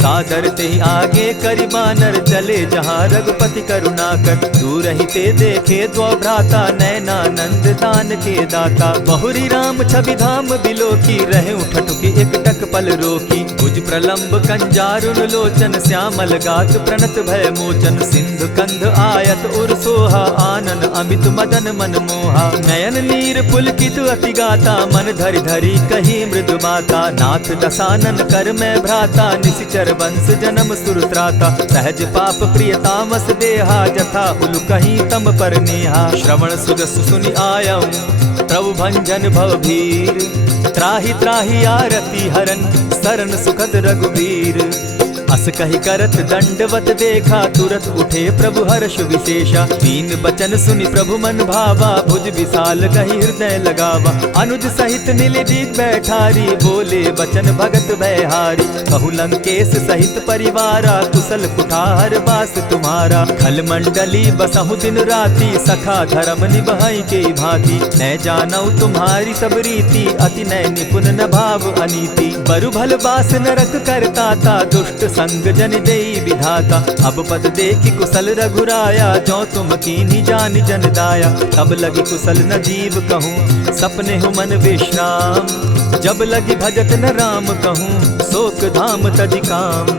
सादर ते आगे करि बानर चले जहाँ रघुपति करुणा कर। दूर ही ते देखे द्वौ भ्राता नैनानंद दान के दाता। बहुरी राम छवि धाम बिलोकी रहे ठठुकी एक टक पल रोकी। भुज प्रलंब कंजारुन लोचन श्यामल गात प्रणत भय मोचन। सिंधु कंध आयत उर सोहा आनन अमित मदन मन मोहा। नयन नीर पुलकित अति गाता मन धरि धरि कही मृदु बाता। नाथ दसानन कर मैं भ्राता निशिचर वंश जन्म सुरत्राता। सहज पाप प्रिय तामस देहा जथा उलु कहीं तम पर नेहा। श्रवण सुजस सुनि आयऊं प्रभु भंजन भव भीर। त्राहि त्राहि आरती हरन सरन सुखद रघुबीर। अस कहि करत दंडवत देखा तुरत उठे प्रभु हर्ष विशेषा। दीन बचन सुनि प्रभु मन भावा भुज विशाल कहि हृदय लगावा। अनुज सहित नीलदीप बैठारी बोले बचन भगत भयहारी। कहु लंकेश सहित परिवारा कुशल कुठार बास तुम्हारा। खल मंडली बसहु दिन राति सखा धर्म निभाई के भांति। मैं जानऊ तुम्हारी सब रीति अति नय निपुण न भाव अनीति। बरु भल बास नरक करताता दुष्ट संग जन देई विधाता। अब पद देखि कुशल रघुराया जो तुम कीन्ही जानि जन दाया। तब लगी कुशल न जीव कहूँ सपने हो मन विश्राम। जब लगी भजत न राम कहूँ शोक धाम तज काम।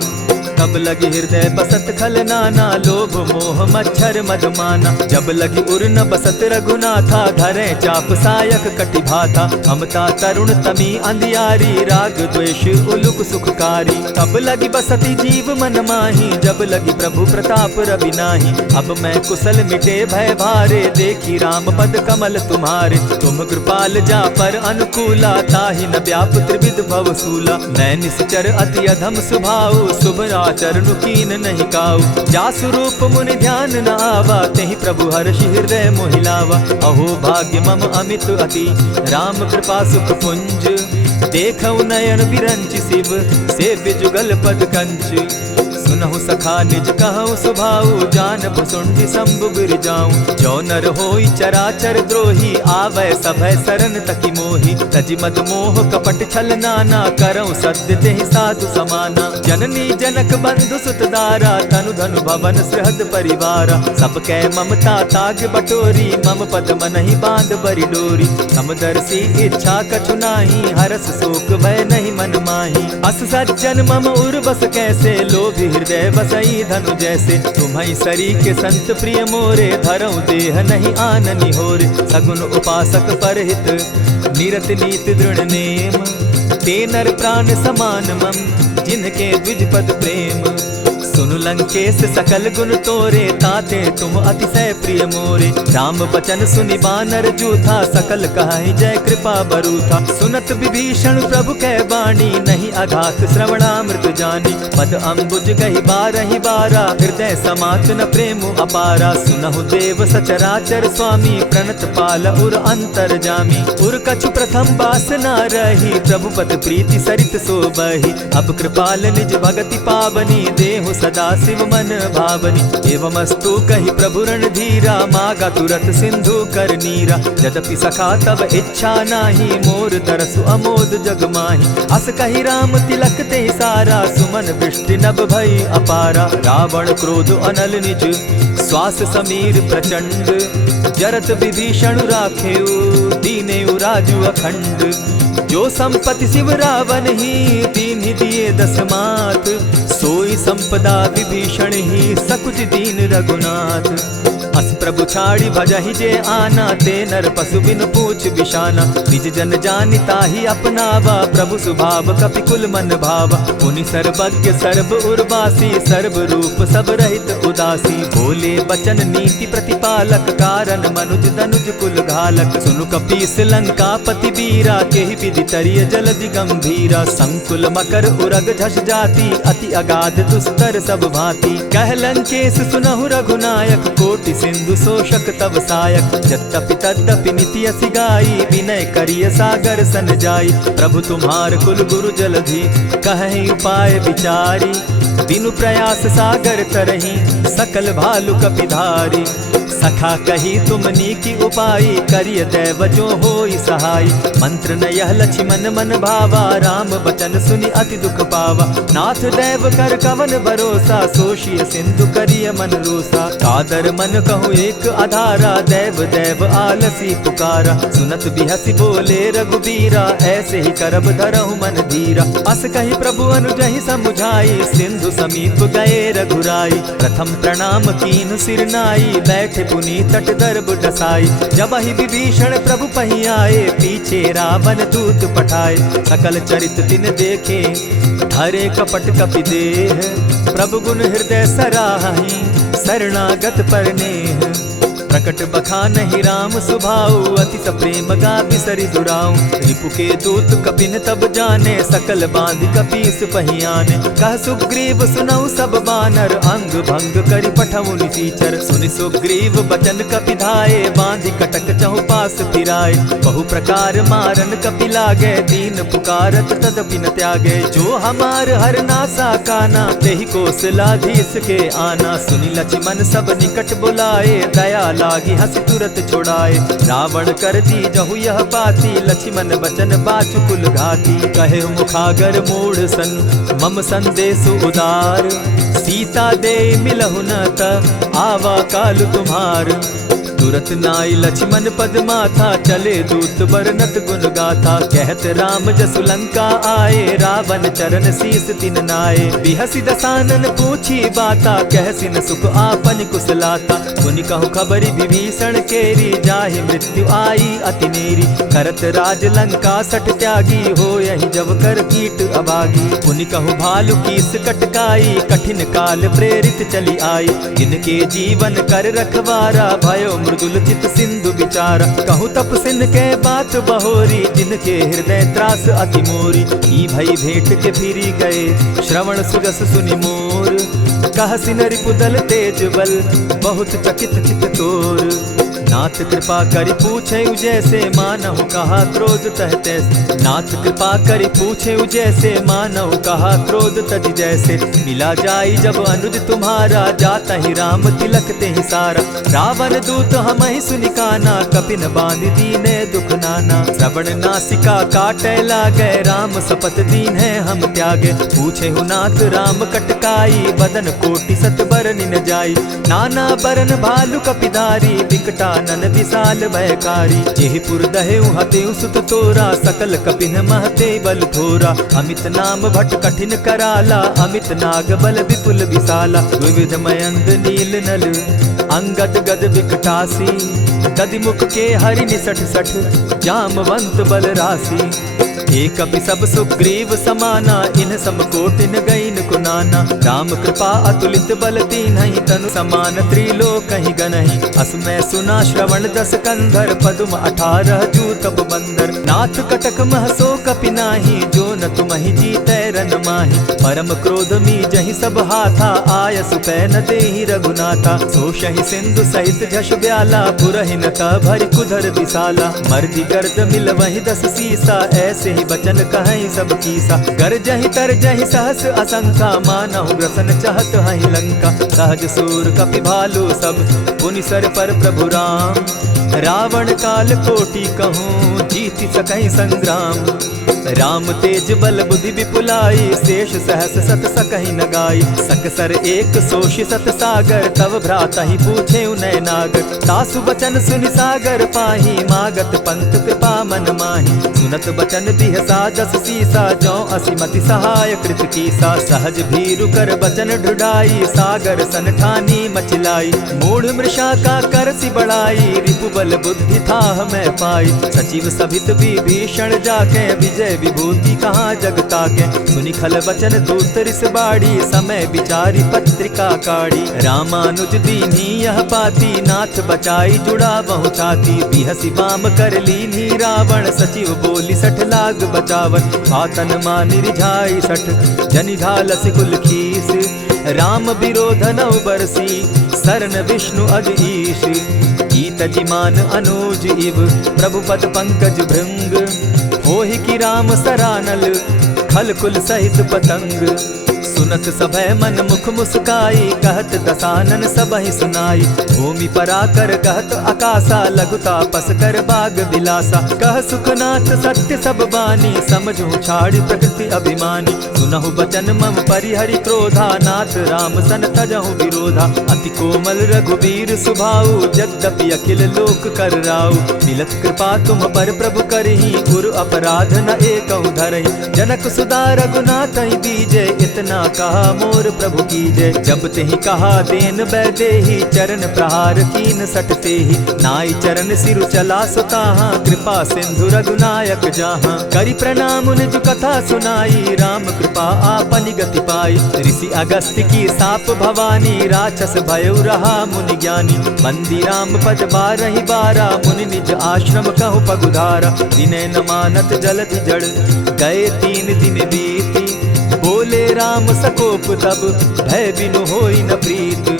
तब लगी हृदय बसत खल नाना लोभ मोह मच्छर मदमाना। जब लगी उर न बसत रघुनाथा धरे चाप सायक कटि भाता। ममता तरुण तमी अंधियारी राग द्वेष उलुक सुखकारी। तब लगी बसती जीव मन माही जब लगी प्रभु प्रताप रवि नाही। अब मैं कुशल मिटे भय भारे देखी राम पद कमल तुम्हारे। तुम कृपाल जा पर अनुकूला ताहि न व्याप त्रिविध भव सूला। मैं निश्चर अति अधम सुभाऊ शुभ चरणु कीन नहीं काऊ। जासु रूप मुनि ध्यान न आवा तेहि प्रभु हर्षि हृदय मोहिलावा। अहो भाग्य मम अमित अति राम कृपा सुख पुंज। देखऊ नयन विरंचि शिव सेव्य जुगल पद कंच। सुनहु सखा निज कहूँ सुभाऊ जान भुसुंडि शंभु गिर जाऊं। जो नर होई चराचर द्रोही आवे सभय सरन तकी मोही। तजि मद मोह कपट छल नाना करऊँ सद्य तेहि साधु समाना। जननी जनक बंधु सुत दारा तनु धनु भवन सृहद परिवारा। सब कै ममता ताग बटोरी मम पद मनहि बांध बरि डोरी। समदर्शी इच्छा कछु नाही हरस शोक भय नहीं मन माही। अस सज्जन मम उर बस कैसे लोभी हृदय बसई धनु जैसे। तुम्हारी सरी के संत प्रिय मोरे धरऊ देह नहीं आननि होरे। सगुन उपासक परहित निरत नीत दृढ़ नेम। ते नर प्राण समान मम जिनके द्विज पद प्रेम। सुनु लंकेश सकल गुण तोरे ताते तुम अतिशय प्रिय मोरे। राम बचन सुनि बानर जूथा सकल कहाई जय कृपा बरूथा। सुनत विभीषण प्रभु कै बाणी नहीं अघात श्रवणामृत जानी। पद अम्बुज गहि बारहि बारा हृदय समात न प्रेम अपारा। सुनहु देव सचराचर स्वामी प्रणत पाल उर अंतर जामी। उर कछु प्रथम बास न रही प्रभु पद प्रीति सरित सोबही। अब कृपाल निज भगति पावनी देहु सदा शिव मन भावनी। एवमस्तु कहि प्रभु रणधीरा मागा तुरत सिंधु कर नीरा। यद्यपि सखा तब इच्छा नाही मोर तरसु अमोद जग माही। अस कहि राम तिलक ते सारा सुमन वृष्टि नभ भई अपारा। रावण क्रोध अनल निज श्वास समीर प्रचंड। जरत विभीषण राखेउ दीनेउ राजु अखंड। जो संपत्ति शिव रावण ही दीन्हि दिए दस मात। सोई संपदा विभीषण ही सकुच दीन रघुनाथ। अस प्रभु छाड़ी भजहि जे आना ते नर पशु बिन पूछ बिशाना। निज जन जानि ताहि अपनावा प्रभु स्वभाव कपि कुल मन भावा। पुनि सर्वज्ञ सर्व उर्वासी सर्व रूप सब रहित उदासी। बोले बचन नीति प्रतिपालक कारण मनुज दनुज कुल घालक। सुनु कपीस लंका पति वीरा केहि विधि तरिय जलधि गंभीरा। संकुल मकर उरग झस जाति अति अगाध दुस्तर सब भांति। कह लंकेश सुनहु रघुनायक कोटि सिंधु शोषक तब सायक। यद्यपि तद्यपि नीति असि गाई विनय करिय सागर सन जाई। प्रभु तुम्हार कुल गुरु जलधि कहि उपाय विचारी। बिनु प्रयास सागर तरही सकल भालु कपिधारी। सखा कही तुमनी की उपाय, करिय दैव जो होई सहाय। मंत्र न यह लक्ष्मण मन भावा, राम बचन सुनि अति दुख पावा। नाथ दैव कर कवन भरोसा, सोशिय सिंधु करिय मन रोसा। कादर मन कहूँ एक आधारा, दैव दैव आलसी पुकारा। सुनत बिहसी बोले रघुबीरा, ऐसे ही करब धरहु मन धीरा। अस कही प्रभु अनुजहि समुझाई, सिंधु समीप गए रघुराई। प्रथम प्रणाम कीन सिर नाई, बैठे पुनि तट दर्ब डसाई। जब ही विभीषण प्रभु पही आए, पीछे रावण दूत पठाए। सकल चरित तिन देखे, धरे कपट कपि देह। प्रभु गुण हृदय सराहि, शरणागत पर नेह। प्रकट बखानहि राम सुभाऊ, अति सप्रेम गा बिसरि दुराऊ। रिपु के दूत कपिन तब जाने, सकल बांधि कपीस पहियाने। कह सुग्रीव सुनऊ सब बानर, अंग भंग करि पठऊ निसीचर। सुनि सुग्रीव बचन कपि धाये, बांधि कटक चहु पास फिराए। बहु प्रकार मारन कपि लागे, दीन पुकारत तदपि न त्यागे। जो हमार हर नासा काना, तेहि कौशलाधीश के आना। सुनि लक्ष्मण सब निकट बुलाए, दया लागी हंस तुरत छुड़ाए। रावण कर दी जहु यह बाती, लक्ष्मण बचन बाचुकुल घाती। कहे मुखागर मूढ़ सन, मम संदेश उदार। सीता दे मिलहु न त, आवा काल तुम्हार। तुरत नाई लक्ष्मण पद माथा, चले दूत बरनत गुण गाथा। कहत राम जसु लंका आए, रावण चरण शीस तिन नाये। बिहसि दसानन पूछी बाता, कहसिन सुख आपन कुशलाता। मुनि कहु खबरि विभीषण केरी, जाहि मृत्यु आई अति नेरी। करत राज लंका सठ त्यागी, हो यही जब कर कीट अभागी। मुनि कहु भालु कीस कटकाई, कठिन काल प्रेरित चली आई। इनके जीवन कर रखवारा, भयो मृदुल चित सिंधु विचार। कहु तपसिन के बात बहोरी, जिनके हृदय त्रास अति मोरी। की भई भेंट के फिरी गए, श्रवण सुजस सुनि मोर। कहसिन रिपुदल तेज बल, बहुत चकित चित तोर। नाथ कृपा करि पूछे जैसे, मानहु कहा क्रोध तह तैसे। नाथ कृपा करि पूछे जैसे, मानहु कहा क्रोध तज जैसे। मिला जाई जब अनुज तुम्हारा, जाता ही राम तिलक ते ही सारा। रावण दूत हम ही सुनिकाना, कपिन बांध दीने दुख नाना। श्रवण नासिका काटे लागे, राम सपत दीन है हम त्यागे। पूछे हु नाथ राम कटकाई, बदन कोटि सत बरन न जाई। नाना बरन भालु कपिधारी, विकटा नन विशाल भयकारी। जेहिपुर दहेउ हतेउ सुत तोरा, सकल कपिन महते बल थोरा। अमित नाम भट कठिन कराला, अमित नाग बल विपुल विशाला। द्विविध मयंद नील नल, अंगद गद विकटासी। गदिमुख के हरि निसठ सठ, जामवंत बल राशि। एक कपि सब सुग्रीव समाना, इन सब कोटिन गईन कुनाना। राम कृपा अतुलित बल तीन्हि, तनु समान त्रिलोक ही गनहि। असमय सुना श्रवण दस कंधर, पदुम 18 जूतब बंदर। नाथ कटक महसो कपि नाही, जो न तुमहि जीतै रन माहि। परम क्रोध मी जहि सब हाथा, आय सुपै न देहि रघुनाथा। सोषहि सिंधु सहित झष ब्याला, पुरहि न त भरि कुधर विशाला। मर्दि गर्द मिल वहि 10 सीसा, ऐसे बचन कहीं सब कीसा। कर जहि तर जहि सहस असंखा, मानहु ग्रसन चाहत हहि लंका। सहज सूर कपि भालु सब, पुनि सर पर प्रभु राम। रावण काल कोटि कहूँ, जीति सकहि संग्राम। राम तेज बल बुद्धि विपुलाई, शेष सहस सत सकहि न गाई। सकसर एक सोषि सत सागर, तव भ्राता ही पूछे उनय नागर। तासु बचन सुनि सागर पाही, मागत पंत कृपा मन माही। सुनत बचन बिहसा 10 सीसा, जौ असिमति सहाय कृत कीसा। सहज भीरु कर बचन ढुढ़ाई, सागर सन ठानी मचिलाई। मूढ़ मृषा का करसि बढ़ाई, रिपु बल बुद्धि थाह मैं पाई। सचिव सभित विभीषण जाके, विजय विभूति कहाँ जगता के। सुनि खल बचन दूत रिस बाड़ी, समय विचारी पत्रिका काढ़ी। रामानुज दीनी यह पाती, नाथ बचाई जुड़ा बहु छाती। बिहसी बाम कर लीनी रावण, सचिव बोली 60 लाग बचावन। आतन मानि रिझाई 60, जनि ढालसि कुल खीस। राम विरोध नौ बरसी, सरन विष्णु अज ईश। गीत जिमान अनुज इव, प्रभु पद पंकज भृंग। होहि कि राम सरानल, खल कुल सहित पतंग। सुन सुनत सभय मन मुख मुस्काई, कहत दसानन सबहि सुनाई। भूमि पराकर कहत आकाशा, लघु तापस कर बाग विलासा। कह सुखनाथ सत्य सब बानी, समझू छाड़ प्रकृति अभिमानी। सुनहु बचन मम परिहरि क्रोधा, नाथ राम सन तजहु विरोधा। अति कोमल रघुबीर सुभाऊ, यद्यपि अखिल लोक कर राऊ। मिलत कृपा तुम पर प्रभु करही, गुरु अपराध न एकहु धरहि। जनक सुदा रघुनाथ दीजे, इतना कहा मोर प्रभु कीजे। जब तेहि कहा देन बैदेही, चरण प्रहार कीन सटते ही। नाई चरण सिरु चला सुताहा, कृपा सिंधु रघुनायक जाहा। करि प्रणाम निज कथा सुनाई, राम कृपा आपन गति पाई। ऋषि अगस्त्य की साप भवानी, राक्षस भयउ रहा मुनि ज्ञानी। बंदी राम पद बारहि बारा, मुनि निज आश्रम कहु पगुधारा। विनय न मानत जलधि जड़, गए 3 दिन बीती। बोले राम सकोप तब, भय बिनु होई न प्रीत।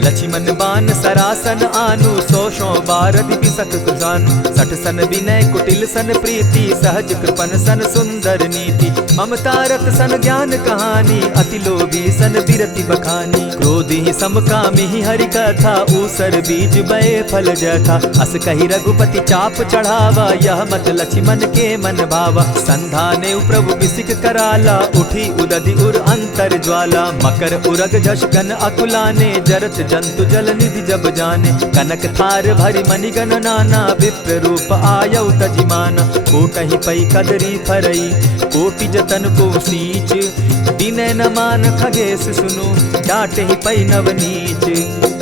लक्ष्मण बान सरासन आनु, 100 बारधि बिसक कुजानु। 60 सन विनय कुटिल सन प्रीति, सहज कृपन सन सुंदर नीति। ममता रत सन ज्ञान कहानी, अति लोभी सन बिरति बखानी। क्रोधी समकामी हरि कथा, ऊसर बीज बय फल जथा। अस कही रघुपति चाप चढ़ावा, यह मत लक्ष्मण के मन भावा। संधाने प्रभु बिसिक कराला, उठी उदधि उर अंतर ज्वाला। मकर उरग झष गन अकुलाने, जरत जंतु जल निधि जब जाने। कनक थार भरी मणिगण नाना, विप्र रूप आयउ तजिमाना। कोटहि पै कदरी फरई, कोटि जतन को सींच। विनय न मान खगेश सुनु, डांटहि पै नवनीच।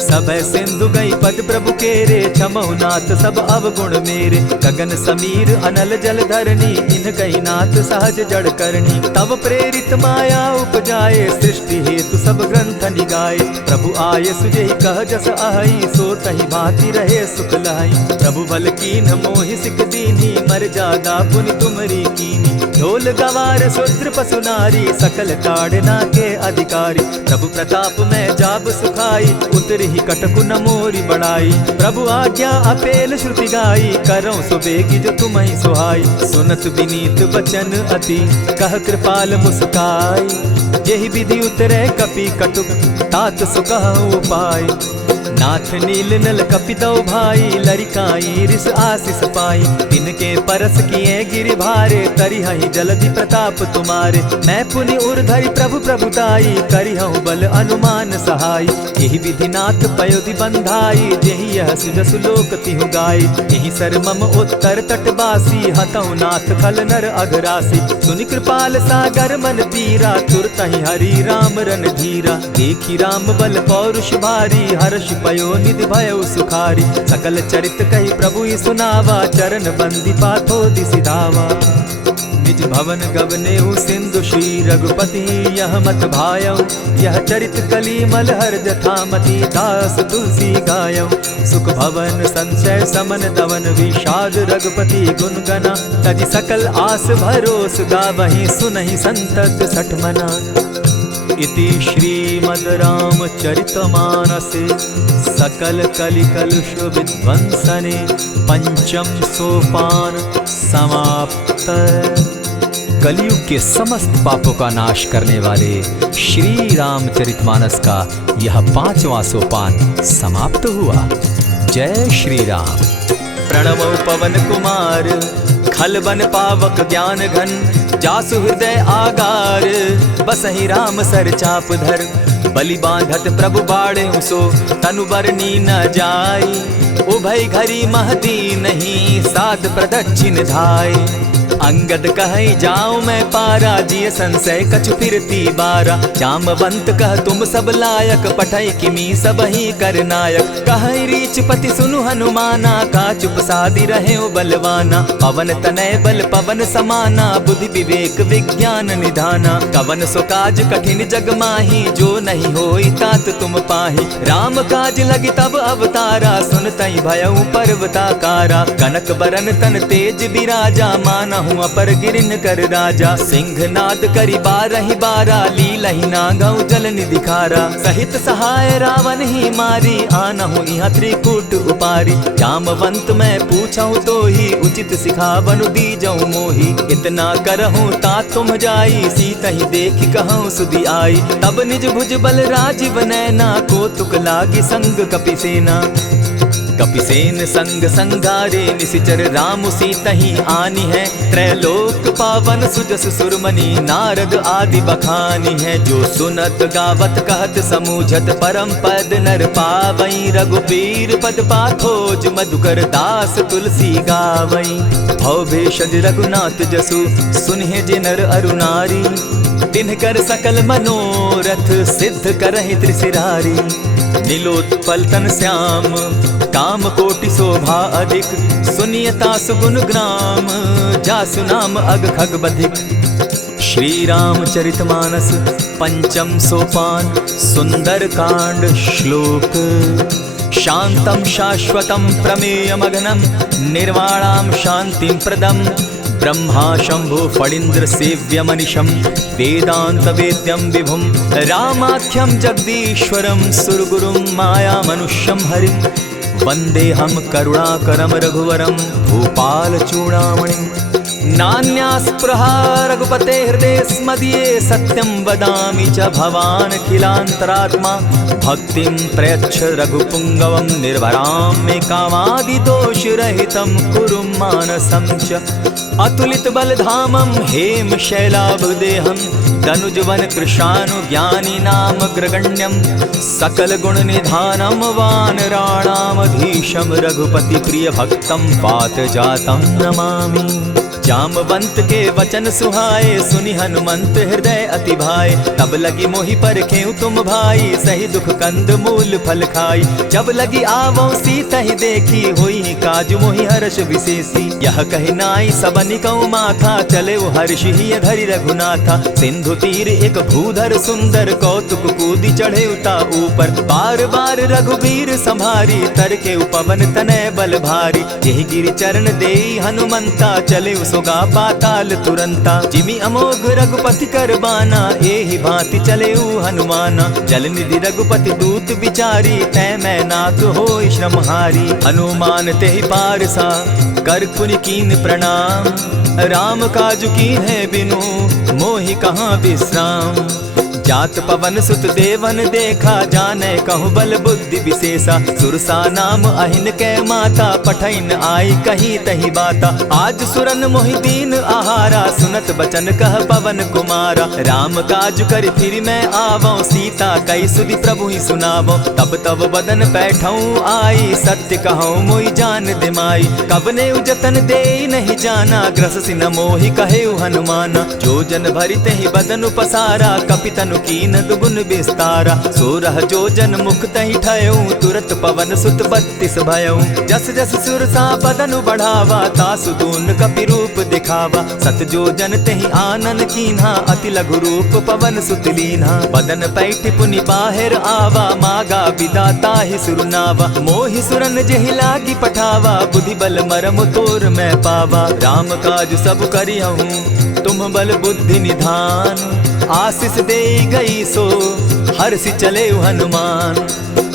सभय सिंधु गई पद प्रभु केरे, क्षमहु नाथ सब अवगुण मेरे। गगन समीर अनल जल धरनी, इन गई नाथ सहज जड़ करनी। तब प्रेरित माया उपजाए, सृष्टि हेतु सब ग्रंथ निगाए। प्रभु आये सुजेहि कह जस अहई, सो तहि भांति रहे सुख लहई। प्रभु बल कीन मोहि सिख दीनी, मर जादा पुनि तुमरी कीनी। ढोल गवार शूद्र पशु नारी, सकल ताड़ना के अधिकारी। प्रभु प्रताप में जाब सुखाई, उतरहि कटकु न मोरी बड़ाई। प्रभु आज्ञा अपेल श्रुति गाई, करऊं सुबेगी जो तुम्हि सुहाई। सुनत विनीत वचन अति, कह कृपाल मुस्काई। जेहि विधि उतरे कपि कटुक, तात सुकहु उपाय। नाथ नील नल कपितौ भाई, लरिकाई रिस आशीष पाई। तिनके परस किए गिरि भारे, तरिहहि जलधि प्रताप तुम्हारे। मैं पुनि उर्धरि प्रभु प्रभुताई, करिहु बल अनुमान सहाय। यही विधि नाथ पयोधि बंधाई, जेहि यह सुजसु लोक तिहु गाई। यही सर मम उत्तर तटवासी, हतौ नाथ खल नर अघरासी। सुनि कृपाल सागर मन पीरा, तुरतहि हरि राम रन धीरा। देखी राम बल पौरुष भारी, हर्ष पयो निधि भयउ सुखारी। सकल चरित कही प्रभु ही सुनावा, चरण बंदी पाथो दिसि धावा। निज भवन गवनेउ सिंधु श्री रघुपति, यह मत भायउ। यह चरित कली मलहर जथामति, दास तुलसी गायउ। सुख भवन संशय समन दवन, विषाद रघुपति गुण गना। तजि सकल आस भरोस, गावहि सुनहि संतत सठ मना। इति श्रीमद् रामचरितमानसे, सकल कलि कलुष विध्वंसने। पंचम सोपान समाप्त। कलयुग के समस्त पापों का नाश करने वाले श्री रामचरितमानस का यह 5वां सोपान समाप्त हुआ। जय श्री राम। प्रणमो पवन कुमार, खल बन पावक ज्ञान घन। जासु हृदय आगार, बसहि राम सर चाप धर। बलि बांधत प्रभु बाढ़े सो, तनु बरनी न जाई। उभय घरी महदी नहीं, साध प्रदक्षिण धाय। अंगद कहि जाऊं मैं पारा, जिय संशय कछु फिरती बारा। जामवंत कह तुम सब लायक, पठै किमी सब ही कर नायक। कहै रीच पति सुनु हनुमाना, का चुप सादी रहे बलवाना। पवन तनय बल पवन समाना, बुद्धि विवेक विज्ञान निधाना। कवन सो काज कठिन जग माही, जो नहीं होई तात तुम पाही। राम काज लगी तब अवतारा, सुनतहि भयउ पर्वताकारा। कनक बरन तन तेज बिराजा, माना बनहु अपर गिरिन कर राजा। सिंहनाद करि बारहि बारा, लीलहि नागौ जल निधि खारा। सहित सहाय रावण ही मारी, आनहु इहाँ त्रिकूट उपारी। जामवंत मैं पूछहु तो ही, उचित सिखावनु दीजहु मोही। इतना करहु ता तुम जाई, सीतहि देखि कहूँ सुधि आई। तब निज भुज बल राजीव नैना, कौतुक लागी संग कपिसेना। कपिसेन संग संगारे, निशिचर राम सीतहि आनी है। त्रैलोक पावन सुजस सुरमणि, नारद आदि बखानी है। जो सुनत गावत कहत समूझत, परम पद नर पावई। रघुबीर पद पाथोज, मधुकर दास तुलसी गावई। भव भेषज रघुनाथ जसु, सुनिहे जे नर अरु नारी। तिनकर सकल मनोरथ, सिद्ध करहि त्रिशिरारी। नीलोत्पल तन श्याम, काम कोटि शोभा अधिक। सुनियता सुगुण ग्राम, जासु नाम अग खग बधिक। श्री रामचरितमानस पंचम सोपान, सुंदर कांड श्लोक। शांतम शाश्वतम प्रमेयमगनम, निर्वाणाम शांतिं प्रदम। ब्रह्मा शंभु फणीन्द्र सेव्यमनिशं, वेदांत वेद्यं विभुं। रामाख्यं जगदीश्वरं, सुरगुरुं मायामनुष्यं हरिं। वन्देऽहं करुणाकरं रघुवरं, भूपालचूडामणिम्। नान्यास्पृहा रघुपते हृदयेऽस्मदीये, सत्यं वदामि च भवानखिलान्तरात्मा। भक्तिं प्रयच्छ रघुपुङ्गवं, निर्भरां मे कामादिदोषरहितं। कुरु मानसं च अतुलित बलधामं, हेम शैलाभदेहं। तनुजवन कृशानुज्ञानी नामग्रगण्यं, सकल गुण निधानं। वानराणामधीशं, रघुपति प्रिय भक्तं। पातजातं नमामि। जामवंत के वचन सुहाए, सुनि हनुमंत हृदय अति भाए। तब लगी मोहि परखेउ तुम भाई, सही दुख कंद मूल फल खाई। जब लगी आवो सीतहि देखी, होई काजु मोहि हर्ष विशेषी। यह कहि नाई सबनि कौ माथा, चले वो हर्ष ही धरि रघुनाथा। सिंधु तीर एक भूधर सुंदर, कौतुक कूदी चढ़े उता ऊपर। बार बार रघुबीर संभारी, तर के उपवन तनय बल भारी। यही गिरि चरण देई हनुमंता, चले सोगा पाताल तुरंता। जिमि अमोघ रघुपति कर बाना, एहि भांति चलेउ हनुमाना। जल निधि रघुपति दूत बिचारी, तै मैं नाथ होई श्रमहारी। हनुमान तेहि पारसा, कर पुनि कीन प्रणाम। राम काजु कीन्हे बिनु, मोहि कहाँ विश्राम। जात पवन सुत देवन देखा, जाने कहु बल बुद्धि विशेषा। सुरसा नाम अहिन कै माता, पठैन आई कही तही बाता। आज सुरन मोहि दीन आहारा, सुनत बचन कह पवन कुमारा। राम काज कर फिर मैं आवऊं, सीता कई सुधि प्रभु ही सुनावो। तब तब बदन बैठऊं आई, सत्य कहूँ मोहि जान दिमाई। कबने उजतन दे नहीं जाना, ग्रस सिन मोहि कहेउ हनुमाना। जो जन भरि तेहि बदन पसारा, कपितनु कीन दुगुन विस्तारा। सोरह जो जन मुख तहि ठयऊं, तुरत पवन सुत 32 भयऊं। जस जस सुरसा बदनु बढ़ावा, तासु दून कपि रूप दिखावा। सत जो जन तेहि आनन कीन्हा, अति लघु रूप पवन सुत लीन्हा। बदन पैठ पुनि बाहिर आवा, मागा बिदा ताहि सुरनावा। मोहि सुरन जेहि लागी पठावा, बुद्धि बल मरम तोर मैं पावा। राम काज सब करिहूँ, तुम बल बुद्धि निधान। आशीष दे गई सो, हर्षि चले हनुमान।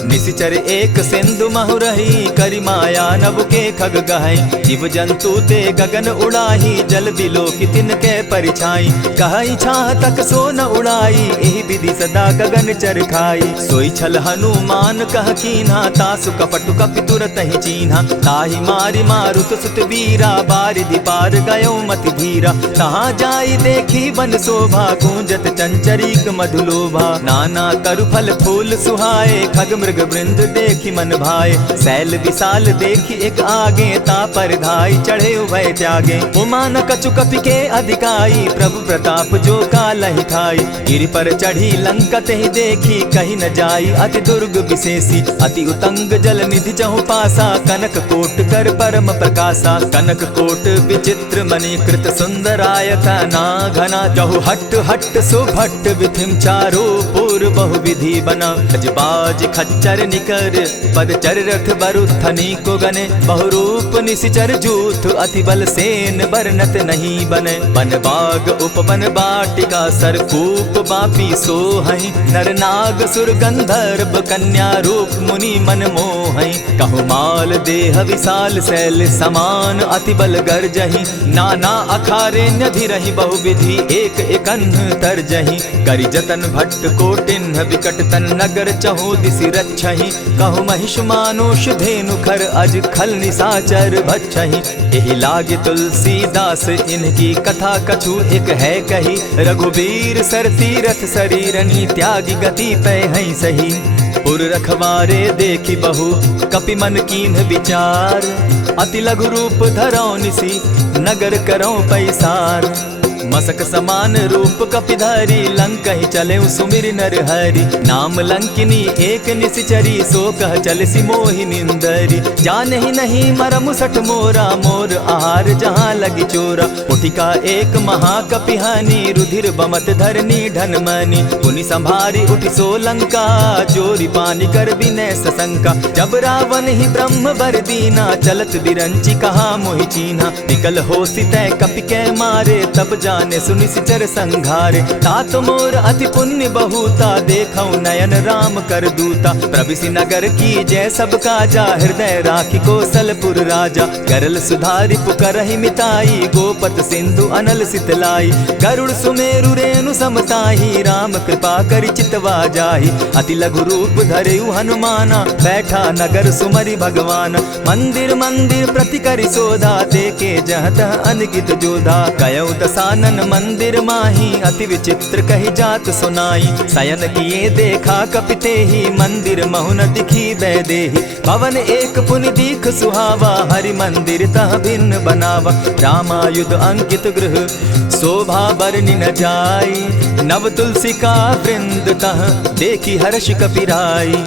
निशिचर एक सिंधु महु रही, करि माया नभ के खग गहई। जीव जंतु ते गगन उड़ाही, जल बिलो की तिनके परिछाई। कहई छाह तक सो न उड़ाई, एहि विधि सदा गगन चर खाई। सोई छल हनुमान कह कीन्हा, तासु कपटु कपि तुरत ही चीन्हा। ताहि मारि मारुत सुत वीरा, बारिधि पार गयो मति धीरा। तहाँ जाई देखी बन शोभा, गूंजत चंचरीक मधुलोभा। नाना तरु फल फूल सुहाए, खग मृग वृंद देखी मन भाए। सैल विशाल देखी एक आगे, ता पर धाई चढ़े उभय त्यागे। उमान कछु कपि के अधिकाई, प्रभु प्रताप जो कालहि खाई। गिरि पर चढ़ी लंका तेहि देखी, कही न जाई अति दुर्ग विशेषी। अति उतंग जल निधि चहु पासा, कनक कोट कर परम प्रकाशा। कनक कोट विचित्र मणिकृत सुंदरायतना घना, जहु हट हट सुभट विधिम चारो घोर बहुविधि बना। अजबाज खच्चर निकर पदचर रथ बरुत्थनी को गने। बहुरूप निशिचर जूथ अति बल सेन बरनत नहीं बने। बन बाग उपवन बाटिका सरकूप बापी सोहई। नर नाग सुर गंधर्व कन्या रूप मुनि मन मोहई। कहु माल देह विशाल शैल समान अति बल गर्जहि। नाना अखारे न्यधिरहि बहुविधि एक एकन्ह तरजहि। करि जतन भट्ट कोटिन्ह विकट तन नगर चहु दिसि रक्षहि। कहु महिष मानुष धेनु खर अज खल निसाचर भक्षहि। एहि लागे तुलसीदास इनकी कथा कछु एक है कही। रघुबीर सर तीरथ शरीरनी त्यागी गति पै हई सही। पुर रखवारे देखी बहु कपि मन कीन्ह विचार। अति लघु रूप धरौ निसी नगर करौ पैसार। मसक समान रूप कपिधारी लंकहि चले सुमिर नर हरि। नाम लंकिनी एक निशिचरी सो कह चल सी मोहि निंदरी। जानहि नहीं मरम सठ मोरा मोर आहार जहाँ लगी चोरा। उठिका एक महाकपिहानी रुधिर बमत धरनी ढन मनी। पुनि संभारी उठि सो लंका जोरी पानी कर विनय सशंका। जब रावण ही ब्रह्म बर दीना चलत बिरंची कहा मोहि चीन्हा। निकल हो सितै कपि कै मारे तब जाने सुनिश्चर संघारे। तात मोर अति पुण्य बहुता देखौ नयन राम कर दूता। प्रविशि नगर की जय सब काजा हृदय राखी कौशलपुर राजा। करल सुधारि पुकरहि मिताई गोपत सिंधु अनल सितलाई। गरुड़ सुमेरु रेणु समताही राम कृपा करि चितवा जाहि। अति लघु रूप धरेउ हनुमाना बैठा नगर सुमरि भगवान। मंदिर मंदिर प्रति करि सोधा देखे जहत अनगित जोधा। गयौ दसानन मंदिर माही अति विचित्र कही जात सुनाई। शयन किए देखा कपिते ही मंदिर महु न दिखी बैदेही। भवन एक पुनि दीख सुहावा हरि मंदिर तह भिन्न बनावा। रामायुध अंकित गृह शोभा बरनि न जाई। नव तुलसी का वृंद तह देखी हर्ष कपिराई।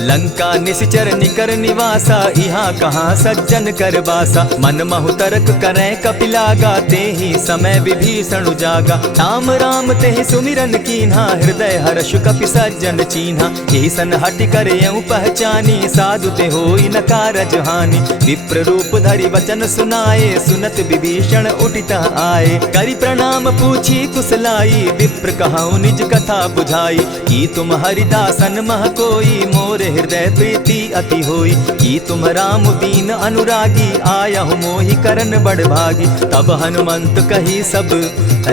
लंका निशिचर निकर निवासा यहाँ कहाँ सज्जन कर बासा। मन महु तर्क करें कपिलागा तेहि समय विभीषण जागा। राम राम तेहि सुमिरन कीन्हा हृदय हर्ष कपि सज्जन चीन्हा। एहि सन हटि कर यूं पहचानी साधु ते होई न कारज हानि। विप्र रूप धरि वचन सुनाए सुनत विभीषण उठित आए। करि प्रणाम पूछी कुशलाई विप्र कहौ निज कथा बुझाई। की तुम हरिदासन मह कोई मोर हृदय प्रीति अति होई। की तुम राम दीन अनुरागी आयहु मोहि करन बड़ भागी। तब हनुमंत कही सब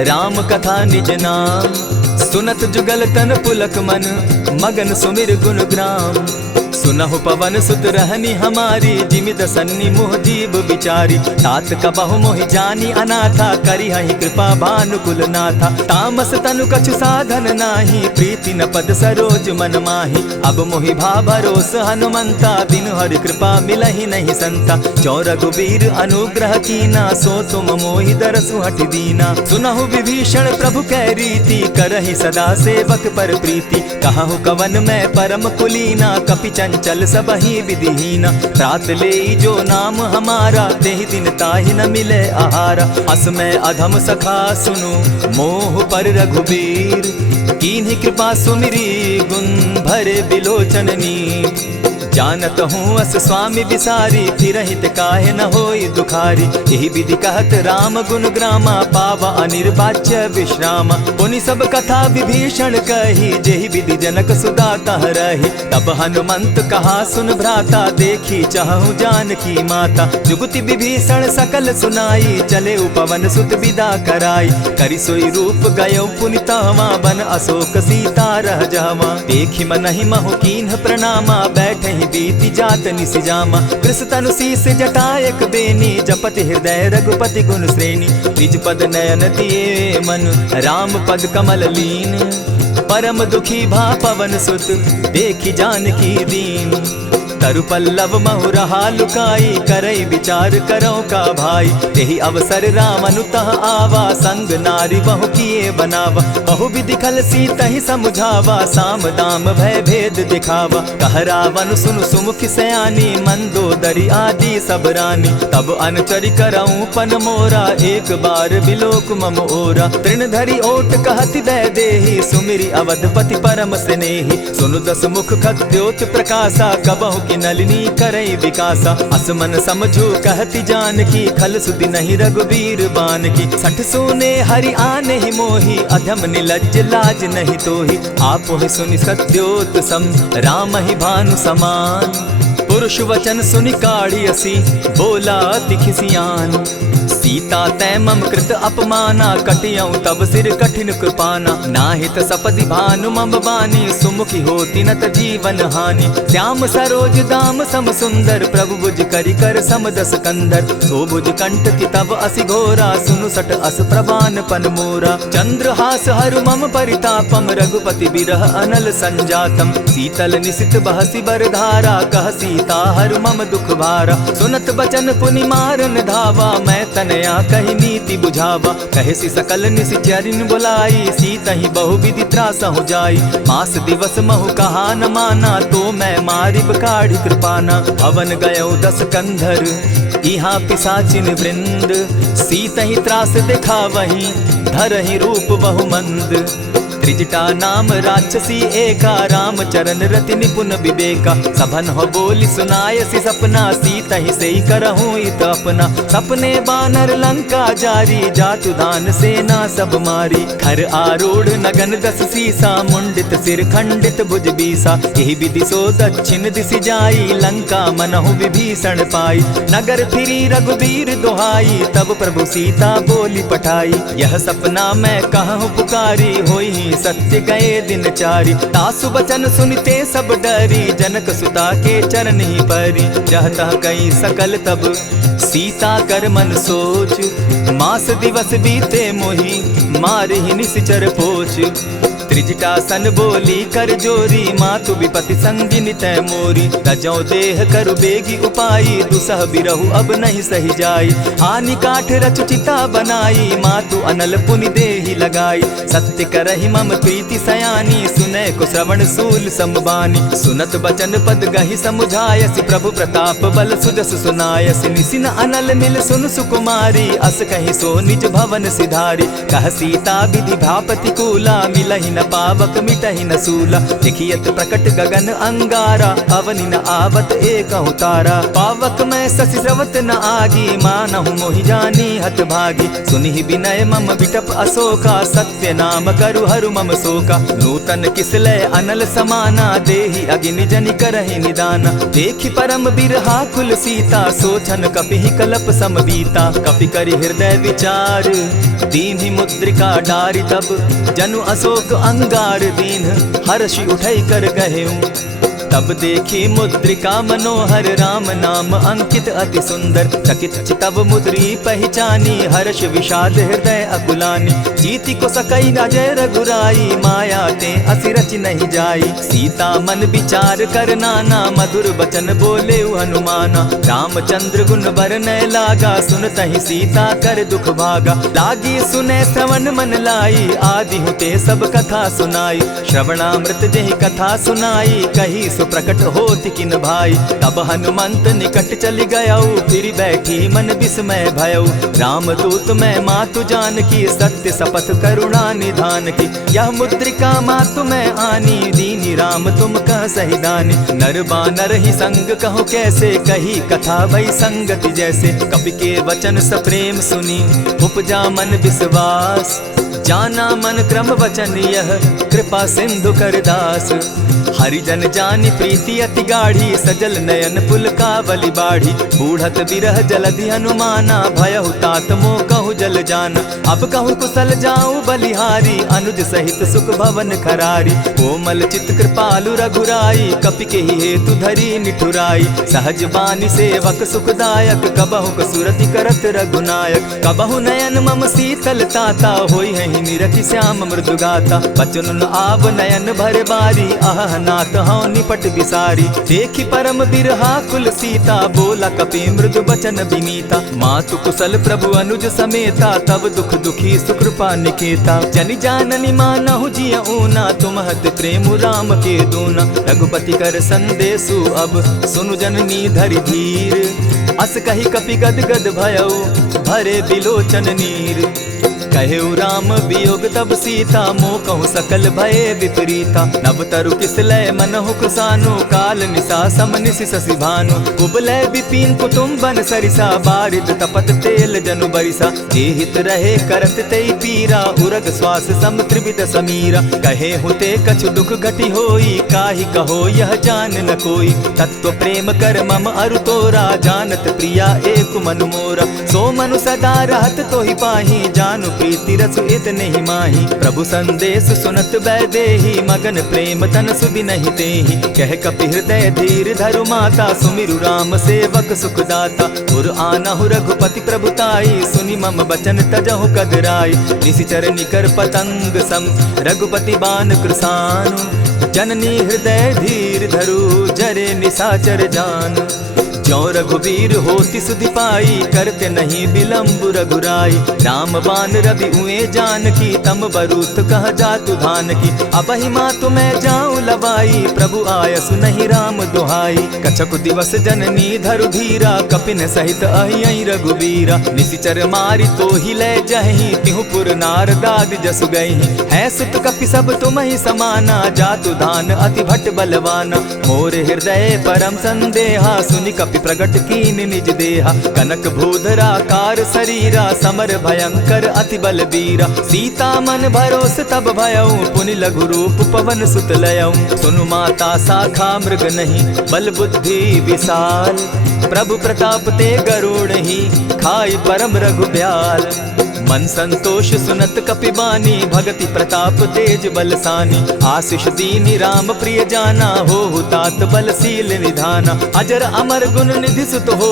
राम कथा निज नाम। सुनत जुगल तन पुलक मन मगन सुमिर गुण ग्राम। सुनहु पवन सुत रहनी हमारी जिमित सन्नी मुह जीव विचारी। तात कबहु मोहि जानी अनाथा करी हहि कृपा भानुकुल नाथा। तामस तनु कछु साधन नाही प्रीति न पद सरोज मन माही। अब मोहि भा भरोस हनुमंता बिनु हरि कृपा मिलहि नहीं संता। जो रघुबीर अनुग्रह कीना सो तुम मोहि दरसु हठि दीना। सुनहु विभीषण प्रभु कै रीति करहि सदा सेवक पर प्रीति। कहु कवन मैं परम कुलीना कपि चंचल सबहि विधिहीना। रात ले जो नाम हमारा तेहि दिन ताहि न मिले आहारा। अस मैं अधम सखा सुनु मोह पर रघुबीर। कीन्हि कृपा सुमिरी गुण भरे बिलोचन नीर। जानत हूँ अस स्वामी बिसारी फिर हित काहे न होई दुखारी। यही विधि कहत राम गुण ग्रामा पावा अनिर्वाच्य विश्रामा। पुनि सब कथा विभीषण कही जेहि विधि जनक सुदा कह रही। तब हनुमंत कहा सुन भ्राता देखी चाहूँ जानकी माता। जुगति विभीषण सकल सुनाई चले पवन सुत विदा कराई। करि सोई रूप गयो पुनि तहवा बन अशोक सीता रह जावा। देखी मनहि महु कीन्ह प्रणामा बैठहि बीति जात निसिजामा। कृष तनु शीस जटायक बेनी जपति हृदय रघुपति गुण श्रेणी। निज पद नयन दिए मन राम पद कमल लीन। परम दुखी भा पवन सुत देखी जानकी दीन। तरु पल्लव महु रहा लुकाई, करई विचार करो का भाई। तेहि अवसर राम अनुतः आवा, संग नारी बहु किए बनावा। बहु विधि खल सीतहि समझावा, साम दाम भय भेद दिखावा। कह रावण सुन सुमुख सयानी, मंदोदरी आदि सब रानी। तब अनचरि करऊं पन मोरा, एक बार बिलोक मम ओरा। तृण धरि ओट कहति दय देहि, सुमिरि अवधपति परम स्नेही। सुनु दस मुख खद्योत प्रकाशा, कबहु की नलिनी करई विकासा। असमन समझू कहति जानकी, खल सुधि नहीं रघुबीर बान की। सठ सोने हरि आने ही मोही, अधम निलज्ज लाज नहीं तोही। आपो ही सुनि सत्योत सम, राम ही भानु समान। पुरुष वचन सुनि काढ़ी असी, बोला अति खिसियान। सीता तै मम कृत अपमाना, कटियऊं तब सिर कठिन कृपाना। नाहित सपदि भानु मम बानी, सुमुखी होती नत जीवन हानि। श्याम सरोज दाम सम सुंदर, प्रभु बुझ करि कर समदस कंदर। सो बुझ कंठ की तब असि घोरा, सुनु सट अस प्रवान पन मोरा। चंद्रहास हरु मम परितापम, रघुपति बिरह अनल संजातम। शीतल निशित बहसी बरधारा, कह सीता हरु मम दुख भारा। सुनत बचन पुनि मारन धावा, मैं तनया कही नीति बुझावा। कहेसी सकल निशिचरिन बुलाई, सीतहि बहु विधि त्रासहु जाई। मास दिवस महु कहा न माना, तो मैं मारिब काढ़ी कृपाना। भवन गयो 10 कंधर, इहाँ पिशाचिन वृंद। सीतहि त्रास दिखावहि, धरहि रूप बहु मंद। त्रिजटा नाम राक्षसी एका, राम चरण रति निपुण विवेका। सभन हो बोली सुनायसी सपना, सीतहि सेई करहूं इत अपना। सपने बानर लंका जारी, जातु दान सेना सब मारी। खर आरूढ़ नगन 10 सीसा, मुंडित सिर खंडित भुज बीसा। यही विधि सो दक्षिण दिशि जाई, लंका मनहु विभीषण पाई। नगर फिरी रघुबीर दुहाई, तब प्रभु सीता बोली पठाई। यह सपना मैं कहूँ पुकारी, होई सत्य गए दिन चारि। तासु बचन सुनते सब डरी, जनक सुता के चरण ही परी। जह तह कई सकल तब सीता कर मन सोच, मास दिवस बीते मोही, मारे ही निश्चर पोच। त्रिजटा सन बोली कर जोरी, मातु विपति संगिनी तै मोरी। तजौ देह करु बेगी उपाई, दुसह बिरहु अब नहीं सही जाई। हानि काठ रच चिता बनाई, मातु अनल पुनि देहि लगाई। सत्य करहि मम प्रीति सयानी, सुनै को श्रवण सूल समबानी। सुनत बचन पद गहि समुझायसि, प्रभु प्रताप बल सुजस सुनायसि। निसिन अनल मिल सुन सुकुमारी, अस कहि सो निज भवन सिधारी। कह सीता विधि भापति कूला, मिलहि न पावक मिटहि न सूला। लिखियत प्रकट गगन अंगारा, अवनि न आवत एकहु तारा। पावक मैं शशि स्रवत न आगी, मानहु मोहि जानी हत भागी। सुनिहि विनय मम बिटप अशोका, सत्य नाम करु हरु मम शोका। नूतन किसलय अनल समाना, देहि अगिनि जनि करहि निदाना। देखि परम बिरहा कुल सीता, सोचन कपिहि कलप सम बीता। कपि करि हृदय विचार, दीन्हि मुद्रिका डारि। तब जनु अशोक अंगार दीन, हर्षि उठै कर गहेऊं। तब देखी मुद्रिका मनोहर, राम नाम अंकित अति सुंदर। चकित चितव मुद्री पहचानी, हर्ष विषाद हृदय अकुलानी। जीति को सकई अजय रघुराई, माया ते असि रचि नहीं जाई। सीता मन विचार कर नाना, मधुर बचन बोले हनुमाना। रामचंद्र गुण बरनय लागा, सुनतहि सीता कर दुख भागा। लागी सुने श्रवण मन लाई, आदि हुते सब कथा सुनाई। श्रवणामृत जेहि कथा सुनाई, कही प्रकट होति किन भाई। तब हनुमंत निकट चली गयऊ, फिर बैठी मन विस्मय भयऊ। राम दूत मैं मातु जान की, सत्य शपथ करुणा निधान की। यह मुद्रिका मातु मैं आनी, दीनी राम तुम कह सही दानी। नर बानर ही संग कहो कैसे, कही कथा भई संगति जैसे। कपि के वचन सप्रेम सुनी, उपजा मन विश्वास। जाना मन क्रम वचन यह, कृपा सिंधु कर दास। हरिजन जानी प्रीति अति गाढ़ी, सजल नयन पुलकावली बाढ़ी। बूढ़त बिरह जलधि हनुमाना, भयहु तात मोह कहु जल जाना। अब कहु कुशल जाऊं बलिहारी, अनुज सहित सुख भवन खरारी। कोमल चित कृपालु रघुराई, कपि के ही हेतु धरी निठुराई। सहज बानी सेवक सुखदायक, कबहु कसुरति करत रघुनायक। कबहु नयन मम शीतल ताता, होई है मोहि निरखि श्याम मृदु गाता। बचन आब नयन भर बारी, आह नाथ हूँ निपट बिसारी। देखी परम बिरहा कुल सीता, बोला कपि मृदु बचन विनीता। मातु कुशल प्रभु अनुज समेता, तब दुख दुखी सुकृपा निकेता। जनि जाननी मानहु जिय ऊना, तुमहत प्रेम राम के दूना। रघुपति कर संदेशु अब सुनु जननी धरि धीर। अस कही कपि गद गद भयउ, भरे बिलोचन नीर। कहेउ राम वियोग तब सीता, मोह कहूँ सकल भये विपरीता। नव तरु किसलय मनहु कृसानु, काल निशा समनिशि शशि भानु। कुबलय विपिन कुटुम्बन सरिसा, बारिद तपत तेल जनु बरिसा। जे हित रहे करत तेई पीरा, उरग श्वास सम त्रिविध समीरा। कहे हुते कछु दुख घटी होई, काहि कहो यह जान न कोई। तत्व प्रेम कर मम अरु तोरा, जानत प्रिया एक मनु मोरा। सो मनु सदा रहत तोहि पाही, जानु प्रीति रसु इतने ही माही। प्रभु संदेश सुनत बैदेही, मगन प्रेम तन सुधि नहीं तेहि। कह कपि हृदय धीर धरु माता, सुमिरु राम सेवक सुख दाता। उर आनहु रघुपति प्रभुताई, सुनि मम बचन तजहु कदराई। निशिचर निकर पतंग सम, रघुपति बान कृसानु। जननी हृदय धीर धरु, जरे निशाचर जान। ज्यों रघुवीर होति सुधि पाई, करते नहीं विलम्ब रघुराई। राम बान रवि उए जानकी, तम बरूथ कह जातु धान की। अबहि मातु मैं जाऊं लवाई, प्रभु आयसु नहीं राम दुहाई। कछक दिवस जननी धरु धीरा, कपिन सहित अहियई रघुवीरा। निशिचर मारी तो ही ले जहि, तिहु पुर नारदाद जसु गई। है सुत कपि सब तुम ही समाना, जातु धान अति भट बलवाना। मोर हृदय परम संदेहा, सुनि कपि प्रगट कीन निज देहा। कनक भूधरा कार शरीरा, समर भयंकर अति बलबीरा। सीता मन भरोस तब भयउ, पुनि लघु रूप पवन सुत लयउ। सुनु माता शाखा मृग नहीं, बल बुद्धि विशाल। प्रभु प्रताप ते गरुड़ ही, खाई परम रघु ब्याल। मन संतोष सुनत कपि बानी, भगति प्रताप तेज बलसानी। आशीष दीनि राम प्रिय जाना, हो तात बलशील निधाना। अजर अमर गुण निधि सुत हो,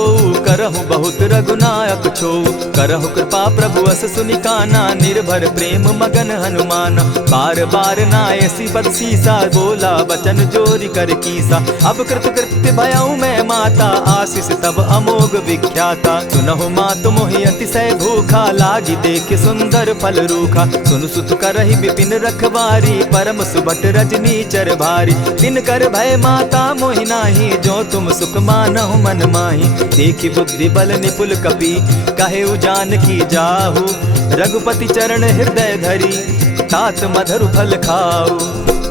करहु बहुत रघुनायक छो। करहु कृपा प्रभु अस सुनि काना, निर्भर प्रेम मगन हनुमाना। बार बार नायसी पद सीसा, बोला बचन जोरी कर कीसा। अब कृत कृत्य भयउ मैं माता, आशीष तब अमोघ विख्याता। सुनहु मातु मोहि अतिशय भूखा, लागी देख सुंदर फल रूखा। सुन सुत करहि विपिन रखवारी, परम सुबट रजनी चर भारी। दिन कर भय माता मोहि नाही, जो तुम सुख मानहु मन माही। देखि बुद्धि बल निपुल कपि, कहे जानकी जाहु। रघुपति चरण हृदय धरी, तात मधुर फल खाऊ।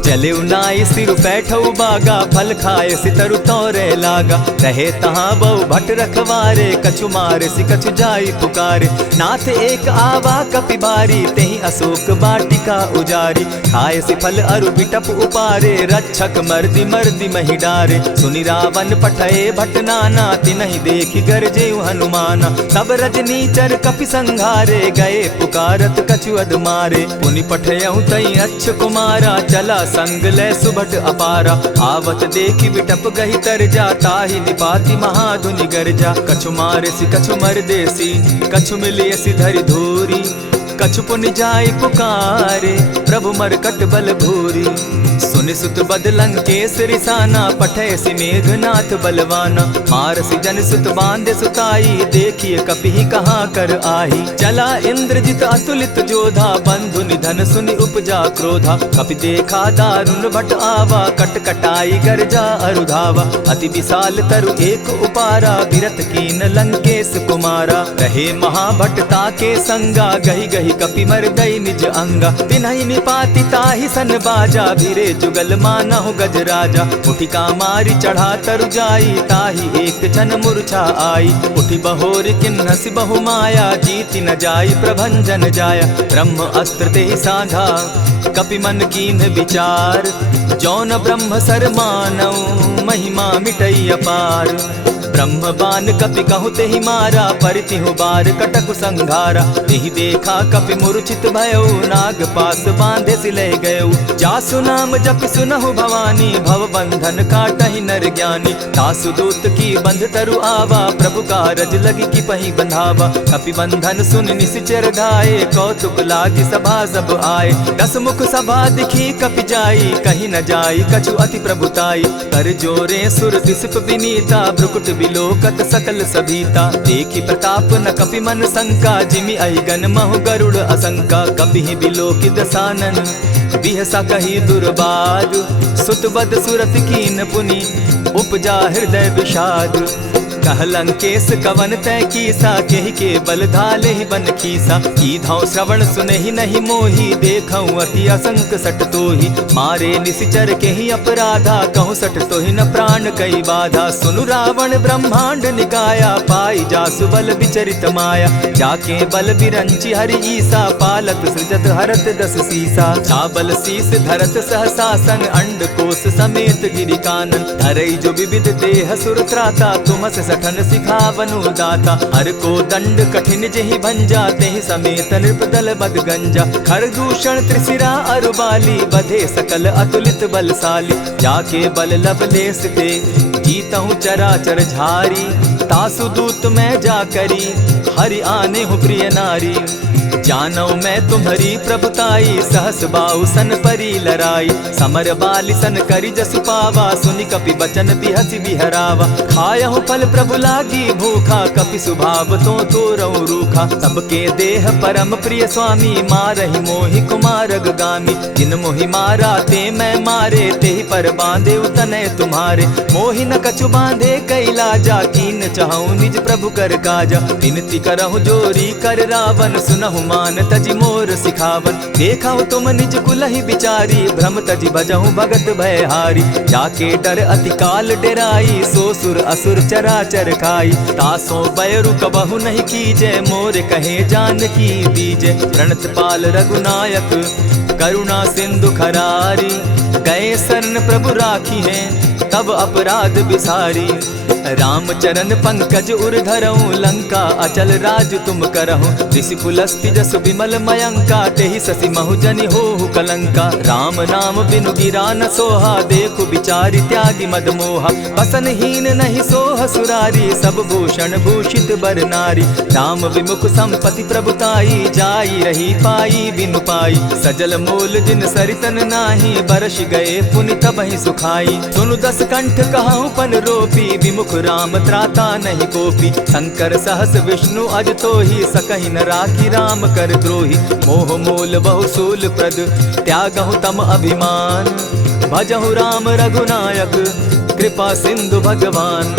चले नाई सिर बैठऊ बागा, फल खाए सितरु तोरे लागा। रहे तहाँ बहु भट रखवारे, कछु मारे सि कछु जाई पुकारे। नाथ एक आवा कपि बारी, तेहि अशोक बाटिका उजारी। खाए सि फल अरु बिटप उपारे, रक्षक मर्दि मर्दि महि डारे। सुनि रावण पठये भट नाना, तिनहि देखि गरजेउ हनुमाना। तब रजनीचर कपि संघारे, गए पुकारत कछु अध मारे। पुनि पठयउ तई अच्छ कुमारा, चला संग ले सुभट अपारा। आवत देखि बिटप गहि तर जा, ताहि निपाति महाधुनि गर्जा। कछु मारेसि कछु मरदेसी, कछु मिलियसि धरि धूरी। कछु पुनि जाय पुकारे, प्रभु मरकट बल भूरी। सुनि सुत बद लंकेश रिसाना, पठयसि मेघनाथ बलवाना। मारसि जन सुत बांधे सुताई, देखिए कपि कहाँ कर आही। चला इंद्रजित अतुलित जोधा, बंधु निधन सुनि उपजा क्रोधा। कपि देखा दारुण भट आवा, कट कटाई गर्जा अरुधावा। अति विशाल तरु एक उपारा, विरत कीन लंकेश कुमारा। रहे महाभट ताके संगा, गहि गहि कपि मरदई निज अंगा। तिन्हि निपाति ताहि सन बाजा, भिरे जुगल मानहु गज राजा। उठिका मारी चढ़ा तरु जाई, ताहि एक जन मूर्छा आई। उठि बहोर किन्हसि बहु माया, जीति न जाई प्रभंजन जाया। ब्रह्म अस्त्र तेहि साधा, कपि मन कीन्ह विचार। जौन ब्रह्म सर मानऊ, महिमा मिटई अपार। ब्रह्म बान कपि कहु तेहि मारा, परितिहु बार कटक संघारा। तेहि देखा कपि मूर्छित भयो, नाग पास बांधे सिले गयो। जासु नाम जपि सुनहु भवानी, भव बंधन काटहि नर ज्ञानी। तासु दूत की बंध तरु आवा, प्रभु कारज लगी की पही बंधावा। कपि बंधन सुन निश्चर धाये, कौतुक लागी सभा सब आए। 10 मुख सभा दिखी कपि जाई, कहीं न जाई कछु अति प्रभुताई। कर जोरे सुर दिसप विनीता, भ्रुकुट बिलोकत सकल सभीता। देखी प्रताप न कपि मन शंका, जिमि अहिगन महु गरुड़ असंका। कपि बिलोकि दसानन बिहसा कही दुर्बाद, सुतबद सुरत कीन पुनि उपजा हृदय विषाद। कहलंकेश कवन तय कीसा, केहि के बल धाले ही बन खीसा। कीधौ श्रवण सुनहि नहीं मोही, देखऊं अति असंक सट तोहि। मारे निशिचर केहि अपराधा, कहूँ सट तोहि न प्राण कई बाधा। सुनु रावण ब्रह्मांड निकाया, पाई जासु बल विचरित माया। जाके बल बिरंचि हरि ईसा, पालत सृजत हरत 10 सीसा। चाबल शीस धरत सहसासन, अंड कोश समेत गिरि कानन। धरई जो विविध देह सुर त्राता, तुमस सठन सिखावनु दाता। हर को दंड कठिन जेहि भंजा, तेहि समेत नृपदल बद गंजा। खर दूषण त्रिशिरा अरुबाली, बधे सकल अतुलित बलशाली। जाके बल लवलेस ते, जीतहु चराचर झारी। तासु दूत मैं जा करी, हरि आने हूँ प्रिय नारी। जानौ मैं तुम्हारी प्रभुताई, सहस बाहु सन परी लराई। समर बाली सन करि जसु पावा, सुनि कपि बचन बिहसि बिहरावा। खायहु फल प्रभु लागी भूखा, कपि सुभाव तो तोरऊ रूखा। सबके देह परम प्रिय स्वामी, मारहि मोहि कुमारग गामी। जिन मोहि मारा ते मैं मारे, तेहि पर बांधे उतने तुम्हारे। मोहि न कछु बांधे कई लाजा, कीन चाहूं निज प्रभु कर काजा। विनती करहु जोरी कर रावण, सुनहु मान तजि मोर सिखावन। देखहु तुम निज कुलहि बिचारी, भ्रम तजि भजहु भगत भयहारी। जाके डर अति काल डेराई, सो सुर असुर चराचर खाई। तासो बैरु कबहु नहीं कीजे, मोर कहे जानकी दीजे। प्रणत पाल रघुनायक करुणा सिंधु खरारी। गए शरण प्रभु राखी हैं, तब अपराध बिसारी। राम चरण पंकज उर धरऊं, लंका अचल राज तुम करहूं। ऋषि पुलस्ति जसु विमल मयंका, तेहि ससि महु जनि होहु कलंका। राम नाम बिनु गिरा न सोहा, देखु बिचारी त्यागी मद मोहा। बसनहीन नहीं सोह सुरारी, सब भूषण भूषित बर नारी। राम विमुख संपति प्रभुताई, जाई रही पाई बिनु पाई। सजल मूल जिन सरितन नाही, बरस गए पुनि तबहि सुखाई। सुनु 10 कंठ कहूँ पन रोपी, विमुख राम त्राता नहीं कोपी। शंकर सहस विष्णु अज तोहि, सकहि न राखी राम कर द्रोही। मोह मूल बहु सूल प्रद, त्यागहु तम अभिमान। भजहु राम रघुनायक, कृपा सिंधु भगवान।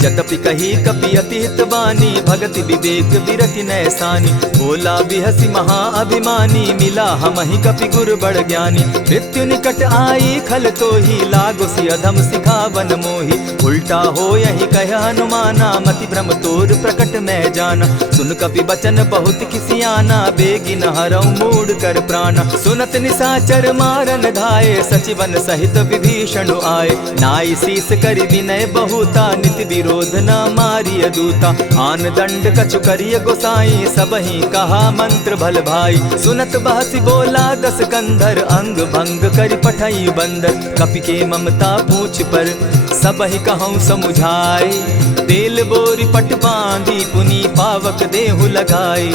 जतपि कही कपि अति हित बानी, भगति विवेक विरति नैसानी। बोला बिहसि महा अभिमानी, मिला हमहि कपि गुर बड़ ज्ञानी। मृत्यु निकट आई खल तोहि, लागो सि अधम सिखावन मोहि। उल्टा हो यही कह हनुमाना, मति भ्रम तोर प्रकट मैं जाना। सुन कपि बचन बहुत खिसियाना, बेगी न हरऊ मूढ़ कर प्राणा। सुनत निशाचर मारन धाये, सचिवन सहित विभीषण आए। नाई शीस करि विनय बहुता, नित विरोध न मारिय दूता। आन दंड कछु करिय गोसाई, सबहि कहा मंत्र भल भाई। सुनत बहसि बोला 10 कंधर, अंग भंग करि पठई बंदर। कपि के ममता पूछ पर, सबहि कहूँ समुझाए। तेल बोरी पट बांधी, पुनि पावक देहु लगाई।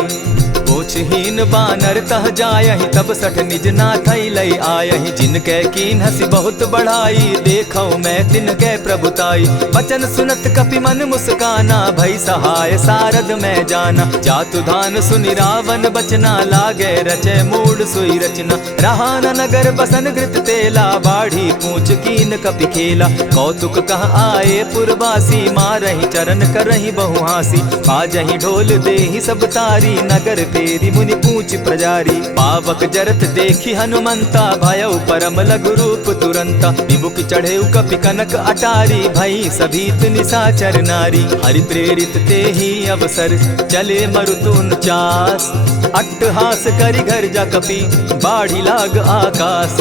पूछहीन बानर तह जायहि, तब सठ निज नाथई लई आयहि। जिनके कीन हसी बहुत बढ़ाई, देखौ मैं तिनके प्रभुताई। वचन सुनत कपि मन मुस्काना, भई सहाय सारद मैं जाना। जातु धान सुनि रावण बचना, लागे रचे मूढ़ सोई रचना। रहा न नगर बसन घृत तेला, बाढ़ी पूछ कीन कपि खेला। कौतुक कह आए पुरवासी, मारहि चरण करहि बहु हासी। बाजहि ढोल देहि सब तारी, नगर तेरी मुनि पूछ प्रजारी। पावक जरत देखी हनुमंता, भयउ परम लघु रूप तुरंता। विमुख चढ़े कपि कनक अटारी, भई सभीत निशाचर नारी। हरि प्रेरित ते ही अवसर, चले मरुतुन चास। अट्टहास करि घर जा कपि, बाढ़ी लाग आकाश।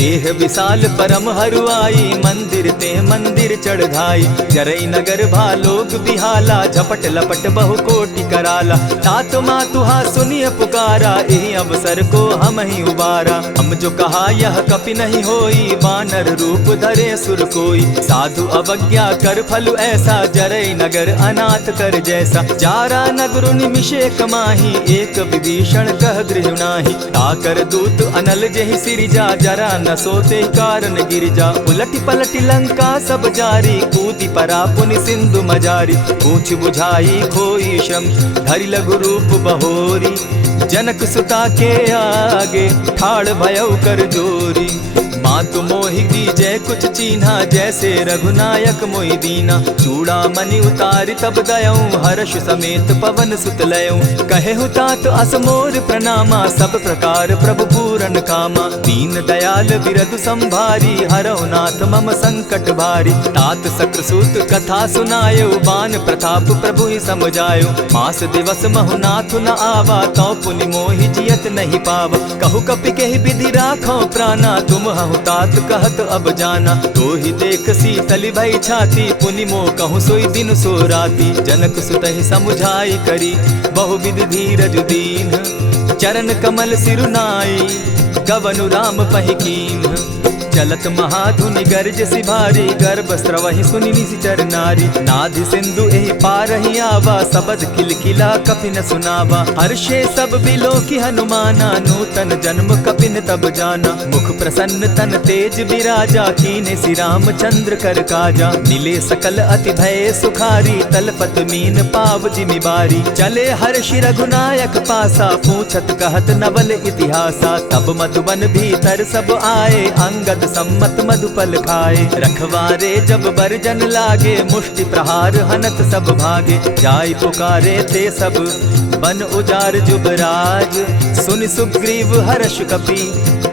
देह विशाल परम हरुआई, मंदिर ते मंदिर चढ़ाई। जरई नगर भालोग बिहाला, झपट लपट बहु कोटि कराला। तात मातुहा सुनिय पुकारा, यही अवसर को हम ही उबारा। हम जो कहा यह कपि नहीं होई, वानर रूप धरे सुर कोई। साधु अवज्ञा कर फल ऐसा, जरई नगर अनाथ कर जैसा। जारा नगर निमिषे कमाही, एक विभीषण कह गृह नाही। ताकर दूत अनल जहि सिरिजा, जरा न सोते कारण गिरिजा। उलटि पलटि लंका सब जारी, कूदि परा पुनि सिंधु मजारी। पूछ बुझाई खोई श्रम, धरि लघु रूप बहोरी। जनक सुता के आगे, ठाड़ भयउ कर जोरी। मातु मोहि दीजै कुछ चीन्हा, जैसे रघुनायक मोहि दीना। चूड़ा मणि उतारि तब दयऊं, हर्ष समेत पवन सुत लयऊं। कहे तात असमोर प्रणामा, सब प्रकार प्रभु पूरन कामा। दीन दयाल बिरधु संभारी, हरौ नाथ मम संकट भारी। तात सक्रसूत कथा सुनायो, बान प्रताप प्रभु ही समझायो। मास दिवस महु नाथ न आवा, तौ पुनि मोहि जियत नहीं पावा। कहु कपि कहि विधि राखो प्राणा, तुम हहु तात कहत अब जाना। तो ही देख शीतल भई छाती, पुनि मो कहूँ सोई दिन सो राती। जनक सुतहि समुझाई करी, बहु विधि धीरज दीन। चरण कमल सिरुनाई, गवनु राम पहि कीन। चलत महाधुनि गर्ज सिभारी, गर्भ स्रवहि सुनि निशिचर नारी। नाधि सिंधु एहि पारहि आवा, सबद किलकिला कपिन सुनावा। हर्षे सब बिलो की हनुमाना, नूतन जन्म कपिन तब जाना। मुख प्रसन्न तन तेज विराजा, कीने श्री रामचंद्र कर काजा। मिले सकल अति भय सुखारी, तलपत मीन पाव जिमि बारी। चले हर्षि रघुनायक पासा, पूछत कहत नवल इतिहासा। तब मधुबन भीतर सब आए, अंगद सम्मत मधुपल खाए। रखवारे जब बरजन लागे, मुष्टि प्रहार हनत सब भागे। जाय पुकारे ते सब बन उजार जुबराज। सुनि सुग्रीव हर्ष कपि,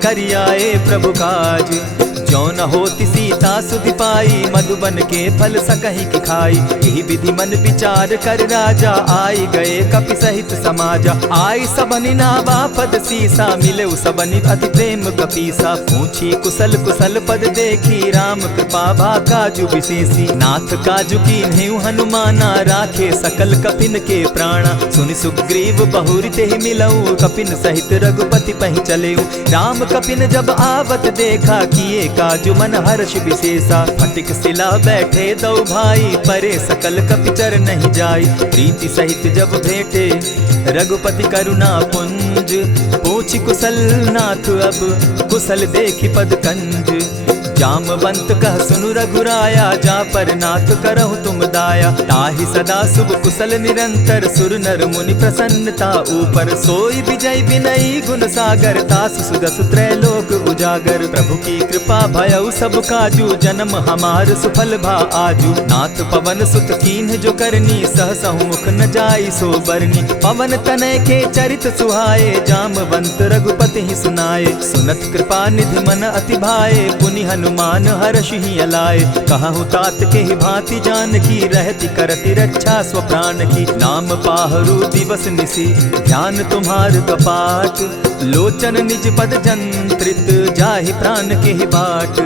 करियाए प्रभु काज। जो न होती सीता सुधि पाई, मधुबन के फल सकहि की खाई। यही विधि मन विचार कर राजा, आई गए कपि सहित समाजा। आई सबनि नावा पद सीसा, मिले सबनि अति प्रेम कपीसा। पूछी कुशल कुशल पद देखी, राम कृपा भा काजु विशेषी। नाथ काजु कीन्हेउ हनुमाना, राखे सकल कपिन के प्राणा। सुनि सुग्रीव बहुरि तेहि मिलऊ, कपिन सहित रघुपति पहि चलेऊ। राम कपिन जब आवत देखा, किए काजु मन हर्ष विशेषा। फटिक सिला बैठे दो भाई, परे सकल कपिचर नहीं जाई। प्रीति सहित जब भेटे, रघुपति करुणा पुंज। पूछि कुशल नाथ अब, कुशल देखि पद कंज। जामवंत कह सुनु रघुराया, जा पर नाथ करहु तुम दाया। ताहि सदा शुभ कुशल निरंतर, सुर नर मुनि प्रसन्नता ऊपर। सोई विजय विनयी गुण सागर, तास सुदसु त्रैलोक उजागर। प्रभु की कृपा भयउ सब काजू, जन्म हमार सुफल भा आजू। नाथ पवन सुत कीन्ह जो करनी, सहसहु मुख न जाई सो बरनी। पवन तनय के चरित सुहाए, जामवंत रघुपति ही सुनाए। सुनत कृपा निधि मन अति भाए, पुनि हनुमान हर्ष ही अलाए। कहूँ तात के ही भांति जान की, रहती करती रक्षा स्व प्राण की। नाम पाहरु दिवस निसी, ध्यान तुम्हार कपाट। लोचन निज पद जंत्रित, जाहि प्राण के ही बाट।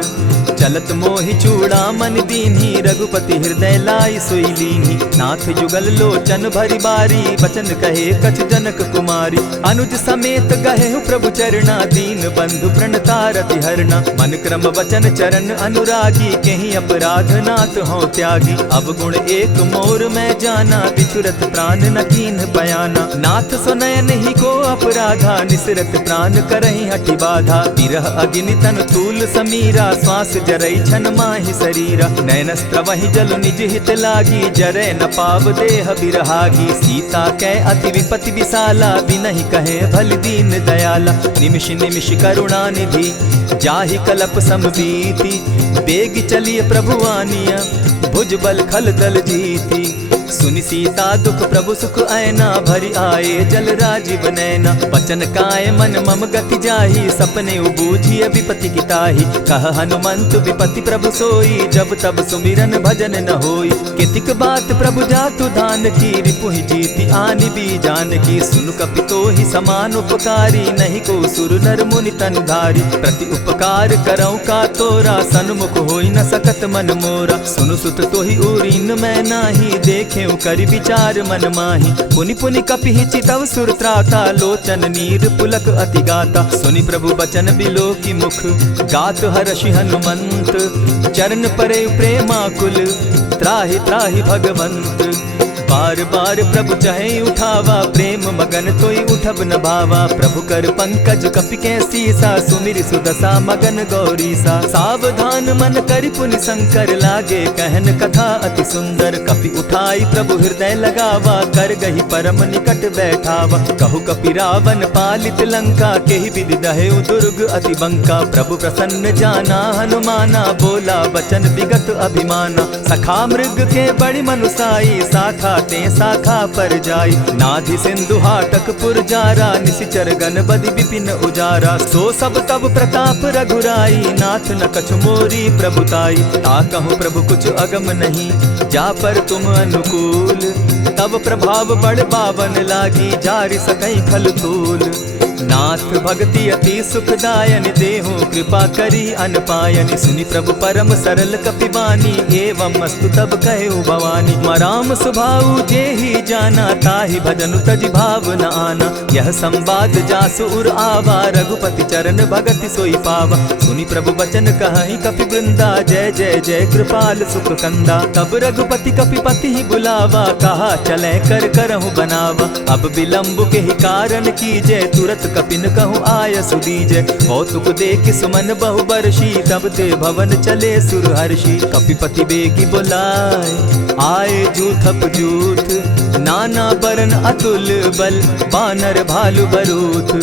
चलत मोहि चूड़ामन दीन्ही, रघुपति हृदय लाई सोई लीन्ही। नाथ जुगल लोचन भरी बारी, बचन कहे कछ जनक कुमारी। अनुज समेत गहे प्रभु चरणा, दीन बंधु प्रणतारति हरना। मन क्रम वचन चरण अनुरागी, कहीं अपराध नाथ हो त्यागी। अवगुण एक मोर में जाना, बिछुरत प्राण न कीन्ह बयाना। नाथ सुनयन ही को अपराधा, निसरत प्राण करहि हठि बाधा। विरह अग्नि तन तूल समीरा, श्वास जरई छन माहि शरीरा। नयन स्त्रवहि जल निज हित लागी, जरै न पाव देह बिरहागी। सीता कै अति विपति विशाला, बिनहि कहे भल दीन दयाला। निमिष निमिष करुणा निधि, जाहि कलप समबीति। बेग चलिए प्रभु आनिया, भुज बल खल दल जीती। सुनि सीता दुख प्रभु सुख ऐना, भरि आए जल राजीव नैना। बचन काय मन मम गति जाहि, सपने बूझिय विपति किताहि। कह हनुमंत विपति प्रभु सोई, जब तब सुमिरन भजन न होई। कितिक बात प्रभु जातु धान की, रिपुहि जीति आनि भी जान की। सुनु कपितो ही समान उपकारी, नहीं को सुर नर मुनि तन धारी। प्रति उपकार करऊँ का तोरा, सन्मुख होई न सकत मन मोरा। सुनु सुत तोहि उरीन मैं नाही, देखे करि विचार मन माही। पुनि पुनि कपिहि चितव सुर त्राता, लोचन नीर पुलक अति गाता। सुनि प्रभु बचन बिलो की मुख, गात हर्षि हनुमंत। चरण परे प्रेमाकुल, त्राहि त्राहि भगवंत। बार बार प्रभु चहे उठावा, प्रेम मगन तोई उठब न भावा। प्रभु कर पंकज कपि के सीसा, सुमिरि सुदशा मगन गौरीसा। सावधान मन करि पुनि शंकर, लागे कहन कथा अति सुंदर। कपि उठाई प्रभु हृदय लगावा, कर गही परम निकट बैठावा। कहु कपि रावण पालित लंका, केहि विधि दहेउ दुर्ग अति बंका। प्रभु प्रसन्न जाना हनुमाना, बोला बचन विगत अभिमाना। सखा मृग के बड़ी मनुसाई, साखा ते शाखा पर जाई। नाधि सिंधु हाटक पुरजारा, निशिचर गण बदि विपिन उजारा। सो सब तब प्रताप रघुराई, नाथ न कछु मोरी प्रभुताई। ताकहु प्रभु कुछ अगम नहीं, जा पर तुम अनुकूल। तब प्रभाव बड़ बावन लागी, जारि सकई खल तूल। नाथ भक्ति अति सुखदायन, देहु कृपा करी अनपायन। सुनि प्रभु परम सरल कपिबानी, एवं मस्तु तब कहु भवानी। मराम सुभाऊ जेहि जाना, ताहि भजनु तजि भाव न आना। यह संवाद जासु उर आवा, रघुपति चरण भगति सोई पावा। सुनि प्रभु बचन कहहि कपि वृंदा, जय जय जय कृपाल सुख कंदा। तब रघुपति कपिपति ही बुलावा, कहा चले कर करहु बनावा। अब विलंब के ही कारण कीजय, तुरत कपिन कहूँ आय सुदीजय। कौतुक देख सुमन बहु बरसी, तब ते भवन चले सुर हर्षि। कपिपति बेगी बुलाए, आए जूथप जूथ। नाना बरन अतुल बल, बानर भालु बरूथ।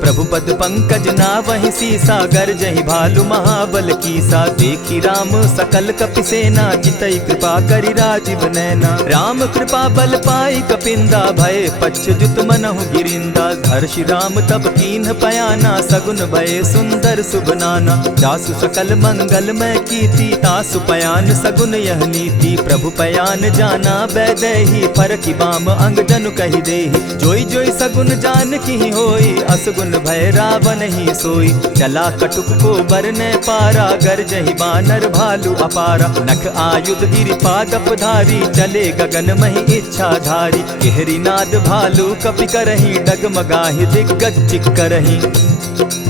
प्रभु पद पंकज नावहि सीसा, गरजहि भालु महाबल कीसा। देखी राम सकल कपि सेना, चितई कृपा करि राजीव नैना। राम कृपा बल पाई कपिंदा, भय पच्युत मनहु गिरिंदा। हर्षि राम तब कीन्ह पयाना, सगुन भय सुंदर शुभ नाना। जासु सकल मंगल मैं कीति, तासु पयान सगुन यह नीति। प्रभु पयान जाना बैदेही, फरकि बाम अंग जनु कहि देहि। जोई जोई सगुन जान की होई, असगुन भय रावण ही सोई। चला कटुक को बरने पारा, गरजहि बानर भालु अपारा। नख आयुध गिरि पादप धारी, चले गगन महि इच्छा धारी। केहरी नाद भालु कपि करहि, डगमगाहि दिग्गज चिक्करहि।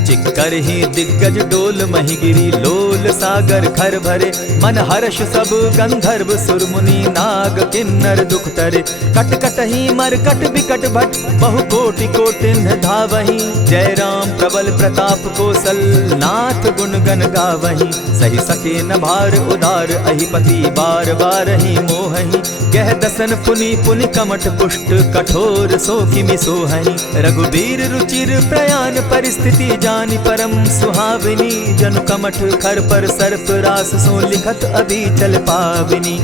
चिक्करहि दिग्गज डोल महि गिरी, लोल सागर खर भरे। मन हर्ष सब गंधर्व सुर मुनि, नाग किन्नर दुख तरे। कट कटहि मरकट बिकट भट, बहु कोटि कोटिन धावहि। जय राम प्रबल प्रताप कौशल, नाथ गुण गण गावहि। सही सके न भार उदार, अहिपति बार बार ही मोहहि। गह दसन पुनि पुनि कमठ पुष्ट, कठोर सो किमि सोहहि। रघुबीर रुचिर प्रयाण परिस्थिति, जानि परम सुहाविनी। जनु कमठ खर पर सर्प रास, सो लिखत अभी चल पाविनी।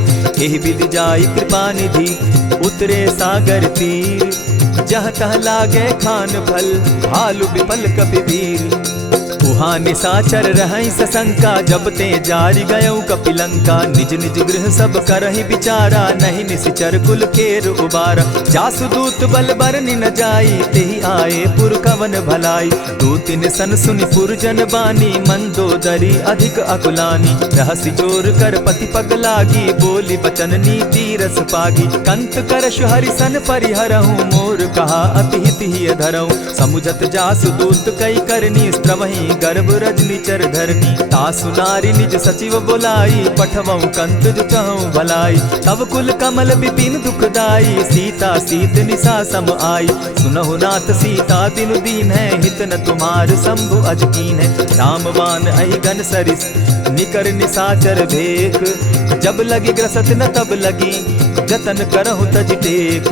एहि विधि जाई कृपा निधि, उतरे सागर तीर। जह तह लागे खान फल, भालु विफल कपिवीर। उहाँ निशाचर रहै सशंका, जब ते जारि गयौ कपिलंका। निज निज गृह सब करहि विचारा, नहीं निशिचर कुल केर उबारा। जासु दूत बल बरनि न जाई, तेहि आए पुर कवन भलाई। दूतिन सन सुनि पुरजन बानी, मंदोदरी अधिक अकुलानी। रहसि जोर कर पति पग लागी, बोली बचन नीति रस पागी। कंत करश हरि सन परिहरहु, मोर कहा अति हित ही धरहु। समुझत जासु दूत कई करनी, स्त्रवहि गर्भ रजनी चर धरनी। तासु नारी निज सचिव बोलाई, पठवऊ कंत जो चहु भलाई। तब कुल कमल विपिन दुखदाई, सीता सीत निशा सम आई। सुनहु नाथ सीता बिनु दीन है, हित न तुम्हार शंभु अजकीन है। रामवान अहि गन सरिस, निकर निशाचर भेक। जब लगी ग्रसत न तब लगी, जतन करहु तज टेक।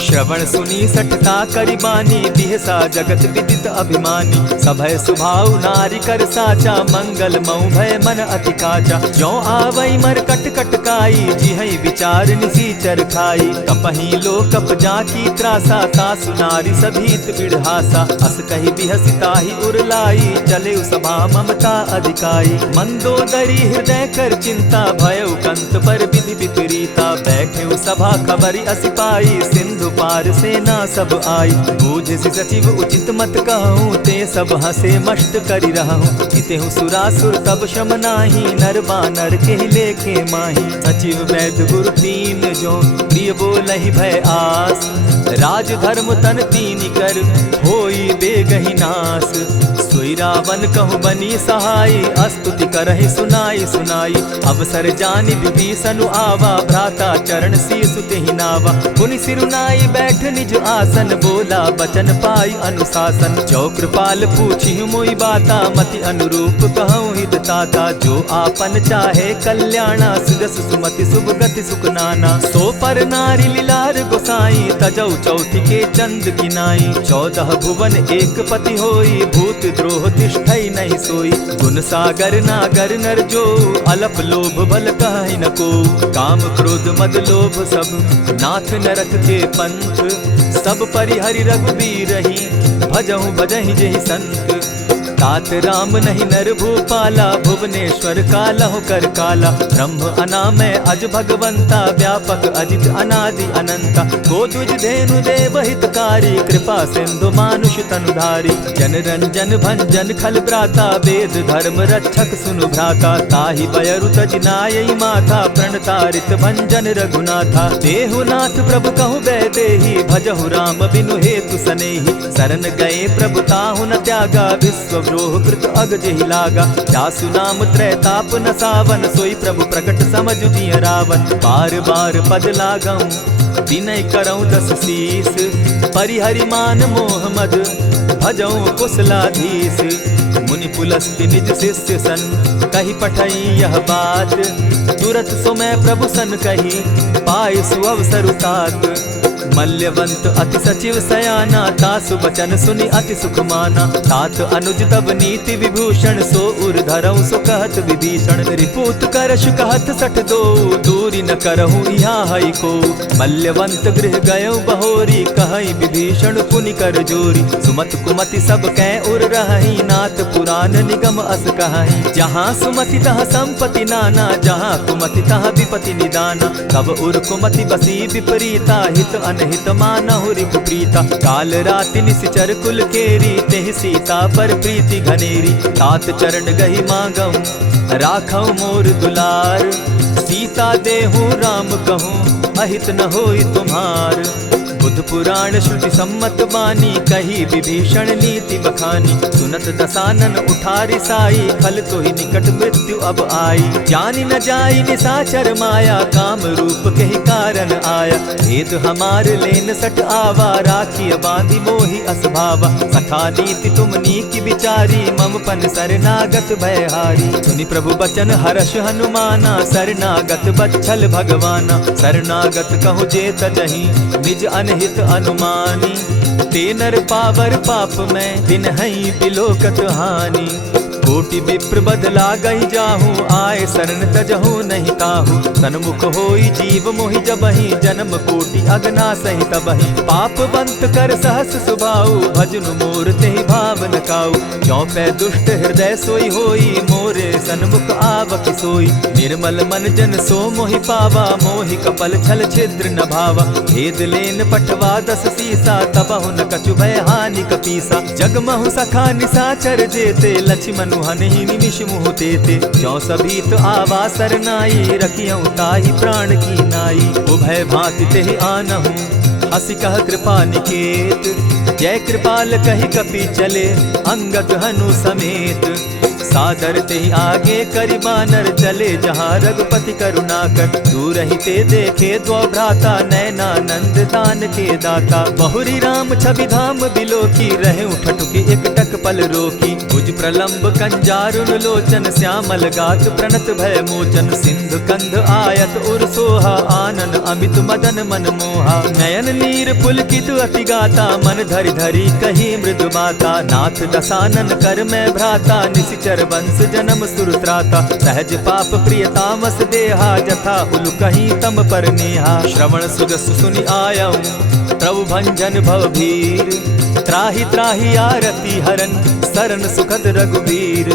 श्रवण सुनी सठता करिबानी, बिहसा जगत विदित अभिमानी। सभय सुभाव नारी कर साचा, मंगल मऊ भय मन अति काचा। ज्यों आवई मर कट कट काई, जिहई विचार निसीचर खाई। कपही लो कप जाकी त्रासा, तासु नारी सभीत बिढ़ासा। अस कही बिहसिता ही उरलाई, चले सभा ममता अधिकाई। मंदोदरी हृदय कर चिंता, भयउ कंत पर विधि विपरीता। बैठे सभा खबरी असिपाई, सिंधु पार सेना सब आई। बूझ सचिव उचित मत कहूँ, ते सब हंसे मष्ट करी रहूँ। इतेहु सुरासुर तब शम नाही, नर बानर के लेखे माही। सचिव वैद्य गुरु तीन जो, प्रिय बोलहि भय आस। राज धर्म तन तीन कर, होई बेगहि नास। सोई रावण कहु बनी सहाई, अस्तुति करहि सुनाई सुनाई। अवसर जानि विभीषण आवा, भ्राता चरण शीसु तेहि नावा। पुनि सिरुनाई बैठ निज आसन, बोला बचन पाई अनुशासन। जो कृपाल पूछि मोई बाता, मति अनुरूप कहूँ हित ताता। जो आपन चाहे कल्याणा, सुजस सुमति शुभ गति सुख नाना। सो पर नारी लीलार गोसाई, तजौ चौथि के चंद किनाई। 14 भुवन एक पति होई, भूत द्रोह तिष्ठई नहीं सोई। गुण सागर नागर नर जो, अलप लोभ बल कहहि न को। काम क्रोध मद लोभ सब, नाथ नरक के पंथ। सब परिहरि रघुबीर रही, भजहु भजहि जेहि संत। तात राम नहीं नर भूपाला, भुवनेश्वर कालहु कर काला। ब्रह्म अनामय अज भगवंता, व्यापक अजित अनादि अनंता। गो द्विज धेनु देव हितकारी, कृपा सिंधु मानुष तनुधारी। जन रंजन भंजन खल भ्राता, वेद धर्म रक्षक सुनु भ्राता। ताहि बयरु तज नायई माथा, प्रणतारित भंजन रघुनाथा। देहुनाथ प्रभु कहु बैदेही, भजहु राम बिनु हेतु सनेही। शरण गए प्रभु ताहु न त्यागा, विश्व द्रोह कृत अग जेहि लागा। जासु नाम त्रैताप न सावन, सोई प्रभु प्रकट समझु जिय रावण। बार बार पद लागऊं, विनय करऊं 10 शीस। परिहरि मान मोह मद, भजऊं कुशलाधीश। मुनि पुलस्ति निज शिष्य सन, कही पठई यह बात। तुरत सुमय प्रभु सन कही, पाय सुअवसर तात। मल्यवंत अति सचिव सयाना, तासु बचन सुनि अति सुख माना। तात अनुज तब नीति विभूषण, सो उर धरऊ सो कहत विभीषण। रिपुत करश कहत सठ दो, दूरी न करहु यहाँ हई को। मल्यवंत गृह गयो बहोरी, कहई विभीषण पुनि कर जोरी। सुमत कुमति सब कै उर रहई, नाथ पुराण निगम अस कहई। जहाँ सुमति तहाँ संपत्ति नाना, जहाँ कुमति तहाँ विपति निदाना। तब उर कुमति बसी विपरीता, हित अनहित मानहु रिपु प्रीता। काल राति निशिचर कुल केरी, तेहि सीता पर प्रीति घनेरी। तात चरण गही मांगऊं, राखऊं मोर दुलार। सीता देहूं राम कहूं, अहित न होई तुम्हार। बुध पुराण श्रुति सम्मत बानी, कही विभीषण नीति बखानी। सुनत दसानन उठारी साई, खल तो ही निकट मृत्यु अब आई। जानी न जाई निसाचर माया, काम रूप के ही कारण आया। भेद हमार लेन सट आवा, राखी बांधी मोहि असभावा। सखा नीति तुम नीति विचारी, मम पन शरणागत भयहारी। सुनि प्रभु बचन हर्ष हनुमाना, शरणागत बच्छल भगवाना। शरणागत कहु जे तजहि, निज अनहित अनुमानी। ते नर पावर पाप में, बिनहि बिलोकत हानि। कोटि विप्र बदला गई जाहू, आए शरण तजहू नहीं ताहू। सन्मुख होई जीव मोहि जबहि, जन्म कोटि अगना सहि तबहि। पाप बंत कर सहस सुभाऊ, भजनु मोर तेहि भाव न काऊ। ज्यों पै दुष्ट हृदय सोई होई, मोरे सन्मुख आवक सोई। निर्मल मन जन सो मोहि पावा, मोहि कपल छल छिद्र न भावा। भेद लेन पठवा 10 सीसा, तबहु न कछु भय हानि कपीसा। जगमहु सखा निसाचर जेते, लक्ष्मण हनहि निमिष मुह देते। ज्यों सभीत आवा सरनाई, रखियऊं ताहि प्राण की नाई। उभय भांति तेहि आनहूं, हसी कह कृपा निकेत। जय कृपाल कहि कपि चले, अंगद हनु समेत। सादर ते आगे करि बानर चले जहाँ रघुपति करुणा कर। दूर ही ते देखे द्वौ भ्राता नैनानंद दान के दाता। बहुरी राम छवि धाम बिलोकी रहे उठटुकी एक टक पल रोकी। भुज प्रलंब कंजारुन लोचन श्यामल गात प्रणत भय मोचन। सिंधु कंध आयत उर सोहा आनन अमित मदन मन मोहा। नयन नीर पुलकित अति गाता मन धरि धरि कही मृदु माता। नाथ दसानन कर मैं भ्राता निशिचर वंश जन्म सुरत्राता। सहज पाप प्रिय तामस देहा जथा उलु कहीं तम पर नेहा। श्रवण सुजस सुनि आयऊं प्रभु भंजन भवभीर। त्राहि त्राहि आरती हरन सरन सुखद रघुवीर।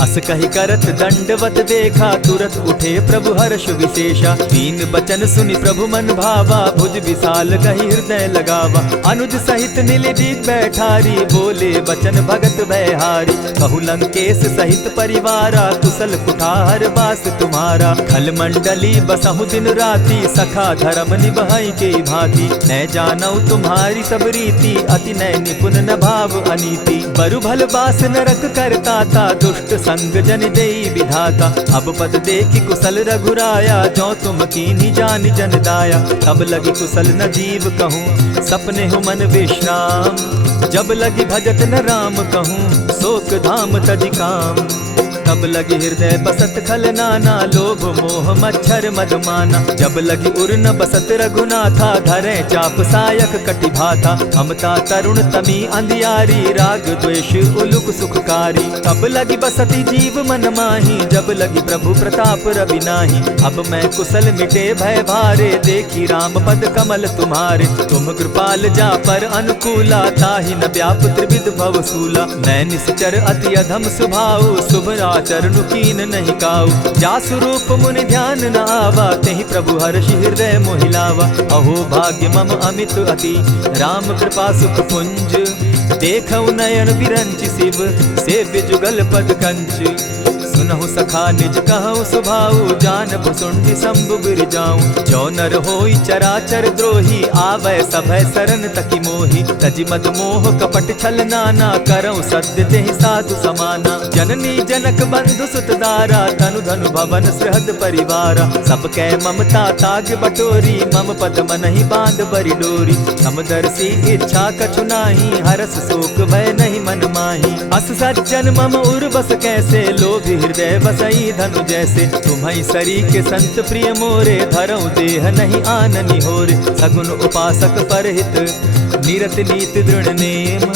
अस कहि करत दंडवत देखा तुरत उठे प्रभु हर्ष विशेषा। तीन बचन सुनि प्रभु मन भावा भुज विशाल कहि हृदय लगावा। अनुज सहित नीलदीप बैठारी बोले बचन भगत भयहारी। कहु लंकेश सहित परिवारा कुशल कुठार बास तुम्हारा। खल मंडली बसहु दिन राति सखा धर्म निभाई के भांति। न जानऊ तुम्हारी सब रीति अति नय निपुण न भाव अनीति। बरु भल बास नरक करता था दुष्ट संग जन देई विधाता। अब पद देखि कुशल रघुराया जो तुम कीन्ही जानि जन दाया। तब लगी कुशल न जीव कहूँ सपने हो मन विश्राम। जब लगी भजत न राम कहूँ शोक धाम तजि काम। तब लगी हृदय बसत खल नाना लोभ मोह मच्छर मधुमाना। जब लगी उर न बसत रघुनाथा धरे चाप सायक कटि भाथा। ममता तरुण तमी अंधियारी राग द्वेष उलुक सुखकारी। तब लगी बसती जीव मन माही जब लगी प्रभु प्रताप रवि नाही। अब मैं कुशल मिटे भय भारे देखी राम पद कमल तुम्हारे। तुम कृपाल जा पर अनुकूला ताहि न व्याप त्रिविध भवसूला। मैं निश्चर अति अधम स्वभाव शुभ चरणु कीन नहीं काऊ। जासु रूप मुनि ध्यान न आवा तेहि प्रभु हर्षि हृदय मोहिलावा। अहो भाग्य मम अमित अति राम कृपा सुख पुंज। देखऊ नयन विरंच शिव सेव्य जुगल पद कंच। सुनहु सखा निज कहु सुभाऊ जान भुसुंडि शंभु गिर जाऊं। जो नर होई चराचर द्रोही आवै सभय सरन तकी मोही। तजि मद मोह कपट छल नाना करऊं सत्य तेहि साधु समाना। जननी जनक बंधु सुत दारा तनु धनु भवन सृहद परिवारा। सब कै ममता ताग बटोरी मम पद मनहि बांध बरि डोरी। समदर्शी इच्छा कछु नाही हरस शोक भय नहीं मन माही। अस सज्जन मम उर बस कैसे लोभी हृदय बसई धनु जैसे। तुम्हारी सरी के संत प्रिय मोरे धरऊं देह नहीं आननि होरे। सगुन उपासक परहित निरत नीत दृढ़ नेम।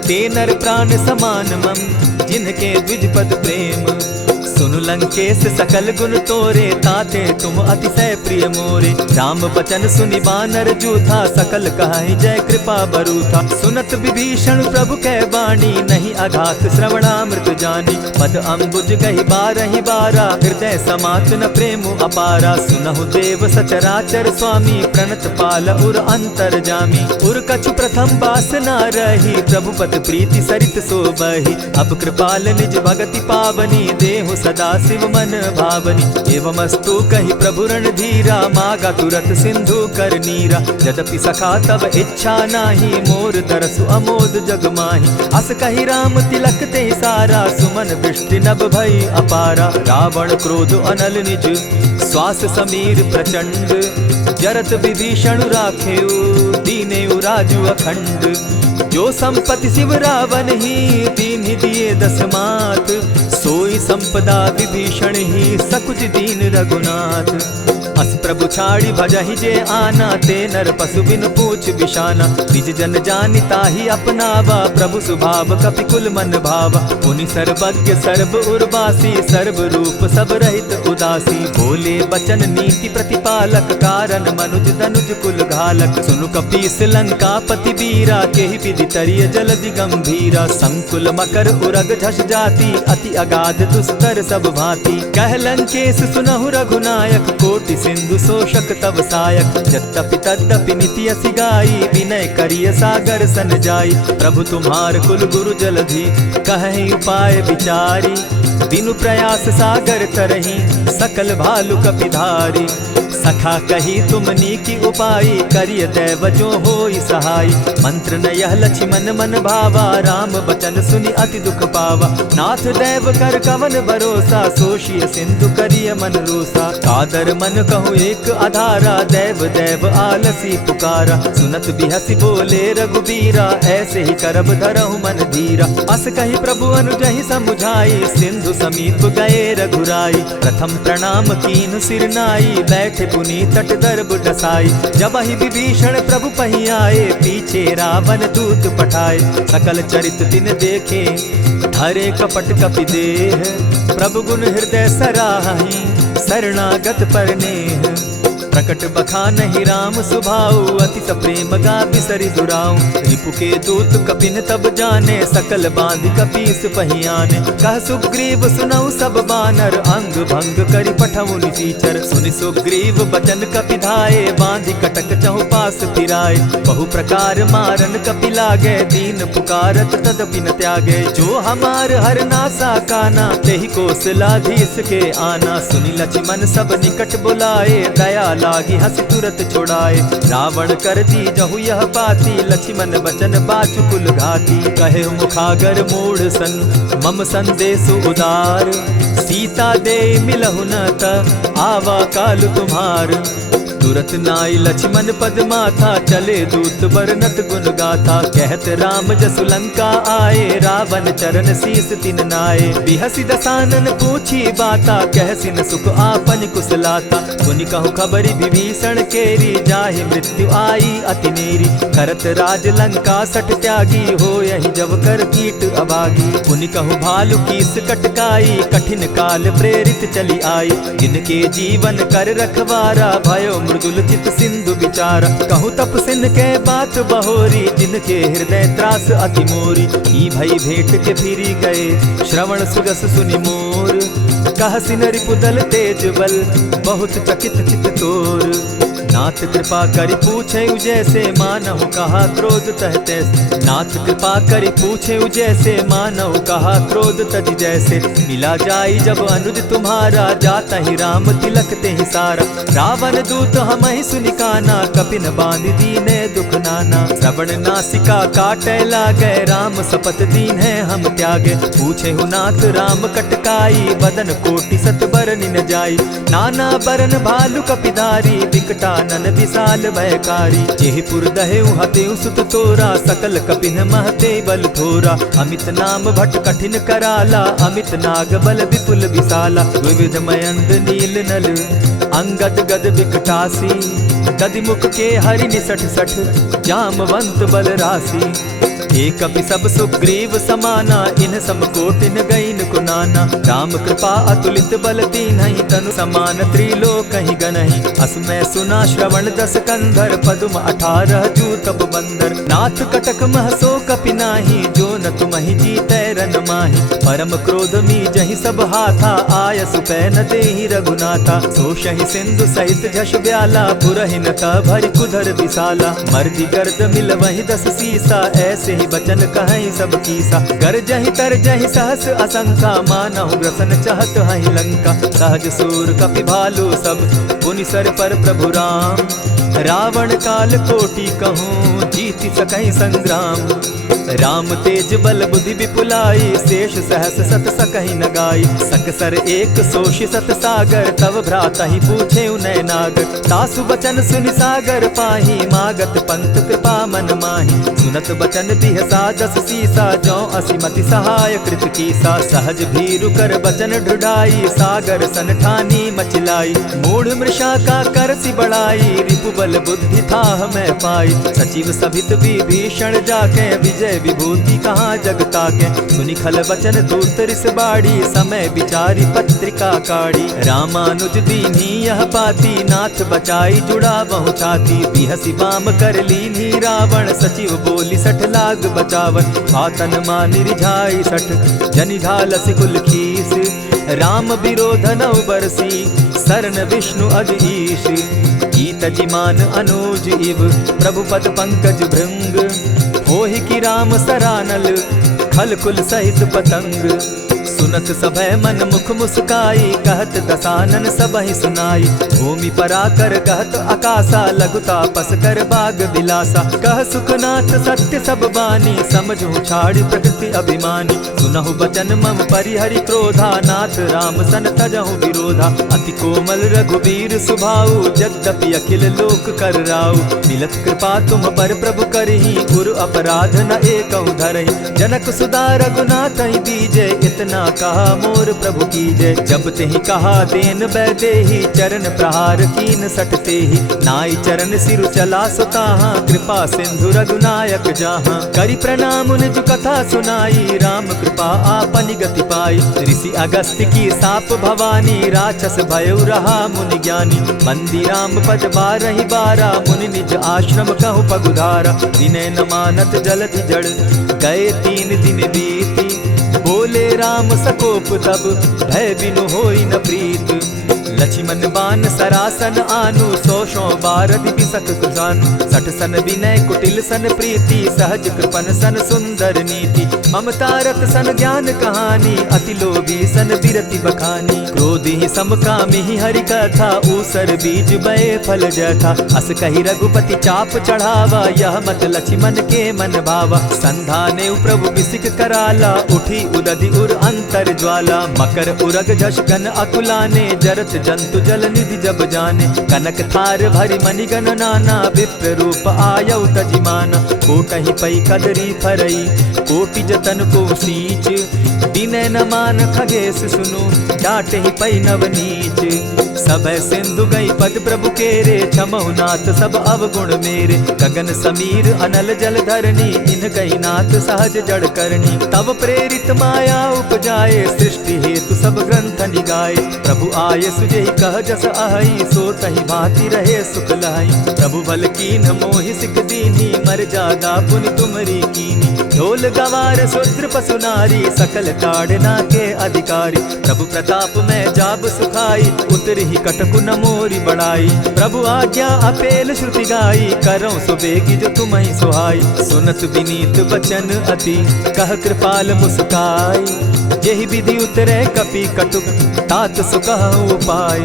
ते नर प्राण समान मम जिनके द्विज पद प्रेम। सुनु लंकेश सकल गुण तोरे ताते तुम अतिशय प्रिय मोरे। राम बचन सुनि बानर जूथा सकल कहाहि जय कृपा बरूथा। सुनत विभीषण प्रभु कै बाणी नहीं अघात श्रवणामृत जानी। पद अम्बुज गहि बारहि बारा हृदय समात न प्रेम अपारा। सुनहु देव सचराचर स्वामी प्रणत पाल उर अंतर जामी। उर कछु प्रथम बास न रही प्रभु पद प्रीति सरित सोबहि। अब कृपाल निज भगति पावनी देहु सदा शिव मन भावनी। एवमस्तु कहि प्रभु रणधीरा मागा तुरत सिंधु कर नीरा। यद्यपि सखा तब इच्छा नाही मोर दरसु अमोद जग माही। अस कहि राम तिलक ते सारा सुमन वृष्टि नभ भई अपारा। रावण क्रोध अनल निज श्वास समीर प्रचंड। जरत विभीषण राखेउ दीनेउ राजु अखंड। जो संपत्ति शिव रावण ही दीन्हि दिए दस मात। सोई संपदा विभीषण ही सकुच दीन रघुनाथ। अस प्रभु छाड़ी भजहि जे आना ते नर पशु बिन पूछ बिशाना। निज जन जानि ताहि अपनावा प्रभु स्वभाव कपि कुल मन भावा। मुनि सर्वज्ञ सर्व उर्वासी सर्व रूप सब रहित उदासी। बोले बचन नीति प्रतिपालक कारण मनुज धनुज कुल घालक। सुनु कपीस लंकापति वीरा केहि विधि तरिय जलधि गंभीरा। संकुल मकर उरग झस जाति अति अगाध दुस्तर सब भांति। कह लंकेश सुनहु रघुनायक कोटि सिंधु शोषक तव सायक। यद्यपि तद्यपि नीति असि गाई, विनय करिय सागर सन जाई। प्रभु तुम्हार कुल गुरु जलधि, कहीं उपाय विचारी। बिनु प्रयास सागर तरही, सकल भालु कपिधारी। सखा कही तुमनी की उपाई, करिय दैव जो होई सहाय। मंत्र न यह लक्ष्मण मन भावा, राम बचन सुनि अति दुख पावा। नाथ दैव कर कवन भरोसा, सोशिय सिंधु करिय मन रोसा। कादर मन कहूँ एक आधारा, दैव दैव आलसी पुकारा। सुनत बिहसी बोले रघुबीरा, ऐसे ही करब धरहु मन धीरा। अस कही प्रभु अनुजहि समुझाई, सिंधु समीप गए रघुराई। प्रथम प्रणाम कीन सिर नाई, बैठे पुनि तट दर्ब डसाई। जब ही विभीषण प्रभु पही आए, पीछे रावण दूत पठाए। सकल चरित दिन देखे, धरे कपट कपि देह। प्रभु गुण हृदय सराही, शरणागत पर नेह। प्रकट बखानहि राम सुभाऊ, अति सप्रेम गा बिसरि दुराऊ। रिपु के दूत कपिन तब जाने, सकल बांधि कपीस पहियाने। कह सुग्रीव सुनऊ सब बानर, अंग भंग करि पठऊ निसीचर। सुनि सुग्रीव बचन कपि धाये, बांधि कटक चहु पास फिराए। बहु प्रकार मारन कपि लागे, दीन पुकारत तदपि न त्यागे। जो हमार हर नासा काना, तेहि कौशलाधीश के आना। सुनि लक्ष्मण सब निकट बुलाए, दया लागी हंसी तुरत छुड़ाए। रावण कर दी जहु यह पाती, लक्ष्मण बचन बाचु कुल घाती। कहे मुखागर मूढ़ सन, मम संदेश उदार। सीता दे मिलहु न त, आवा काल तुम्हार। तुरत नाई लक्ष्मण पद माथा, चले दूत बरनत गुण गाथा। कहत राम जसु लंका आए, रावण चरण शीस तिन नाए। बिहसी दसानन पूछी बाता, कहसी न सुख आपन कुशलाता। सुनि कहु खबरी विभीषण केरी, जाहि मृत्यु आई अति नेरी। करत राज लंका सठ त्यागी, हो यही जब कर कीट अभागी। पुनि कहु भालु कीस कटकाई, कठिन काल प्रेरित चली आई। जिनके जीवन कर रखवारा, भयो मृदुल चित सिंधु विचारा। कहूँ तप सिन के बात बहोरी, जिनके हृदय त्रास अति मोरी। ई भई भेंट के फिरी गए, श्रवण सुगस सुनि मोर। कह सिन रिपुदल तेज बल, बहुत चकित चित तोर। नाथ कृपा करि पूछे जैसे, मानहु कहा क्रोध तह तैसे। नाथ कृपा करि पूछे जैसे, मानहु कहा क्रोध तज जैसे। मिला जाई जब अनुज तुम्हारा, जाता ही राम तिलक ते ही सारा। रावण दूत हम ही सुनि काना, कपिन बांध दीने दुख नाना। श्रवण नासिका काटे लागे, राम सपत दीन है हम त्यागे। पूछे हु नाथ राम कटकाई, बदन कोटि सत बरनि न जाई। नाना बरन भालु कपिधारी, विकटा नन विशाल भयकारी। जेहिपुर दहेउ हतेउ सुत तोरा, सकल कपिन महते बल थोरा। अमित नाम भट कठिन कराला, अमित नाग बल विपुल विशाला। विविध मयंद नील नल, अंगद गद विकटासी। गदिमुख के हरि निसठ सठ, जामवंत बल राशि। एक कपि सब सुग्रीव समाना, इन समकोटिन गईन कुनाना। राम कृपा अतुलित बल दीन्हि, तनु समान त्रिलोक ही गनहि। अस मैं सुना श्रवण दस कंधर, पदुम 18 जू तब बंदर। नाथ कटक महसो कपि नाही, जो न तुमहि जीतै रन माहि। परम क्रोध मी जहि सब हाथा, आय सुपै न देहि रघुनाथा। सोषहि सिंधु सहित झष ब्याला, पुरहि न भरि कुधर विशाला। मर्दि गर्द मिल वहि 10 सीसा, ऐसे ही बचन कहीं सब कीसा। गरजहि तरजहि सहस असंख्या, मानहु ग्रसन चाहत हहि लंका। सहज सूर कपि भालु सब, पुनि सर पर प्रभु राम। रावण काल कोटि कहूँ, जीति सकहि संग्राम। राम तेज बल बुद्धि विपुलाई, शेष सहस सत सकहि न गाई। सकसर एक सोषि सत सागर, तव भ्राता ही पूछे उनय नागर। तासु बचन सुनि सागर पाही, मागत पंत कृपा मन माही। सुनत बचन बिहसा 10 सीसा, जौ असिमति सहाय कृत कीसा। सहज भीरु कर बचन ढुढ़ाई, सागर सन ठानी मचिलाई। मूढ़ मृषा का करसि बढ़ाई, रिपु बल बुद्धि थाह मैं पाई। सचिव सभित विभीषण जाके, विजय विभूति कहाँ जगता के। सुनि खल बचन दूत रिस बाड़ी, समय विचारी पत्रिका काढ़ी। रामानुज दीन्ही यह पाती, नाथ बचाई जुड़ा बहु छाती। बिहसी बाम कर लीन्ही रावण, सचिव बोली 60 लाग बचावन। आतन मानि रिझाई 60, जनि झालसि कुल खीस। राम विरोध नौ बरसी, शरण विष्णु अज ईश। कीत जिमान अनुज इव प्रभु पद पंकज भृंग। होहि की राम सरानल खल कुल सहित पतंग। सुनत सभय मन मुख मुस्काई कहत दसानन सबहि सुनाई। भूमि पराकर कहत आकाशा लघुता पस कर बाग बिलासा। कह सुखनाथ सत्य सब बानी समझू छाड़ी प्रकृति अभिमानी। सुनहु बचन मम परिहरि क्रोधा नाथ राम सन तजहु विरोधा। अति कोमल रघुबीर सुभाऊ जगदपि अखिल लोक कर राऊ। मिलत कृपा तुम पर प्रभु करही गुरु अपराध न एकहु धरहि। जनक सुदा रघुनाथ दीजे इतना कहा मोर प्रभु कीजय। जब तेहि कहा देन बैदेही चरण प्रहार कीन सटते ही। नाई चरण सिरु चला सुताहा कृपा सिंधु रघुनायक जाहा। करि प्रणाम निज कथा सुनाई राम कृपा आपनि गति पाई। ऋषि अगस्त्य की साप भवानी राक्षस भयउ रहा मुनि ज्ञानी। बंदी राम पद बारहि बारा मुनि निज आश्रम कहु पगुधारा। विनय न मानत जलधि जड़ गए 3 दिन बीती। बोले राम सकोप तब भय बिनु होई न प्रीत। लक्ष्मण बान सरासन आनु 100 बारधि बिसक कुजानु। 60 सन विनय कुटिल सन प्रीति सहज कृपन सन सुंदर नीति। ममता रत सन ज्ञान कहानी अति लोभी सन बिरति बखानी। क्रोधी समकामी हरि कथा ऊसर बीज बये फल जथा। अस कही रघुपति चाप चढ़ावा यह मत लक्ष्मण के मन भावा। संधाने प्रभु बिसिक कराला उठी उदधि उर अंतर ज्वाला। मकर उरग झष गन अकुलाने जरत जंतु जल निधि जब जाने। कनक थार भरि मणिगण नाना विप्र रूप आयउ तजिमाना। कोटहि पै कदरी फरई कोटि जतन को सींच। विनय न मान खगेश सुनु डांटहि पै नव नीच। सब सिंधु गई पद प्रभु केरे क्षमहु नाथ सब अवगुण मेरे। गगन समीर अनल जल धरनी इन गई नाथ सहज जड़ करनी। तब प्रेरित माया उपजाए सृष्टि हेतु सब ग्रंथ निगाए। प्रभु आय सुजेहि कह जस अहई सो तहि भांति रहे सुख लहई। प्रभु बल कीन मोहि सिख दीनी मर जादा पुनि तुमरी कीनी। ढोल गवार शूद्र पशु नारी सकल ताड़ना के अधिकारी। प्रभु प्रताप में जाब सुखाई उतरि कटकु न मोरी बड़ाई। प्रभु आज्ञा अपेल श्रुति गाई करौ सुबेगी जो तुम्हि सुहाई। सुनत विनीत बचन अति कह कृपाल मुस्काई। जेहि विधि उतरे कपि कटुक तात सुकहु उपाय।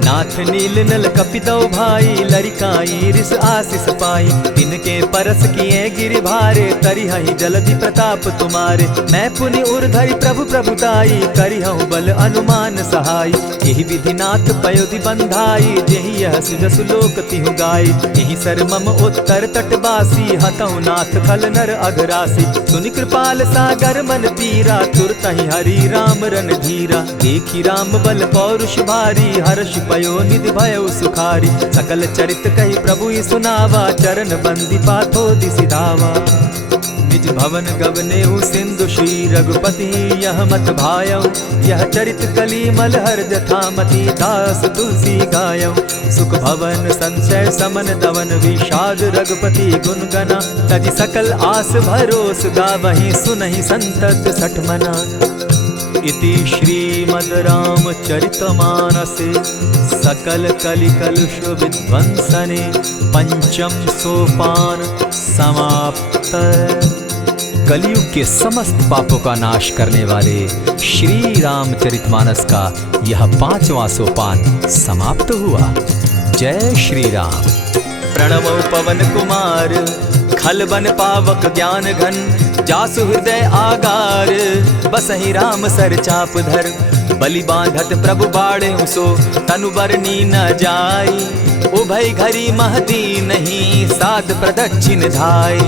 नाथ नील नल कपितौ भाई लरिकाई रिस आशीष पाई। तिनके परस किए गिरि भारे तरिहहि जलधि प्रताप तुम्हारे। मैं पुनि उर्धरि प्रभु प्रभुताई करिहु बल अनुमान सहाय। यही विधि नाथ पयोधि बंधाई जेहि यह सुजसु लोक तिहु गाई। यही सर मम उत्तर तटवासी हतहु नाथ खल नर अघरासी। सुनि कृपाल सागर मन पीरा तुरतहि हरि राम रन धीरा। देखी राम बल पौरुष भारी हर्ष पयो निधि भयउ सुखारी। सकल चरित कही प्रभु सुनावा चरण बंदी पाथो दिसि धावा। निज भवन गवनेहु सिंधु श्री रघुपति यह मत भायौ। यह चरित कली मलहर जथामति दास तुलसी गायौ। सुख भवन संशय समन दवन विषाद रघुपति गुण गना। तजि सकल आस भरोस गावहि सुनहि संतत सठ मना। इति श्रीमद् रामचरितमानसे सकल कलि कलुष विध्वंसने पंचम सोपान समाप्त। कलयुग के समस्त पापों का नाश करने वाले श्री रामचरितमानस का यह 5वां सोपान समाप्त हुआ। जय श्री राम। प्रणमो पवन कुमार खल बन पावक ज्ञान घन। जासु हृदय आगार बसहि राम सर चाप धर। बलि बांधत प्रभु बाढ़े सो तनु बरनी न जाई। उभय घरी महदी नहीं साध प्रदक्षिण धाय।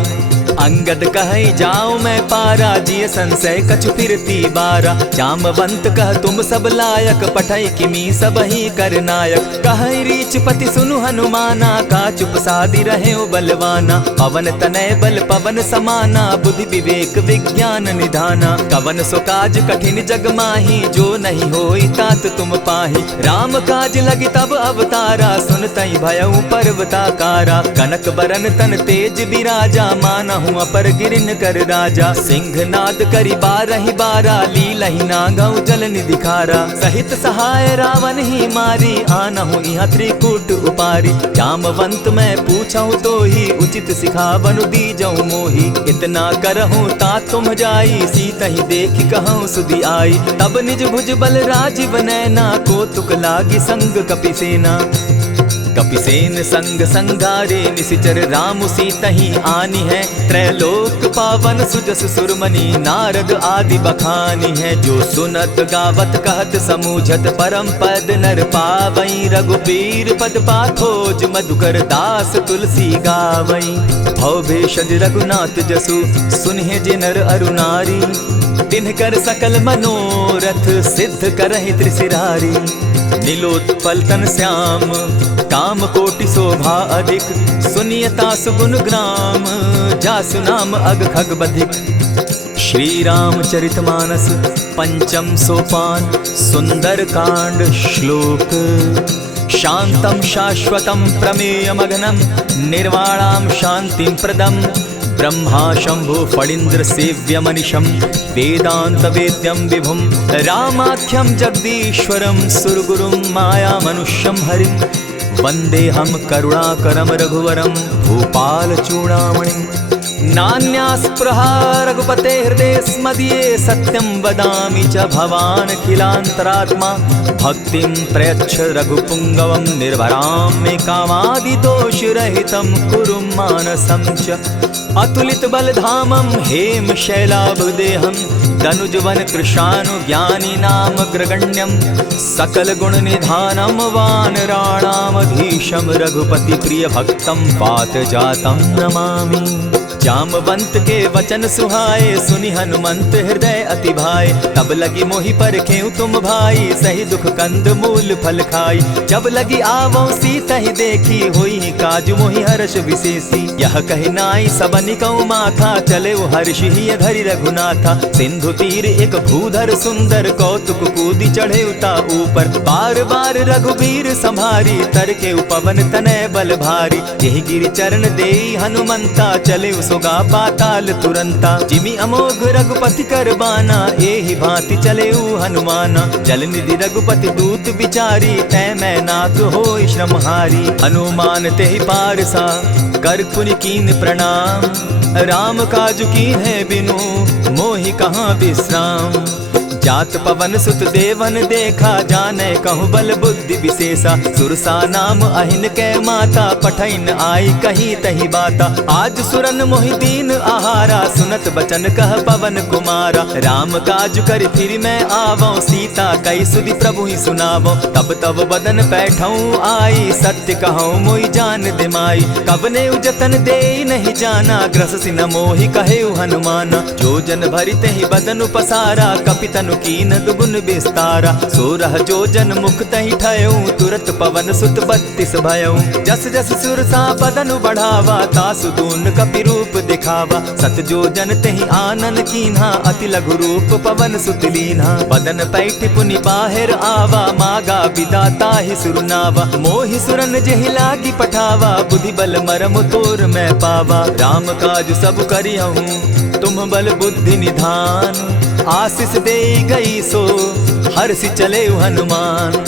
अंगद कहे जाऊं मैं पारा जिय संशय कछु फिरती बारा। जामवंत कह तुम सब लायक पठै किमी सब ही कर नायक। कहे रीच पति सुनु हनुमाना का चुप सादी रहे बलवाना। पवन तनय बल पवन समाना बुद्धि विवेक विज्ञान निधाना। कवन सो काज कठिन जग माही जो नहीं होई तात तुम पाही। राम काज लगी तब अवतारा सुन तई भयउ पर्वताकारा। कनक बरन तन तेज विराजा मानहु कहूँ अपर गिरिन कर राजा। सिंहनाद करी बारहि बारा, लीलहि नागहु जल निधि खारा। सहित सहाय रावण ही मारी, आनहु इहाँ त्रिकूट उपारी। जामवंत मैं पूछहु तो ही, उचित सिखावनु दीजहु मोही। इतना करहूँ ता तुम जाई, सीतहि देखि कहूँ सुधि आई। तब निज भुज बल राजीव नैना, कौतुक लागी संग कपिसेना। कपिसेन संग संगारे, निशिचर राम सीतहि आनी है। त्रैलोक पावन सुजस सुरमणि, नारद आदि बखानी है। जो सुनत गावत कहत समूझत, परम पद नर पावई। रघुबीर पद पाखोज, मधुकर दास तुलसी गावई। भव भेषज रघुनाथ जसु, सुनहि जे नर अरु नारी। तिनकर सकल मनोरथ, सिद्ध करहि त्रिशिरारी। नीलोत्पल तन श्याम, काम कोटि शोभा अधिक। सुनियता सुगुन ग्राम, जासु नाम अग खग बधिक। श्री रामचरित मानस पंचम सोपान, सुंदर कांड श्लोक। शांतम शाश्वतम प्रमेयमघनम, निर्वाणाम शांतिं प्रदम। ब्रह्मा शंभु फणीन्द्र सेव्यमनिशं, वेदांत वेद्यं विभुं। रामाख्यं जगदीश्वरं, सुरगुरुं माया मनुष्यं हरिं। वन्देऽहं करुणाकरं रघुवरं, भूपाल चूडामणिं। नान्यास्पृहा रघुपते हृदये स्मदीये, सत्यं वदामि च भवानखिलान्तरात्मा। भक्तिं प्रयच्छ रघुपुङ्गवं, निर्भरां मे कामादिदोषरहितं कुरु मानसं च। अतुलित बलधामं हेम शैलाभदेहं, दनुजवन कृशानुज्ञानी नामग्रगण्यं। सकल गुण निधानं वानराणामधीशं, रघुपति प्रिय भक्तं पातजातं नमामि। जामवंत के वचन सुहाए, सुनि हनुमंत हृदय अति भाए। तब लगी मोहि परखेउ तुम भाई, सही दुख कंद मूल फल खाई। जब लगी आवो सीतहि देखी, होई काजु मोहि हर्ष विशेषी। यह कहि नाई सबनि कहु माथा, चले वो हर्षि हिय धरि रघुनाथा। सिंधु तीर एक भूधर सुंदर, कौतुक कूदि चढ़े उता ऊपर। बार बार रघुबीर संभारी, तर के उपवन तनय बल भारी। यही गिरि चरण देई हनुमंता, चले सोगा पाताल तुरंता। जिमि अमोघ रघुपति कर बाना, एहि भांति चले हनुमाना। जल निधि रघुपति दूत बिचारी, तै मैं नाथ होई श्रमहारी। हनुमान तेहि पारसा, कर पुनि कीन प्रणाम। राम काज कीन है बिनु, मोहि कहाँ विश्राम। जात पवन सुत देवन देखा, जाने कहूँ बल बुद्धि विशेषा। सुरसा नाम अहिन कै माता, पठैन आई कहीं तही बाता। आज सुरन मोहि दीन आहारा, सुनत बचन कह पवन कुमारा। राम काज कर फिर मैं आवो, सीता कई सुधि प्रभु ही सुनावो। तब तब बदन बैठऊँ आई, सत्य कहूँ मोहि जान दिमाई। कबने उजतन दे नहीं जाना, ग्रस सिन मोहि कहे हनुमाना। जो जन भरि तहि बदन पसारा, कपितन कीन दुगुन विस्तारा। सोरह जो जन मुख तहि ठयऊ, तुरत पवन सुत 32 भयऊ। जस जस सुरसा बदन बढ़ावा, तासु दून कपि रूप दिखावा। सत जो जन तहि आनन कीन्हा, अति लघु रूप पवन सुत लीन्हा। बदन पैठ पुनि बाहिर आवा, मागा बिदा ताहि सुरनावा। मोहि सुरन जेहि लागी पठावा, बुद्धि बल मरम तोर मैं पावा। राम काज सब करिहूँ, तुम बल बुद्धि निधान। आशीष दे गई सो, हर्षि चले हनुमान।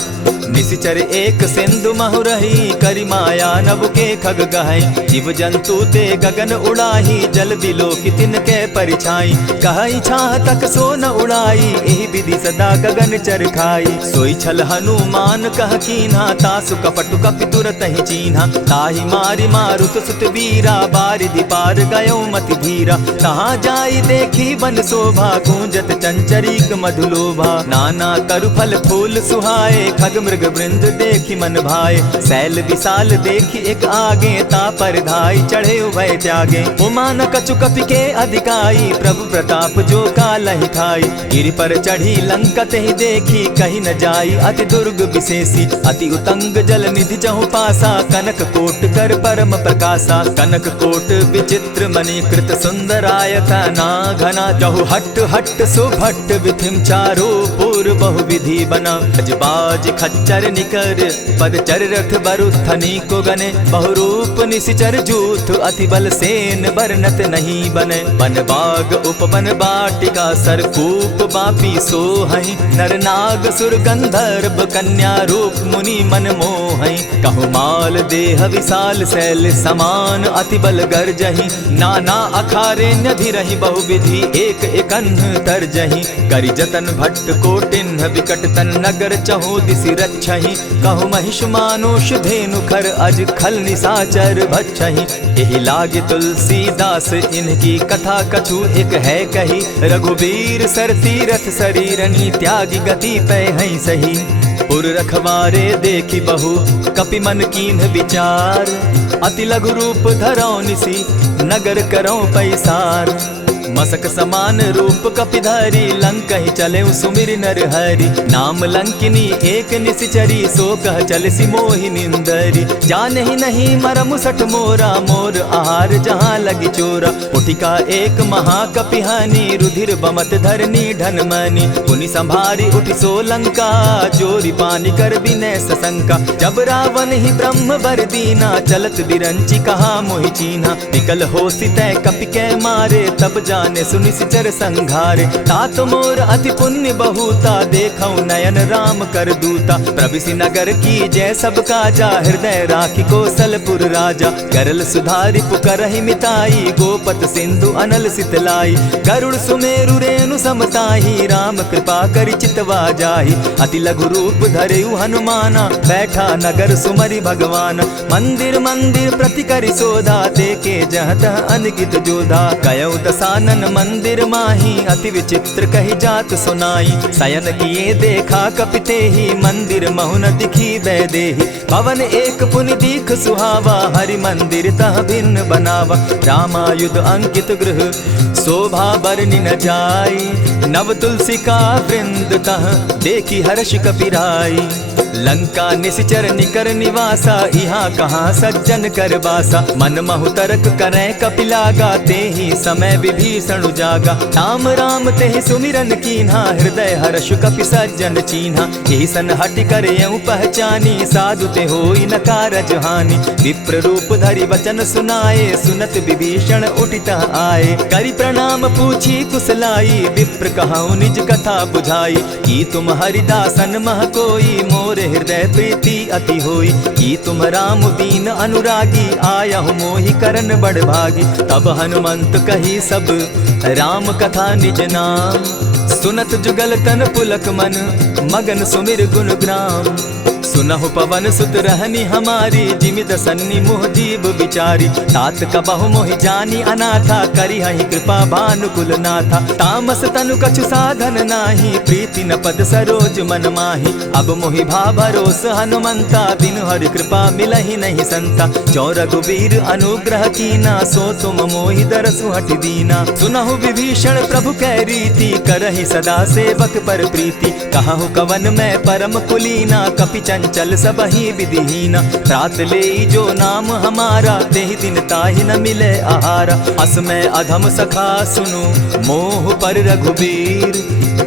निशिचर एक सिंधु महु रही, करि माया नभ के खग गहई। जीव जंतु ते गगन उड़ाही, जल बिलो की तिनके परिछाई। कहई छाह तक सो न उड़ाई, एहि विधि सदा गगन चर खाई। सोई छल हनुमान कह कीन्हा, तासु कपटु कपि तुरत ही चीन्हा। ताहि मारि मारुत सुत वीरा, बारिधि पार गयो मति धीरा। तहाँ जाई देखी बन शोभा, गूंजत चंचरीक मधुलोभा। नाना तरु फल फूल सुहाए, खग मृग वृंद देखी मन भाए। सैल विशाल देखी एक आगे, ता पर धाई चढ़े उभय त्यागे। उमान कछु कपि के अधिकाई, प्रभु प्रताप जो कालहि खाई। गिरि पर चढ़ी लंका तेहि देखी, कही न जाई अति दुर्ग विशेषी। अति उतंग जल निधि जहु पासा, कनक कोट कर परम प्रकाशा। कनक कोट विचित्र मणि कृत सुंदरायतना घना। जहु हट हट सुभट विधिम चारो पुर घोर बहु विधि बना। अजबाज खच्चर निकर पदचर रथ बरुथनी को गने। बहुरूप निशिचर जूथ अति बल सेन बरनत नहीं बने। बन बाग उपवन बाटिका सरकूप बापी सोहई। नर नाग सुर गंधर्व कन्या रूप मुनि मन मोहई। कहु माल देह विशाल शैल समान अति बल गर्जहि। नाना अखारे न्यधिरहि बहुविधि एक एकन्ह तरजहि। करि जतन भट्ट कोटिन्ह विकट तन नगर चहु दिसि रक्षहि। कहु महिष मानुष धेनु खर अज खल निशाचर भक्षहि। एहि लागे तुलसीदास इनकी कथा कछु एक है कही। रघुबीर सर तीरथ शरीरनी त्यागी गति पै हई सही। पुर रखवारे देखी बहु कपि मन कीन्ह विचार। अति लघु रूप धरौ निसी नगर करौ पैसार। मसक समान रूप कपिधारी लंक ही चले सुमिर नर हरि। नाम लंकिनी एक निशिचरी सो कह चल सी मोहि निंदरी। जान ही नहीं मरम सठ मोरा मोर आहार जहाँ लगी चोरा। उठिका एक महाकपिहानी रुधिर बमत धरनी ढनमनी। पुनि संभारी उठि सो लंका चोरी पानी कर बिनै सशंका। जब रावण ही ब्रह्म बर दीना चलत बिरंची कहा मोहि चीन्हा। निकल हो सितै कपि कै मारे तब जाने सुनिश्चर संघारे। तात मोर अति पुण्य बहुता देखौ नयन राम कर दूता। प्रविशि नगर की जय सब काजा हृदय राखी कौशलपुर राजा। करल सुधारि पुकरहि मिताई गोपत सिंधु अनल सितलाई। गरुड़ सुमेरु रेणु समताही राम कृपा करि चितवा जाहि। अति लघु रूप धरेउ हनुमाना बैठा नगर सुमरि भगवान। मंदिर मंदिर प्रति करि सोधा देखे जहाँ तह अनगित जोधा। कयौ दसानन मंदिर माही अति विचित्र कही जात सुनाई। शयन किए देखा कपिते ही मंदिर महुन दिखी बैदेही। भवन एक पुनि दीख सुहावा हरि मंदिर तह भिन्न बनावा। रामायुध अंकित गृह शोभा बरनि न जाई। नव तुलसी का वृंद तह देखी हर्ष कपिराई। लंका निशिचर निकर निवासा यहाँ कहाँ सज्जन कर बासा। मन महु तरक करै कपिलागा तेहि समय विभीषण जागा। राम राम तेहि सुमिरन कीन्हा हृदय हर्ष कपि सज्जन चीन्हा। एहि सन हटि कर यूं पहचानी साधु ते होई न कारज हानि। विप्र रूप धरि वचन सुनाए सुनत विभीषण उठितः आए। करि प्रणाम पूछी कुशलाई विप्र कहऊँ निज कथा बुझाई। की तुम हरिदासन मह कोई मोर हृदय प्रीति अति होई। की तुम राम दीन अनुरागी आयहु मोहि करन बड़ भागी। तब हनुमंत कही सब राम कथा निज नाम। सुनत जुगल तन पुलक मन मगन सुमिर गुण ग्राम। सुनहु पवन सुत रहनी हमारी जिमित सन्नी मुह जीव विचारी। तात कबहु मोहि जानी अनाथा करी हहि कृपा भानुकुल नाथा। तामस तनु कछु साधन नाही प्रीति न पद सरोज मन माही। अब मोहि भा भरोस हनुमंता बिनु हरि कृपा मिलहि नहीं संता। जो रघुबीर अनुग्रह कीना सो तुम मोहि दरसु हटि दीना। सुनहु विभीषण प्रभु कै रीति करहि सदा सेवक पर प्रीति। कहहु कवन मैं परम कुलीना कपि चंचल सबहि विधिहीना। रात ले जो नाम हमारा तेहि दिन ताहि न मिले आहारा। अस में अधम सखा सुनु मोह पर रघुबीर।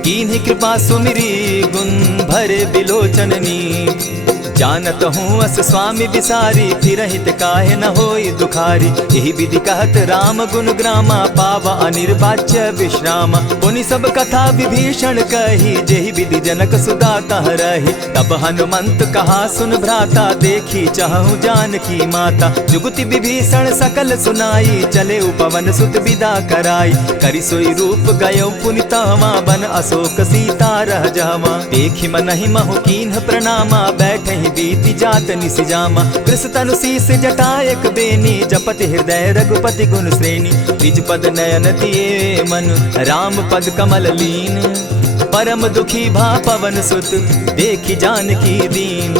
कीन्ही कृपा सुमिरी गुण भरे बिलोचन नीर। जानत हूँ अस स्वामी बिसारी फिरहित काहे न होई दुखारी। यही विधि कहत राम गुण ग्रामा पावा अनिर्वाच्य विश्रामा। पुनि सब कथा विभीषण कही जेहि विधि जनक सुता तह रही। तब हनुमंत कहा सुन भ्राता देखी चाहूँ जानकी माता। जुगति विभीषण सकल सुनाई चले पवन सुत विदा कराई। करि सोई रूप गयो पुनि तहवा बन अशोक सीता रह जावा। देखि मनहि महु कीन्ह प्रणामा बैठहि बीति जात निसिजामा। कृष तनु शीस जटा एक बेनी जपति हृदय रघुपति गुण श्रेणी। निज पद नयन दिए मन राम पद कमल लीन। परम दुखी भा पवन सुत देखि जानकी दीन।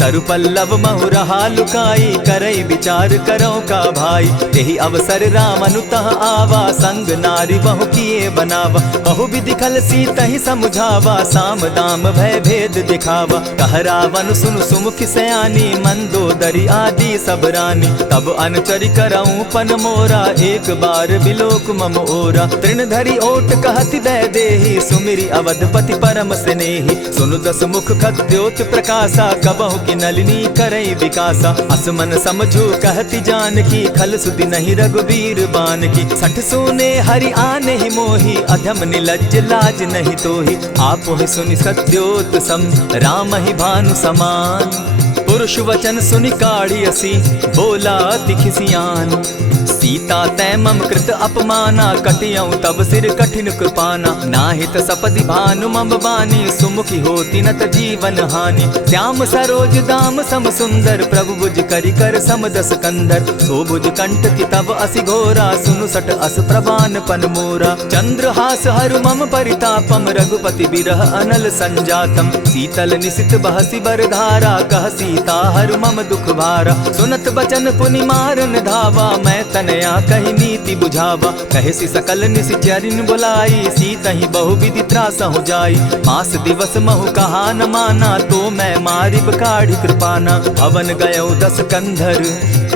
तरु पल्लव महु रहा लुकाई, करई विचार करो का भाई। यही अवसर राम अनुतः आवा, संग नारी बहु किए बनावा। बहु विधि खल सीता ही समझावा, साम दाम भय भेद दिखावा। कह रावण सुन सुमुख सयानी, मंदोदरी आदि सब रानी। तब अनचरि करऊं पन मोरा, एक बार बिलोक मम ओरा। तृण धरि ओट कहति दय देहि, सुमिरि अवधपति परम स्नेहि। सुनु दस मुख खद्योत प्रकाशा, कबहु की नलिनी करई विकासा। असमन समझो कहति जानकी, खल सुधि नहीं रघुवीर बान की। सठ सुने हरि आने ही मोहि, अधम निलज्ज लाज नहीं तोहि। आपो ही सुनि सत्योत सम, राम ही भानु समान। पुरुष वचन सुनि काढ़ियसी, बोला अति खिसियान। सीता तै मम कृत अपमाना, कटियऊं तब सिर कठिन कृपाना। नाहित सपदि भानु मम बानी, सुमुखी होती नत जीवन हानि। श्याम सरोज दाम सम सुंदर, प्रभु भुज करि कर सम दस कंधर। सो भुज कंठ की तब असि घोरा, सुनु सट अस प्रवान पन मोरा। चंद्रहास हरु मम परितापम, रघुपति बिरह अनल संजातम। शीतल निशित बहसी बरधारा, कह सीता हरु मम दुख भारा। सुनत बचन पुनि मारन धावा, मैं तनया कही नीति बुझावा। कहसी सकल निशिचरिन बुलाई, सीता ही बहु विधि त्रास हो जाई। मास दिवस महु कहा न माना, तो मैं मारिब काढ़ी कृपाना। हवन गयो दस कंधर,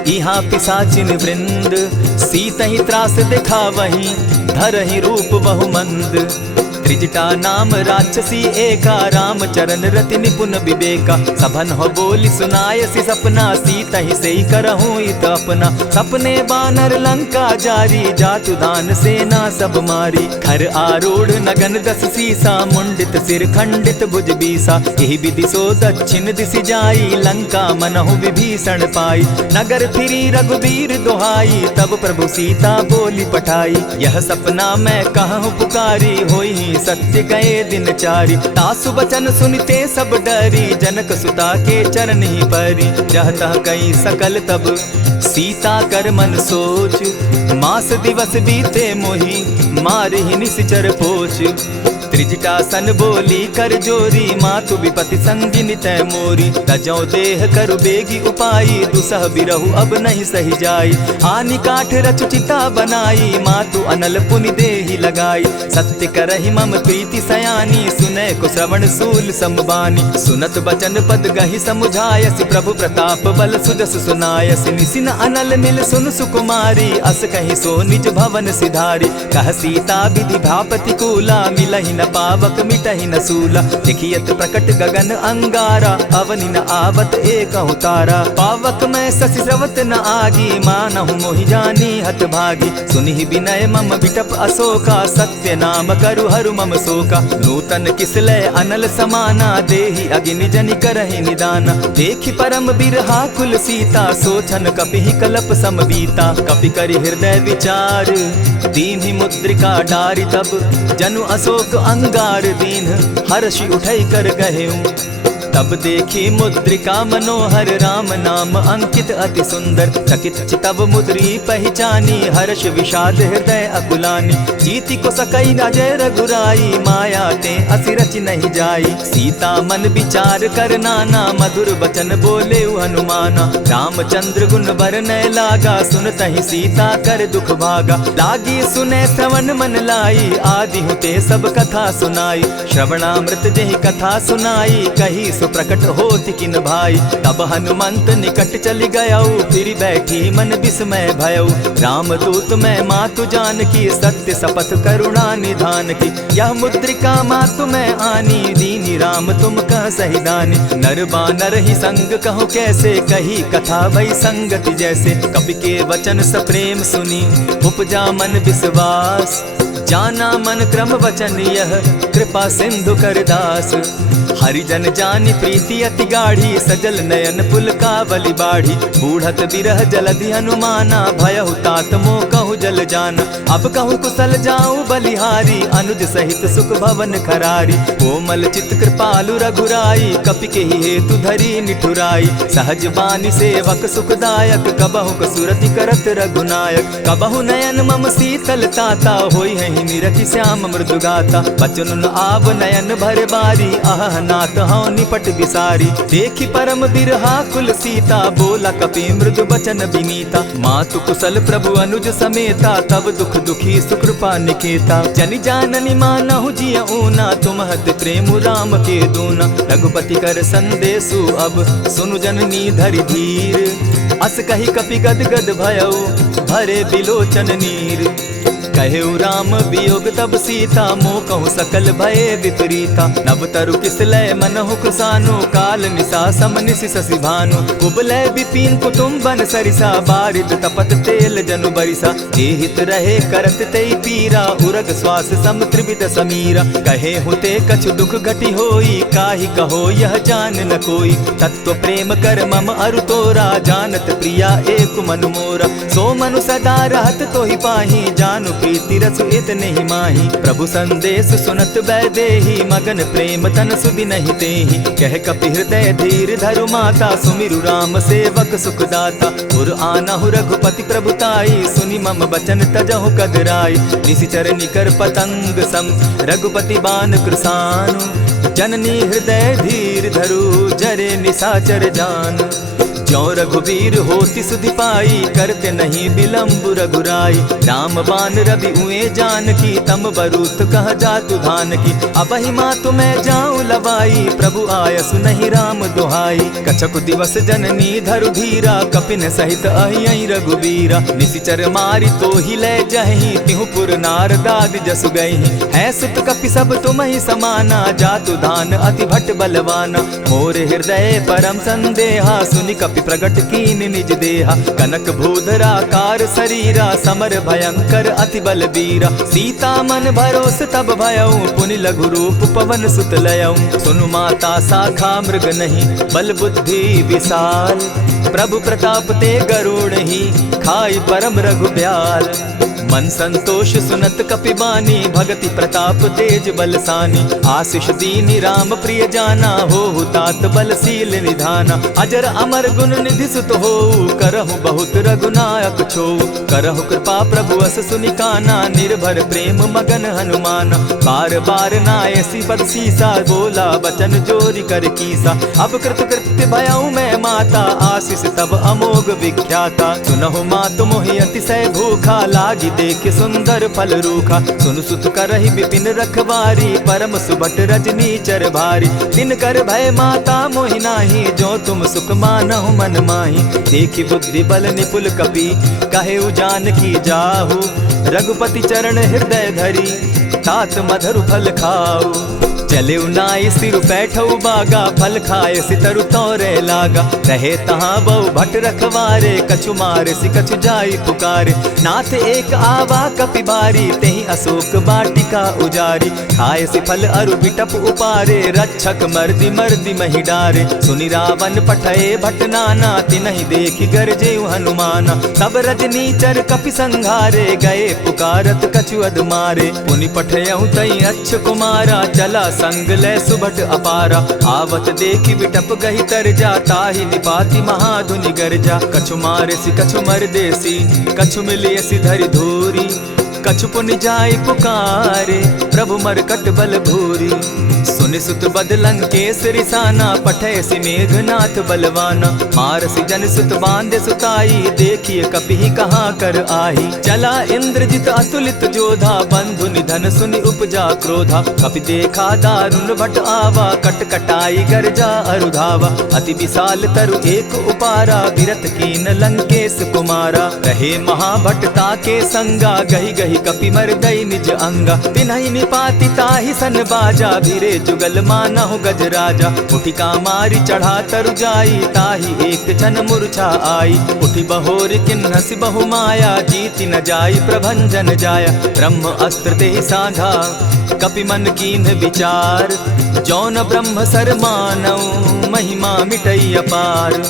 इहाँ पिशाचिन वृंद। सीता ही त्रास दिखावहीं, धरहि रूप बहु मंद। त्रिजटा नाम राक्षसी एका, राम चरण रति निपुण विवेका। सभन हो बोली सुनायसी सपना, सीता ही से करहूँ इत अपना। सपने बानर लंका जारी, जातु दान सेना सब मारी। खर आरूढ़ नगन दस सीसा, मुंडित सिर खंडित भुज बीसा। यही विधि सो दक्षिण दिशि जाई, लंका मनहु विभीषण पाई। नगर फिरी रघुवीर दोहाई, तब प्रभु सीता बोली पठाई। यह सपना मैं कहूँ पुकारी, होई सत्य गए दिन चारी। तासु बचन सुनते सब डरी, जनक सुता के चरण ही परी। जहता कई सकल तब सीता कर मन सोच, मास दिवस बीते मोही, मार ही निश्चर पोच। त्रिजटा सन बोली कर जोरी, मातु विपति संगिनी तै मोरी। तजौ देह करु बेगी उपाई, दुसह बिरहु अब नहीं सही जाई। आनि काठ रचु चिता बनाई, मातु अनल पुनि देहि लगाई। सत्य करहि मम प्रीति सयानी, सुनै को श्रवण सूल संबानी। सुनत बचन पद गहि समुझायसि, प्रभु प्रताप बल सुजस सुनायसि। निसिन अनल मिल सुन सुकुमारी, अस कहि सो निज भवन सिधारी। कह सीता विधि भापति कूला, मिलहि न पावक मिटहि न सूला। देखियत प्रकट गगन अंगारा, अवनि न आवत एक तारा। पावक मैं शशि स्रवत न आगी, मानहु मोहि जानी हत भागी। सुनिहि विनय मम विटप अशोका, सत्य नाम करु हरु मम शोका। नूतन किसलय अनल समाना, देहि अगिनि जनि करहि निदाना। देखि परम बिरहा कुल सीता, सोचन कपिहि कलप सम बीता। कपि करि हृदय विचार, दीन्हि मुद्रिका डारि। तब जनु अशोक अंगार दीन, हर्षि उठै कर गहेऊं। तब देखी मुद्रिका मनोहर, राम नाम अंकित अति सुंदर। चकित चितव मुद्री पहचानी, हर्ष विषाद हृदय अकुलानी। जीति को सकई न जय रघुराई, माया ते असि रचि नहीं जाई। सीता मन विचार कर नाना, मधुर बचन बोले हनुमाना। रामचंद्र गुण बरनय लागा, सुनतहि सीता कर दुख भागा। लागी सुने श्रवण मन लाई, आदि होते सब कथा सुनाई। श्रवणामृत जेहि कथा सुनाई, कही प्रकट होति किन भाई। तब हनुमंत निकट चली गयऊ, फिर बैठी मन विस्मय भयऊ। रामदूत मैं मातु जान की, सत्य शपथ करुणा निधान की। यह मुद्रिका मातु मैं आनी, दीनी राम तुम कह सही दानी। नर बानर ही संग कहो कैसे, कही कथा भई संगति जैसे। कपि के वचन सप्रेम सुनी, उपजा मन विश्वास। जाना मन क्रम वचन यह, कृपा सिंधु कर दास। हरिजन जानि प्रीति अति गाढ़ी, सजल नयन पुलकावली बाढ़ी। बूढ़त बिरह जलधि हनुमाना, भयहु तात मोह कहु जल जाना। अब कहु कुशल जाऊं बलिहारी, अनुज सहित सुख भवन खरारी। कोमल चित कृपालु रघुराई, कपि के हेतु धरी निठुराई। सहज बानी सेवक सुखदायक, कबहु कसुरति करत रघुनायक। कबहु नयन मम शीतल ताता, होई है नहीं निरखि श्याम मृदु गाता। बचन आव नयन भर बारी, आह नाथ हौ निपट बिसारी। देखी परम बिरहा कुल सीता, बोला कपि मृदु बचन बिनीता। मातु कुशल प्रभु अनुज समेता, तब दुख दुखी सुकृपा निकेता। जनि जाननी मानहु जिय ऊना, तुम हत प्रेम राम के दूना। रघुपति कर संदेशु अब, सुनु जननी धरि धीर। अस कही कपि गद गद भयउ, भरे बिलोचन नीर। कहेउ राम वियोग तब सीता, मोह कहूँ सकल भये विपरीता। नव तरु किस लय मनहु कृसानु, काल निशा सम निशि शशि भानु। कुबलय विपिन कुटुम्बन सरिसा, बारिद तपत तेल जनु बरिसा। जे हित रहे करत तेई पीरा, उरग श्वास सम त्रिविध समीरा। कहे हुते कछु दुख घटी होई, काहि कहो यह जान न कोई। तत्व प्रेम कर मम अरु तोरा, जानत प्रिया एक मनु मोरा। सो मनु सदा रहत तोहि पाही, जानु प्रीति रस इतने ही माही। प्रभु संदेश सुनत बैदेही, मगन प्रेम तन सुधि नहीं तेही। कह कपि हृदय धीर धरु माता, सुमिरु राम सेवक सुखदाता। उर आनहु रघुपति प्रभुताई, सुनि मम बचन तजहु कदराई। निशिचर निकर पतंग सम, रघुपति बान कृसानु। जननी हृदय धीर धरु, जरे निशाचर जान। ज्यों रघुवीर होति सुधि पाई, करते नहीं विलम्ब रघुराई। राम बान रवि उए जानकी, तम बरूथ कह जातु धान की। अबहि मातु मैं जाऊं लवाई, प्रभु आयसु नहीं राम दुहाई। कछक दिवस जननी धरु धीरा, कपिन सहित अहियहि रघुबीरा। निशिचर मारी तो ही ले जहि, तिहु पुर नारदादि जसु गहि। है सुत कपि सब तुम ही समाना, जातु धान अति भट बलवाना। मोर हृदय परम संदेहा, सुनि कपि प्रगट कीन निज देहा। कनक भूधराकार शरीरा, समर भयंकर अति बलबीरा। सीता मन भरोस तब भयउ, पुनि लघु रूप पवन सुत लयउ। सुनु माता शाखा मृग नहीं, बल बुद्धि विशाल। प्रभु प्रताप ते गरुड़ ही, खाई परम रघुब्याल। मन संतोष सुनत कपिबानी, भगति प्रताप तेज बलसानी। आशीष दीनी राम प्रिय जाना, हो तात बलशील निधाना। अजर अमर गुण निधि सुत हो, करहु बहुत रघुनायक छो। करहु कृपा प्रभु अस सुनिकाना, निर्भर प्रेम मगन हनुमान। बार बार नायसी पद सीसा, बोला बचन जोरी कर कीसा। अब कृत कृत्य भयउ मैं माता, आशीष तब अमोघ विख्याता। सुनहु मातु मोहि अतिशय भूखा, लागी देख सुंदर फल रूखा। सुन सुत करहि विपिन रखवारी, परम सुबट रजनी चर भारी। दिन कर भय माता मोहि नाही, जो तुम सुख मानहु मन माही। देखि बुद्धि बल निपुल कपि, कहेउ जानकी जाहु। रघुपति चरण हृदय धरी, तात मधुर फल खाऊ। चले नाई सिर बैठऊ बागा, फल खाए सितरु तोरे लागा। रहे तहाँ बहु भट रखवारे, कछु मारे सि कछु जाई पुकारे। नाथ एक आवा कपि बारी, तेहि अशोक बाटिका उजारी। खाए सि फल अरु बिटप उपारे, रक्षक मर्दि मर्दि महि डारे। सुनि रावण पठये भट नाना, तिनहि देखि गरजेउ हनुमाना। सब रजनीचर कपि संघारे, गए पुकारत कछु अधमारे। पुनि पठयउ तई अच्छ कुमारा, चला संग ले सुभट अपारा। आवत देखि बिटप गहि तर जा, ताहि निपाति महाधुनि गर्जा। कछु मारे सि कछु मर देसी, कछु मिलिय सि धरि धूरी। कछु पुनि जाई पुकारे, प्रभु मरकट बल भूरी। सुनि सुत बद लंकेश रिसाना, पठय सि मेघनाथ बलवाना। मार सि जन सुत बांधे सुताई, देखिए कपि कहाँ कर आही। चला इंद्रजित अतुलित जोधा, बंधु निधन सुनि उपजा क्रोधा। कपि देखा दारुण भट आवा, कट कटाई गर्जा अरुधावा। अति विशाल तरु एक उपारा, विरत कीन लंकेश कुमारा। रहे महाभट ताके संगा, गहि गहि कपि मर्दई निज अंगा। तिन्हि निपाति ताहि सन बाजा, भिरे जुगल मानहु गजराजा। उठि कामारी चढ़ा तरु जाई, ताहि एक क्षण मूर्छा आई। उठि बहोर किन्हसि बहु माया, जीति न जाई प्रभंजन जाया। ब्रह्म अस्त्र तेहि साधा, कपि मन कीन्ह विचार। जौन ब्रह्म सर मानऊ, महिमा मिटई अपार।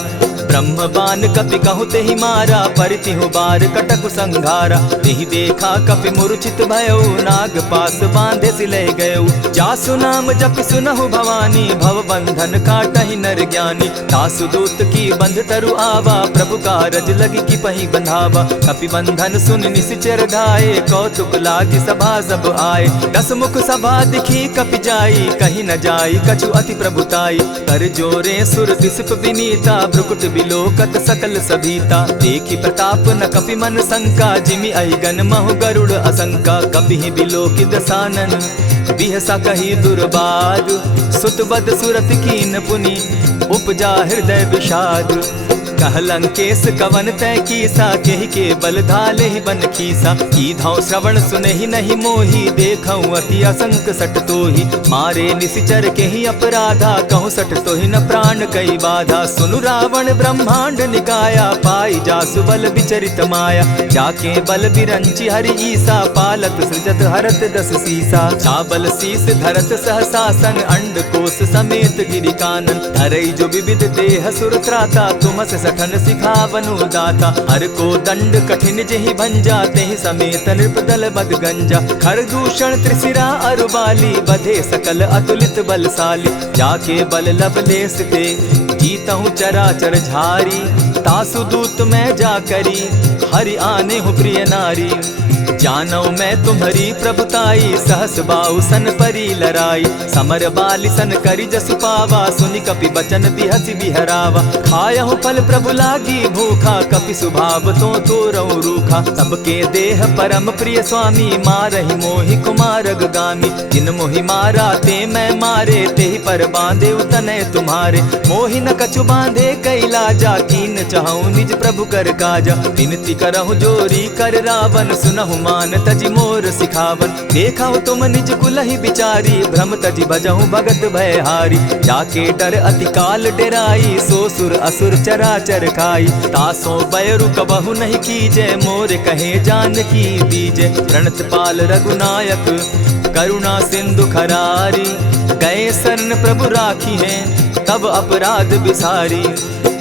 ब्रह्म बान कपि कहु तेहि मारा, परितिहु बार कटकु संघारा। तेहि देखा कपि मूर्छित भयउ, नाग पास बांधे सिलय गयउ। जासु नाम जपि सुनहु भवानी, भव बंधन काटहि नर ज्ञानी। तासु दूत की बंध तरु आवा, प्रभु कारज लगी की पही बंधावा। कपि बंधन सुन निश्चर धाये, कौतुक लागी सभा सब आए। 10 मुख सभा दिखी कपि जाई, कहीं न जाई कछु अति प्रभुताई। कर जोरे सुर दिसप विनीता, भ्रुकुट बिलोकत सकल सभीता। देखी प्रताप न कपि मन शंका, जिमि अहिगन महु गरुड़ असंका। कपि बिलोकि दसानन बिहसा कही दुर्बाद, सुत बद सुरत कीन पुनि उपजा हृदय विषाद। कहलंकेश कवन तय कीसा, केहि के बल धाले ही बन खीसा। कीधौ श्रवण सुनहि नहीं मोही, देखऊं अति असंक सट तोहि। मारे निशिचर केहि अपराधा, कहूँ सट तोहि न प्राण कई बाधा। सुनु रावण ब्रह्मांड निकाया, पाई जासु बल विचरित माया। जाके बल बिरंचि हरि ईसा, पालत सृजत हरत 10 सीसा। चाबल शीस धरत सहसासन, अंड कोश समेत गिरि कानन। धरई जो विविध देह सुर त्राता, तुमस सठन सिखावनु दाता। हर को दंड कठिन जेहि भंजा, तेहि समेत नृपदल बद गंजा। खर दूषण त्रिशिरा अरुबाली, बधे सकल अतुलित बलशाली। जाके बल लवलेस ते, जीतहु चराचर झारी। तासु दूत मैं जा करी, हरि आने हूँ प्रिय नारी। जानो मैं तुम्हारी प्रभुताई, सहस बाहु सन परी लराई। समर बाली सन करी जसु पावा, सुनि कपि बचन बिहसि बिहरावा। खायहु फल प्रभु लागी भूखा, कपि सुभाव तो तोरहु रूखा। सबके देह परम प्रिय स्वामी, मारहि मोहि कुमारग गामी। जिन मोहि मारा ते मैं मारे, तेहि पर बांधे उतने तुम्हारे। मोहि न कछु बांधे कैलाजा, कीन चाहूं निज प्रभु कर काजा। विनती करहु जोरी कर रावण, सुनहु मान तजि मोर सिखावन। देखा तुम निज कुलहि बिचारी, भ्रम तजि भजहु भगत भयहारी। जाके डर अति काल डेराई, सो सुर असुर चराचर खाई। तासो बैरु कबहु नहीं कीजे, मोर कहे जानकी दीजे। प्रणत पाल रघुनायक करुणा सिंधु खरारी। गए शरण प्रभु राखी हैं, तब अपराध बिसारी।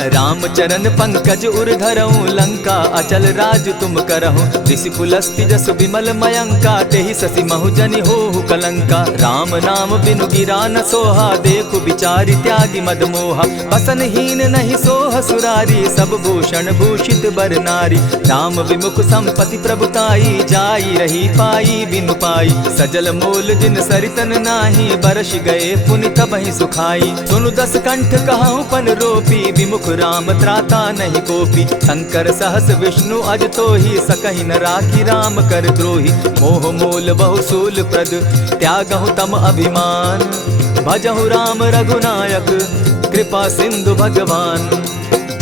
राम चरण पंकज उर धरऊं, लंका अचल राज तुम करहूं। ऋषि पुलस्ति जस विमल मयंका, तेहि शशि महु जनि होहु कलंका। राम नाम बिनु गिरा न सोहा, देखु बिचारी त्यागी मद मोहा। बसनहीन नहीं सोह सुरारी, सब भूषण भूषित बर नारी। राम विमुख संपति प्रभुताई, जाई रही पाई बिनु पाई। सजल मोल जिन सरितन नाही, बरस गए पुनि तबहि सुखाई। सुनु 10 कंठ कहूँ पन रोपी, विमुख राम त्राता नहीं कोपी। शंकर सहस विष्णु अज तोहि, सकहि न राखी राम कर द्रोही। मोह मोल बहु सूल प्रद, त्यागहु तम अभिमान। भजहु राम रघुनायक, कृपा सिंधु भगवान।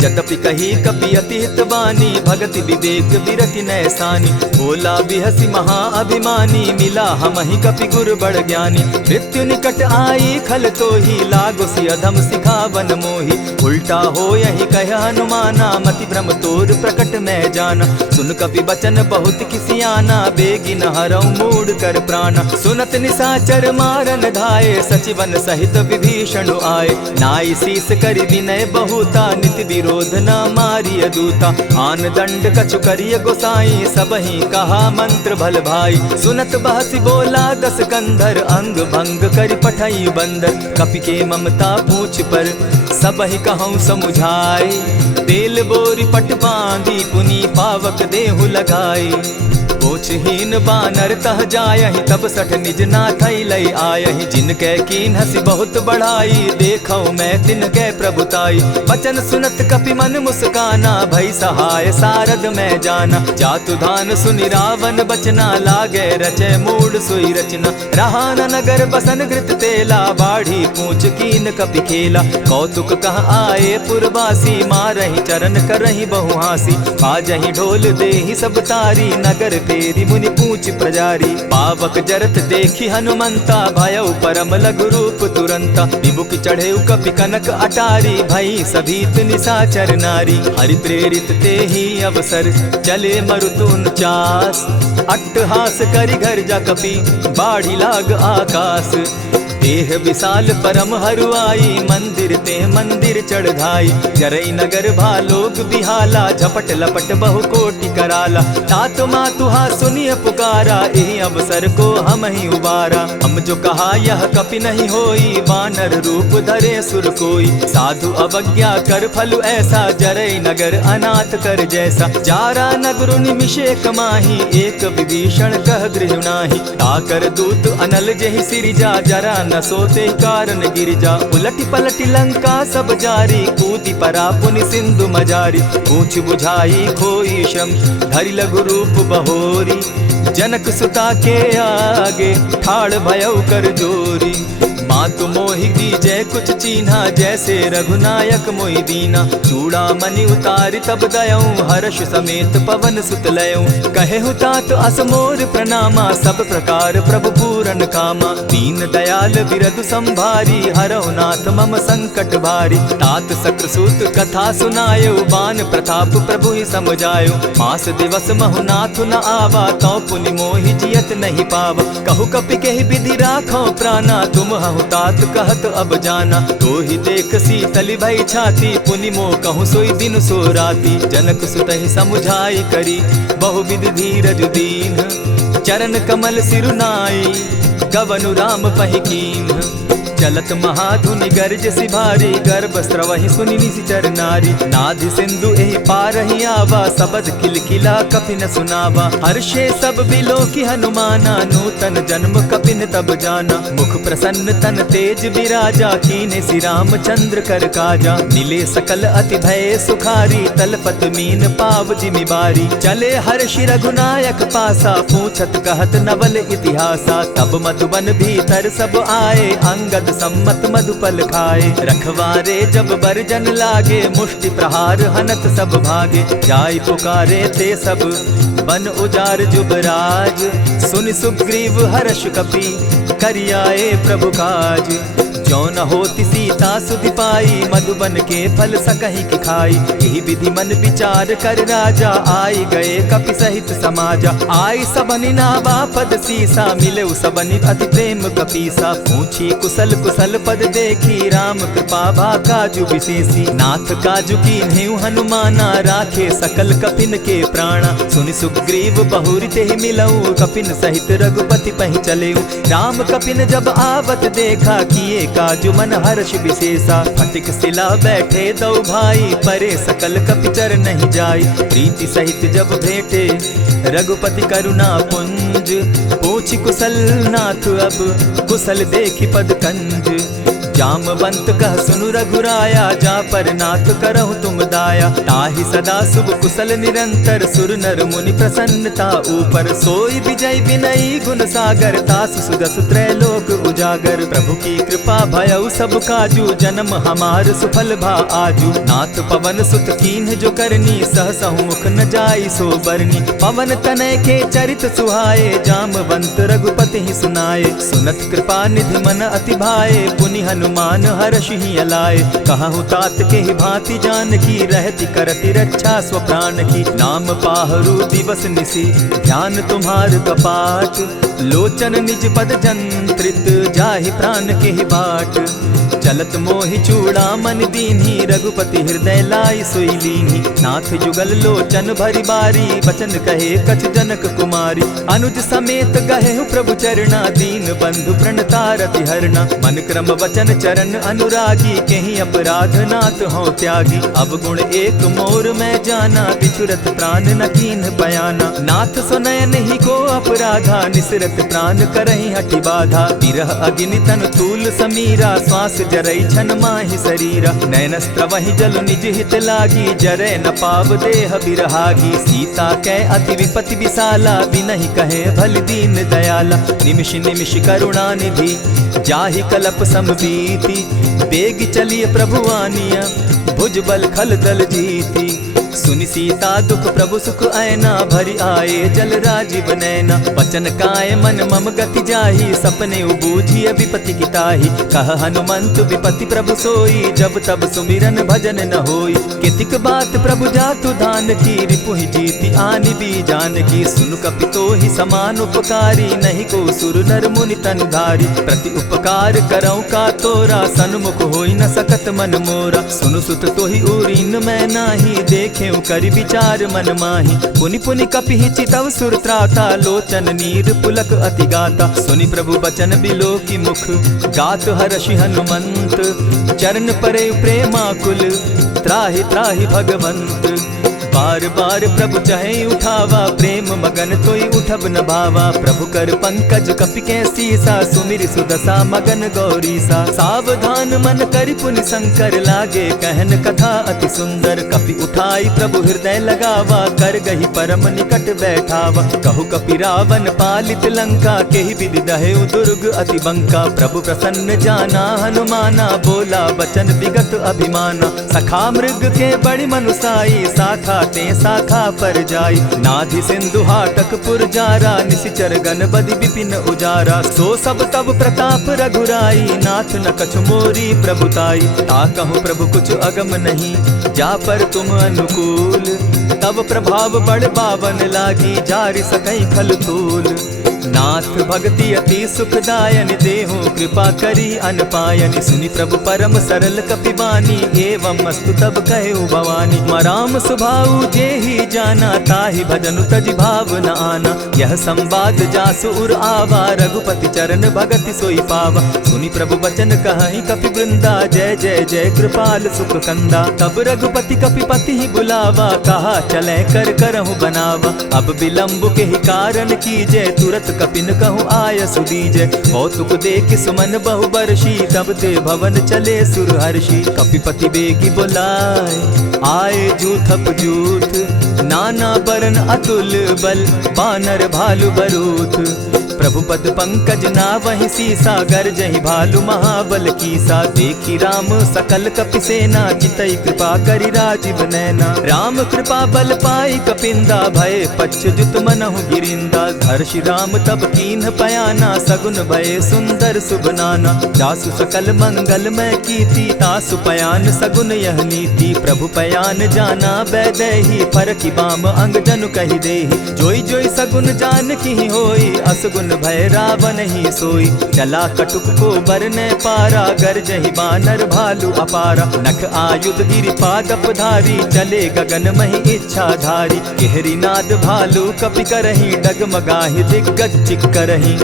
यद्यपि कही कपि अति हितवानी, भगति विवेक विरति नैसानी। बोला बिहसि महा अभिमानी, मिला हमहि कपि गुर बड़ ज्ञानी। मृत्यु निकट आई खल तोहि, लागो सि अधम सिखावन मोहि। उल्टा हो यही कह हनुमाना, मति भ्रम तोर प्रकट मैं जाना। सुन कपि बचन बहुत किसियाना, बेगी न हरऊ मूड कर प्राणा। सुनत निसाचर मारन धाये, सचिवन सहित विभीषण आए। नाई शीस करि विनय बहुता, नित विरोध न मारिय दूता। आन दंड कछु करिय गोसाई, सबहि कहा मंत्र भल भाई। सुनत बहसि बोला 10 कंधर, अंग भंग करि पठई बंदर। कपि के ममता पूछ पर, सबहि कहूँ समुझाई। तेल बोरी पट बांधी, पुनि पावक देहु लगाई। पूछहीन बानर तह जायहि, तब सठ निज नाथई लई आयहि। जिनके कीन हसी बहुत बढ़ाई, देखौ मैं तिनके प्रभुताई। बचन सुनत कपि मन मुस्काना, भई सहाय सारद मैं जाना। जातु धान सुनि रावण बचना, लागे रचे मूड सोई रचना। रहा न नगर बसन घृत तेला, बाढ़ी पूछ कीन कपि खेला। कौतुक कह आए पुरवासी, मारहि चरण करहि बहु हासी। बाजहि ढोल देहि सब तारी, नगर तेरी मुनि पूछ प्रजारी। पावक जरत देखी हनुमंता, भयउ परम लघु रूप तुरंता। विमुख चढ़े कपि कनक अटारी, भई सभीत निशाचर नारी। हरि प्रेरित ते ही अवसर, चले मरुत 49। अट्टहास करि घर जा कपि, बाढ़ी लाग आकाश। देह विशाल परम हरुआई, मंदिर ते मंदिर चढ़ाई। जरई नगर भालोग बिहाला, झपट लपट बहु कोटि कराला। तात मातुहा सुनिय पुकारा, एहि अवसर को हम ही उबारा। हम जो कहा यह कपि नहीं होई, वानर रूप धरे सुर कोई। साधु अवज्ञा कर फल ऐसा, जरई नगर अनाथ कर जैसा। जारा नगर निमिषे कमाही, एक विभीषण कह गृह नाही। ताकर दूत अनल जेहि सिरिजा, जरा न सोते कारण गिरिजा। उलटी पलटी लंका सब जारी, कूदी परा पुनि सिंधु मजारी। पूछ बुझाई खोई श्रम, धरि लघु रूप बहोरी। जनक सुता के आगे, ठाड़ भयउ कर जोरी। मातु मोहि दीजै कुछ चीन्हा, जैसे रघुनायक मोहि दीना। चूड़ामणि उतारि तब दयऊं, हर्ष समेत पवन सुत लयऊं। कहे तात असमोर प्रणामा, सब प्रकार प्रभु पूरन कामा। दीन दयाल बिरदु संभारी, हरौ नाथ मम संकट भारी। तात सक्रसूत कथा सुनायो, बान प्रताप प्रभु ही समझायो। मास दिवस महु नाथ न आवा, तौ पुनि मोहि जियत नहीं पावा। कहु कपि केहि विधि राखो प्राणा, तुम हहु तात कहत अब जाना। तो ही देख शीतल भई छाती, पुनि मो कहूँ सोई दिन सो राती। जनक सुतहि समुझाई करी, बहुविधि धीरज दीन। चरण कमल सिरुनाई, गवनु राम पहि कीन्ह। चलत महाधुनि गर्ज सिभारी, गर्भ स्रवहि सुनि निशिचर नारी। नाधि सिंधु एहि पारहि आवा, सबद किलकिला कपि न सुनावा। हर्षे सब बिलोकि हनुमाना, नूतन जन्म कपिन तब जाना। मुख प्रसन्न तन तेज विराजा, कीने श्री रामचंद्र कर काजा। मिले सकल अति भय सुखारी, तलपत मीन पाव जिमि बारी। चले हर्षि रघुनायक पासा, पूछत कहत नवल इतिहासा। तब मधुबन भीतर सब आए, अंगद सम्मत मधुपल खाए। रखवारे जब बरजन लागे, मुष्टि प्रहार हनत सब भागे। जाय पुकारे ते सब, बन उजार जुबराज। सुनि सुग्रीव हर्ष कपि, करियाए प्रभु काज। जो न होती सीता सुधि पाई, मधुबन के फल सकहि की खाई। यही विधि मन विचार कर राजा, आई गए कपि सहित समाजा। आई सबनि नावा पद सीसा, मिले सबनि अति प्रेम कपीसा। पूछी कुशल कुशल पद देखी, राम कृपा भा काजु विशेषी। नाथ काजु कीन्हेउ हनुमाना, राखे सकल कपिन के प्राणा। सुनि सुग्रीव बहुरि तेहि मिलऊ, कपिन सहित रघुपति पहि चलेऊ। राम कपिन जब आवत देखा, किए काजु मन हर्ष विशेषा। फटिक सिला बैठे दो भाई, परे सकल कपिचर नहीं जाई। प्रीति सहित जब भेटे, रघुपति करुणा पुंज। पूछ कुशल नाथ अब, कुशल देखी पद कंज। जामवंत कह सुनु रघुराया, जा पर नाथ करहु तुम दाया। ताहि सदा शुभ कुशल निरंतर, सुर नर मुनि प्रसन्नता ऊपर। सोई विजय विनयी गुण सागर, तास सुदस त्रैलोक उजागर। प्रभु की कृपा भयउ सब काजू, जन्म हमार सुफल भा आजू। नाथ पवन सुत कीन्ह जो करनी, सहसहु मुख न जाई सो बरनी। पवन तनय के चरित सुहाए, जामवंत रघुपति ही सुनाए। सुनत कृपा निधि मन अति भाए, पुनि हनुमान हर्ष ही अलाए। कहूँ तात के ही भांति जान की, रहती करती रक्षा स्व प्राण की। नाम पाहरु दिवस निसी, ध्यान तुम्हार कपाट। लोचन निज पद जंत्रित, जाहि प्राण के ही बाट। चलत मोहि चूड़ामन दीन्ही, रघुपति हृदय लाई सोई लीन्ही। नाथ जुगल लोचन भरी बारी, बचन कहे कछ जनक कुमारी। अनुज समेत गहे प्रभु चरणा, दीन बंधु प्रणतारति हरना। मन क्रम वचन चरण अनुरागी, कहीं अपराध नाथ हो त्यागी। अब गुण एक मोर में जाना, बिछुरत प्राण न कीन्ह बयाना। नाथ सुनयन ही को अपराधा, निसरत प्राण करहि हठि बाधा। विरह अग्नि तन तूल समीरा, श्वास जरई छन माहि शरीरा। नैनस्त्र वही जल निज हित लागी, जरै न पाव देह बिरहागी। सीता कै अति विपति विशाला, बिनहि कहे भल दीन दयाला। निमिष निमिष करुणा निधि, जाहि कलप समबीति। बेग चलिए प्रभु आनिया, भुज बल खल दल जीती। सुनि सीता दुख प्रभु सुख ऐना, भरी आए जल राजीव नैना। वचन काय मन मम गति जाहि, सपने बूझिय विपति की ताहि। कह हनुमंत विपति प्रभु सोई, जब तब सुमिरन भजन न होई। कितिक बात प्रभु जातु दान की, रिपुहि जीति आनि भी जान की। सुनु कपितोहि समान उपकारी, नहीं को सुर नर मुनि तन धारी। प्रति उपकार करौ का तोरा, सन्मुख होई न सकत मन मोरा। सुनु सुत तोहि उरीन मैं नाही, देखे करि विचार मन माही। पुनि पुनि कपिहि चितव सुर त्राता, लोचन नीर पुलक अति गाता। सुनि प्रभु बचन बिलो की मुख, गात हर्षि हनुमंत। चरण परे प्रेमाकुल, त्राहि त्राहि भगवंत। बार बार प्रभु चाहे उठावा, प्रेम मगन तोई उठब न भावा। प्रभु कर पंकज कपि के सीसा, सुमिर सुदशा मगन गौरीसा। सावधान मन करि पुनि शंकर, लागे कहन कथा अति सुंदर। कपि उठाई प्रभु हृदय लगावा, कर गही परम निकट बैठावा। कहु कपि रावण पालित लंका, केहि विधि दहेउ दुर्ग अति बंका। प्रभु प्रसन्न जाना हनुमाना, बोला बचन विगत अभिमाना। सखा मृग के बड़ी मनुसाई, साखा ते शाखा पर जाई। नाधि सिंधु हाटक पुर जारा, निशिचर गण बदि विपिन उजारा। सो सब तब प्रताप रघुराई, नाथ न कछु मोरी प्रभुताई। ता कहूँ प्रभु कुछ अगम नहीं, जा पर तुम अनुकूल। तब प्रभाव बड़ बावन लागी, जारि सकई खल तूल। नाथ भक्ति अति सुखदायन, देहु कृपा करी अनपायन। सुनि प्रभु परम सरल कपिबानी, एवं अस्तु तब कहु भवानी। मराम सुभाऊ जेहि जाना, ताहि भजनु तजि भाव न आना। यह संवाद जासु उर आवा, रघुपति चरण भगति सोई पावा। सुनि प्रभु बचन कहहि कपि वृंदा, जय जय जय कृपाल सुख कंदा। तब रघुपति कपिपति ही बुलावा, कहा चले कर करहु बनावा। अब विलंब के ही कारण कीजय, तुरत कपिन कहूँ आय सुदीजय। कौतुक देख सुमन बहु बरसी, तब ते भवन चले सुर हर्षि। कपिपति बेगी बुलाए, आए जूथप जूथ। नाना बरन अतुल बल, बानर भालु बरूथ। प्रभु पद पंकज नावहि सीसा, गर्जहि भालु महाबल कीसा। देखी राम सकल कपि सेना, चितई कृपा करि राजीव नैना। राम कृपा बल पाई कपिंदा, भय पच्युत मनहु गिरिंदा। हर्षि राम तब कीन्ह पयाना, सगुन भय सुंदर शुभ नाना। जासु सकल मंगलमय कीर्ति, तासु पयान सगुन यह नीति। प्रभु पयान जाना बैदेही, फरकि बाम अंग जनु कहि देहि। जोई जोई सगुन जान की होई, असगुन भय रावण ही सोई। चला कटुक को बरने पारा, गरजहि बानर भालु अपारा। नख आयुध गिरि पादप धारी, चले गगन महि इच्छा धारी। केहरी नाद भालु कपि करहि, डगमगाहि दिग्गज चिक्करहि।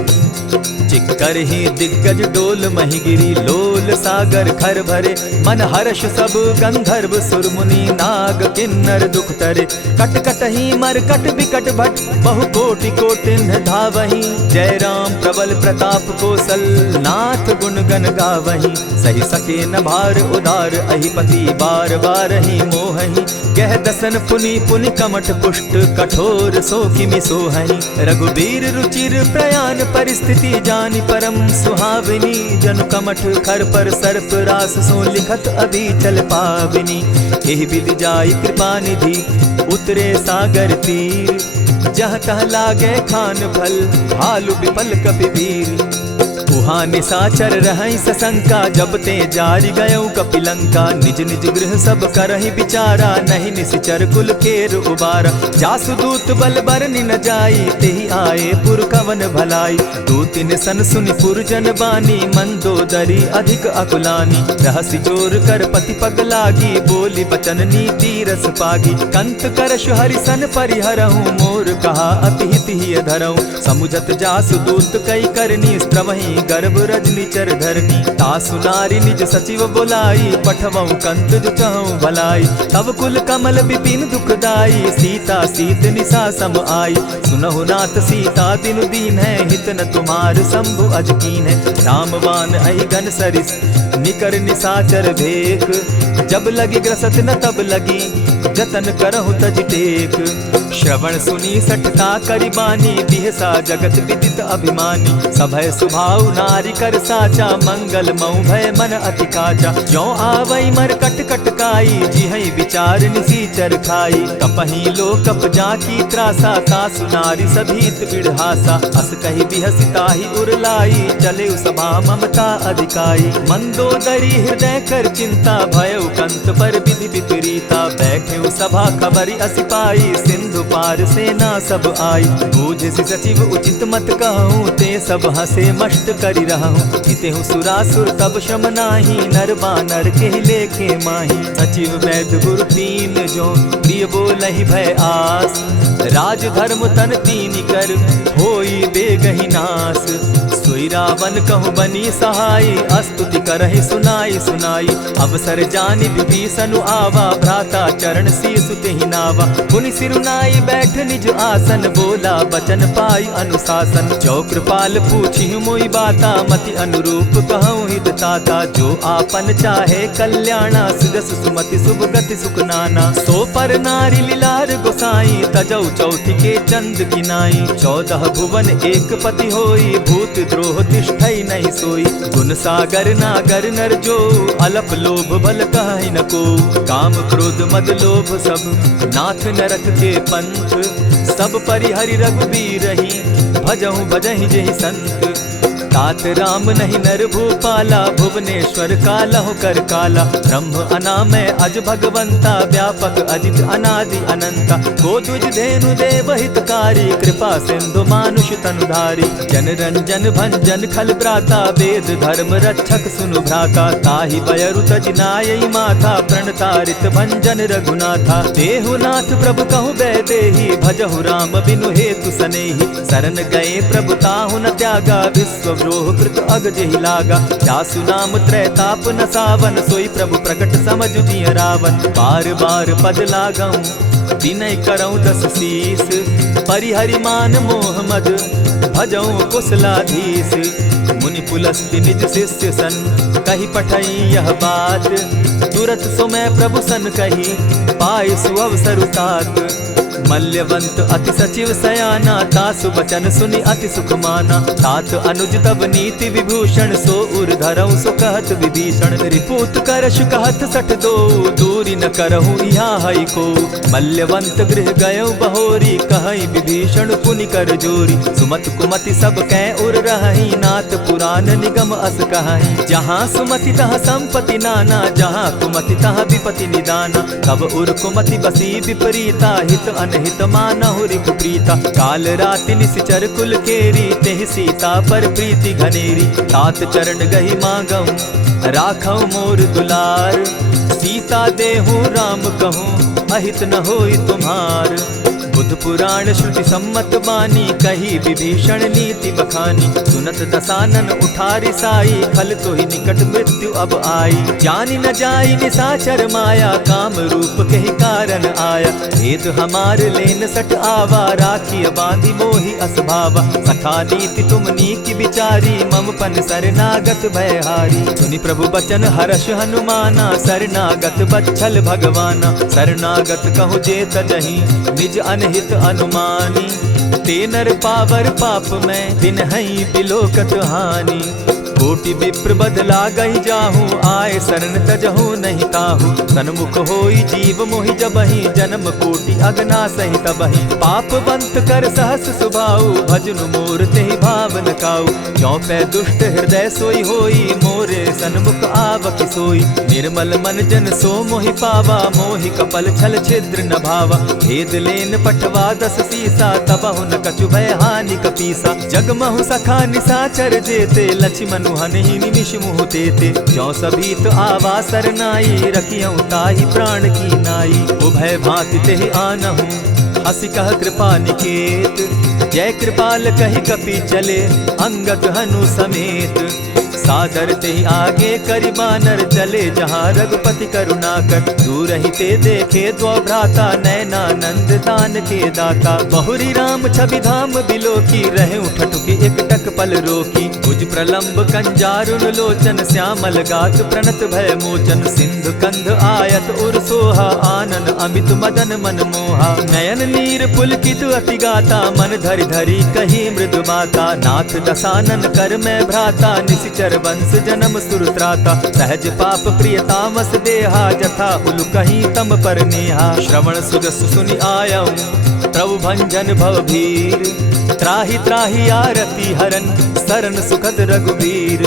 चिक्करहि दिग्गज डोल महि गिरी, लोल सागर खर भरे। मन हर्ष सब गंधर्व सुर मुनि, नाग किन्नर दुख तरे। कट कटहि मरकट बिकट भट, बहु कोटि कोटिन्ह धावहि। जय राम प्रबल प्रताप कौशल, नाथ गुण गण गावहि। सही सके न भार उदार, अहिपति बार बार ही मोहहि। कह दसन पुनि पुनि कमठ पुष्ट, कठोर सो किमि सोहहि। रघुबीर रुचिर प्रयाण परिस्थिति, जानि परम सुहाविनी। जनु कमठ खर पर सर्प रास, सो लिखत अभी चल पाविनी। एहि विधि जाई कृपा निधि, उतरे सागर तीर। जह तह लागे खान फल, भालु विपल कपिवीर। उहाँ निशाचर रहै सशंका, जब ते जारि गयौ कपिलंका। निज निज गृह सब करहि विचारा, नहीं निशिचर कुल केर उबारा। जासु दूत बल बरनि न जाई, तेहि आए पुर कवन भलाई। दूतिन सन सुनि पुरजन बानी, मंदोदरी अधिक अकुलानी। रहसि जोर कर पति पग लागी, बोली बचन नीति रस पागी। कंत करश हरिसन परिहरहु, मोर कहा अति हित ही धरहु। समुझत जासु दूत कई करनी, स्त्रवहि गर्भ रजनी चर धरनी। तासु नारी निज सचिव बोलाई, पठवऊ कंत जो चहु भलाई। तब कुल कमल विपिन दुखदाई, सीता सीत निशा सम आई। सुनहु नाथ सीता दिनु दीन है, हित न तुम्हार शंभु अजकीन है। रामवान अहि घन सरिस, निकर निशाचर भेक। जब लगी ग्रसत न तब लगी, जतन करहु तज टेक। श्रवण सुनी सठता करिबानी, बिहसा जगत विदित अभिमानी। सभय सुभाव नारी कर साचा, मंगल मऊ भय मन अति काचा। जो आवई मर कट कट काई, जिहई विचार निसीचर खाई। कपही लो कप जाकी त्रासा, तासु नारी सभीत बिढ़ासा। अस कही बिहसिताही उरलाई, चले सभा ममता अधिकाई। मंदोदरी हृदय कर चिंता, भय कंत पर विधि विपरीता। बैठे सभा खबरी असिपाई, सिंधु पार सेना सब आई। बूझ सचिव उचित मत कहूँ, ते सब हसे मष्ट करि रहूँ। हितेहु सुरासुर तब श्रम नाही, नर बानर के लेखे माही। सचिव वैद्य गुरु तीन जो, प्रिय बोलहि भय आस। राज धर्म तन तीन कर, होई बेगहि नास। सोई रावण कहु बनी सहाई, अस्तुति करहि सुनाई सुनाई। अवसर जानि विभीषण आवा, भ्राता चरण शीस तेहि नावा। पुनि सिरुनाई बैठ निज आसन, बोला बचन पाई अनुशासन। जो कृपाल पूछि मोई बाता, मति अनुरूप कहूँ हित ताता। जो आपन चाहे कल्याणा, सिदस सुमति शुभ गति सुख नाना। सो पर नारी लीलार गोसाई, तजौ चौथि के चंद किनाई। 14 भुवन एक पति होई, भूत द्रोह तिष्ठई नहीं सोई। गुण सागर नागर नर जो, अलप लोभ बल कहि न को। काम क्रोध मद लोभ सब, नाथ नरक के पंथ। सब परिहरि रघुबीरहि, भजहु भजहि जेहि संत। तात राम नहीं नर भूपाला, भुवनेश्वर कालहु कर काला। ब्रह्म अनामय अज भगवंता, व्यापक अजित अनादि अनंता। को द्विज धेनु देव हितकारी, कृपा सिंधु मानुष तनुधारी। जन रंजन भंजन खल भ्राता, वेद धर्म रक्षक सुनु भ्राता। ताहि बयरु तज नायई माथा, प्रणतारित भंजन रघुनाथा। देहुनाथ प्रभु कहु बैदेही, भजहु राम बिनु हेतु सनेही। शरण गए प्रभु ताहु न त्यागा, विश्व द्रोह कृत अग जेहि लागा। जासु नाम त्रैताप न सावन, सोई प्रभु प्रकट समझ जिय रावण। बार बार पद लागऊं, विनय करऊं दस शीस। परिहरि मान मोह मद, भजऊं कुशलाधीश। मुनि पुलस्ति निज शिष्य सन, कही पठई यह बात। तुरत सो मैं प्रभु सन कही, पाए सुअवसर तात। मल्यवंत अति सचिव सयाना, तासु बचन सुनि अति सुख माना। तात अनुज तब नीति विभूषण, सो उर धरऊं सो कहत विभीषण। रिपुत करश कहत सठ दो, दूरी न करहूँ यहाँ हई को। मल्यवंत गृह गयो बहोरी, कहई विभीषण पुनि कर जोरी। सुमत कुमति सब कै उर रहई, नाथ पुराण निगम अस कहई। जहाँ सुमति तहाँ संपत्ति नाना, जहाँ कुमति तहाँ विपति निदाना। तब उर कुमति बसी विपरीता, हित अनहित मानहु रिपु प्रीता। काल राति निशिचर कुल केरी, तेहि सीता पर प्रीति घनेरी। तात चरण गहि मांगऊं, राखऊं मोर दुलार। सीता देहूं राम कहूं, अहित न होई तुम्हार। बुध पुराण श्रुति सम्मत बानी, कही विभीषण नीति बखानी। सुनत दसानन उठारी साई, खल तो ही निकट मृत्यु अब आई। जानी न जाई निसाचर माया, काम रूप के ही कारण आया। भेद हमार लेन सट आवा, राखी बांधी मोहि असभावा। सखा नीति तुम नीति विचारी, मम पन शरणागत भयहारी। सुनि प्रभु बचन हर्ष हनुमाना, शरणागत बच्छल भगवाना। शरणागत कहु जे तजहि, निज अनहित अनुमानी। ते नर पावर पाप में, दिन हई बिलोकत हानि। कोटि विप्र बदला गहि जाहूँ, आए शरण तजहु नहीं ताहू। सन्मुख होई जीव मोहि जबहि, जन्म कोटि अगना सहि तबहि। पापवंत कर सहस सुभाऊ, भजनु मोर तेहि भावन काऊ। जो पै दुष्ट हृदय सोई होई, मोरे सन्मुख आवक सोई। निर्मल मन जन सो मोहि पावा, मोहि कपल छल छिद्र न भावा। भेद लेन पठवा दस सीसा, तबहु न कछु भय हानि कपीसा। जगमहु सखा निसाचर जेते, लक्ष्मण हनहि निमिष मुह तेते। जो सभीत आवा सरनाई, रखियऊं ताहि प्राण की नाई। उभय भांति तेहि आनहूं, हसी कह कृपा निकेत। जय कृपाल कहि कपि चले, अंगद हनु समेत। सादर ते ही आगे करि बानर चले जहाँ रघुपति करुणा कर। दूर ही ते देखे द्वौ भ्राता नैनानंद दान के दाता। बहुरी राम छवि धाम बिलोकी रहे उठटुकी एक टक पल रोकी। भुज प्रलंब कंजारुन लोचन श्यामल गात प्रणत भय मोचन। सिंधु कंध आयत उर सोहा आनन अमित मदन मन मोहा। नयन नीर पुलकित अति गाता मन धरि धरि कही मृदु माता। नाथ दसानन कर मैं भ्राता निशिचर वंश जन्म सुरत्राता। सहज पाप प्रिय तामस देहा जथा उलु कहीं तम पर नेहा। श्रवण सुजस सुनि आयऊं प्रभु भंजन भव भीर। त्राहि त्राहि आरती हरन सरन सुखद रघुवीर।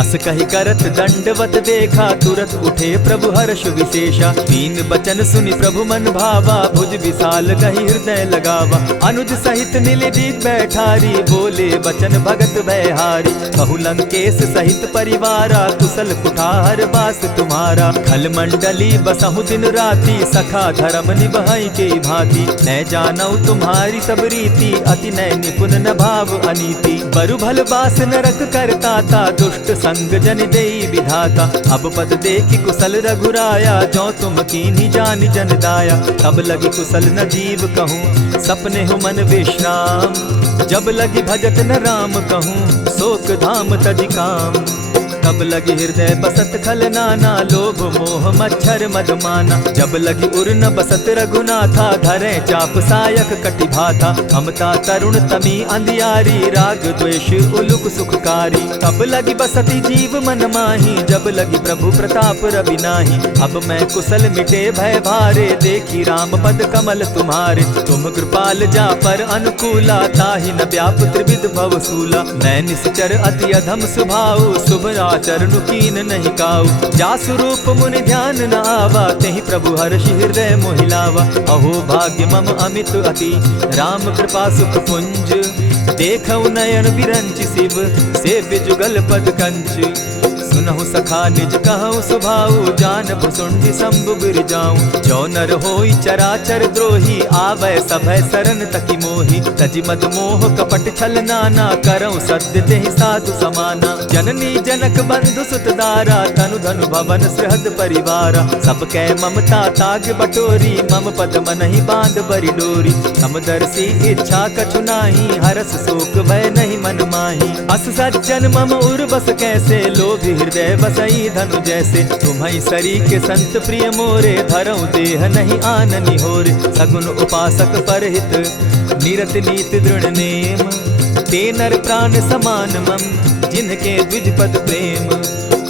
अस कही करत दंडवत देखा तुरत उठे प्रभु हर्ष विशेषा। तीन बचन सुनि प्रभु मन भावा भुज विशाल कही हृदय लगावा। अनुज सहित नीलदीप बैठारी बोले बचन भगत भयहारी। कहु लंकेश सहित परिवारा कुशल कुठार बास तुम्हारा। खल मंडली बसहु दिन राति सखा धर्म निभाई के भांति। न जानऊ तुम्हारी सब रीति अति नय निपुण न भाव अनीति। बरु भल बास नरक करताता दुष्ट संग जन देई विधाता। अब पद देखि कुशल रघुराया जो तुम कीन्ही जानि जन दाया। तब लगी कुशल न जीव कहूँ सपने हो मन विश्राम। जब लगी भजत न राम कहूँ शोक धाम तजि काम। तब लगी हृदय बसत खल नाना लोभ मोह मच्छर मदमाना। जब लगी उर न बसत रघुनाथा धरे चाप सायक कटि भाता। ममता तरुण तमी अंधियारी राग द्वेष उलुक सुखकारी। तब लगी बसती जीव मन माही जब लगी प्रभु प्रताप रवि नाही। अब मैं कुशल मिटे भय भारे देखी राम पद कमल तुम्हारे। तुम कृपाल जा पर अनुकूला ताहि न व्याप त्रिविध भवसूला। मैं निश्चर अति अधम स्वभाव शुभ चरण कीन नहीं काऊ। जासु रूप मुनि ध्यान न आवा तेहि प्रभु हर्षि हृदय मोहिलावा। अहो भाग्य मम अमित अति राम कृपा सुख पुंज। देखऊ नयन विरंचि शिव सेव्य जुगल पद कंच। सुनहु सखा निज कहूँ सुभाऊ जान भुसुंडि शंभु गिर जाऊं। जो नर होई चराचर द्रोही आवे सभय सरन तकी मोही। तजि मद मोह कपट छल नाना करऊं सत्य तेहि साधु समाना। जननी जनक बंधु सुत दारा तनु धनु भवन सृहद परिवारा। सब कै ममता ताग बटोरी मम पद मनहि बांध बरि डोरी। समदर्शी इच्छा कछु नाही हरस शोक भय नहीं मन माही। अस सज्जन मम उर बस कैसे लोभी हृदय बसई धनु जैसे। तुम्हारी सरी के संत प्रिय मोरे धरऊं देह नहीं आननि होरे। सगुन उपासक परहित निरत नीति दृढ़ नेम। ते नर प्राण समान मम जिनके द्विज पद प्रेम।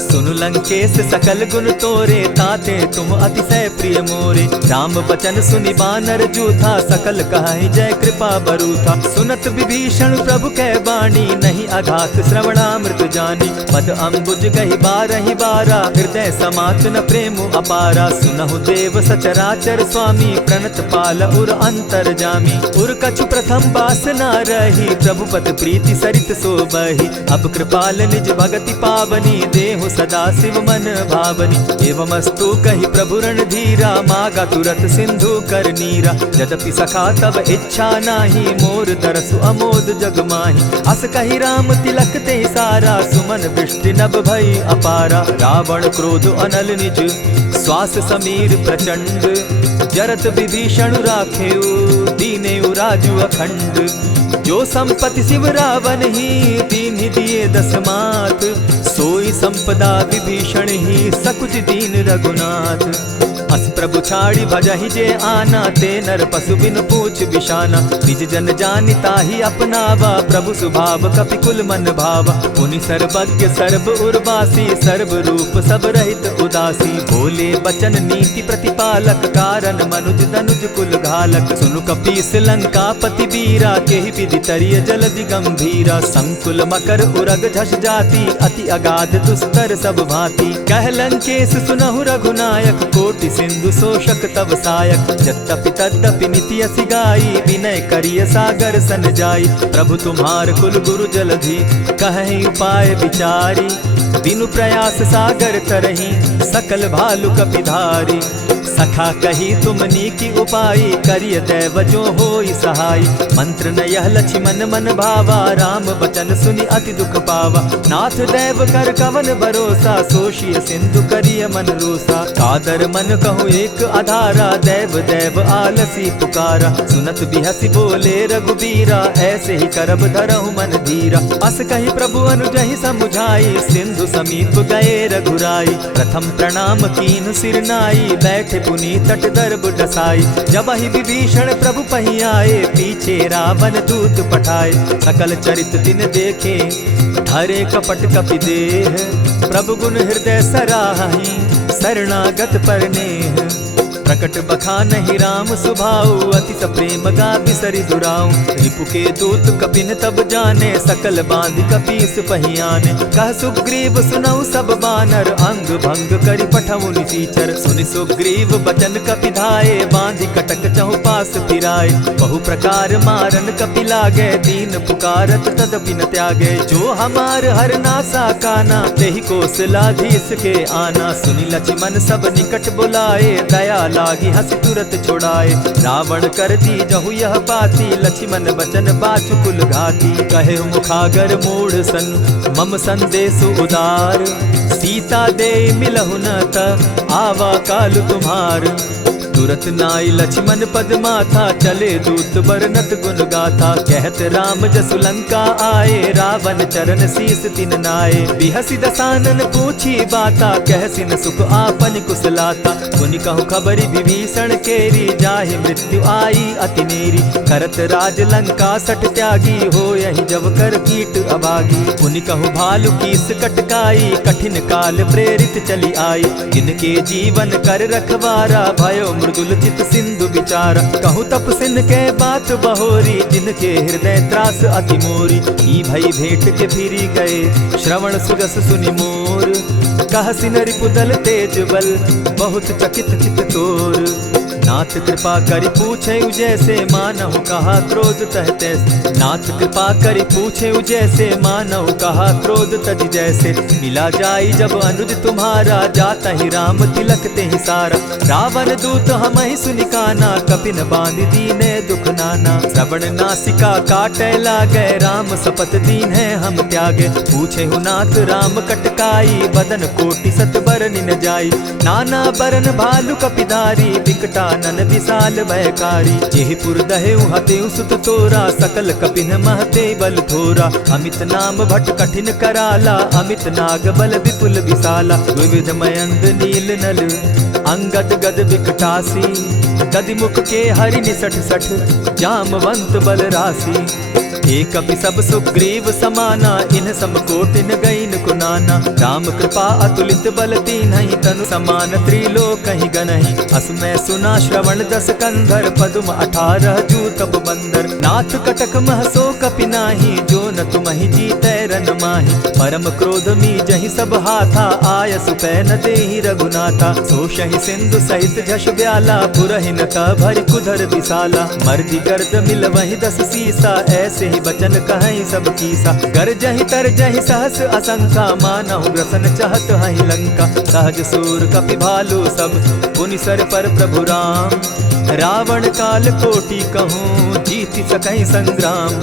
सुनु लंकेश सकल गुण तोरे ताते तुम अतिशय प्रिय मोरे। राम बचन सुनि बानर जूथा सकल कहाई जय कृपा बरूथा। सुनत विभीषण प्रभु कै बाणी नहीं अघात श्रवणामृत जानी। पद अम्बुज गहि बारहि बारा हृदय समात न प्रेम अपारा। सुनहु देव सचराचर स्वामी प्रणत पाल उर अंतर जामी। उर कछु प्रथम बास न रही प्रभु पद प्रीति सरित सोबहि। अब कृपाल निज भगति पावनी देहु सदा शिव मन भावनी। एवमस्तु कही प्रभु रणधीरा मागा तुरत सिंधु कर नीरा। यद्यपि सखा तब इच्छा नाही मोर दरसु अमोद जग माही। अस कही राम तिलक ते सारा सुमन वृष्टि नभ भई अपारा। रावण क्रोध अनल निज श्वास समीर प्रचंड। जरत विभीषण राखेउ दीनेउ राजु अखंड। जो संपत्ति शिव रावण ही दीन्हि दिए दस मात। सोई संपदा विभीषण ही सकुच दीन रघुनाथ। अस प्रभु छाड़ी भजहि जे आना ते नर पशु बिन पूछ बिशाना। निज जन जानि ताहि अपनावा प्रभु स्वभाव कपि कुल मन भावा। मुनि सर्वज्ञ सर्व उर्वासी सर्व रूप सब रहित उदासी। बोले बचन नीति प्रतिपालक कारण मनुज दनुज कुल घालक। सुनु कपीस लंकापति वीरा केहि विधि तरिय जलधि गंभीरा। संकुल मकर उरग झष जाति अति अगाध दुस्तर सब भांति। कह लंकेश सुनहु रघुनायक कोटि सिंधु शोषक तब सायक। यद्यपि तद्यपि निति असि गाई विनय करिय सागर सन जाई। प्रभु तुम्हार कुल गुरु जलधि कहि उपाय विचारी। दिनु प्रयास सागर तरही सकल भालु कपिधारी। सखा कही तुमनी की उपाय, करिय दैव जो होई सहाय। मंत्र न यह लक्ष्मण मन भावा, राम बचन सुनि अति दुख पावा। नाथ दैव कर कवन भरोसा, सोशिय सिंधु करिय मन रोसा। कादर मन कहूँ एक आधारा, दैव दैव आलसी पुकारा। सुनत बिहसी बोले रघुबीरा, ऐसे ही करब धरहु मन धीरा। अस कही प्रभु अनुजहि समुझाई, सिंधु समीप गए रघुराई। प्रथम प्रणाम कीन सिर नाई, बैठे पुनि तट दर्ब डसाई। जब ही विभीषण प्रभु पही आए, पीछे रावण दूत पठाए। सकल चरित दिन देखे, धरे कपट कपि देह। प्रभु गुण हृदय सराहि, शरणागत पर नेह। प्रकट बखानहि राम सुभाऊ, अति प्रेम गा बिसरि दुराऊ। रिपु के दूत कपिन तब जाने, सकल बांधि कपीस पहियाने। कह सुग्रीव सुनऊ सब बानर, अंग भंग करि पठऊ निसीचर। सुनि सुग्रीव बचन कपि धाये, बांधि कटक चहु पास फिराए। बहु प्रकार मारन कपि लागे, दीन पुकारत तदपि न त्यागे। जो हमार हर नासा काना, तेहि कौशलाधीश के आना। सुनि लक्ष्मण सब निकट बुलाए, दया लागी हंस तुरत छुड़ाए। रावण कर दी जहु यह बाती, लक्ष्मण बचन बाचुकुल घाती। कहे मुखागर मूढ़ सन, मम संदेश उदार। सीता दे मिलहु न त, आवा काल तुम्हार। तुरत नाई लक्ष्मण पद माथा, चले दूत बरनत गुण गाथा। कहत राम जसु लंका आए, रावण चरण शीस तिन नाए। बिहसी दसानन पूछी बाता, कहसिन सुख आपन कुशलाता। सुनि कहु खबरि विभीषण केरी, जाहि मृत्यु आई अति नेरी। करत राज लंका सठ त्यागी, हो यही जब कर कीट अभागी। पुनि कहु भालु कीस कटकाई, कठिन काल प्रेरित चली आई। जिनके जीवन कर रखवारा, भयो मृदुल चित सिंधु विचारा। कहु तप सिन के बात बहोरी, जिनके हृदय त्रास अति मोरी। ई भई भेंट के फिरी गए, श्रवण सुगस सुनि मोर। कह सिन रिपुदल तेज बल, बहुत चकित चित तोर। नाथ कृपा करि पूछे जैसे, मानहु कहा क्रोध तह तैसे। नाथ कृपा करि पूछे जैसे, मानहु कहा क्रोध तज जैसे। मिला जाई जब अनुज तुम्हारा, जाता ही राम तिलक ते ही सारा। रावण दूत हमहि सुनि काना, कपिन बांधि दीने दुख नाना। श्रवण नासिका काटे लागे, राम सपत दीन है हम त्यागे। पूछे नाथ राम कटकाई, बदन कोटि सत बरनि न जाई। नाना बरन भालु कपिधारी, विकटा नन विशाल भयकारी। जेहिपुर दहेउ हतेउ सुत तोरा, सकल कपिन महते बल थोरा। अमित नाम भट कठिन कराला, अमित नाग बल विपुल विशाला। विविध मयंद नील नल, अंगद गद विकटासी। गदि मुख के हरि निसठ सठ, जामवंत बल राशि। एक कपि सब सुग्रीव समाना, इन सम कोटिन गईन कुनाना। राम कृपा अतुलित बल दीन्हि, तनु समान त्रिलोक ही गनहि। अस मैं सुना श्रवण दस कंधर, पदुम 18 जूतब बंदर। नाथ कटक मह सो कपि नाही, जो न तुमहि जीतै रन माहि। परम क्रोध मी जहि सब हाथा, आयस पै न देहि रघुनाथा। सोषहि सिंधु सहित झष ब्याला, पुरहिन त भरि कुधर विशाला। मर्दि गर्द मिल वहि 10 सीसा, ऐसे ही बचन कहीं सब कीसा। गरजहि तरजहि सहस असंखा, मानहु ग्रसन चहत हहि लंका। सहज सूर कपि भालु सब, पुनि सर पर प्रभु राम। रावण काल कोटि कहूँ, जीति सकहि संग्राम।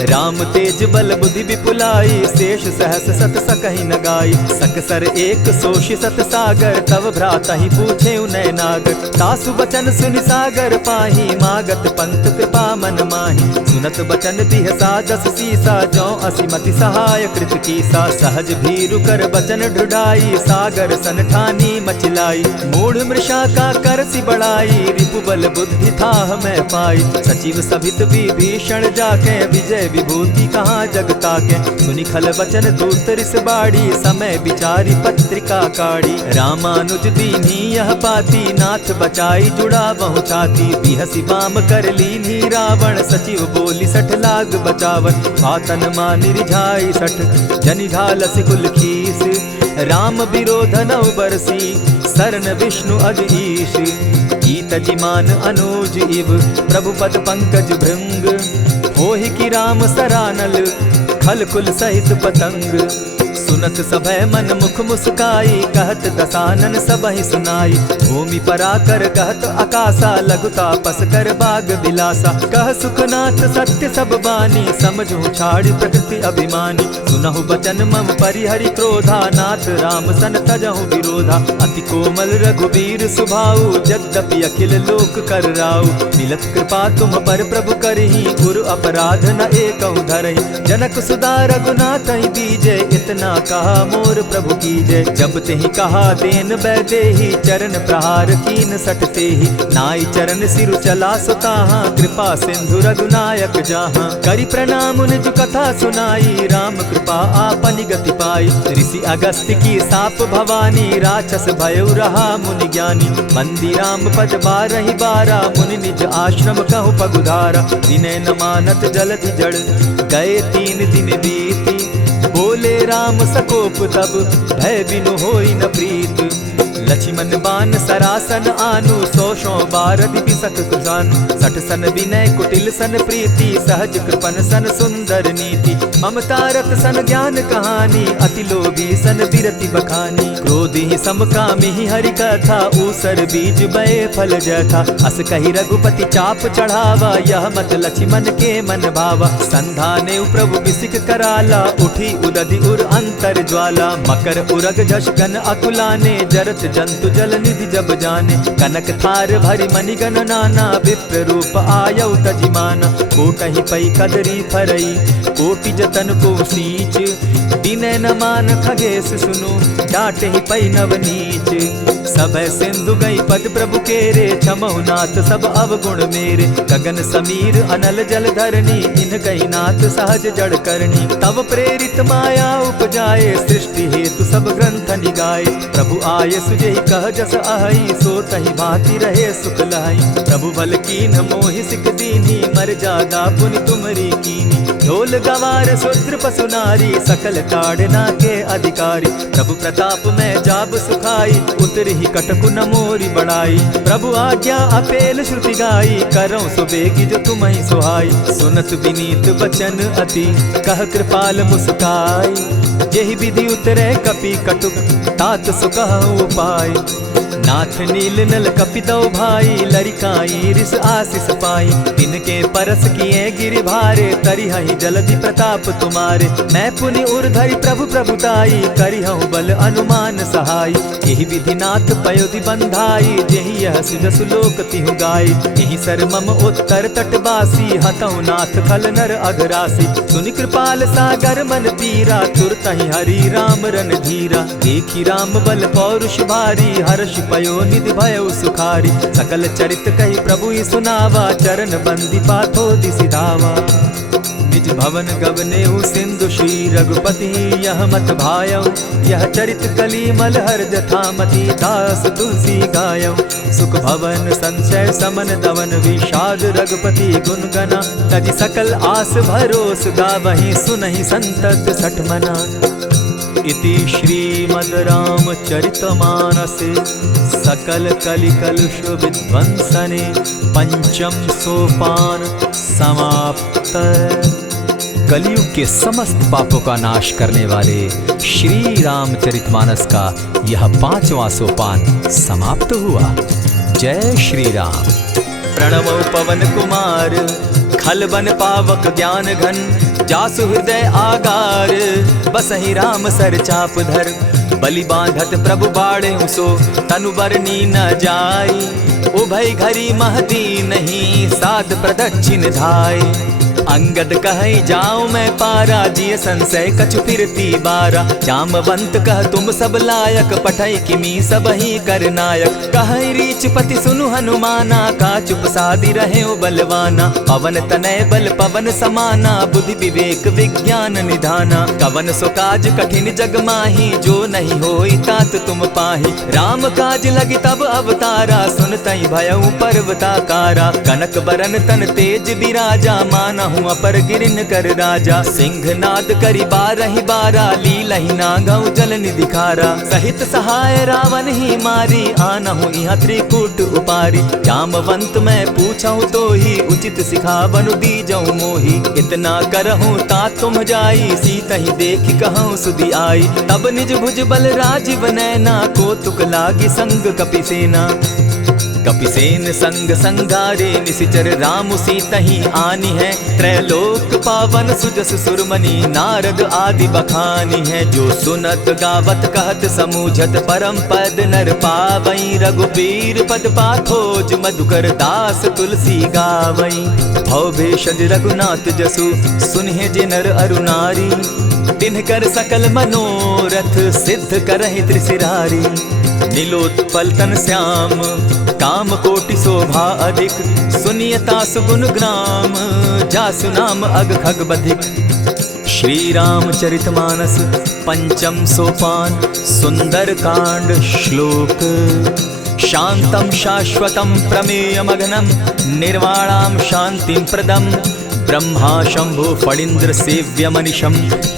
राम तेज बल बुद्धि विपुलाई, शेष सहस सत सकहि न गाई। सकसर एक सोषि सत सागर, तव भ्राता ही पूछे उनय नागर। तासु बचन सुनि सागर पाही, मागत पंत कृपा मन माही। सुनत बचन बिहसा 10 सीसा, जौ असिमति सहाय कृत कीसा। सहज भीरु कर बचन ढुढ़ाई, सागर सन ठानी मचिलाई। मूढ़ मृषा का करसि बढ़ाई, रिपु बल बुद्धि थाह मैं पाई। सचिव सभित विभीषण जाके, विजय विभूति कहाँ जगता के। सुनि खल बचन दूत रिस बाड़ी, समय विचारी पत्रिका काढ़ी। रामानुज दीन्ही यह पाती, नाथ बचाई जुड़ा बहु छाती। बिहसी बाम कर लीन्ही रावण, सचिव बोली 60 लाग बचावन। आतन मानि रिझाई 60, जनि ढालसि कुल खीस। राम विरोध नौ बरसी, सरन विष्णु अज ईश। गीत जिमान अनुज इव, प्रभु पद पंकज भृंग। होहि की राम सरानल, खल कुल सहित पतंग। सुनत सभय मन मुख मुस्काई, कहत दसानन सबहि सुनाई। भूमि पराकर कहत आकाशा, लघु तापस कर बाग बिलासा। कह सुखनाथ सत्य सब बानी, समझू छाड़ी प्रकृति अभिमानी। सुनहु बचन मम परिहरि क्रोधा, नाथ राम सन तजहु विरोधा। अति कोमल रघुबीर सुभाऊ, यद्यपि अखिल लोक कर राऊ। मिलत कृपा तुम पर प्रभु करही, गुरु अपराध न एकहु धरहि। जनक सुदा रघुनाथ दीजे, इतना कहा मोर प्रभु कीजे। जब तेहि कहा देन बैदेही, चरण प्रहार कीन सटते ही। नाई चरण सिरु चला सुताहा, कृपा सिंधु रघुनायक जाहा। करि प्रणाम निज कथा सुनाई, राम कृपा आपनि गति पाई। ऋषि अगस्त्य की साप भवानी, राक्षस भयउ रहा मुनि ज्ञानी। बंदी राम पद बारहि बारा, मुनि निज आश्रम कहु पगुधारा। विनय न मानत जलधि जड़, गए 3 दिन बीती। बोले राम सकोप तब, भय बिनु होई न प्रीत। लक्ष्मण बान सरासन आनु, 100 बारदि बिसक कुजानु। 60 सन विनय कुटिल सन प्रीति, सहज कृपन सन सुंदर नीति। ममता रत सन ज्ञान कहानी, अति लोभी सन बिरति बखानी। क्रोधि समकामी हरि कथा, ऊसर बीज बये फल जथा। अस कही रघुपति चाप चढ़ावा, यह मत लक्ष्मण के मन भावा। संधाने प्रभु बिसिक कराला, उठी उदधि उर अंतर ज्वाला। मकर उरग झष गन अकुलाने, जरत जंतु जल निधि जब जाने। कनक थार भरि मणिगण नाना, विप्र रूप आयौ तजिमाना। कोटहि पै कदरी फरई, कोटि जतन को सींच। विनय न मान खगेश सुनु, डांटहि पै नव नीच। सब सिंधु गई पद प्रभु केरे, क्षमहु नाथ सब अवगुण मेरे। गगन समीर अनल जल धरनी, इन कही नाथ सहज जड़ करनी। तब प्रेरित माया उपजाए, सृष्टि हेतु सब ग्रंथ निगाए। प्रभु आये सुजेहि कह जस अहई, सो तहि भांति रहे सुख लहई। प्रभु बल कीन मोहि सिख दीनी, मर जादा पुनि तुमरी कीनी। ढोल गवार शूद्र पशु नारी, सकल ताड़ना के अधिकारी। प्रभु प्रताप में जाब सुखाई, उतरहि कटकु न मोरी बड़ाई। प्रभु आज्ञा अपेल श्रुति गाई, करऊं सुबेगी जो तुम्हि सुहाई। सुनत विनीत बचन अति, कह कृपाल मुस्काई। जेहि विधि उतरे कपि कटुक, तात सुकहु उपाय। नाथ नील नल कपितौ भाई, लरिकाई रिस आशीष पाई। तिनके परस किए गिरि भारे, तरिहहि जलधि प्रताप तुम्हारे। मैं पुनि उर्धरि प्रभु प्रभुताई, करिहउँ बल अनुमान सहाय। एहि विधि नाथ पयोधि बंधाई, जेहि यह सुजसु लोक तिहु गाई। एहि सर मम उत्तर तटवासी, हतहु नाथ खल नर अघरासी। सुनि कृपाल सागर मन पीरा, तुरतहि हरि राम रन धीरा। देखी राम बल पौरुष भारी, हर्ष पयो निधि भयउ सुखारी। सकल चरित कही प्रभु ही सुनावा, चरण बंदी पाथो दिसि धावा। निज भवन गवनेहु सिंधु श्री रघुपति, यह मत भायऊ। यह चरित कली मलहर जथामति, दास तुलसी गायऊ। सुख भवन संशय समन दवन, विषाद रघुपति गुण गना। तजि सकल आस भरोस, गावहि सुनहि संतत सठ मना। इति श्रीमद् रामचरितमानसे, सकल कलि कलुष विध्वंसने। पंचम सोपान समाप्त। कलयुग के समस्त पापों का नाश करने वाले श्री रामचरितमानस का यह 5वां सोपान समाप्त हुआ। जय श्री राम। प्रणमो पवन कुमार, खल बन पावक ज्ञान घन। जासु हृदय आगार, बसहि राम सर चाप धर। बलि बांधत प्रभु बाढ़े सो, तनु बरनी न जाई। उभय घरी महदी नहीं, साध प्रदक्षिण धाय। अंगद कहे जाऊं मैं पारा, जिय संशय कछु फिरती बारा। जामवंत कह तुम सब लायक, पठै किमी सब ही कर नायक। कहे रीच पति सुनु हनुमाना, का चुप सादी रहे बलवाना। पवन तनय बल पवन समाना, बुद्धि विवेक विज्ञान निधाना। कवन सो काज कठिन जग माही, जो नहीं होई तात तुम पाही। राम काज लगी तब अवतारा, सुनतहि भयउ पर्वताकारा। कनक बरन तन तेज विराजा, मानहु काहू अपर गिरिन कर राजा। सिंहनाद करी बारहि बारा, लीलहि नागऊ जल निधि खारा। सहित सहाय रावण ही मारी, आनहु इहाँ त्रिकूट उपारी। जामवंत मैं पूछऊँ तो ही, उचित सिखावनु दीजऊँ मोही। इतना करहूँ ता तुम जाई, सीतहि देखि कहूँ सुधि आई। तब निज भुज बल राजीव नैना, कौतुक लागी संग कपिसेना। कपिसेन संग संगारे, निशिचर राम सीतहि आनी है। त्रैलोक पावन सुजस सुरमणि, नारद आदि बखानी है। जो सुनत गावत कहत समूझत, परम पद नर पावई। रघुबीर पद पाथोज, मधुकर दास तुलसी गावई। भव भेषज रघुनाथ जसु, सुनहि जे नर अरु नारी। तिनकर सकल मनोरथ, सिद्ध करहि त्रिशिरारी। नीलोत्पल तन श्याम, काम कोटि शोभा अधिक। सुनियता सुगुण ग्राम, जासु नाम अग खग बधिक। श्री रामचरितमानस पंचम सोपान, सुंदर कांड श्लोक। शांतं शाश्वतं प्रमेयमघनं, निर्वाणां शांतिं प्रदम्। ब्रह्मा शंभु फणीन्द्र सेव्यमनिशं,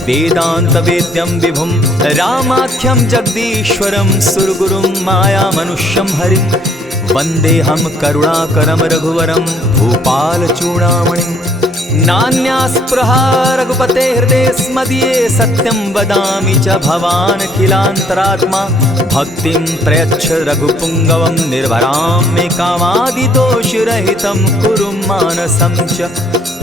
वेदांत वेद्यं विभुं। रामाख्यं जगदीश्वरं, सुरगुरुं माया मनुष्यं हरिं। वन्देऽहं करुणाकरं रघुवरं, भूपालचूडामणिं। नान्यास्पृहा रघुपते हृदये स्मदीये, सत्यं वदामि च भवानखिलान्तरात्मा। भक्तिं प्रयच्छ रघुपुङ्गवं, निर्भरां मे कामादिदोषरहितं कुरु मानसं च।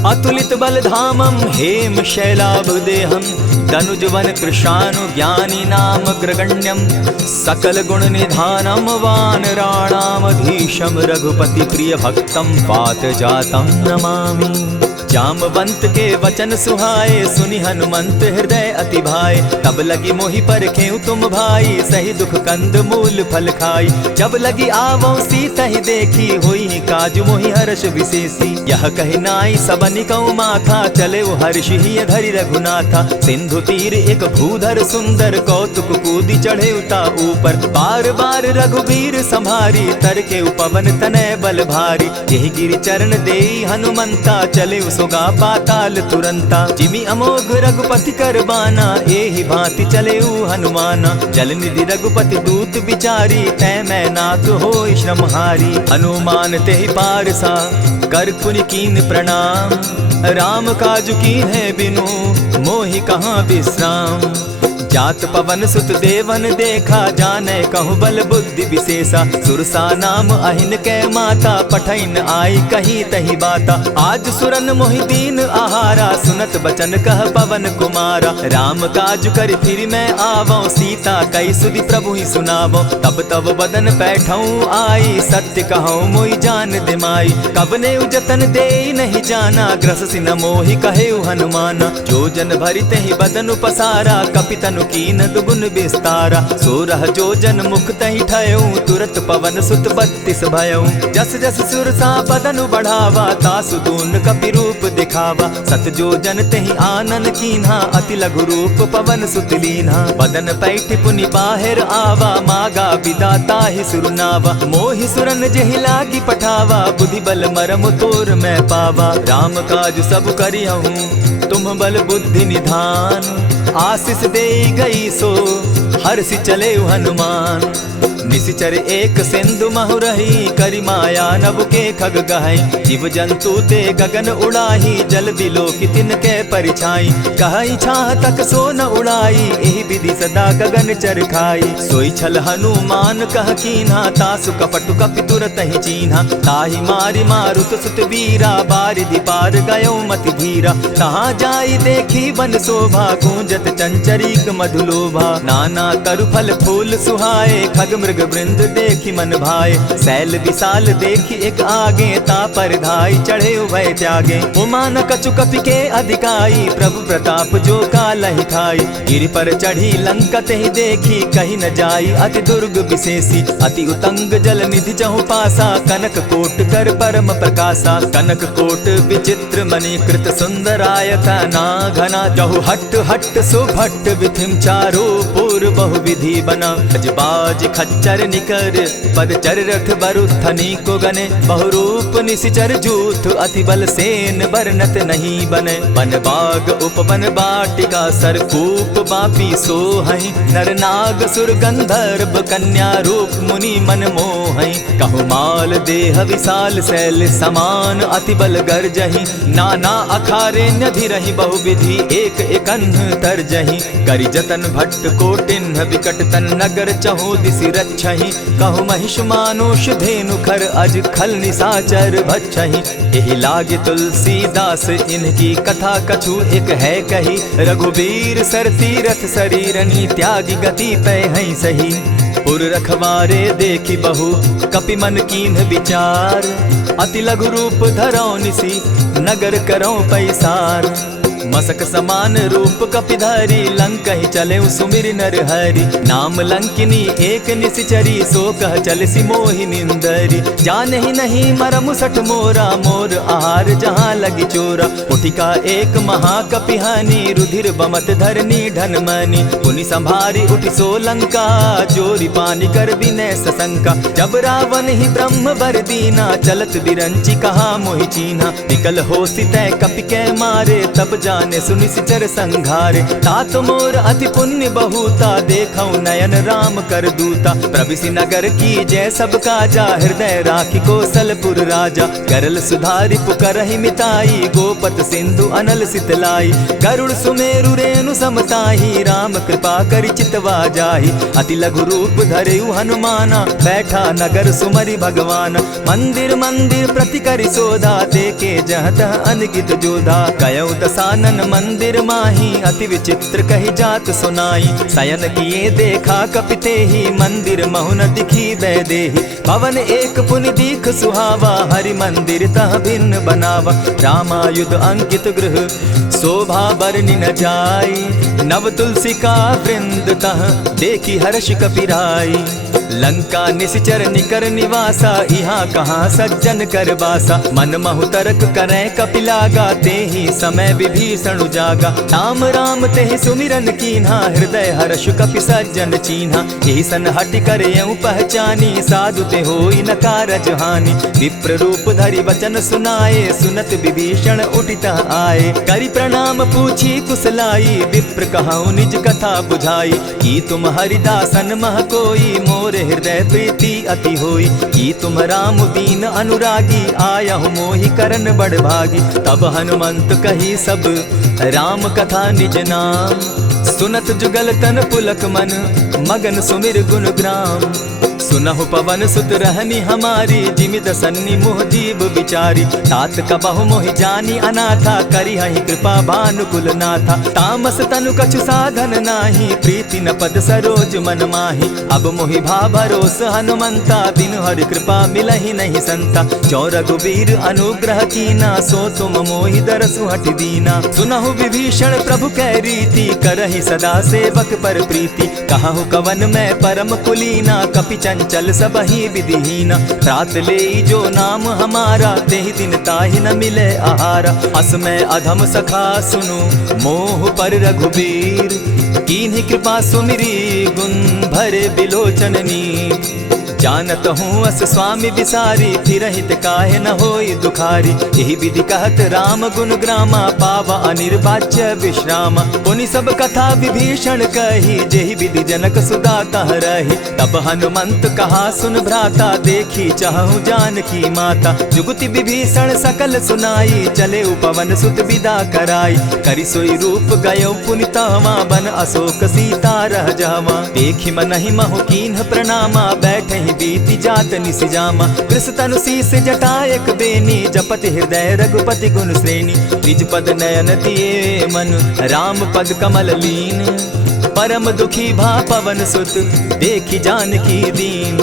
अतुलित बलधामं हेम शैलाभदेहं, तनुजवन कृशानुज्ञानी नामग्रगण्यं। सकल गुण निधानं वानराणामधीशं, रघुपति प्रिय भक्तं पातजातं नमामि। जामवंत के वचन सुहाए, सुनि हनुमंत हृदय अति भाए। तब लगी मोहि परखेउ तुम भाई, सही दुख कंद मूल फल खाई। जब लगी आवो सीतहि देखी, होई काज मोहि हर्ष विशेषी। यह कहि नाई सबनि कौ माथा, चले वो हर्ष ही धरि रघुनाथा। सिंधु तीर एक भूधर सुंदर, कौतुक कूदी चढ़े उता ऊपर। बार बार रघुबीर संभारी, तर के उपवन तनय बल भारी। यही गिरि चरण देई हनुमंता, चले सोगा पाताल तुरंता। जिमि अमोघ रघुपति कर बाना, एहि भांति चले हनुमाना। जल निधि रघुपति दूत बिचारी, तै मैं नाथ होय श्रमहारी। हनुमान तेहि पारसा, कर पुनि कीन प्रणाम। राम काज कीन है बिनु, मोहि कहाँ विश्राम। जात पवन सुत देवन देखा, जाने कहु बल बुद्धि विशेषा। सुरसा नाम अहिन कै माता, पठैन आई कही तही बाता। आज सुरन मोहि दीन आहारा, सुनत बचन कह पवन कुमारा। राम काज कर फिर मैं आवो, सीता कई सुधि प्रभु ही सुनावो। तब तब बदन बैठऊँ आई, सत्य कहूँ मोहि जान दिमाई। कबने उजतन दे नहीं जाना, ग्रस न मोहि कहे हनुमाना। जो जन भरिते ही बदन पसारा, कपितनु कीन दुगुन विस्तारा। सोरह जो जन मुख तहि ठयऊँ, तुरत पवन सुत 32 भयऊँ। जस जस सुरसा बदन बढ़ावा, तासु दून कपि रूप दिखावा। सत जो जन तेहि आनन कीन्हा, अति लघु रूप पवन सुत लीन्हा। बदन पैठ पुनि बाहिर आवा, मागा विदा ताहि सुरनावा। मोहि सुरन जेहि लागी पठावा, बुद्धि बल मरम तोर मैं पावा। राम काज सब करिहूँ, तुम बल बुद्धि निधान। आशीष दे गई सो, हर्षि चले हनुमान। निशिचर एक सिंधु महु रही, करि माया नभ के खग गहई। जीव जंतु ते गगन उड़ाही, जल बिलो की तिनके परिछाई। कहई छाह तक सो न उड़ाई, एहि विधि सदा गगन चर खाई। सोई छल हनुमान कह कीन्हा, तासु कपटु कपि तुरत ही चीन्हा। ताहि मारि मारुत सुत वीरा, बारिधि पार गयो मति धीरा। तहाँ जाई देखी वन शोभा, गूंजत चंचरीक मधुलोभा। नाना तरु फल फूल सुहाए, खग मृग वृंद देखी मन भाए। सैल विशाल देखी एक आगे, ता पर धाई चढ़े भय त्यागे। उमान कछु कपि के अधिकाई, प्रभु प्रताप जो कालहि खाई। गिरि पर चढ़ी लंका तेहि देखी, कहीं न जाई अति दुर्ग विशेषी। अति उतंग जल निधि जहु पासा, कनक कोट कर परम प्रकाशा। कनक कोट विचित्र मणि कृत सुंदरायतना घना, जहु हट हट सुभट विधिम चारो घोर बहुविधि बना। गजबाज खच्चर निकर पदचर रथ बरुथनी को गने। बहुरूप निशिचर जूथ अति बल सेन बरनत नहीं बने। वन बाग उपवन बाटिका सरकूप बापी सोहई। नर नाग सुर गंधर्व कन्या रूप मुनि मन मोहई। कहु माल देह विशाल शैल समान अति बल गर्जहि। नाना अखारे न्यधिरहि बहुविधि एक एकन्ह तरजहि। करि जतन भट्ट कोटिन्ह विकट तन नगर चहु दिसि रक्षहि। कहु महिष मानुष धेनु खर अज खल निसाचर भक्षहि। एहि लागे तुलसीदास इनकी कथा कछु एक है कही। रघुबीर सर तीरथ शरीरनी त्यागी गति पै हई सही। पुर रखवारे देखी बहु कपि मन कीन्ह विचार। अति लघु रूप धरौ निसी नगर करौ पैसार। मसक समान रूप कपिधारी लंक ही चले सुमिर नर हरि। नाम लंकिनी एक निशिचरी सो कह चल सी मोहि निंदरी। जाने ही नहीं मरम सठ मोरा मोर आहार जहाँ लगी चोरा। उठिका एक महाकपिहानी रुधिर बमत धरनी धन मनी। पुनि संभारी उठि सो लंका चोरी पानी कर विनय सशंका। जब रावण ही ब्रह्म बर दीना चलत बिरंची कहा मोहि चीन्हा। निकल हो सितै कपि कै मारे तब जाने सुनिश्चर संघारे। तात मोर अति पुण्य बहुता देखौ नयन राम कर दूता। प्रविशि नगर की जय सब काजा हृदय राखी कौशलपुर राजा। करल सुधारि पुकरहि मिताई गोपत सिंधु अनल सितलाई। गरुड़ सुमेरु रेणु समताही राम कृपा करि चितवा जाहि। अति लघु रूप धरेउ हनुमाना बैठा नगर सुमरि भगवान। मंदिर मंदिर प्रति करि सोधा देखे जह तह अनगित जोधा। कयौ दसानन मंदिर माही अति विचित्र कही जात सुनाई। शयन किए देखा कपिते ही मंदिर महुन दिखी वैदेही। भवन एक पुनि दीख सुहावा हरि मंदिर तह भिन्न बनावा। रामायुध अंकित गृह शोभा बरनि न जाई। नव तुलसी का वृंद तह देखी हर्ष कपिराई। लंका निशिचर निकर निवासा यहाँ कहाँ सज्जन कर बासा। मन महु तरक करें कपिलागा ते ही समय विभीषण जागा। राम राम ते सुमिरन कीन्हा हृदय हर्ष कपि सज्जन चीन्हा। यही सन हटि करे पहचानी साधु ते होई न कारज हानि। विप्र रूप धरि वचन सुनाए सुनत विभीषण उठित आए। करि प्रणाम पूछी कुशलाई विप्र कहौ निज कथा बुझाई। कि तुम हरिदासन मह कोई मोर हृदय प्रीति अति होई। कि तुम राम दीन अनुरागी आया हूँ मोहि करन बड़ भागी। तब हनुमंत कही सब राम कथा निज नाम। सुनत जुगल तन पुलक मन मगन सुमिर गुण ग्राम। सुनहु पवन सुत रहनी हमारी जिमिद सन्नी मुह जीव विचारी। तात कबहु मोहि जानी अनाथा करी हहि कृपा भानुकुल नाथा। तामस तनु कछु साधन नाही प्रीति न पद सरोज मन माही। अब मोहि भा भरोस हनुमंता बिनु हरि कृपा मिलहि नहीं संता। जो रघुबीर अनुग्रह कीना सो तुम मोहि दरसु हटि दीना। सुनहु विभीषण प्रभु कै रीति करहि सदा सेवक पर प्रीति। कहु कवन मैं परम कुलीना कपि चंचल सबहि विधिहीना। रात ले जो नाम हमारा तेहि दिन ताहि न मिले आहारा। अस मैं अधम सखा सुनु मोह पर रघुबीर। कीन्ही कृपा सुमिरी गुण भरे बिलोचन नीर। जानत हूँ अस स्वामी विसारी फिरहित काहे न होई दुखारी। यही विधि कहत राम गुण ग्रामा पावा अनिर्वाच्य विश्रामा। पुनि सब कथा विभीषण कही जेहि विधि जनक सुदा कह रही। तब हनुमंत कहा सुन भ्राता देखी चाहूँ जानकी माता। जुगति विभीषण सकल सुनाई चले पवन सुत विदा कराई। करि सोई रूप गयो पुनि तहवा बन अशोक सीता रह जावा। देखी मनहि महु कीन्ह प्रणामा बैठहि बीती जात निसिजामा। कृष तनु शीस जटायक बेनी जपति हृदय रघुपति गुण श्रेणी। निज पद नयन दिए मन राम पद कमल लीन। परम दुखी भा पवन सुत देखी जानकी दीन।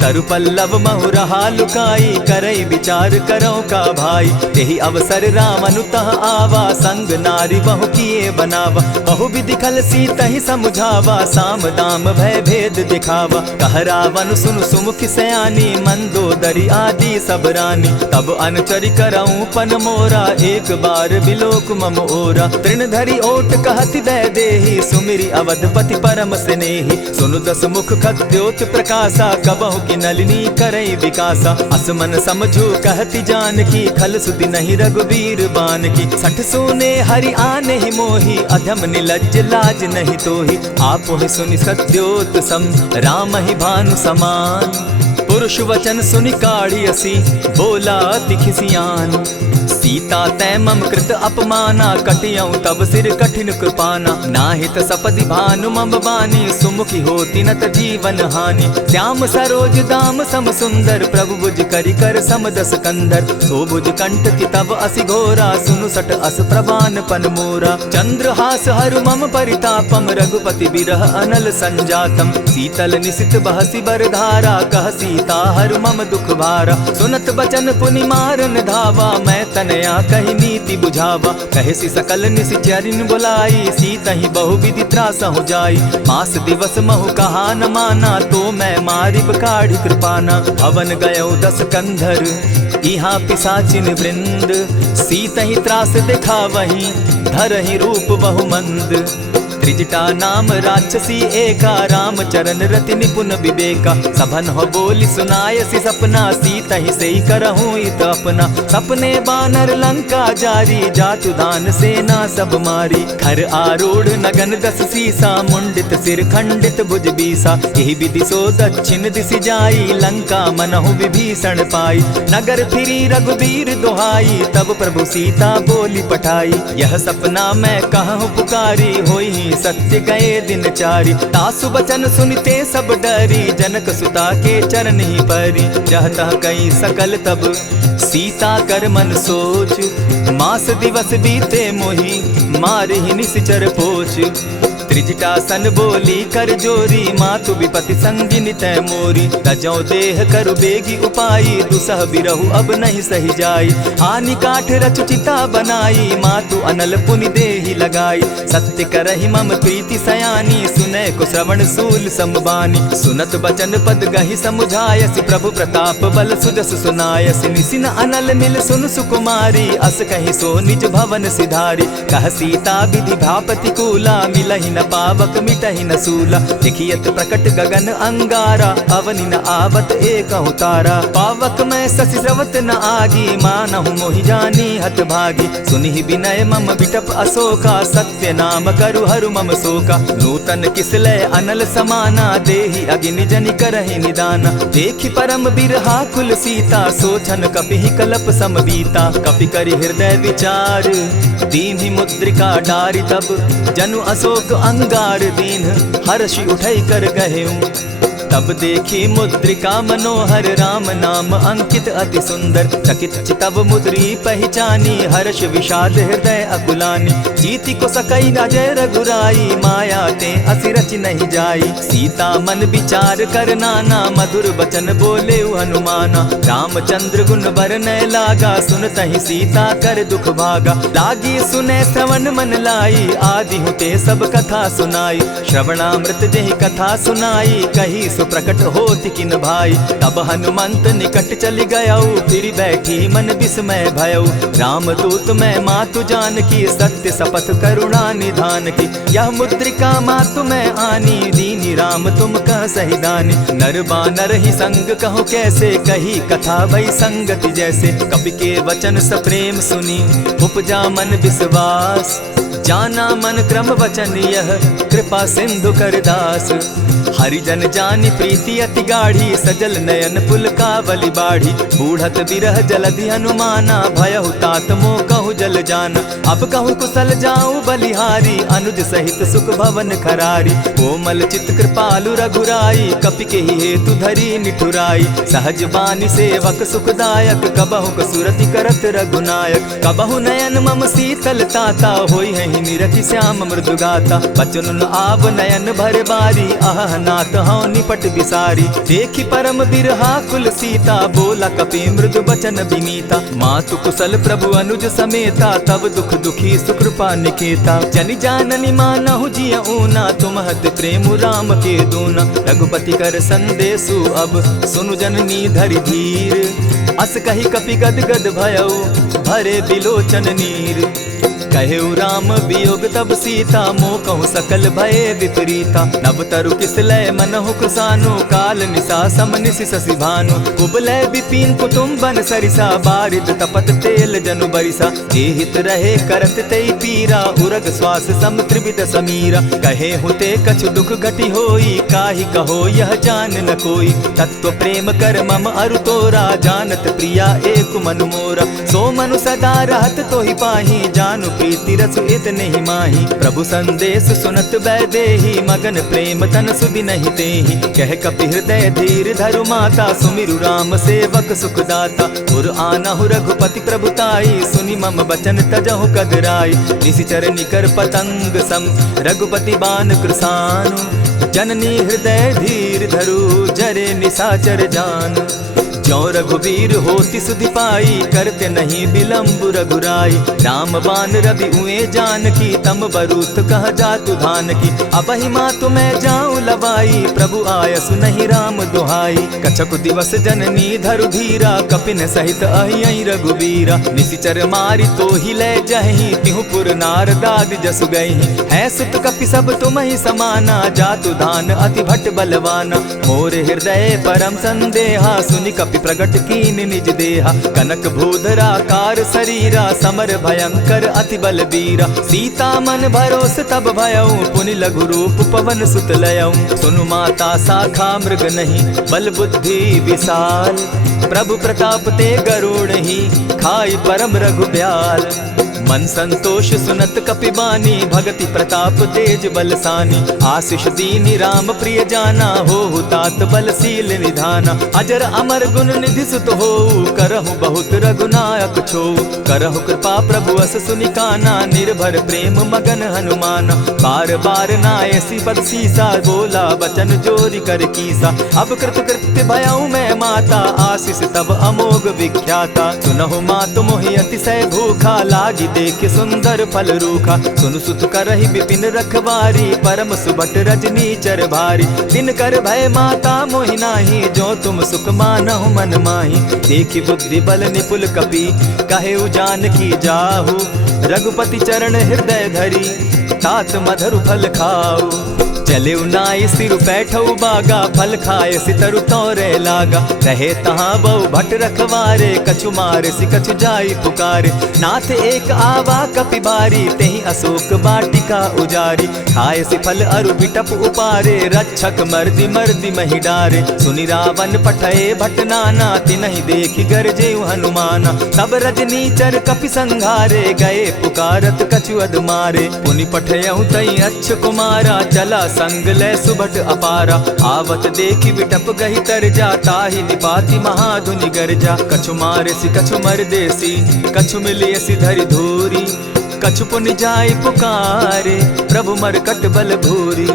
तरु पल्लव महु रहा लुकाई, करई विचार करो का भाई। यही अवसर राम अनुतः आवा, संग नारी बहु किए बनावा। बहु विधि खल सीत ही समझावा, साम दाम भय भेद दिखावा। कह रावण सुन सुमुख सयानी, मंदोदरी आदि सब रानी। तब अनुचरि करऊं पन मोरा, एक बार बिलोक मम ओरा। तृण धरि ओट कहति दय देहि, सुमिरि अवधपति परम स्नेहि। सुनु दस मुख खद्योत प्रकाशा, कबहु की नलिनी करई विकासा। असमन समझो कहति जानकी, खल सुधि नहीं रघुबीर बान की। सठ सोने हरि आने ही मोही, अधम निलज्ज लाज नहीं तोही। आप ही सुनि सत्योत सम, राम ही भानु समान। पुरुष वचन सुनि काढ़ी असी, बोला अति खिसियान। सीता तै मम कृत अपमाना, कटियऊं तब सिर कठिन कृपाना। नाहित सपदि भानु मम बानी, सुमुखी होती नत जीवन हानि। श्याम सरोज दाम सम सुंदर, प्रभु भुज करि कर सम दस कंधर। सो भुज कंठ की तब असि घोरा, सुनु सट अस प्रवान पन मोरा। चंद्रहास हरु मम परितापम, रघुपति बिरह अनल संजातम। शीतल निशित बहसी बरधारा, कह सीता हरु मम दुख भारा। सुनत बचन पुनि मारन धावा, मैं तनया कही नीति बुझावा। कहसी सकल निशिचरिन बुलाई, सीता ही बहु विधि त्रास हो जाई। मास दिवस महु कहा न माना, तो मैं मारिब काढ़ी कृपाना। भवन गयो दस कंधर, इहाँ पिशाचिन वृंद। सीता ही त्रास देखा वही, धरहि रूप बहु मंद। त्रिजटा नाम राक्षसी एका, राम चरण रति निपुण विवेका। सभन हो बोली सुनायसी सपना, सीता ही सही करहूँ इत अपना। सपने बानर लंका जारी, जातु दान सेना सब मारी। खर आरूढ़ नगन दस सीसा, मुंडित सिर खंडित भुज बीसा। यही विधि सो दक्षिण दिशि जाई, लंका मनहु विभीषण पाई। नगर फिरी रघुबीर दुहाई, तब प्रभु सीता बोली पठाई। यह सपना मैं कहूँ पुकारी, होई सत्य गए दिन चारी। तासु बचन सुनते सब डरी, जनक सुता के चरण ही परी। जहतः कई सकल तब सीता कर मन सोच, मास दिवस बीते मोही, मारे ही निश्चर पोच। त्रिजटा सन बोली कर जोरी, मातु विपति संगिनी तै मोरी। तजौ देह करु बेगी उपाई, दुसह बिरहु अब नहीं सही जाई। आनि काठ रच चिता बनाई, मातु अनल पुनि देहि लगाई। सत्य करहि मम प्रीति सयानी, सुनै को श्रवण सूल समबानी। सुनत बचन पद गहि समुझायसि, प्रभु प्रताप बल सुजस सुनायसि। निसिन अनल मिल सुन सुकुमारी, अस कहि सो निज भवन सिधारी। कह सीता विधि भापति कूला, मिलहि न पावक मिटहि न सूला। देखियत प्रकट गगन अंगारा, अवनि न आवत एकहु तारा। पावक मैं शशि स्रवत न आगी, मानहु मोहि जानी हत भागी। सुनिहि विनय मम बिटप अशोका, सत्य नाम करु हरु मम शोका। नूतन किसलय अनल समाना, देहि अगिनि जनि करहि निदाना। देखि परम बिरहा कुल सीता, सोचन कपिहि कलप सम बीता। कपि करि हृदय विचार, दीन्हि मुद्रिका डारि। तब जनु अशोक अंगार दीन, हर्षि उठई कर गहेऊं। तब देखी मुद्रिका मनोहर, राम नाम अंकित अति सुंदर। चकित चितव मुद्री पहचानी, हर्ष विषाद हृदय अकुलानी। जीति को सकई अजय रघुराई, माया ते असि रचि नहीं जाई। सीता मन विचार कर नाना, मधुर बचन बोले हनुमाना। रामचंद्र गुण बरनय लागा, सुनतहि सीता कर दुख भागा। लागी सुने श्रवण मन लाई, आदि हुते सब कथा सुनाई। श्रवणामृत जेहि कथा सुनाई, कही प्रकट होति किन भाई। तब हनुमंत निकट चली गयऊ, फिर बैठी मन विस्मय भयऊ। राम दूत मैं मातु जानकी, सत्य शपथ करुणा निधान की। यह मुद्रिका मातु मैं आनी, दीनी राम तुम कह सही दानी। नर बानर ही संग कहो कैसे, कही कथा भई संगति जैसे। कपि के वचन सप्रेम सुनी, उपजा मन विश्वास। जाना मन क्रम वचन यह, कृपा सिंधु कर दास। हरिजन जानी प्रीति अति गाढ़ी, सजल नयन पुलकावली बाढ़ी। बूढ़त बिरह जलधि हनुमाना, भयहु तात मोह कहु जल जाना। अब कहु कुशल जाऊं बलिहारी, अनुज सहित सुख भवन खरारी। कोमल चित कृपालु रघुराई, कपि के ही हेतु धरी निठुराई। सहज बानी सेवक सुखदायक, कबहु कसुरति करत रघुनायक। कबहु नयन मम शीतल ताता, होई है निरखि श्याम मृदुगाता। बचन आब नयन भर बारी, आह नाथ हौ निपट बिसारी। देखी परम बिरहा कुल सीता, बोला कपि मृदु बचन विनीता। मातु कुशल प्रभु अनुज समेता, तब दुख दुखी सुकृपा निकेता। जनि जाननी मानहु जिय ऊना, तुम हत प्रेम राम के दूना। रघुपति कर संदेशु अब, सुनु जननी धरि धीर। अस कही कपि गद गद भयउ, भरे बिलोचन नीर। कहेउ राम वियोग तब सीता, मोकहु सकल भय विपरीता। नव तरु किसलय मनहु कृसानु, काल निशा सम निशि शशि भानु। उबलय विपिन कुटुम्बन सरिसा, बारिद तपत तेल जनु बरिसा। जे हित रहे करत तेई पीरा, उरग श्वास सम त्रिविध समीरा। कहे हुते कछु दुख घटी होई, काहि कहो यह जान न कोई। तत्व प्रेम कर मम अरु तोरा, जानत प्रिया एक मनु मोरा। सो मनु सदा रहत तोहि पाही, जानु प्रीति रस इतने ही माही। प्रभु संदेश सुनत वैदेही, मगन प्रेम तन सुधि नहीं तेहि। कह कपि हृदय धीर धरु माता, सुमिरु राम सेवक सुखदाता। उर आनहु रघुपति प्रभुताई, सुनि मम बचन तजहु कदराई। निशिचर निकर पतंग सम, रघुपति बान कृसानु। जननी हृदय धीर धरु, जरे निशाचर जान। ज्यों रघुवीर होति सुधि पाई, करते नहीं विलम्ब रघुराई। राम बान रवि उए जानकी, तम बरूत कह जातु धान की। अबहि मातु मैं जाऊं लवाई, प्रभु आयसु नहीं राम दुहाई। कछक दिवस जननी धरु धीरा, कपिन सहित अहियहि रघुवीरा। निशिचर मारि तो ही ले जहि, तिहु पुर नार दाद जसु गहि। है सुत कपि सब तुम ही समाना, जातु धान अति भट बलवाना। मोर हृदय परम संदेहा, सुनि कपि प्रगट कीन निज देहा। कनक भूधराकार शरीरा, समर भयंकर अति बलबीरा। सीता मन भरोस तब भयउ, पुनि लघु रूप पवन सुत लयउ। सुनु माता शाखा मृग नहीं, बल बुद्धि विशाल। प्रभु प्रताप ते गरुड़ ही, खाई परम रघुब्याल। मन संतोष सुनत कपि बानी, भगति प्रताप तेज बलसानी। आशीष दीनी राम प्रिय जाना, हो तात बलशील निधाना। अजर अमर गुण निधि सुत हो, करहु बहुत रघुनायक छो। करहु कृपा प्रभु अस सुनिकाना, निर्भर प्रेम मगन हनुमाना। बार बार नायसी पद सीसा, बोला बचन जोरी कर कीसा। अब कृत कृत्य भयउ मैं माता, आशीष तब अमोघ विख्याता। सुनहु मातु मोहि अतिशय भूखा, लागी देख सुंदर फल रूखा। सुनु सुत करहि विपिन रखवारी, परम सुबट रजनी चर भारी। दिन कर भय माता मोहि नाही, जो तुम सुख मानहु मन माही। देखी बुद्धि बल निपुल कपि, कहेउ जानकी जाहु। रघुपति चरण हृदय धरी, तात मधुर फल खाऊ। चलेउ नाई सिर बैठऊ बागा, फल खाए सितरु तोरे लागा। रहे तहाँ बहु भट रखवारे, कछु मारे सि कछु जाई पुकारे। नाथ एक आवा कपि बारी, तेहि अशोक बाटिका उजारी। खाए सि फल अरु बिटप उपारे, रक्षक मर्दि मर्दि महि डारे। सुनि रावण पठए भट नाना, तिनहि देखि गरजेउ हनुमाना। सब रजनीचर कपि संघारे, गए पुकारत कछु अधमारे। पुनि पठयउ तई अच्छ कुमारा, चला संग लय सुभट अपारा। आवत देखी बिटप गहि तर जा, ताहि निपाति महाधुनि गर्जा। कछु मारे सि कछु मर देसी, कछु मिलिय सि धरि धूरी। कछु पुनि जाय पुकारे, प्रभु मरकट बल भूरी।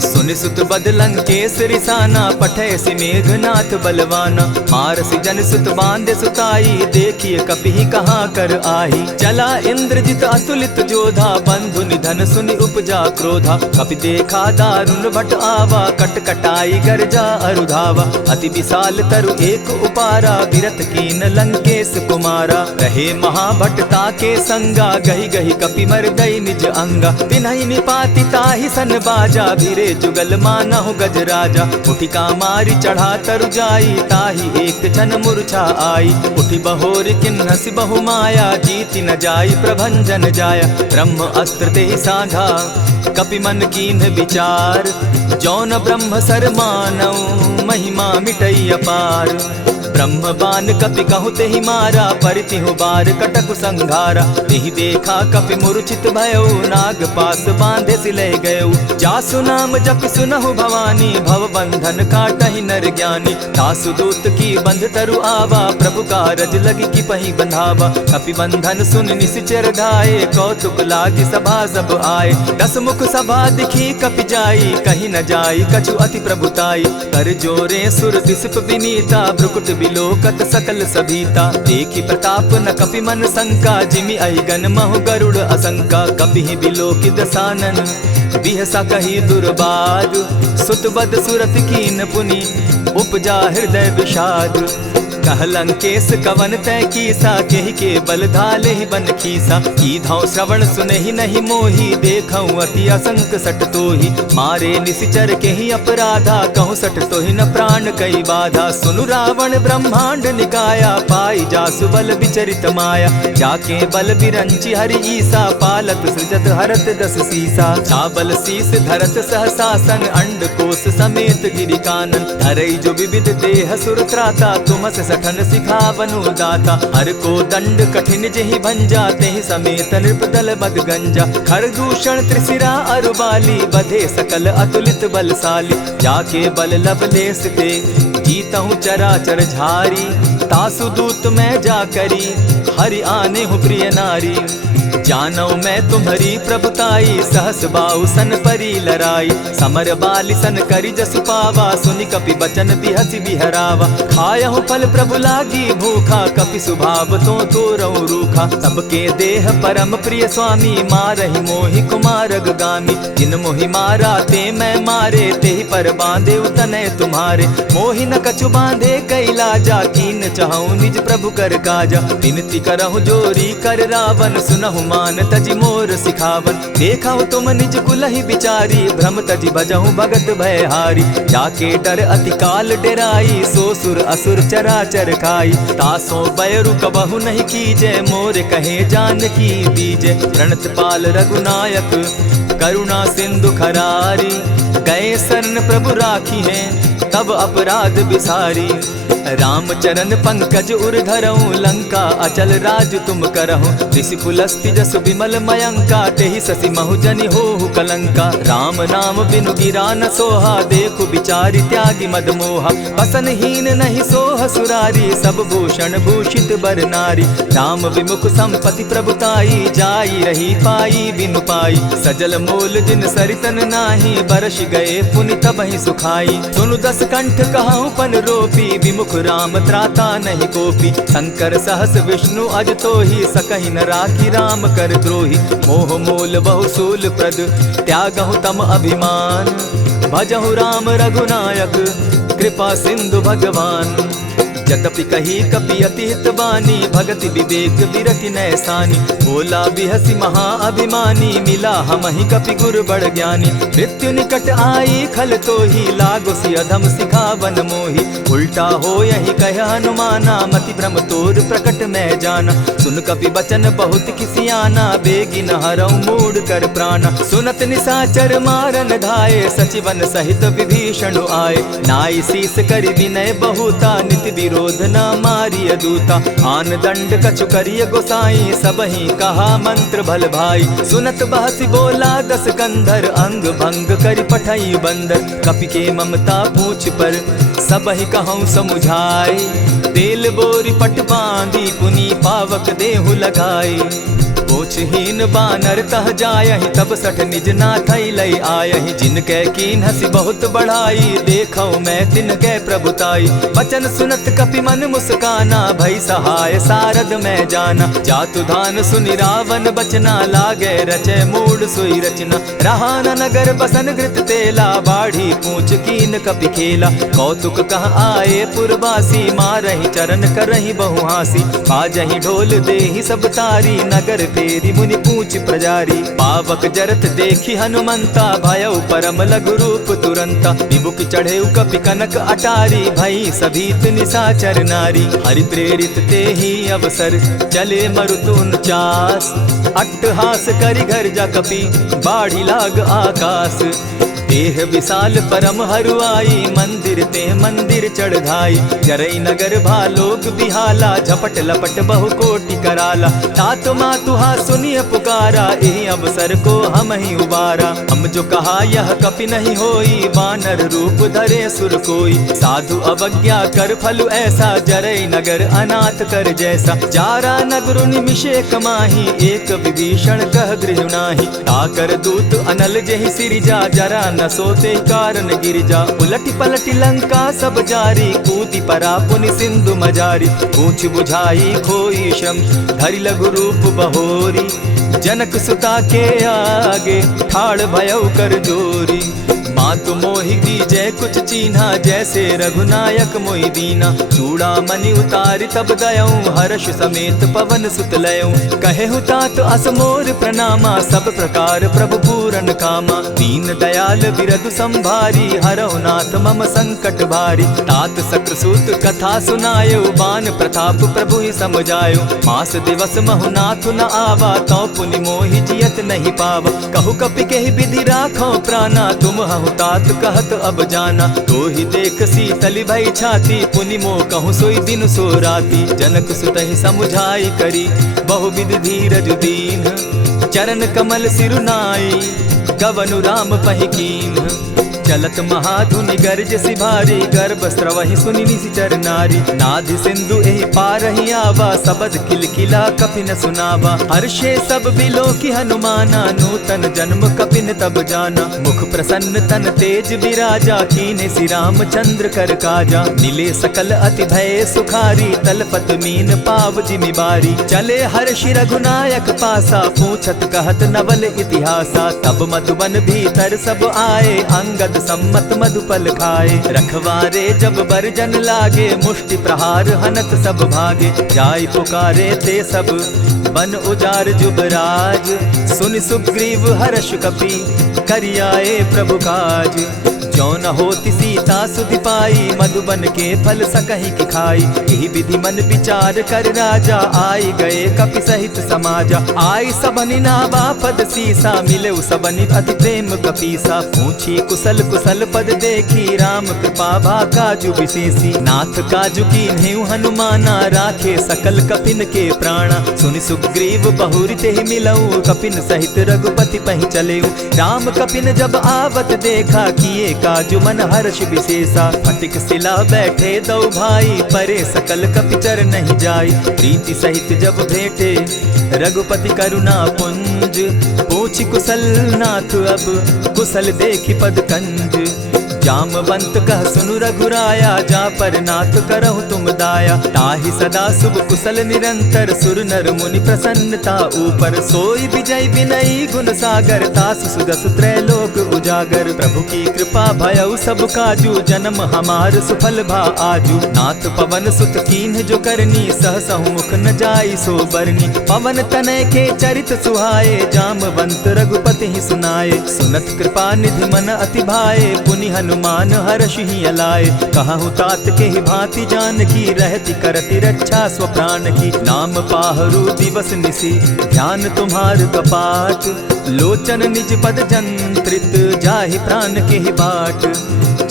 सुनि सुत बद लंकेश रिसाना, पठय सि मेघनाथ बलवाना। मारसि जन सुत बांधे सुताई, देखिए कपि कहाँ कर आही। चला इंद्रजित अतुलित जोधा, बंधु निधन सुनि उपजा क्रोधा। कपि देखा दारुण भट आवा, कट कटाई गर्जा अरुधावा। अति विशाल तरु एक उपारा, विरत कीन लंकेश कुमारा। रहे महाभट ताके संगा, गहि गहि कपि मर्दई निज अंगा। तिन्हि निपाति ताहि सन बाजा, भिरे जुगल मानहु गजराजा। उठि कामारि चढ़ा तरु जाई, ताहि एक क्षण मूर्छा आई। उठि बहोर किन्हसि बहु माया, जीति न जाई प्रभंजन जाया। ब्रह्म अस्त्र तेहि साधा, कपि मन कीन्ह विचार। जौन ब्रह्म सर मानऊ, महिमा मिटई अपार। ब्रह्म बान कपि कहु तेहि मारा, परितिहु बार कटक संघारा। तेहि देखा कपि मूर्छित भयो, नाग पास बांधे सिले गयो। जासु नाम जपि सुनहु भवानी, भव बंधन काटहि नर ज्ञानी। तासु दूत की बंध तरु आवा, प्रभु कारज लगी की पही बंधावा। कपि बंधन सुन निसिचर धाये, कौतुक लागी सभा सब आए। 10 मुख सभा दिखी कपि जाई, कहीं न जाई कछु अति प्रभुताई। कर जोरे सुर दिसप विनीता, ब्रुकुट बिलोकत सकल सभीता। देखी प्रताप न कपि मन शंका, जिमि अहिगन महु गरुड़ असंका। कपि बिलोकि दसानन बिहसा कही दुर्बाद, सुत बद सुरत कीन पुनि उपजा हृदय विषाद। कहलंकेश कवन तय कीसा, केहि के बल धाले ही बन खीसा। की धाव श्रवण सुने ही नहीं मोही, देखऊं अति असंक सट तोही। मारे निसिचर के ही अपराधा, कहूँ सट तो ही न प्राण कई बाधा। सुनु रावण ब्रह्मांड निकाया, पाई जासु बल विचरित माया। जाके बल बिरंची हरि ईसा, पालत सृजत हरत 10 सीसा। चावल शीस धरत सहसासन, अंड कोश समेत गिरि कानन। धरई जो विविध देह सुर त्राता, तुमस सठन सिखावनु दाता। हर को दंड कठिन जेहि भंजा, तेहि समेत नृप दल बद गंजा। खरदूषण त्रिशिरा अरुबाली, बधे सकल अतुलित बलशाली। जाके बल लवलेस ते, जीतहु चराचर झारी। तासु दूत मैं जा करी, हरि आने हूँ प्रिय नारी। जानौ मैं तुम्हारी प्रभुताई, सहस बाहु सन परी लराई। समर बाली सन करी जसु पावा, सुनि कपि बचन बिहसि बिहरावा। खायहु फल प्रभु लागी भूखा, कपि सुभाव तो तोरऊ रूखा। सबके देह परम प्रिय स्वामी, मारहि मोहि कुमारग गामी। जिन मोहि मारा ते मैं मारे, तेहि पर बांधे उतने तुम्हारे। मोहि न कछु बांधे कैलाजा, कीन चाहूं निज प्रभु कर काजा। विनती करहु जोरी कर रावण, सुनहु मान तजि मोर सिखावन। देखा तुम निज कुलहि बिचारी, भ्रम तजि भजहु भगत भयहारी। जाके डर अति काल डेराई, सो सुर असुर चराचर खाई। तासो बैरु कबहु नहीं कीजे, मोर कहे जानकी दीजे। प्रणत पाल रघुनायक करुणा सिंधु खरारी। गए शरण प्रभु राखी हैं, तब अपराध बिसारी। रामचरण पंकज उर धरऊं, लंका अचल राज तुम करहूं। ऋषि पुलस्ति जस विमल मयंका, तेहि ससि महु जनि होहु कलंका। राम नाम बिनु गिरा न सोहा, देखु बिचारी त्यागी मद मोहा। बसन हीन नहीं सोह सुरारी, सब भूषण भूषित बर नारी। राम विमुख संपति प्रभुताई, जाई रही पाई बिनु पाई। सजल मोल जिन सरितन नाही, बरस गए पुनि तबहि सुखाई। सुनु 10 कंठ कहूं पन रोपी, विमुख राम त्राता नहीं कोपी। शंकर सहस विष्णु अज तोहि, सकहि न राखी राम कर द्रोही। मोह मोल बहुसूल प्रद, त्यागहु तम अभिमान। भजहु राम रघुनायक, कृपा सिंधु भगवान। जतपि कही कपि अति हित बानी, भगति विवेक विरति नैसानी। बोला बिहसि महा अभिमानी, मिला हमहि कपि गुर बड़ ज्ञानी। मृत्यु निकट आई खल तोहि, लागोसि अधम सिखावन मोहि। उल्टा हो यही कह हनुमाना, मति भ्रम तोर प्रकट मैं जाना। सुन कपि बचन बहुत किसियाना, बेगी न हरऊं मूढ़ कर प्राणा। सुनत निसाचर मारन धाये, सचिवन सहित विभीषण आए। नाई शीस करि विनय बहुता, नित विरोध न मारिय दूता। आन दंड कछु करिय गोसाई, सबहि कहा मंत्र भल भाई। सुनत बहसि बोला 10 कंधर, अंग भंग करि पठई बंदर। कपि के ममता पूछ पर, सबहि कहूं समुझाई। तेल बोरी पट बांधी, पुनि पावक देहु लगाई। पूछहीन बानर तह जायहि, तब सठ निज नाथई लई आयहि। जिनके कीन हसी बहुत बढ़ाई, देखौ मैं तिनके प्रभुताई। बचन सुनत कपि मन मुस्काना, भई सहाय सारद मैं जाना। जातु धान सुनि रावण बचना, लागे रचे मूढ़ सोई रचना। रहा न नगर बसन घृत तेला, बाढ़ी पूछ कीन कपि खेला। कौतुक कह आए पुरवासी, मारहि चरण करहि बहु हासी। बाजहि ढोल देहि सब तारी, नगर फेरी मुनि पूछ प्रजारी। पावक जरत देखी हनुमंता, भयउ परम लघु रूप तुरंता। विमुख चढ़े कपि कनक अटारी, भई सभीत निसाचर नारी। हरि प्रेरित ते ही अवसर, चले मरुत 49। अट्टहास करि घर जा कपि, बाढ़ी लाग आकाश। देह विशाल परम हरुआई, मंदिर ते मंदिर चढ़ाई। जरई नगर भालोग बिहाला, झपट लपट बहु कोटि कराला। तात मातुहा सुनिय पुकारा, यही अवसर को हम ही उबारा। हम जो कहा यह कपि नहीं होई, वानर रूप धरे सुर कोई। साधु अवज्ञा कर फल ऐसा, जरई नगर अनाथ कर जैसा। चारा नगरु निमिषे कमाही, एक विभीषण कह गृह नाही। ताकर दूत अनल जेहि सिरिजा, जरा न सोते कारण गिरिजा। उलटी पलटी लंका सब जारी, कूदी परा पुनि सिंधु मजारी। पूछ बुझाई खोई श्रम, धरि लघु रूप बहोरी। जनक सुता के आगे, ठाड़ भयउ कर जोरी। मातु मोहि दीजै कुछ चीन्हा, जैसे रघुनायक मोहि दीना। चूड़ा मणि उतारि तब दयऊं, हर्ष समेत पवन सुत लयऊं। कहे तात अस मोर प्रणामा, सब प्रकार प्रभु पूरन कामा। दीन दयाल बिरदु संभारी, हरौ नाथ मम संकट भारी। तात सक्रसूत कथा सुनायो, बान प्रताप प्रभु ही समझायो। मास दिवस महु नाथ न आवा, तौ पुनि मोहि जियत नहीं पावा। कहु कपि केहि विधि राखो प्राणा, तुम हहु तात कहत अब जाना। तो ही देख शीतल भई छाती, पुनि मोह कहूँ सोई दिन सो राती। जनक सुत ही समुझाई करी, बहु विधि धीरज दीन। चरण कमल सिरुनाई, गवनु राम पहि कीन। चलत महाधुनि गर्ज सिभारी, गर्भ स्रवहि सुनि निशिचर नारी। नाधि सिंधु एहि पारहि आवा, सबद किलकिला कपिन सुनावा। हर्षे सब बिलो की हनुमाना, नूतन जन्म कपिन तब जाना। मुख प्रसन्न तन तेज विराजा, कीने श्री रामचंद्र कर काजा। मिले सकल अति भय सुखारी, तलपत मीन पाव जिमि बारी। चले हर्षि रघुनायक पासा, पूछत कहत नवल इतिहासा। तब मधुबन भीतर सब आए, अंगद सम्मत मधुपल खाए। रखवारे जब बरजन लागे, मुष्टि प्रहार हनत सब भागे। जाय पुकारे ते सब बन उजार जुबराज। सुनि सुग्रीव हर्ष कपि, करियाए प्रभु काज। जो न होती सीता सुधि पाई, मधुबन के फल सकहि की खाई। यही विधि मन विचार कर राजा, आई गए कपि सहित समाजा। आई सबनि नावा पद सीसा, मिले सबनि अति प्रेम कपीसा। पूछी कुशल कुशल पद देखी, राम कृपा भा काजु विशेषी। नाथ काजु कीन्हेउ हनुमाना, राखे सकल कपिन के प्राणा। सुनि सुग्रीव बहुरि तेहि मिलऊ, कपिन सहित रघुपति पहि चलेऊ। राम कपिन जब आवत देखा, किए काजु मन हर्ष विशेषा। फटिक सिला बैठे दो भाई, परे सकल कपिचर नहीं जाई। प्रीति सहित जब भेटे, रघुपति करुणा पुंज। पूछि कुशल नाथ अब, कुशल देखि पद कंज। जामवंत कह सुनु रघुराया, जा पर नाथ करहु तुम दाया। ताहि सदा शुभ कुशल निरंतर, सुर नर मुनि प्रसन्नता ऊपर। सोई विजय विनयी गुण सागर, तास सुदस त्रैलोक उजागर। प्रभु की कृपा भयउ सब काजू, जन्म हमार सुफल भा आजू। नाथ पवन सुत कीन्ह जो करनी, सहसहु मुख न जाई सो बरनी। पवन तनय के चरित सुहाए, जामवंत रघुपति ही सुनाए। सुनत कृपा निधि मन अति भाए, पुनि हनुमान हर्ष ही अलाए। कहूँ तात के ही भांति जान की, रहती करती रक्षा स्व प्राण की। नाम पाहरु दिवस निसी, ध्यान तुम्हार कपाट। लोचन निज पद जंत्रित, जाहि प्राण के ही बाट।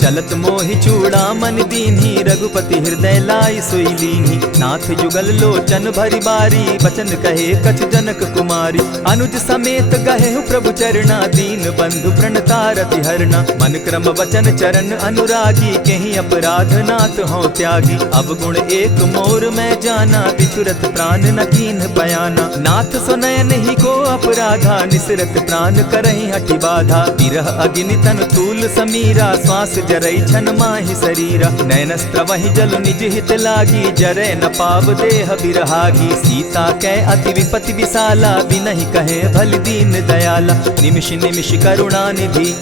चलत मोहि चूड़ामणि दीन्ही, रघुपति हृदय लाई सोई लीन्ही। नाथ जुगल लोचन भरी बारी, बचन कहे कछ जनक कुमारी। अनुज समेत गहेहु प्रभु चरणा, दीन बंधु प्रणतारति हरना। मन क्रम वचन चरण अनुरागी, केहि अपराध नाथ हो त्यागी। अब गुण एक मोर मैं जाना, बिछुरत प्राण न कीन्ह बयाना। नाथ सुनयन ही को अपराधा, निसरत प्राण करहि हठि बाधा। विरह अग्नि तन तूल समीरा, श्वास जरई छन माहि शरीरा। नैनस्त्र वहि जल निज हित लागी, जरै न पाव देह बिरहागी। सीता कै अति विपति विशाला, बिनहि कहे भल दीन दयाला। निमिष निमिष करुणा निधि,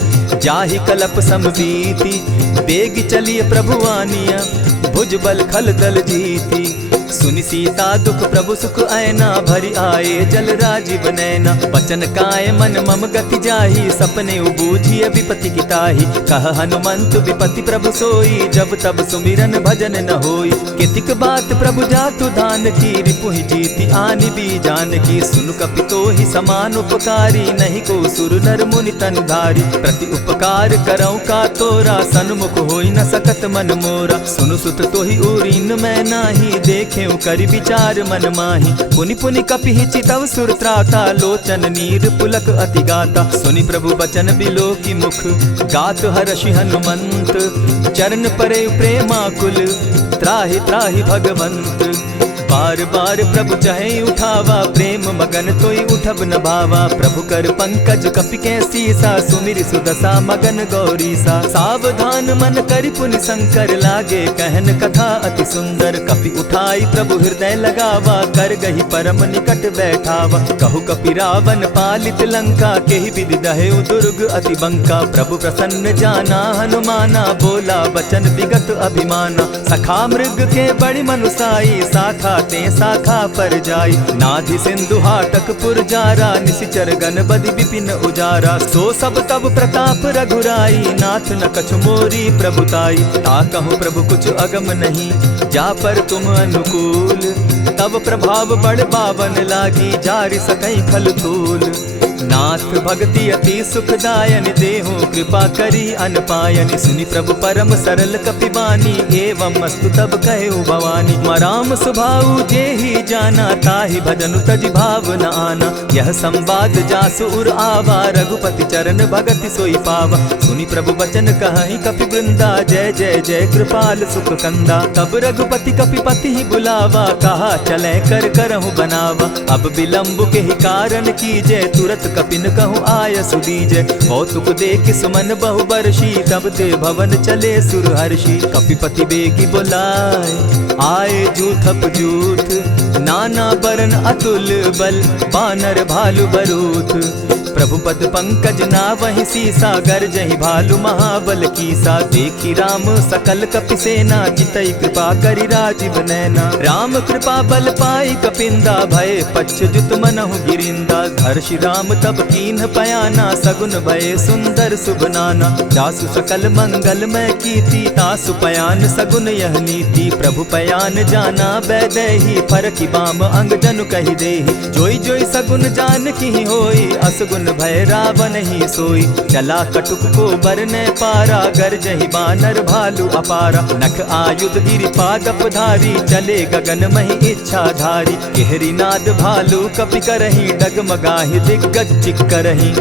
जाहि कलप समबीति। बेग चलिए प्रभु आनिया, भुज बल खल दल जीती। सुनि सीता दुख प्रभु सुख ऐना, भरि आए जल राजीव नैना। बचन काय मन मम गति जाहि, सपने बूझिय विपति की ताहि। कह हनुमंत विपति प्रभु सोई, जब तब सुमिरन भजन न होई। केतिक बात प्रभु जातु धान की, रिपुहि जीति आनि भी जान की। सुन कपि तोहि समान उपकारी, नहीं को सुर नर मुनि तनु धारी। प्रति उपकार करऊँ का तोरा, सन्मुख होई न सकत मन मोरा। सुनु सुत तोहि उरीन मैं नाही, देखे करि विचार मन माही। पुनि पुनि कपिहि चितव सुर त्राता, लोचन नीर पुलक अति गाता। सुनि प्रभु बचन बिलो की मुख, गात हर्षि हनुमंत। चरण परे प्रेमाकुल, त्राहि त्राहि भगवंत। बार बार प्रभु चहे उठावा, प्रेम मगन तोई उठब न भावा। प्रभु कर पंकज कपि के सीसा, सुमिर सुदशा मगन गौरीसा। सावधान मन करि पुनि शंकर, लागे कहन कथा अति सुंदर। कपि उठाई प्रभु हृदय लगावा, कर गही परम निकट बैठावा। कहु कपि रावण पालित लंका, केहि विधि दहेउ दुर्ग अति बंका। प्रभु प्रसन्न जाना हनुमाना, बोला बचन विगत अभिमाना। सखा मृग के बड़ि मनुसाई, साखा ते शाखा पर जाई। नाधि सिंधु हाटक पुर जारा, निशिचर गण बदि विपिन उजारा। सो सब तब प्रताप रघुराई, नाथ न कछु मोरी प्रभुताई। ता कहूँ प्रभु कुछ अगम नहीं, जा पर तुम अनुकूल। तब प्रभाव बड़ पावन लागी, जारि सकई खल तूल। नाथ भक्ति अति सुखदायन, देहु कृपा करी अनपायनि। सुनि प्रभु परम सरल कपिबानी, एवं मस्तु तब कहु भवानी। मराम सुभाऊ जेहि जाना, ताहि भजनु तजि भाव न आना। यह संवाद जासु उर आवा, रघुपति चरण भगति सोई पावा। सुनि प्रभु बचन कहि कपि वृंदा, जय जय जय कृपाल सुख कंदा। तब रघुपति कपिपति ही बुलावा, कहा चले कर करहु बनावा। अब विलम्ब के ही कारण कीजे, तुरत कपिन कहूँ आय सुदीजे। कौतुक देख सुमन बहु बरसी, तब ते भवन चले सुरहर्षि। कपिपति बेगी बुलाए, आए जूथप जूथ। नाना बरन अतुल बल, बानर भालु बरूथ। प्रभु पद पंकज नावहि सीसा, गरजहि भालु महाबल कीसा। देखी राम सकल कपि सेना, जितई कृपा करि राजीव नैना। राम कृपा बल पाई कपिंदा, भय पच्युत मनहु गिरिंदा। हर्षि राम तब कीन्ह पयाना, सगुन भय सुंदर शुभ नाना। जासु सकल मंगल मैं कीर्ति, तासु पयान सगुन यह नीति। प्रभु पयान जाना बैदेही, फरकि बाम अंग जनु कहि देहि। जोई जोई सगुन जान की होई, असगुन भय रावण ही सोई। चला कटुक को बरने पारा, गरजहि बानर भालु अपारा। नख आयुध गिरि पादप धारी, चले गगन महि इच्छा धारी। केहरी नाद भालु कपि करहि, डगमगाहि दिग्गज चिक्करहि।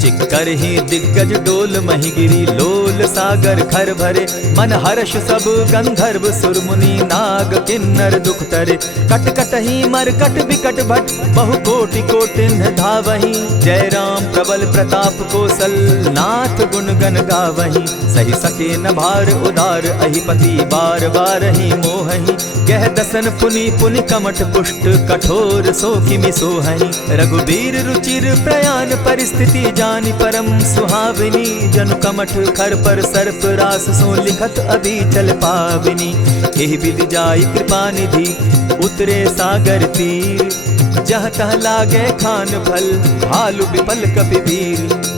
चिक्करहि दिग्गज डोल महि गिरी, लोल सागर खर भरे। मन हर्ष सब गंधर्व सुर मुनि, नाग किन्नर दुख तरे। कट कटहि मरकट बिकट भट, बहु कोटि कोटिन्ह धावहि। जय राम प्रबल प्रताप कौशल, नाथ गुण गण गावहि। सही सके न भार उदार, अहिपति बार बार ही मोहहि। कह दसन पुनि पुनि कमठ पुष्ट, कठोर सो किमि सोहहि। रघुबीर रुचिर प्रयाण परिस्थिति, जानि परम सुहाविनी। जनु कमठ खर पर सर्प रास, सो लिखत अभी चल पाविनी। एहि विधि जाई कृपा निधि, उतरे सागर तीर। जहाँ तह लागे खान फल, भालु विपल कपिवीर।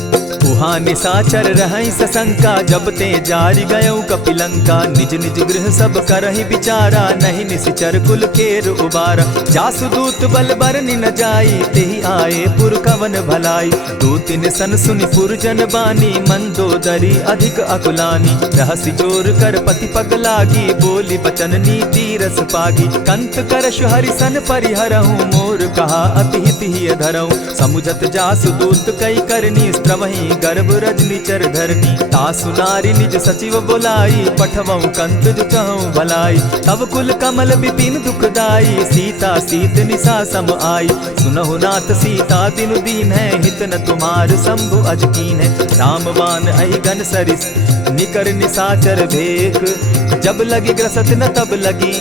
उहाँ निशाचर रहै सशंका, जब ते जारि गयौ कपिलंका। निज निज गृह सब करहि विचारा, नहीं निशिचर कुल केर उबारा। जासु दूत बल बरनि न जाई, तेहि आए पुर कवन भलाई। दूतिन सन सुनि पुरजन बानी, मंदोदरी अधिक अकुलानी। रहसि जोर कर पति पग लागी, बोली बचन नीति रस पागी। कंत करश हरि सन परिहरहु, मोर कहा अति हित ही धरहु। समुझत जासु दूत कई करनी, स्त्रवहि गर्भ रजनी चर धरनी। तासु नारी निज सचिव बोलाई, पठवऊ कंत जो चहु भलाई। तब कुल कमल विपिन दुखदाई, सीता सीत निशा सम आई। सुनहु नाथ सीता दिनु दीन है, हित न तुम्हार शंभु अजकीन है। रामबान अहि घन सरिस, निकर निशाचर भेक। जब लगी ग्रसत न तब लगी,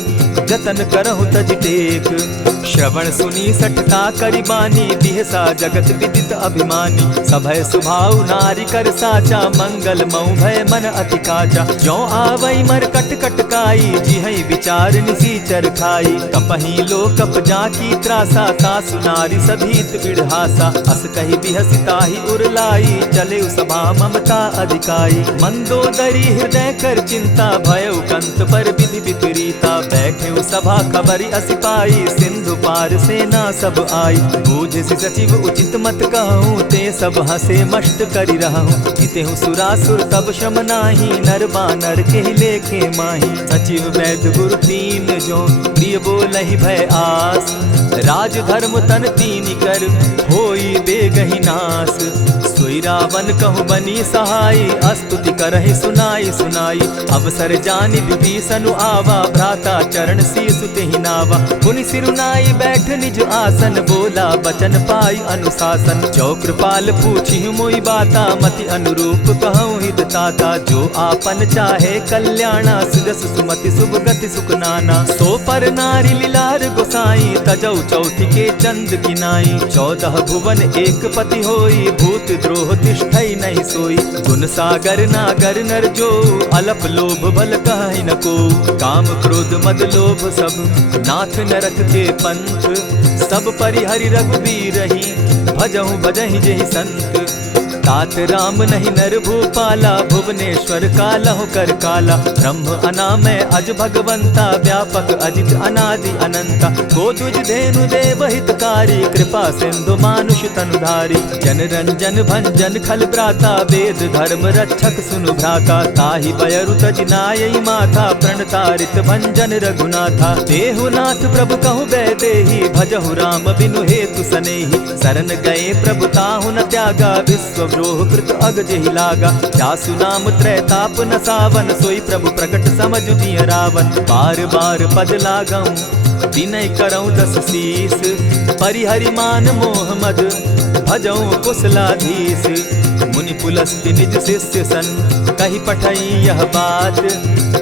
जतन करहु तज टेक। श्रवण सुनी सठता करिबानी, बिहसा जगत विदित अभिमानी। सभय सुभाव नारी कर साचा, मंगल मऊ भय मन अति काचा। जो आवई मर कट कट काई, जिहई विचार निसीचर खाई। कपही लो कप जाकी त्रासा, तासु नारी सभीत विढ़ासा। अस कही बिहसिता ही उरलाई, चले सभा ममता अधिकाई। मंदोदरी हृदय कर चिंता, भयउ कंत पर विधि विपरीता। बैठे सभा खबरी असि पाई, सिंधु पार सेना सब आई। बूझ सचिव उचित मत कहूँ, ते सब हसे मस्त करि रहूँ। जितेहु सुरासुर तब शम नाही, नर बानर के लेखे माही। सचिव वैद्य गुरु तीन जो, प्रिय बोलहि भय आस। राज धर्म तन तीन कर, होई बेगहि नास। सोई रावण कहु बनी सहाय, स्तुति करहि सुनाई सुनाई। अवसर जानि विभीषण आवा, भ्राता चरण शीसु तेहि नावा। पुनि सिरुनाई बैठ निज आसन, बोला बचन पाई अनुशासन। जो कृपाल पूछि मोई बाता, मति अनुरूप कहूँ हित ताता। जो आपन चाहे कल्याणा, सुजस सुमति शुभ गति सुख नाना। सो पर नारी लीलार गोसाई, तजौ चौथि के चंद किनाई। 14 भुवन एक पति होई, भूत द्रोह तिष्ठई नहीं सोई। गुण सागर नागर नर जो, अलप लोभ बल कहि न को। काम क्रोध मद लोभ सब, नाथ नरक के पंथ। सब परिहरि रघुबीरहि, भजहु भजहि जेहि संत। तात राम नहीं नर भूपाला, भुवनेश्वर कालहु कर काला। ब्रह्म अनामय अज भगवंता, व्यापक अजित अनादि अनंता। को तुझ धेनु देव हितकारी, कृपा सिंधु मानुष तनुधारी। जन रंजन भंजन खल भ्राता, वेद धर्म रक्षक सुनु भ्राता। ताहि बयरु तज नायई माथा, प्रणतारित भंजन रघुनाथा। देहुनाथ प्रभु कहु बैदेही, भजहु राम बिनु हेतु सनेही। शरण गए प्रभु ताहु न त्यागा, विश्व द्रोह कृत अग जेहि लागा। जासु नाम त्रैताप न सावन, सोई प्रभु प्रकट समझ दिय रावण। बार बार पद लागऊं, विनय करऊं 10 शीस। परिहरि मान मोह मद, भजऊं कुशलाधीश। मुनि पुलस्ति निज शिष्य सन, कही पठई यह बात।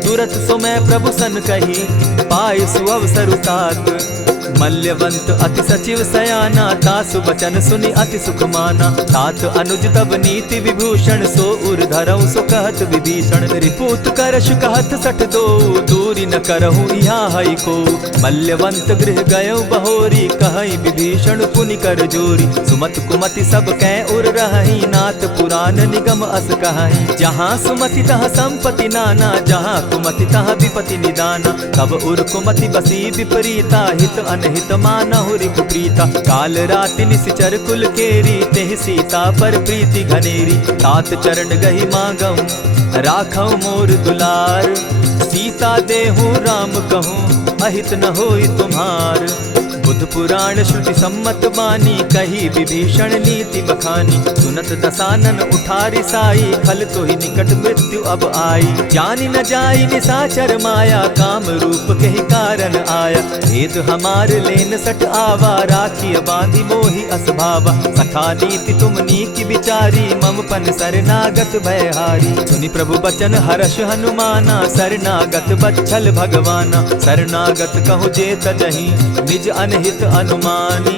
तुरत सो मैं प्रभु सन कही, पाए सुअवसर तात। मल्यवंत अति सचिव सयाना, तासु बचन सुनि अति सुख माना। तात अनुज तब नीति विभूषण, सो उर धरऊं सो कहत विभीषण। रिपुत करश कहत सठ दो, दूरी न करहूँ यहाँ हई को। मल्यवंत गृह गयो बहोरी, कहई विभीषण पुनि कर जोरी। सुमत कुमति सब कै उर रहई, नाथ पुराण निगम अस कहई। जहाँ सुमति तह संपति नाना, जहाँ कुमति तह विपति निदाना। तब उर कुमति बसी विपरीता, हित अनहित मानहु रिपु प्रीता। काल राति निसिचर कुल केरी, तेहि सीता पर प्रीति घनेरी। तात चरण गहि मांगऊं, राखऊं मोर दुलार। सीता देहूं राम कहूं, अहित न होई तुम्हार। बुद्ध पुराण श्रुति सम्मत बानी, कही विभीषण नीति बखानी। सुनत दसानन उठारी साई, खल तो ही निकट मृत्यु अब आई। जानी न जाई निसाचर माया, काम रूप के ही कारण आया। भेद हमार लेन सट आवा, राखी बांधी मोहि असभावा। सखा नीति तुम नीकी विचारी, मम पन शरणागत भयहारी। सुनि प्रभु बचन हर्ष हनुमाना, शरणागत बच्छल भगवाना। शरणागत कहु जे तजहि, निज अनहित अनुमानी।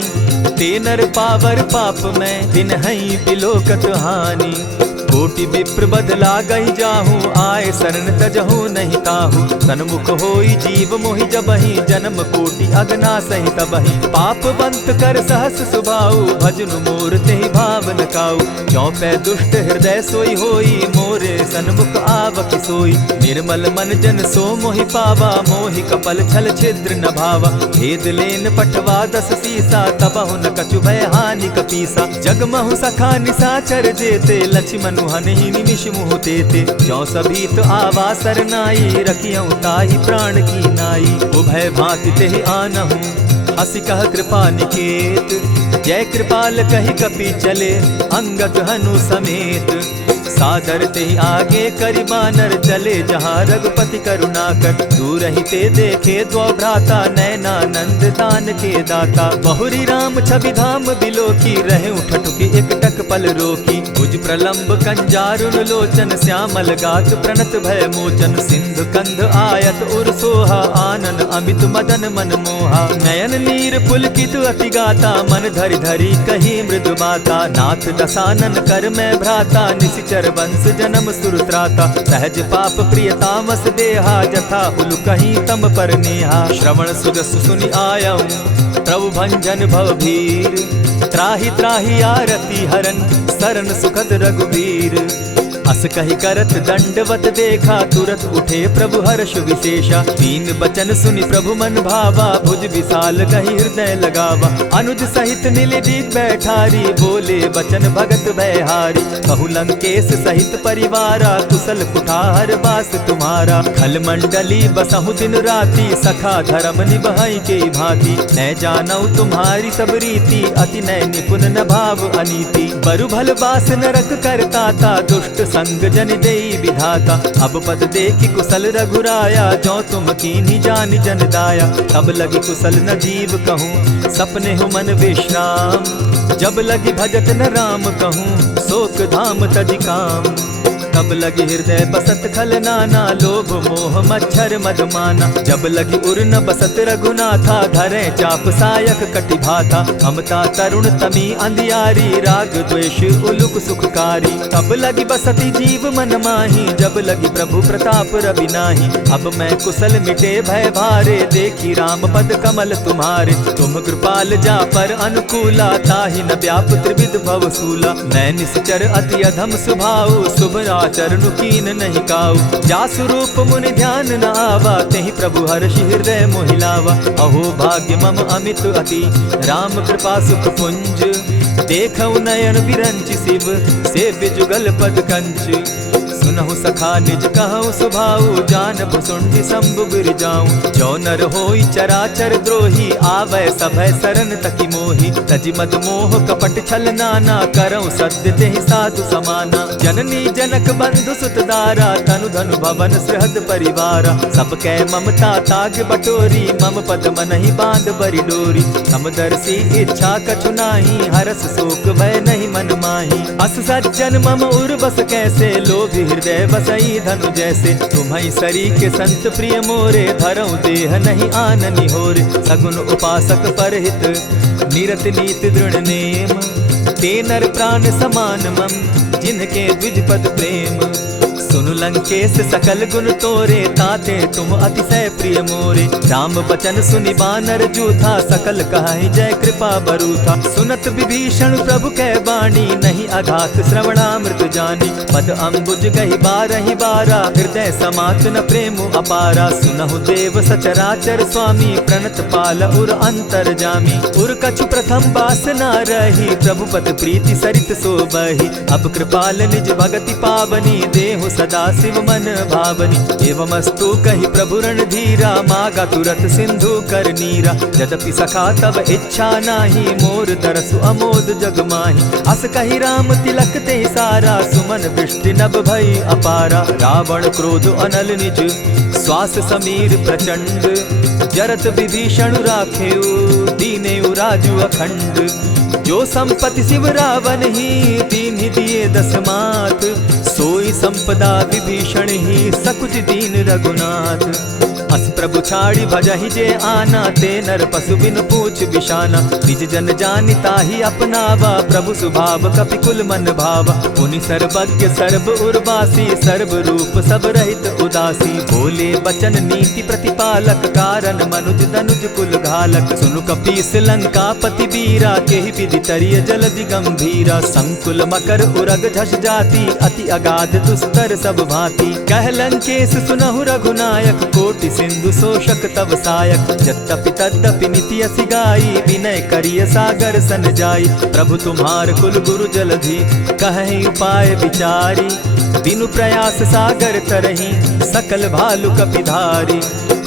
ते नर पावर पाप में, तिन्हई बिलोकत हानि। कोटि विप्र बदला गई जाहूँ, आए शरण तजहु नहीं ताहू। सन्मुख होई जीव मोहि जबहि, जन्म कोटि अगना सहि तबहि। पाप बंत कर सहस सुभाऊ, भजनु मोर तेहि भावन काऊ। जो पै दुष्ट हृदय सोई होई, मोरे सन्मुख आवक सोई। निर्मल मन जन सो मोहि पावा, मोहि कपल छल छिद्र न भावा। भेद लेन पठवा 10 सीसा, तबहु न कछु भय हानि कपीसा। जगमहु सखा निसाचर जेते, लक्ष्मण हनहि निमिष मुह तेते। जो सभीत आवा सरनाई, रखियऊं ताहि प्राण की नाई। उभय भांति तेहि आनहूँ, हसी कह कृपा निकेत। जय कृपाल कहि कपि चले, अंगद हनु समेत। सादर ते आगे करि बानर चले जहाँ रघुपति करुणा कर। दूर ही ते देखे द्वौ भ्राता नैनानंद दान के दाता। बहुरी राम छवि धाम बिलोकी रहे ठठुकी एक टक पल रोकी। भुज प्रलंब कंजारुन लोचन श्यामल गात प्रणत भय मोचन। सिंधु कंध आयत उर सोहा आनन अमित मदन मन मोहा। नयन नीर पुलकित अति गाता मन धरि धरि कही मृदु बाता। नाथ दसानन कर मैं भ्राता निशिचर वंश जन्म सुरत्राता। सहज पाप प्रिय तामस देहा जथा उलु कहीं तम पर नेहा। श्रवण सुजस सुनि आयऊं प्रभु भंजन भव भीर। त्राहि त्राहि आरती हरन सरन सुखद रघुवीर। अस कहि करत दंडवत देखा तुरत उठे प्रभु हर्ष विशेषा। दीन बचन सुनि प्रभु मन भावा भुज विशाल कहि हृदय लगावा। अनुज सहित नीलदीप बैठारी बोले बचन भगत भयहारी। कहु लंकेश सहित परिवारा कुशल कुठार बास तुम्हारा। खल मंडली बसहु दिन राति सखा धर्म निभाई के भांति। न जानौ तुम्हारी सब रीति अति नय निपुण न भाव अनीति। बरु भल बास नरक करताता दुष्ट संग जन देई विधाता। अब पद देखि कुशल रघुराया जो तुम कीन्ही जानि जन दाया। तब लगी कुशल न जीव कहूँ सपने हो मन विश्राम। जब लगी भजत न राम कहूँ शोक धाम तजि काम। तब लगी हृदय बसत खल नाना लोभ मोह मच्छर मदमाना। जब लगी उर न बसत रघुनाथा धरे चाप सायक कटि भाता। ममता तरुण तमी अंधियारी राग द्वेष उलुक सुखकारी। तब लगी बसती जीव मन माही जब लगी प्रभु प्रताप रवि नाही। अब मैं कुशल मिटे भय भारे देखी राम पद कमल तुम्हारे। तुम कृपाल जा पर अनुकूला ताहि न व्याप त्रिविध भव सूला। मैं निश्चर अति अधम सुभाऊ शुभ चरणु कीन नहीं काऊ। जासु रूप मुनि ध्यान न आवा तेहि प्रभु हर्षि हृदय मोहिलावा। अहो भाग्य मम अमित अति राम कृपा सुख पुंज। देखऊ नयन विरंचि शिव सेव्य जुगल पद कंच। सुनहु सखा निज कहूँ सुभाऊ जान भुसुंडि शंभु गिर जाऊं। जो नर होई चराचर द्रोही आवे सभय सरन तकी मोही। तजि मद मोह कपट छल नाना करऊँ सत्य तेहि साधु समाना। जननी जनक बंधु सुत दारा तनु धनु भवन सृहद परिवारा। सब कै ममता ताग बटोरी मम पद मनहि बांध बरि डोरी। समदर्शी इच्छा कछु नाही हरस शोक भय नहीं मन माही। अस सज्जन मम उर बस कैसे लोभी हृदय बसई धनु जैसे। तुम्हि सरी के संत प्रिय मोरे धरऊ देह नहीं आननि होरे। सगुन उपासक परहित निरत नीत दृढ़ नेम। ते नर प्राण समान मम जिनके द्विज पद प्रेम। सुनु लंकेश सकल गुण तोरे ताते तुम अतिशय प्रिय मोरे। राम बचन सुनि बानर जूथा सकल कहाई जय कृपा बरूथा। सुनत विभीषण प्रभु कै बाणी नहीं अघात श्रवणामृत जानी। पद अम्बुज गहि बारहि बारा हृदय समात न प्रेम अपारा। सुनहु देव सचराचर स्वामी प्रणत पाल उर अंतर जामी। उर कछु प्रथम बास न रही प्रभु पद प्रीति सरित सोबहि। अब कृपाल निज भगति पावनी देहु सदा शिव मन भावनी। एवमस्तु कहि प्रभु रणधीरा मागा तुरत सिंधु कर नीरा। यद्यपि सखा तब इच्छा नाही मोर तरसु अमोद जग माही। अस कहि राम तिलक ते सारा सुमन वृष्टि नभ भई अपारा। रावण क्रोध अनल निज श्वास समीर प्रचंड। जरत विभीषण राखेउ दीनेउ राजु अखंड। जो संपत्ति शिव रावण ही दीन्हि दिए दस मात। सोई संपदा विभीषण ही सकुच दीन रघुनाथ। अस प्रभु छाड़ी भजहि जे आना ते नर पशु बिन पूछ बिशाना। निज जन जानि ताहि अपनावा प्रभु स्वभाव कपि कुल मन भावा। पुनि सर्वज्ञ सर्व उर्वासी सर्व रूप सब रहित उदासी। बोले बचन नीति प्रतिपालक कारण मनुज दनुज कुल घालक। सुनु कपीस लंका पति बीरा केहि विधि तरिय जलधि गंभीरा। संकुल मकर उरग झस जाति अति अगाध दुस्तर सब भांति। कह लंकेश सुनहु रघुनायक कोटि सिंधु शोषक तब सायक। यद्यपि तद्यपि नीति असि गाई विनय करिय सागर सन जाई। प्रभु तुम्हार कुल गुरु जलधि कहि उपाय विचारी। बिनु प्रयास सागर तरहि सकल भालु कपिधारी।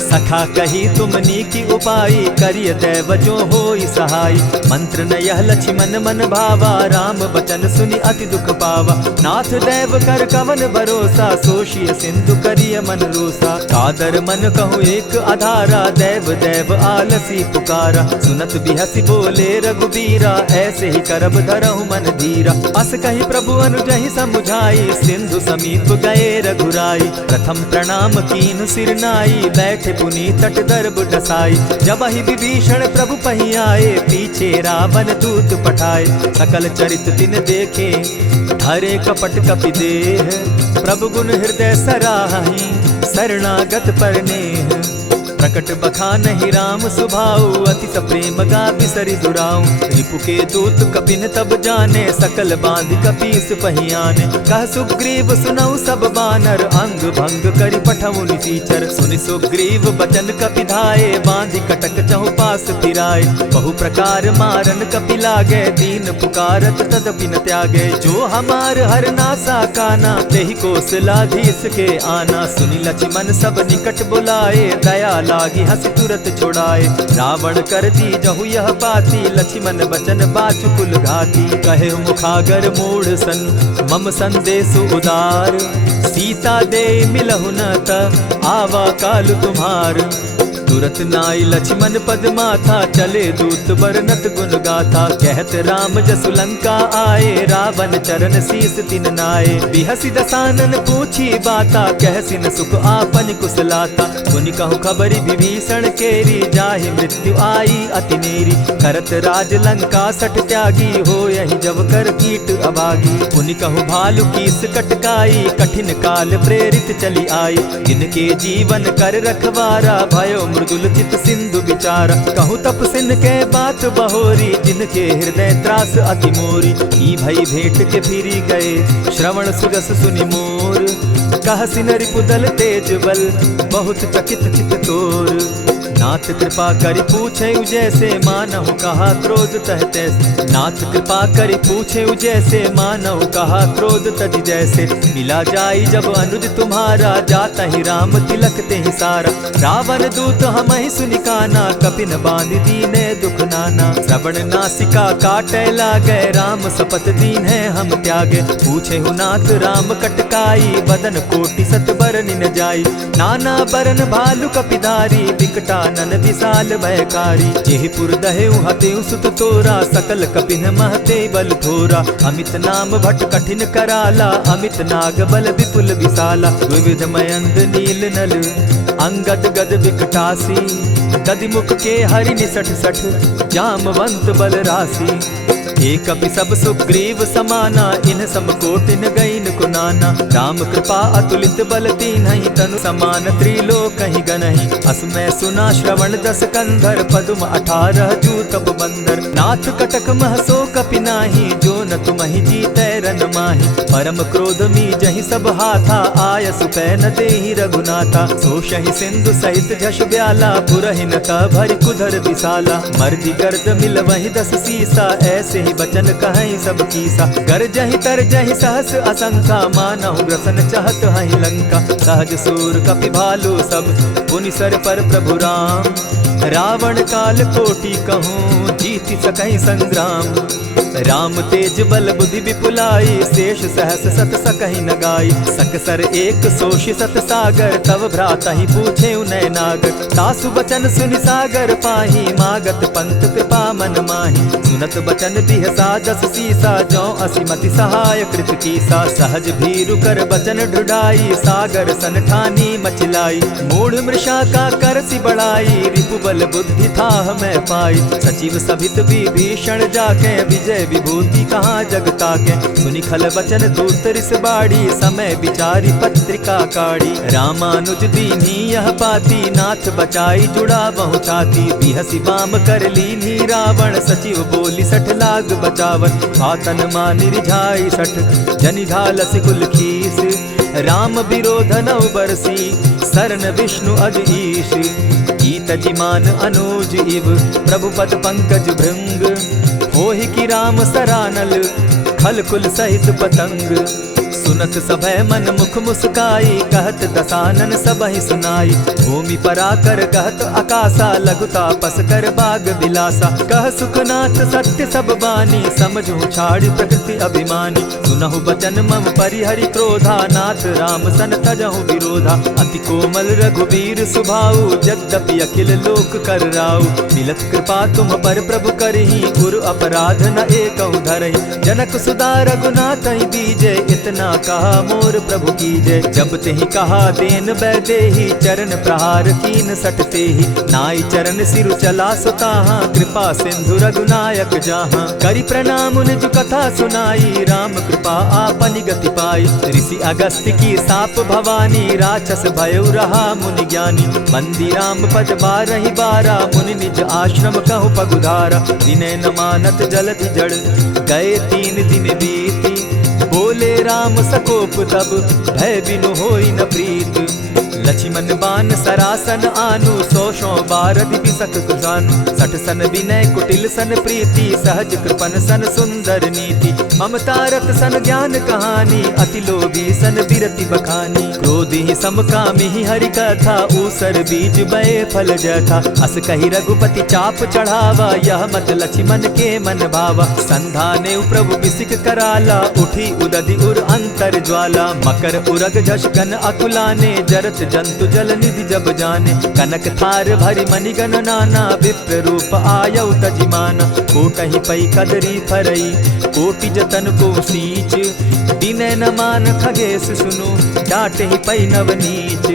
सखा कही तुमनी की उपाय, करिय दैव जो होई सहाय। मंत्र न यह लक्ष्मण मन भावा, राम बचन सुनि अति दुख पावा। नाथ दैव कर कवन भरोसा, सोशिय सिंधु करिय मन रोसा। कादर मन कहूँ एक आधारा, दैव दैव आलसी पुकारा। सुनत बिहसी बोले रघुबीरा, ऐसे ही करब धरहु मन धीरा। अस कही प्रभु अनुजहि समुझाई, सिंधु समीप गए रघुराई। प्रथम प्रणाम कीन सिर नाई, बैठे पुनि तट दर्ब डसाई। जब ही विभीषण प्रभु पही आए, पीछे रावण दूत पठाए। सकल चरित तिन देखे, धरे कपट कपि देह। प्रभु गुण हृदय सराहि, शरणागत पर नेह। प्रकट बखानहि राम सुभाऊ, अति प्रेम गा बिसरि दुराऊ। रिपु के दूत कपिन तब जाने, सकल बांध कपीस पहियाने। कह सुग्रीव सुनऊ सब बानर, अंग भंग करि पठऊ निसीचर। सुनि सुग्रीव बचन कपि धाये, बांधि कटक चहु पास फिराए। बहु प्रकार मारन कपि लागे, दीन पुकारत तदपि न त्यागे। जो हमार हर नासा काना, तेहि कौशलाधीश के आना। सुनि लक्ष्मण सब निकट बुलाए, दया लागी हंस तुरत छुड़ाए। रावण कर दी जहु यह बाती, लक्ष्मण बचन बाचु कुल घाती। कहे मुखागर मूढ़ सन, मम संदेश उदार। सीता दे मिलहु न त, आवा काल तुम्हार। तुरत नाई लक्ष्मण पद माथा, चले दूत बरनत गुण गाथा। कहत राम जसु लंका आए, रावण चरण शीस तिन नाये। बिहसि दसानन पूछी बाता, कहसिन सुख आपन कुशलाता। मुनि कहु खबरि विभीषण केरी, जाहि मृत्यु आई अति नेरी। करत राज लंका सठ त्यागी, हो यही जब कर कीट अभागी। मुनि कहु भालु कीस कटकाई, कठिन काल प्रेरित चली आई। इनके जीवन कर रखवारा, भयो मृदुल चित सिंधु विचार। कहूँ तपसिन के बात बहोरी, जिनके हृदय त्रास अति मोरी। की भई भेंट के फिरी गए, श्रवण सुजस सुनि मोर। कहसिन रिपुदल तेज बल, बहुत चकित चित तोर। नाथ कृपा करि पूछे जैसे, मानहु कहा क्रोध तह तैसे। नाथ कृपा करि पूछे जैसे, मानहु कहा क्रोध तज जैसे। मिला जाई जब अनुज तुम्हारा, जाता ही राम तिलक ते ही सारा। रावण दूत हम ही सुनिकाना, कपिन बांध दीने दुख नाना। श्रवण नासिका काटे लागे, राम सपत दीन है हम त्यागे। पूछे हु नाथ राम कटकाई, बदन कोटि सत बरन न जाई। नाना बरन भालु कपिधारी, विकटा नन विशाल भयकारी। जेहिपुर दहेउ हतेउ सुत तोरा, सकल कपिन महते बल थोरा। अमित नाम भट कठिन कराला, अमित नाग बल विपुल विशाला। द्विविध मयंद नील नल, अंगद गद विकटासी। गदिमुख के हरि निसठ सठ, जामवंत बल राशि। एक कपि सब सुग्रीव समाना, इन सब कोटिन गईन कुनाना। राम कृपा अतुलित बल तीन्हि, तनु समान त्रिलोक ही गनहि। असमय सुना श्रवण दस कंधर, पदुम 18 जूतब बंदर। नाथ कटक महसो कपि नाही, जो न तुमहि जीतै रन माहि। परम क्रोध मी जहि सब हाथा, आय सुपै न देहि रघुनाथा। सोषहि सिंधु सहित झष ब्याला, पुरहि न भरि कुधर विशाला। मर्दि गर्द मिल वहि 10 सीसा, ऐसे बचन कहीं सब कीसा। कर जहि तर जहि सहस असंखा, मानहु ग्रसन चाहत हहि लंका। सहज सूर कपि भालु सब, पुनि सर पर प्रभु राम। रावण काल कोटि कहूँ, जीति सकहि संग्राम। राम तेज बल बुद्धि विपुलाई, शेष सहस सत सकहि न गाई। सकसर एक सोषि सत सागर, तव भ्राता ही पूछे उनय नागर। तासु बचन सुनि सागर पाही, मागत पंत कृपा मन माही। सुनत बचन बिहसा 10 सीसा, जौ असिमति सहाय कृत कीसा। सहज भीरु कर बचन ढुढ़ाई, सागर सन ठानी मचिलाई। मूढ़ मृषा का करसि बढ़ाई, रिपु बल बुद्धि थाह मैं पाई। सचिव सभित विभीषण जाके, विजय विभूति कहाँ जगता के। सुनि खल बचन दूत रिस बाड़ी, समय विचारी पत्रिका काढ़ी। रामानुज दीनी यह पाती, नाथ बचाई जुड़ा बहु छाती। बिहसी बाम कर लीनी रावण, सचिव बोली 60 लाग बचावन। पातन मानि रिझाई 60, जनि ढालस कुल खीस। राम विरोध नौ बरसी, शरण विष्णु अज ईश। गीत जिमान अनुज इव, प्रभु पद पंकज भृंग। होहि कि राम सरानल, खल कुल सहित पतंग। सुनत सभय मन मुख मुस्काई, कहत दसानन सबहि सुनाई। भूमि पराकर कहत आकाशा, लघु तापस कर बाग बिलासा। कह सुखनाथ सत्य सब बानी, समझू छाड़ प्रकृति अभिमानी। सुनहु बचन मम परिहरि क्रोधा, नाथ राम सन तजहु विरोधा। अति कोमल रघुबीर सुभाऊ, यद्यपि अखिल लोक कर राऊ। मिलत कृपा तुम पर प्रभु करही, गुरु अपराध न एकहु धरहि। जनक सुदा रघुनाथ दीजे, इतना कहा मोर प्रभु कीजय। जब तेहि कहा देन बैदेही, चरण प्रहार कीन सटते ही। नाई चरण सिरु चला सुताहा, कृपा सिंधु रघुनायक जाहा। करि प्रणाम निज कथा सुनाई, राम कृपा आपनि गति पाई। ऋषि अगस्त्य की साप भवानी, राक्षस भयउ रहा मुनि ज्ञानी। बंदी राम पद बारहि बारा, मुनि निज आश्रम कहु पगुधारा। विनय न मानत जलधि जड़, गए 3 दिन बीती। बोले राम सकोप तब, भय बिनु होई न प्रीत। लक्ष्मण बान सरासन आनु, 100 बारधि बिसक कुजानु। 60 सन विनय कुटिल सन प्रीति, सहज कृपन सन सुंदर नीति। ममता रत सन ज्ञान कहानी, अति लोभी सन बिरति बखानी। क्रोधी समकामी हरि कथा, ऊसर बीज बय फल जथा। अस कही रघुपति चाप चढ़ावा, यह मत लक्ष्मण के मन भावा। संधाने प्रभु बिसिक कराला, उठी उदधि उर अंतर ज्वाला। मकर उरग झष घन अकुलाने, जरत जंतु जल निधि जब जाने। कनक थार भरी मणिगण नाना, विप्र रूप आयउ तजिमाना। कोटहि पै कदरी फरई, कोटि जतन को सींच। विनय न मान खगेश सुनु, डांटहि पै नवनीच।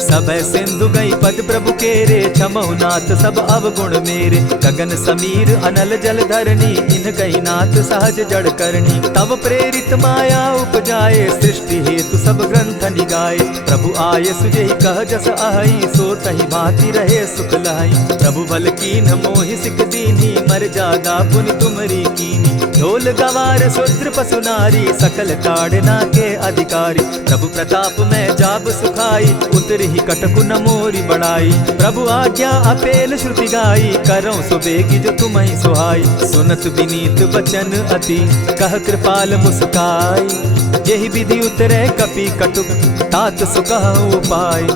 सभय सिंधु गई पद प्रभु केरे, छमहु नाथ सब अवगुण मेरे। गगन समीर अनल जल धरनी, इन गई नाथ सहज जड़ करनी। तब प्रेरित माया उपजाए, सृष्टि हेतु सब ग्रंथ निगाए। प्रभु आय सुजेहि कह जस अहि, सो तहि भांति रहे सुख लहै। प्रभु बल कीन मोहि सिख दीनी, मर जादा पुनि तुमरी कीनी। ढोल गवार शूद्र पशु नारी, सकल ताड़ना के अधिकारी। प्रभु प्रताप में जाब सुखाई, उतरहि कटकु न मोरी बड़ाई। प्रभु आज्ञा अपेल श्रुति गाई, करऊं सुबेगी जो तुम्हि सुहाई। सुनत विनीत वचन अति, कह कृपाल मुस्काई। जेहि विधि उतरे कपि कटुक, तात सुकहु उपाय।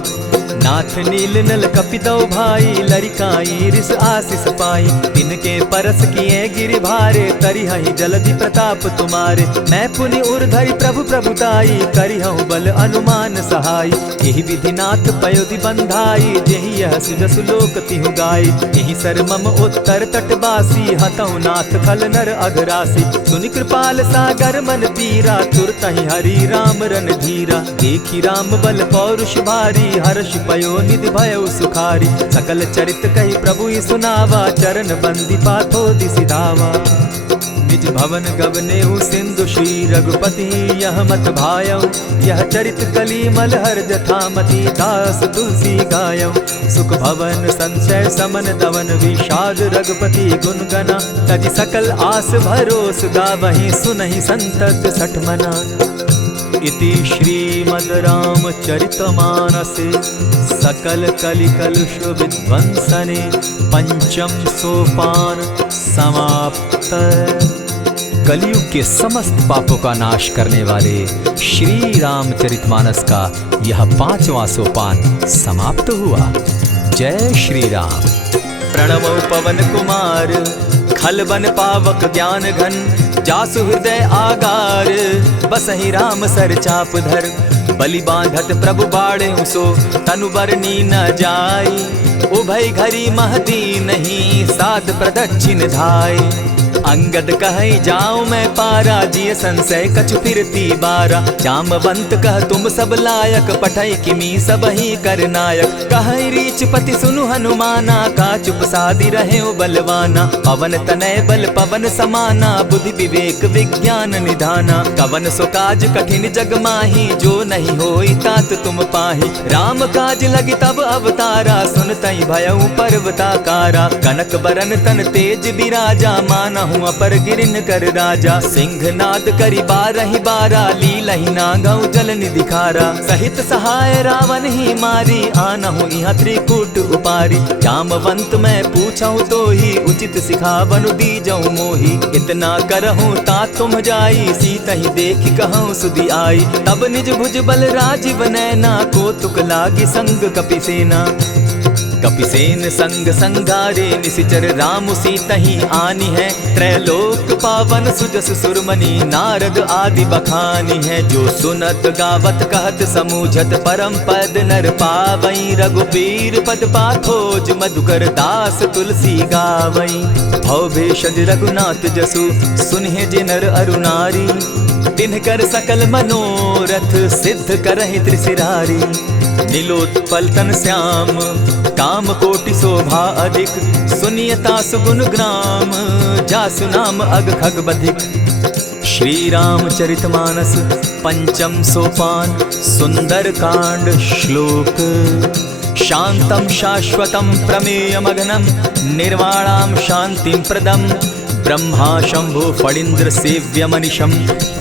नाथ नील नल कपितौ भाई, लरिकाई रिस आशीष पाई। तिनके परस किए गिरि भारे, तरिहहि जलधि प्रताप तुम्हारे। मैं पुनि उर्धरि प्रभु प्रभुताई, करिहु बल अनुमान सहाय। एहि विधि नाथ पयोधि बंधाई, जेहि यह सुजसु लोक तिहु गाई। एहि सर मम उत्तर तटवासी, हतौ नाथ खल नर अघरासी। सुनि कृपाल सागर मन पीरा, तुरतहि हरि राम रन धीरा। देखी राम बल पौरुष भारी, हर्ष पयो निधि भयउ सुखारी। सकल चरित कही प्रभु ही सुनावा, चरण बंदी पाथो दिसि धावा। निज भवन गवनेउ सिंधु श्री रघुपति, यह मत भायउ। यह चरित कली मलहर जथामति, दास तुलसी गायउ। सुख भवन संशय समन दवन, विषाद रघुपति गुण गना। तजि सकल आस भरोस, गावहि सुनहि संतत सठ मना। इति श्रीमद् रामचरितमानसे, सकल कलि कलुष विध्वंसने। पंचम सोपान समाप्त। कलयुग के समस्त पापों का नाश करने वाले श्री रामचरितमानस का यह 5वां सोपान समाप्त हुआ। जय श्री राम। प्रणमो पवन कुमार, खल बन पावक ज्ञान घन। जासु हृदय आगार, बसहि राम सर चाप धर। बलि बांधत प्रभु बाढ़े सो, तनु बरनी न जाई। उभय घरी महदी नहीं, साध प्रदक्षिण धाई। अंगद कहि जाऊं मैं पारा, जिय संशय कछु फिरती बारा। जामवंत कह तुम सब लायक, पठै किमी सब ही कर नायक। कहै रीच पति सुनु हनुमाना, का चुप सादी रहे बलवाना। पवन तनय बल पवन समाना, बुद्धि विवेक विज्ञान निधाना। कवन सो काज कठिन जग माही, जो नहीं होई तात तुम पाही। राम काज लगी तब अवतारा, सुनतहि भयउ पर्वताकारा। कनक बरन तन तेज बिराजा, मानहु कहूँ अपर गिरिन कर राजा। सिंहनाद करी 12 लीलहि नागौ जल निधि खारा। सहित सहाय रावण ही मारी आनहु यहाँ त्रिकूट उपारी। जामवंत मैं पूछऊँ तो ही उचित सिखावनु दीजऊँ मोही। इतना करहूँ ता तुम जाई सीतहि देखि कहूँ सुधि आई। तब निज भुज बल राजीव नैना को तुक लागी संग कपिसेना। कपिसेन संग संगारे निशिचर राम सीतहि आनी है। त्रैलोक पावन सुजस सुरमणि नारद आदि बखानी है। जो सुनत गावत कहत समूझत परम पद नर पावई। रघुबीर पद पाथोज मधुकर दास तुलसी गावई। भव भेषज रघुनाथ जसु सुनिहे जे नर अरु नारी। तिनकर सकल मनोरथ सिद्ध करहि त्रिशिरारी। नीलोत्पल तन श्याम काम कोटि शोभा अधिक। सुनियता सुगुण ग्राम जासु नाम अग खग बधिक। श्री रामचरितमानस पंचम सोपान सुंदर कांड श्लोक। शांतम शाश्वतम प्रमेयमगनम निर्वाणाम शांतिं प्रदम। ब्रह्मा शंभु फणीन्द्र सेव्यमनिशं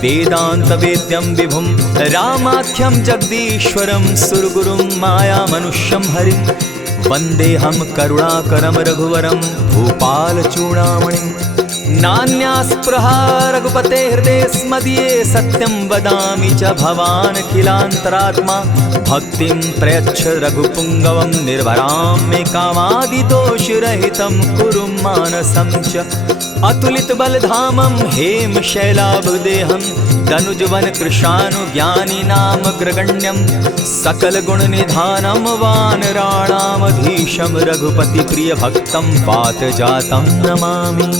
वेदांत वेद्यं विभुं। रामाख्यं जगदीश्वरं सुरगुरुं माया मनुष्यं हरिं। वन्देऽहं करुणाकरं रघुवरं भूपाल चूडामणिं। नान्यास्पृहा रघुपते हृदये स्मदीये। सत्यं वदामि च भवानखिलान्तरात्मा। भक्तिं प्रयच्छ रघुपुङ्गवं निर्भरां मे कामादिदोषरहितं कुरु मानसं च। अतुलित बलधामं हेम शैलाभदेहं। तनुजवन कृशानुज्ञानी नाम ग्रगण्यं। सकल गुण निधानं वानराणामधीशं। रघुपति प्रिय भक्तं पात जातं नमामि।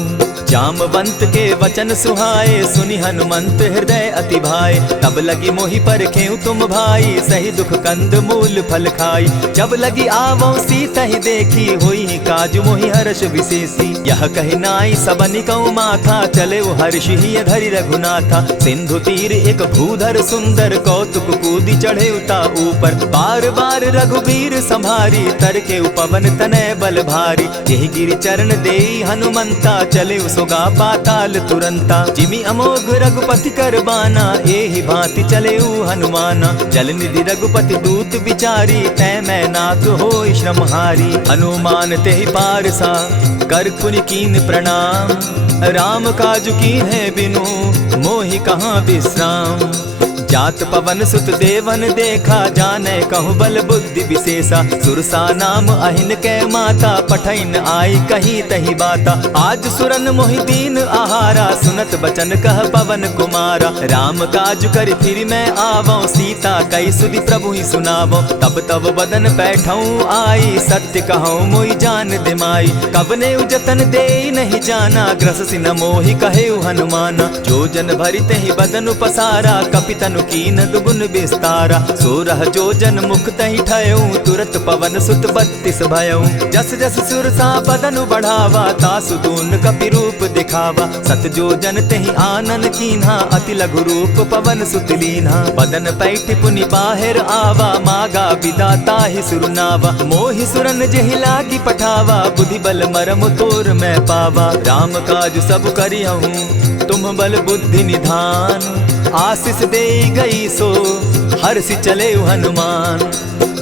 जामवंत के वचन सुहाए सुनि हनुमंत हृदय अति भाए। तब लगी मोहि परखेउ तुम भाई सही दुख कंद मूल फल खाई। जब लगी आवो सीतहि देखी होई काज मोहि हर्ष विशेषी। यह कहि नाई सबनि कौ माथा चले वो हर्ष ही धरि रघुनाथा। सिंधु तीर एक भूधर सुंदर कौतुक कूदी चढ़े उता ऊपर। बार बार रघुबीर संभारी तर के उपवन तनय बल भारी। यही गिरि चरण देई हनुमंता चले सोगा पाताल तुरंता। जिमि अमोघ रघुपति कर बाना एहि भांति चले हनुमाना। जल निधि रघुपति दूत बिचारी तै मैं नाक होई श्रमहारी। हनुमान तेहि पारसा कर पुनि कीन प्रणाम। राम काज कीन है बिनु मोहि कहाँ विश्राम। जात पवन सुत देवन देखा जाने कहु बल बुद्धि विशेषा। सुरसा नाम अहिन कै माता पठैन आई कहीं तही बाता। आज सुरन मोहि दीन आहारा सुनत बचन कह पवन कुमारा। राम काज कर फिर मैं आवो सीता कई सुधि प्रभु ही सुनावो। तब तब बदन बैठऊँ आई सत्य कहूँ मोहि जान दिमाई। कबने उजतन दे नहीं जाना ग्रस सिन मोहि कहे हनुमाना। जो जन भरि तेहि बदन पसारा कपितनु कीन दुगुन विस्तारा। 16 जोजन मुख तहि ठयऊँ तुरत पवन सुत 32 भयऊँ। जस जस सुरसा बदनु बढ़ावा तासु दून कपि रूप दिखावा। 7 जोजन तेहि आनन कीन्हा अति लघु रूप पवन सुत लीन्हा। बदन पैठ पुनि बाहिर आवा मागा विदा ताहि सुरनावा। मोहि सुरन जेहि लागी पठावा बुद्धि बल मरम तोर मैं पावा। राम काज सब करियहूँ तुम बल बुद्धि निधान। आशीष दे गई सो हर्षि चले हनुमान।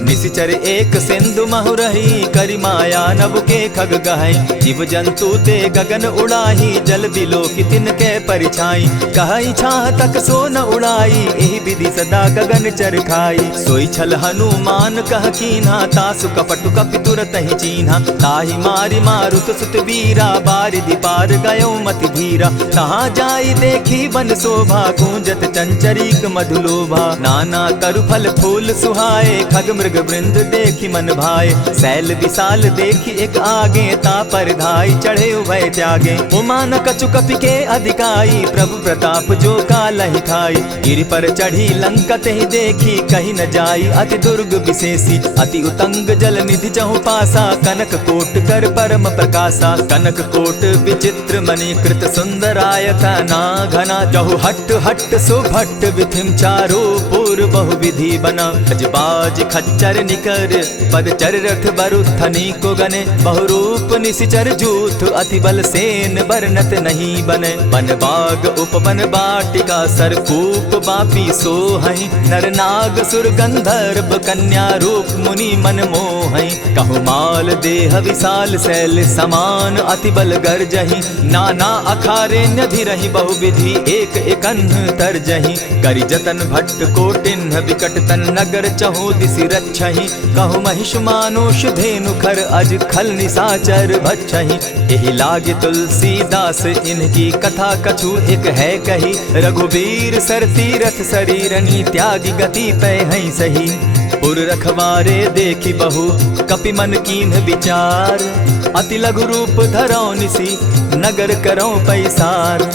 निशिचर एक सिंधु महु रही करि माया नभ के खग गहई। जीव जंतु ते गगन उड़ाही जल बिलो की तिनके परिछाई। कहई छाह तक सो न उड़ाई एहि विधि सदा गगन चर खाई। सोई छल हनुमान कह कीन्हा तासु कपटु कपि तुरत ही चीन्हा। ताहि मारि मारुत सुत वीरा बारिधि पार गयो मति धीरा। तहाँ जाई देखी वन शोभा गूंजत चंचरीक मधुलोभा। नाना तरु फल फूल सुहाए खग मृग वृंद देखी मन भाए। सैल विशाल देखी एक आगे ता पर धाई चढ़े उभय त्यागे। उमान कछु कपि के अधिकाई प्रभु प्रताप जो कालहि खाई। गिरि पर चढ़ी लंका तेहि देखी कहीं न जाई अति दुर्ग विशेषी। अति उतंग जल निधि चहु पासा कनक कोट कर परम प्रकाशा। कनक कोट विचित्र मणिकृत सुंदरायतना घना। जहु हट्ट हट्ट सुभट्ट विधिम चारो घोर बहु विधि बना। अजबाज खच्चर निकर पदचर रथ बरुथनी को गने। बहुरूप निशिचर जूथ अति बल सेन बरनत नहीं बने। बन बाग उपवन बाटिका सरकूप बापी सोहई। नर नाग सुर गंधर्व कन्या रूप मुनि मन मोहई। कहु माल देह विशाल शैल समान अति बल गर्जहि। नाना अखारे न्यधिरहि बहुविधि एक एकन्ह तरजहि। करि जतन भट्ट कोटिन्ह विकट तन नगर चहु दिसि रक्षहि। कहु महिष मानुष धेनु खर अज खल निसाचर भक्षहि। एहि लागे तुलसीदास इनकी कथा कछु एक है कही। रघुबीर सर तीरथ शरीरनी त्यागी गति पै हई सही। पुर रखवारे देखी बहु कपि मन कीन्ह विचार। अति लघु रूप धरौ निसी नगर करौ पैसार।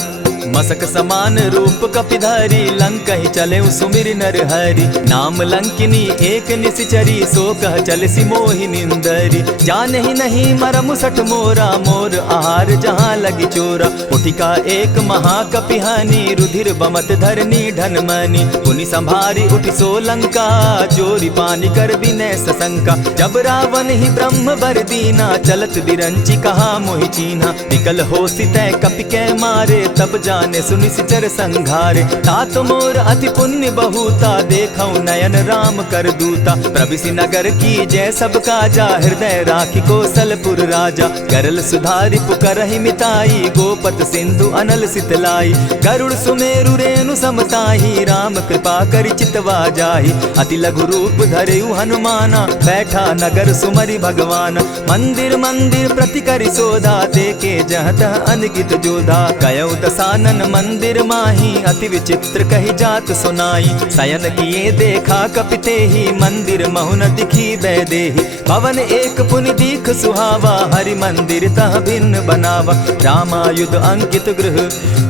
मसक समान रूप कपिधारी लंकहि चले सुमिर नर हरि। नाम लंकिनी एक निशिचरी सो कह चल सी मोहि निंदरी। जानहि नहीं मरम सठ मोरा मोर आहार जहाँ लगी चोरा। उठिका एक महाकपिहानी रुधिर बमत धरनी ढन मनी। पुनि संभारी उठि सो लंका जोरी पानी कर विनय सशंका। जब रावण ही ब्रह्म बर दीना चलत बिरंची कहा मोहि चीन्हा। निकल हो सितै कपि कै मारे तब जाने सुनिश्चर संघारे। तात मोर अति पुण्य बहुता देखौ नयन राम कर दूता। प्रविशि नगर की जय सब काजा हृदय राखी कौशलपुर राजा। करल सुधारि पुकरहि मिताई गोपत सिंधु अनल सितलाई। गरुड़ सुमेरु रेणु समताही राम कृपा करि चितवा जाहि। अति लघु रूप धरेउ हनुमाना बैठा नगर सुमरि भगवान। मंदिर मंदिर प्रति करि सोधा देखे जहत अनगित जोधा। गयौ दसानन मंदिर माही अति विचित्र कही जात सुनाई। शयन किए देखा कपिते ही मंदिर महु न दिखी बैदेही। भवन एक पुनि दीख सुहावा हरि मंदिर तह भिन्न बनावा। रामायुध अंकित गृह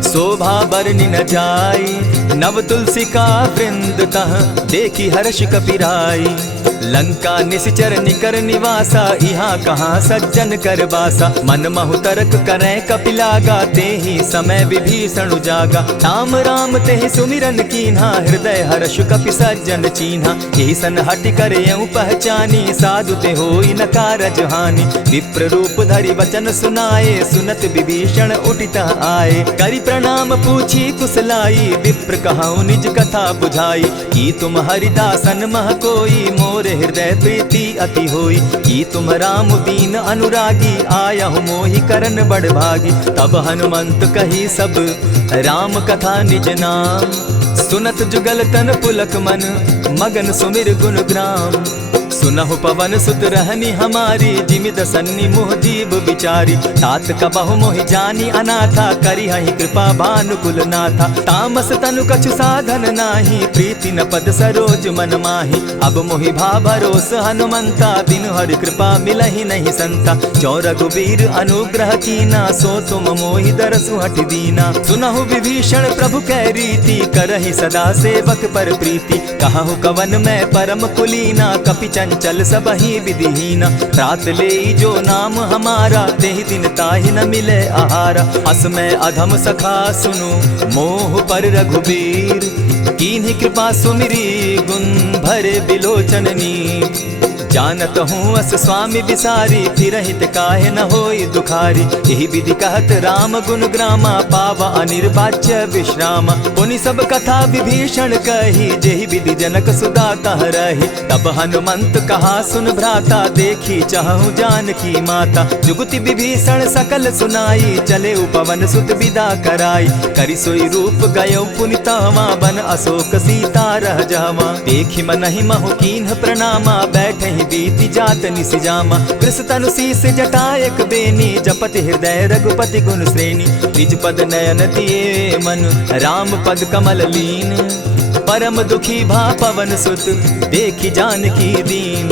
शोभा बरनि न जाई। नव तुलसी का वृंद तह देखी हर्ष कपिराई। लंका निशिचर निकर निवासा यहाँ कहाँ सज्जन कर बासा। मन महु तर्क करें कपिलागा तेहि समय विभीषण जागा। राम राम तेहि सुमिरन कीन्हा हृदय हर्ष कपि सज्जन चीन्हा। एहि सन हटि कर यूं पहचानी साधु ते होई न कारज हानि। विप्र रूप धरि वचन सुनाए सुनत विभीषण उठित आए। करि प्रणाम पूछी कुशलाई विप्र कहौ निज कथा बुझाई। की तुम हरिदासन मह कोई मोरे हृदय प्रीति अति होई। की तुम राम दीन अनुरागी आयहु मोहि करन बड़ भागी। तब हनुमंत कही सब राम कथा निज नाम। सुनत जुगल तन पुलक मन मगन सुमिर गुण ग्राम। सुनहु पवन सुत रहनी हमारी जिमित सन्नी मुह जीव विचारी। तात कबहु मोहि जानी अनाथा करी हहि कृपा भानुकुल नाथा। तामस तनु कछु साधन नाही प्रीति न पद सरोज मन माही। अब मोहि भा भरोस हनुमंता बिनु हरि कृपा मिलहि नहीं संता। जो रघुबीर अनुग्रह कीना सो तुम मोहि दरसु हठि दीना। सुनहु विभीषण प्रभु कै रीति करहि सदा सेवक पर प्रीति। कहु कवन मैं परम कुलीना कपि चंचल सबहि विधिहीना। रात ले जो नाम हमारा तेहि दिन ताहि न मिले आहारा। अस मैं अधम सखा सुनु मोह पर रघुबीर। कीन्ही कृपा सुमिरी गुण भरे बिलोचन नीर। जानत हूँ अस स्वामी बिसारी फिर हित काहे न होई दुखारी। यही विधि कहत राम गुण ग्रामा पावा अनिर्वाच्य विश्रामा। पुनि सब कथा विभीषण कही जेहि विधि जनक सुदा कह रही। तब हनुमंत कहा सुन भ्राता देखी चाहूँ जानकी माता। जुगति विभीषण सकल सुनाई चले पवन सुत विदा कराई। करि सोई रूप गयो पुनि तावा बन अशोक सीता रह जावा। देखी मनहि महु कीन्ह प्रणामा बैठहि बीति जात निसिजामा। कृष तनु शीस जटायक बेनी जपति हृदय रघुपति गुण श्रेणी। निज पद नयन दिए मन राम पद कमल लीन। परम दुखी भा पवन सुत देखी जानकी दीन।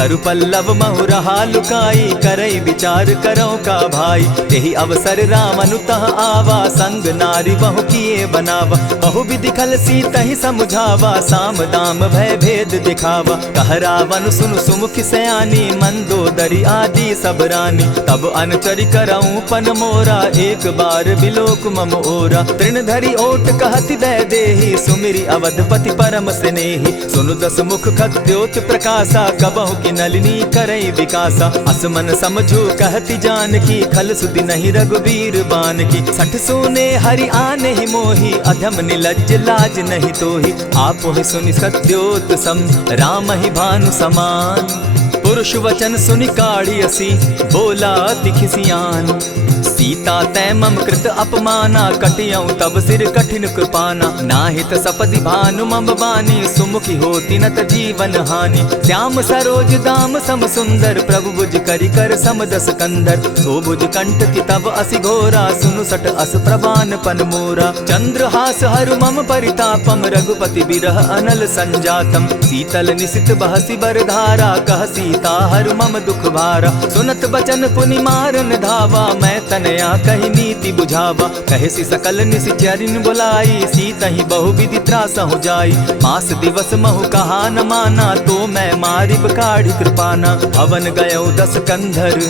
तरु पल्लव महु रहा लुकाई, करई विचार करो का भाई। यही अवसर राम अनुतः आवा, संग नारी बहु किए बनावा। बहु विधि खल सीता ही समझावा, साम दाम भय भेद दिखावा। कह रावण सुन सुमुख सयानी, मंदोदरी आदि सब रानी। तब अनचरी करऊं पन मोरा, एक बार बिलोक मम ओरा। तृण धरी ओट कहति दय देहि, सुमिरी अवधपति परम स्नेही। सुनु दस मुख खद्योत प्रकाशा, कबहु की नलिनी करई विकासा। असमन समझो कहति जान की, खल सुधि नहीं रघुबीर बान की। सठ सोने हरि आने ही मोही, अधम निलज्ज लाज नहीं तोही। आपो ही सुनि सत्योत सम, राम ही भानु समान। पुरुष वचन सुनि काढ़ी असी, बोला अति खिसियान। सीता तै मम कृत अपमाना, कटियऊं तब सिर कठिन कृपाना। नाहित सपदि भानु मम बानी, सुमुखी होती नत जीवन हानि। श्याम सरोज दाम सम सुंदर, प्रभु बुझ करि कर समदस कंदर। सो बुझ कंठ की तब असि घोरा, सुनु सट अस प्रवान पन मोरा। चंद्रहास हरु मम परितापम, रघुपति बिरह अनल संजातम। शीतल निशित बहसी बरधारा, कह सीता हरु मम दुख भारा। सुनत बचन पुनि मारन धावा, मैं तनया कही नीति बुझावा। कहेसी सकल निशिचरिन बुलाई, सीता ही बहु विधि त्रास हो जाई। मास दिवस महु कहा न माना, तो मैं मारिब काढ़ी कृपाना। भवन गयो 10 कंधर,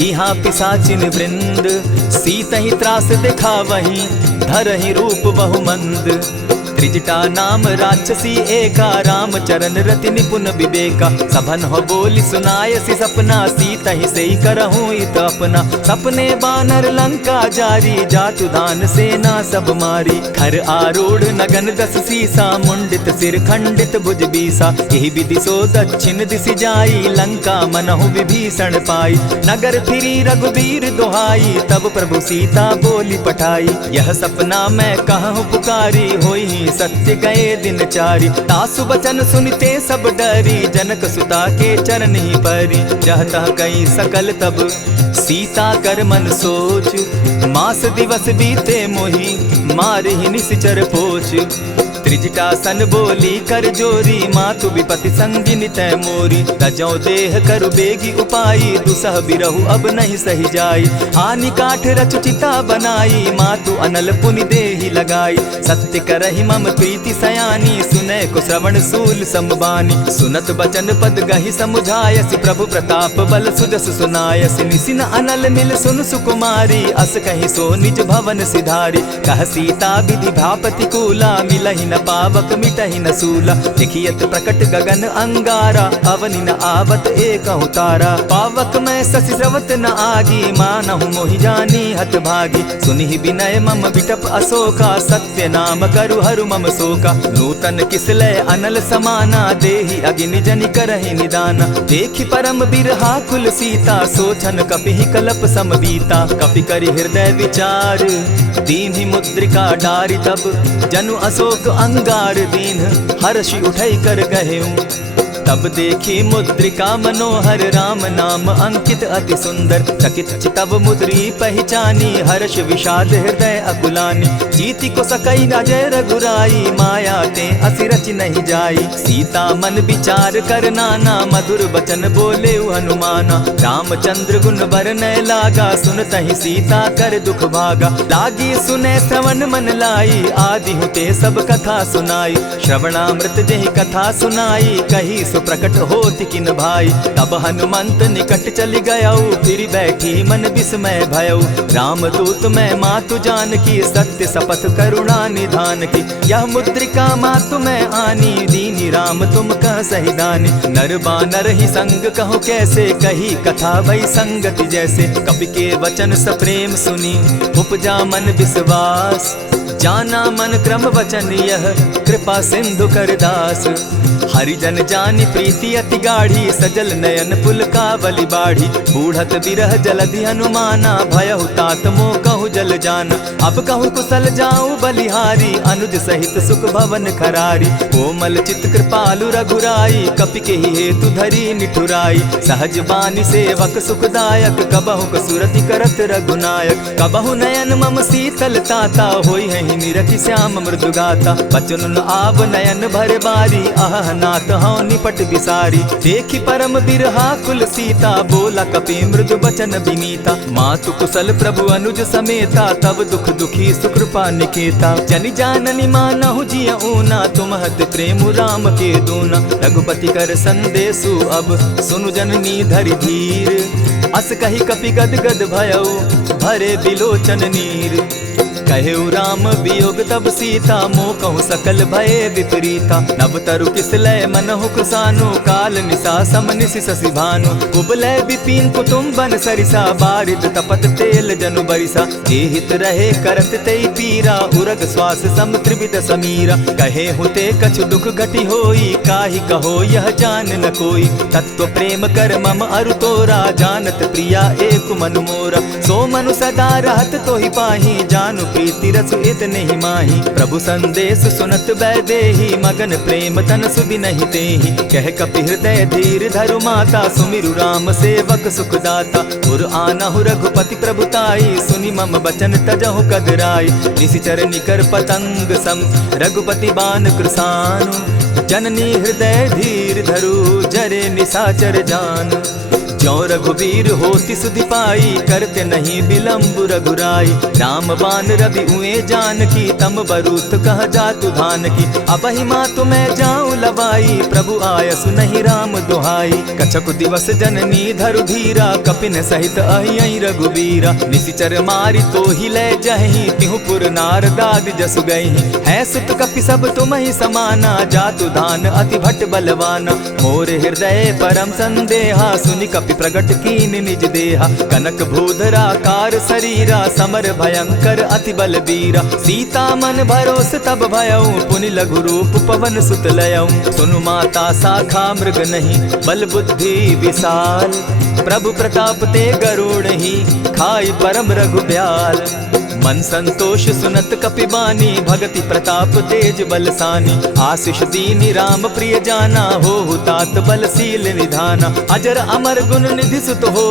इहाँ पिशाचिन वृंद। सीता ही त्रास देखा वही, धरहि रूप बहु मंद। त्रिजटा नाम राक्षसी एका, राम चरण रति निपुण विवेका। सभन हो बोली सुनायसी सपना, सीता ही सही करहूँ इत अपना। सपने बानर लंका जारी, जातु दान सेना सब मारी। खर आरूढ़ नगन 10 सीसा, मुंडित सिर खंडित भुज बीसा। यही विधि सो दक्षिण दिशि जाई, लंका मनहु विभीषण पाई। नगर फिरी रघुबीर दोहाई, तब प्रभु सीता बोली पठाई। यह सपना मैं कहूँ पुकारी, होई सत्य गए दिन चारि। तासु बचन सुनते सब डरी, जनक सुता के चरण ही परी। जह तह कई सकल तब सीता कर मन सोच, मास दिवस बीते मोही, मारे ही निश्चर पोच। त्रिजटा सन बोली कर जोरी, मातु विपति संगिनी तै मोरी। तजौ देह करु बेगी उपाई, दुसह बिरहु अब नहीं सही जाई। हानि काठ रच चिता बनाई, मातु अनल पुनि देहि लगाई। सत्य करहि मम प्रीति सयानी, सुनै को श्रवण सूल समबानी। सुनत बचन पद गहि समुझायसि, प्रभु प्रताप बल सुजस सुनायसि। निसिन अनल मिल सुन सुकुमारी, अस कहि सो निज भवन सिधारी। कह सीता विधि भापति कूला, मिलहि न पावक मिटहि न सूला। लिखियत प्रकट गगन अंगारा, अवनि न आवत एकहु तारा। पावक मैं शशि स्रवत न आगी, मानहु मोहि जानी हत भागी। सुनिहि विनय मम बिटप अशोका, सत्य नाम करु हरु मम शोका। नूतन किसलय अनल समाना, देहि अगिनि जनि करहि निदाना। देखि परम बिरहा कुल सीता, सोचन कपिहि कलप सम बीता। कपि करि हृदय विचार, दीन्हि मुद्रिका डारि। तब जनु अशोक अंगार दीन, हर्षि उठै कर गहेऊं। तब देखी मुद्रिका मनोहर, राम नाम अंकित अति सुंदर। चकित चितव मुद्री पहचानी, हर्ष विषाद हृदय अकुलानी। जीति को सकई अजय रघुराई, माया ते असि रचि नहीं जाई। सीता मन विचार कर नाना, मधुर बचन बोले हनुमाना। रामचंद्र गुण बरनय लागा, सुनतहि सीता कर दुख भागा। लागी सुने श्रवण मन लाई, आदि हुते सब कथा सुनाई। श्रवणामृत जेहि कथा सुनाई, कही सो प्रकट होति किन भाई। तब हनुमंत निकट चली गयऊ, फिर बैठी मन विस्मय भयऊ। राम दूत मैं मातु जान की, सत्य शपथ करुणा निधान की। यह मुद्रिका मातु मैं आनी, दीनी राम तुम कह सही दानी। नर बानर ही संग कहो कैसे, कही कथा वही संगति जैसे। कपि के वचन सप्रेम सुनी, उपजा मन विश्वास। जाना मन क्रम वचन यह, कृपा सिंधु कर दास। हरिजन जानी प्रीति अति गाढ़ी, सजल नयन पुलकावली बाढ़ी। बूढ़त बिरह जलधि हनुमाना, भयहु तात मोह कहु जल जाना। अब कहु कुशल जाऊं बलिहारी, अनुज सहित सुख भवन खरारी। कोमल चित कृपालु रघुराई, कपि के ही हेतु धरी निठुराई। सहज बानी सेवक सुखदायक, कबहु कसुरति करत रघुनायक। कबहु नयन मम शीतल ताता, होई है निरखि श्याम मृदुगाता। बचन आब नयन भर बारी, आह कह नाथ हूँ निपट बिसारी। देखी परम बिरहा कुल सीता, बोला कपि मृदु बचन विनीता। मातु कुशल प्रभु अनुज समेता, तब दुख दुखी सुकृपा निकेता। जनि जाननी मानहु जिय ऊना, तुमहत प्रेम राम के दूना। रघुपति कर संदेशु अब सुनु जननी धरि धीर। अस कही कपि गद गद भयउ, भरे बिलोचन नीर। कहेउ राम वियोग तब सीता, मोह कहूँ सकल भये विपरीता। नव तरु किसलय मनहु कृसानु, काल निशा सम निशि शशि भानु। कुबलय विपिन कुटुम्बन सरिसा, बारिद तपत तेल जनु बरिसा। जे हित रहे करत तेई पीरा, उरग श्वास सम त्रिविध समीरा। कहे हुते कछु दुख घटी होई, काहि कहो यह जान न कोई। तत्व प्रेम कर मम अरु तोरा, जानत प्रिया एक मनु मोरा। सो मनु सदा रहत तोहि पाही, जानु प्रीति रसु इतने ही माही। प्रभु संदेश सुनत बैदेही, मगन प्रेम तन सुधि नहीं तेहि। कह कपि हृदय धीर धरु माता, सुमिरु राम सेवक सुख दाता। उर आनहु रघुपति प्रभुताई, सुनि मम बचन तजहु कदराई। निशिचर निकर पतंग सम, रघुपति बान कृसानु। जननी हृदय धीर धरु, जरे निशाचर जान। ज्यों रघुबीर होति सुधि पाई, करते नहीं विलम्ब रघुराई। राम बान रवि उए जानकी, तम बरूथ कह जातु धान की। अबहि मातु मैं जाऊं लवाई, प्रभु आयसु नहीं राम दुहाई। कछक दिवस जननी धरु धीरा, कपिन सहित अहियहि रघुबीरा। निशिचर मारि तो ही लय जहि, तिहु पुर नारदादि जसु गई। है सुत कपि सब तुमहि समाना, जातु धान अति भट बलवाना। मोर हृदय परम संदेहा, सुनि कपि प्रगट कीन निज देहा। कनक भूधरा कार शरीरा, समर भयंकर अति बलबीरा। सीता मन भरोस तब भयउ, पुनि लघु रूप पवन सुत लयउ। सुनु माता शाखा मृग नहीं, बल बुद्धि विशाल। प्रभु प्रताप ते गरुड़ ही, खाई परम रघु ब्याल। मन संतोष सुनत कपि बानी, भगति प्रताप तेज बलसानी। आशीष दीनि राम प्रिय जाना, हो तात बलशील निधाना। अजर अमर गुण निधि सुत हो,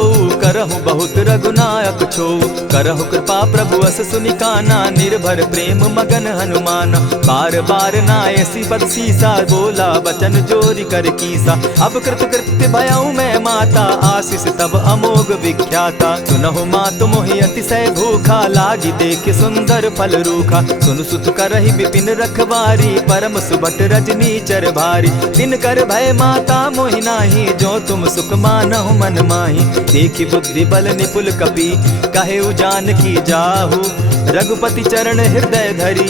करहु बहुत रघुनायक छो। करहु कृपा प्रभु अस सुनि काना, निर्भर प्रेम मगन हनुमाना। बार बार नायसी पद सीसा, बोला बचन जोरी कर कीसा। अब कृत कृत्य भयउ मैं माता, आशीष तब अमोघ विख्याता। सुनहु मातु मोहि अतिशय भूखा, लागी देख सुंदर फल रूखा। सुन सुत करहि विपिन रखवारी, परम सुबट रजनी चर भारी। दिन कर भय माता मोहि नाही, जो तुम सुख मानहु मन माही। देखी बुद्धि बल निपुल कपि, कहे जानकी जाहु। रघुपति चरण हृदय धरी,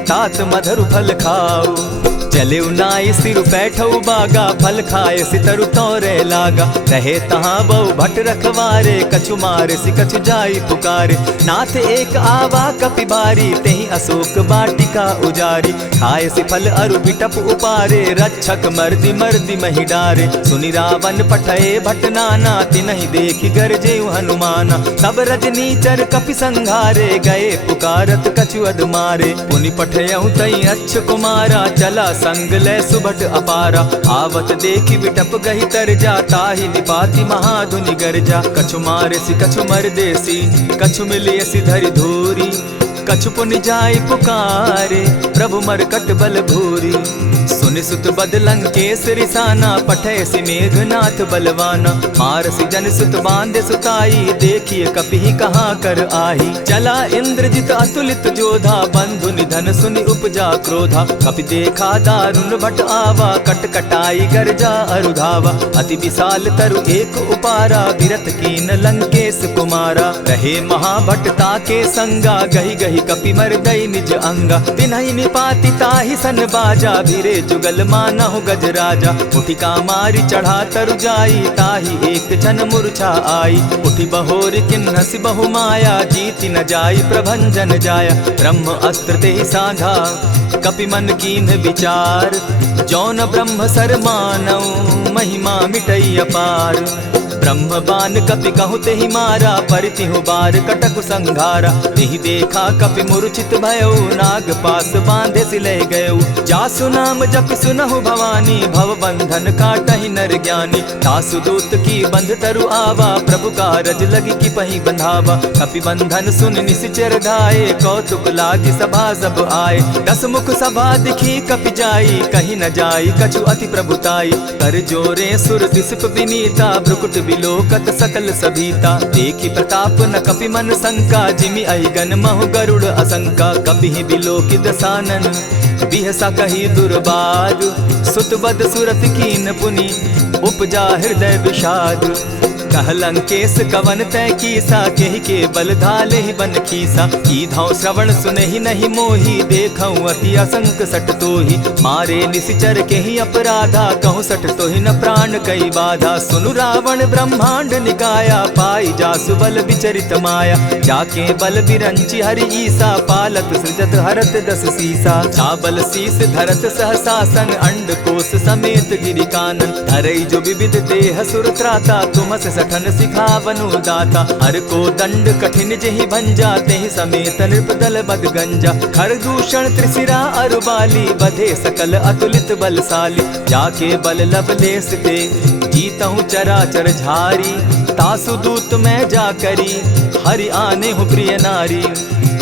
तात मधुर फल खाऊ। चले नाई सिर बैठऊ बागा, फल खाए सितरु तोरे लागा। रहे तहाँ बहु भट रखवारे, कछु मारे सि कछु जाई पुकारे। नाथ एक आवा कपि बारी, तेहि अशोक बाटिका उजारी। खाए सि फल अरु बिटप उपारे, रक्षक मर्दि मर्दि महि डारे। सुनि रावण पठये भट नाना, तिनहि देखि गरजेउ हनुमाना। तब रजनीचर कपि संघारे, गए पुकारत कछु अध मारे। पुनि पठयउ तई अच्छ कुमारा, चला संग लय सुभट अपारा। आवत देखी बिटप गही तर जा, ताहि निपाति महाधुनि गर्जा। कछु मारेसी कछु मरदेसी, कछु मिलियसी धरि धूरी। कछु पुनि जाय पुकारे, प्रभु मरकट बल भूरी। सुनि सुत बद लंकेश रिसाना, पठयसि मेघनाथ बलवाना। मारसि जन सुत बांधे सुताई, देखिए कपि कहाँ कर आही। चला इंद्रजित अतुलित जोधा, बंधु निधन सुनि उपजा क्रोधा। कपि देखा दारुण भट आवा, कट कटाई गर्जा अरुधावा। अति विशाल तरु एक उपारा, विरत कीन लंकेश कुमारा। रहे महाभट ताके संगा, गही गही कपि मरदई निज अंगा। तिन्हि निपाति ताहि सन बाजा, भिरे जुगल मानहु गज राजा। उठिका मारी चढ़ा तरु जाई, ताहि एक जन मूर्छा आई। उठि बहोर किन्हसि बहु माया, जीति न जाई प्रभंजन जाया। ब्रह्म अस्त्र तेहि साधा, कपि मन कीन्ह विचार। जौन ब्रह्म सर मानऊ, महिमा मिटई अपार। ब्रह्म बान कपि कहु तेहि मारा, परितिहु बार कटक संघारा। तेहि देखा कपि मूर्छित भयो, नाग पास बांधे सिले गयो। जासु नाम जपि सुनहु भवानी, भव बंधन काटहि नर ज्ञानी। तासु दूत की बंध तरु आवा, प्रभु कारज लगी की पही बंधावा। कपि बंधन सुन निश्चर धाये, कौतुक लागी सभा सब आए। 10 मुख सभा दिखी कपि जाई, कहीं न जाई कछु अति प्रभुताई। कर जोरे सुर दिसप विनीता, भ्रुकुट बिलोकत सकल सभीता। देखी प्रताप न कपि मन शंका, जिमि अहिगन महु गरुड़ असंका। कपि बिलोकि दसानन बिहसा कही दुर्बाद, सुतबद सुरत कीन पुनि उपजा हृदय विषाद। कहलंकेश कवन तय कीसा, केहि के बल धाले ही बन खीसा। कीधौ श्रवण सुनहि नहीं मोही, देखऊं अति असंक सट तोहि। मारे निशिचर केहि अपराधा, कहूँ सट तोहि न प्राण कई बाधा। सुनु रावण ब्रह्मांड निकाया, पाई जासु बल विचरित माया। जाके बल बिरंचि हरि ईसा, पालत सृजत हरत 10 सीसा। चाबल शीस धरत सहसासन, अंड कोश समेत गिरि कानन। धरई जो विविध देह सुर त्राता, तुमस सठन सिखावनु दाता। हर को दंड कठिन जेहि भंजा, तेहि समेत नृपदल बद गंजा। खर दूषण त्रिशिरा अरुबाली, बधे सकल अतुलित बलशाली। जाके बल लवलेस ते, जीतहु चराचर झारी। तासु दूत मैं जा करी, हरि आने हूँ प्रिय नारी।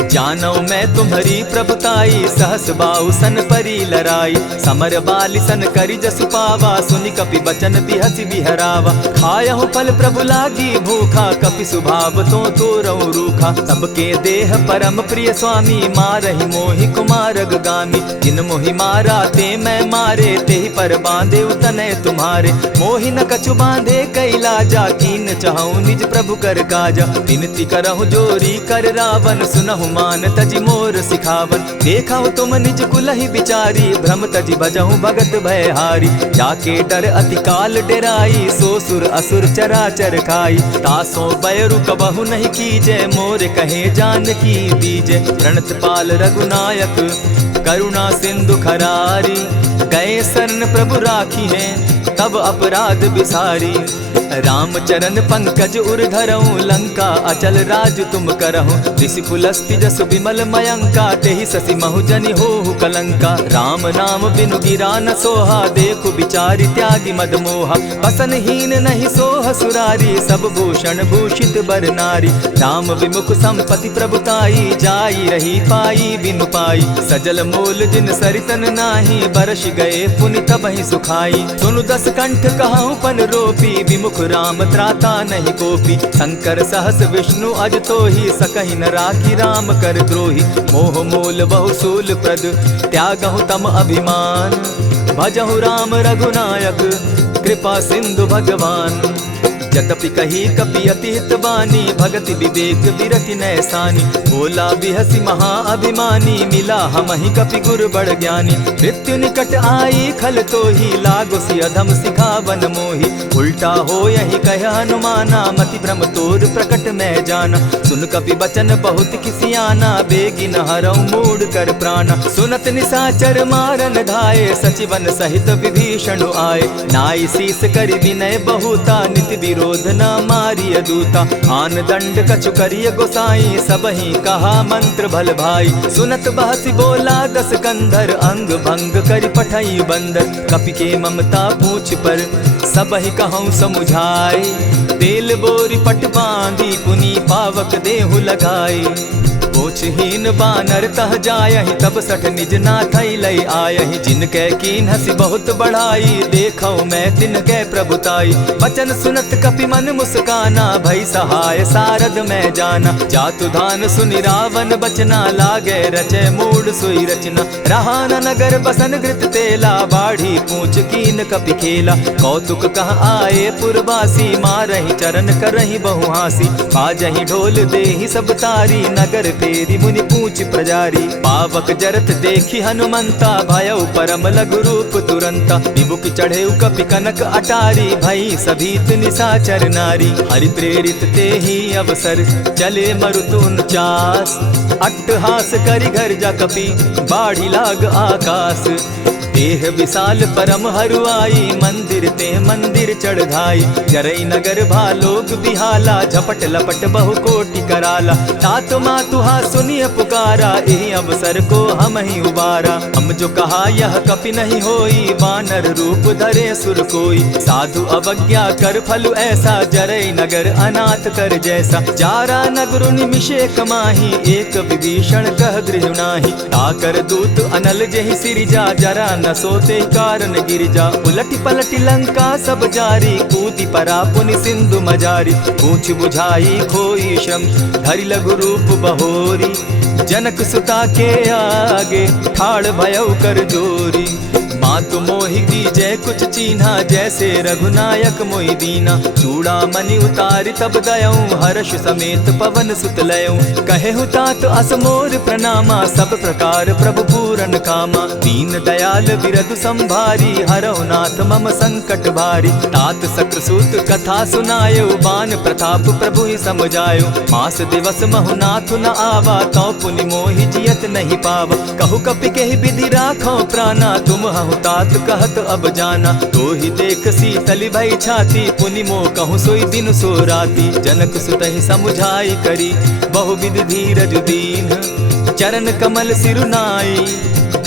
जानौ मैं तुम्हारी प्रभुताई, सहस बाहु सन परी लराई। समर बाली सन करि जसु पावा, सुनि कपि बचन बिहसि बिहरावा। खायहु फल प्रभु लागी भूखा, कपि सुभाव तो तोरऊ रूखा। सबके देह परम प्रिय स्वामी, मारहि मोहि कुमारग गामी। जिन मोहि मारा ते मैं मारे, तेहि पर बांधे उतने तुम्हारे। मोहि न कछु बांधे कई लाजा, कीन चाहूं निज प्रभु कर काजा। विनती करहु जोरी कर रावण, सुनहु मान तजि मोर सिखावन। देखहु तुम निज कुलहि बिचारी, भ्रम तजि भजहु भगत भयहारी। जाके डर अति काल डेराई, सो सुर असुर चराचर खाई। तासो बैरु कबहु नहीं कीजे, मोर कहे जानकी दीजे। प्रणत पाल रघुनायक करुणा सिंधु खरारी। गए शरण प्रभु राखी हैं, तब अपराध बिसारी। राम चरण पंकज उर धरऊं, लंका अचल राज तुम करहूं। ऋषि पुलस्ति जसु विमल मयंका, तेहि ससि महु जनि होहु कलंका। राम नाम बिनु गिरा न सोहा, देखु बिचारी त्यागी मद मोहा। बसनहीन नहीं सोह सुरारी, सब भूषण भूषित बर नारी। राम विमुख संपति प्रभुताई, जाई रही पाई बिनु पाई। सजल मोल जिन सरितन नाही, बरस गए पुनि तबहि सुखाई। सुनु 10 कंठ कहूँ पन रोपी, विमुख राम त्राता नहीं कोपी। शंकर सहस विष्णु अज तोहि, सकहि न राखी राम कर द्रोही। मोह मूल बहु सूल प्रद, त्यागहु तम अभिमान। भजहु राम रघुनायक, कृपा सिंधु भगवान। जतपि कही कपि अति हित बानी, भगति विवेक विरति नैसानी। बोला बिहसि महा अभिमानी, मिला हमहि कपि गुर बड़ ज्ञानी। मृत्यु निकट आई खल तोहि, लागो सि अधम सिखावन मोहि। उल्टा हो यही कह हनुमाना, मति भ्रम तोर प्रकट मैं जाना। सुन कपि बचन बहुत किसियाना, बेगी न हरऊ मूड कर प्राणा। सुनत निशाचर मारन धाये, सचिवन सहित विभीषण आए। नाई शीस करि विनय बहुता, नित विरोध न मारिय दूता। आन दंड कछु करिय गोसाई, सबहि कहा मंत्र भल भाई। सुनत बहसि बोला 10 कंधर, अंग भंग करि पठई बंदर। कपि के ममता पूछ पर, सबहि कहूँ समुझाई। तेल बोरी पट बांधी, पुनि पावक देहु लगाई। पोछहीन बानर तह जायहि, तब सठ निज नाथै लई आयहि। जिनकै कीन हसी बहुत बढ़ाई, देखौ मैं तिनकै प्रभुताई। वचन सुनत कपि मन मुस्काना, भई सहाय सारद मैं जाना। जातु धान सुनि रावण बचना, लागे रचय मूड सोई रचना। रहा न नगर बसन घृत तेला, बाढ़ी पूछ कीन कपि खेला। कौतुक कह आए पुरवासी, मारहि चरण करहि बहु हासी। बाजहि ढोल देहि सब तारी, नगर तेरी मुनि पूछ प्रजारी। पावक जरत देखी हनुमंता, भयउ परम लघु रूप तुरंता। विमुख चढ़े कपि कनक अटारी, भई सभीत निशाचर नारी। हरि प्रेरित ते ही अवसर, चले मरुतुन चास। अट्टहास करि घर जा कपि, बाढ़ी लाग आकाश। देह विशाल परम हरुआई, मंदिर ते मंदिर चढ़ाई। जरई नगर भालोग बिहाला, झपट लपट बहु कोटि कराला। तात मातुहा सुनिय पुकारा, यही अवसर को हम ही उबारा। हम जो कहा यह कपि नहीं होई, वानर रूप धरे सुर कोई। साधु अवज्ञा कर फल ऐसा, जरई नगर अनाथ कर जैसा। जारा नगर निमिषे कमाही, एक विभीषण कह गृह नाही। ताकर दूत अनल जहि सिरिजा, जरा न सोते कारण गिरिजा। उलटि पलटि लंका सब जारी, कूदि परा पुनि सिंधु मजारी। पूछ बुझाई खोई श्रम, धरि लघु रूप बहोरी। जनक सुता के आगे, ठाड़ भयउ कर जोरी। मातु मोहि दीजै कुछ चीन्हा, जैसे रघुनायक मोहि दीना। चूड़ा मणि उतारि तब दयऊं, हर्ष समेत पवन सुत लयऊं। कहेहु तात असमोर प्रणामा, सब प्रकार प्रभु पूरन कामा। दीन दयाल बिरधु संभारी, हरौ नाथ मम संकट भारी। तात सक्रसूत कथा सुनायो, बान प्रताप प्रभु ही समझायो। मास दिवस महु नाथ न आवा, तौ पुनि मोहि जियत नहीं पावा। कहु कपि केहि विधि राखो प्राणा, तुम हहु तात कहत अब जाना। तो ही देख शीतल भई छाती, पुनि मो कहूँ सोई दिन सो राती। जनक सुतहि समुझाई करी, बहु विधि धीरज दीन। चरण कमल सिरुनाई,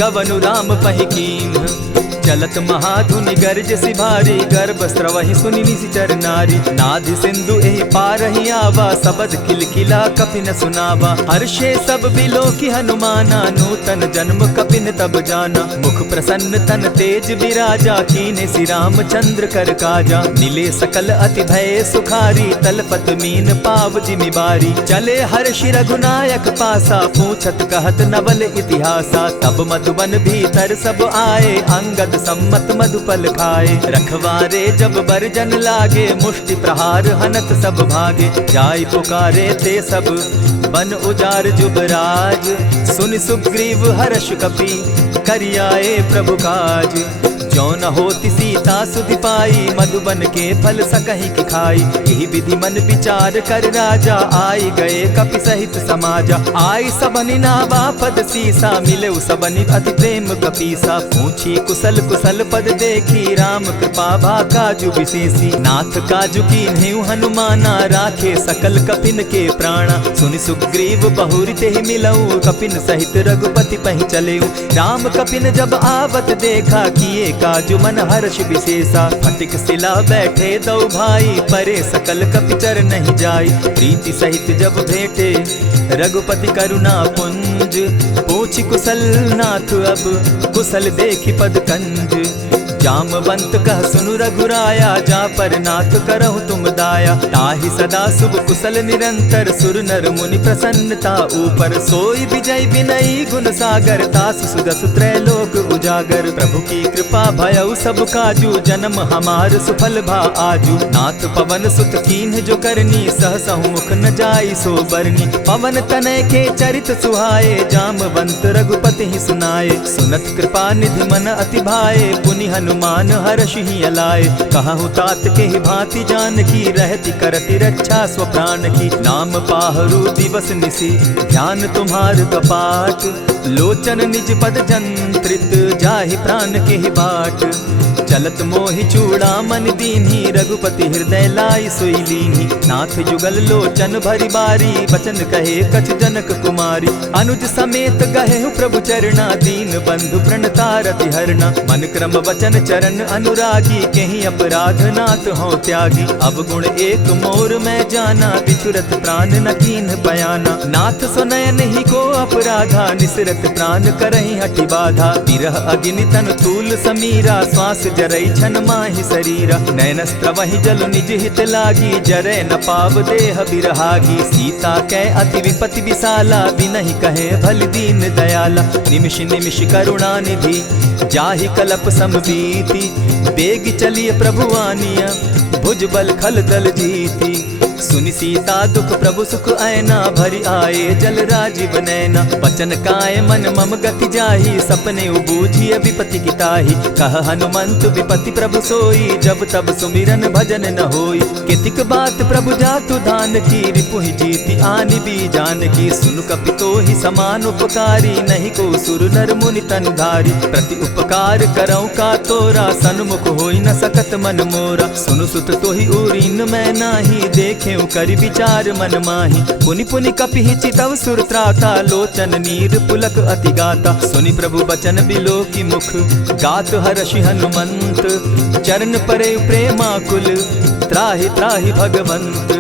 गवनु राम पहि कीन। चलत महाधुनि गर्ज सिभारी, गर्भ स्रवहि सुनि निशिचर नारी। नाधि सिंधु एहि पारहि आवा, सबद किलकिला कपिन सुनावा। हर्षे सब बिलो की हनुमाना, नूतन जन्म कपिन तब जाना। मुख प्रसन्न तन तेज विराजा, कीने श्री रामचंद्र कर काजा। मिले सकल अति भय सुखारी, तलपत मीन पाव जिमि बारी। चले हर्षि रघुनायक पासा, पूछत कहत नवल इतिहासा। तब मधुबन भीतर सब आए, अंगद सम्मत मधुपल खाए। रखवारे जब बरजन लागे, मुष्टि प्रहार हनत सब भागे। जाय पुकारे ते सब बन उजार जुबराज। सुनि सुग्रीव हर्ष कपि, करियाए प्रभु काज। जो न होती सीता सुधि पाई, मधुबन के फल सकहि की खाई। यही विधि मन विचार कर राजा, आई गए कपि सहित समाजा। आई सबनि नावा पद सीसा, मिले सबनि अति प्रेम कपीसा। पूछी कुशल कुशल पद देखी, राम कृपा भा काजु विशेषी। नाथ काजु कीन्हेउ हनुमाना, राखे सकल कपिन के प्राणा। सुनि सुग्रीव बहुरि तेहि मिलऊ, कपिन सहित रघुपति पहि चलेऊ। राम कपिन जब आवत देखा, किए काजु मन हर्ष विशेषा। फटिक सिला बैठे दो भाई, परे सकल कपिचर नहीं जाई। प्रीति सहित जब भेटे, रघुपति करुणा पुंज। पूछि कुशल नाथ अब, कुशल देखि पद कंज। जामवंत कह सुनु रघुराया, जा पर नाथ करहु तुम दाया। ताहि सदा शुभ कुशल निरंतर, सुर नर मुनि प्रसन्नता ऊपर। सोई विजय विनयी गुण सागर, तास सुदस त्रैलोक उजागर। प्रभु की कृपा भयउ सब काजू, जन्म हमार सुफल भा आजू। नाथ पवन सुत कीन्ह जो करनी, सहसहु मुख न जाई सो बरनी। पवन तनय के चरित सुहाए, जामवंत रघुपति ही सुनाए। सुनत कृपा निधि मन अति भाए, पुनि हनुमान हर्ष ही अलाए। कहूँ तात के ही भांति जान की, रहती करती रक्षा स्व प्राण की। नाम पाहरु दिवस निसी, ध्यान तुम्हार कपाट। लोचन निज पद जंत्रित, जाहि प्राण के ही बाट। चलत मोहि चूड़ामन दीन्ही, रघुपति हृदय लाई सोई लीन्ही। नाथ जुगल लोचन भरी बारी, बचन कहे कछ जनक कुमारी। अनुज समेत गहे प्रभु चरणा, दीन बंधु प्रणतारति हरना। मन क्रम वचन चरण अनुरागी, कहीं अपराध नाथ हो त्यागी। अब गुण एक मोर में जाना, बिछुरत प्राण न कीन्ह बयाना। नाथ सुनयन ही को अपराधा, निसरत प्राण करहि हठि बाधा। विरह अग्नि तन तूल समीरा, श्वास जरई छन माहि शरीरा। नयन स्त्रवहि जल निज हित लागी, जरै न पाव देह बिरहागी। सीता कै अति विपति विशाला, बिनहि कहे भल दीन दयाला। निमिष निमिष करुणा निधि, जाहि कलप समबीति। बेग चलिए प्रभु आनिया, भुज बल खल दल जीती। सुनि सीता दुख प्रभु सुख ऐना, भरि आए जल राजीव नैना। बचन काय मन मम गति जाहि, सपने बूझिय विपति की ताहि। कह हनुमंत विपति प्रभु सोई, जब तब सुमिरन भजन न होई। कितिक बात प्रभु जातु धान की, रिपुहि जीति आनि भी जान की। सुनु कपितो ही समान उपकारी, नहीं को सुर नर मुनि तन धारी। प्रति उपकार करऊँ का तोरा, सन्मुख होई न सकत मन मोरा। सुनु सुत तोहि उरीन मैं नाही, देखे करि विचार मन माही। पुनि पुनि कपिहि चितव सुर त्राता, लोचन नीर पुलक अति गाता। सुनि प्रभु बचन बिलो की मुख, गात हर्षि हनुमंत। चरण परे प्रेमाकुल, त्राहि त्राहि भगवंत।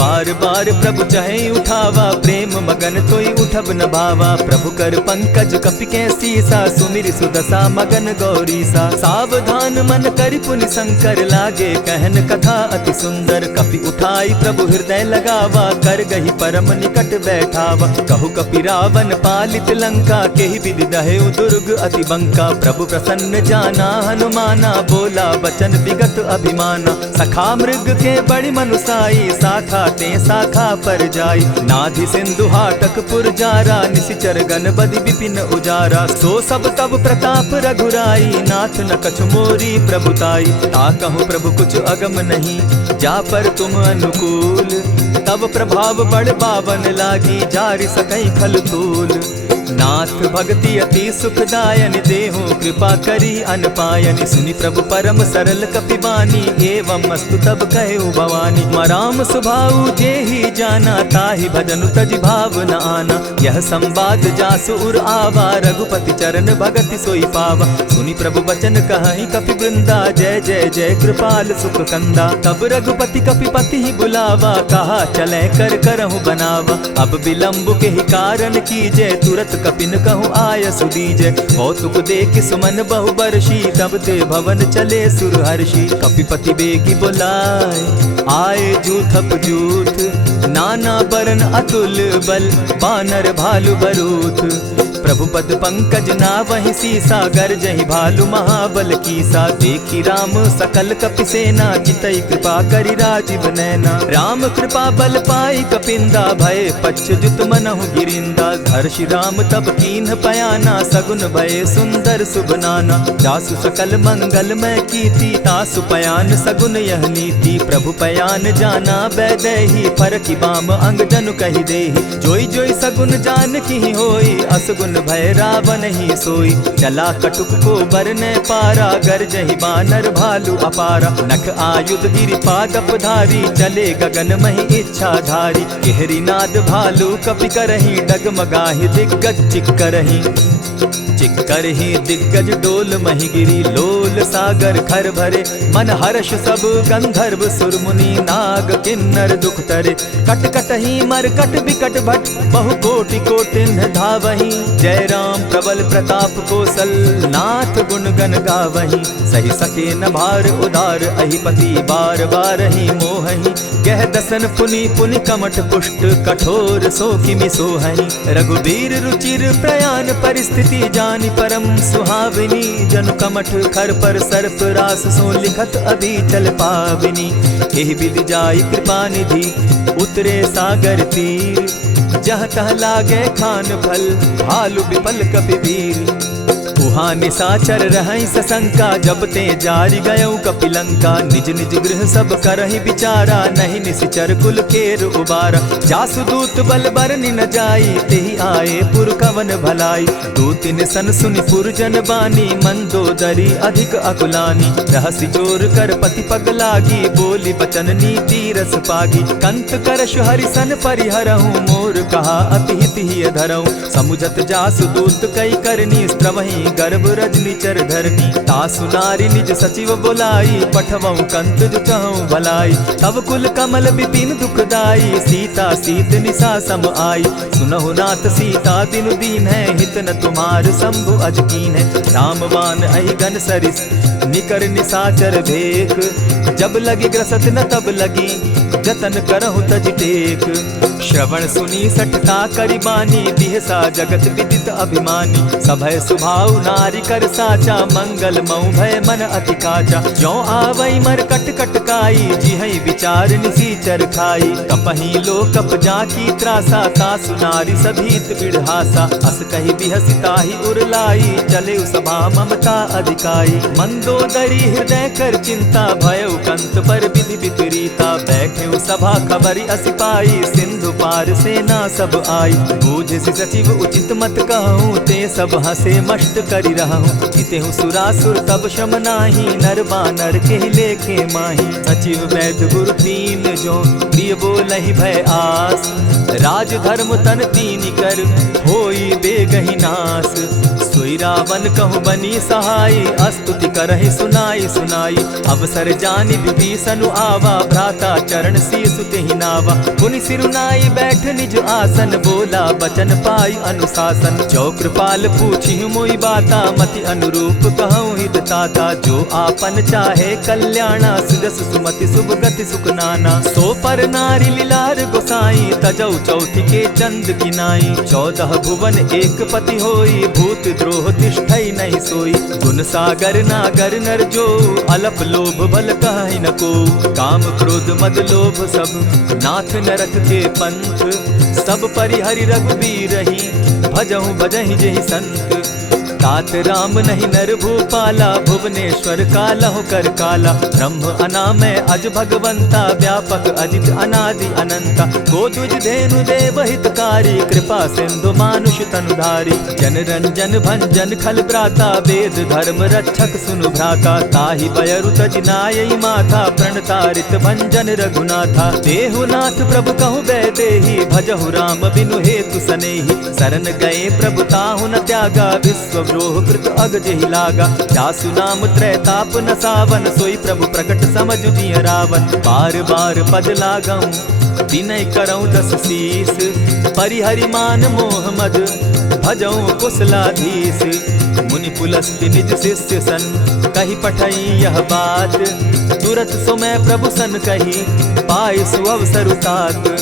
बार बार प्रभु चहे उठावा, प्रेम मगन तोई उठब न भावा। प्रभु कर पंकज कपि के सीसा, सुमिरि सुदशा मगन गौरीसा। सावधान मन करि पुनि शंकर, लागे कहन कथा अति सुंदर। कपि उठाई प्रभु हृदय लगावा, कर गही परम निकट बैठावा। कहु कपि रावण पालित लंका, केहि विधि दहेउ दुर्ग अति बंका। प्रभु प्रसन्न जाना हनुमाना, बोला बचन विगत अभिमाना। सखा मृग के बड़ी मनुसाई, साखा ते शाखा पर जाई। नाधि सिंधु हाटक पुरजारा, निशिचर गण बदि विपिन उजारा। सो सब तब प्रताप रघुराई, नाथ न कछु मोरी प्रभुताई। ताकहु प्रभु कुछ अगम नहीं, जा पर तुम अनुकूल। तब प्रभाव बड़ बावन लागी, जारि सकई खल तूल। नाथ भक्ति अति सुखदायन, देहु कृपा करी अनपायनि। सुनि प्रभु परम सरल कपिबानी, एवं मस्तु तब कहु भवानी। मराम सुभाऊ जेहि जाना, ताहि भजनु तजि भाव न आना। यह संवाद जासु उर आवा, रघुपति चरण भगति सोई पावा। सुनि प्रभु बचन कहहि कपि वृंदा, जय जय जय कृपाल सुख कंदा। तब रघुपति कपिपति ही बुलावा, कहा चले कर करहु बनावा। अब विलंब के ही कारण कीजय, तुरत कपिन कहूँ आय सुदीजय। कौतुक देख सुमन बहु बरसी, तब ते भवन चले सुर हर्षि। कपिपति बेगी बुलाए, आए जूथप जूथ। नाना बरन अतुल बल, बानर भालु बरूथ। प्रभु पद पंकज नावहि सीसा, गरजहि भालु महाबल कीसा। देखी राम सकल कपि सेना, जितई कृपा करि राजीव नैना। राम कृपा बल पाई कपिंदा, भय पच्युत मनहु गिरिंदा। हर्षि राम तब कीन्ह पयाना, सगुन भय सुंदर शुभ नाना। जासु सकल मंगल मैं कीति, तासु पयान सगुन यह नीति। प्रभु पयान जाना बैदेही, फरकि बाम अंग जनु कहि देहि। जोई जोई सगुन जान की होई, असगुन भय रावण ही सोई। चला कटुक को बरने पारा, गरजहि बानर भालु अपारा। नख आयुध गिरि पादप धारी, चले गगन महि इच्छा धारी। केहरी नाद भालु कपि करहि, डगमगाहि दिग्गज चिक्करहि। चिक्करहि दिग्गज डोल महि गिरी, लोल सागर खर भरे। मन हर्ष सब गंधर्व सुर मुनि, नाग किन्नर दुख तरे। कट कटहि मरकट बिकट भट, बहु कोटि कोटिन्ह धावहि। जय राम प्रबल प्रताप कौशल, नाथ गुण गण गावहि। सही सके न भार उदार, अहिपति बार बार ही मोहहि। गह दसन पुनि पुनि कमठ पुष्ट, कठोर सो किमि सोहहि। रघुबीर रुचिर प्रयाण परिस्थिति, जानि परम सुहाविनी। जनु कमठ खर पर सर्प रास, सो लिखत अभी चल पाविनी। एहि विधि जाई कृपा निधि, उतरे सागर तीर। जह तह लागे खान फल, भालु विपल कपिवीर। उहाँ निशाचर रहै सशंका, जब ते जारि गयौ कपिलंका। निज निज गृह सब करहि विचारा, नहीं निशिचर कुल केर उबारा। जासु दूत बल बरनि न जाई, तेहि आए पुर कवन भलाई। दूतिन सन सुनि पुरजन बानी, मंदोदरी अधिक अकुलानी। रहसि जोर कर पति पग लागी, बोली बचन नीति रस पागी। कंत करश हरि सन परिहरहु, मोर कहा अति हित ही धरहु। समुझत जासु दूत कई करनी, स्त्रवहि गर्भ रजनी चर धरनी। तासु नारी निज सचिव बोलाई, पठवऊ कंत जो चहु भलाई। तब कुल कमल विपिन दुखदाई, सीता सीत निशा सम आई। सुनहु नाथ सीता बिनु दीन है, हित न तुम्हार शंभु अजकीन है। रामवान अहि गन सरिस, निकर निशाचर भेक। जब लगी ग्रसत न तब लगी, जतन करहु तज टेक। श्रवण सुनी सठता करिबानी, बिहसा जगत विदित अभिमानी। सभय सुभाव नारी कर साचा, मंगल मऊ भय मन अति काचा। ज्यों आवई मर कट कट काई, जिहई विचार निसीचर खाई। कपही लो कप जाकी त्रासा, तासु नारी सभीत बिढ़ासा। अस कही बिहसिता ही उरलाई, चले सभा ममता अधिकाई। मंदोदरी हृदय कर चिंता, भयउ कंत पर विधि विपरीता। बैठे सभा खबरी असिपाई, सिंधु पार सेना सब आई। बूझ सचिव उचित मत कहूँ, ते सब हंसे मष्ट करि रहूँ। जितेहु सुरासुर तब शम नाही, नर बानर के लेखे माही। सचिव वैद्य गुरु तीन जो, प्रिय बोलहि भय आस। राज धर्म तन तीन कर, होई बेगहि नास। सोई रावण कहु बनी सहाई, अस्तुति करहि सुनाई सुनाई। अवसर जानि विभीषण आवा, भ्राता चरण शीसु तेहि नावा। पुनि सिरुनाई बैठ निज आसन, बोला बचन पाई अनुशासन। जो कृपाल पूछि मोई बाता, मति अनुरूप कहूँ हित ताता। जो आपन चाहे कल्याणा, सुजस सुमति शुभ गति सुख नाना। सो पर नारी लीलार गोसाई, तजौ चौथि के चंद किनाई। 14 भुवन एक पति होई, भूत द्रोह तिष्ठई नहीं सोई। गुण सागर नागर नर जो, अलप लोभ बल कहि न को। काम क्रोध मद लोभ सब, नाथ नरक के पंथ। सब परिहरि रघुबीरहि, भजहु भजहि जेहि संत। तात राम नहीं नर भूपाला, भुवनेश्वर कालहु कर काला। ब्रह्म अनामय अज भगवंता, व्यापक अजित अनादि अनंता। गोदुज धेनु देव हितकारी, कृपा सिंधु मानुष तनुधारी। जन रंजन भंजन खल भ्राता, वेद धर्म रक्षक सुनु भ्राता। ताहि बयरु तज नायई माथा, प्रणतारित भंजन रघुनाथा। देहुनाथ प्रभु कहु बैदेही, भजहु राम बिनु हेतु सनेही। शरण गए प्रभु ताहु न त्यागा, विश्व द्रोह कृत अग जेहि लागा। जासु नाम त्रैताप न सावन, सोई प्रभु प्रकट समझु जिय रावण। बार बार पद लागऊं, विनय करऊं 10 शीस। परिहरि मान मोह मद, भजऊं कुशलाधीश। मुनि पुलस्ति निज शिष्य सन, कही पठई यह बात। तुरत सुमय प्रभु सन कही, पाय सुअवसर तात।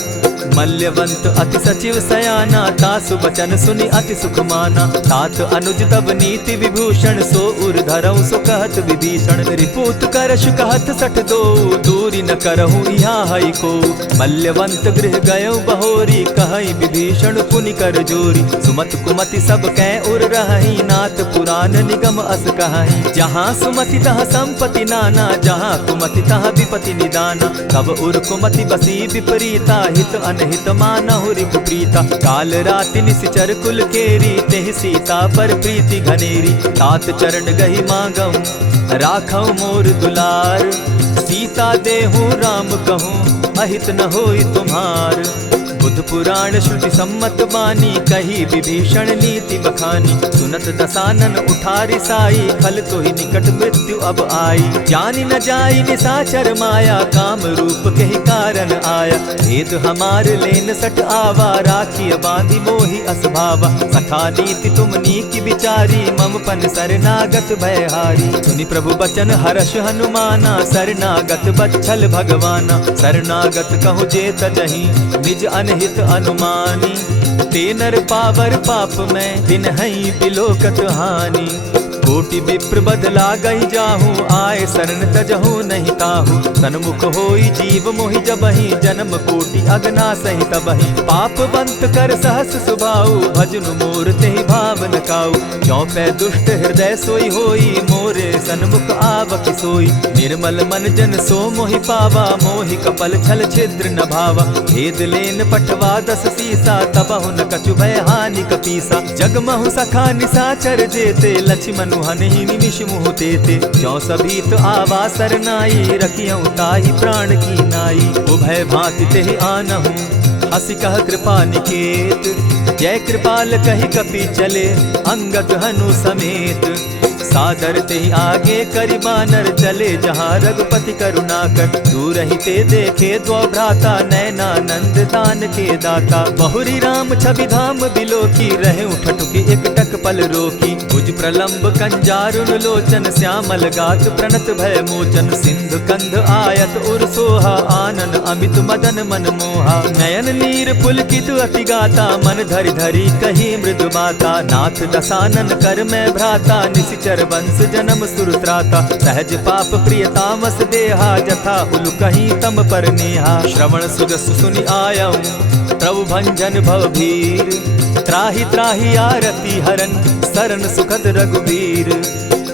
मल्यवंत अति सचिव सयाना, तासु बचन सुनि अति सुख माना। तात अनुज तब नीति विभूषण, सो उर धरऊ सो कहत विभीषण। रिपुत करश कहत सठ दो, दूरी न करहु यहाँ हई को। मल्यवंत गृह गयो बहोरी, कहई विभीषण पुनि कर जोरी। सुमत कुमति सब कै उर रहई, नाथ पुराण निगम अस कहई। जहाँ सुमति तहाँ संपत्ति नाना, जहाँ कुमति तहाँ विपति निदाना। तब उर कुमति बसी विपरीता, हित अनहित मानहु रिपु प्रीता। काल राति निशिचर कुल केरी, तेहि सीता पर प्रीति घनेरी। तात चरण गहि मांगऊं, राखऊं मोर दुलार। सीता देहूं राम कहूं, अहित न होई तुम्हार। बुध पुराण श्रुति सम्मत बानी, कही विभीषण नीति बखानी। सुनत दसानन उठारि साई, खल तो ही निकट मृत्यु अब आई। जानी न जाई निसाचर माया, काम रूप के ही कारण आया। भेद हमार लेन सट आवा, राखी बांधी मोहि असभावा। सखा नीति तुम नीति विचारी, मम पन शरणागत भयहारी। सुनि प्रभु बचन हर्ष हनुमाना, शरणागत बच्छल भगवाना। शरणागत कहु जे तजहि, निज अनहित अनुमानी। ते नर पावर पाप में, बिनहि बिलोकत हानि। कोटि विप्र बदला गई जाहूँ, आए शरण तजहु नहीं ताहू। सन्मुख होई जीव मोहि जबहि, जन्म कोटि अगना सहि तबहि। पाप बंत कर सहस सुभाऊ, भजनु मोर तेहि भाव न काऊ। ज्यों पै दुष्ट हृदय सोई होई, मोरे सन्मुख आवक सोई। निर्मल मन जन सो मोहि पावा, मोहि कपल छल छिद्र न भावा। भेद लेन पठवा 10 सीसा, तबहु न कछु भय हानि कपीसा। जगमहु सखा निसाचर जेते, लक्ष्मण हनहि निमिष मुह देते। ज्यों सभीत आवा सरनाई, रखियऊं ताहि प्राण की नाई। उभय भांति तेहि आनहूं, हसी कह कृपा निकेत। जय कृपाल कहि कपि चले, अंगद हनु समेत। सादर तेहि आगे करि बानर, चले जहाँ रघुपति रघुपति करुणा कर। दूर ही ते देखे द्वौ भ्राता, नैनानंद दान के दाता। बहुरी राम छवि धाम बिलो की, रहे उठटुकी एक टक पल रोकी। भुज प्रलंब कंजारुन लोचन, श्यामल गात प्रणत भय मोचन। सिंधु कंध आयत उर सोहा, आनन अमित मदन मन मोहा। नयन नीर पुलकित अति गाता, मन धरि धरि कही मृदु बाता। नाथ दसानन कर मैं भ्राता, निशिचर वंश जन्म सुरत्राता। सहज पाप प्रिय तामस देहा, जथा उलु कहीं तम पर नेहा। श्रवण सुजस सुनि आयऊं, प्रभु भंजन भवभीर। त्राहि त्राहि आरती हरन, सरन सुखद रघुवीर।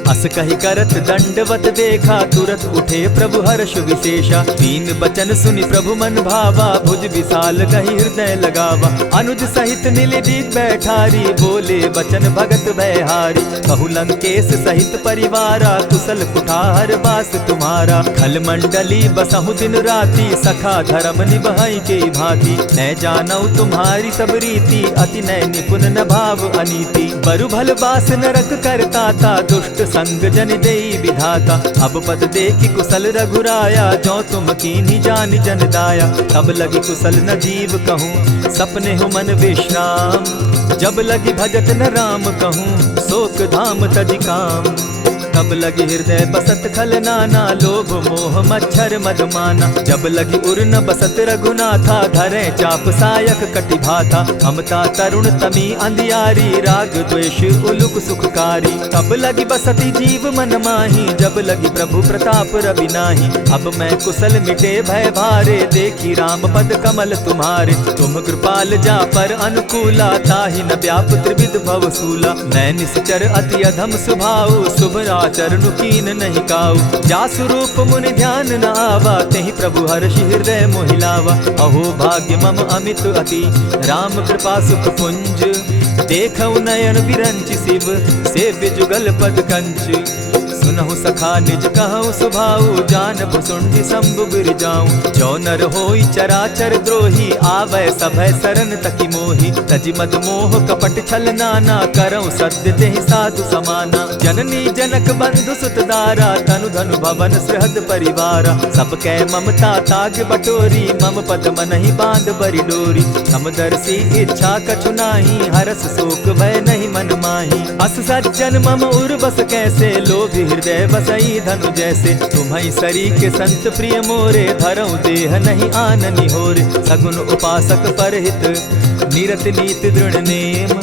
अस कहि करत दंडवत देखा, तुरत उठे प्रभु हर्ष विशेषा। दीन बचन सुनि प्रभु मन भावा, भुज विशाल कहि हृदय लगावा। अनुज सहित नीलदीप बैठारी, बोले बचन भगत भयहारी। कहु लंकेश सहित परिवारा, कुशल कुठार बास तुम्हारा। खल मंडली बसहु दिन राति, सखा धर्म निभाई के भांति। न जानऊ तुम्हारी सब रीति, अति नय निपुण न भाव अनीति। बरु भल बास नरक करता था, दुष्ट संग जन देई विधाता। अब पद देखी कुशल रघुराया, जो तुम कीन्ही जान जन दाया। तब लगी कुशल न जीव कहूँ, सपने हो मन विश्राम। जब लगी भजत न राम कहूँ, शोक धाम तजि काम। तब लगी हृदय बसत खल नाना, लोभ मोह मच्छर मधुमाना। जब लगी उर न बसत रघुनाथा, धरे चाप सायक कटि भाथा। ममता तरुण तमी अंधियारी, राग द्वेष उलुक सुखकारी। तब लगी बसती जीव मन माही, जब लगी प्रभु प्रताप रवि नाही। अब मैं कुशल मिटे भय भारे, देखी राम पद कमल तुम्हारे। तुम कृपाल जा पर अनुकूला, ताहि न व्याप त्रिविध भवसूला। मैं निश्चर अति अधम स्वभाव, शुभ चरणु कीन नहीं काऊ। जासु रूप मुनि ध्यान न आवा, तेहि प्रभु हर्षि हृदय मोहिलावा। अहो भाग्य मम अमित अति, राम कृपा सुख पुंज। देखऊ नयन विरंच शिव, सेव्य जुगल पद कंच। सुनहु सखा निज कहु सुभाऊ, जान भुसुंडि शंभु गिर जाऊं। जो नर होई चराचर द्रोही, आवै सभय सरन तकी मोही। तजि मद मोह कपट छल नाना, करऊं सत्य तेहि साधु समाना। जननी जनक बंधु सुत दारा, तनु धनु भवन सृहद परिवारा। सब कै ममता ताग बटोरी, मम पद मनहि बांध बरि डोरी। समदर्शी इच्छा कछु नाही, हरस शोक भय नहीं मन माही। अस सज्जन मम उर बस कैसे, लोभी हृदय बसई धनु जैसे। तुम्हारी सरी के संत प्रिय मोरे, धरऊं देह नहीं आननि होरे। सगुन उपासक परहित, निरत नीत दृढ़ नेम।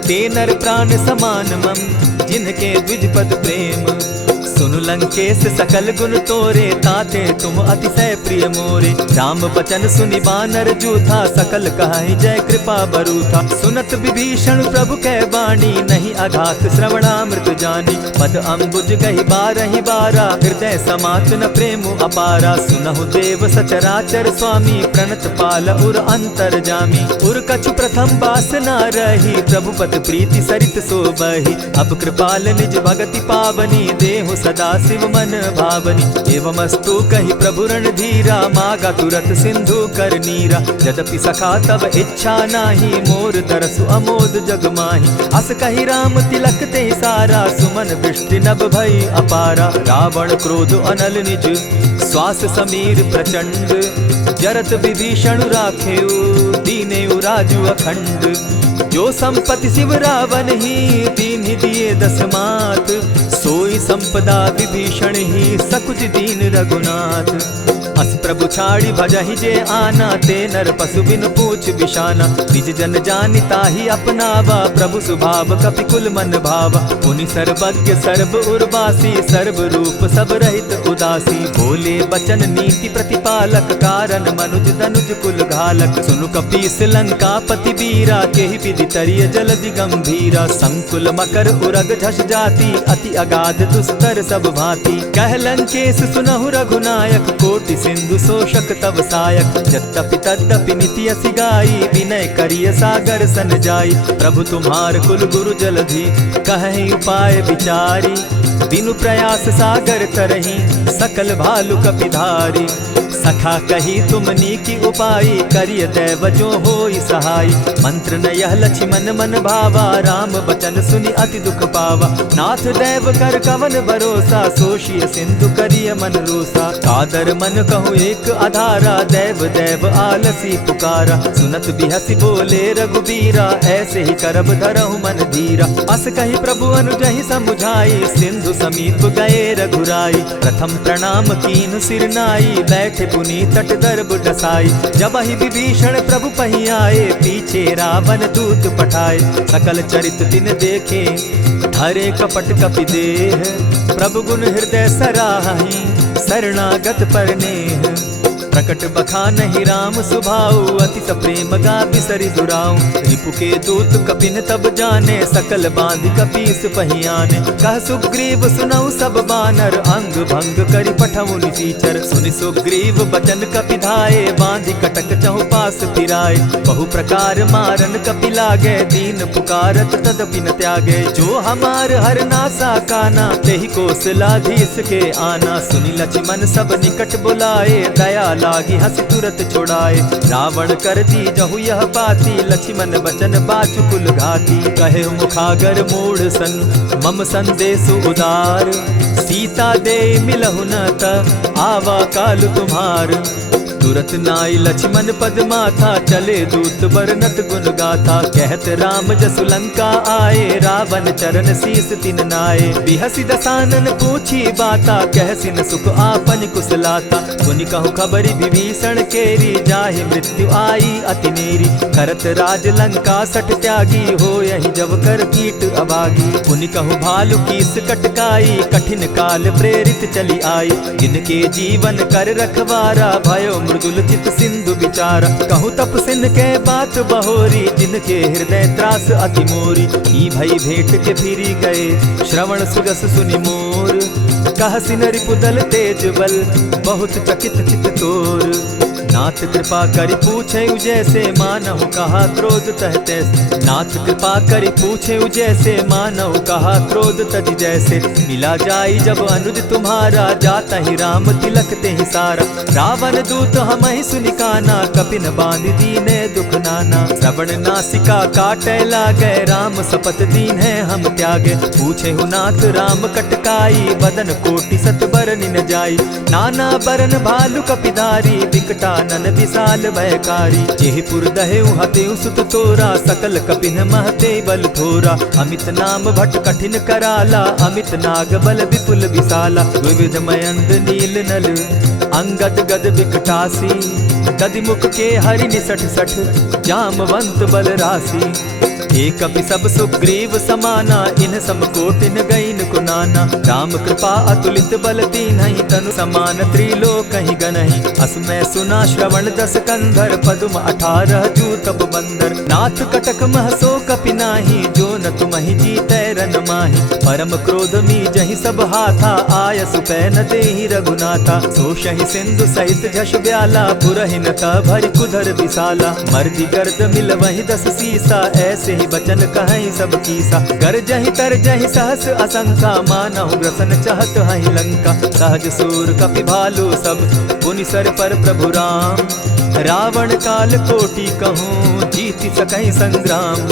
ते नर प्राण समान मम, जिनके द्विज पद प्रेम। सुनु लंकेश सकल गुण तोरे, ताते तुम अतिशय प्रिय मोरे। राम बचन सुनि बानर जूथा, सकल कहाहि जय कृपा बरूथा। सुनत विभीषण प्रभु कै बाणी, नहीं अघात श्रवणामृत जानी। पद अम्बुज गहि बारहि बारा, हृदय समात न प्रेम अपारा। सुनहु देव सचराचर स्वामी, प्रणत पाल उर अंतर जामी। उर कछु प्रथम बास न रही, प्रभु पद प्रीति सरित सोबहि। अब कृपाल निज भगति पावनी, देहु सदा शिव मन भावनी। एवमस्तु कहि प्रभु रणधीरा, मागा तुरत सिंधु कर नीरा। यद्यपि सखा तब इच्छा नाही, मोर तरसु अमोद जग माही। अस कहि राम तिलक ते सारा, सुमन वृष्टि नभ भई अपारा। रावण क्रोध अनल निज, श्वास समीर प्रचंड। जरत विभीषण राखेउ, दीनेउ राजु अखंड। जो संपत्ति शिव रावण ही, दीन्हि दिए दस मात। सोई संपदा विभीषण ही, सकुच दीन रघुनाथ। अस प्रभु छाड़ी भजहि जे आना, ते नर पशु बिन पूछ बिशाना। निज जन जानि ताहि अपनावा, प्रभु स्वभाव कपि कुल मन भावा। मुनि सर्वज्ञ सर्व उर्वासी, सर्व रूप सब रहित उदासी। बोले बचन नीति प्रतिपालक, कारण मनुज धनुज कुल घालक। सुनु कपीस लंकापति वीरा, केहि विधि तरिय जलधि गंभीरा। संकुल मकर उरग झष जाति, अति अगाध दुस्तर सब भांति। कह लंकेश सुनहु रघुनायक, कोटि सिंधु शोषक तव सायक। यद्यपि तद्यपि नीति असि गाई, विनय करिय सागर सन जाई। प्रभु तुम्हार कुल गुरु जलधि, कहि उपाय विचारी। बिनु प्रयास सागर तरहि, सकल भालु कपिधारी। सखा कही तुमनी की उपाई, करिय दैव जो होई सहाय। मंत्र न यह लक्ष्मण मन भावा, राम बचन सुनि अति दुख पावा। नाथ दैव कर कवन भरोसा, सोशिय सिंधु करिय मन रोसा। कादर मन कहूँ एक आधारा, दैव दैव आलसी पुकारा। सुनत बिहसी बोले रघुबीरा, ऐसे ही करब धरहु मन धीरा। अस कही प्रभु अनुजहि समुझाई, सिंधु समीप गए रघुराई। प्रथम प्रणाम कीन सिर नाई, बैठे पुनि तट दर्ब डसाई। जब ही विभीषण प्रभु पही आए, पीछे रावण दूत पठाए। सकल चरित दिन देखे, धरे कपट कपि देह। प्रभु गुण हृदय सराहि, शरणागत पर नेह। प्रकट बखानहि राम सुभाऊ, अति सप्रेम गा बिसरि दुराऊ। रिपु के दूत कपिन तब जाने, सकल बांधि कपीस पहियाने। कह सुग्रीव सुनऊ सब बानर, अंग भंग करि पठऊ निसीचर। सुनि सुग्रीव बचन कपि धाये, बांधि कटक चहु पास फिराए। बहु प्रकार मारन कपि लागे, दीन पुकारत तदपि न त्यागे। जो हमार हर नासा काना, तेहि कौशलाधीश के आना। सुनि लक्ष्मण सब निकट बुलाए, दया लागी हंसी तुरत छुड़ाए। रावण कर दी जहु यह पाती, लक्ष्मण बचन बाचु कुल घाती। कहे मुखागर मूढ़ सन, मम संदेश उदार। सीता दे मिलहु न त, आवा काल तुम्हार। तुरत नाई लक्ष्मण पद माथा, चले दूत बरनत गुण गाथा। कहत राम जसु लंका आए, रावण चरण शीस तिन नाए। बिहसी दसानन पूछी बाता, कहसी न सुख आपन कुशलाता। सुनि कहु खबरी विभीषण केरी, जाहि मृत्यु आई अति नेरी। करत राज लंका सठ त्यागी, हो यही जब कर कीट अभागी। पुनि कहु भालु कीस कटकाई, कठिन काल प्रेरित चली आई। जिनके जीवन कर रखवारा, भयो मृदुल चित सिंधु विचारा। कहूँ तपसिन के बात बहोरी, जिनके हृदय त्रास अति मोरी। ई भई भेंट के फिरी गए, श्रवण सुजस सुनि मोर। कहसिन रिपुदल तेज बल, बहुत चकित चित तोर। नाथ कृपा करि पूछे जैसे, मानहु कहा क्रोध तह तैसे। नाथ कृपा करि पूछे जैसे, मानहु कहा क्रोध तज जैसे। मिला जाई जब अनुज तुम्हारा, जाता ही राम तिलक ते ही सारा। रावण दूत हम ही सुनि काना, कपिन बांध दीने दुख नाना। श्रवण नासिका काटे लागे, राम सपत दीन है हम त्यागे। पूछे हु नाथ राम कटकाई, बदन कोटि सत बरनि न जाई। नाना बरन भालु कपिधारी, विकटा नन विशाल भयकारी। जेहिपुर दहेउ हतेउ सुत तोरा, सकल कपिन महते बल थोरा। अमित नाम भट कठिन कराला, अमित नाग बल विपुल विशाला। विविध मयंद नील नल, अंगद गद विकटासी। गदिमुख के हरि निसठ सठ, जामवंत बल राशि। एक कपि सब सुग्रीव समाना, इन समकोटिन गईन कुनाना। राम कृपा अतुलित बल दीन्हि, तनु समान त्रिलोक ही गनहि। अस मैं सुना श्रवण दस कंधर, पदुम 18 जूतब बंदर। नाथ कटक महसो कपि नाही, जो न तुमहि जीतै रन माहि। परम क्रोध मी जहि सब हाथा, आयस पै न देहि रघुनाथा। सोषहि सिंधु सहित झष ब्याला, पुरहि न भरि कुधर विशाला। मर्दि गर्द मिल वहि 10 सीसा, ऐसे ही बचन कहीं सब कीसा। गरजहि तरजहि सहस असंख्या, मानहु ग्रसन चाहत हहि लंका। सहज सूर कपि भालु सब, पुनि सर पर प्रभु राम। रावण काल कोटि कहूँ, जीति सकहि संग्राम।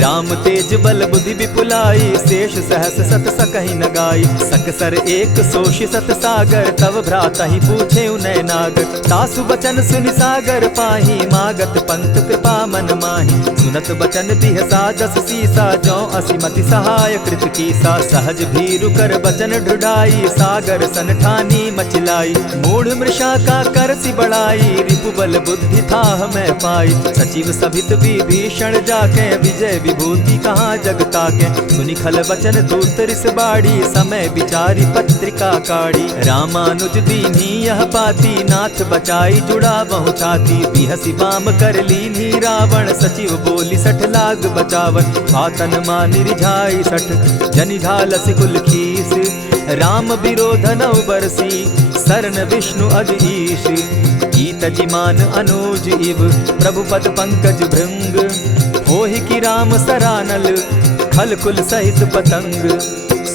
राम तेज बल बुद्धि विपुलाई, शेष सहस सत सकहि न गाई। सकसर एक सोषि सत सागर, तव भ्राता ही पूछे उनय नागर। तासु बचन सुनि सागर पाही, मागत पंत कृपा मन माही। सुनत बचन बिहसा 10 सीसा, जौ असिमति सहाय कृत कीसा। सहज भीरु कर बचन ढुढ़ाई, सागर सन ठानी मचिलाई। मूढ़ मृषा का करसि बढ़ाई, रिपु बल बुद्धि थाह मैं पाई। सचिव सभित विभीषण जाके, विजय विभूति कहाँ जगता के। सुनि खल बचन दूत रिस बाड़ी, समय विचारी पत्रिका काढ़ी। रामानुज दीन्ही यह पाती, नाथ बचाई जुड़ा बहु छाती। बिहसी बाम कर लीन्ही रावण, सचिव बोली 60 लाग बचावन। आतन मानि रिझाई 60, जनि झालसि कुल खीस। राम विरोध नौ बरसी, शरण विष्णु अज ईश। गीत जिमान अनुज इव, प्रभु पद पंकज भृंग। होहि कि राम सरानल, खल कुल सहित पतंग।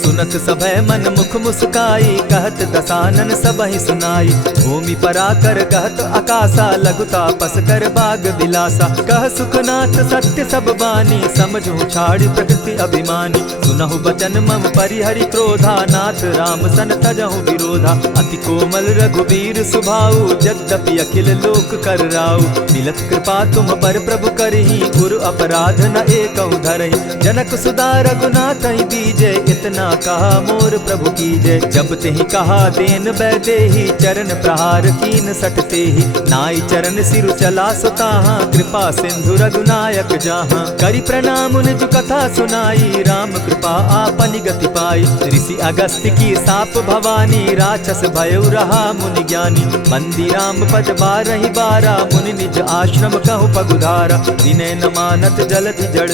सुनत सभय मन मुख मुस्काई, कहत दसानन सबहि सुनाई। भूमि पराकर कहत आकाशा, लघुता पस कर बाग दिलासा। कह सुखनाथ सत्य सब बानी, समझू छाड़ी प्रकृति अभिमानी। सुनहु बचन मम परिहरि क्रोधा, नाथ राम सन तजहु विरोधा। अति कोमल रघुबीर सुभाऊ, यद्यपि अखिल लोक कर राऊ। मिलत कृपा तुम पर प्रभु करही, गुरु अपराध न एकहु धरहि। जनक सुदा रघुनाथ ही दीजे, इतना कहा मोर प्रभु कीजे। जब तेहि कहा देन बैदेही, चरण प्रहार कीन सटते ही। नाई चरण सिरु चला सुताहा, कृपा सिंधु रघुनायक जाहा। करि प्रणाम निज कथा सुनाई, राम कृपा आपनि गति पाई। ऋषि अगस्त्य की साप भवानी, राक्षस भयउ रहा मुनि ज्ञानी। बंदी राम पद बारहि बारा, मुनि निज आश्रम कहु पगुधारा। विनय न मानत जलधि जड़,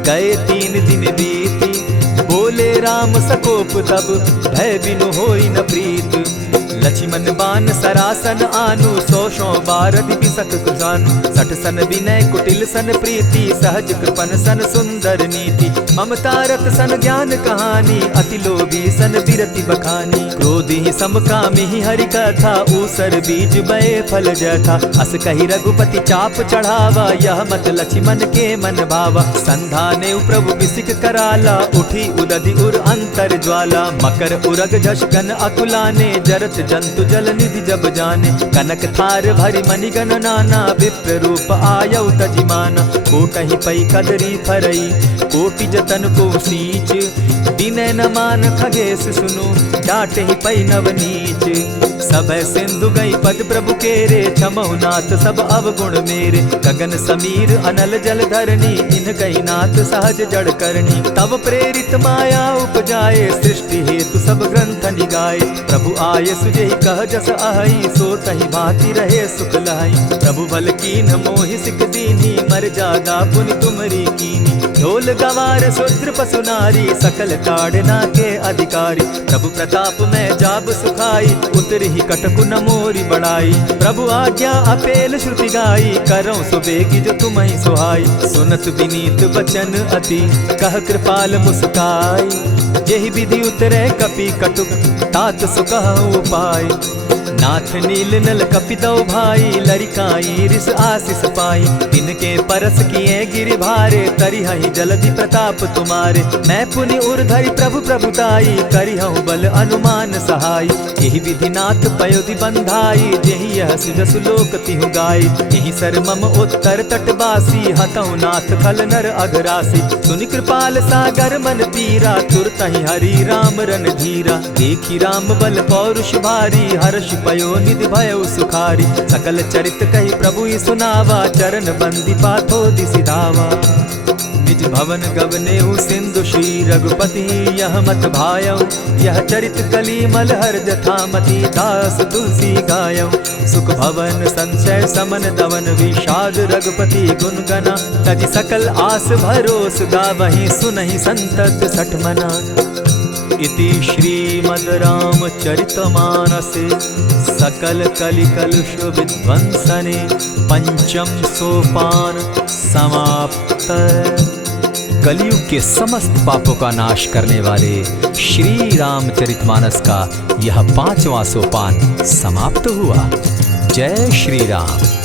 गए 3 दिन बीती। बोले राम सकोप तब, भय बिनु होई न प्रीत। लक्ष्मण बान सरासन आनु, 100 बारधि बिसक कुजानु। 60 सन विनय कुटिल सन प्रीति, सहज कृपन सन सुंदर नीति। ममता रत सन ज्ञान कहानी, अति लोभी सन बिरति बखानी। क्रोधी समकामी हरि कथा, ऊसर बीज बये फल जथा। अस कही रघुपति चाप चढ़ावा, यह मत लक्ष्मण के मन भावा। संधाने प्रभु बिसिक कराला, उठी उदधि उर अंतर ज्वाला। मकर उरग झष गन अकुलाने, जरत जंतु जल निधि जब जाने। कनक थार भरि मणिगण नाना, विप्र रूप आयउ तजिमाना। कोटहि पै कदरी फरई, कोटि जतन को सींच। विनय न मान खगेश सुनु, डांटहि पै नव नीच। सभय सिंधु गई पद प्रभु केरे, क्षमहु नाथ सब अवगुण मेरे। गगन समीर अनल जल धरनी, इन गई नाथ सहज जड़ करनी। तब प्रेरित माया उपजाए, सृष्टि हेतु सब ग्रंथ निगाए। प्रभु आय सुजेहि कह जस अहई, सो तहि भांति रहे सुख लहई। प्रभु बल कीन मोहि सिख दीनी, मर जादा पुनि तुमरी कीनी। ढोल गवार शूद्र पशु नारी, सकल ताड़ना के अधिकारी। प्रभु प्रताप में जाब सुखाई, उतरि कटकु न मोरी बड़ाई। प्रभु आज्ञा अपेल श्रुति गाई, करऊं सुबेगी जो तुम्हि सुहाई। सुनत विनीत बचन अति, कह कृपाल मुस्काई। जेहि विधि उतरे कपि कटुक, तात सुकहु उपाय। नाथ नील नल कपि दो भाई, लरिकाई रिस आशीष पाई। तिनके परस किए गिरि भारे, तरिहहि जलधि प्रताप तुम्हारे। मैं पुनि उर्धरि प्रभु प्रभुताई, करिहउ बल अनुमान सहाय। यही विधि नाथ पयोधि बंधाई, जेहि यह सुजसु लोक तिहु गाई। यही सर मम उत्तर तटवासी, हतहु नाथ खल नर अघरासी। सुनि कृपाल सागर मन पीरा, तुरतहि हरि राम रन धीरा। देखी राम बल पौरुष भारी, हर्ष पयो निधि भयउ सुखारी। सकल चरित कही प्रभु ही सुनावा, चरण बंदी पाथो दिसि धावा। निज भवन गवनेहु सिंधु श्री रघुपति, यह मत भायऊ। यह चरित कली मलहर जथामति, दास तुलसी गायऊ। सुख भवन संशय समन दवन, विषाद रघुपति गुण गना। तजि सकल आस भरोस, गावहि सुनहि संतत सठ मना। इति श्रीमद् रामचरितमानसे, सकल कलि कलुष विध्वंसने। पंचम सोपान समाप्त। कलयुग के समस्त पापों का नाश करने वाले श्री रामचरितमानस का यह 5वां सोपान समाप्त हुआ। जय श्री राम।